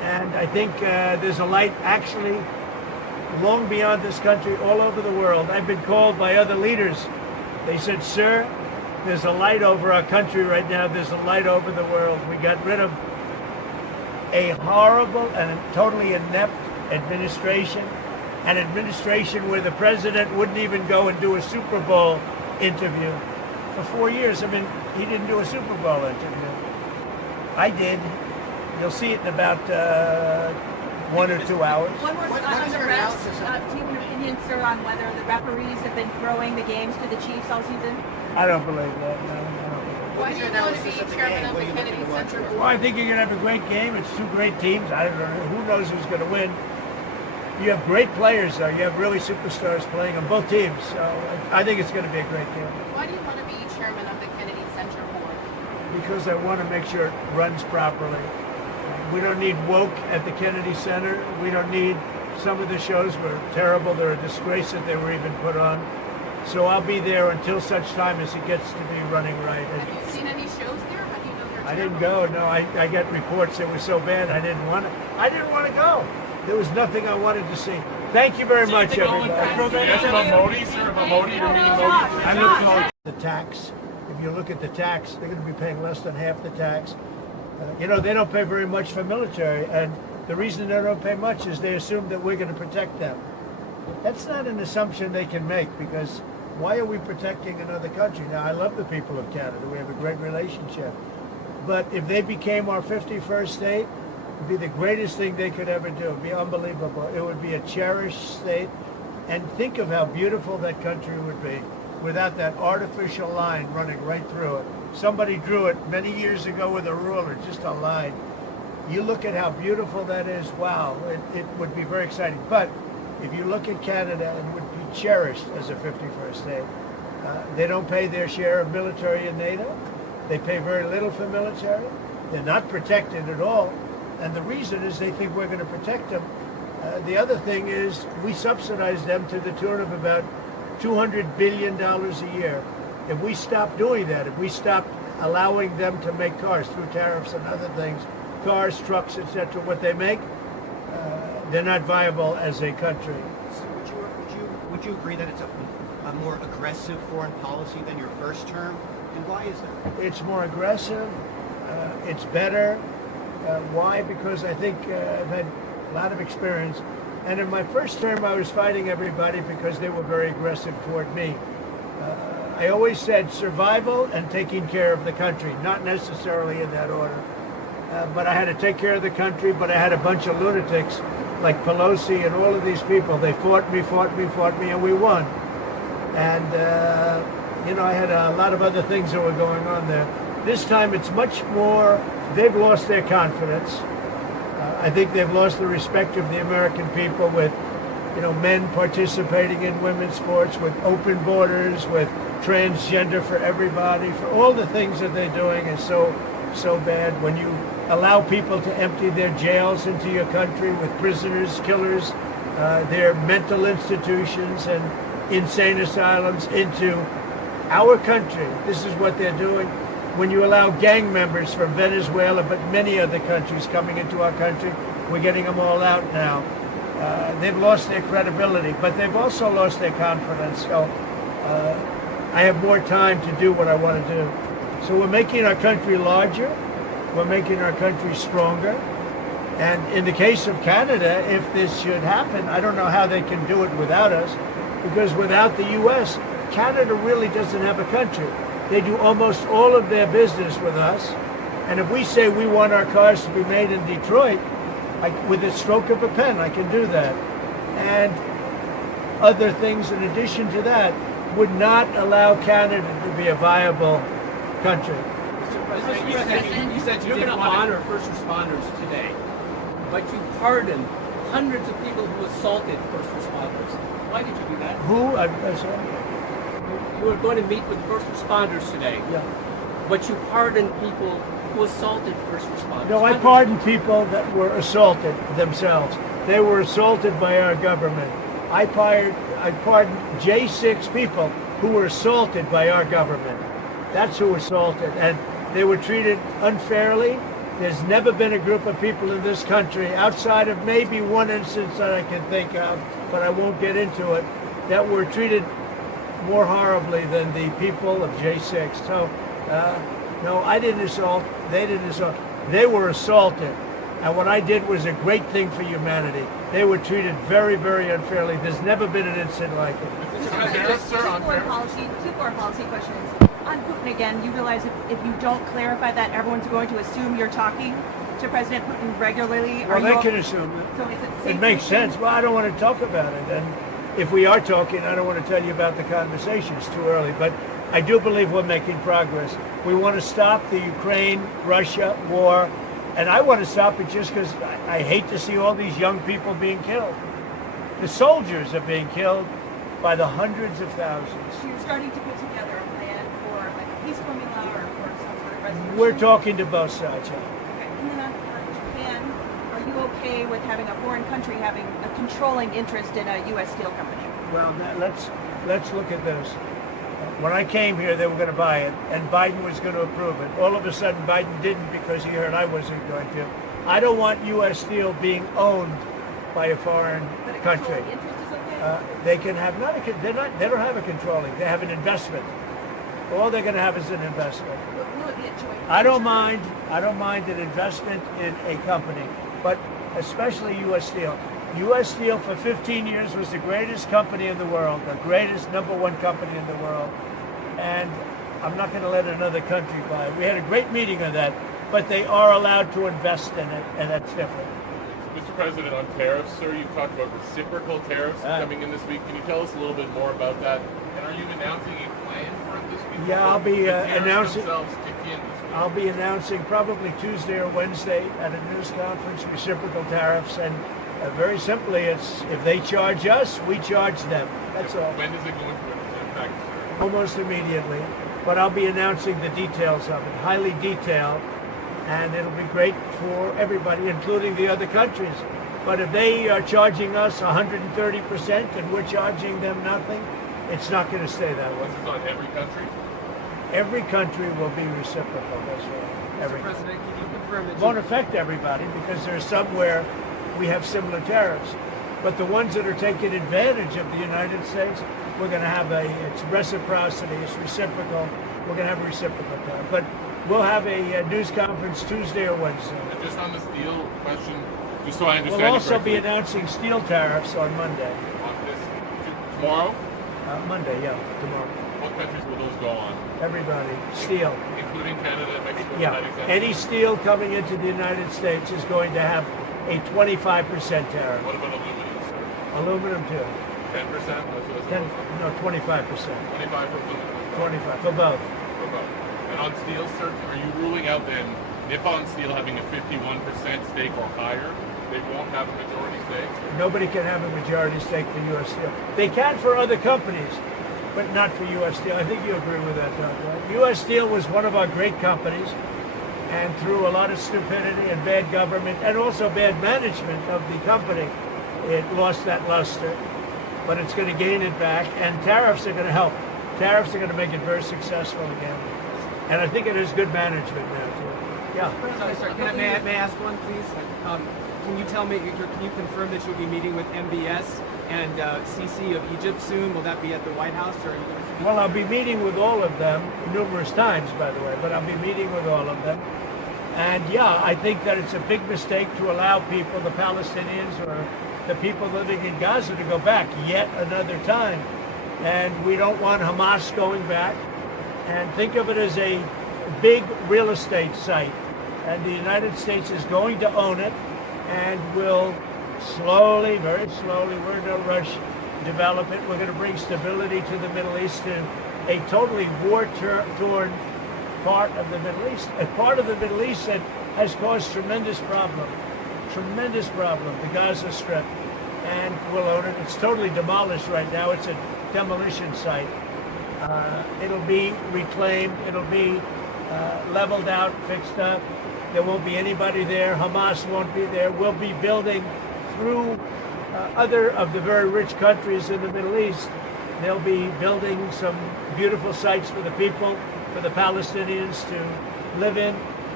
And I think there's a light actually long beyond this country, all over the world. I've been called by other leaders. They said, sir, there's a light over our country right now. There's a light over the world. We got rid of a horrible and totally inept administration, an administration where the president wouldn't even go and do a Super Bowl interview. For 4 years, I mean, he didn't do a Super Bowl interview. I did. You'll see it in about 1 or 2 hours. One more on the refs. Do you have an opinion, sir, on whether the referees have been throwing the games to the Chiefs all season? I don't believe that. No, I don't believe that. Why do you want to be chairman of the Kennedy Center Board? Well, I think you're going to have a great game. It's two great teams. I don't know. Who knows who's going to win? You have great players, though. You have really superstars playing on both teams. So I think it's going to be a great game. Why do you want to be chairman of the Kennedy Center Board? Because I want to make sure it runs properly. We don't need woke at the Kennedy Center. We don't need, some of the shows were terrible. They're a disgrace that they were even put on. So I'll be there until such time as it gets to be running right. Have you seen any shows there? How do you know they're terrible? I didn't go. No, I got reports that were so bad I didn't want to go. There was nothing I wanted to see. Thank you very much, everybody. I look forward to the tax. If you look at the tax, they're going to be paying less than half the tax. They don't pay very much for military, and the reason they don't pay much is they assume that we're going to protect them. That's not an assumption they can make, because why are we protecting another country? Now, I love the people of Canada. We have a great relationship. But if they became our 51st state, it would be the greatest thing they could ever do. It would be unbelievable. It would be a cherished state. And think of how beautiful that country would be without that artificial line running right through it. Somebody drew it many years ago with a ruler, just a line. You look at how beautiful that is, wow, it would be very exciting. But if you look at Canada, it would be cherished as a 51st state. They don't pay their share of military in NATO. They pay very little for military. They're not protected at all. And the reason is they think we're going to protect them. The other thing is we subsidize them to the tune of about $200 billion a year. If we stop doing that, if we stop allowing them to make cars through tariffs and other things, cars, trucks, etc., what they make, they're not viable as a country. So would you agree that it's a more aggressive foreign policy than your first term? And why is that? It's more aggressive. It's better. Why? Because I think I've had a lot of experience. And in my first term, I was fighting everybody because they were very aggressive toward me. I always said survival and taking care of the country, not necessarily in that order. But I had to take care of the country, but I had a bunch of lunatics like Pelosi and all of these people. They fought me, and we won. And, I had a lot of other things that were going on there. This time it's much more, they've lost their confidence. I think they've lost the respect of the American people with, men participating in women's sports, with open borders, with transgender for everybody, for all the things that they're doing is so bad. When you allow people to empty their jails into your country with prisoners, killers, their mental institutions and insane asylums into our country, this is what they're doing. When you allow gang members from Venezuela, but many other countries coming into our country, we're getting them all out now. They've lost their credibility, but they've also lost their confidence. So I have more time to do what I want to do. So we're making our country larger. We're making our country stronger. And in the case of Canada, if this should happen, I don't know how they can do it without us, because without the U.S., Canada really doesn't have a country. They do almost all of their business with us. And if we say we want our cars to be made in Detroit, with a stroke of a pen, I can do that. And other things in addition to that would not allow Canada to be a viable country. You said you didn't honor first responders today, but you pardoned hundreds of people who assaulted first responders. Why did you do that? Who? I'm sorry. You were going to meet with first responders today, but you pardoned people who assaulted first responders. No, I pardoned people that were assaulted themselves. They were assaulted by our government. I pardoned J6 people who were assaulted by our government. That's who assaulted, and they were treated unfairly, There's never been a group of people in this country, outside of maybe one instance that I can think of, but I won't get into it, that were treated more horribly than the people of J6. So, no, I didn't assault. They didn't assault. They were assaulted. And what I did was a great thing for humanity. They were treated very, very unfairly. There's never been an incident like it. Two foreign policy questions. On Putin again, you realize if you don't clarify that, everyone's going to assume you're talking to President Putin regularly? Well, they can assume it. So is it safe It makes sense. Well, I don't want to talk about it. And if we are talking, I don't want to tell you about the conversation. It's too early. But I do believe we're making progress. We want to stop the Ukraine-Russia war. And I want to stop it just because I hate to see all these young people being killed. The soldiers are being killed by the hundreds of thousands. So you're starting to put together a plan for like a peace formula or for some sort of resolution? We're talking to both sides. Okay. And then on Japan, are you okay with having a foreign country having a controlling interest in a U.S. steel company? Well, let's look at this. When I came here, they were going to buy it, and Biden was going to approve it. All of a sudden, Biden didn't because he heard I wasn't going to. I don't want U.S. steel being owned by a foreign country. They can have they don't have a controlling. They have an investment. All they're going to have is an investment. Will it be a joint? I don't mind an investment in a company, but especially U.S. Steel. U.S. Steel for 15 years was the greatest company in the world, the greatest #1 company in the world, and I'm not going to let another country buy it. We had a great meeting on that, but they are allowed to invest in it, and that's different. Mr. President, on tariffs, sir, you talked about reciprocal tariffs coming in this week. Can you tell us a little bit more about that? And are you announcing a plan for it this week? Yeah, I'll be announcing. Kick in this week? I'll be announcing probably Tuesday or Wednesday at a news conference reciprocal tariffs, and very simply, it's if they charge us, we charge them. That's all. When is it going to impact, sir? Almost immediately. But I'll be announcing the details of it, highly detailed, and it'll be great for everybody, including the other countries. But if they are charging us 130% and we're charging them nothing, it's not going to stay that way. This is on every country? Every country will be reciprocal. That's right. Every. Mr. President, can you confirm that It won't affect everybody because there's somewhere we have similar tariffs. But the ones that are taking advantage of the United States, we're going to have it's reciprocity, it's reciprocal. We're going to have a reciprocal tariff. But we'll have a news conference Tuesday or Wednesday. And just on the steel question, just so I understand. We'll also be announcing steel tariffs on Monday. On this, tomorrow? Monday, yeah, tomorrow. What countries will those go on? Everybody. Steel. Including Canada and Mexico? Yeah. Any steel coming into the United States is going to have a 25% tariff. What about aluminum, sir? Aluminum too. 10%? No, 25%. 25 for aluminum? 25 for both. For both. And on steel, sir, are you ruling out then Nippon Steel having a 51% stake or higher? They won't have a majority stake? Nobody can have a majority stake for U.S. Steel. They can for other companies, but not for U.S. Steel. I think you agree with that, Doug. U.S. Steel was one of our great companies, and through a lot of stupidity and bad government and also bad management of the company, it lost that luster. But it's going to gain it back, and tariffs are going to help. Tariffs are going to make it very successful again. And I think it is good management now, too. Yeah. Sorry, may I ask one, please? Can you tell me, can you confirm that you'll be meeting with MBS and Sisi of Egypt soon? Will that be at the White House? Or are you going to Well, I'll be meeting with all of them numerous times, by the way, but I'll be meeting with all of them. And yeah, I think that it's a big mistake to allow people, the Palestinians or the people living in Gaza, to go back yet another time. And we don't want Hamas going back. And think of it as a big real estate site. And the United States is going to own it and will slowly, very slowly, we're in no rush, develop it. We're going to bring stability to the Middle East, in a totally war-torn part of the Middle East, a part of the Middle East that has caused tremendous problem, the Gaza Strip, and we'll own it. It's totally demolished right now. It's a demolition site. It'll be reclaimed. It'll be leveled out, fixed up. There won't be anybody there. Hamas won't be there. We'll be building through other of the very rich countries in the Middle East. They'll be building some beautiful sites for the people, for the Palestinians to live in.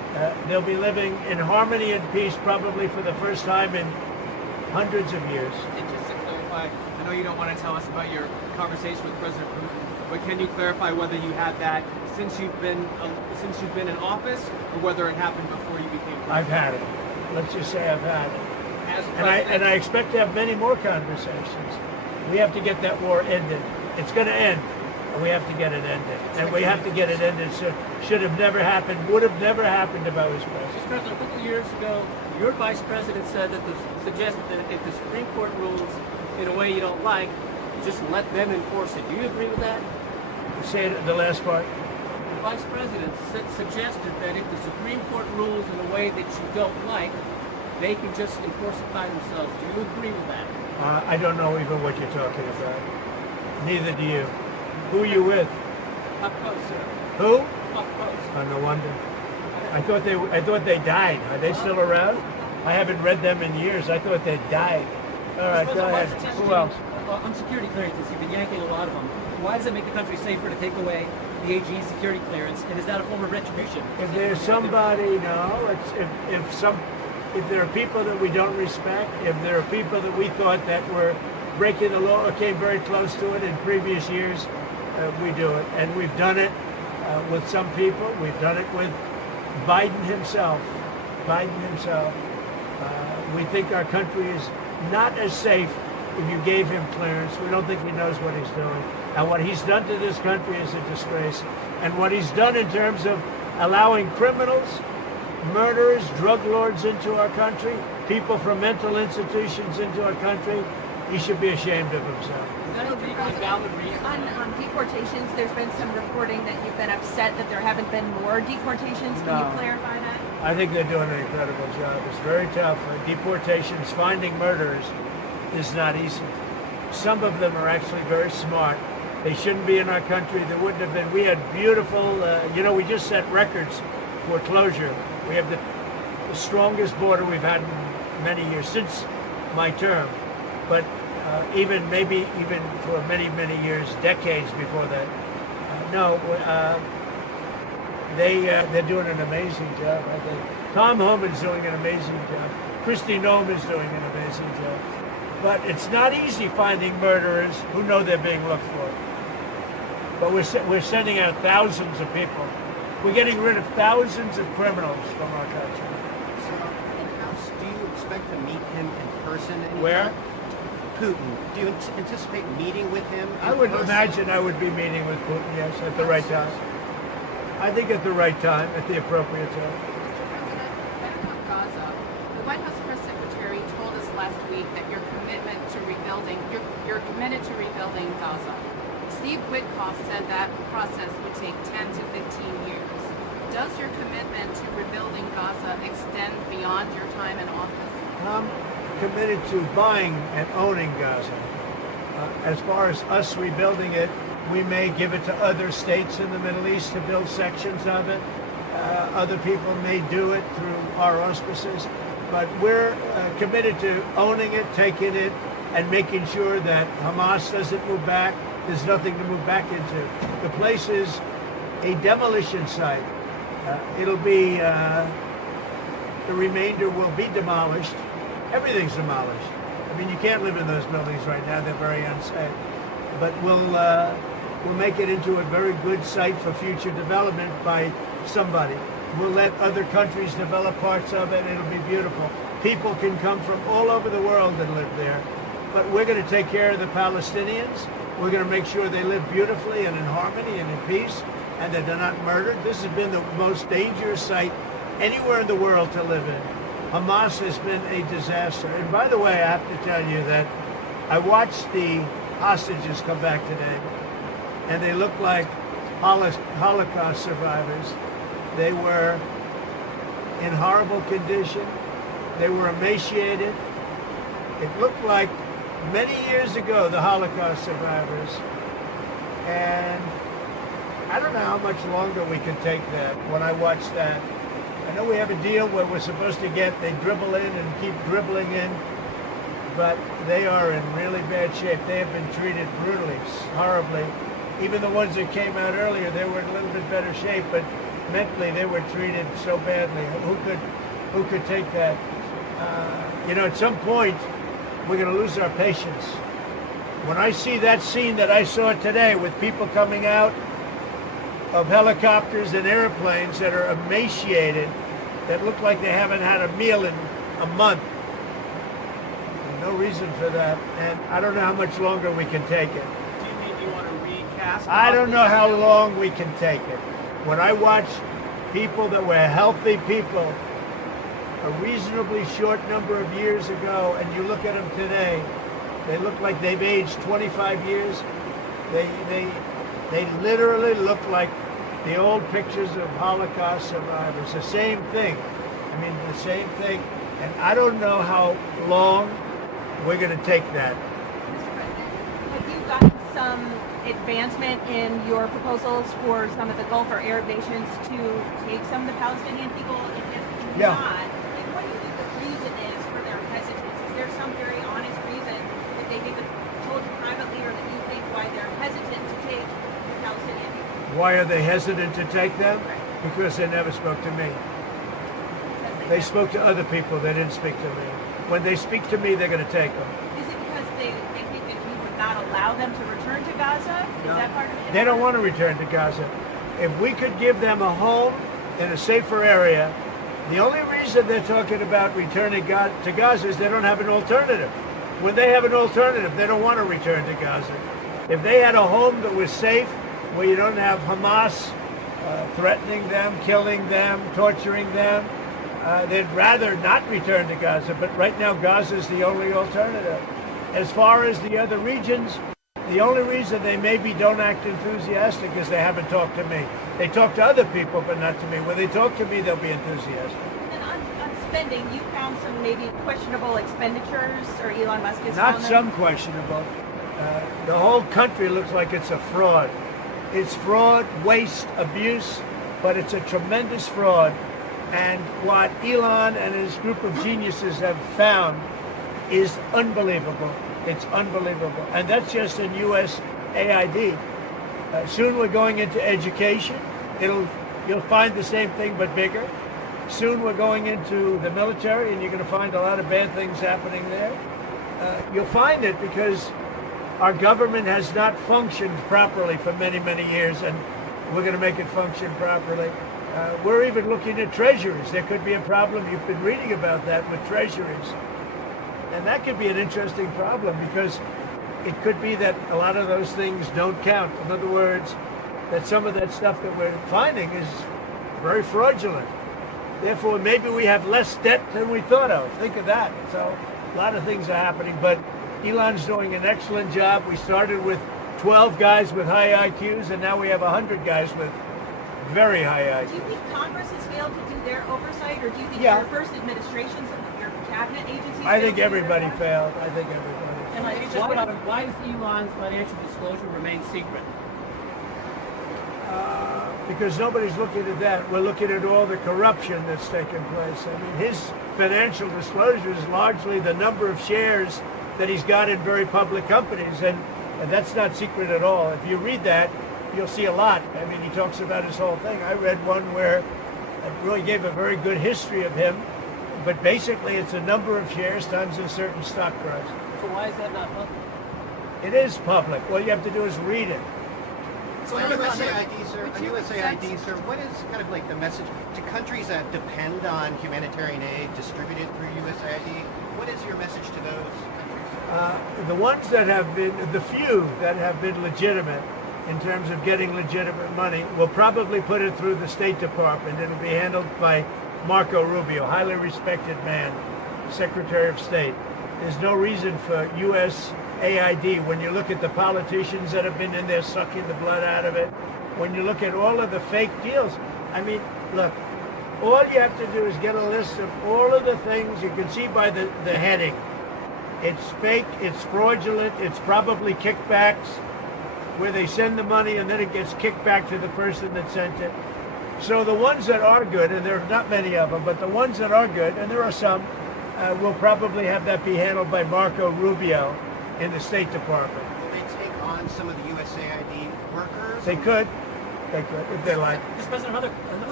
They'll be living in harmony and peace probably for the first time in hundreds of years. And just to clarify, I know you don't want to tell us about your conversation with President Putin, but can you clarify whether you had that since you've been in office, or whether it happened before you became president? I've had it. Let's just say I've had it. As And I expect to have many more conversations. We have to get that war ended. It's going to end, and we have to get it ended. And we have to get it ended. So should have never happened, would have never happened if I was president. Mr. President, a couple of years ago, your vice president said that suggested that if the Supreme Court rules in a way you don't like, just let them enforce it. Do you agree with that? Say it, the last part. The vice president suggested that if the Supreme Court rules in a way that you don't like, they can just enforce it by themselves. Do you agree with that? I don't know even what you're talking about. Neither do you. Who are you with? Up close, sir. Who? Up close. Oh, no wonder. I thought they died. Are they still around? I haven't read them in years. I thought they died. All right, go ahead. Who else? On security clearances, you've been yanking a lot of them. Why does it make the country safer to take away the AG's security clearance? And is that a form of retribution? If there's somebody, no. If there are people that we don't respect, if there are people that we thought that were breaking the law or came very close to it in previous years, we do it. And we've done it with some people. We've done it with Biden himself. We think our country is not as safe if you gave him clearance. We don't think he knows what he's doing. And what he's done to this country is a disgrace. And what he's done in terms of allowing criminals, murderers, drug lords into our country, people from mental institutions into our country, he should be ashamed of himself. On deportations, there's been some reporting that you've been upset that there haven't been more deportations. Can you clarify that? I think they're doing an incredible job. It's very tough. Deportations, finding murderers is not easy. Some of them are actually very smart. They shouldn't be in our country. There wouldn't have been. We had beautiful, we just set records for closure. We have the strongest border we've had in many years, since my term. But even for many, many years, decades before that. They're doing an amazing job, I think. Tom Homan's doing an amazing job. Kristi Noem is doing an amazing job. But it's not easy finding murderers who know they're being looked for. But we're sending out thousands of people. We're getting rid of thousands of criminals from our country. So, do you expect to meet him in person anytime? Where? Putin. Do you anticipate meeting with him? I would imagine I would be meeting with Putin, yes, at the right time. I think at the right time, at the appropriate time. About Gaza, the White House press secretary told us last week that you're committed to rebuilding Gaza. Steve Witkoff said that process would take 10 to 15 years. Does your commitment to rebuilding Gaza extend beyond your time in office? I'm committed to buying and owning Gaza. As far as us rebuilding it, we may give it to other states in the Middle East to build sections of it. Other people may do it through our auspices. But we're committed to owning it, taking it, and making sure that Hamas doesn't move back. There's nothing to move back into. The place is a demolition site. It'll be, the remainder will be demolished. Everything's demolished. I mean, you can't live in those buildings right now. They're very unsafe. But we'll make it into a very good site for future development by somebody. We'll let other countries develop parts of it. It'll be beautiful. People can come from all over the world and live there. But we're going to take care of the Palestinians. We're going to make sure they live beautifully and in harmony and in peace, and that they're not murdered. This has been the most dangerous site anywhere in the world to live in. Hamas has been a disaster. And by the way, I have to tell you that I watched the hostages come back today, and they look like Holocaust survivors. They were in horrible condition. They were emaciated. It looked like many years ago, the Holocaust survivors. And I don't know how much longer we can take that. When I watch that, I know we have a deal where we're supposed to they dribble in and keep dribbling in, but they are in really bad shape. They have been treated brutally, horribly. Even the ones that came out earlier, they were in a little bit better shape, but mentally they were treated so badly. Who could take that? At some point, we're going to lose our patience. When I see that scene that I saw today with people coming out of helicopters and airplanes that are emaciated, that look like they haven't had a meal in a month, there's no reason for that. And I don't know how much longer we can take it. Do you mean you want to recast? I don't know how long we can take it. When I watch people that were healthy people a reasonably short number of years ago, and you look at them today, they look like they've aged 25 years. They literally look like the old pictures of Holocaust survivors. The same thing. I mean, the same thing. And I don't know how long we're going to take that. Have you gotten some advancement in your proposals for some of the Gulf or Arab nations to take some of the Palestinian people? And if not, what do you think the reason is for their hesitance? Is there some very honest reason that they haven't told you privately, or that you think why they're hesitant to take the Palestinian people? Why are they hesitant to take them? Because they never spoke to me. They spoke to other people. They didn't speak to me. When they speak to me, they're going to take them. Is it because they think that you would not allow them to return to Gaza? Is that part of it? They don't want to return to Gaza. If we could give them a home in a safer area, the only reason they're talking about returning to Gaza is they don't have an alternative. When they have an alternative, they don't want to return to Gaza. If they had a home that was safe, where you don't have Hamas threatening them, killing them, torturing them, they'd rather not return to Gaza. But right now, Gaza is the only alternative. As far as the other regions, the only reason they maybe don't act enthusiastic is they haven't talked to me. They talk to other people, but not to me. When they talk to me, they'll be enthusiastic. And on spending, you found some maybe questionable expenditures, or Elon Musk has Not found them? some questionable. The whole country looks like it's a fraud. It's fraud, waste, abuse, but it's a tremendous fraud. And what Elon and his group of geniuses have found is unbelievable. It's unbelievable. And that's just in USAID. Soon we're going into education. You'll find the same thing, but bigger. Soon we're going into the military, and you're going to find a lot of bad things happening there. You'll find it because our government has not functioned properly for many, many years, and we're going to make it function properly. We're even looking at treasuries. There could be a problem. You've been reading about that with treasuries. And that could be an interesting problem, because it could be that a lot of those things don't count. In other words, that some of that stuff that we're finding is very fraudulent. Therefore, maybe we have less debt than we thought of. Think of that. So a lot of things are happening, but Elon's doing an excellent job. We started with 12 guys with high IQs, and now we have 100 guys with very high IQs. Do you think Congress has failed to do their oversight, or do you think your first administration, some of your cabinet agencies? I think everybody failed. I think everybody. And why does Elon's financial disclosure remain secret? Because nobody's looking at that. We're looking at all the corruption that's taken place. I mean, his financial disclosure is largely the number of shares that he's got in very public companies, and that's not secret at all. If you read that, you'll see a lot. I mean, he talks about his whole thing. I read one where it really gave a very good history of him, but basically it's a number of shares times a certain stock price. So why is that not public? It is public. All you have to do is read it. So on USAID, sir, what is kind of like the message to countries that depend on humanitarian aid distributed through USAID? What is your message to those countries? The ones that have been, the few that have been legitimate in terms of getting legitimate money, will probably put it through the State Department. It'll be handled by Marco Rubio, highly respected man, Secretary of State. There's no reason for USAID, when you look at the politicians that have been in there sucking the blood out of it, when you look at all of the fake deals, I mean, look, all you have to do is get a list of all of the things you can see by the heading. It's fake, it's fraudulent, it's probably kickbacks, where they send the money and then it gets kicked back to the person that sent it. So the ones that are good, and there are not many of them, but the ones that are good, and there are some, will probably have that be handled by Marco Rubio in the State Department. Will they take on some of the USAID workers? They could, if they like. Mr. President, another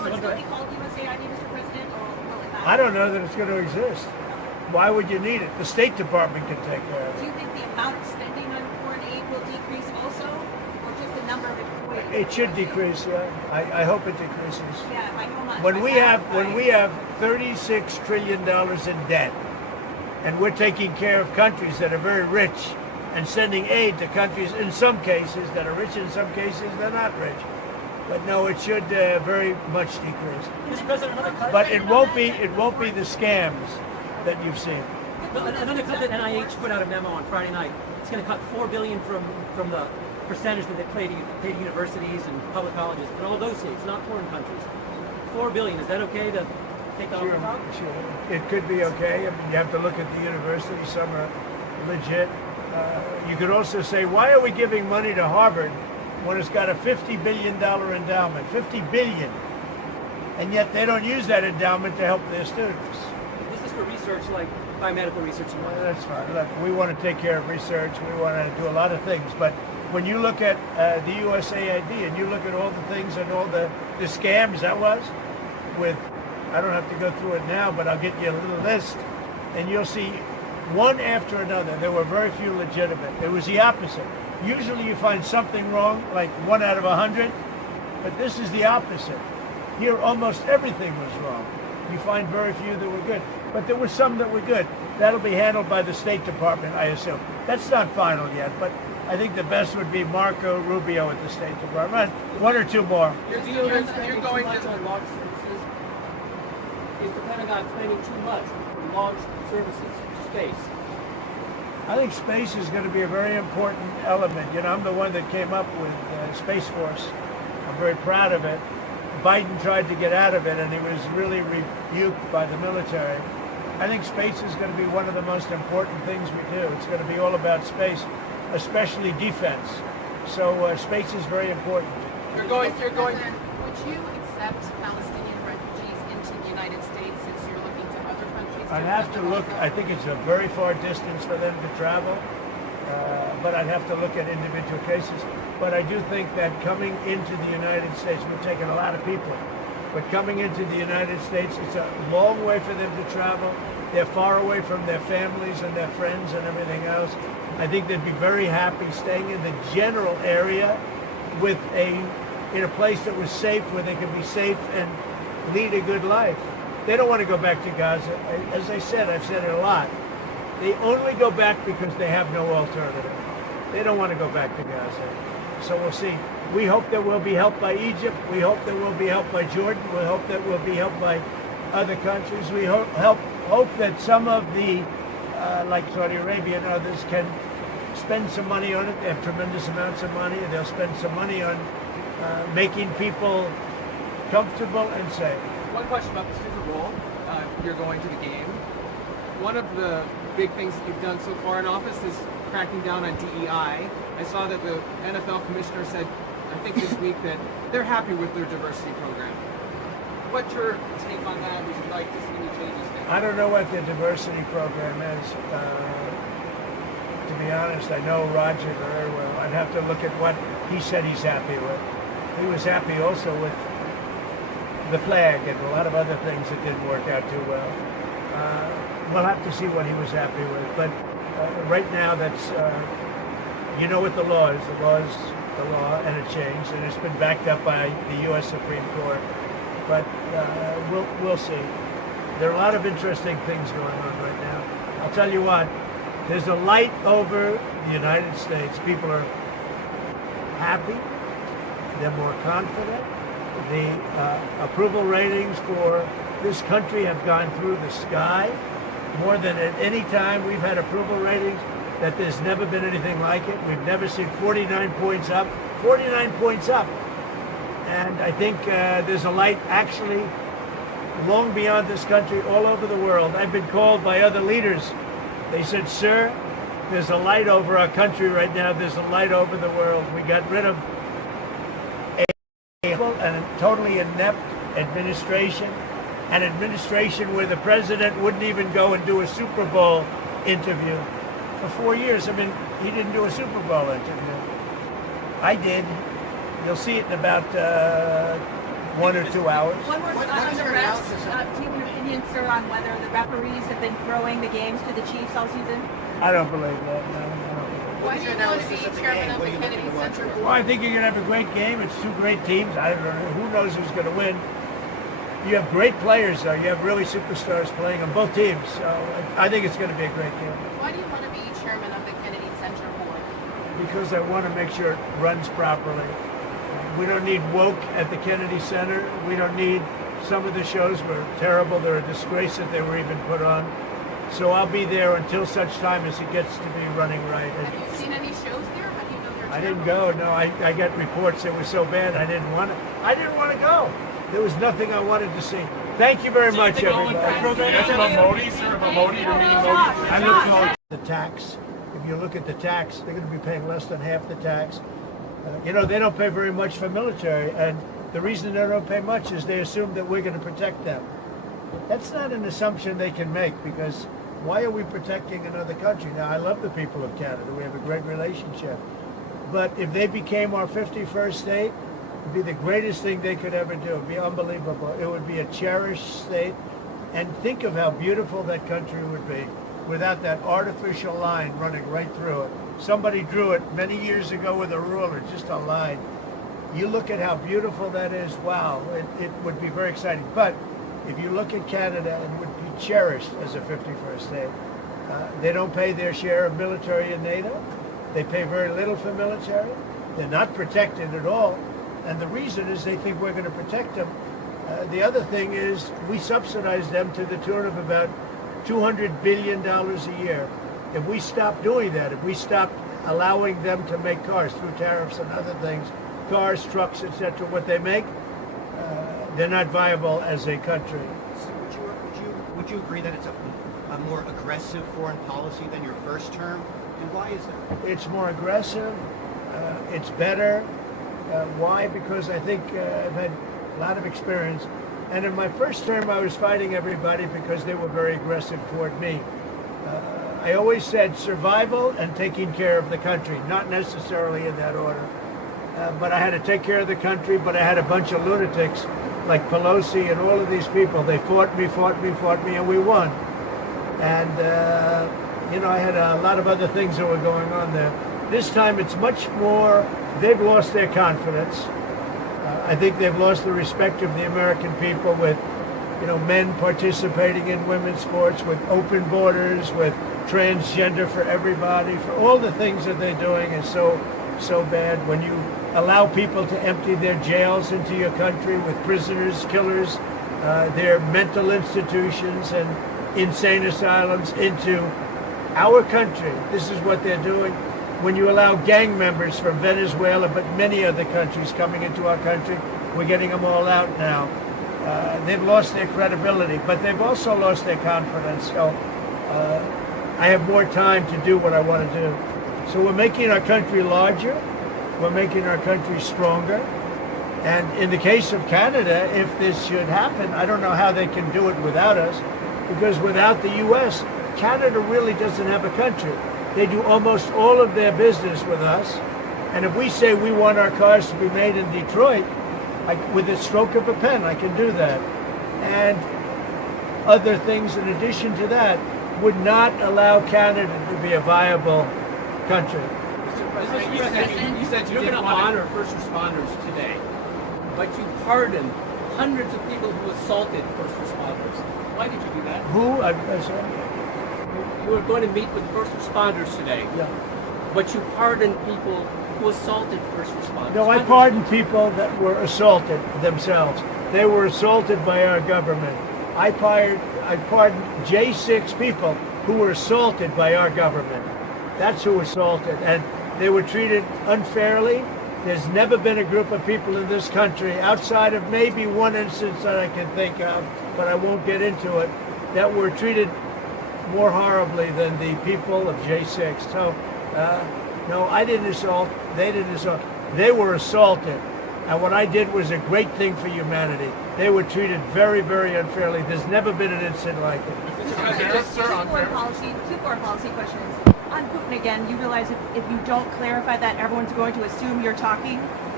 Will it still be called USAID, Mr. President, or will it not? I don't know that it's going to exist. Why would you need it? The State Department can take care of Do it. you think the amount of spending on foreign aid will decrease also, or just the number of employees? It should decrease. Yeah, I hope it decreases. Yeah, by how much? When By we have $36 trillion in debt, and we're taking care of countries that are very rich and sending aid to countries in some cases that are rich, in some cases they're not rich. But no, it should very much decrease. Mr. President, another But it won't be the scams that you've seen. Another cut that NIH put out a memo on Friday night. It's going to cut $4 billion from the percentage that they pay to universities and public colleges in all those states, not foreign countries. $4 billion. Is that okay to take that off? Sure. It could be okay. I mean, you have to look at the universities. Some are legit. You could also say, why are we giving money to Harvard when it's got a $50 billion endowment? $50 billion. And yet they don't use that endowment to help their students. This is for research like biomedical research. That's fine. Look, we want to take care of research. We want to do a lot of things. But when you look at the USAID and you look at all the things and all the scams that was with, I don't have to go through it now, but I'll get you a little list, and you'll see one after another. There were very few legitimate. It was the opposite. Usually you find something wrong, like 1 out of 100, but this is the opposite. Here, almost everything was wrong. You find very few that were good, but there were some that were good. That'll be handled by the State Department, I assume. That's not final yet, but I think the best would be Marco Rubio at the State Department. 1 or 2 more. You're going to launch services. Is the Pentagon spending too much on launch services to space? I think space is going to be a very important element. You know, I'm the one that came up with Space Force. I'm very proud of it. Biden tried to get out of it, and he was really rebuked by the military. I think space is going to be one of the most important things we do. It's going to be all about space, especially defense. So space is very important. Would you accept Palestinian refugees into the United States since you're looking to other countries? I'd have to look. I think it's a very far distance for them to travel, but I'd have to look at individual cases. But I do think that coming into the United States, we're taking a lot of people, but coming into the United States, it's a long way for them to travel. They're far away from their families and their friends and everything else. I think they'd be very happy staying in the general area with in a place that was safe, where they could be safe and lead a good life. They don't want to go back to Gaza. As I said, I've said it a lot. They only go back because they have no alternative. They don't want to go back to Gaza. So we'll see. We hope that we'll be helped by Egypt. We hope that we'll be helped by Jordan. We hope that we'll be helped by other countries. We hope that some of the, like Saudi Arabia and others, can spend some money on it. They have tremendous amounts of money, and they'll spend some money on making people comfortable and safe. One question about the Super Bowl. You're going to the game. One of the big things that you've done so far in office is cracking down on DEI. I saw that the NFL commissioner said, I think this week, that they're happy with their diversity program. What's your take on that? Would you like to see any changes there? I don't know what the diversity program is. To be honest, I know Roger very well. I'd have to look at what he said he's happy with. He was happy also with the flag and a lot of other things that didn't work out too well. We'll have to see what he was happy with. But right now, that's, you know what the law is. The law is the law, and it changed, and it's been backed up by the U.S. Supreme Court. But we'll see. There are a lot of interesting things going on right now. I'll tell you what, there's a light over the United States. People are happy. They're more confident. The approval ratings for this country have gone through the sky. More than at any time we've had approval ratings that there's never been anything like it. We've never seen 49 points up. 49 points up. And I think there's a light actually long beyond this country, all over the world. I've been called by other leaders. They said, sir, there's a light over our country right now. There's a light over the world. We got rid of a totally inept administration, an administration where the president wouldn't even go and do a Super Bowl interview. For 4 years, I mean, he didn't do a Super Bowl interview. I did. You'll see it in about 1 or 2 hours. One more What on is the your refs. analysis Do you have an opinion, sir, on whether the referees have been throwing the games to the Chiefs all season? I don't believe that. No, I don't. Why do you want to be chairman of the Kennedy Center Board? Well, I think you're going to have a great game. It's two great teams. I don't know. Who knows who's going to win? You have great players, though. You have really superstars playing on both teams. So I think it's going to be a great game. Why do you want to be chairman of the Kennedy Center Board? Because I want to make sure it runs properly. We don't need woke at the Kennedy Center. We don't need some of the shows were terrible. They're a disgrace that they were even put on. So I'll be there until such time as it gets to be running right. Have you seen any shows there? How do you know they're I terrible? didn't go. No, I got reports that were so bad I didn't want to go. There was nothing I wanted to see. Thank you very much, everybody. Yes, about Modi, sir, about Modi, you're meeting Modi. I look forward to the tax. If you look at the tax, they're going to be paying less than half the tax. They don't pay very much for military, and the reason they don't pay much is they assume that we're going to protect them. That's not an assumption they can make, because why are we protecting another country? Now, I love the people of Canada. We have a great relationship. But if they became our 51st state, it would be the greatest thing they could ever do. It would be unbelievable. It would be a cherished state. And think of how beautiful that country would be without that artificial line running right through it. Somebody drew it many years ago with a ruler, just a line. You look at how beautiful that is, wow, it would be very exciting. But if you look at Canada, it would be cherished as a 51st state. They don't pay their share of military in NATO. They pay very little for military. They're not protected at all. And the reason is they think we're going to protect them. The other thing is we subsidize them to the tune of about $200 billion a year. If we stop doing that, if we stop allowing them to make cars through tariffs and other things, cars, trucks, etc., what they make, they're not viable as a country. So would you agree that it's a more aggressive foreign policy than your first term? And why is that? It's more aggressive. It's better. Why? Because I think I've had a lot of experience. And in my first term, I was fighting everybody because they were very aggressive toward me. I always said survival and taking care of the country, not necessarily in that order. But I had to take care of the country, but I had a bunch of lunatics like Pelosi and all of these people. They fought me, and we won. And, I had a lot of other things that were going on there. This time it's much more, they've lost their confidence. I think they've lost the respect of the American people with, men participating in women's sports, with open borders, with transgender for everybody, for all the things that they're doing is so bad. When you allow people to empty their jails into your country with prisoners, killers, their mental institutions and insane asylums into our country, this is what they're doing. When you allow gang members from Venezuela, but many other countries coming into our country, we're getting them all out now. They've lost their credibility, but they've also lost their confidence. So I have more time to do what I want to do. So we're making our country larger. We're making our country stronger. And in the case of Canada, if this should happen, I don't know how they can do it without us, because without the U.S., Canada really doesn't have a country. They do almost all of their business with us. And if we say we want our cars to be made in Detroit, with a stroke of a pen, I can do that. And other things in addition to that would not allow Canada to be a viable country. Mr. President, you said you didn't honor first responders today, but you pardoned hundreds of people who assaulted first responders. Why did you do that? Who? I'm sorry. You were going to meet with first responders today, but you pardoned people who assaulted first responders. No, I pardoned people that were assaulted themselves. They were assaulted by our government. I pardoned J6 people who were assaulted by our government. That's who assaulted, and they were treated unfairly. There's never been a group of people in this country, outside of maybe one instance that I can think of, but I won't get into it, that were treated more horribly than the people of J6. So, no, I didn't assault. They didn't assault. They were assaulted. And what I did was a great thing for humanity. They were treated very, very unfairly. There's never been an incident like it. Two foreign policy questions. On Putin again, you realize if you don't clarify that, everyone's going to assume you're talking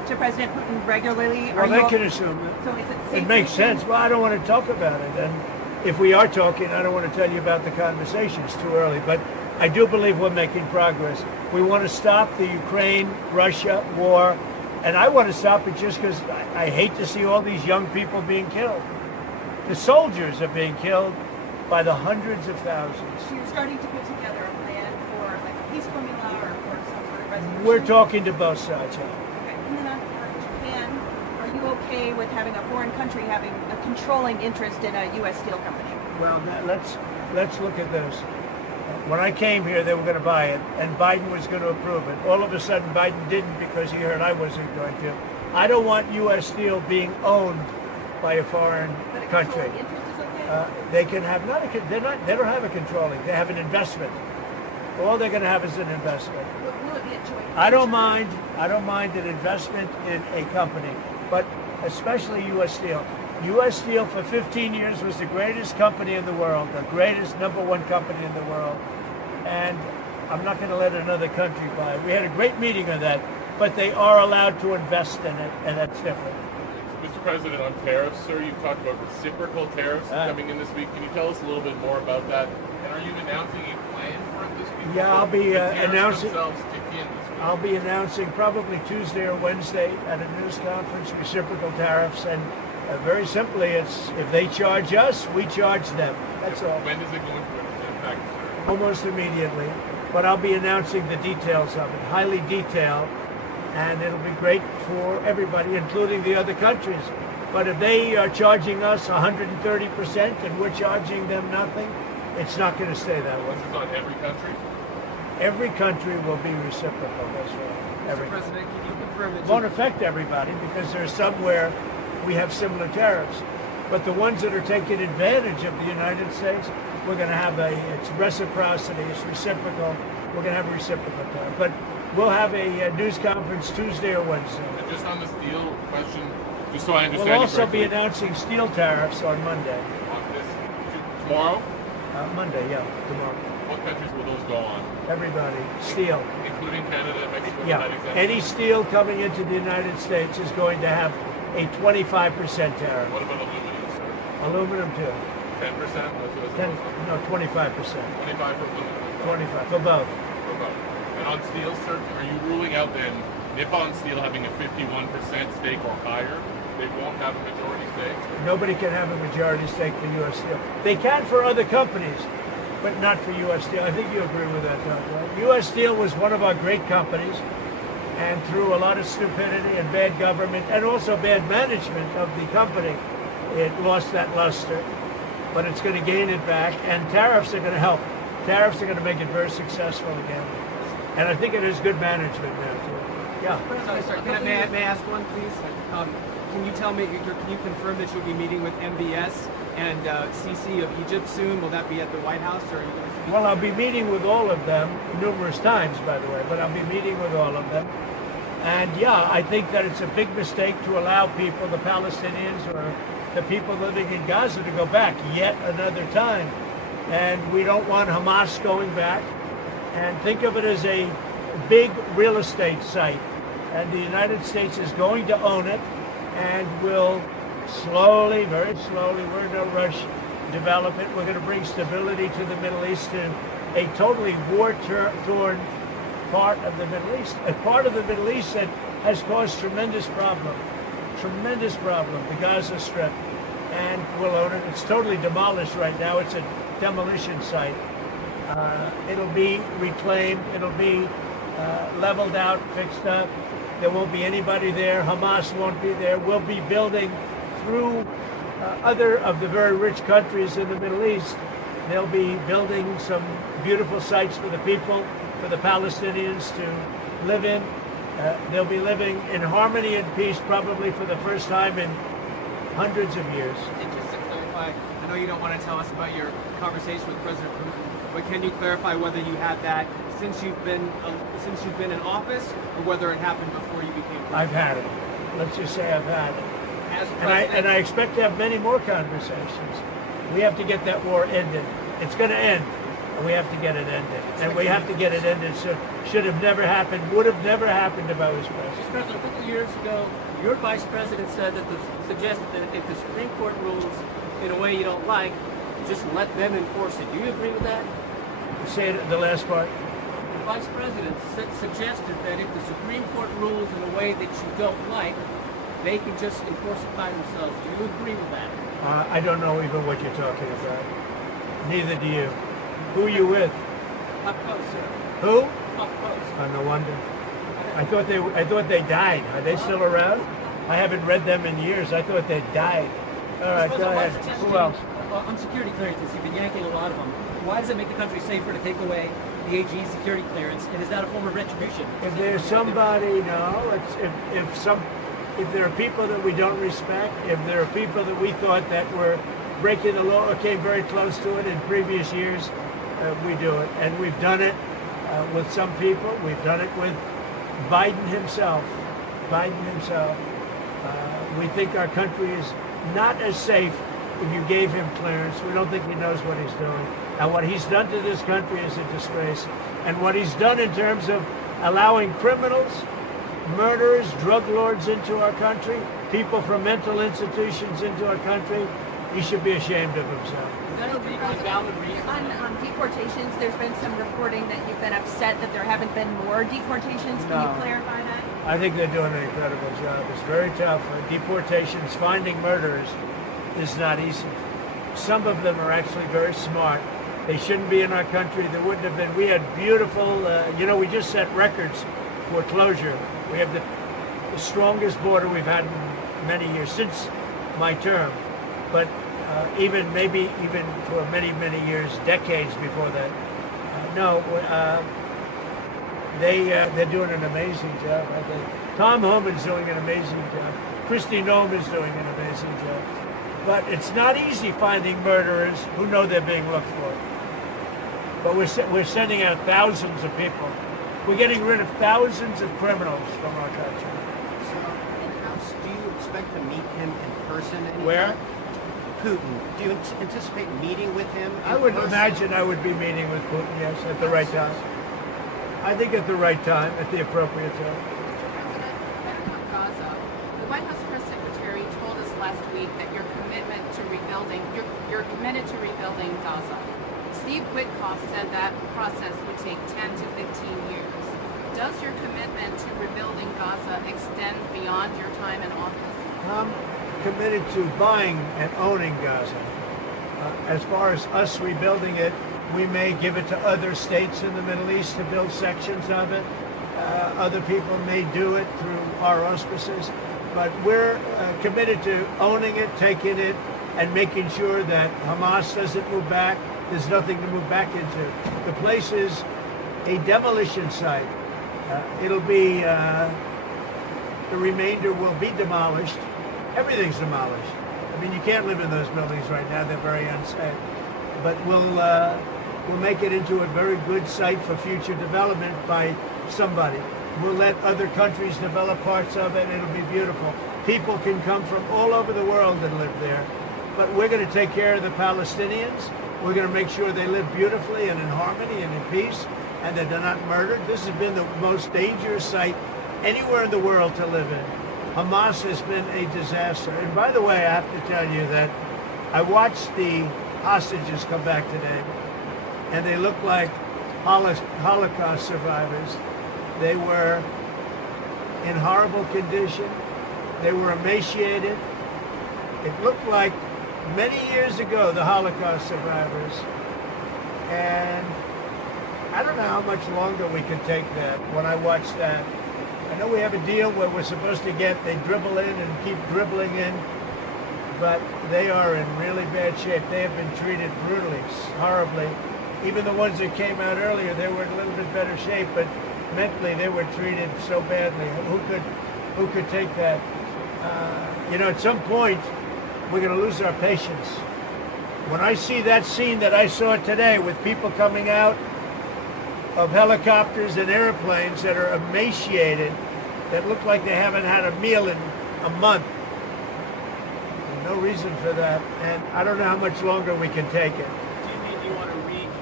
to President Putin regularly? Well, they can assume it. So is it safe It makes to sense. Well, I don't want to talk about it. And if we are talking, I don't want to tell you about the conversation. It's too early. But I do believe we're making progress. We want to stop the Ukraine-Russia war. And I want to stop it just because I hate to see all these young people being killed. The soldiers are being killed by the hundreds of thousands. So you're starting to put together a plan for like a peace formula or for some sort of resolution? We're talking to both sides. Yeah. Okay. And then on Japan, are you okay with having a foreign country having a controlling interest in a U.S. steel company? Well, let's look at this. When I came here, they were going to buy it, and Biden was going to approve it. All of a sudden, Biden didn't because he heard I wasn't going to. I don't want U.S. steel being owned by a foreign country. They can have they don't have a controlling. They have an investment. All they're going to have is an investment. Will it be a joint? I don't mind an investment in a company, but especially U.S. Steel. U.S. Steel for 15 years was the greatest company in the world, the greatest #1 company in the world, and I'm not going to let another country buy it. We had a great meeting on that, but they are allowed to invest in it, and that's different. Mr. President, on tariffs, sir, you talked about reciprocal tariffs coming in this week. Can you tell us a little bit more about that? And are you announcing a plan for it this week? Yeah, I'll be announcing. This I'll be announcing probably Tuesday or Wednesday at a news conference reciprocal tariffs, and very simply, it's if they charge us, we charge them. That's all. When is it going to impact, sir? Almost immediately, but I'll be announcing the details of it, highly detailed, and it'll be great for everybody, including the other countries. But if they are charging us 130% and we're charging them nothing, it's not going to stay that way. This is on every country? Every country will be reciprocal. That's right. Mr. President, can you confirm that It won't affect everybody because there's some where we have similar tariffs. But the ones that are taking advantage of the United States, we're going to have it's reciprocity, it's reciprocal. We're going to have a reciprocal tariff. But we'll have a news conference Tuesday or Wednesday. And just on the steel question, just so I understand. We'll also be announcing steel tariffs on Monday. On this, tomorrow? Monday, yeah, tomorrow. What countries will those go on? Everybody. Steel. Including Canada, Mexico, Yeah. United States? Any steel coming into the United States is going to have a 25% tariff. What about aluminum, sir? Aluminum too. 10%? No, 25%. 25 for aluminum? 25 for both. For both. And on steel, sir, are you ruling out then Nippon Steel having a 51% stake or higher? They won't have a majority stake? Nobody can have a majority stake for U.S. Steel. They can for other companies, but not for U.S. Steel. I think you agree with that, don't you? U.S. Steel was one of our great companies, and through a lot of stupidity and bad government and also bad management of the company, it lost that luster. But it's going to gain it back, and tariffs are going to help. Tariffs are going to make it very successful again. And I think it is good management now, too. Yeah. Sorry, may I ask one, please? Can you tell me, can you confirm that you'll be meeting with MBS and CC of Egypt soon? Will that be at the White House, or are you going to speak? Well, I'll be meeting with all of them numerous times, by the way, but I'll be meeting with all of them. And yeah, I think that it's a big mistake to allow people, the Palestinians or the people living in Gaza, to go back yet another time. And we don't want Hamas going back. And think of it as a big real estate site. And the United States is going to own it and will slowly, very slowly, we're in no rush, develop it. We're going to bring stability to the Middle East, to a totally war-torn part of the Middle East, a part of the Middle East that has caused tremendous problem, the Gaza Strip, and we'll own it. It's totally demolished right now. It's a demolition site. It'll be reclaimed. It'll be leveled out, fixed up. There won't be anybody there. Hamas won't be there. We'll be building through other of the very rich countries in the Middle East. They'll be building some beautiful sites for the people, for the Palestinians to live in. They'll be living in harmony and peace probably for the first time in hundreds of years. And just to clarify, I know you don't want to tell us about your conversation with President Putin, but can you clarify whether you had that since you've been in office, or whether it happened before you became president? I've had it. Let's just say I've had it. As And I expect to have many more conversations. We have to get that war ended. It's going to end. We have to get it ended. And we have to get it ended. So should have never happened, would have never happened if I was president. Mr. President, a couple of years ago, your vice president said that suggested that if the Supreme Court rules in a way you don't like, just let them enforce it. Do you agree with that? Say it, the last part. The vice president suggested that if the Supreme Court rules in a way that you don't like, they can just enforce it by themselves. Do you agree with that? I don't know even what you're talking about. Neither do you. Who are you with? Up close, sir. Who? Up close. Oh, no wonder. I thought they died. Are they still around? I haven't read them in years. I thought they died. All right, go ahead. Who else? On security clearances, you've been yanking a lot of them. Why does it make the country safer to take away the AG's security clearance? And is that a form of retribution? If there's somebody, no. If there are people that we don't respect, if there are people that we thought that were breaking the law or came very close to it in previous years, we do it. And we've done it with some people. We've done it with Biden himself. We think our country is not as safe if you gave him clearance. We don't think he knows what he's doing. And what he's done to this country is a disgrace. And what he's done in terms of allowing criminals, murderers, drug lords into our country, people from mental institutions into our country, he should be ashamed of himself. On deportations, there's been some reporting that you've been upset that there haven't been more deportations. Can you clarify that? I think they're doing an incredible job. It's very tough. Deportations, finding murderers is not easy. Some of them are actually very smart. They shouldn't be in our country. There wouldn't have been. We had beautiful, we just set records for closure. We have the strongest border we've had in many years, since my term. But even for many, many years, decades before that. They're doing an amazing job, I think. Tom Homan's doing an amazing job. Kristi Noem is doing an amazing job. But it's not easy finding murderers who know they're being looked for. But we're sending out thousands of people. We're getting rid of thousands of criminals from our country. Do you expect to meet him in person? Where? Putin. Do you anticipate meeting with him? I would imagine I would be meeting with Putin, yes, at the right time. I think at the right time, at the appropriate time. Gaza. The White House press secretary told us last week that you're committed to rebuilding Gaza. Steve Witkoff said that process would take 10 to 15 years. Does your commitment to rebuilding Gaza extend beyond your time in office? I'm committed to buying and owning Gaza. As far as us rebuilding it, we may give it to other states in the Middle East to build sections of it. Other people may do it through our auspices. But we're committed to owning it, taking it, and making sure that Hamas doesn't move back. There's nothing to move back into. The place is a demolition site. It'll be, the remainder will be demolished. Everything's demolished. I mean, you can't live in those buildings right now. They're very unsafe. But we'll make it into a very good site for future development by somebody. We'll let other countries develop parts of it. It'll be beautiful. People can come from all over the world and live there. But we're going to take care of the Palestinians. We're going to make sure they live beautifully and in harmony and in peace, and that they're not murdered. This has been the most dangerous site anywhere in the world to live in. Hamas has been a disaster. And by the way, I have to tell you that I watched the hostages come back today, and they look like Holocaust survivors. They were in horrible condition. They were emaciated. It looked like many years ago, the Holocaust survivors. And I don't know how much longer we can take that when I watch that. I know we have a deal where we're supposed to they dribble in and keep dribbling in, but they are in really bad shape. They have been treated brutally, horribly. Even the ones that came out earlier, they were in a little bit better shape, but mentally they were treated so badly. Who could take that? At some point, we're going to lose our patience. When I see that scene that I saw today with people coming out of helicopters and airplanes that are emaciated, that look like they haven't had a meal in a month, there's no reason for that. And I don't know how much longer we can take it. Do you mean you want to recap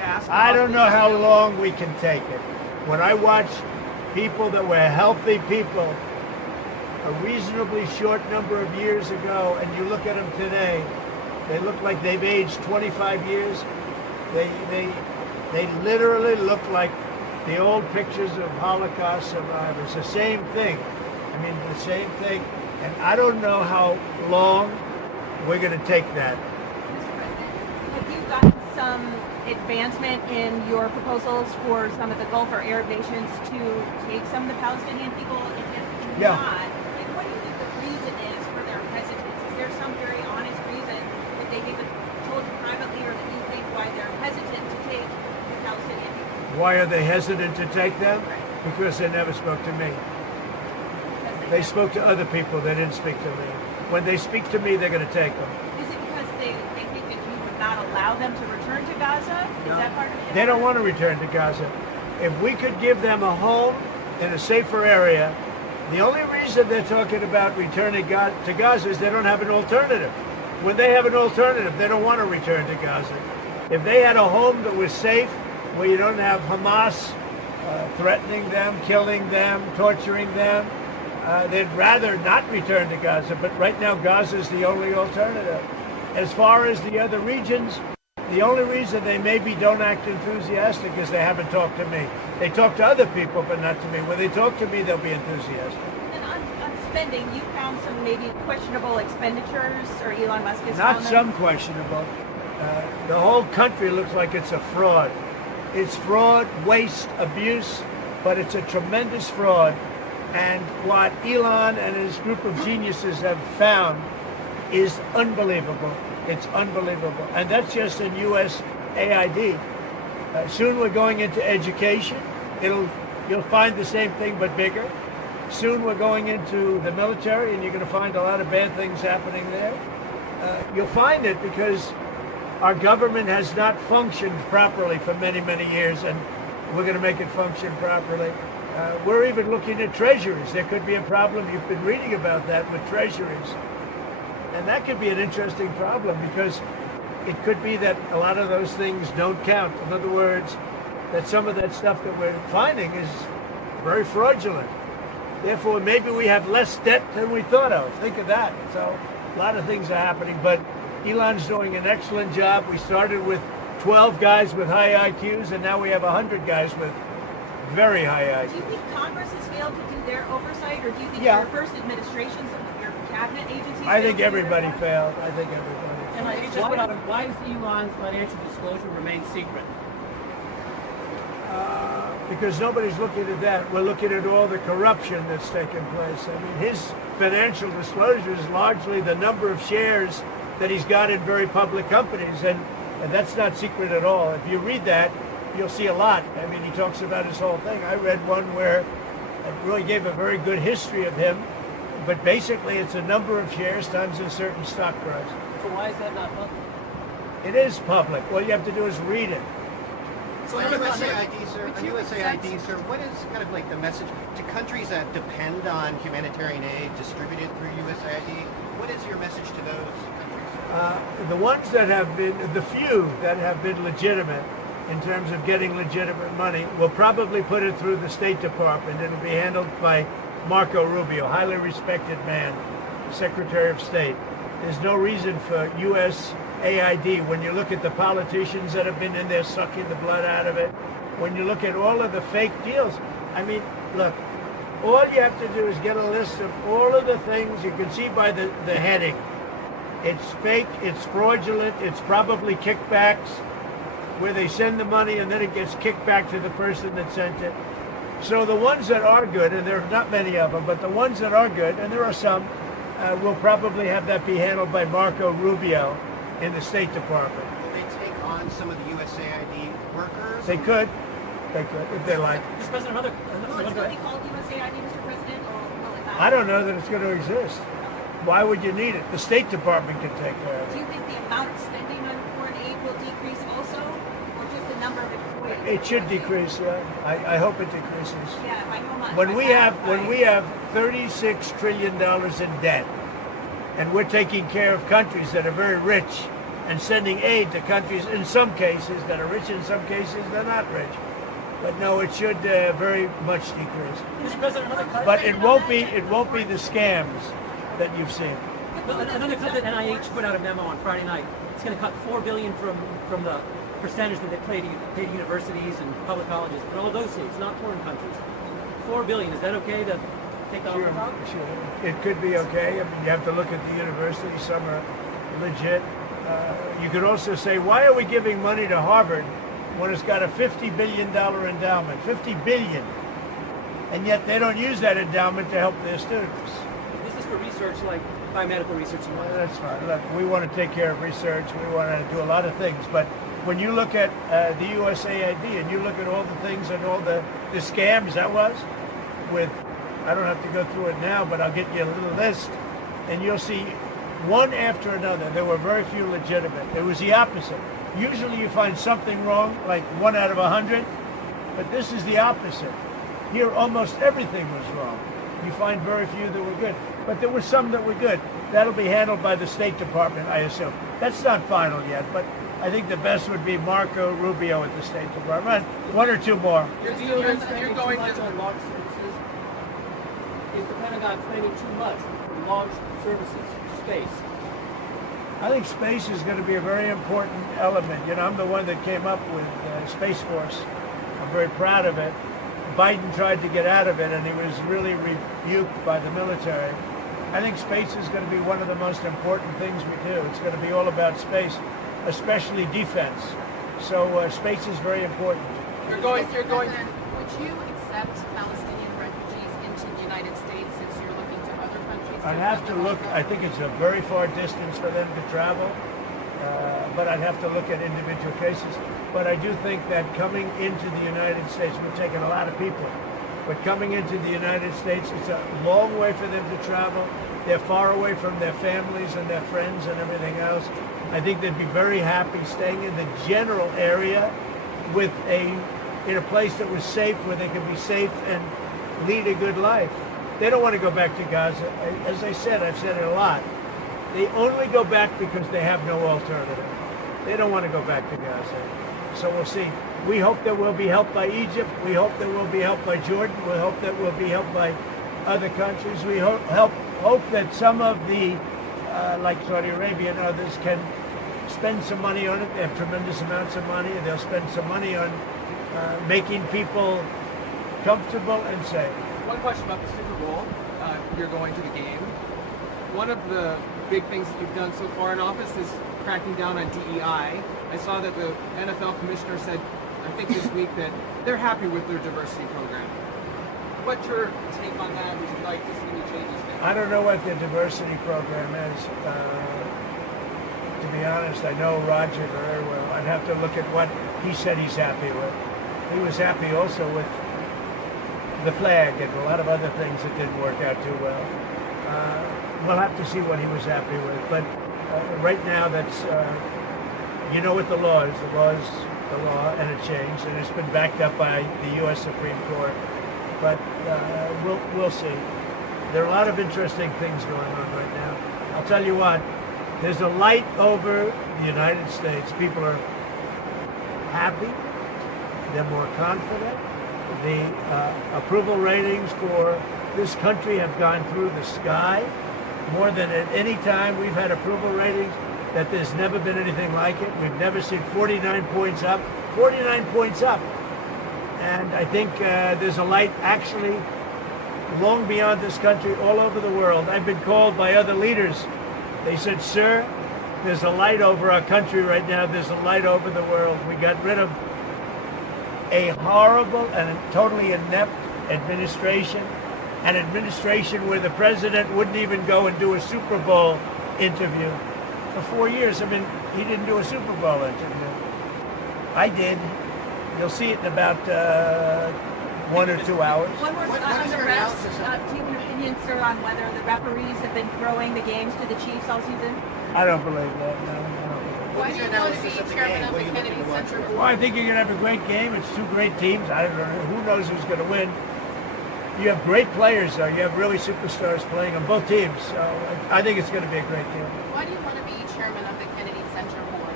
ask? I don't know how long we can take it. When I watch people that were healthy people a reasonably short number of years ago, and you look at them today, they look like they've aged 25 years. They literally look like the old pictures of Holocaust survivors. The same thing. I mean, the same thing. And I don't know how long we're going to take that. Have you gotten some advancement in your proposals for some of the Gulf or Arab nations to take some of the Palestinian people? And if Yeah. not, like, what do you think the reason is for their hesitance? Is there some very honest reason that they haven't told you privately, or that you think why they're hesitant to take the Palestinian people? Why are they hesitant to take them? Because they never spoke to me. They spoke to other people. They didn't speak to me. When they speak to me, they're going to take them. Is it because they think that you would not allow them to return to Gaza? Is that part of it? They don't want to return to Gaza. If we could give them a home in a safer area, the only reason they're talking about returning to Gaza is they don't have an alternative. When they have an alternative, they don't want to return to Gaza. If they had a home that was safe, where you don't have Hamas threatening them, killing them, torturing them, they'd rather not return to Gaza. But right now, Gaza is the only alternative. As far as the other regions, the only reason they maybe don't act enthusiastic is they haven't talked to me. They talk to other people, but not to me. When they talk to me, they'll be enthusiastic. And on spending, you found some maybe questionable expenditures, or Elon Musk has Not found them? some questionable. The whole country looks like it's a fraud. It's fraud, waste, abuse, but it's a tremendous fraud. And what Elon and his group of geniuses have found is unbelievable. It's unbelievable. And that's just in USAID. Soon we're going into education. You'll find the same thing, but bigger. Soon we're going into the military, and you're going to find a lot of bad things happening there. You'll find it because our government has not functioned properly for many, many years, and we're going to make it function properly. We're even looking at treasuries. There could be a problem. You've been reading about that with treasuries. And that could be an interesting problem, because it could be that a lot of those things don't count. In other words, that some of that stuff that we're finding is very fraudulent. Therefore, maybe we have less debt than we thought of. Think of that. So a lot of things are happening, but Elon's doing an excellent job. We started with 12 guys with high IQs, and now we have 100 guys with very high IQs. Do you think Congress has failed to do their oversight, or do you think Yeah. your first administration, some of your cabinet agencies? I think failed to do everybody their failed. I think everybody. Why does Elon's financial disclosure remain secret? Because nobody's looking at that. We're looking at all the corruption that's taken place. I mean, his financial disclosure is largely the number of shares that he's got in very public companies, and that's not secret at all. If you read that, you'll see a lot. I mean, he talks about his whole thing. I read one where it really gave a very good history of him, but basically it's a number of shares times a certain stock price. So why is that not public? It is public. All you have to do is read it. So on USAID, sir, what is kind of like the message to countries that depend on humanitarian aid distributed through USAID? What is your message to those countries? The ones that have been, the few that have been legitimate in terms of getting legitimate money, will probably put it through the State Department. It'll be handled by Marco Rubio, highly respected man, Secretary of State. There's no reason for USAID, when you look at the politicians that have been in there sucking the blood out of it, when you look at all of the fake deals, I mean, look, all you have to do is get a list of all of the things you can see by the heading. It's fake, it's fraudulent, it's probably kickbacks, where they send the money and then it gets kicked back to the person that sent it. So the ones that are good, and there are not many of them, but the ones that are good, and there are some, will probably have that be handled by Marco Rubio in the State Department. Will they take on some of the USAID workers? They could, if they like. Mr. President, will it still be called USAID, Mr. President, or will it not? I don't know that it's going to exist. Why would you need it? The State Department can take care of Do it. you think the amount of spending on foreign aid will decrease also, or just the number of employees? It should decrease, yeah. I hope it decreases. Yeah, by how much? When we have $36 trillion in debt, and we're taking care of countries that are very rich and sending aid to countries in some cases that are rich, in some cases they're not rich. But no, it should very much decrease. Mr. President, another cut. But it won't be the scams that you've seen. Another cut that NIH put out a memo on Friday night. It's going to cut $4 billion from the percentage that they pay to universities and public colleges in all those states, not foreign countries. $4 billion. Is that okay to take that off the top? Sure. It could be okay. I mean, you have to look at the universities. Some are legit. You could also say, why are we giving money to Harvard when it's got a $50 billion endowment? $50 billion. And yet they don't use that endowment to help their students. This is for research like biomedical research. Well, that's fine. Look, we want to take care of research. We want to do a lot of things. But when you look at the USAID and you look at all the things and all the scams that was with, I don't have to go through it now, but I'll get you a little list, and you'll see one after another. There were very few legitimate. It was the opposite. Usually you find something wrong, like 1 out of 100, but this is the opposite. Here almost everything was wrong. You find very few that were good, but there were some that were good. That'll be handled by the State Department, I assume. That's not final yet, but I think the best would be Marco Rubio at the State Department. One or two more. You're going to launch services. Is the Pentagon spending too much on launch services to space? I think space is going to be a very important element. You know, I'm the one that came up with Space Force. I'm very proud of it. Biden tried to get out of it, and he was really rebuked by the military. I think space is going to be one of the most important things we do. It's going to be all about space, especially defense. So space is very important. Would you accept Palestinian refugees into the United States since you're looking to other countries? I'd have to look. I think it's a very far distance for them to travel, but I'd have to look at individual cases. But I do think that coming into the United States, we're taking a lot of people, but coming into the United States, it's a long way for them to travel. They're far away from their families and their friends and everything else. I think they'd be very happy staying in the general area with in a place that was safe, where they could be safe and lead a good life. They don't want to go back to Gaza. As I said, I've said it a lot. They only go back because they have no alternative. They don't want to go back to Gaza. So we'll see. We hope that we'll be helped by Egypt. We hope that we'll be helped by Jordan. We hope that we'll be helped by other countries. We hope that some of the, like Saudi Arabia and others, can spend some money on it. They have tremendous amounts of money. They'll spend some money on making people comfortable and safe. One question about the Super Bowl. You're going to the game. One of the big things that you've done so far in office is cracking down on DEI. I saw that the NFL commissioner said, I think this week, that they're happy with their diversity program. What's your take on that? Would you like to see any changes there? I don't know what the diversity program is. To be honest, I know Roger very well. I'd have to look at what he said he's happy with. He was happy also with the flag and a lot of other things that didn't work out too well. We'll have to see what he was happy with. But right now, that's, you know what the law is. The law is the law, and it changed, and it's been backed up by the U.S. Supreme Court. But we'll see. There are a lot of interesting things going on right now. I'll tell you what, there's a light over the United States. People are happy. They're more confident. The approval ratings for this country have gone through the sky. More than at any time we've had approval ratings, that there's never been anything like it. We've never seen 49 points up. 49 points up. And I think there's a light actually long beyond this country, all over the world. I've been called by other leaders. They said, sir, there's a light over our country right now. There's a light over the world. We got rid of a horrible and totally inept administration, an administration where the president wouldn't even go and do a Super Bowl interview. For 4 years, I mean, he didn't do a Super Bowl interview. I did. You'll see it in about 1 or 2 hours. One more on the refs. Do you have an opinion, sir, on whether the referees have been throwing the games to the Chiefs all season? I don't believe that, no. Why do you want to be chairman of the Kennedy Center Board? Well, I think you're going to have a great game. It's two great teams. I don't know. Who knows who's going to win? You have great players, though. You have really superstars playing on both teams. So I think it's going to be a great game. Why do you want to be chairman of the Kennedy Center Board?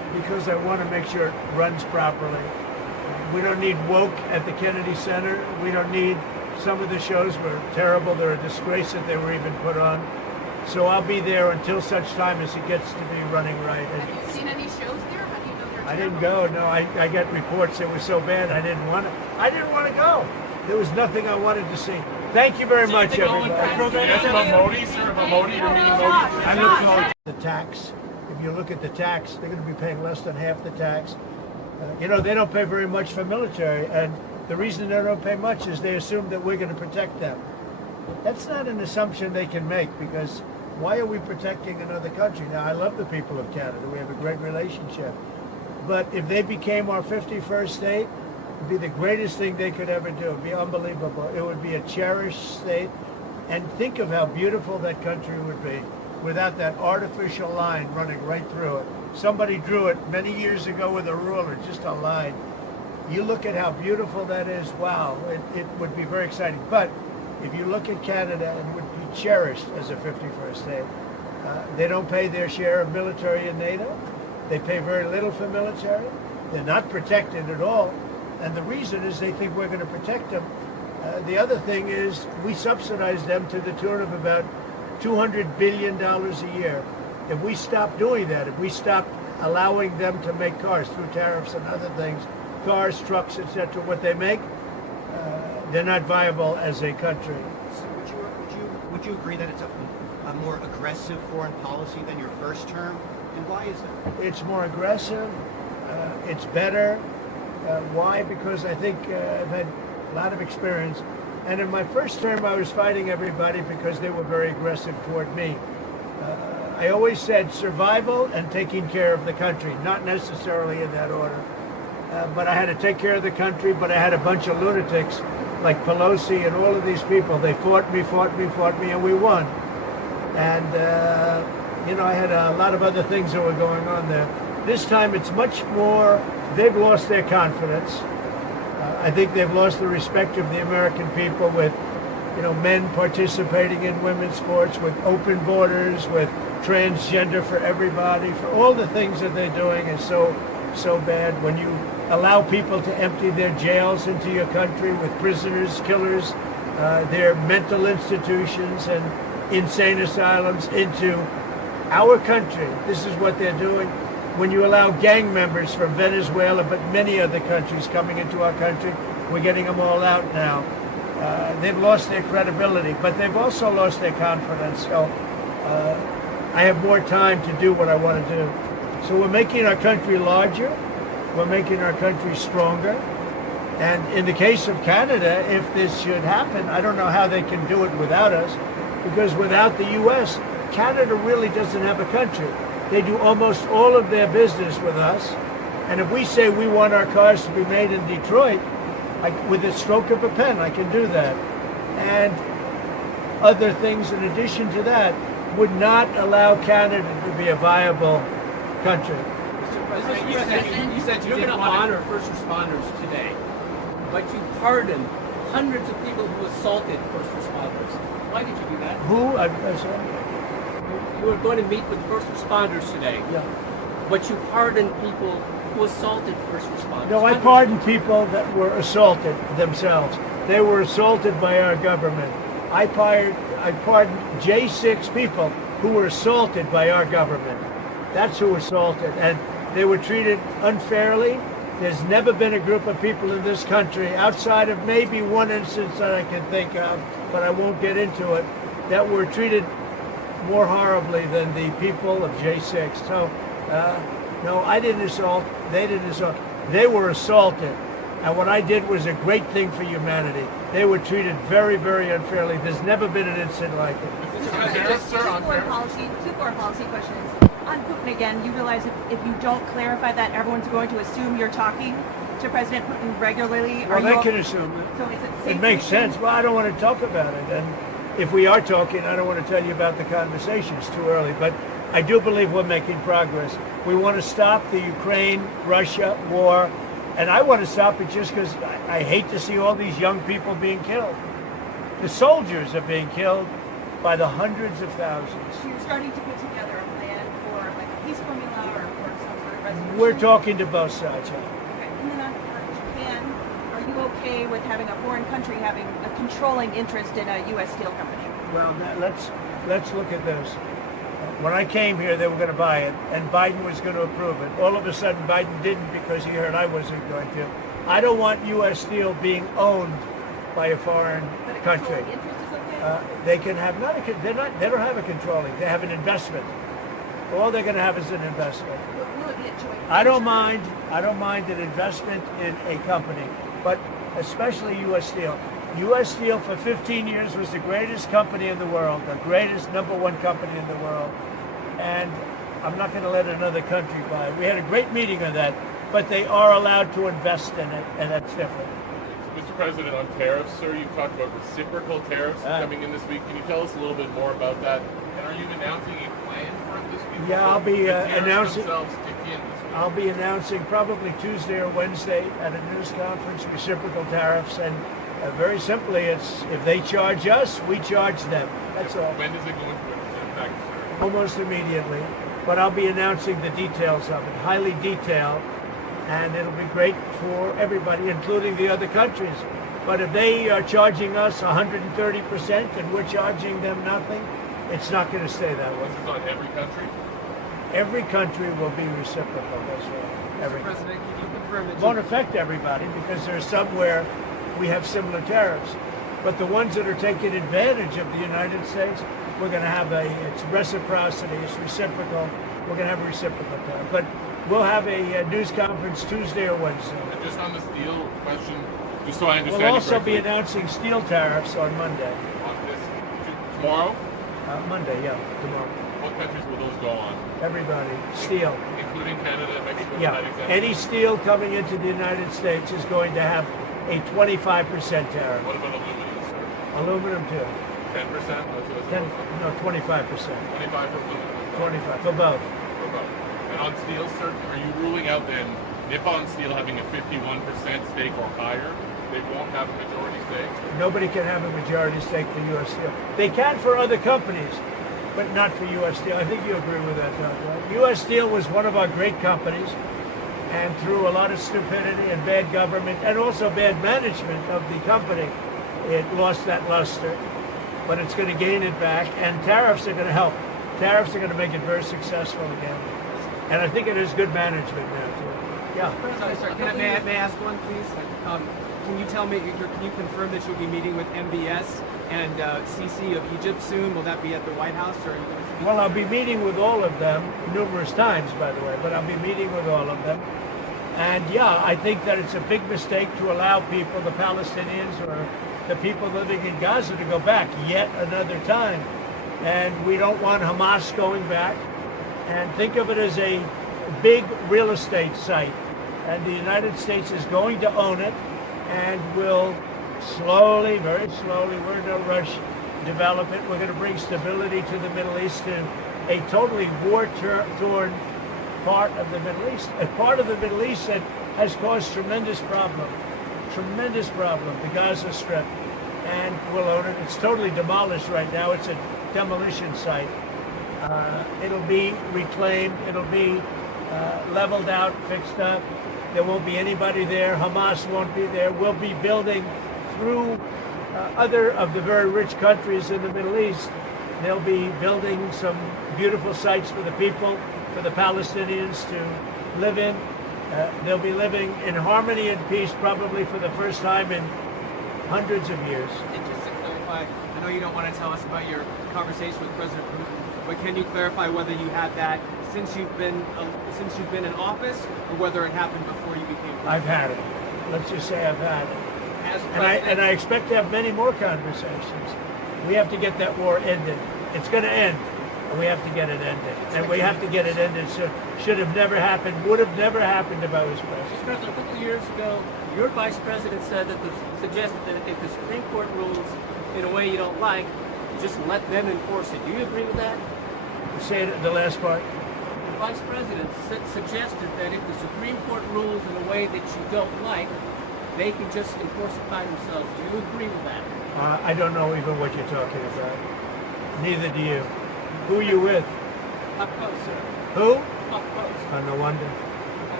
because I want to make sure it runs properly. We don't need woke at the Kennedy Center. We don't need, some of the shows were terrible. They're a disgrace that they were even put on. So I'll be there until such time as it gets to be running right. Have you seen any shows there? How do you know they're I terrible? didn't go. No, I got reports it was so bad I didn't want to go. There was nothing I wanted to see. Thank you very much, everybody. Yes, about Modi, sir, about Modi, you're meeting Modi. I look forward to the tax. If you look at the tax, they're going to be paying less than half the tax. They don't pay very much for military, and the reason they don't pay much is they assume that we're going to protect them. That's not an assumption they can make, because why are we protecting another country? Now, I love the people of Canada. We have a great relationship. But if they became our 51st state, it would be the greatest thing they could ever do. It would be unbelievable. It would be a cherished state. And think of how beautiful that country would be without that artificial line running right through it. Somebody drew it many years ago with a ruler, just a line. You look at how beautiful that is, wow, it would be very exciting. But if you look at Canada, it would be cherished as a 51st state. They don't pay their share of military in NATO. They pay very little for military. They're not protected at all. And the reason is they think we're going to protect them. The other thing is we subsidize them to the tune of about $200 billion a year. If we stop doing that, if we stop allowing them to make cars through tariffs and other things, cars, trucks, etc., what they make, they're not viable as a country. So would you agree that it's a more aggressive foreign policy than your first term? And why is that? It's more aggressive. It's better. Why? Because I think I've had a lot of experience. And in my first term, I was fighting everybody because they were very aggressive toward me. I always said survival and taking care of the country, not necessarily in that order. But I had to take care of the country, but I had a bunch of lunatics like Pelosi and all of these people. They fought me, and we won. And, I had a lot of other things that were going on there. This time it's much more, they've lost their confidence. I think they've lost the respect of the American people with, men participating in women's sports, with open borders, with transgender for everybody, for all the things that they're doing is so bad. When you allow people to empty their jails into your country with prisoners, killers, their mental institutions and insane asylums into our country, this is what they're doing. When you allow gang members from Venezuela, but many other countries coming into our country, we're getting them all out now. They've lost their credibility, but they've also lost their confidence. So I have more time to do what I want to do. So we're making our country larger. We're making our country stronger. And in the case of Canada, if this should happen, I don't know how they can do it without us, because without the U.S., Canada really doesn't have a country. They do almost all of their business with us. And if we say we want our cars to be made in Detroit, with a stroke of a pen, I can do that. And other things in addition to that would not allow Canada to be a viable country. Mr. President, you said you didn't honor first responders today, but you pardoned hundreds of people who assaulted first responders. Why did you do that? Who? You were going to meet with first responders today. Yeah. But you pardoned people who assaulted first responders. No, I pardoned people that were assaulted themselves. They were assaulted by our government. I pardoned J6 people who were assaulted by our government. That's who assaulted. And they were treated unfairly. There's never been a group of people in this country, outside of maybe one instance that I can think of, but I won't get into it, that were treated more horribly than the people of J6. So, no, I didn't assault. They didn't assault. They were assaulted. And what I did was a great thing for humanity. They were treated very, very unfairly. There's never been an incident like it. Two foreign policy questions. On Putin again, you realize if you don't clarify that, everyone's going to assume you're talking to President Putin regularly. Well, they can assume it. So is it safe It makes sense. Well, I don't want to talk about it. And if we are talking, I don't want to tell you about the conversation. It's too early. But I do believe we're making progress. We want to stop the Ukraine-Russia war. And I want to stop it just because I hate to see all these young people being killed. The soldiers are being killed by the hundreds of thousands. You're starting to put together a plan for like a peace formula or some sort of resolution? We're talking to both sides. Yeah. And then on Japan, are you okay with having a foreign country having a controlling interest in a U.S. steel company? Well, let's look at this. When I came here, they were going to buy it, and Biden was going to approve it. All of a sudden, Biden didn't because he heard I wasn't going to. I don't want U.S. steel being owned by a foreign country. They can have they don't have a controlling. They have an investment. All they're going to have is an investment. Will it be a joint I don't mind an investment in a company, but especially U.S. Steel. U.S. Steel for 15 years was the greatest company in the world, the greatest #1 company in the world, and I'm not going to let another country buy it. We had a great meeting on that, but they are allowed to invest in it, and that's different. Mr. President, on tariffs, sir, you talked about reciprocal tariffs coming in this week. Can you tell us a little bit more about that? And are you announcing a plan for it this week? Yeah, I'll be announcing. Kick in this week? I'll be announcing probably Tuesday or Wednesday at a news conference reciprocal tariffs, and very simply, it's if they charge us, we charge them. That's all. When does it go into effect, sir? Almost immediately, but I'll be announcing the details of it, highly detailed, and it'll be great for everybody, including the other countries. But if they are charging us 130% and we're charging them nothing, it's not going to stay that way. This is on every country? Every country will be reciprocal, that's right. Every Mr. President, can you confirm that It won't affect everybody because there's somewhere we have similar tariffs. But the ones that are taking advantage of the United States, we're going to have it's reciprocity, it's reciprocal. We're going to have a reciprocal tariff. But we'll have a news conference Tuesday or Wednesday. And just on the steel question, just so I understand. We'll also be announcing steel tariffs on Monday. On this, tomorrow? Monday, yeah, tomorrow. What countries will those go on? Everybody, steel. Including Canada and Mexico? Yeah, any steel coming into the United States is going to have a 25% tariff. What about aluminum, sir? Aluminum too. 10%? No, 25%. 25 for aluminum? 25 for both. For both. And on steel, sir, are you ruling out then Nippon Steel having a 51% stake or higher? They won't have a majority stake? Nobody can have a majority stake for U.S. Steel. They can for other companies, but not for U.S. Steel. I think you agree with that, right? U.S. Steel was one of our great companies, and through a lot of stupidity and bad government and also bad management of the company, it lost that luster. But it's going to gain it back, and tariffs are going to help. Tariffs are going to make it very successful again. And I think it is good management now, too. Yeah. Sorry, may I ask one, please? Can you tell me, can you confirm that you'll be meeting with MBS and Sisi of Egypt soon? Will that be at the White House? Or are you going to speak? Well, I'll be meeting with all of them numerous times, by the way, but I'll be meeting with all of them. And yeah, I think that it's a big mistake to allow people, the Palestinians or the people living in Gaza, to go back yet another time. And we don't want Hamas going back. And think of it as a big real estate site. And the United States is going to own it and will slowly, very slowly, we're in no rush, develop it. We're going to bring stability to the Middle East, to a totally war-torn part of the Middle East, a part of the Middle East that has caused tremendous problem, the Gaza Strip, and we'll own it. It's totally demolished right now. It's a demolition site. It'll be reclaimed. It'll be leveled out, fixed up. There won't be anybody there. Hamas won't be there. We'll be building through other of the very rich countries in the Middle East. They'll be building some beautiful sites for the people, for the Palestinians to live in. They'll be living in harmony and peace probably for the first time in hundreds of years. And just to clarify, I know you don't want to tell us about your conversation with President Putin, but can you clarify whether you had that since you've been in office, or whether it happened before you became president? I've had it. Let's just say I've had it. And I expect to have many more conversations. We have to get that war ended. It's going to end, and we have to get it ended. And we have to get it ended. So should have never happened, would have never happened if I was president. Mr. President, a couple of years ago, your vice president suggested that if the Supreme Court rules in a way you don't like, just let them enforce it. Do you agree with that? Say it, the last part. The vice president suggested that if the Supreme Court rules in a way that you don't like, they can just enforce it by themselves. Do you agree with that? I don't know even what you're talking about. Neither do you. Who are you with? Up close, sir. Who? Up close. No wonder.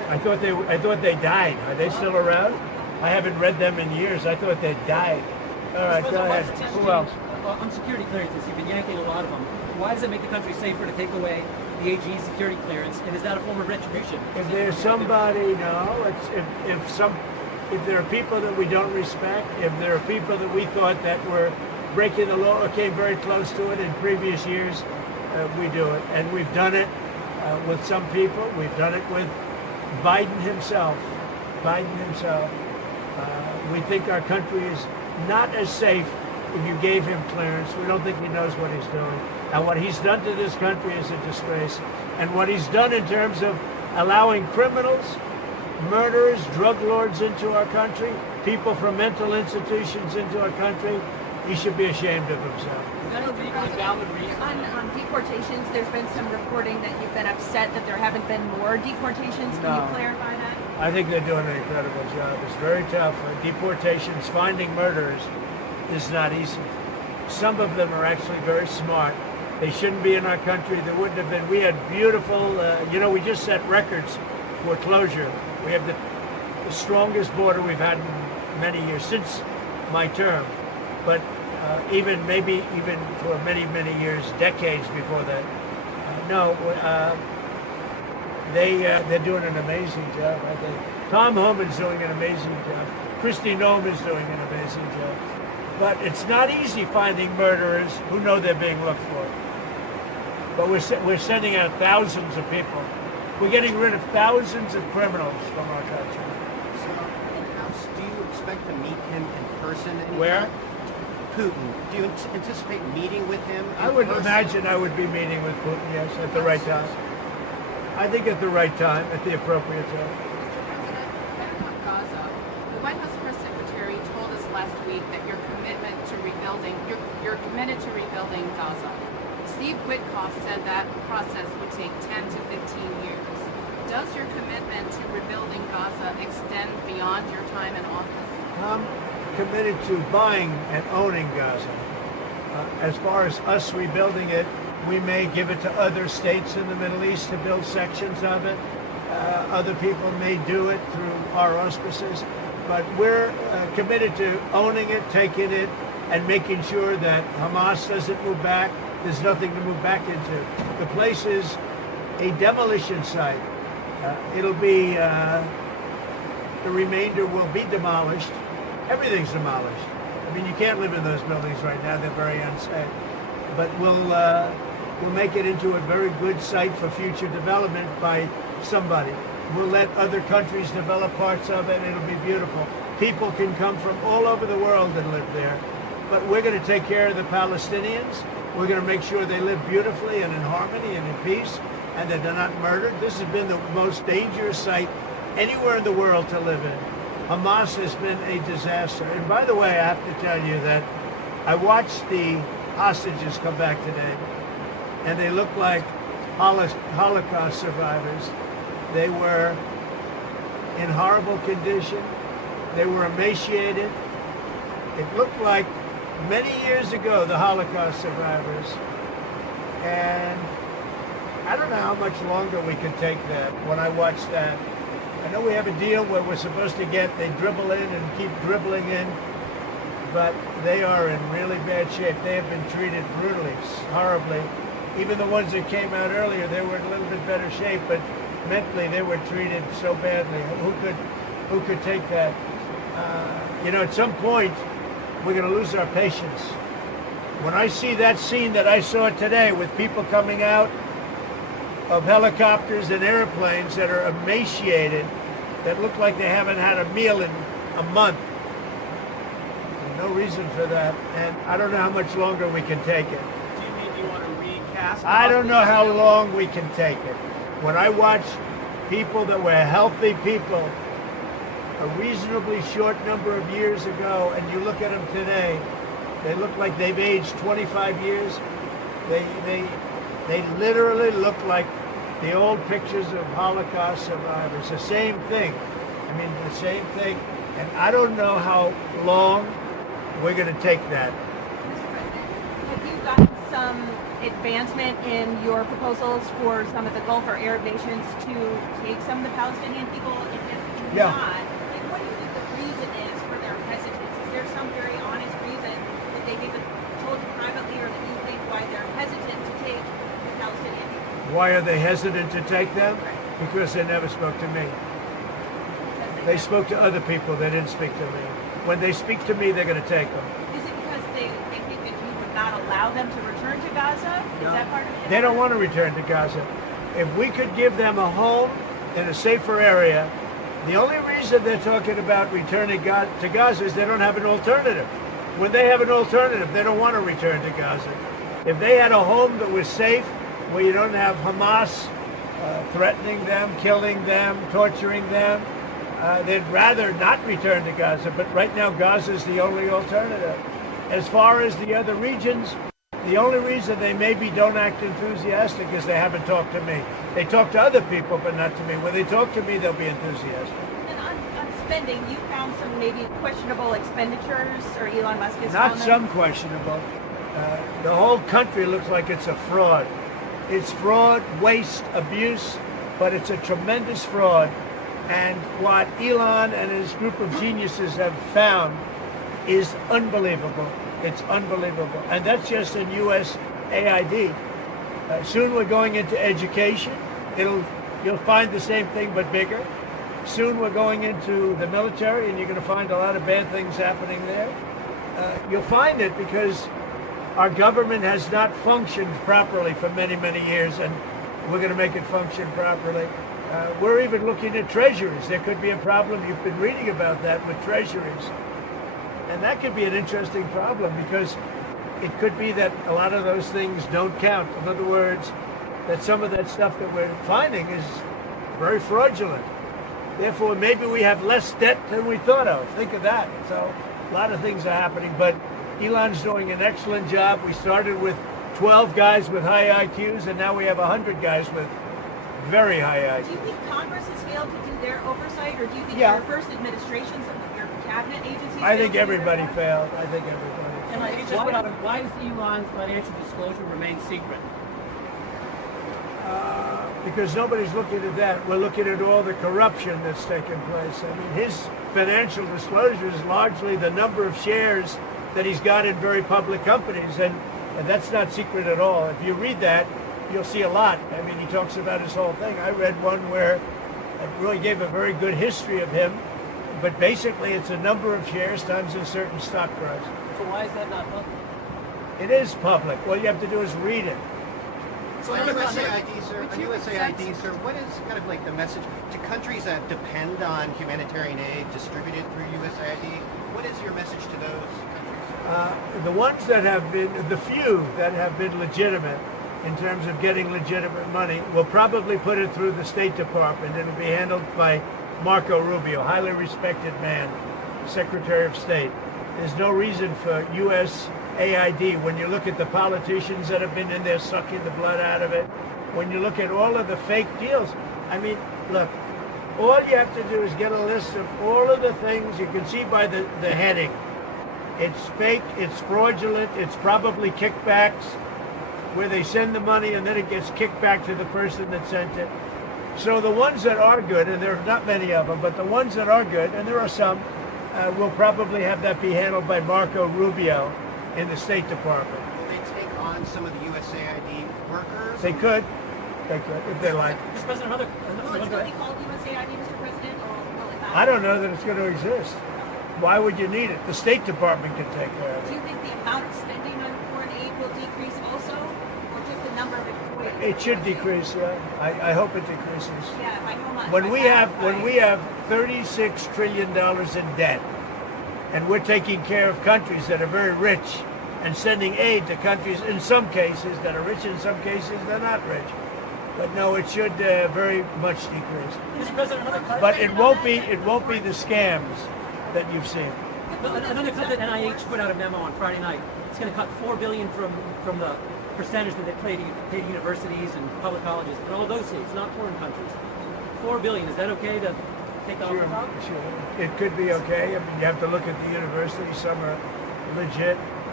I thought they died. Are they still around? I haven't read them in years. I thought they died. All right, go ahead. Who else? On security clearances, you've been yanking a lot of them. Why does it make the country safer to take away the AG's security clearance? And is that a form of retribution? If there's somebody, no. If there are people that we don't respect, if there are people that we thought that were breaking the law or came very close to it in previous years, we do it. And we've done it with some people. We've done it with Biden himself. We think our country is not as safe if you gave him clearance. We don't think he knows what he's doing. And what he's done to this country is a disgrace. And what he's done in terms of allowing criminals, murderers, drug lords into our country, people from mental institutions into our country, he should be ashamed of himself. On deportations, there's been some reporting that you've been upset that there haven't been more deportations. Can you clarify that? I think they're doing an incredible job. It's very tough. Deportations, finding murderers is not easy. Some of them are actually very smart. They shouldn't be in our country. There wouldn't have been. We had beautiful, we just set records for closure. We have the strongest border we've had in many years, since my term. But even for many, many years, decades before that. They're doing an amazing job, I think. Tom Homan's doing an amazing job. Kristi Noem is doing an amazing job. But it's not easy finding murderers who know they're being looked for. But we're sending out thousands of people. We're getting rid of thousands of criminals from our country. So, do you expect to meet him in person anytime? Where? Putin. Do you anticipate meeting with him? I would imagine I would be meeting with Putin, yes, at the right time. I think at the right time, at the appropriate time. Gaza. The White House press secretary told us last week that you're committed to rebuilding Gaza. Steve Witkoff said that process would take 10 to 15 years. Does your commitment to rebuilding Gaza extend beyond your time in office? I'm committed to buying and owning Gaza. As far as us rebuilding it, we may give it to other states in the Middle East to build sections of it. Other people may do it through our auspices. But we're committed to owning it, taking it, and making sure that Hamas doesn't move back. There's nothing to move back into. The place is a demolition site. It'll be, the remainder will be demolished. Everything's demolished. I mean, you can't live in those buildings right now. They're very unsafe. But we'll make it into a very good site for future development by somebody. We'll let other countries develop parts of it. It'll be beautiful. People can come from all over the world and live there. But we're going to take care of the Palestinians. We're going to make sure they live beautifully and in harmony and in peace, and that they're not murdered. This has been the most dangerous site anywhere in the world to live in. Hamas has been a disaster. And by the way, I have to tell you that I watched the hostages come back today, and they look like Holocaust survivors. They were in horrible condition. They were emaciated. It looked like many years ago, the Holocaust survivors. And I don't know how much longer we can take that. When I watch that, I know we have a deal where we're supposed to they dribble in and keep dribbling in, but they are in really bad shape. They have been treated brutally, horribly. Even the ones that came out earlier, they were in a little bit better shape, but mentally they were treated so badly. Who could take that? At some point, we're going to lose our patience. When I see that scene that I saw today with people coming out of helicopters and airplanes that are emaciated, that look like they haven't had a meal in a month, no reason for that. And I don't know how much longer we can take it. Do you mean you want to recast? I don't know how long we can take it. When I watch people that were healthy people a reasonably short number of years ago, and you look at them today, they look like they've aged 25 years. They literally look like the old pictures of Holocaust survivors. The same thing. I mean, the same thing. And I don't know how long we're going to take that. Have you gotten some advancement in your proposals for some of the Gulf or Arab nations to take some of the Palestinian people? If Yeah. not, like, what do you think the reason is for their hesitance? Is there some very honest reason that they've even told you privately, or that you think why they're hesitant to take the Palestinian people? Why are they hesitant to take them? Because they never spoke to me. They spoke to other people. They didn't speak to me. When they speak to me, they're going to take them. Is it because they think that you would not allow them to return to Gaza? Is that part of it? They don't want to return to Gaza. If we could give them a home in a safer area, the only reason they're talking about returning to Gaza is they don't have an alternative. When they have an alternative, they don't want to return to Gaza. If they had a home that was safe, where you don't have Hamas threatening them, killing them, torturing them, they'd rather not return to Gaza. But right now, Gaza is the only alternative. As far as the other regions, the only reason they maybe don't act enthusiastic is they haven't talked to me. They talk to other people, but not to me. When they talk to me, they'll be enthusiastic. And on spending, you found some maybe questionable expenditures, or Elon Musk has Not found some them? questionable. The whole country looks like it's a fraud. It's fraud, waste, abuse, but it's a tremendous fraud. And what Elon and his group of geniuses have found is unbelievable. It's unbelievable. And that's just in USAID. Soon we're going into education. You'll find the same thing, but bigger. Soon we're going into the military, and you're going to find a lot of bad things happening there. You'll find it because our government has not functioned properly for many, many years, and we're going to make it function properly. We're even looking at treasuries. There could be a problem. You've been reading about that with treasuries. And that could be an interesting problem, because it could be that a lot of those things don't count. In other words, that some of that stuff that we're finding is very fraudulent. Therefore, maybe we have less debt than we thought of. Think of that. So a lot of things are happening, but Elon's doing an excellent job. We started with 12 guys with high IQs, and now we have 100 guys with very high IQs. Do you think Congress has failed to do their oversight, or do you think Yeah. your first administration, some of your cabinet agencies? I think failed to do their everybody part? failed. I think everybody. And why does Elon's financial disclosure remain secret? Because nobody's looking at that. We're looking at all the corruption that's taken place. I mean, his financial disclosure is largely the number of shares that he's got in very public companies, and that's not secret at all. If you read that, you'll see a lot. I mean, he talks about his whole thing. I read one where it really gave a very good history of him, but basically it's a number of shares times a certain stock price. So why is that not public? It is public. All you have to do is read it. So on USAID, sir, what is kind of like the message to countries that depend on humanitarian aid distributed through USAID? What is your message to those countries? The ones that have been, the few that have been legitimate in terms of getting legitimate money, will probably put it through the State Department. It'll be handled by Marco Rubio, highly respected man, Secretary of State. There's no reason for USAID, when you look at the politicians that have been in there sucking the blood out of it, when you look at all of the fake deals, I mean, look, all you have to do is get a list of all of the things you can see by the heading. It's fake, it's fraudulent, it's probably kickbacks, where they send the money and then it gets kicked back to the person that sent it. So the ones that are good, and there are not many of them, but the ones that are good, and there are some, will probably have that be handled by Marco Rubio in the State Department. Will they take on some of the USAID workers? They could, if they like. Mr. President, will it still be called USAID, Mr. President, or will it not? I don't know that it's going to exist. Why would you need it? The State Department can take care of it. Do you think the amount of spending on foreign aid will decrease also, or just the number of employees? It should decrease, yeah. I hope it decreases. Yeah, if I know much. When we have $36 trillion in debt, and we're taking care of countries that are very rich and sending aid to countries in some cases that are rich, in some cases they're not rich. But no, it should very much decrease. Mr. President, another But it won't be the scams that you've seen. Another cut that NIH put out a memo on Friday night. It's going to cut $4 billion from the percentage that they pay to universities and public colleges in all those states, not foreign countries. $4 billion. Is that okay to take off the top? Sure. It could be okay. I mean, you have to look at the universities. Some are legit.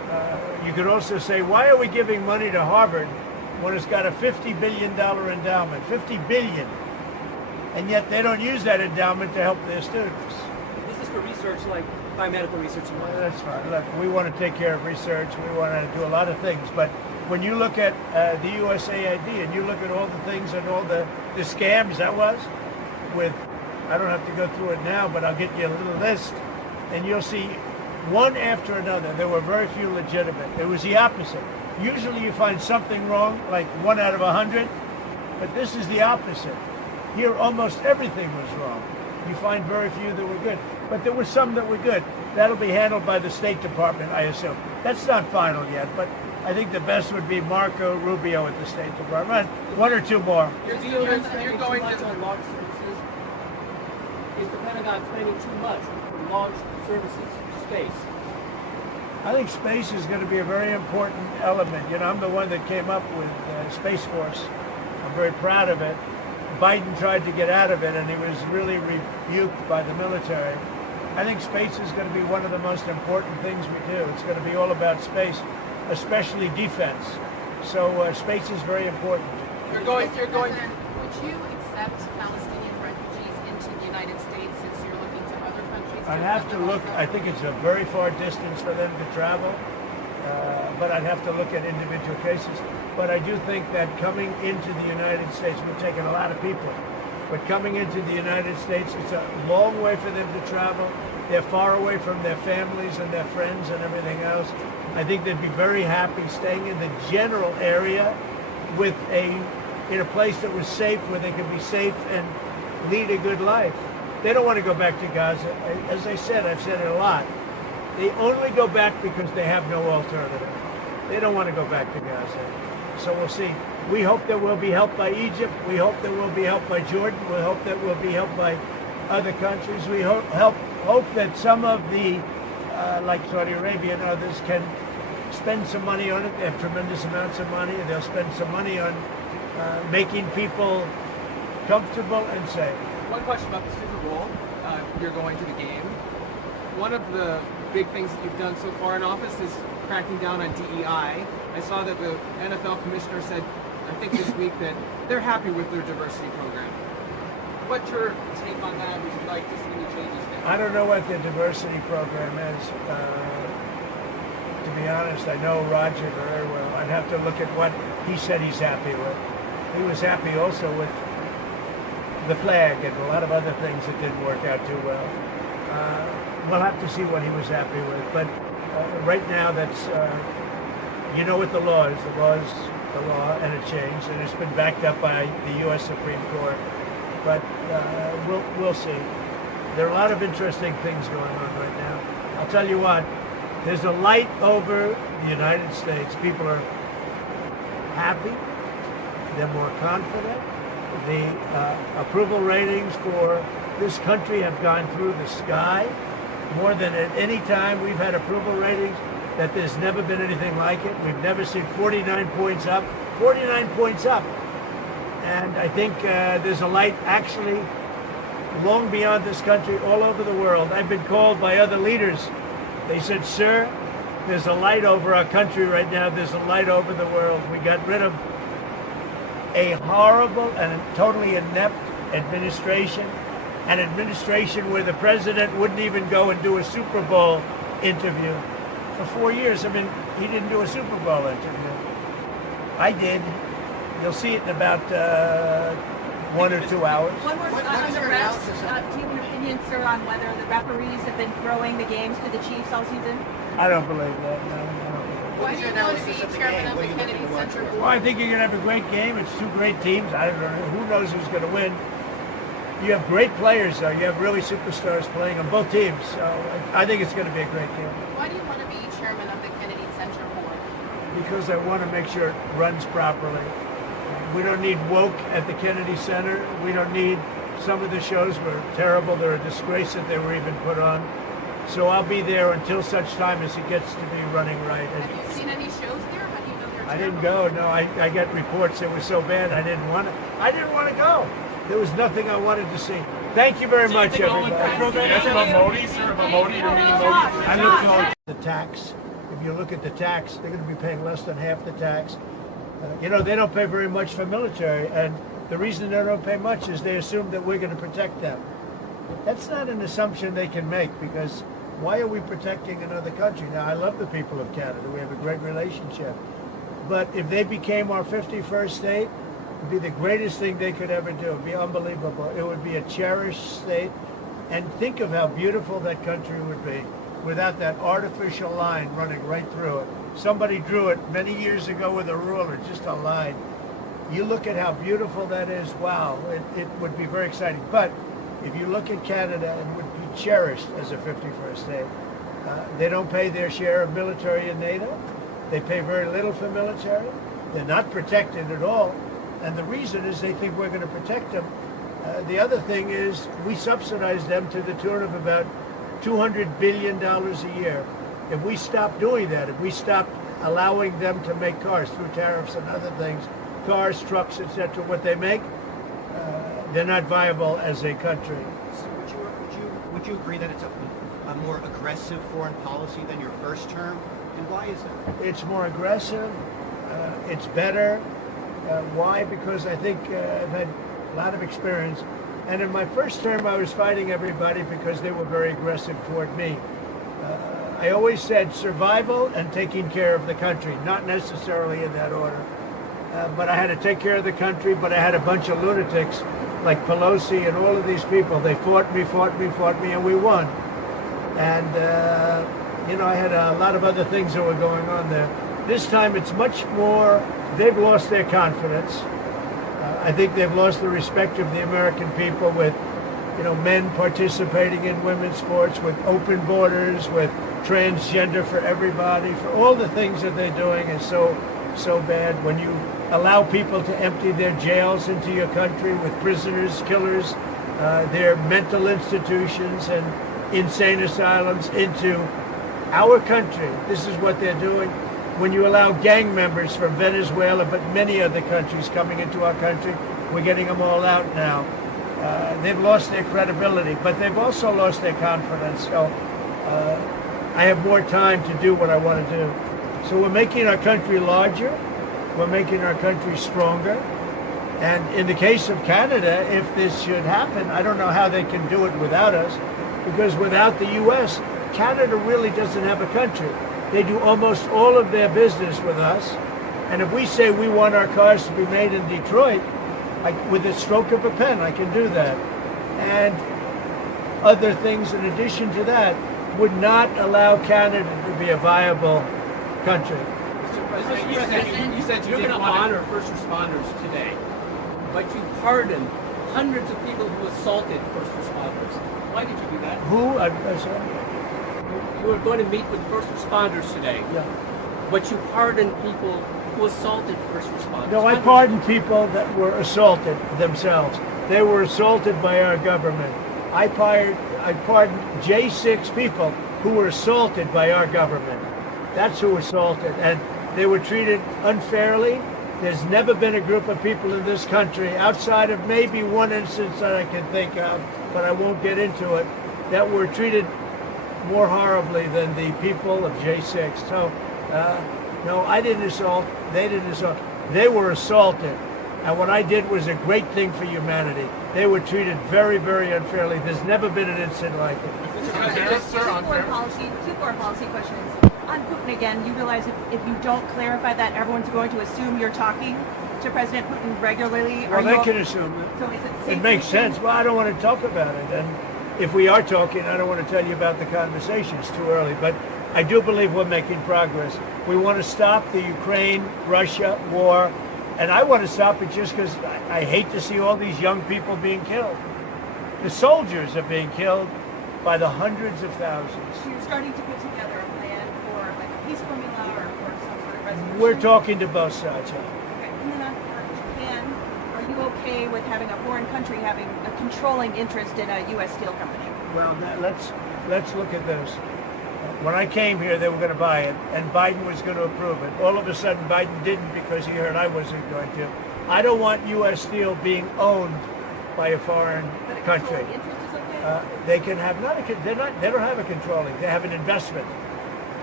You could also say, why are we giving money to Harvard when it's got a $50 billion endowment? $50 billion. And yet they don't use that endowment to help their students. This is for research like biomedical research. That's fine. Look, we want to take care of research. We want to do a lot of things. But when you look at the USAID and you look at all the things and all the scams that was with, I don't have to go through it now, but I'll get you a little list, and you'll see one after another. There were very few legitimate. It was the opposite. Usually you find something wrong, like 1 out of 100, but this is the opposite. Here, almost everything was wrong. You find very few that were good, but there were some that were good. That'll be handled by the State Department, I assume. That's not final yet, but I think the best would be Marco Rubio at the State Department. 1 or 2 more. You're going to launch services. Is the Pentagon spending too much on launch services to space? I think space is going to be a very important element. You know, I'm the one that came up with Space Force. I'm very proud of it. Biden tried to get out of it, and he was really rebuked by the military. I think space is going to be one of the most important things we do. It's going to be all about space, especially defense. So space is very important. You're going. Would you accept Palestinian refugees into the United States since you're looking to other countries? I'd have to look. I think it's a very far distance for them to travel, but I'd have to look at individual cases. But I do think that coming into the United States, we're taking a lot of people, but coming into the United States, it's a long way for them to travel. They're far away from their families and their friends and everything else. I think they'd be very happy staying in the general area with in a place that was safe, where they could be safe and lead a good life. They don't want to go back to Gaza. As I said, I've said it a lot. They only go back because they have no alternative. They don't want to go back to Gaza. So we'll see. We hope that we'll be helped by Egypt. We hope that we'll be helped by Jordan. We hope that we'll be helped by other countries. We hope that some of the, like Saudi Arabia and others, can spend some money on it. They have tremendous amounts of money. They'll spend some money on making people comfortable and safe. One question about the Super Bowl. You're going to the game. One of the big things that you've done so far in office is cracking down on DEI. I saw that the NFL commissioner said, I think this week, that they're happy with their diversity program. What's your take on that? Would you like to see any changes there? I don't know what the diversity program is. To be honest, I know Roger very well. I'd have to look at what he said he's happy with. He was happy also with the flag and a lot of other things that didn't work out too well. We'll have to see what he was happy with. But right now, that's, you know what the law is. The law is the law, and it changed, and it's been backed up by the U.S. Supreme Court. But we'll see. There are a lot of interesting things going on right now. I'll tell you what, there's a light over the United States. People are happy. They're more confident. The approval ratings for this country have gone through the sky. More than at any time we've had approval ratings, that there's never been anything like it. We've never seen 49 points up. 49 points up. And I think there's a light actually long beyond this country, all over the world. I've been called by other leaders. They said, sir, there's a light over our country right now. There's a light over the world. We got rid of a horrible and totally inept administration, an administration where the president wouldn't even go and do a Super Bowl interview. For 4 years, I mean, he didn't do a Super Bowl interview. I did. You'll see it in about 1 or 2 hours. One more on the refs. Do you have an opinion, sir, on whether the referees have been throwing the games to the Chiefs all season? I don't believe that, no. I don't believe that. Why do you want to be chairman of the Kennedy Center Board? Well, I think you're going to have a great game. It's 2 great teams. I don't know. Who knows who's going to win? You have great players, though. You have really superstars playing on both teams. So I think it's going to be a great game. Why do you want to be chairman of the Kennedy Center Board? Because I want to make sure it runs properly. We don't need woke at the Kennedy Center. We don't need, some of the shows were terrible. They're a disgrace that they were even put on. So I'll be there until such time as it gets to be running right. Have you seen any shows there? How do you know they're terrible? I didn't go. No, I got reports that were so bad I didn't want to go. There was nothing I wanted to see. Thank you very much, everybody. Yes, about Modi, sir, about Modi, you're meeting Modi. I look forward to the tax. If you look at the tax, they're going to be paying less than half the tax. You know, they don't pay very much for military, and the reason they don't pay much is they assume that we're going to protect them. That's not an assumption they can make, because why are we protecting another country? Now, I love the people of Canada. We have a great relationship. But if they became our 51st state, it would be the greatest thing they could ever do. It would be unbelievable. It would be a cherished state. And think of how beautiful that country would be without that artificial line running right through it. Somebody drew it many years ago with a ruler, just a line. You look at how beautiful that is, wow, it would be very exciting. But if you look at Canada, it would be cherished as a 51st state. They don't pay their share of military in NATO. They pay very little for military. They're not protected at all. And the reason is they think we're going to protect them. The other thing is we subsidize them to the tune of about $200 billion a year. If we stop doing that, if we stop allowing them to make cars through tariffs and other things, cars, trucks, etc., what they make, they're not viable as a country. So would you agree that it's a more aggressive foreign policy than your first term? And why is that? It's more aggressive. It's better. Why? Because I think I've had a lot of experience. And in my first term, I was fighting everybody because they were very aggressive toward me. I always said survival and taking care of the country, not necessarily in that order. But I had to take care of the country, but I had a bunch of lunatics like Pelosi and all of these people. They fought me, and we won. And, you know, I had a lot of other things that were going on there. This time it's much more, they've lost their confidence. I think they've lost the respect of the American people with, you know, men participating in women's sports, with open borders, with transgender for everybody, for all the things that they're doing is so bad. When you allow people to empty their jails into your country with prisoners, killers, their mental institutions and insane asylums into our country, this is what they're doing. When you allow gang members from Venezuela, but many other countries coming into our country, we're getting them all out now. They've lost their credibility, but they've also lost their confidence. So I have more time to do what I want to do. So we're making our country larger. We're making our country stronger. And in the case of Canada, if this should happen, I don't know how they can do it without us, because without the U.S., Canada really doesn't have a country. They do almost all of their business with us. And if we say we want our cars to be made in Detroit, with a stroke of a pen, I can do that. And other things in addition to that would not allow Canada to be a viable country. Mr. President, you said you didn't honor first responders today, but you pardoned hundreds of people who assaulted first responders. Why did you do that? Who? You were going to meet with first responders today, but you pardoned people who assaulted first responders. No, I pardoned people that were assaulted themselves. They were assaulted by our government. I pardoned J6 people who were assaulted by our government. That's who assaulted, and they were treated unfairly. There's never been a group of people in this country, outside of maybe one instance that I can think of, but I won't get into it, that were treated more horribly than the people of J6. So, no, I didn't assault. They didn't assault. They were assaulted. And what I did was a great thing for humanity. They were treated very, very unfairly. There's never been an incident like it. Two foreign policy questions. On Putin again, you realize if you don't clarify that, everyone's going to assume you're talking to President Putin regularly? Well, they can assume it. So is it safe It makes sense. Well, I don't want to talk about it. And if we are talking, I don't want to tell you about the conversation. It's too early. But I do believe we're making progress. We want to stop the Ukraine-Russia war. And I want to stop it just because I hate to see all these young people being killed. The soldiers are being killed by the hundreds of thousands. So you're starting to put together a plan for like a peace formula or for some sort of resolution? We're talking to both sides. Okay. And then on Japan, are you okay with having a foreign country having a controlling interest in a U.S. steel company? Well, let's look at this. When I came here, they were going to buy it, and Biden was going to approve it. All of a sudden, Biden didn't because he heard I wasn't going to. I don't want U.S. steel being owned by a foreign country. Interest is okay? They can have they don't have a controlling. They have an investment.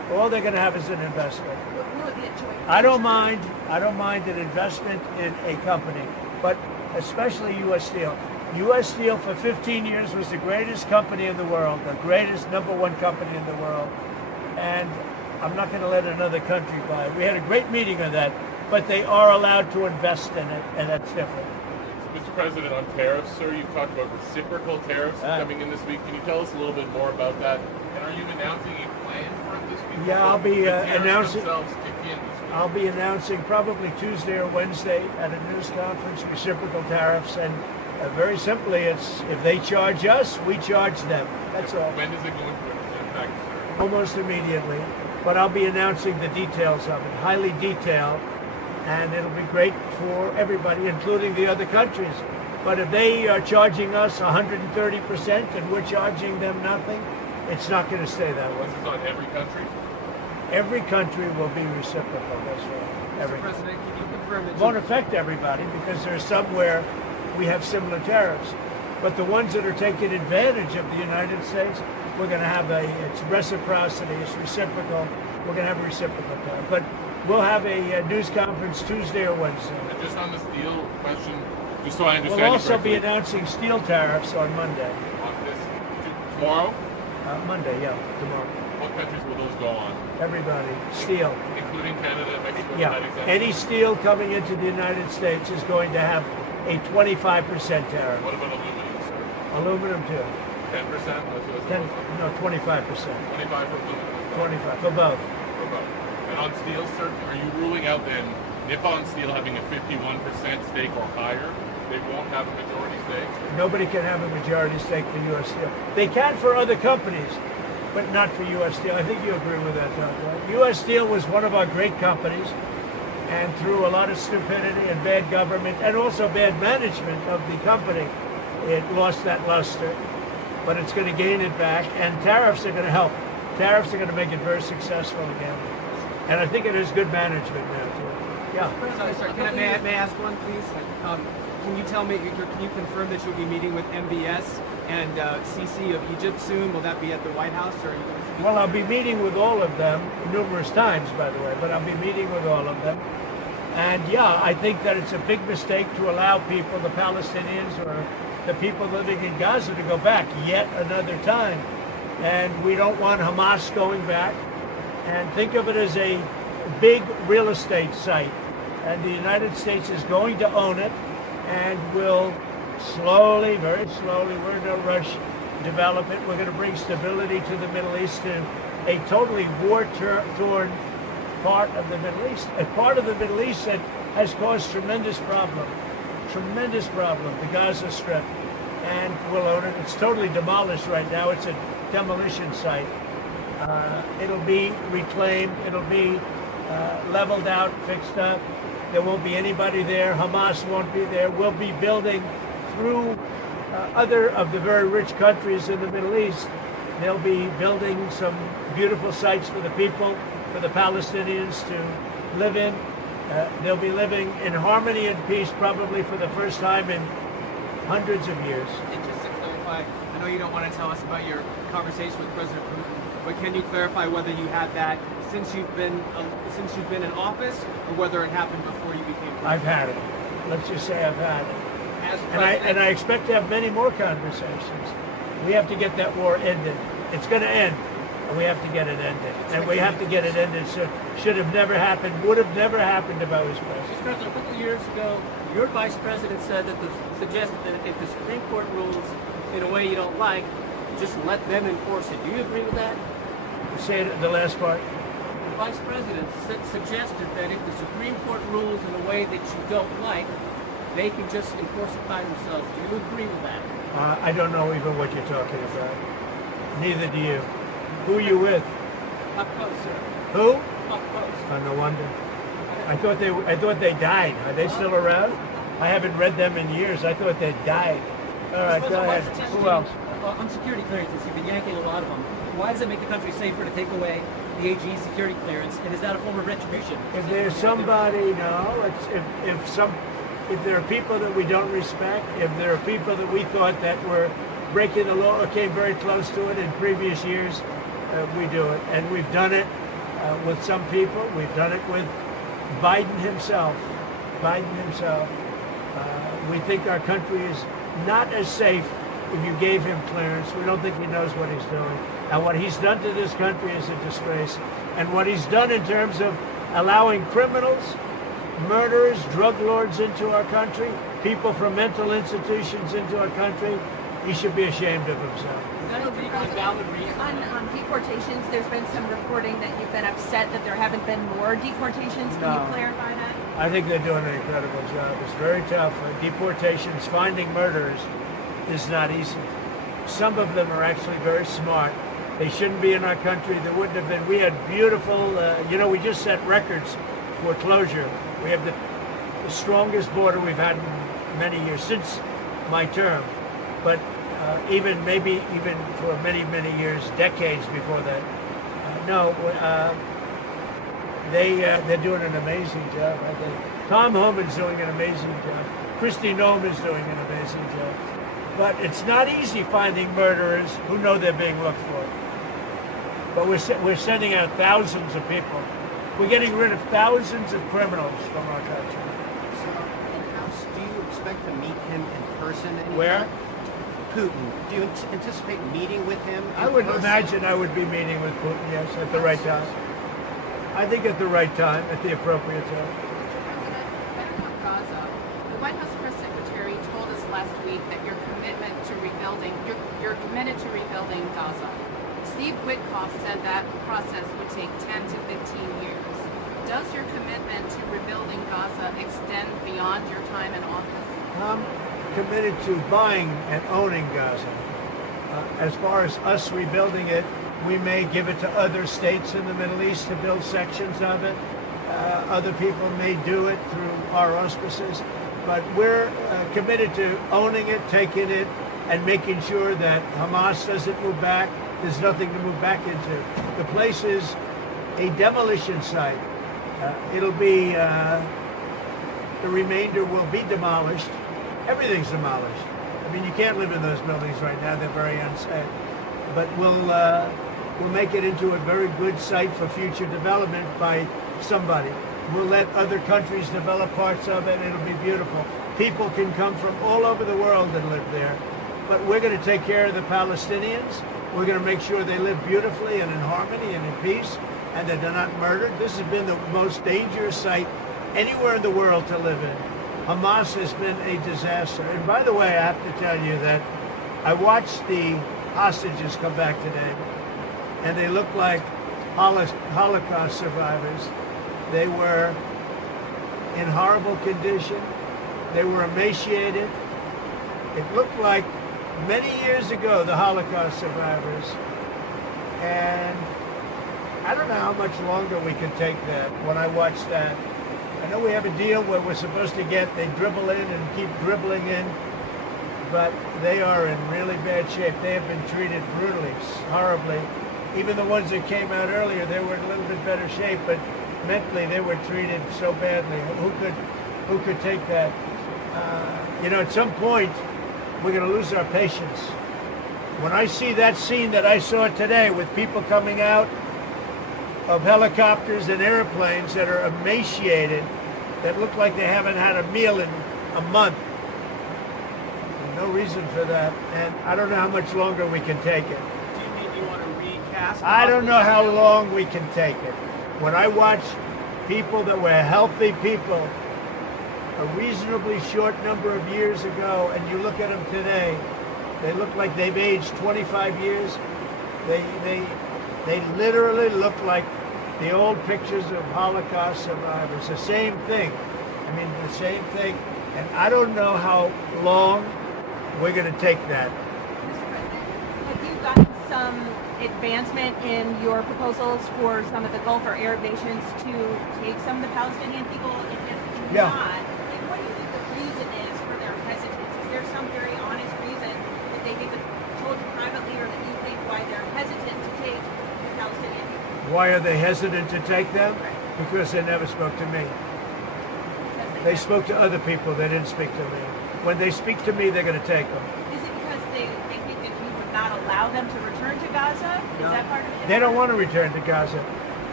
All they're going to have is an investment. Will it be a joint? I don't mind an investment in a company, but especially U.S. Steel. U.S. Steel for 15 years was the greatest company in the world, the greatest #1 company in the world, and I'm not going to let another country buy it. We had a great meeting on that, but they are allowed to invest in it, and that's different. Mr. President, on tariffs, sir, you've talked about reciprocal tariffs coming in this week. Can you tell us a little bit more about that? And are you announcing a plan for it this week? Yeah, I'll be announcing. Themselves kick in this week? I'll be announcing probably Tuesday or Wednesday at a news conference reciprocal tariffs, and very simply, it's if they charge us, we charge them. That's all. When is it going to impact, sir? Almost immediately, but I'll be announcing the details of it, highly detailed, and it'll be great for everybody, including the other countries. But if they are charging us 130% and we're charging them nothing, it's not going to stay that way. This is on every country? Every country will be reciprocal, that's right. Every. Mr. President, can you confirm that It won't affect everybody because there's somewhere we have similar tariffs. But the ones that are taking advantage of the United States, we're going to have it's reciprocity, it's reciprocal. We're going to have a reciprocal tariff. But we'll have a news conference Tuesday or Wednesday. And just on the steel question, just so I understand. We'll also be announcing steel tariffs on Monday. On this, tomorrow? Monday, yeah, tomorrow. What countries will those go on? Everybody. Steel. Including Canada and Mexico? Yeah. Any steel coming into the United States is going to have a 25% tariff. What about aluminum, sir? Aluminum too. 10%? No, 25%. 25 for aluminum? 25 for both. For both. And on steel, sir, are you ruling out then Nippon Steel having a 51% stake or higher? They won't have a majority stake? Nobody can have a majority stake for U.S. Steel. They can for other companies, but not for U.S. Steel. I think you agree with that, Doug, right? U.S. Steel was one of our great companies, and through a lot of stupidity and bad government and also bad management of the company, it lost that luster. But it's going to gain it back, and tariffs are going to help. Tariffs are going to make it very successful again. And I think it is good management now, too. Yeah. Sorry, may I ask one, please? Can you tell me, can you confirm that you'll be meeting with MBS and CC of Egypt soon? Will that be at the White House? Or are you going to speak? Well, I'll be meeting with all of them numerous times, by the way, but I'll be meeting with all of them. And yeah, I think that it's a big mistake to allow people, the Palestinians or the people living in Gaza, to go back yet another time. And we don't want Hamas going back. And think of it as a big real estate site. And the United States is going to own it and will slowly, very slowly, we're in no rush, develop it. We're going to bring stability to the Middle East, to a totally war-torn part of the Middle East. A part of the Middle East that has caused tremendous problem, the Gaza Strip. And we'll own it. It's totally demolished right now. It's a demolition site. It'll be reclaimed. It'll be leveled out, fixed up. There won't be anybody there. Hamas won't be there. We'll be building through other of the very rich countries in the Middle East. They'll be building some beautiful sites for the people, for the Palestinians to live in. They'll be living in harmony and peace probably for the first time in hundreds of years. And just to clarify, I know you don't want to tell us about your conversation with President Putin, but can you clarify whether you had that since you've been in office, or whether it happened before you became president? I've had it. Let's just say I've had it. As And I expect to have many more conversations. We have to get that war ended. It's going to end, and we have to get it ended. And we have to get it ended. So should have never happened, would have never happened if I was president. Mr. President, a couple of years ago, your vice president said that suggested that if the Supreme Court rules in a way you don't like, just let them enforce it. Do you agree with that? Say it, the last part. The vice president suggested that if the Supreme Court rules in a way that you don't like, they can just enforce it by themselves. Do you agree with that? I don't know even what you're talking about. Neither do you. Who are you with? Up close, sir. Who? Up close. Oh, no wonder. I thought they died. Are they still around? I haven't read them in years. I thought they died. All right, go ahead. Who else? On security clearances, you've been yanking a lot of them. Why does it make the country safer to take away the AG's security clearance? And is that a form of retribution? If there's somebody, no. If there are people that we don't respect, if there are people that we thought that were breaking the law or came very close to it in previous years, we do it. And we've done it. with some people. We've done it with Biden himself. We think our country is not as safe if you gave him clearance. We don't think he knows what he's doing. And what he's done to this country is a disgrace. And what he's done in terms of allowing criminals, murderers, drug lords into our country, people from mental institutions into our country, he should be ashamed of himself. On deportations, there's been some reporting that you've been upset that there haven't been more deportations. Can you clarify that? I think they're doing an incredible job. It's very tough. Deportations, finding murderers is not easy. Some of them are actually very smart. They shouldn't be in our country. There wouldn't have been. We had beautiful, we just set records for closure. We have the strongest border we've had in many years, since my term. But even for many years, decades before that. They're doing an amazing job. I think Tom Homan's doing an amazing job. Kristi Noem is doing an amazing job. But it's not easy finding murderers who know they're being looked for. But we're sending out thousands of people. We're getting rid of thousands of criminals from our country. So, do you expect to meet him in person anytime? Where? Putin. Do you anticipate meeting with him? I would imagine I would be meeting with Putin, yes, at the right time. I think at the right time, at the appropriate time. Gaza. The White House press secretary told us last week that you're committed to rebuilding Gaza. Steve Witkoff said that process would take 10 to 15 years. Does your commitment to rebuilding Gaza extend beyond your time in office? I'm committed to buying and owning Gaza. As far as us rebuilding it, we may give it to other states in the Middle East to build sections of it. Other people may do it through our auspices. But we're committed to owning it, taking it, and making sure that Hamas doesn't move back. There's nothing to move back into. The place is a demolition site. It'll be, the remainder will be demolished. Everything's demolished. I mean, you can't live in those buildings right now. They're very unsafe. But we'll make it into a very good site for future development by somebody. We'll let other countries develop parts of it. It'll be beautiful. People can come from all over the world and live there. But we're going to take care of the Palestinians. We're going to make sure they live beautifully and in harmony and in peace, and that they're not murdered. This has been the most dangerous site anywhere in the world to live in. Hamas has been a disaster. And by the way, I have to tell you that I watched the hostages come back today, and they look like Holocaust survivors. They were in horrible condition. They were emaciated. It looked like many years ago, the Holocaust survivors. And I don't know how much longer we can take that. When I watch that, I know we have a deal where we're supposed to they dribble in and keep dribbling in, but they are in really bad shape. They have been treated brutally, horribly. Even the ones that came out earlier, they were in a little bit better shape, but mentally they were treated so badly. Who could take that? At some point, we're going to lose our patience. When I see that scene that I saw today with people coming out of helicopters and airplanes that are emaciated, that look like they haven't had a meal in a month, there's no reason for that. And I don't know how much longer we can take it. Do you mean you want to recast? I don't know how long we can take it. When I watch people that were healthy people a reasonably short number of years ago, and you look at them today, they look like they've aged 25 years. They literally look like the old pictures of Holocaust survivors. The same thing. I mean, the same thing. And I don't know how long we're going to take that. Have you gotten some advancement in your proposals for some of the Gulf or Arab nations to take some of the Palestinian people? And if not, what do you think the reason is for their hesitance? Is there some very honest reason that they haven't told you privately, or that you think why they're hesitant to take the Palestinian people? Why are they hesitant to take them? Because they never spoke to me. They spoke to other people. They didn't speak to me. When they speak to me, they're going to take them. Is it because they think that you would not allow them to return to Gaza? Is that part of it? They don't want to return to Gaza.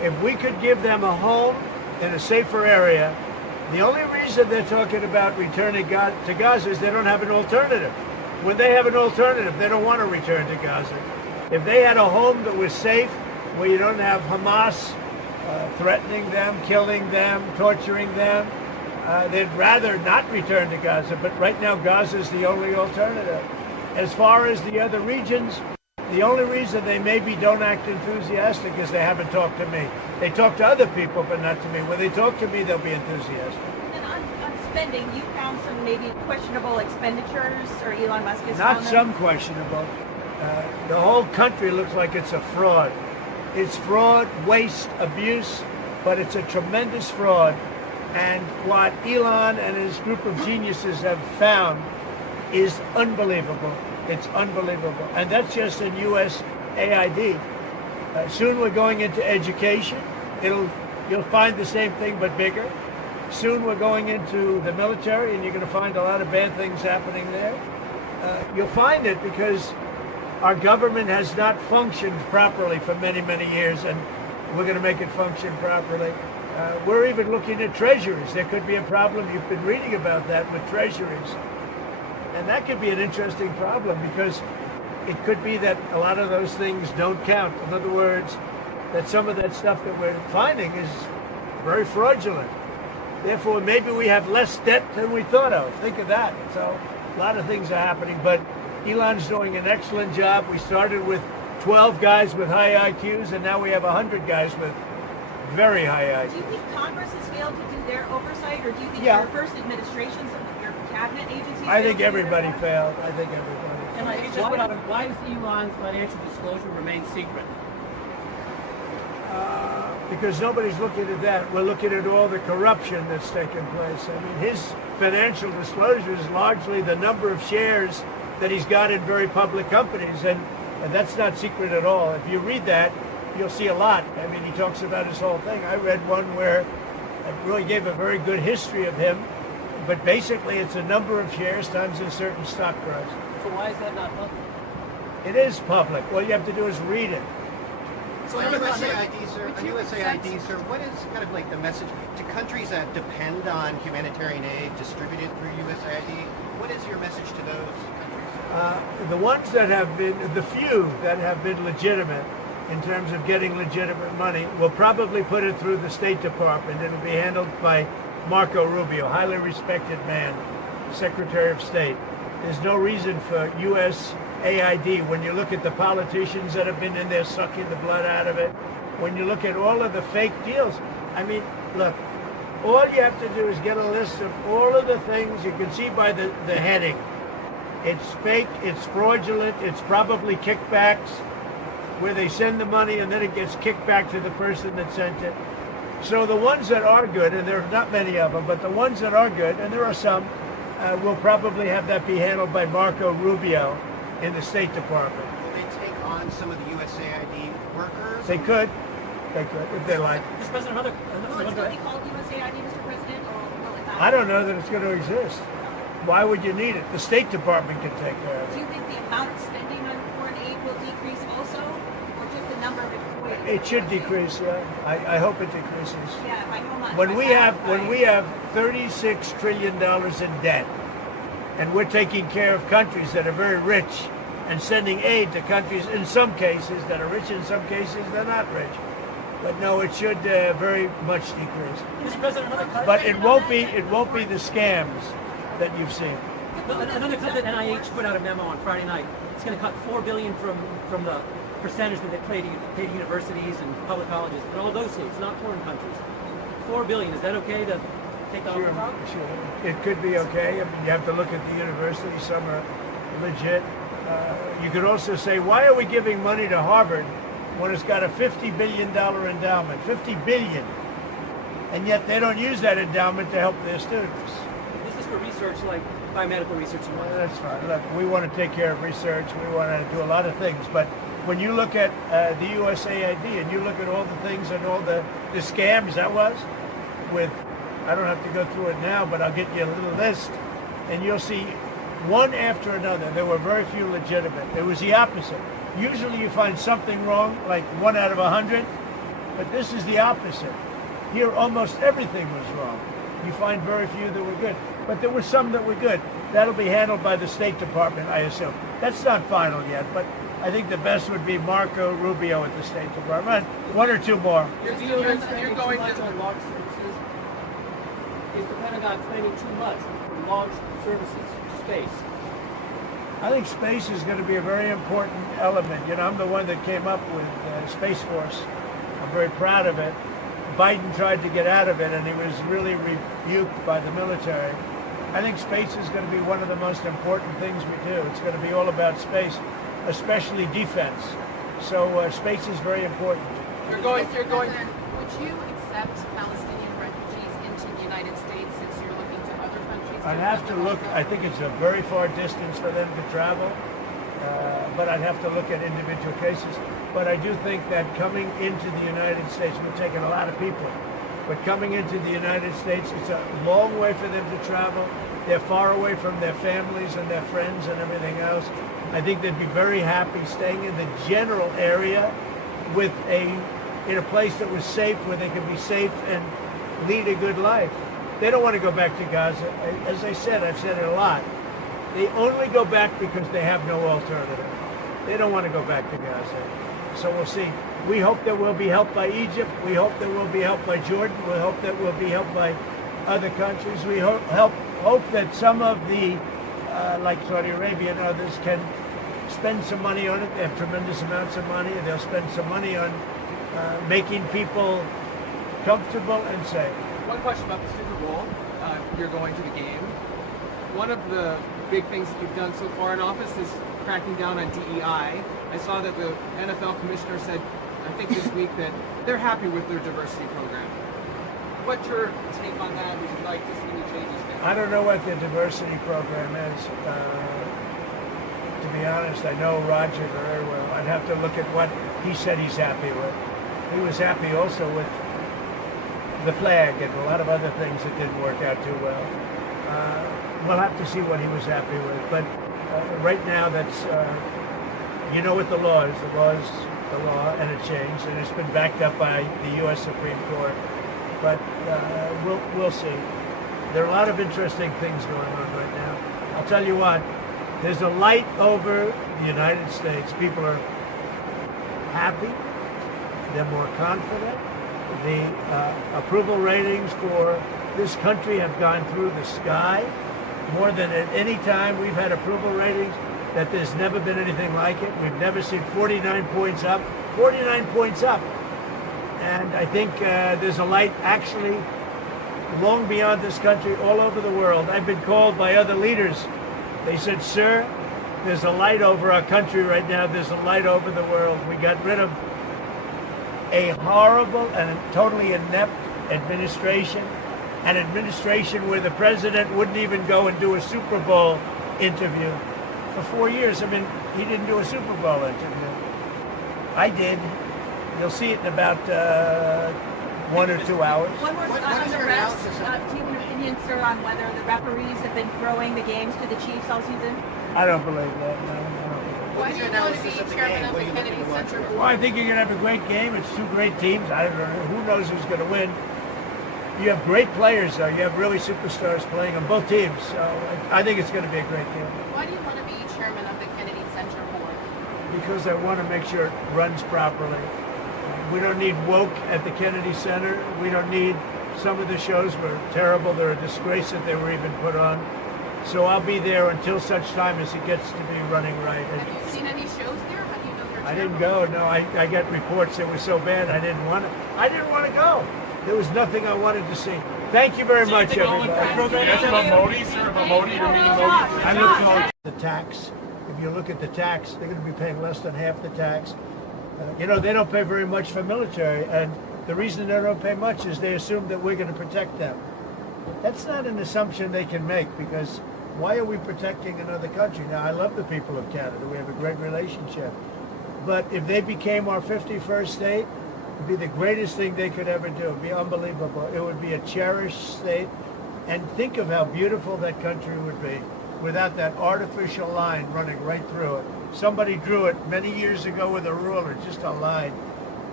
If we could give them a home in a safer area, the only reason they're talking about returning to Gaza is they don't have an alternative. When they have an alternative, they don't want to return to Gaza. If they had a home that was safe, where you don't have Hamas threatening them, killing them, torturing them, they'd rather not return to Gaza. But right now, Gaza is the only alternative. As far as the other regions, the only reason they maybe don't act enthusiastic is they haven't talked to me. They talk to other people, but not to me. When they talk to me, they'll be enthusiastic. And on spending, you found some maybe questionable expenditures, or Elon Musk is Not found them? some questionable. The whole country looks like it's a fraud. It's fraud, waste, abuse, but it's a tremendous fraud. And what Elon and his group of geniuses have found is unbelievable. It's unbelievable. And that's just in USAID. Soon we're going into education. You'll find the same thing, but bigger. Soon we're going into the military, and you're going to find a lot of bad things happening there. You'll find it because our government has not functioned properly for many, many years, and we're going to make it function properly. We're even looking at treasuries. There could be a problem. You've been reading about that with treasuries. And that could be an interesting problem because it could be that a lot of those things don't count. In other words, that some of that stuff that we're finding is very fraudulent. Therefore, maybe we have less debt than we thought of. Think of that. So a lot of things are happening, but Elon's doing an excellent job. We started with 12 guys with high IQs, and now we have 100 guys with very high IQs. Do you think Congress has failed to do their oversight, or do you think Yeah. your first administration, some of your cabinet agencies? I think failed to do everybody their failed. I think everybody. And why does Elon's financial disclosure remain secret? Because nobody's looking at that. We're looking at all the corruption that's taken place. I mean, his financial disclosure is largely the number of shares that he's got in very public companies, and that's not secret at all. If you read that, you'll see a lot. I mean, he talks about his whole thing. I read one where it really gave a very good history of him, but basically it's a number of shares times a certain stock price. So why is that not public? It is public. All you have to do is read it. So on USAID, sir, what is kind of like the message to countries that depend on humanitarian aid distributed through USAID? What is your message to those countries? The ones that have been, the few that have been legitimate in terms of getting legitimate money, will probably put it through the State Department. It'll be handled by Marco Rubio, highly respected man, Secretary of State. There's no reason for USAID, when you look at the politicians that have been in there sucking the blood out of it, when you look at all of the fake deals, I mean, look, all you have to do is get a list of all of the things you can see by the heading. It's fake, it's fraudulent, it's probably kickbacks, where they send the money and then it gets kicked back to the person that sent it. So the ones that are good, and there are not many of them, but the ones that are good, and there are some, will probably have that be handled by Marco Rubio in the State Department. Will they take on some of the USAID workers? They could, if they like. Will it still be called USAID, Mr. President, or will it not? I don't know that it's going to exist. Why would you need it? The State Department can take care of Do it. you think the amount of spending on foreign aid will decrease also, or just the number of employees? It should decrease, yeah. I hope it decreases. Yeah, by how much? When we have $36 trillion in debt, and we're taking care of countries that are very rich and sending aid to countries in some cases that are rich, in some cases they're not rich. But no, it should very much decrease. Mr. President, another But it won't be the scams that you've seen. Another cut that NIH put out a memo on Friday night. It's going to cut $4 billion from the percentage that they pay to universities and public colleges in all those states, not foreign countries. $4 billion. Is that okay to take off the top? Sure. It could be okay. I mean, you have to look at the universities. Some are legit. You could also say, why are we giving money to Harvard when it's got a $50 billion endowment? $50 billion. And yet they don't use that endowment to help their students. This is for research like biomedical research. That's fine. Look, we want to take care of research. We want to do a lot of things. But when you look at the USAID and you look at all the things and all the scams that was with, I don't have to go through it now, but I'll get you a little list, and you'll see one after another. There were very few legitimate. It was the opposite. Usually you find something wrong, like 1 out of 100, But this is the opposite. Here, almost everything was wrong. You find very few that were good. But there were some that were good. That'll be handled by the State Department, I assume. That's not final yet, but I think the best would be Marco Rubio at the State Department. One or two more. You're going to launch services. Is the Pentagon spending too much on launch services to space? I think space is going to be a very important element. You know, I'm the one that came up with Space Force. I'm very proud of it. Biden tried to get out of it, and he was really rebuked by the military. I think space is going to be one of the most important things we do. It's going to be all about space, especially defense. So space is very important. You're going. Would you accept Palestinian refugees into the United States since you're looking to other countries? I'd have to look. I think it's a very far distance for them to travel, but I'd have to look at individual cases. But I do think that coming into the United States, we're taking a lot of people, but coming into the United States, it's a long way for them to travel. They're far away from their families and their friends and everything else. I think they'd be very happy staying in the general area with in a place that was safe, where they could be safe and lead a good life. They don't want to go back to Gaza. As I said, I've said it a lot. They only go back because they have no alternative. They don't want to go back to Gaza. So we'll see. We hope that we'll be helped by Egypt. We hope that we'll be helped by Jordan. We hope that we'll be helped by other countries. We hope that some of the, like Saudi Arabia and others, can spend some money on it. They have tremendous amounts of money, and they'll spend some money on making people comfortable and safe. One question about the Super Bowl. You're going to the game. One of the big things that you've done so far in office is cracking down on DEI. I saw that the NFL commissioner said, I think this week, that they're happy with their diversity program. What's your take on that? Would you like to see any changes there? I don't know what the diversity program is. To be honest, I know Roger very well. I'd have to look at what he said he's happy with. He was happy also with the flag and a lot of other things that didn't work out too well. We'll have to see what he was happy with. But right now, that's, you know what the law is. The law is the law, and it changed, and it's been backed up by the U.S. Supreme Court. But we'll see. There are a lot of interesting things going on right now. I'll tell you what, there's a light over the United States. People are happy. They're more confident. The approval ratings for this country have gone through the sky. More than at any time we've had approval ratings that there's never been anything like it. We've never seen 49 points up. 49 points up. And I think there's a light actually long beyond this country, all over the world. I've been called by other leaders. They said, sir, there's a light over our country right now. There's a light over the world. We got rid of a horrible and totally inept administration, an administration where the president wouldn't even go and do a Super Bowl interview. For 4 years, I mean, he didn't do a Super Bowl interview. I did. You'll see it in about 1 or 2 hours. One more on the refs. Do you have an opinion, sir, on whether the referees have been throwing the games to the Chiefs all season? I don't believe that, no. Why do you want to be chairman of the Kennedy Center Board? Well, I think you're going to have a great game. It's two great teams. I don't know. Who knows who's going to win? You have great players, though. You have really superstars playing on both teams. So I think it's going to be a great game. Why do you want to be chairman of the Kennedy Center Board? Because I want to make sure it runs properly. We don't need woke at the Kennedy Center. We don't need, some of the shows were terrible. They're a disgrace that they were even put on. So I'll be there until such time as it gets to be running right. Have you seen any shows there? How do you know they're terrible? I didn't go. No, I got reports that were so bad I didn't want to go. There was nothing I wanted to see. Thank you very much, everybody. I look forward to the tax. If you look at the tax, they're going to be paying less than half the tax. You know, they don't pay very much for military, and the reason they don't pay much is they assume that we're going to protect them. That's not an assumption they can make, because why are we protecting another country? Now, I love the people of Canada. We have a great relationship. But if they became our 51st state, it would be the greatest thing they could ever do. It would be unbelievable. It would be a cherished state. And think of how beautiful that country would be without that artificial line running right through it. Somebody drew it many years ago with a ruler, just a line.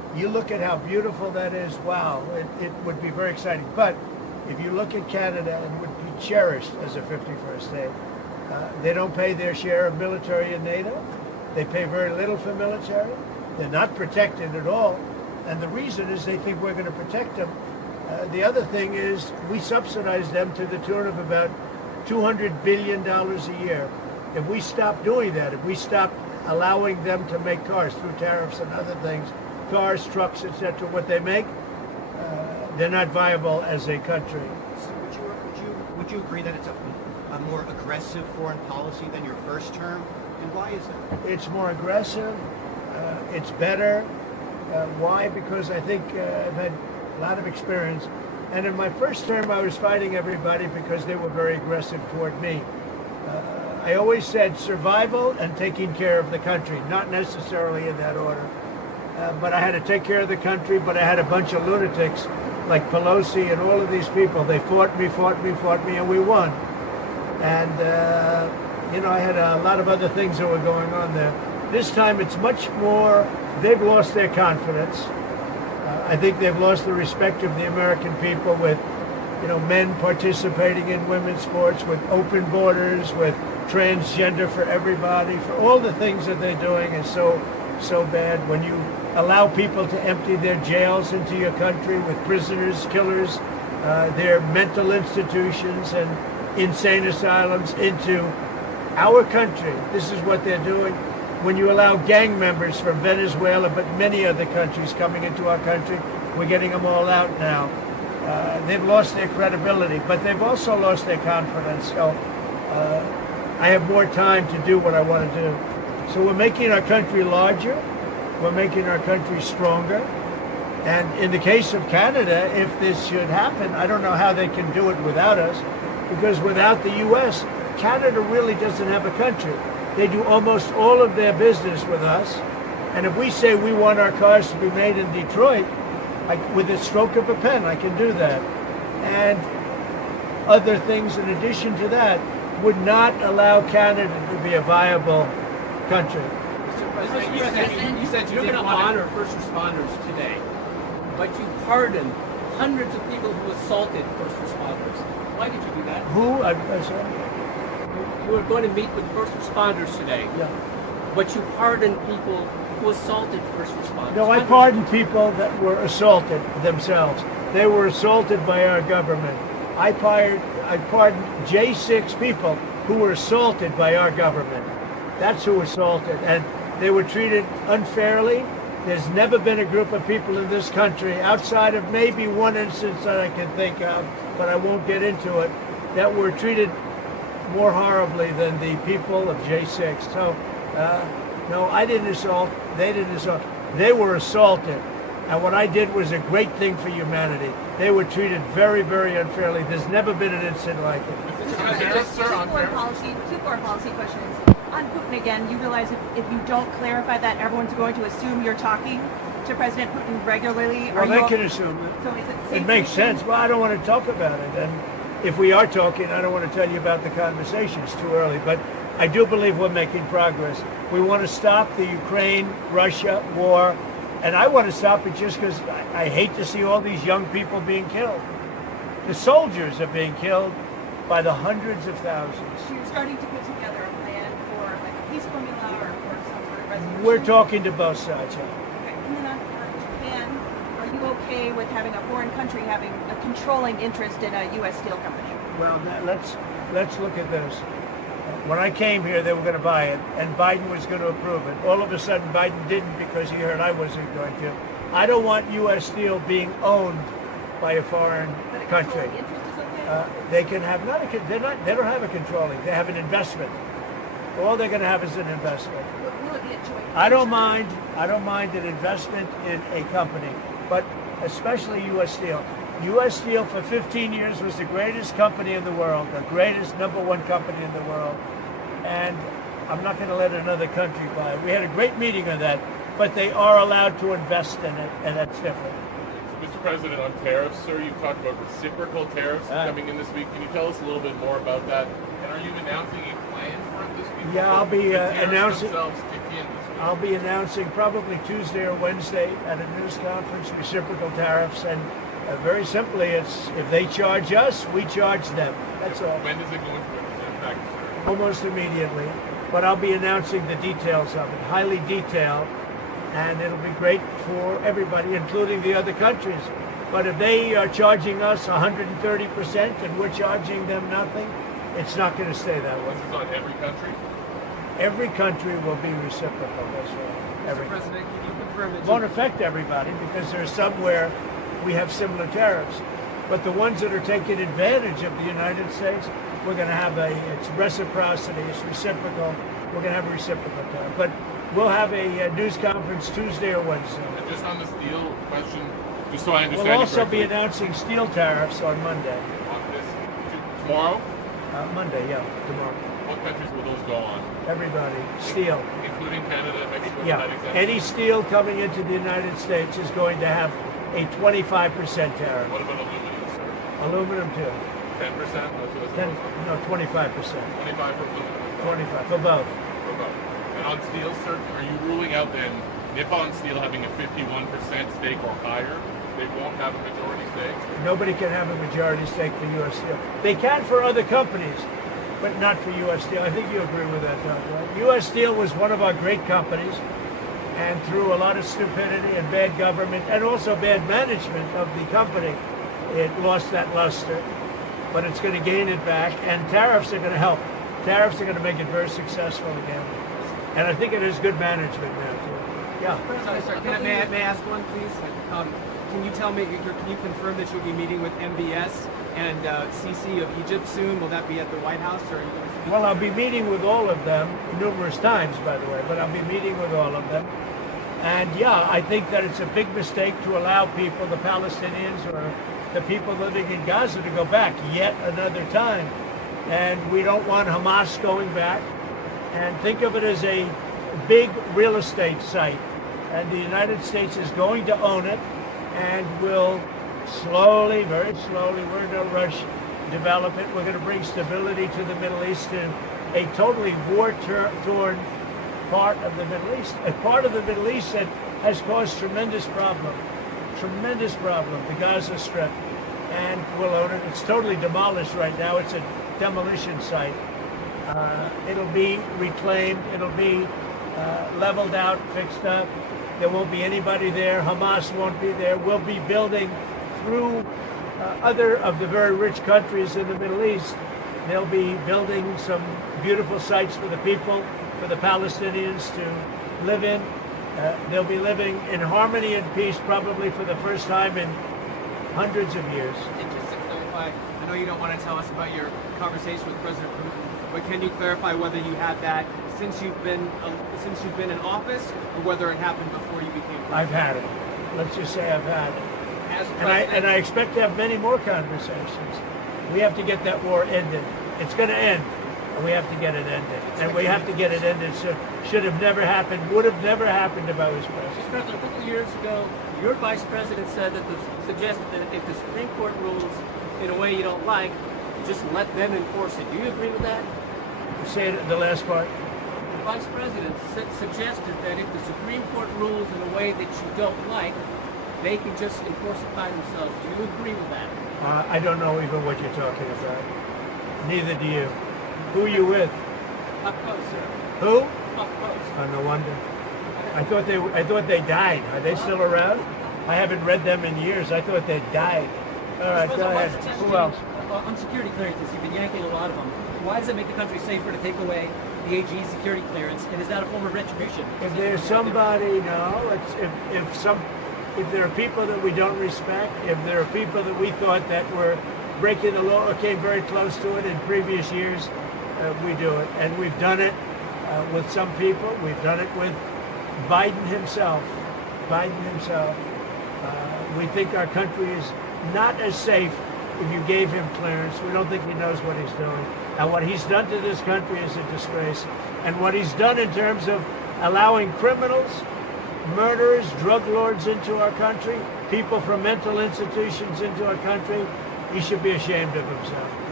You look at how beautiful that is. Wow, it would be very exciting. But if you look at Canada, it would be cherished as a 51st state. They don't pay their share of military in NATO. They pay very little for military. They're not protected at all. And the reason is they think we're going to protect them. The other thing is we subsidize them to the tune of about $200 billion a year. If we stop doing that, if we stop allowing them to make cars through tariffs and other things, cars, trucks, etc., what they make, they're not viable as a country. So would you agree that it's a more aggressive foreign policy than your first term? And why is that? It's more aggressive. It's better. Why? Because I think I've had a lot of experience. And in my first term, I was fighting everybody because they were very aggressive toward me. I always said survival and taking care of the country, not necessarily in that order. But I had to take care of the country, but I had a bunch of lunatics like Pelosi and all of these people. They fought me, and we won. And, I had a lot of other things that were going on there. This time it's much more, they've lost their confidence. I think they've lost the respect of the American people with, men participating in women's sports, with open borders, with transgender for everybody, for all the things that they're doing is so bad. When you allow people to empty their jails into your country with prisoners, killers, their mental institutions and insane asylums into our country, this is what they're doing. When you allow gang members from Venezuela, but many other countries coming into our country, we're getting them all out now. They've lost their credibility, but they've also lost their confidence. So I have more time to do what I want to do. So we're making our country larger. We're making our country stronger. And in the case of Canada, if this should happen, I don't know how they can do it without us, because without the U.S., Canada really doesn't have a country. They do almost all of their business with us. And if we say we want our cars to be made in Detroit, with a stroke of a pen, I can do that. And other things in addition to that would not allow Canada to be a viable country. You said you didn't honor first responders today, but you pardoned hundreds of people who assaulted first responders. Why did you do that? Who? I'm sorry. You were going to meet with first responders today, but you pardoned people who assaulted first responders. No, I pardoned people that were assaulted themselves. They were assaulted by our government. I pardoned J6 people who were assaulted by our government. That's who assaulted, and they were treated unfairly. There's never been a group of people in this country, outside of maybe one instance that I can think of, but I won't get into it, that were treated more horribly than the people of J6. So, no, I didn't assault. They didn't assault. They were assaulted. And what I did was a great thing for humanity. They were treated very, very unfairly. There's never been an incident like it. Two foreign policy questions. On Putin again, you realize if you don't clarify that, everyone's going to assume you're talking to President Putin regularly. Well, they can assume it. So is it safe It makes sense. Well, I don't want to talk about it. And if we are talking, I don't want to tell you about the conversation. It's too early. But I do believe we're making progress. We want to stop the Ukraine-Russia war. And I want to stop it just because I hate to see all these young people being killed. The soldiers are being killed by the hundreds of thousands. So you're starting to put together a plan for like a peace formula or some sort of resolution? We're talking to both sides. Okay. And then on Japan, are you okay with having a foreign country having a controlling interest in a U.S. steel company? Well, let's look at this. When I came here, they were going to buy it, and Biden was going to approve it. All of a sudden, Biden didn't because he heard I wasn't going to. I don't want U.S. steel being owned by a foreign country. They can have they don't have a controlling. They have an investment. All they're going to have is an investment. Will it be a joint? I don't mind an investment in a company, but especially U.S. Steel. U.S. Steel for 15 years was the greatest company in the world, the greatest #1 company in the world, and I'm not going to let another country buy it. We had a great meeting on that, but they are allowed to invest in it, and that's different. Mr. President, on tariffs, sir, you talked about reciprocal tariffs coming in this week. Can you tell us a little bit more about that? And are you announcing a plan for it this week? Yeah, I'll be announcing. Themselves kick in this week? I'll be announcing probably Tuesday or Wednesday at a news conference, reciprocal tariffs, and very simply, it's if they charge us, we charge them. That's all. When does it go into effect, sir? Almost immediately. But I'll be announcing the details of it, highly detailed, and it'll be great for everybody, including the other countries. But if they are charging us 130% and we're charging them nothing, it's not going to stay that way. This is on every country? Every country will be reciprocal. That's right. Mr. President, can you confirm that It won't affect everybody because there's some where we have similar tariffs. But the ones that are taking advantage of the United States, we're going to have it's reciprocity, it's reciprocal. We're going to have a reciprocal tariff. But we'll have a news conference Tuesday or Wednesday. And just on the steel question, just so I understand. We'll also be announcing steel tariffs on Monday. On this, tomorrow? Monday, yeah, tomorrow. What countries will those go on? Everybody. Steel. Including Canada, Mexico, Yeah. United States? Any steel coming into the United States is going to have a 25% tariff. What about aluminum, sir? Aluminum too. 10%? No, 25%. 25 for aluminum? 25 for both. For both. And on steel, sir, are you ruling out then Nippon Steel having a 51% stake or higher? They won't have a majority stake? Nobody can have a majority stake for U.S. Steel. They can for other companies, but not for U.S. Steel. I think you agree with that, Doug, right? U.S. Steel was one of our great companies, and through a lot of stupidity and bad government and also bad management of the company, it lost that luster. But it's going to gain it back, and tariffs are going to help. Tariffs are going to make it very successful again. And I think it is good management now, too. Yeah. Sorry, may I ask one, please? Can you tell me, can you confirm that you'll be meeting with MBS and Sisi of Egypt soon? Will that be at the White House? Or are you going to speak? Well, I'll be meeting with all of them numerous times, by the way, but I'll be meeting with all of them. And yeah, I think that it's a big mistake to allow people, the Palestinians or the people living in Gaza, to go back yet another time. And we don't want Hamas going back. And think of it as a big real estate site. And the United States is going to own it and will slowly, very slowly, we're in no rush, develop it. We're going to bring stability to the Middle East, in a totally war-torn part of the Middle East. A part of the Middle East that has caused tremendous problem, the Gaza Strip. And we'll own it. It's totally demolished right now. It's a demolition site. It'll be reclaimed. It'll be leveled out, fixed up. There won't be anybody there. Hamas won't be there. We'll be building through other of the very rich countries in the Middle East. They'll be building some beautiful sites for the people, for the Palestinians to live in. They'll be living in harmony and peace probably for the first time in hundreds of years. And just to clarify, I know you don't want to tell us about your conversation with President Putin, but can you clarify whether you had that since you've been in office, or whether it happened before you became president? I've had it. Let's just say I've had it. As And I expect to have many more conversations. We have to get that war ended. It's going to end, and we have to get it ended. And we have to get it ended. So should have never happened, would have never happened if I was president. Mr. President, a couple of years ago, your vice president said that suggested that if the Supreme Court rules in a way you don't like, just let them enforce it. Do you agree with that? Say it, the last part. The vice president suggested that if the Supreme Court rules in a way that you don't like, they can just enforce it by themselves. Do you agree with that? I don't know even what you're talking about. Neither do you. Who are you with? Up close, sir. Who? Up close. Oh, no wonder. I thought they died. Are they still around? I haven't read them in years. I thought they died. All right, go ahead. Who else? On security clearances, you've been yanking a lot of them. Why does it make the country safer to take away the AG security clearance? And is that a form of retribution? If there's somebody, no. If there are people that we don't respect, if there are people that we thought that were breaking the law or came very close to it in previous years, we do it. And we've done it with some people. We've done it with Biden himself. We think our country is not as safe if you gave him clearance. We don't think he knows what he's doing. And what he's done to this country is a disgrace. And what he's done in terms of allowing criminals, murderers, drug lords into our country, people from mental institutions into our country, he should be ashamed of himself.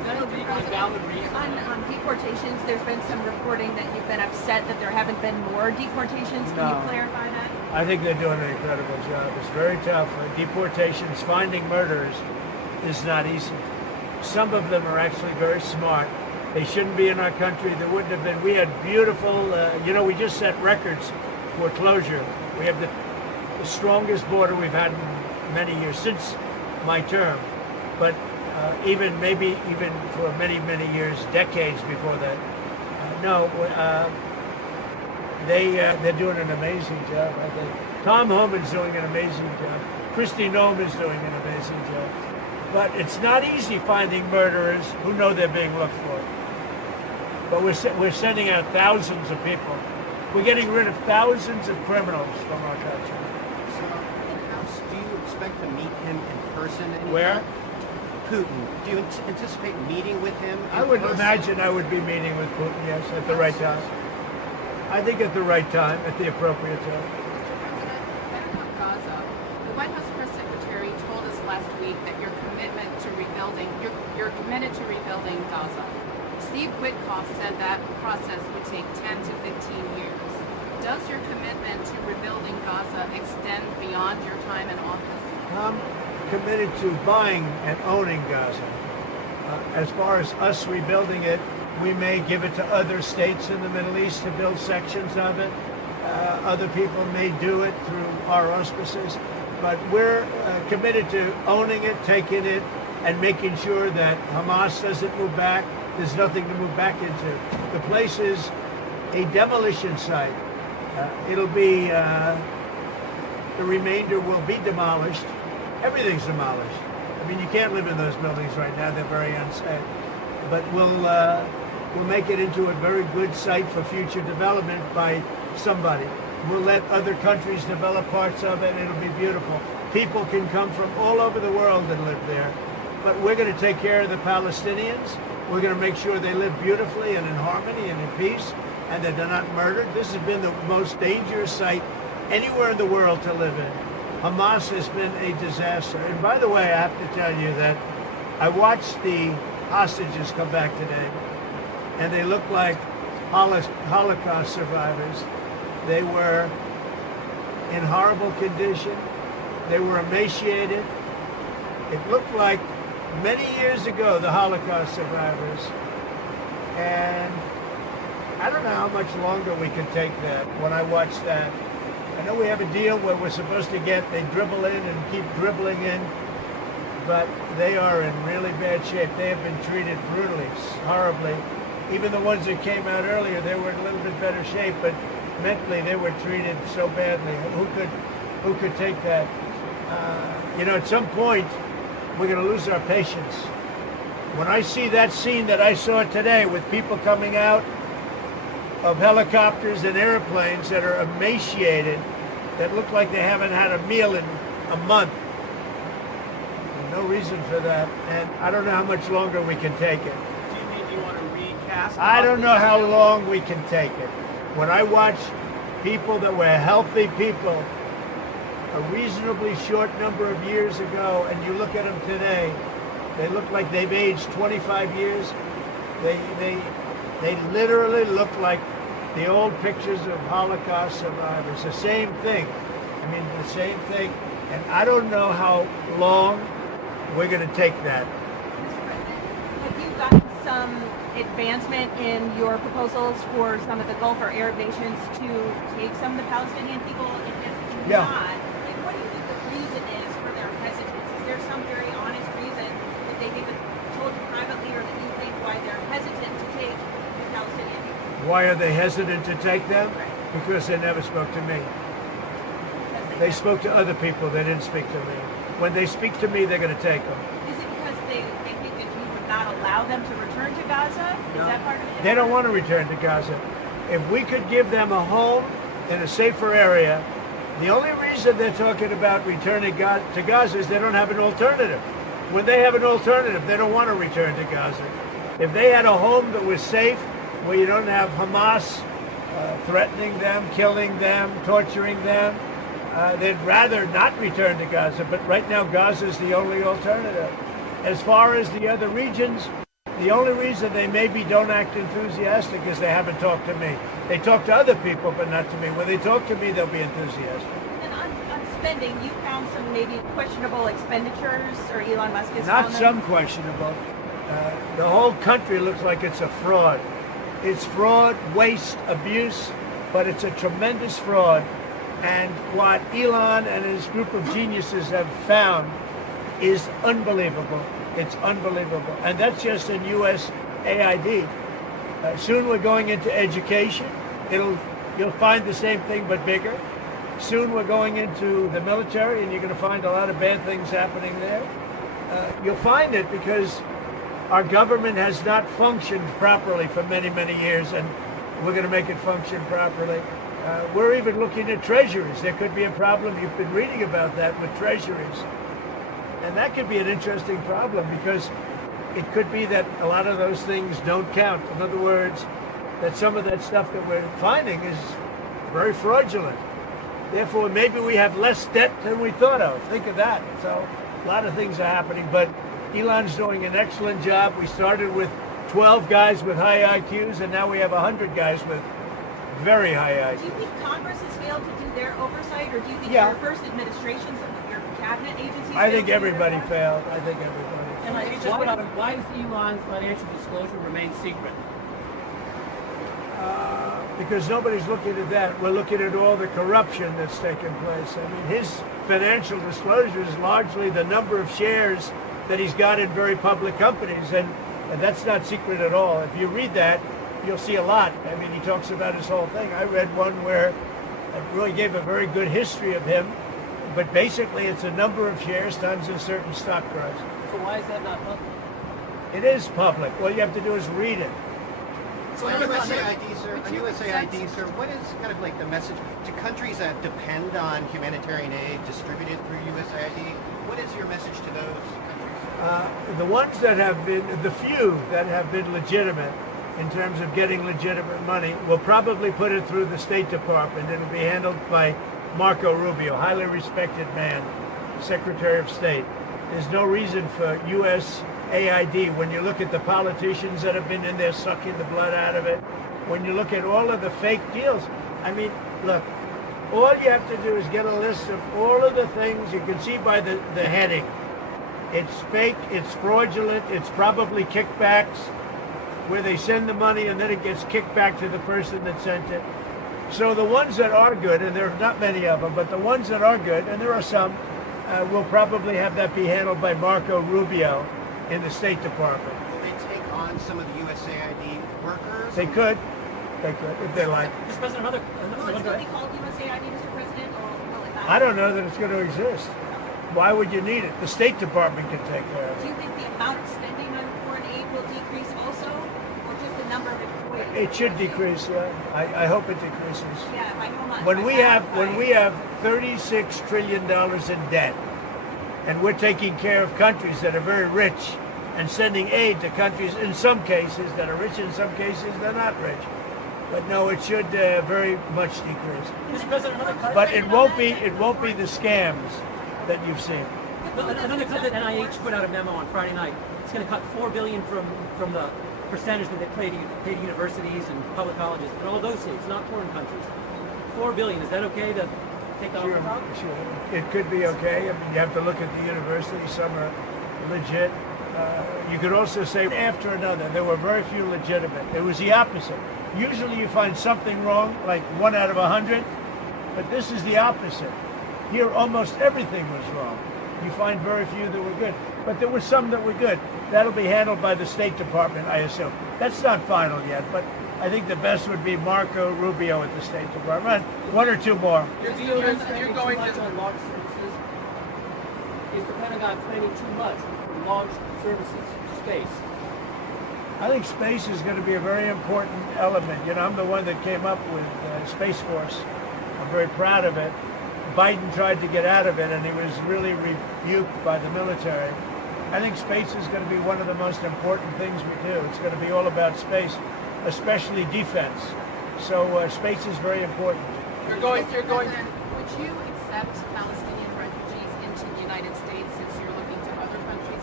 never gone down the reason. On deportations, there's been some reporting that you've been upset that there haven't been more deportations. Can No. you clarify that? I think they're doing an incredible job. It's very tough. Deportations, finding murderers is not easy. Some of them are actually very smart. They shouldn't be in our country. There wouldn't have been. We had beautiful, we just set records for closure. We have the strongest border we've had in many years, since my term. But even for many, many years, decades before that. They're doing an amazing job, I think. Tom Homan's doing an amazing job. Kristi Noem is doing an amazing job. But it's not easy finding murderers who know they're being looked for. But we're sending out thousands of people. We're getting rid of thousands of criminals from our country. So, do you expect to meet him in person anytime? Where? Putin. Do you anticipate meeting with him? I would imagine I would be meeting with Putin, yes, at the right time. I think at the right time, at the appropriate time. Gaza. The White House press secretary told us last week that you're committed to rebuilding Gaza. Steve Witkoff said that process would take 10 to 15 years. Does your commitment to rebuilding Gaza extend beyond your time in office? I'm committed to buying and owning Gaza. As far as us rebuilding it, we may give it to other states in the Middle East to build sections of it. Other people may do it through our auspices. But we're committed to owning it, taking it, and making sure that Hamas doesn't move back. There's nothing to move back into. The place is a demolition site. It'll be, the remainder will be demolished. Everything's demolished. I mean, you can't live in those buildings right now. They're very unsafe. But we'll make it into a very good site for future development by somebody. We'll let other countries develop parts of it. It'll be beautiful. People can come from all over the world and live there. But we're going to take care of the Palestinians. We're going to make sure they live beautifully and in harmony and in peace, and that they're not murdered. This has been the most dangerous site anywhere in the world to live in. Hamas has been a disaster. And by the way, I have to tell you that I watched the hostages come back today, and they look like Holocaust survivors. They were in horrible condition. They were emaciated. It looked like many years ago, the Holocaust survivors. And I don't know how much longer we can take that when I watch that. I know we have a deal where we're supposed to they dribble in and keep dribbling in, but they are in really bad shape. They have been treated brutally, horribly. Even the ones that came out earlier, they were in a little bit better shape, but mentally they were treated so badly. Who could take that? At some point, we're going to lose our patience. When I see that scene that I saw today with people coming out of helicopters and airplanes that are emaciated, that look like they haven't had a meal in a month, there's no reason for that. And I don't know how much longer we can take it. Do you think you want to recast? I don't know how long we can take it. When I watch people that were healthy people a reasonably short number of years ago, and you look at them today, they look like they've aged 25 years. They literally look like the old pictures of Holocaust survivors. The same thing. I mean, the same thing. And I don't know how long we're going to take that. Have you gotten some advancement in your proposals for some of the Gulf or Arab nations to take some of the Palestinian people? If Yeah. not, what do you think the reason is for their hesitance? Is there some very honest reason that they've even told you privately, or that you think why they're hesitant to take the Palestinian people? Why are they hesitant to take them? Because they never spoke to me. They spoke to other people. They didn't speak to me. When they speak to me, they're going to take them. Is it because they think that you would not allow them to return to Gaza? Is that part of it? They don't want to return to Gaza. If we could give them a home in a safer area, the only reason they're talking about returning to Gaza is they don't have an alternative. When they have an alternative, they don't want to return to Gaza. If they had a home that was safe, where you don't have Hamas threatening them, killing them, torturing them, they'd rather not return to Gaza. But right now, Gaza is the only alternative. As far as the other regions, The only reason they maybe don't act enthusiastic is they haven't talked to me. They talk to other people, but not to me. When they talk to me, they'll be enthusiastic. And on spending, you found some maybe questionable expenditures, or Elon Musk has Not found them? some questionable. The whole country looks like it's a fraud. It's fraud, waste, abuse, but it's a tremendous fraud. And what Elon and his group of geniuses have found is unbelievable. It's unbelievable. And that's just in USAID. Soon we're going into education. You'll find the same thing but bigger. Soon we're going into the military, and you're going to find a lot of bad things happening there. You'll find it because our government has not functioned properly for many, many years, and we're going to make it function properly. We're even looking at treasuries. There could be a problem. You've been reading about that with treasuries. And that could be an interesting problem because it could be that a lot of those things don't count. In other words, that some of that stuff that we're finding is very fraudulent. Therefore, maybe we have less debt than we thought of. Think of that. So a lot of things are happening, but Elon's doing an excellent job. We started with 12 guys with high IQs, and now we have 100 guys with very high IQs. Do you think Congress has failed to do their oversight, or do you think Yeah. your first administration, some of your cabinet agencies? I think everybody failed. I think everybody failed. Why does Elon's financial disclosure remain secret? Because nobody's looking at that. We're looking at all the corruption that's taken place. I mean, his financial disclosure is largely the number of shares that he's got in very public companies, and that's not secret at all. If you read that, you'll see a lot. I mean, he talks about his whole thing. I read one where it really gave a very good history of him, but basically it's a number of shares times a certain stock price. So why is that not public? It is public. All you have to do is read it. So on USAID, sir, what is kind of like the message to countries that depend on humanitarian aid distributed through USAID? What is your message to those countries? The ones that have been, the few that have been legitimate in terms of getting legitimate money, will probably put it through the State Department. It'll be handled by Marco Rubio, highly respected man, Secretary of State. There's no reason for USAID, when you look at the politicians that have been in there sucking the blood out of it, when you look at all of the fake deals, I mean, look, all you have to do is get a list of all of the things you can see by the heading. It's fake, it's fraudulent, it's probably kickbacks, where they send the money and then it gets kicked back to the person that sent it. So the ones that are good, and there are not many of them, but the ones that are good, and there are some, will probably have that be handled by Marco Rubio in the State Department. Will they take on some of the USAID workers? They could, if they like. Mr. President, will it still be called USAID, Mr. President, or will it not? I don't know that it's going to exist. Why would you need it? The State Department can take care of Do it. you think the amount of spending on foreign aid will decrease also, or just the number of employees? It should decrease, yeah. I hope it decreases. Yeah, by how much? When we have $36 trillion in debt, and we're taking care of countries that are very rich and sending aid to countries in some cases that are rich, in some cases they're not rich. But no, it should very much decrease. Mr. President, But it won't be the scams that you've seen. Another cut that NIH put out a memo on Friday night. It's going to cut $4 billion from the percentage that they pay to universities and public colleges in all those states, not foreign countries. $4 billion. Is that okay to take off the top? Sure. It could be okay. I mean, you have to look at the universities. Some are legit. You could also say after another, there were very few legitimate. It was the opposite. Usually you find something wrong, like 1 out of 100, but this is the opposite. Here, almost everything was wrong. You find very few that were good, but there were some that were good. That'll be handled by the State Department, I assume. That's not final yet, but I think the best would be Marco Rubio at the State Department. 1 or 2 more. You're going to launch services. Is the Pentagon spending too much on launch services to space? I think space is going to be a very important element. You know, I'm the one that came up with Space Force. I'm very proud of it. Biden tried to get out of it, and he was really rebuked by the military. I think space is going to be one of the most important things we do. It's going to be all about space, especially defense. So space is very important. Would you accept Palestinian refugees into the United States since you're looking to other countries?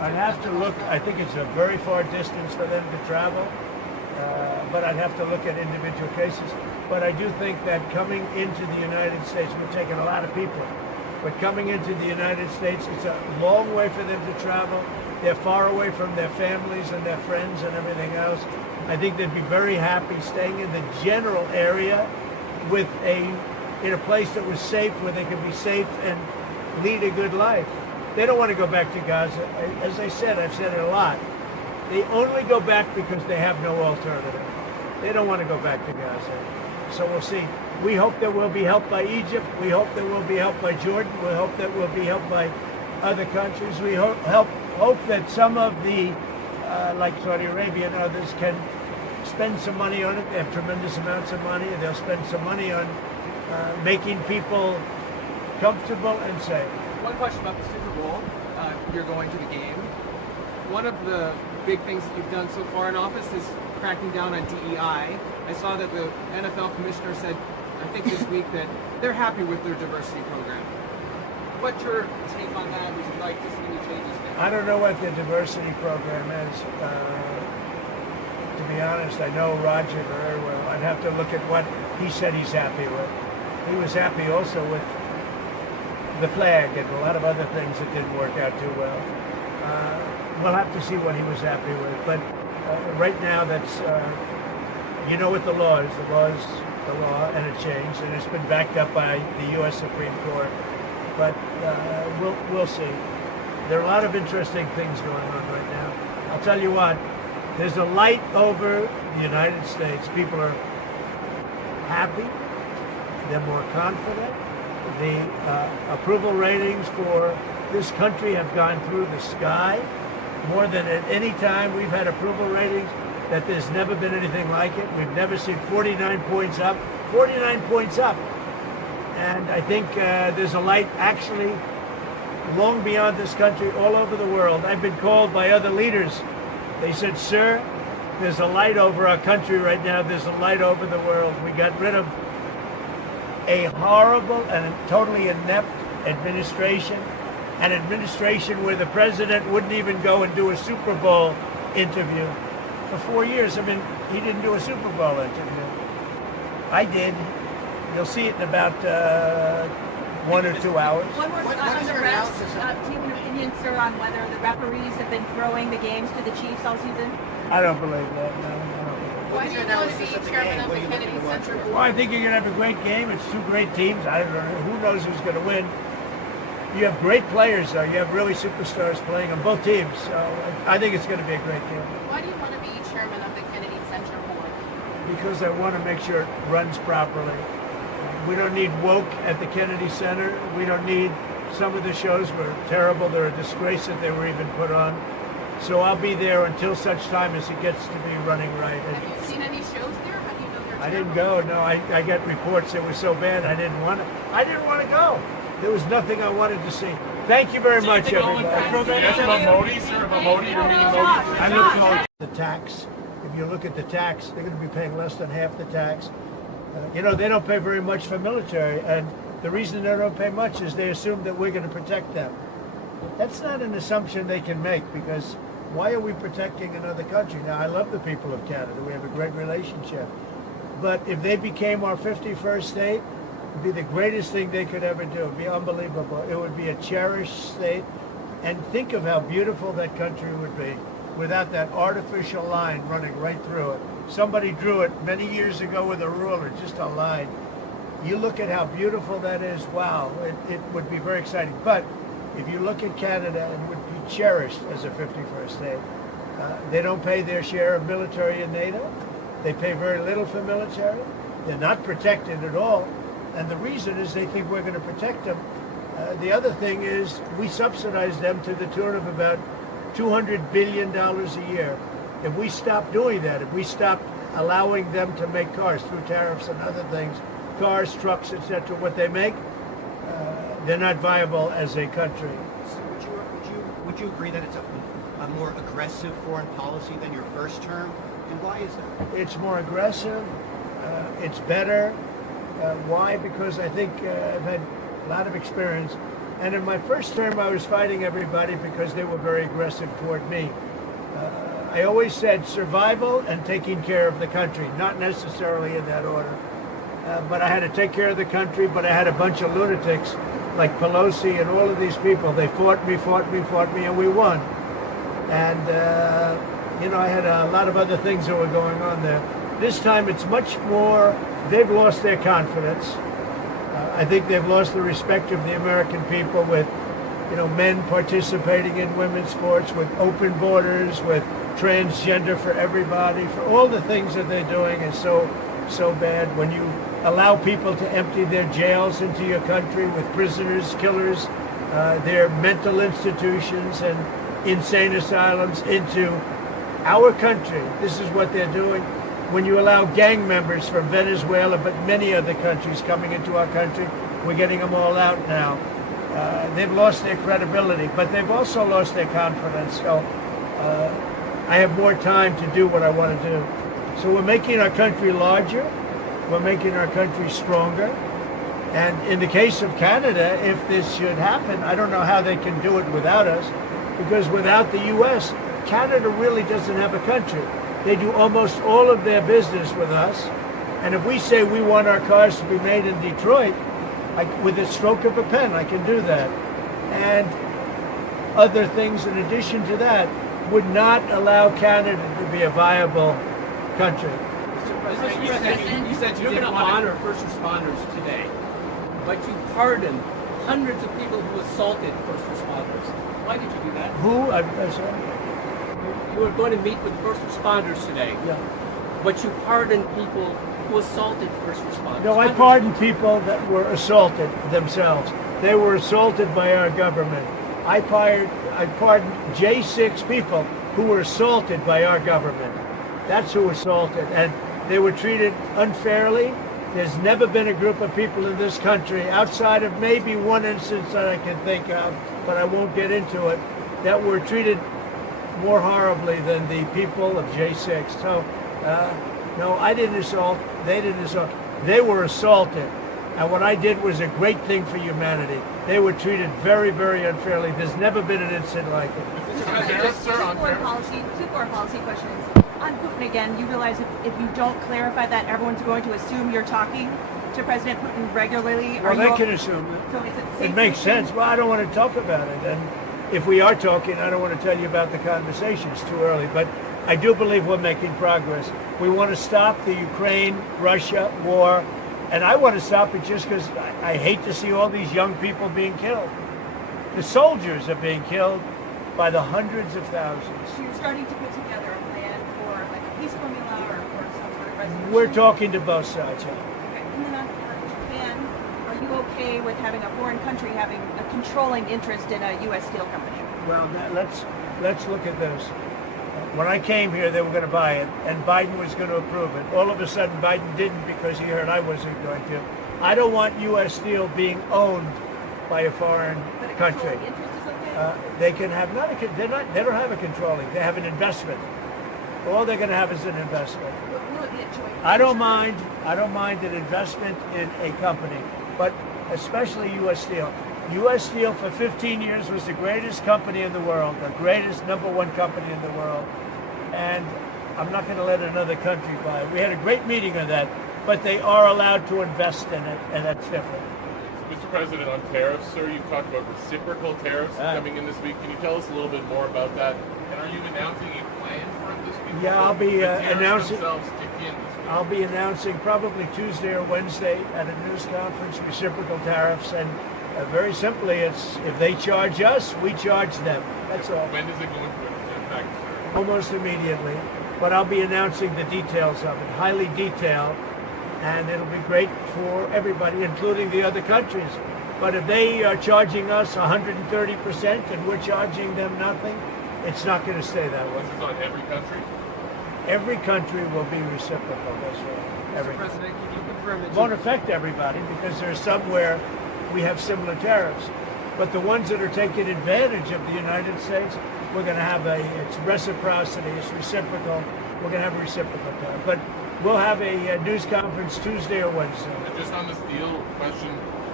I'd have to look. I think it's a very far distance for them to travel, but I'd have to look at individual cases. But I do think that coming into the United States, we're taking a lot of people, but coming into the United States, it's a long way for them to travel. They're far away from their families and their friends and everything else. I think they'd be very happy staying in the general area with in a place that was safe, where they could be safe and lead a good life. They don't want to go back to Gaza. As I said, I've said it a lot. They only go back because they have no alternative. They don't want to go back to Gaza. So we'll see. We hope that we'll be helped by Egypt. We hope that we'll be helped by Jordan. We hope that we'll be helped by other countries. We hope that some of the, like Saudi Arabia and others, can spend some money on it. They have tremendous amounts of money. They'll spend some money on making people comfortable and safe. One question about the Super Bowl. You're going to the game. One of the big things that you've done so far in office is cracking down on DEI. I saw that the NFL commissioner said, I think this week, that they're happy with their diversity program. What's your take on that? Would you like to see any changes there? I don't know what the diversity program is. To be honest, I know Roger very well. I'd have to look at what he said he's happy with. He was happy also with the flag and a lot of other things that didn't work out too well. We'll have to see what he was happy with. But right now, that's, you know what the law is. The law is the law, and it changed, and it's been backed up by the U.S. Supreme Court. But we'll see. There are a lot of interesting things going on right now. I'll tell you what, there's a light over the United States. People are happy. They're more confident. The approval ratings for this country have gone through the sky. More than at any time we've had approval ratings, that there's never been anything like it. We've never seen 49 points up. 49 points up. And I think there's a light actually long beyond this country, all over the world. I've been called by other leaders. They said, sir, there's a light over our country right now. There's a light over the world. We got rid of a horrible and totally inept administration, an administration where the president wouldn't even go and do a Super Bowl interview. For 4 years, I mean, he didn't do a Super Bowl interview. I did. You'll see it in about 1 or 2 hours. One more on the refs. Do you have an opinion, sir, on whether the referees have been throwing the games to the Chiefs all season? I don't believe that, no. Why do you want to be chairman of the Kennedy Center Board? Well, I think you're going to have a great game. It's two great teams. I don't know. Who knows who's going to win? You have great players, though. You have really superstars playing on both teams. So I think it's going to be a great game. Why do you want to be chairman of the Kennedy Center Board? Because I want to make sure it runs properly. We don't need woke at the Kennedy Center. We don't need, some of the shows were terrible. They're a disgrace that they were even put on. So I'll be there until such time as it gets to be running right. Have you seen any shows there? How do you know they're terrible? I didn't go. No, I got reports it was so bad I didn't want to go. There was nothing I wanted to see. Thank you very much, everybody. I look forward to the tax. If you look at the tax, they're going to be paying less than half the tax. They don't pay very much for military, and the reason they don't pay much is they assume that we're going to protect them. That's not an assumption they can make, because why are we protecting another country? Now, I love the people of Canada. We have a great relationship. But if they became our 51st state, it would be the greatest thing they could ever do. It would be unbelievable. It would be a cherished state. And think of how beautiful that country would be without that artificial line running right through it. Somebody drew it many years ago with a ruler, just a line. You look at how beautiful that is, wow, it would be very exciting. But if you look at Canada, it would be cherished as a 51st state. They don't pay their share of military in NATO. They pay very little for military. They're not protected at all. And the reason is they think we're going to protect them. The other thing is we subsidize them to the tune of about $200 billion a year. If we stop doing that, if we stop allowing them to make cars through tariffs and other things, cars, trucks, etc., what they make, they're not viable as a country. So would you agree that it's a more aggressive foreign policy than your first term? And why is that? It's more aggressive. It's better. Why? Because I think I've had a lot of experience, And in my first term, I was fighting everybody because they were very aggressive toward me. I always said survival and taking care of the country, not necessarily in that order. But I had to take care of the country, but I had a bunch of lunatics like Pelosi and all of these people. They fought me, and we won. And, I had a lot of other things that were going on there. This time it's much more, they've lost their confidence. I think they've lost the respect of the American people with, men participating in women's sports, with open borders, with transgender for everybody, for all the things that they're doing is so bad. When you allow people to empty their jails into your country with prisoners, killers, their mental institutions and insane asylums into our country, this is what they're doing. When you allow gang members from Venezuela, but many other countries coming into our country, we're getting them all out now. They've lost their credibility, but they've also lost their confidence. So I have more time to do what I want to do. So we're making our country larger. We're making our country stronger. And in the case of Canada, if this should happen, I don't know how they can do it without us, because without the U.S., Canada really doesn't have a country. They do almost all of their business with us. And if we say we want our cars to be made in Detroit, with a stroke of a pen, I can do that. And other things in addition to that would not allow Canada to be a viable country. You said you didn't honor first responders today, but you pardoned hundreds of people who assaulted first responders. Why did you do that? Who? I'm sorry. You were going to meet with first responders today, but you pardoned people who assaulted first responders. No, I pardoned people that were assaulted themselves. They were assaulted by our government. I pardoned J6 people who were assaulted by our government. That's who assaulted, and they were treated unfairly. There's never been a group of people in this country, outside of maybe one instance that I can think of, but I won't get into it, that were treated more horribly than the people of J6. So, no, I didn't assault. They didn't assault. They were assaulted. And what I did was a great thing for humanity. They were treated very, very unfairly. There's never been an incident like it. Two foreign policy questions. On Putin again, you realize if you don't clarify that, everyone's going to assume you're talking to President Putin regularly. Well, they can assume it. So is it safe It makes sense. Well, I don't want to talk about it. And if we are talking, I don't want to tell you about the conversation. It's too early. But I do believe we're making progress. We want to stop the Ukraine-Russia war. And I want to stop it just because I hate to see all these young people being killed. The soldiers are being killed by the hundreds of thousands. So you're starting to put together a plan for like a peace formula or some sort of resolution? We're talking to both sides. Okay. And then on Japan, are you okay with having a foreign country having a controlling interest in a U.S. steel company? Well, let's look at this. When I came here, they were going to buy it, and Biden was going to approve it. All of a sudden, Biden didn't because he heard I wasn't going to. I don't want U.S. steel being owned by a foreign country. They can have they don't have a controlling. They have an investment. All they're going to have is an investment. I don't mind an investment in a company, but especially U.S. Steel. U.S. Steel for 15 years was the greatest company in the world, the greatest #1 company in the world, and I'm not going to let another country buy it. We had a great meeting on that, but they are allowed to invest in it, and that's different. Mr. President, on tariffs, sir, you talked about reciprocal tariffs coming in this week. Can you tell us a little bit more about that? And are you announcing a plan for it this week? Yeah, I'll be announcing. Kick in this week? I'll be announcing probably Tuesday or Wednesday at a news conference reciprocal tariffs, and very simply, it's if they charge us, we charge them. That's all. When does it go into effect, sir? Almost immediately. But I'll be announcing the details of it, highly detailed, and it'll be great for everybody, including the other countries. But if they are charging us 130% and we're charging them nothing, it's not going to stay that way. This is on every country? Every country will be reciprocal, that's right. Every President, can you confirm that It won't affect everybody because there's some where we have similar tariffs. But the ones that are taking advantage of the United States, we're going to have it's reciprocity, it's reciprocal. We're going to have a reciprocal tariff. But we'll have a news conference Tuesday or Wednesday. And just on the steel question,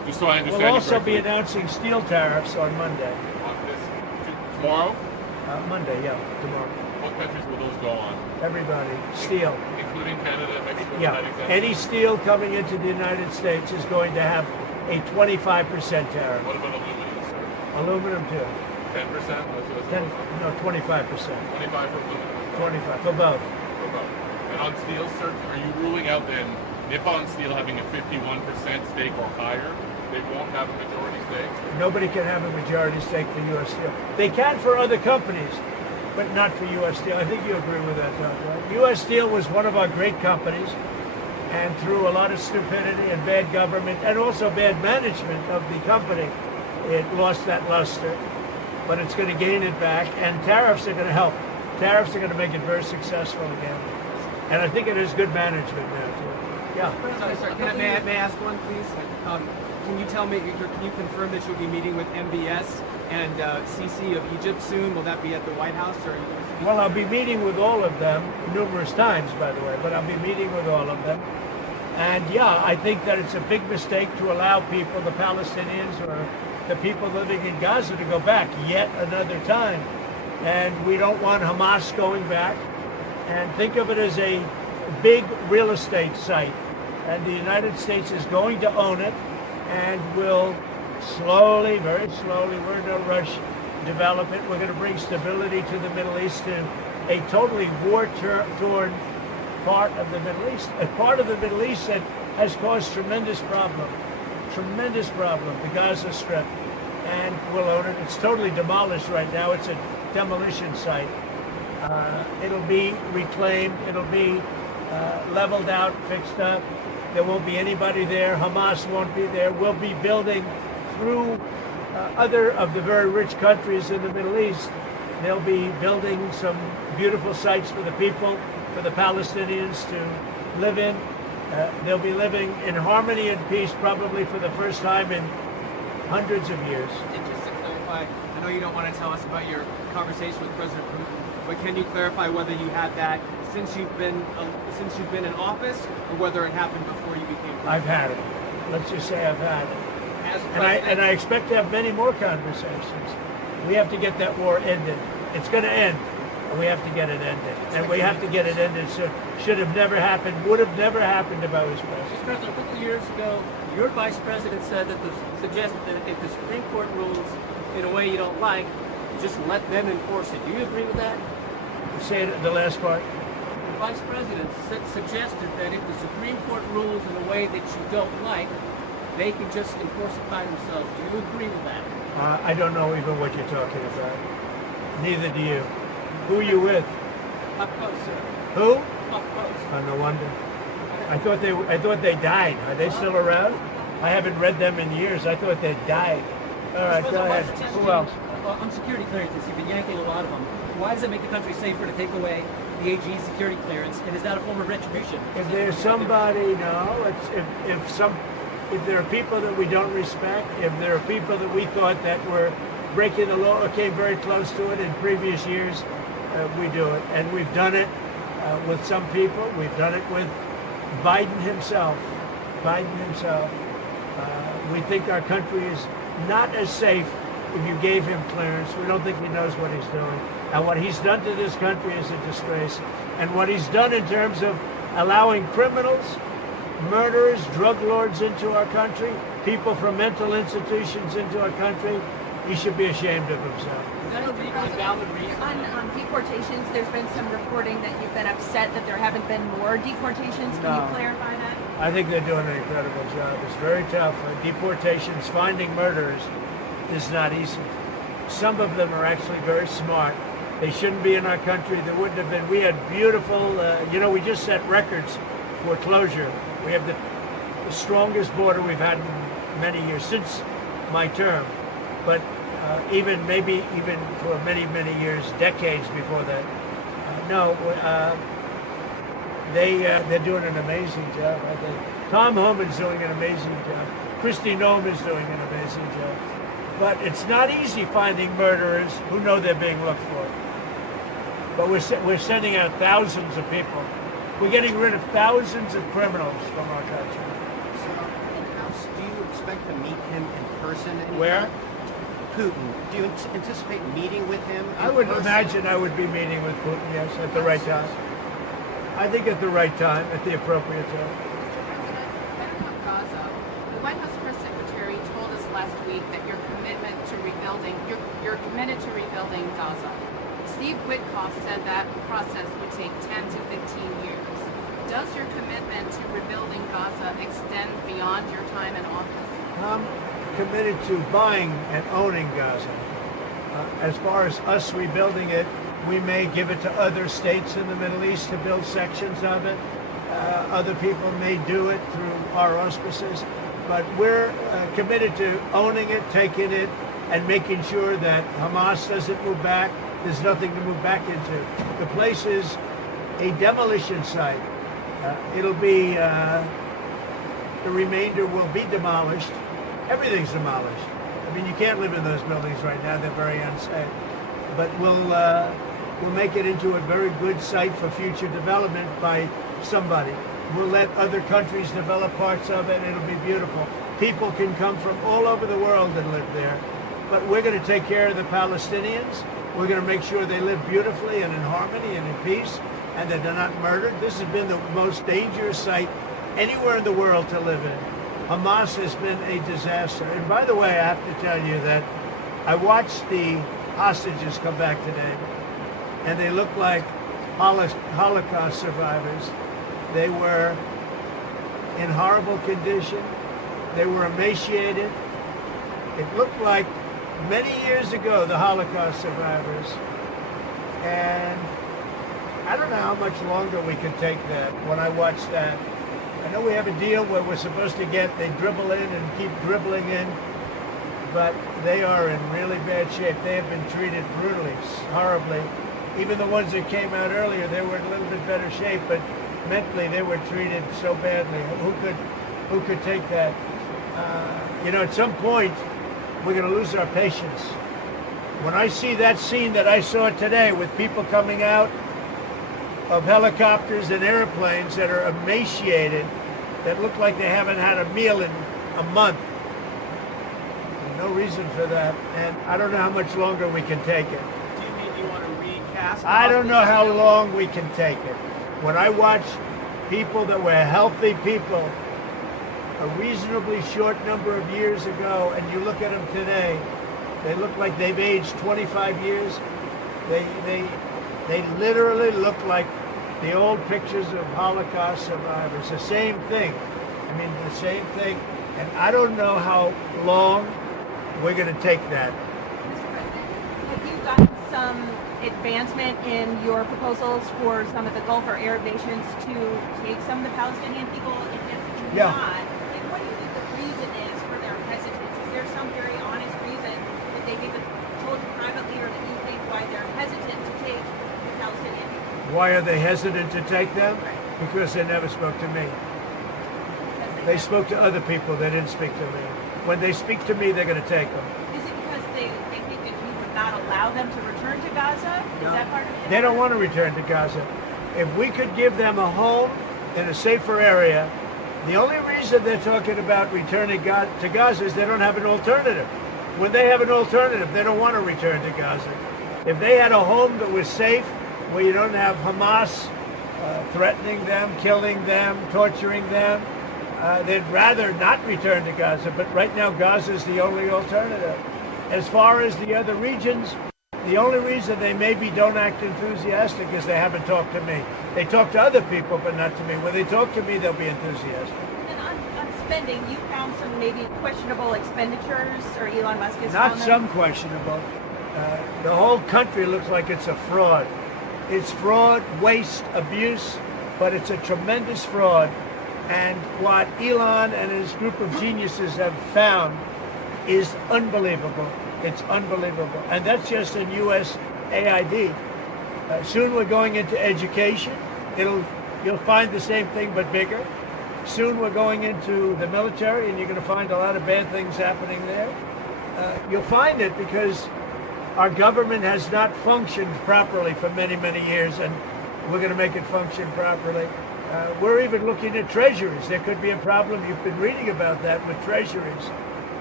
Just so I understand. We'll also correctly. be announcing steel tariffs on Monday. On this tomorrow. Monday, yeah, tomorrow. What countries will those go on? Everybody, steel. Including Canada and Mexico. Yeah, any steel coming into the United States is going to have a 25% tariff. What about aluminum, sir? Aluminum too. 10%? 25%. 25 for aluminum. 25 for both. For both. And on steel, sir, are you ruling out then Nippon Steel having a 51% stake or higher? They won't have a majority stake? Nobody can have a majority stake for U.S. Steel. They can for other companies, but not for U.S. Steel. I think you agree with that, Doug, right? U.S. Steel was one of our great companies, and through a lot of stupidity and bad government and also bad management of the company, it lost that luster. But it's going to gain it back, and tariffs are going to help. Tariffs are going to make it very successful again. And I think it is good management now, too. Yeah. Sorry, may I ask one, please? Can you tell me, can you confirm that you'll be meeting with MBS and Sisi of Egypt soon? Will that be at the White House? Or are you going to speak? Well, I'll be meeting with all of them numerous times, by the way, but I'll be meeting with all of them. And yeah, I think that it's a big mistake to allow people, the Palestinians or the people living in Gaza, to go back yet another time. And we don't want Hamas going back. And think of it as a big real estate site. And the United States is going to own it and will slowly, very slowly, we're in no rush, develop it. We're going to bring stability to the Middle East, to a totally war-torn part of the Middle East, a part of the Middle East that has caused tremendous problem, the Gaza Strip, and we'll own it. It's totally demolished right now. It's a demolition site. It'll be reclaimed. It'll be leveled out, fixed up. There won't be anybody there. Hamas won't be there. We'll be building through other of the very rich countries in the Middle East. They'll be building some beautiful sites for the people, for the Palestinians to live in. They'll be living in harmony and peace probably for the first time in hundreds of years. And just to clarify, I know you don't want to tell us about your conversation with President Putin, but can you clarify whether you had that since you've been in office, or whether it happened before you became president? I've had it. Let's just say I've had it. And I expect to have many more conversations. We have to get that war ended. It's going to end, and we have to get it ended. And we have to get it ended. So should have never happened, would have never happened if I was president. Mr. President, a couple of years ago, your vice president suggested that if the Supreme Court rules in a way you don't like, just let them enforce it. Do you agree with that? Say it, the last part. The vice president suggested that if the Supreme Court rules in a way that you don't like, they can just enforce it by themselves. Do you agree with that? I don't know even what you're talking about. Neither do you. Who are you with? Up close, sir. Who? Up close. Oh, no wonder. I thought they died. Are they still around? I haven't read them in years. I thought they died. All right, go ahead. Who else? On security clearances, you've been yanking a lot of them. Why does it make the country safer to take away the AG's security clearance? And is that a form of retribution? If there's somebody, no. If there are people that we don't respect, if there are people that we thought that were breaking the law or came very close to it in previous years, we do it. And we've done it with some people. We've done it with Biden himself. We think our country is not as safe if you gave him clearance. We don't think he knows what he's doing. And what he's done to this country is a disgrace. And what he's done in terms of allowing criminals, murderers, drug lords into our country, people from mental institutions into our country, he should be ashamed of himself. Is that a valid reason? On deportations, there's been some reporting that you've been upset that there haven't been more deportations. Can you clarify that? I think they're doing an incredible job. It's very tough. Deportations, finding murderers is not easy. Some of them are actually very smart. They shouldn't be in our country. There wouldn't have been. We had beautiful, we just set records for closure. We have the strongest border we've had in many years, since my term. But even for many, many years, decades before that. They're doing an amazing job, I think. Tom Homan's doing an amazing job. Kristi Noem is doing an amazing job. But it's not easy finding murderers who know they're being looked for. But we're sending out thousands of people. We're getting rid of thousands of criminals from our country. So, in-house, do you expect to meet him in person? Where? Putin. Do you anticipate meeting with him? I would imagine I would be meeting with Putin, yes, at the right time. I think at the right time, at the appropriate time. Gaza. The White House press secretary told us last week that you're committed to rebuilding Gaza. Steve Witkoff said that process would take 10 to 15 years. Does your commitment to rebuilding Gaza extend beyond your time in office? I'm committed to buying and owning Gaza. As far as us rebuilding it, we may give it to other states in the Middle East to build sections of it. Other people may do it through our auspices. But we're committed to owning it, taking it, and making sure that Hamas doesn't move back. There's nothing to move back into. The place is a demolition site. It'll be, the remainder will be demolished. Everything's demolished. I mean, you can't live in those buildings right now. They're very unsafe. But we'll make it into a very good site for future development by somebody. We'll let other countries develop parts of it. It'll be beautiful. People can come from all over the world and live there. But we're going to take care of the Palestinians. We're going to make sure they live beautifully and in harmony and in peace, and that they're not murdered. This has been the most dangerous site anywhere in the world to live in. Hamas has been a disaster. And by the way, I have to tell you that I watched the hostages come back today, and they look like Holocaust survivors. They were in horrible condition. They were emaciated. It looked like many years ago, the Holocaust survivors. And I don't know how much longer we can take that when I watch that. I know we have a deal where we're supposed to they dribble in and keep dribbling in, but they are in really bad shape. They have been treated brutally, horribly. Even the ones that came out earlier, they were in a little bit better shape, but mentally they were treated so badly. Who could take that? At some point, we're going to lose our patience. When I see that scene that I saw today with people coming out of helicopters and airplanes that are emaciated, that look like they haven't had a meal in a month, no reason for that. And I don't know how much longer we can take it. Do you mean you want to recast? I don't know how long we can take it. When I watch people that were healthy people a reasonably short number of years ago, and you look at them today, they look like they've aged 25 years. They literally look like the old pictures of Holocaust survivors. The same thing. I mean, the same thing. And I don't know how long we're going to take that. Have you gotten some advancement in your proposals for some of the Gulf or Arab nations to take some of the Palestinian people? And if not, what do you think the reason is for their hesitance? Is there some very honest reason that they've even told you privately, or that you think why they're hesitant to take the Palestinian people? Why are they hesitant to take them? Because they never spoke to me. They spoke to other people. They didn't speak to me. When they speak to me, they're going to take them. Is it because they think that you would not allow them to return to Gaza? Is that part of it? They don't want to return to Gaza. If we could give them a home in a safer area, the only reason they're talking about returning to Gaza is they don't have an alternative. When they have an alternative, they don't want to return to Gaza. If they had a home that was safe, where you don't have Hamas threatening them, killing them, torturing them, they'd rather not return to Gaza. But right now, Gaza is the only alternative. As far as the other regions, the only reason they maybe don't act enthusiastic is they haven't talked to me. They talk to other people, but not to me. When they talk to me, they'll be enthusiastic. And on spending, you found some maybe questionable expenditures, or Elon Musk has Not found some them? questionable. The whole country looks like it's a fraud. It's fraud, waste, abuse, but it's a tremendous fraud. And what Elon and his group of geniuses have found is unbelievable. It's unbelievable. And that's just in USAID. Soon we're going into education. You'll find the same thing, but bigger. Soon we're going into the military, and you're going to find a lot of bad things happening there. You'll find it because our government has not functioned properly for many, many years, and we're going to make it function properly. We're even looking at treasuries. There could be a problem. You've been reading about that with treasuries.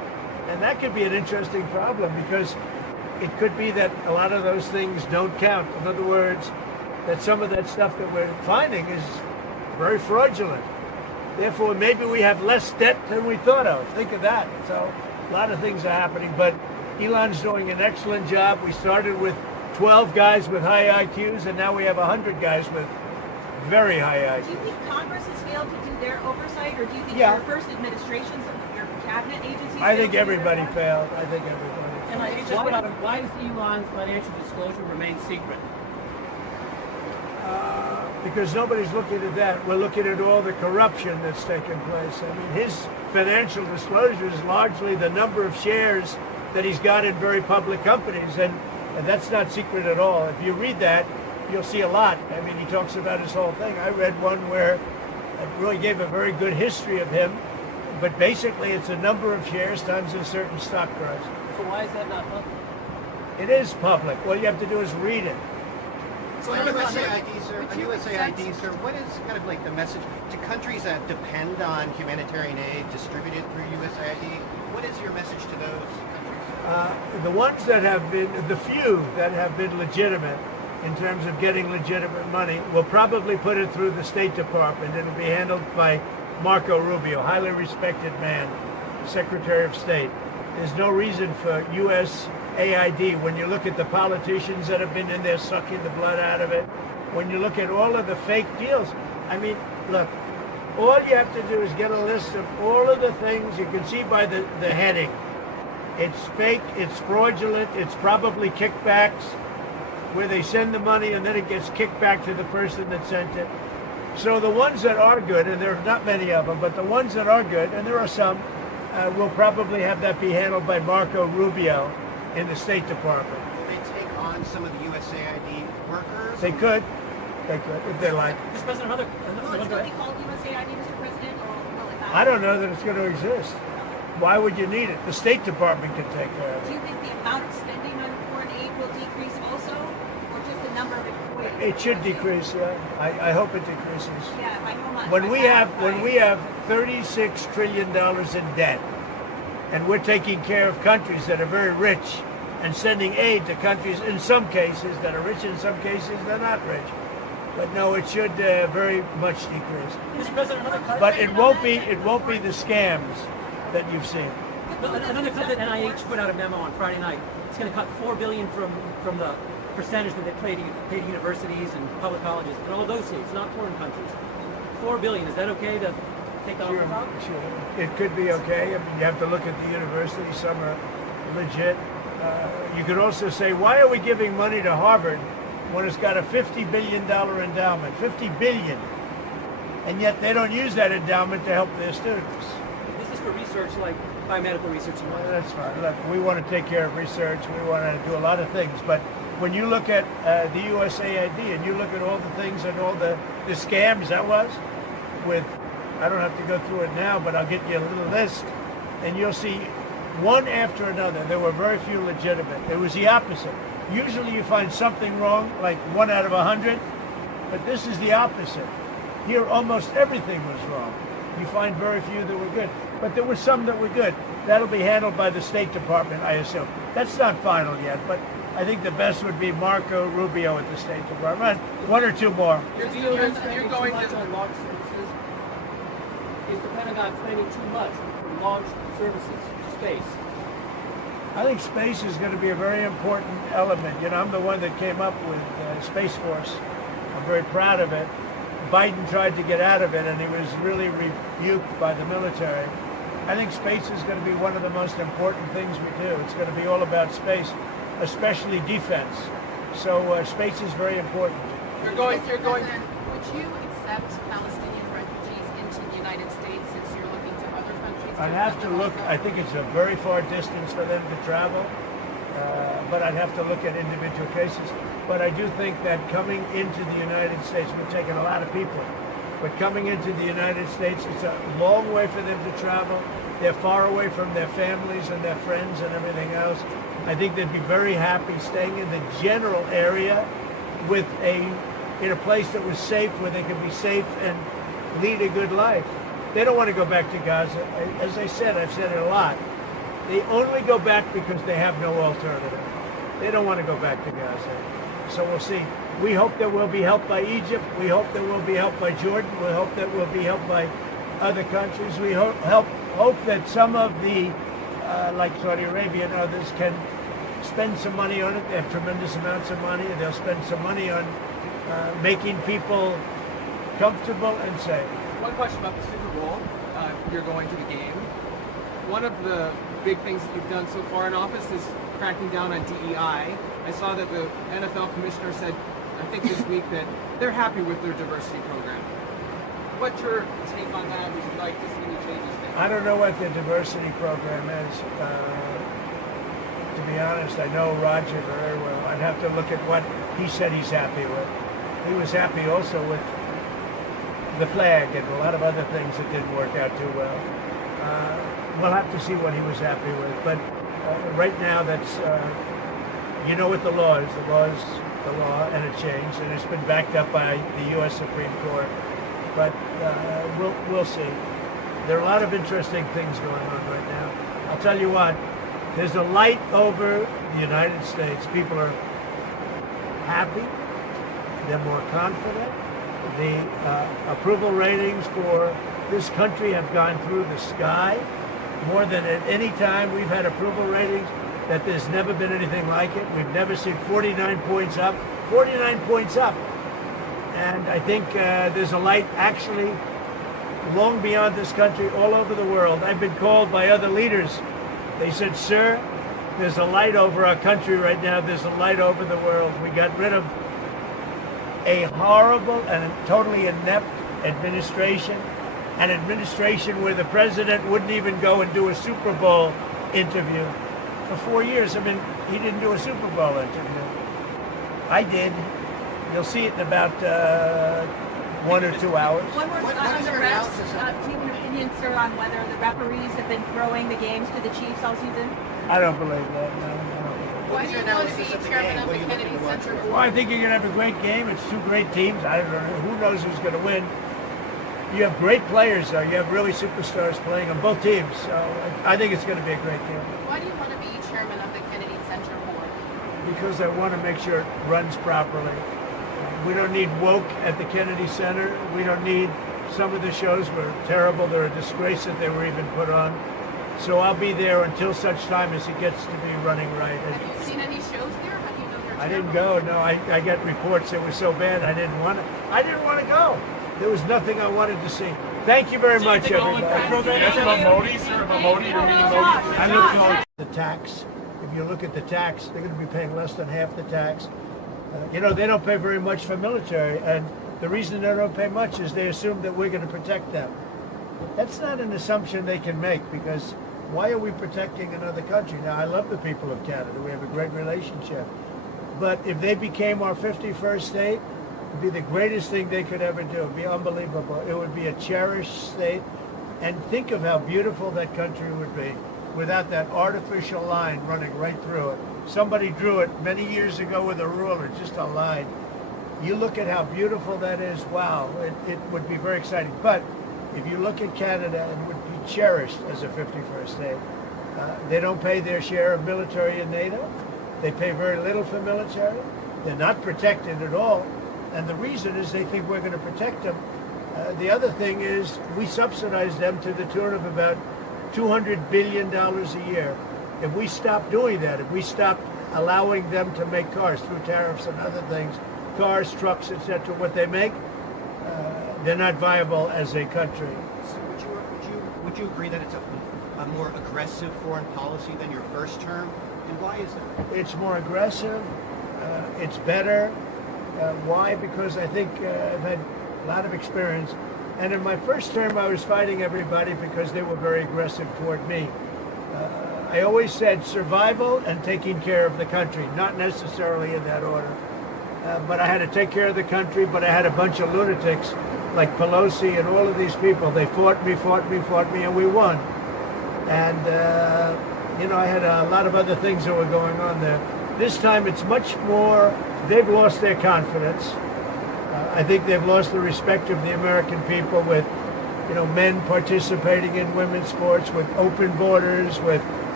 And that could be an interesting problem because it could be that a lot of those things don't count. In other words, that some of that stuff that we're finding is very fraudulent. Therefore, maybe we have less debt than we thought of. Think of that. So a lot of things are happening, but Elon's doing an excellent job. We started with 12 guys with high IQs, and now we have 100 guys with very high IQs. Do you think Congress has failed to do their oversight, or do you think Yeah. your first administration, some of your cabinet agencies? I think everybody failed. I think everybody. Why does Elon's financial disclosure remain secret? Because nobody's looking at that. We're looking at all the corruption that's taken place. I mean, his financial disclosure is largely the number of shares that he's got in very public companies, and that's not secret at all. If you read that, you'll see a lot. I mean, he talks about his whole thing. I read one where it really gave a very good history of him, but basically it's a number of shares times a certain stock price. So why is that not public? It is public. All you have to do is read it. So on USAID, sir, what is kind of like the message to countries that depend on humanitarian aid distributed through USAID? What is your message to those countries? The ones that have been, the few that have been legitimate in terms of getting legitimate money, will probably put it through the State Department. It'll be handled by Marco Rubio, highly respected man, Secretary of State. There's no reason for USAID, when you look at the politicians that have been in there sucking the blood out of it, when you look at all of the fake deals, I mean, look, all you have to do is get a list of all of the things you can see by the heading. It's fake, it's fraudulent, it's probably kickbacks, where they send the money and then it gets kicked back to the person that sent it. So the ones that are good, and there are not many of them, but the ones that are good, and there are some, will probably have that be handled by Marco Rubio in the State Department. Will they take on some of the USAID workers? They could, if they like. Mr. President, will it still be called USAID, Mr. President, or will it not? I don't know that it's going to exist. Why would you need it? The State Department can take care of it. Do you think the amount of spending on foreign aid will decrease also, or just the number of employees? It should decrease, yeah. I hope it decreases. Yeah, by how much? When we have $36 trillion in debt, and we're taking care of countries that are very rich and sending aid to countries in some cases that are rich, in some cases they're not rich. But no, it should very much decrease. Mr. President, But it won't be the scams that you've seen. Another cut that NIH put out a memo on Friday night. It's going to cut $4 billion from the percentage that they pay to universities and public colleges in all those states, not foreign countries. $4 billion. Is that okay to take off the top? Sure. It could be okay. I mean, you have to look at the universities. Some are legit. You could also say, why are we giving money to Harvard when it's got a $50 billion endowment? $50 billion. And yet they don't use that endowment to help their students. This is for research like biomedical research. Well, that's fine. Look, we want to take care of research. We want to do a lot of things. But when you look at the USAID and you look at all the things and all the scams that was with, I don't have to go through it now, but I'll get you a little list, and you'll see one after another. There were very few legitimate. It was the opposite. Usually you find something wrong, like 1 out of 100, but this is the opposite. Here, almost everything was wrong. You find very few that were good, but there were some that were good. That'll be handled by the State Department, I assume. That's not final yet, but I think the best would be Marco Rubio at the State Department. One or two more. You're going to launch services. Is the Pentagon spending too much for launch services to space? I think space is going to be a very important element. You know, I'm the one that came up with Space Force. I'm very proud of it. Biden tried to get out of it, and he was really rebuked by the military. I think space is going to be one of the most important things we do. It's going to be all about space, especially defense. So space is very important. You're going. Would you accept Palestinian refugees into the United States since you're looking to other countries? I'd have to look. I think it's a very far distance for them to travel, but I'd have to look at individual cases. But I do think that coming into the United States, we're taking a lot of people, but coming into the United States, it's a long way for them to travel. They're far away from their families and their friends and everything else. I think they'd be very happy staying in the general area with in a place that was safe, where they could be safe and lead a good life. They don't want to go back to Gaza. As I said, I've said it a lot. They only go back because they have no alternative. They don't want to go back to Gaza. So we'll see. We hope that we'll be helped by Egypt. We hope that we'll be helped by Jordan. We hope that we'll be helped by other countries. We hope that some of the, like Saudi Arabia and others, can spend some money on it. They have tremendous amounts of money, and they'll spend some money on making people comfortable and safe. One question about the Super Bowl. You're going to the game. One of the big things that you've done so far in office is cracking down on DEI. I saw that the NFL commissioner said, I think this week, that they're happy with their diversity program. What's your take on that? Would you like to see any changes there? I don't know what the diversity program is. To be honest, I know Roger very well. I'd have to look at what he said he's happy with. He was happy also with the flag and a lot of other things that didn't work out too well. We'll have to see what he was happy with. But right now, that's, you know what the law is. The law is the law, and it changed, and it's been backed up by the U.S. Supreme Court. But we'll see. There are a lot of interesting things going on right now. I'll tell you what, there's a light over the United States. People are happy. They're more confident. The approval ratings for this country have gone through the sky. More than at any time we've had approval ratings that there's never been anything like it. We've never seen 49 points up. 49 points up. And I think there's a light actually long beyond this country, all over the world. I've been called by other leaders. They said, sir, there's a light over our country right now. There's a light over the world. We got rid of a horrible and totally inept administration, an administration where the president wouldn't even go and do a Super Bowl interview. For 4 years, I mean, he didn't do a Super Bowl interview. I did. You'll see it in about 1 or 2 hours. One more on the refs. Do you have an opinion, sir, on whether the referees have been throwing the games to the Chiefs all season? I don't believe that, no. Why do you want to be chairman of the Kennedy Center Board? Well, I think you're going to have a great game. It's two great teams. I don't know. Who knows who's going to win? You have great players, though. You have really superstars playing on both teams. So I think it's going to be a great game. Why do you want to be chairman of the Kennedy Center Board? Because I want to make sure it runs properly. We don't need woke at the Kennedy Center. We don't need, some of the shows were terrible. They're a disgrace that they were even put on. So I'll be there until such time as it gets to be running right. Have you seen any shows there? How do you know they're I didn't go. No, I got reports that were so bad I didn't want to go. There was nothing I wanted to see. Thank you very much, everybody. Yes, Modi, sir. Modi, you're meeting Modi. I look forward to the tax. If you look at the tax, they're going to be paying less than half the tax. You know, they don't pay very much for military, and the reason they don't pay much is they assume that we're going to protect them. That's not an assumption they can make, because why are we protecting another country? Now, I love the people of Canada. We have a great relationship. But if they became our 51st state, it would be the greatest thing they could ever do. It would be unbelievable. It would be a cherished state. And think of how beautiful that country would be without that artificial line running right through it. Somebody drew it many years ago with a ruler, just a line. You look at how beautiful that is, wow, it would be very exciting. But if you look at Canada, it would be cherished as a 51st state. They don't pay their share of military in NATO. They pay very little for military. They're not protected at all. And the reason is they think we're going to protect them. The other thing is we subsidize them to the tune of about $200 billion a year. If we stop doing that, if we stop allowing them to make cars through tariffs and other things, cars, trucks, etc., what they make, they're not viable as a country. So would you agree that it's a more aggressive foreign policy than your first term? And why is that? It's more aggressive. It's better. Why? Because I think I've had a lot of experience. And in my first term, I was fighting everybody because they were very aggressive toward me. I always said survival and taking care of the country, not necessarily in that order. But I had to take care of the country, but I had a bunch of lunatics like Pelosi and all of these people. They fought me, and we won. And, you know, I had a lot of other things that were going on there. This time it's much more, they've lost their confidence. I think they've lost the respect of the American people with, you know, men participating in women's sports, with open borders, with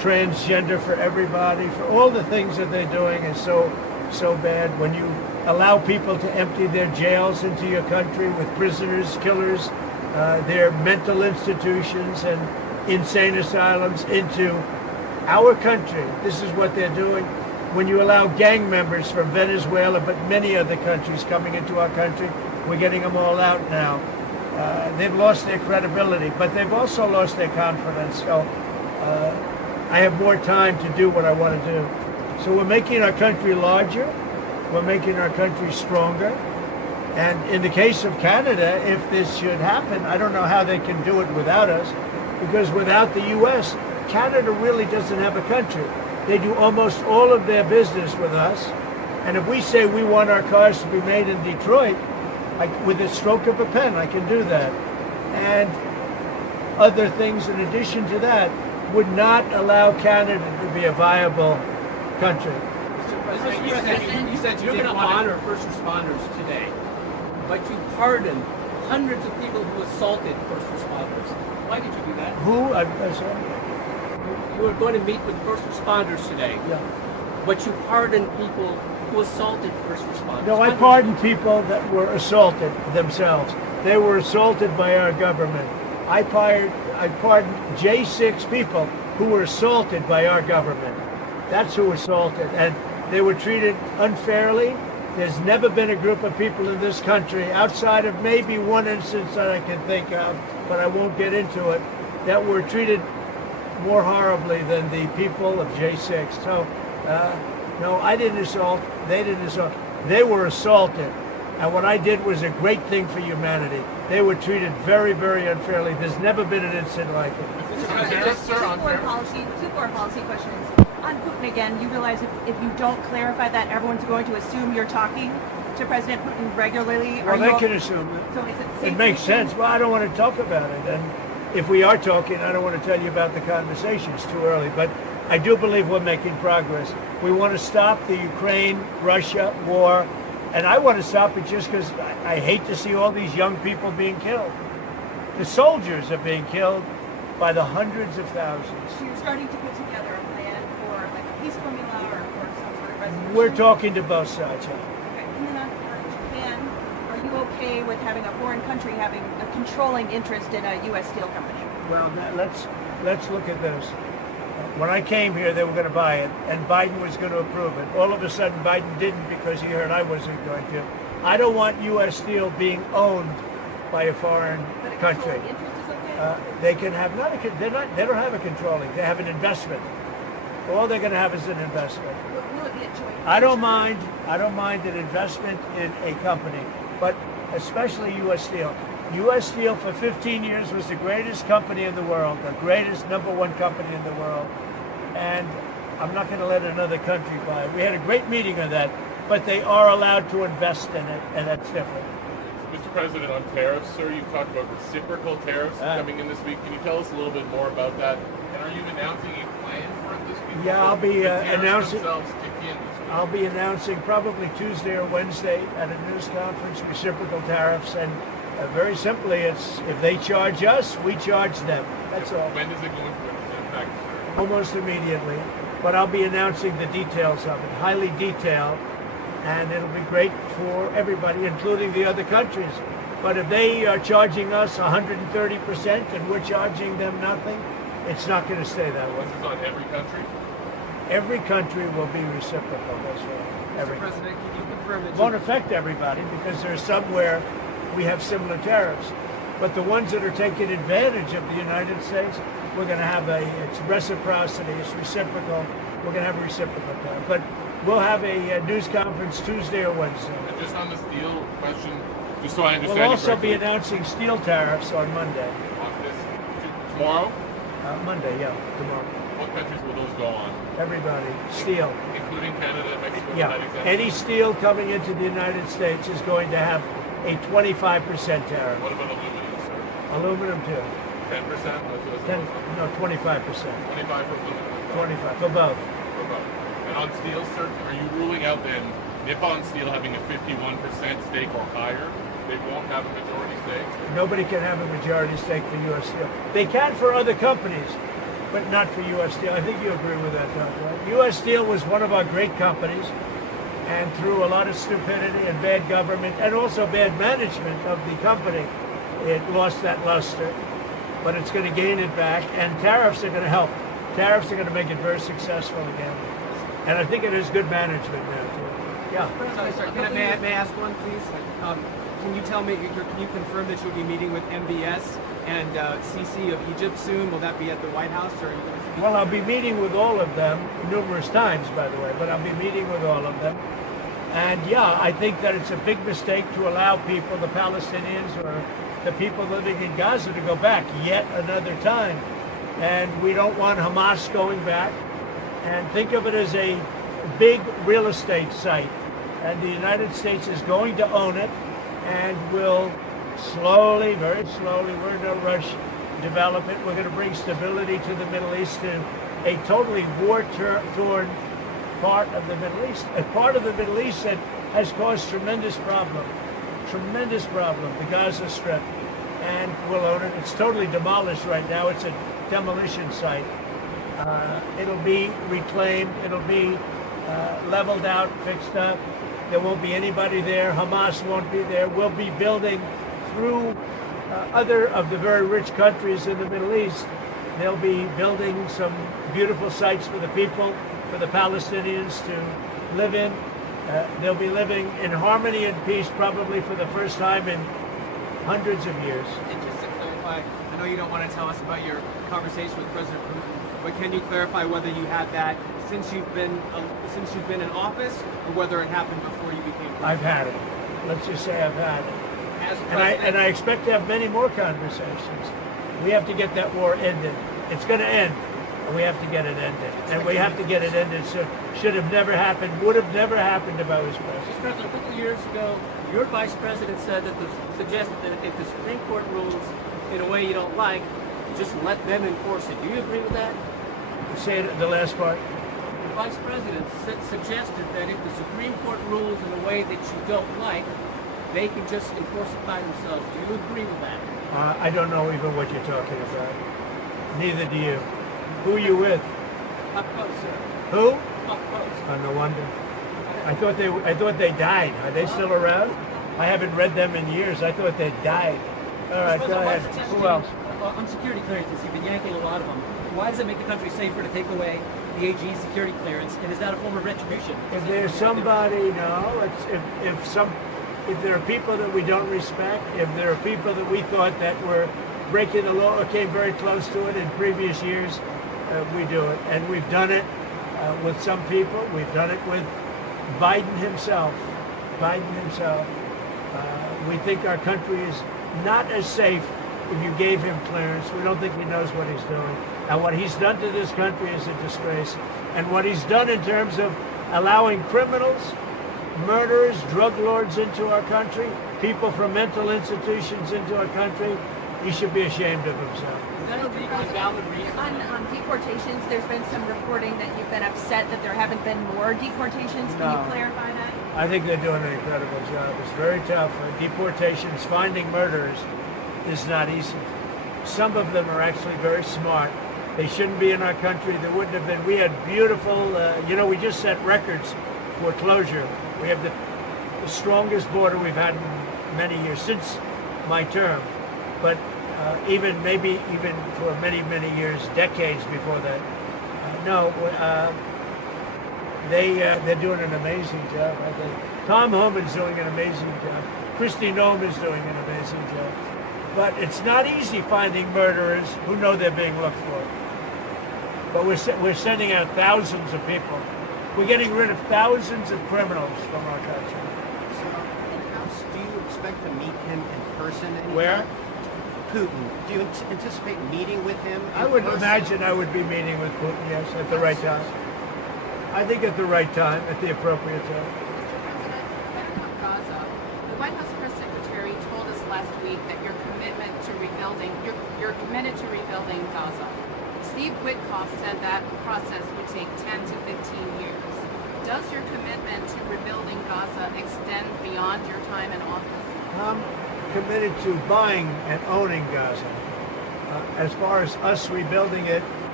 transgender for everybody, for all the things that they're doing is so bad. When you allow people to empty their jails into your country with prisoners, killers, their mental institutions and insane asylums into our country, this is what they're doing. When you allow gang members from Venezuela, but many other countries coming into our country, we're getting them all out now. They've lost their credibility, but they've also lost their confidence. So I have more time to do what I want to do. So we're making our country larger. We're making our country stronger. And in the case of Canada, if this should happen, I don't know how they can do it without us, because without the U.S., Canada really doesn't have a country. They do almost all of their business with us. And if we say we want our cars to be made in Detroit, with a stroke of a pen, I can do that. And other things in addition to that would not allow Canada to be a viable country. You said you didn't honor first responders today, but you pardoned hundreds of people who assaulted first responders. Why did you do that? Who? You were going to meet with first responders today, but you pardoned people who assaulted first responders. No, I pardoned people that were assaulted themselves. They were assaulted by our government. I pardoned J6 people who were assaulted by our government. That's who assaulted, and they were treated unfairly. There's never been a group of people in this country, outside of maybe one instance that I can think of, but I won't get into it, that were treated more horribly than the people of J6. So, no, I didn't assault. They didn't assault. They were assaulted. And what I did was a great thing for humanity. They were treated very, very unfairly. There's never been an incident like it. Two foreign policy questions. On Putin again, you realize if you don't clarify that, everyone's going to assume you're talking to President Putin regularly? Well, they can assume it. So is it safe It makes sense. Well, I don't want to talk about it. And if we are talking, I don't want to tell you about the conversation. It's too early. But I do believe we're making progress. We want to stop the Ukraine-Russia war. And I want to stop it just because I hate to see all these young people being killed. The soldiers are being killed by the hundreds of thousands. So you're starting to put together a plan for like a peace formula or for some sort of resolution? We're talking to both sides. Okay. And then on Japan, are you okay with having a foreign country having a controlling interest in a U.S. steel company? Well, let's look at this. When I came here, they were going to buy it, and Biden was going to approve it. All of a sudden, Biden didn't because he heard I wasn't going to. I don't want U.S. steel being owned by a foreign country. They can have they don't have a controlling. They have an investment. All they're going to have is an investment. Will it be a joint? I don't mind an investment in a company, but especially U.S. Steel. U.S. Steel for 15 years was the greatest company in the world, the greatest #1 company in the world, and I'm not going to let another country buy it. We had a great meeting on that, but they are allowed to invest in it, and that's different. Mr. President, on tariffs, sir, you talked about reciprocal tariffs coming in this week. Can you tell us a little bit more about that? And are you announcing a plan for it this week? Yeah, I'll be announcing. Kick in this week? I'll be announcing probably Tuesday or Wednesday at a news conference reciprocal tariffs, and very simply, it's if they charge us, we charge them. That's all. When does it go into effect, sir? Almost immediately. But I'll be announcing the details of it, highly detailed, and it'll be great for everybody, including the other countries. But if they are charging us 130% and we're charging them nothing, it's not going to stay that way. This is on every country? Every country will be reciprocal, that's right. Every. Mr. President, can you confirm that It won't affect everybody because there's somewhere we have similar tariffs. But the ones that are taking advantage of the United States, we're going to have it's reciprocity, it's reciprocal. We're going to have a reciprocal tariff. But we'll have a news conference Tuesday or Wednesday. And just on the steel question, just so I understand We'll also correctly, be announcing steel tariffs on Monday. on this tomorrow. Monday, yeah, tomorrow. What countries will those go on? Everybody, steel. Including Canada and Mexico. Yeah, United States? any steel coming into the United States is going to have a 25% tariff. What about aluminum, sir? Aluminum too. 10%? 25%. 25 for aluminum. 25 for both. For both. And on steel, sir, are you ruling out then Nippon Steel having a 51% stake or higher? They won't have a majority stake? Nobody can have a majority stake for U.S. Steel. They can for other companies. but not for U.S. Steel. I think you agree with that, Doug, right? U.S. Steel was one of our great companies, and through a lot of stupidity and bad government and also bad management of the company, it lost that luster. But it's going to gain it back, and tariffs are going to help. Tariffs are going to make it very successful again. And I think it is good management now, too. Yeah. Sorry, may I ask one, please? Can you tell me, can you confirm that you'll be meeting with MBS and Sisi of Egypt soon? Will that be at the White House? Or? Well, I'll be meeting with all of them numerous times, by the way, but I'll be meeting with all of them. And yeah, I think that it's a big mistake to allow people, the Palestinians or the people living in Gaza, to go back yet another time. And we don't want Hamas going back. And think of it as a big real estate site. And the United States is going to own it and will slowly, very slowly, we're in no rush, develop it. We're going to bring stability to the Middle East, to a totally war-torn part of the Middle East. A part of the Middle East that has caused tremendous problem, the Gaza Strip. And we'll own it. It's totally demolished right now. It's a demolition site. It'll be reclaimed. It'll be leveled out, fixed up. There won't be anybody there. Hamas won't be there. We'll be building through other of the very rich countries in the Middle East. They'll be building some beautiful sites for the people, for the Palestinians to live in. They'll be living in harmony and peace probably for the first time in hundreds of years. And just to clarify, I know you don't want to tell us about your conversation with President Putin, but can you clarify whether you had that since you've been in office, or whether it happened before you became president? I've had it. Let's just say I've had it. And I expect to have many more conversations. We have to get that war ended. It's going to end, and we have to get it ended. And we have to get it ended. So should have never happened, would have never happened if I was president. Mr. President, a couple of years ago, your vice president said that suggested that if the Supreme Court rules in a way you don't like, just let them enforce it. Do you agree with that? Say it, the last part. The vice president suggested that if the Supreme Court rules in a way that you don't like, they can just enforce it by themselves. Do you agree with that? I don't know even what you're talking about. Neither do you. Who are you with? Up close, sir. Who? Up close. Oh, no wonder. I thought they died. Are they still around? I haven't read them in years. I thought they died. All right, go ahead. Who else? On security clearances, you've been yanking a lot of them. Why does it make the country safer to take away the AG's security clearance? And is that a form of retribution? If there's somebody, no. If there are people that we don't respect, if there are people that we thought that were breaking the law or came very close to it in previous years, we do it. And we've done it with some people. We've done it with Biden himself. We think our country is not as safe if you gave him clearance. We don't think he knows what he's doing. And what he's done to this country is a disgrace. And what he's done in terms of allowing criminals, murderers, drug lords into our country, people from mental institutions into our country, he should be ashamed of himself. On deportations, there's been some reporting that you've been upset that there haven't been more deportations. Can you clarify that? I think they're doing an incredible job. It's very tough. Deportations, finding murderers is not easy. Some of them are actually very smart. They shouldn't be in our country. There wouldn't have been. We had beautiful, we just set records for closure. We have the strongest border we've had in many years, since my term. But even for many, many years, decades before that. They're doing an amazing job, I think. Tom Homan's doing an amazing job. Kristi Noem is doing an amazing job. But it's not easy finding murderers who know they're being looked for. But we're sending out thousands of people. We're getting rid of thousands of criminals from our country. So, do you expect to meet him in person anytime? Where? Putin. Do you anticipate meeting with him? I would imagine I would be meeting with Putin, yes, at the right time. I think at the right time, at the appropriate time. Gaza. The White House press secretary told us last week that you're committed to rebuilding Gaza. Steve Witkoff said that process would take 10 to 15 years. Does your commitment to rebuilding Gaza extend beyond your time in office? I'm committed to buying and owning Gaza. As far as us rebuilding it,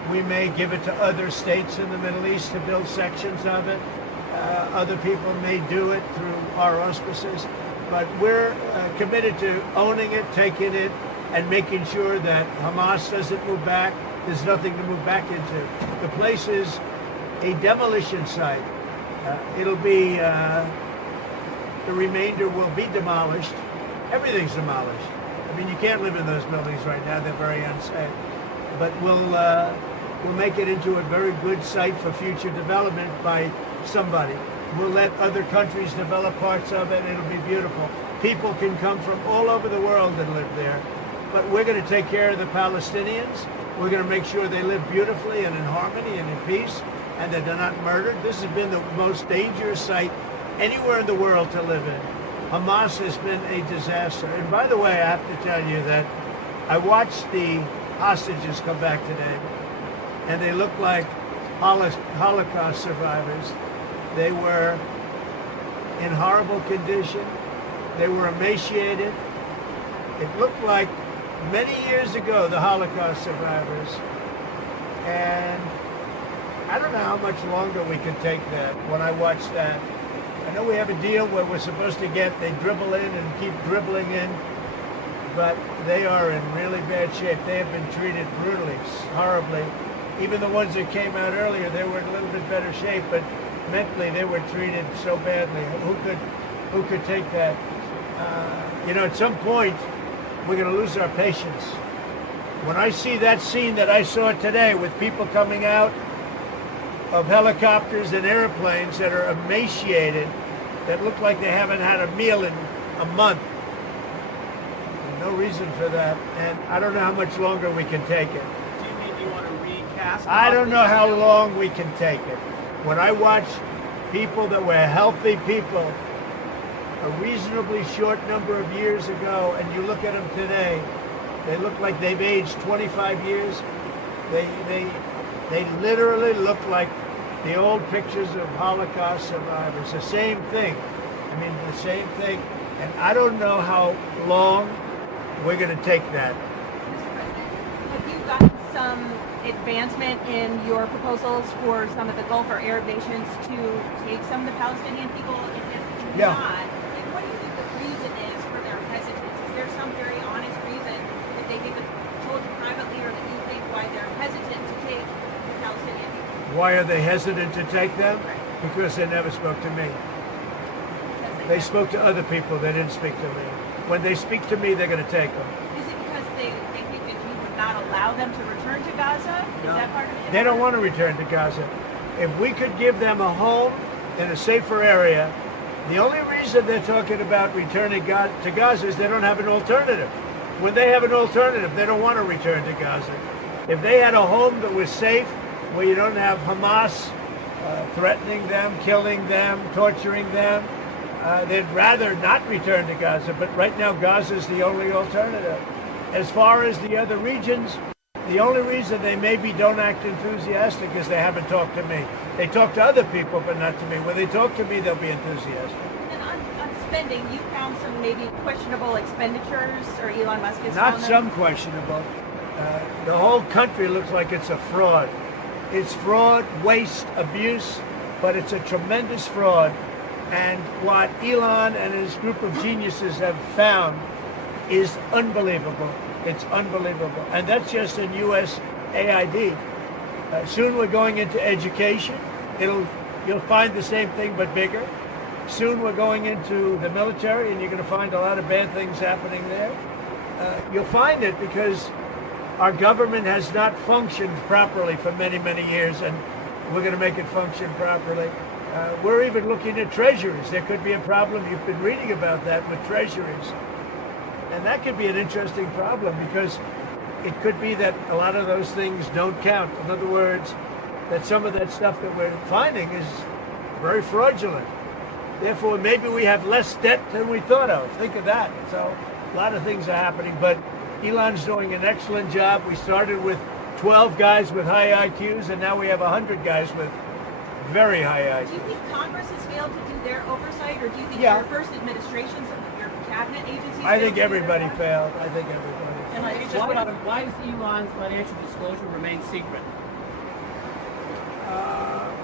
We may give it to other states in the Middle East to build sections of it. Other people may do it through our auspices. But we're committed to owning it, taking it, and making sure that Hamas doesn't move back. There's nothing to move back into. The place is a demolition site. It'll be, the remainder will be demolished. Everything's demolished. I mean, you can't live in those buildings right now. They're very unsafe. But we'll make it into a very good site for future development by somebody. We'll let other countries develop parts of it. It'll be beautiful. People can come from all over the world and live there. But we're going to take care of the Palestinians. We're going to make sure they live beautifully and in harmony and in peace, and that they're not murdered. This has been the most dangerous site anywhere in the world to live in. Hamas has been a disaster. And by the way, I have to tell you that I watched the hostages come back today, and they look like Holocaust survivors. They were in horrible condition. They were emaciated. It looked like many years ago, the Holocaust survivors. And I don't know how much longer we can take that when I watch that. I know we have a deal where we're supposed to they dribble in and keep dribbling in, but they are in really bad shape. They have been treated brutally, horribly. Even the ones that came out earlier, they were in a little bit better shape, but mentally they were treated so badly. Who could take that? At some point, we're going to lose our patience. When I see that scene that I saw today with people coming out of helicopters and airplanes that are emaciated, that look like they haven't had a meal in a month, there's no reason for that. And I don't know how much longer we can take it. Do you mean you want to recast? I don't know how long we can take it. When I watch people that were healthy people a reasonably short number of years ago, and you look at them today, they look like they've aged 25 years. They literally look like the old pictures of Holocaust survivors. The same thing. I mean, the same thing. And I don't know how long we're going to take that. Have you gotten some advancement in your proposals for some of the Gulf or Arab nations to take some of the Palestinian people? And if not, what do you think the reason is for their hesitance? Is there some very honest reason that they haven't told you privately, or that you think why they're hesitant to take the Palestinian people? Why are they hesitant to take them? Because they never spoke to me. They spoke to other people. They didn't speak to me. When they speak to me, they're going to take them. Is it because they think that you would not allow them to return to Gaza? No. Is that part of it? They don't want to return to Gaza. If we could give them a home in a safer area, the only reason they're talking about returning to Gaza is they don't have an alternative. When they have an alternative, they don't want to return to Gaza. If they had a home that was safe, where you don't have Hamas threatening them, killing them, torturing them, they'd rather not return to Gaza. But right now, Gaza is the only alternative. As far as the other regions, the only reason they maybe don't act enthusiastic is they haven't talked to me. They talk to other people, but not to me. When they talk to me, they'll be enthusiastic. And on spending, you found some maybe questionable expenditures, or Elon Musk has Not found some them? questionable. The whole country looks like it's a fraud. It's fraud, waste, abuse, but it's a tremendous fraud. And what Elon and his group of geniuses have found is unbelievable. It's unbelievable. And that's just in USAID. Soon we're going into education. You'll find the same thing, but bigger. Soon we're going into the military, and you're going to find a lot of bad things happening there. You'll find it because our government has not functioned properly for many, many years, and we're going to make it function properly. We're even looking at treasuries. There could be a problem. You've been reading about that with treasuries. And that could be an interesting problem, because it could be that a lot of those things don't count. In other words, that some of that stuff that we're finding is very fraudulent. Therefore, maybe we have less debt than we thought of. Think of that. So a lot of things are happening, but Elon's doing an excellent job. We started with 12 guys with high IQs, and now we have 100 guys with very high IQs. Do you think Congress has failed to do their oversight, or do you think your first administration, some of your cabinet agencies? I think everybody failed. I think everybody failed. Why does Elon's financial disclosure remain secret?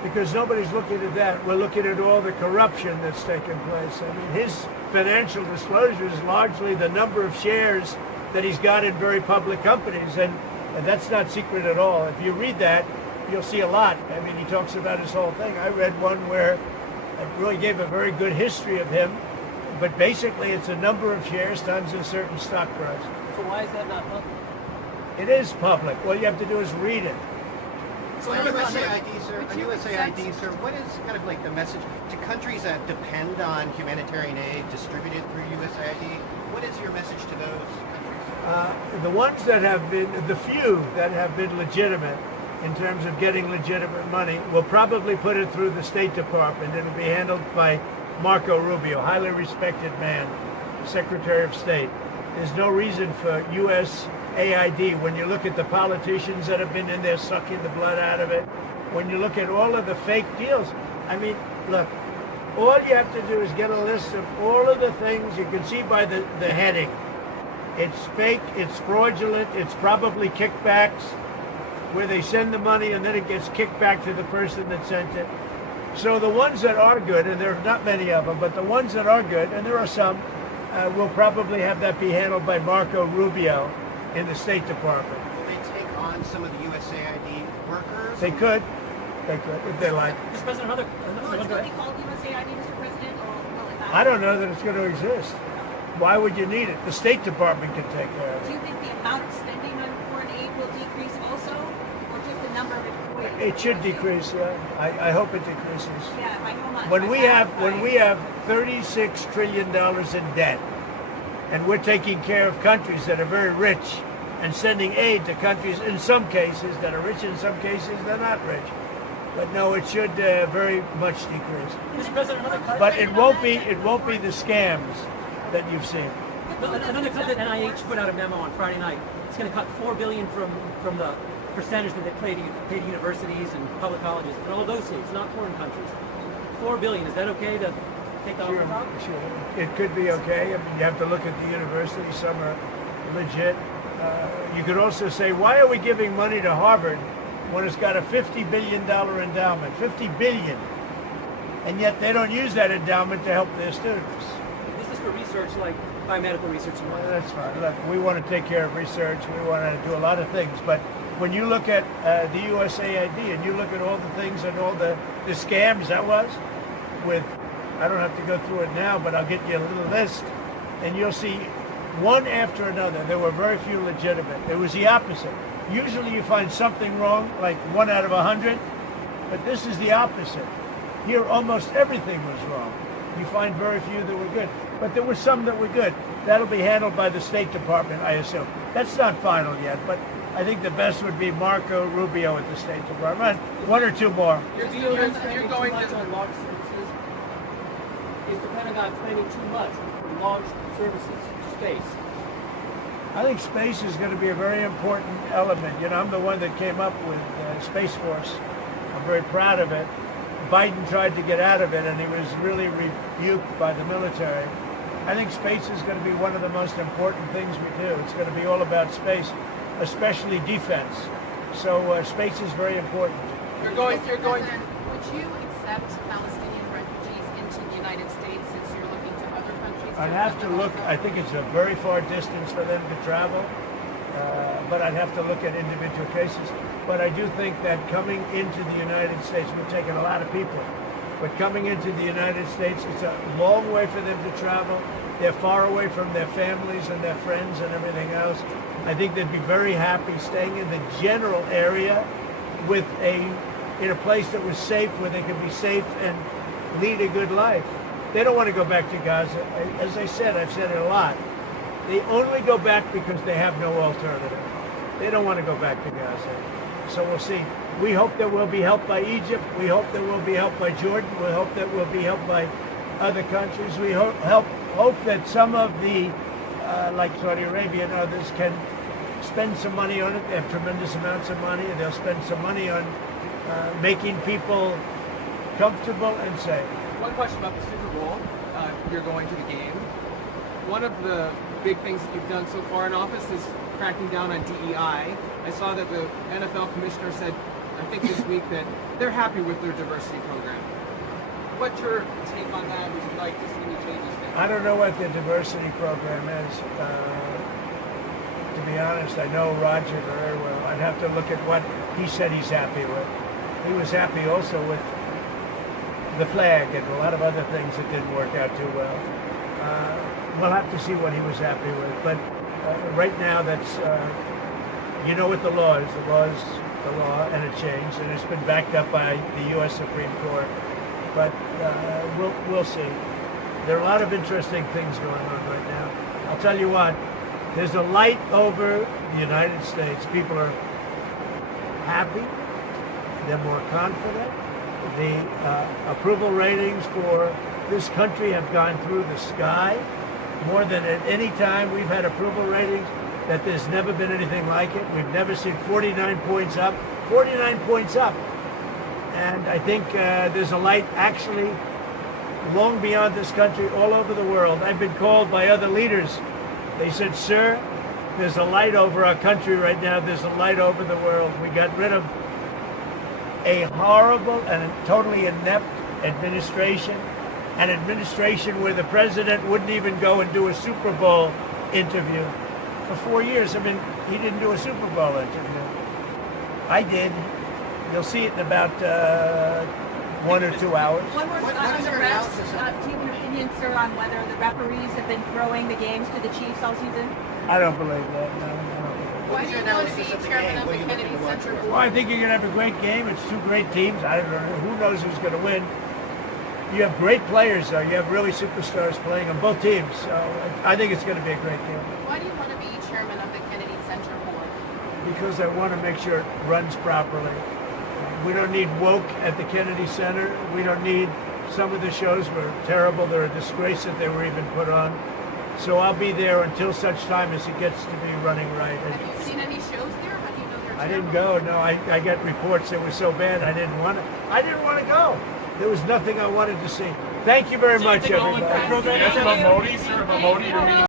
because nobody's looking at that. We're looking at all the corruption that's taken place. I mean, his financial disclosure is largely the number of shares that he's got in very public companies, and that's not secret at all. If you read that, you'll see a lot. I mean, he talks about his whole thing. I read one where it really gave a very good history of him, but basically it's a number of shares times a certain stock price. So why is that not public? It is public. All you have to do is read it. So on USAID, sir, what is kind of like the message to countries that depend on humanitarian aid distributed through USAID? What is your message to those countries? The ones that have been, the few that have been legitimate in terms of getting legitimate money, will probably put it through the State Department. It'll be handled by Marco Rubio, highly respected man, Secretary of State. There's no reason for USAID, when you look at the politicians that have been in there sucking the blood out of it, when you look at all of the fake deals, I mean, look, all you have to do is get a list of all of the things you can see by the heading. It's fake, it's fraudulent, it's probably kickbacks, where they send the money and then it gets kicked back to the person that sent it. So the ones that are good, and there are not many of them, but the ones that are good, and there are some, will probably have that be handled by Marco Rubio in the State Department. Will they take on some of the USAID workers? They could, if they like. Will it still be called USAID, Mr. President, or will it not? I don't know that it's going to exist. Why would you need it? The State Department can take care of it. Do you think the amount of spending on foreign aid will decrease also, or just the number of employees? It should decrease, yeah. I hope it decreases. Yeah, by how much? When we have $36 trillion in debt, and we're taking care of countries that are very rich and sending aid to countries in some cases that are rich, in some cases they're not rich. But no, it should very much decrease. Mr. President, But it won't be the scams that you've seen. Another cut that NIH put out a memo on Friday night. It's going to cut $4 billion from the percentage that they pay to universities and public colleges in all those states, not foreign countries. $4 billion. Is that okay to take the offer out? Sure. It could be okay. I mean, you have to look at the universities. Some are legit. You could also say, why are we giving money to Harvard when it's got a $50 billion endowment? $50 billion. And yet they don't use that endowment to help their students. This is for research like biomedical research. That's fine. Look, we want to take care of research. We want to do a lot of things. But when you look at the USAID and you look at all the things and all the scams that was with, I don't have to go through it now, but I'll get you a little list, and you'll see one after another. There were very few legitimate. It was the opposite. Usually you find something wrong, like 1 out of 100, but this is the opposite. Here, almost everything was wrong. You find very few that were good, but there were some that were good. That'll be handled by the State Department, I assume. That's not final yet, but I think the best would be Marco Rubio at the State Department. One or two more. You're going to launch services. Is the Pentagon spending too much on launch services to space? I think space is going to be a very important element. You know, I'm the one that came up with Space Force. I'm very proud of it. Biden tried to get out of it, and he was really rebuked by the military. I think space is going to be one of the most important things we do. It's going to be all about space, especially defense. So space is very important. You're going. Would you accept Palestinian refugees into the United States since you're looking to other countries? I'd have to look. I think it's a very far distance for them to travel, but I'd have to look at individual cases. But I do think that coming into the United States, we're taking a lot of people, but coming into the United States, it's a long way for them to travel. They're far away from their families and their friends and everything else. I think they'd be very happy staying in the general area with in a place that was safe, where they could be safe and lead a good life. They don't want to go back to Gaza. As I said, I've said it a lot. They only go back because they have no alternative. They don't want to go back to Gaza. So we'll see. We hope that we'll be helped by Egypt. We hope that we'll be helped by Jordan. We hope that we'll be helped by other countries. We hope that some of the, like Saudi Arabia and others, can spend some money on it. They have tremendous amounts of money, and they'll spend some money on making people comfortable and safe. One question about the Super Bowl. You're going to the game. One of the big things that you've done so far in office is cracking down on DEI. I saw that the NFL commissioner said, I think this week that they're happy with their diversity program. What's your take on that? Would you like to see any changes there? I don't know what the diversity program is. To be honest, I know Roger very well. I'd have to look at what he said he's happy with. He was happy also with the flag and a lot of other things that didn't work out too well. We'll have to see what he was happy with. But right now, that's, you know what the law is. The law is the law, and it changed, and it's been backed up by the U.S. Supreme Court. But we'll see. There are a lot of interesting things going on right now. I'll tell you what, there's a light over the United States. People are happy. They're more confident. The approval ratings for this country have gone through the sky. More than at any time we've had approval ratings that there's never been anything like it. We've never seen 49 points up. 49 points up. And I think there's a light actually long beyond this country, all over the world. I've been called by other leaders. They said, sir, there's a light over our country right now. There's a light over the world. We got rid of a horrible and totally inept administration, an administration where the president wouldn't even go and do a Super Bowl interview. For 4 years, I mean, he didn't do a Super Bowl interview. I did. You'll see it in about 1 or 2 hours. One more on the refs. Do you have an opinion, sir, on whether the referees have been throwing the games to the Chiefs all season? I don't believe that. No, Why do you want to be chairman of the Kennedy Center Board? Well, I think you're going to have a great game. It's two great teams. I don't know. Who knows who's going to win? You have great players, though. You have really superstars playing on both teams. So I think it's going to be a great game. Why do you want to be chairman of the Kennedy Center Board? Because I want to make sure it runs properly. We don't need woke at the Kennedy Center. We don't need, some of the shows were terrible. They're a disgrace that they were even put on. So I'll be there until such time as it gets to be running right. Have you seen any shows there? How do you know they're I terrible? didn't go. No, I got reports that were so bad I didn't want to go. There was nothing I wanted to see. Thank you very much, everybody. Sir, Modi,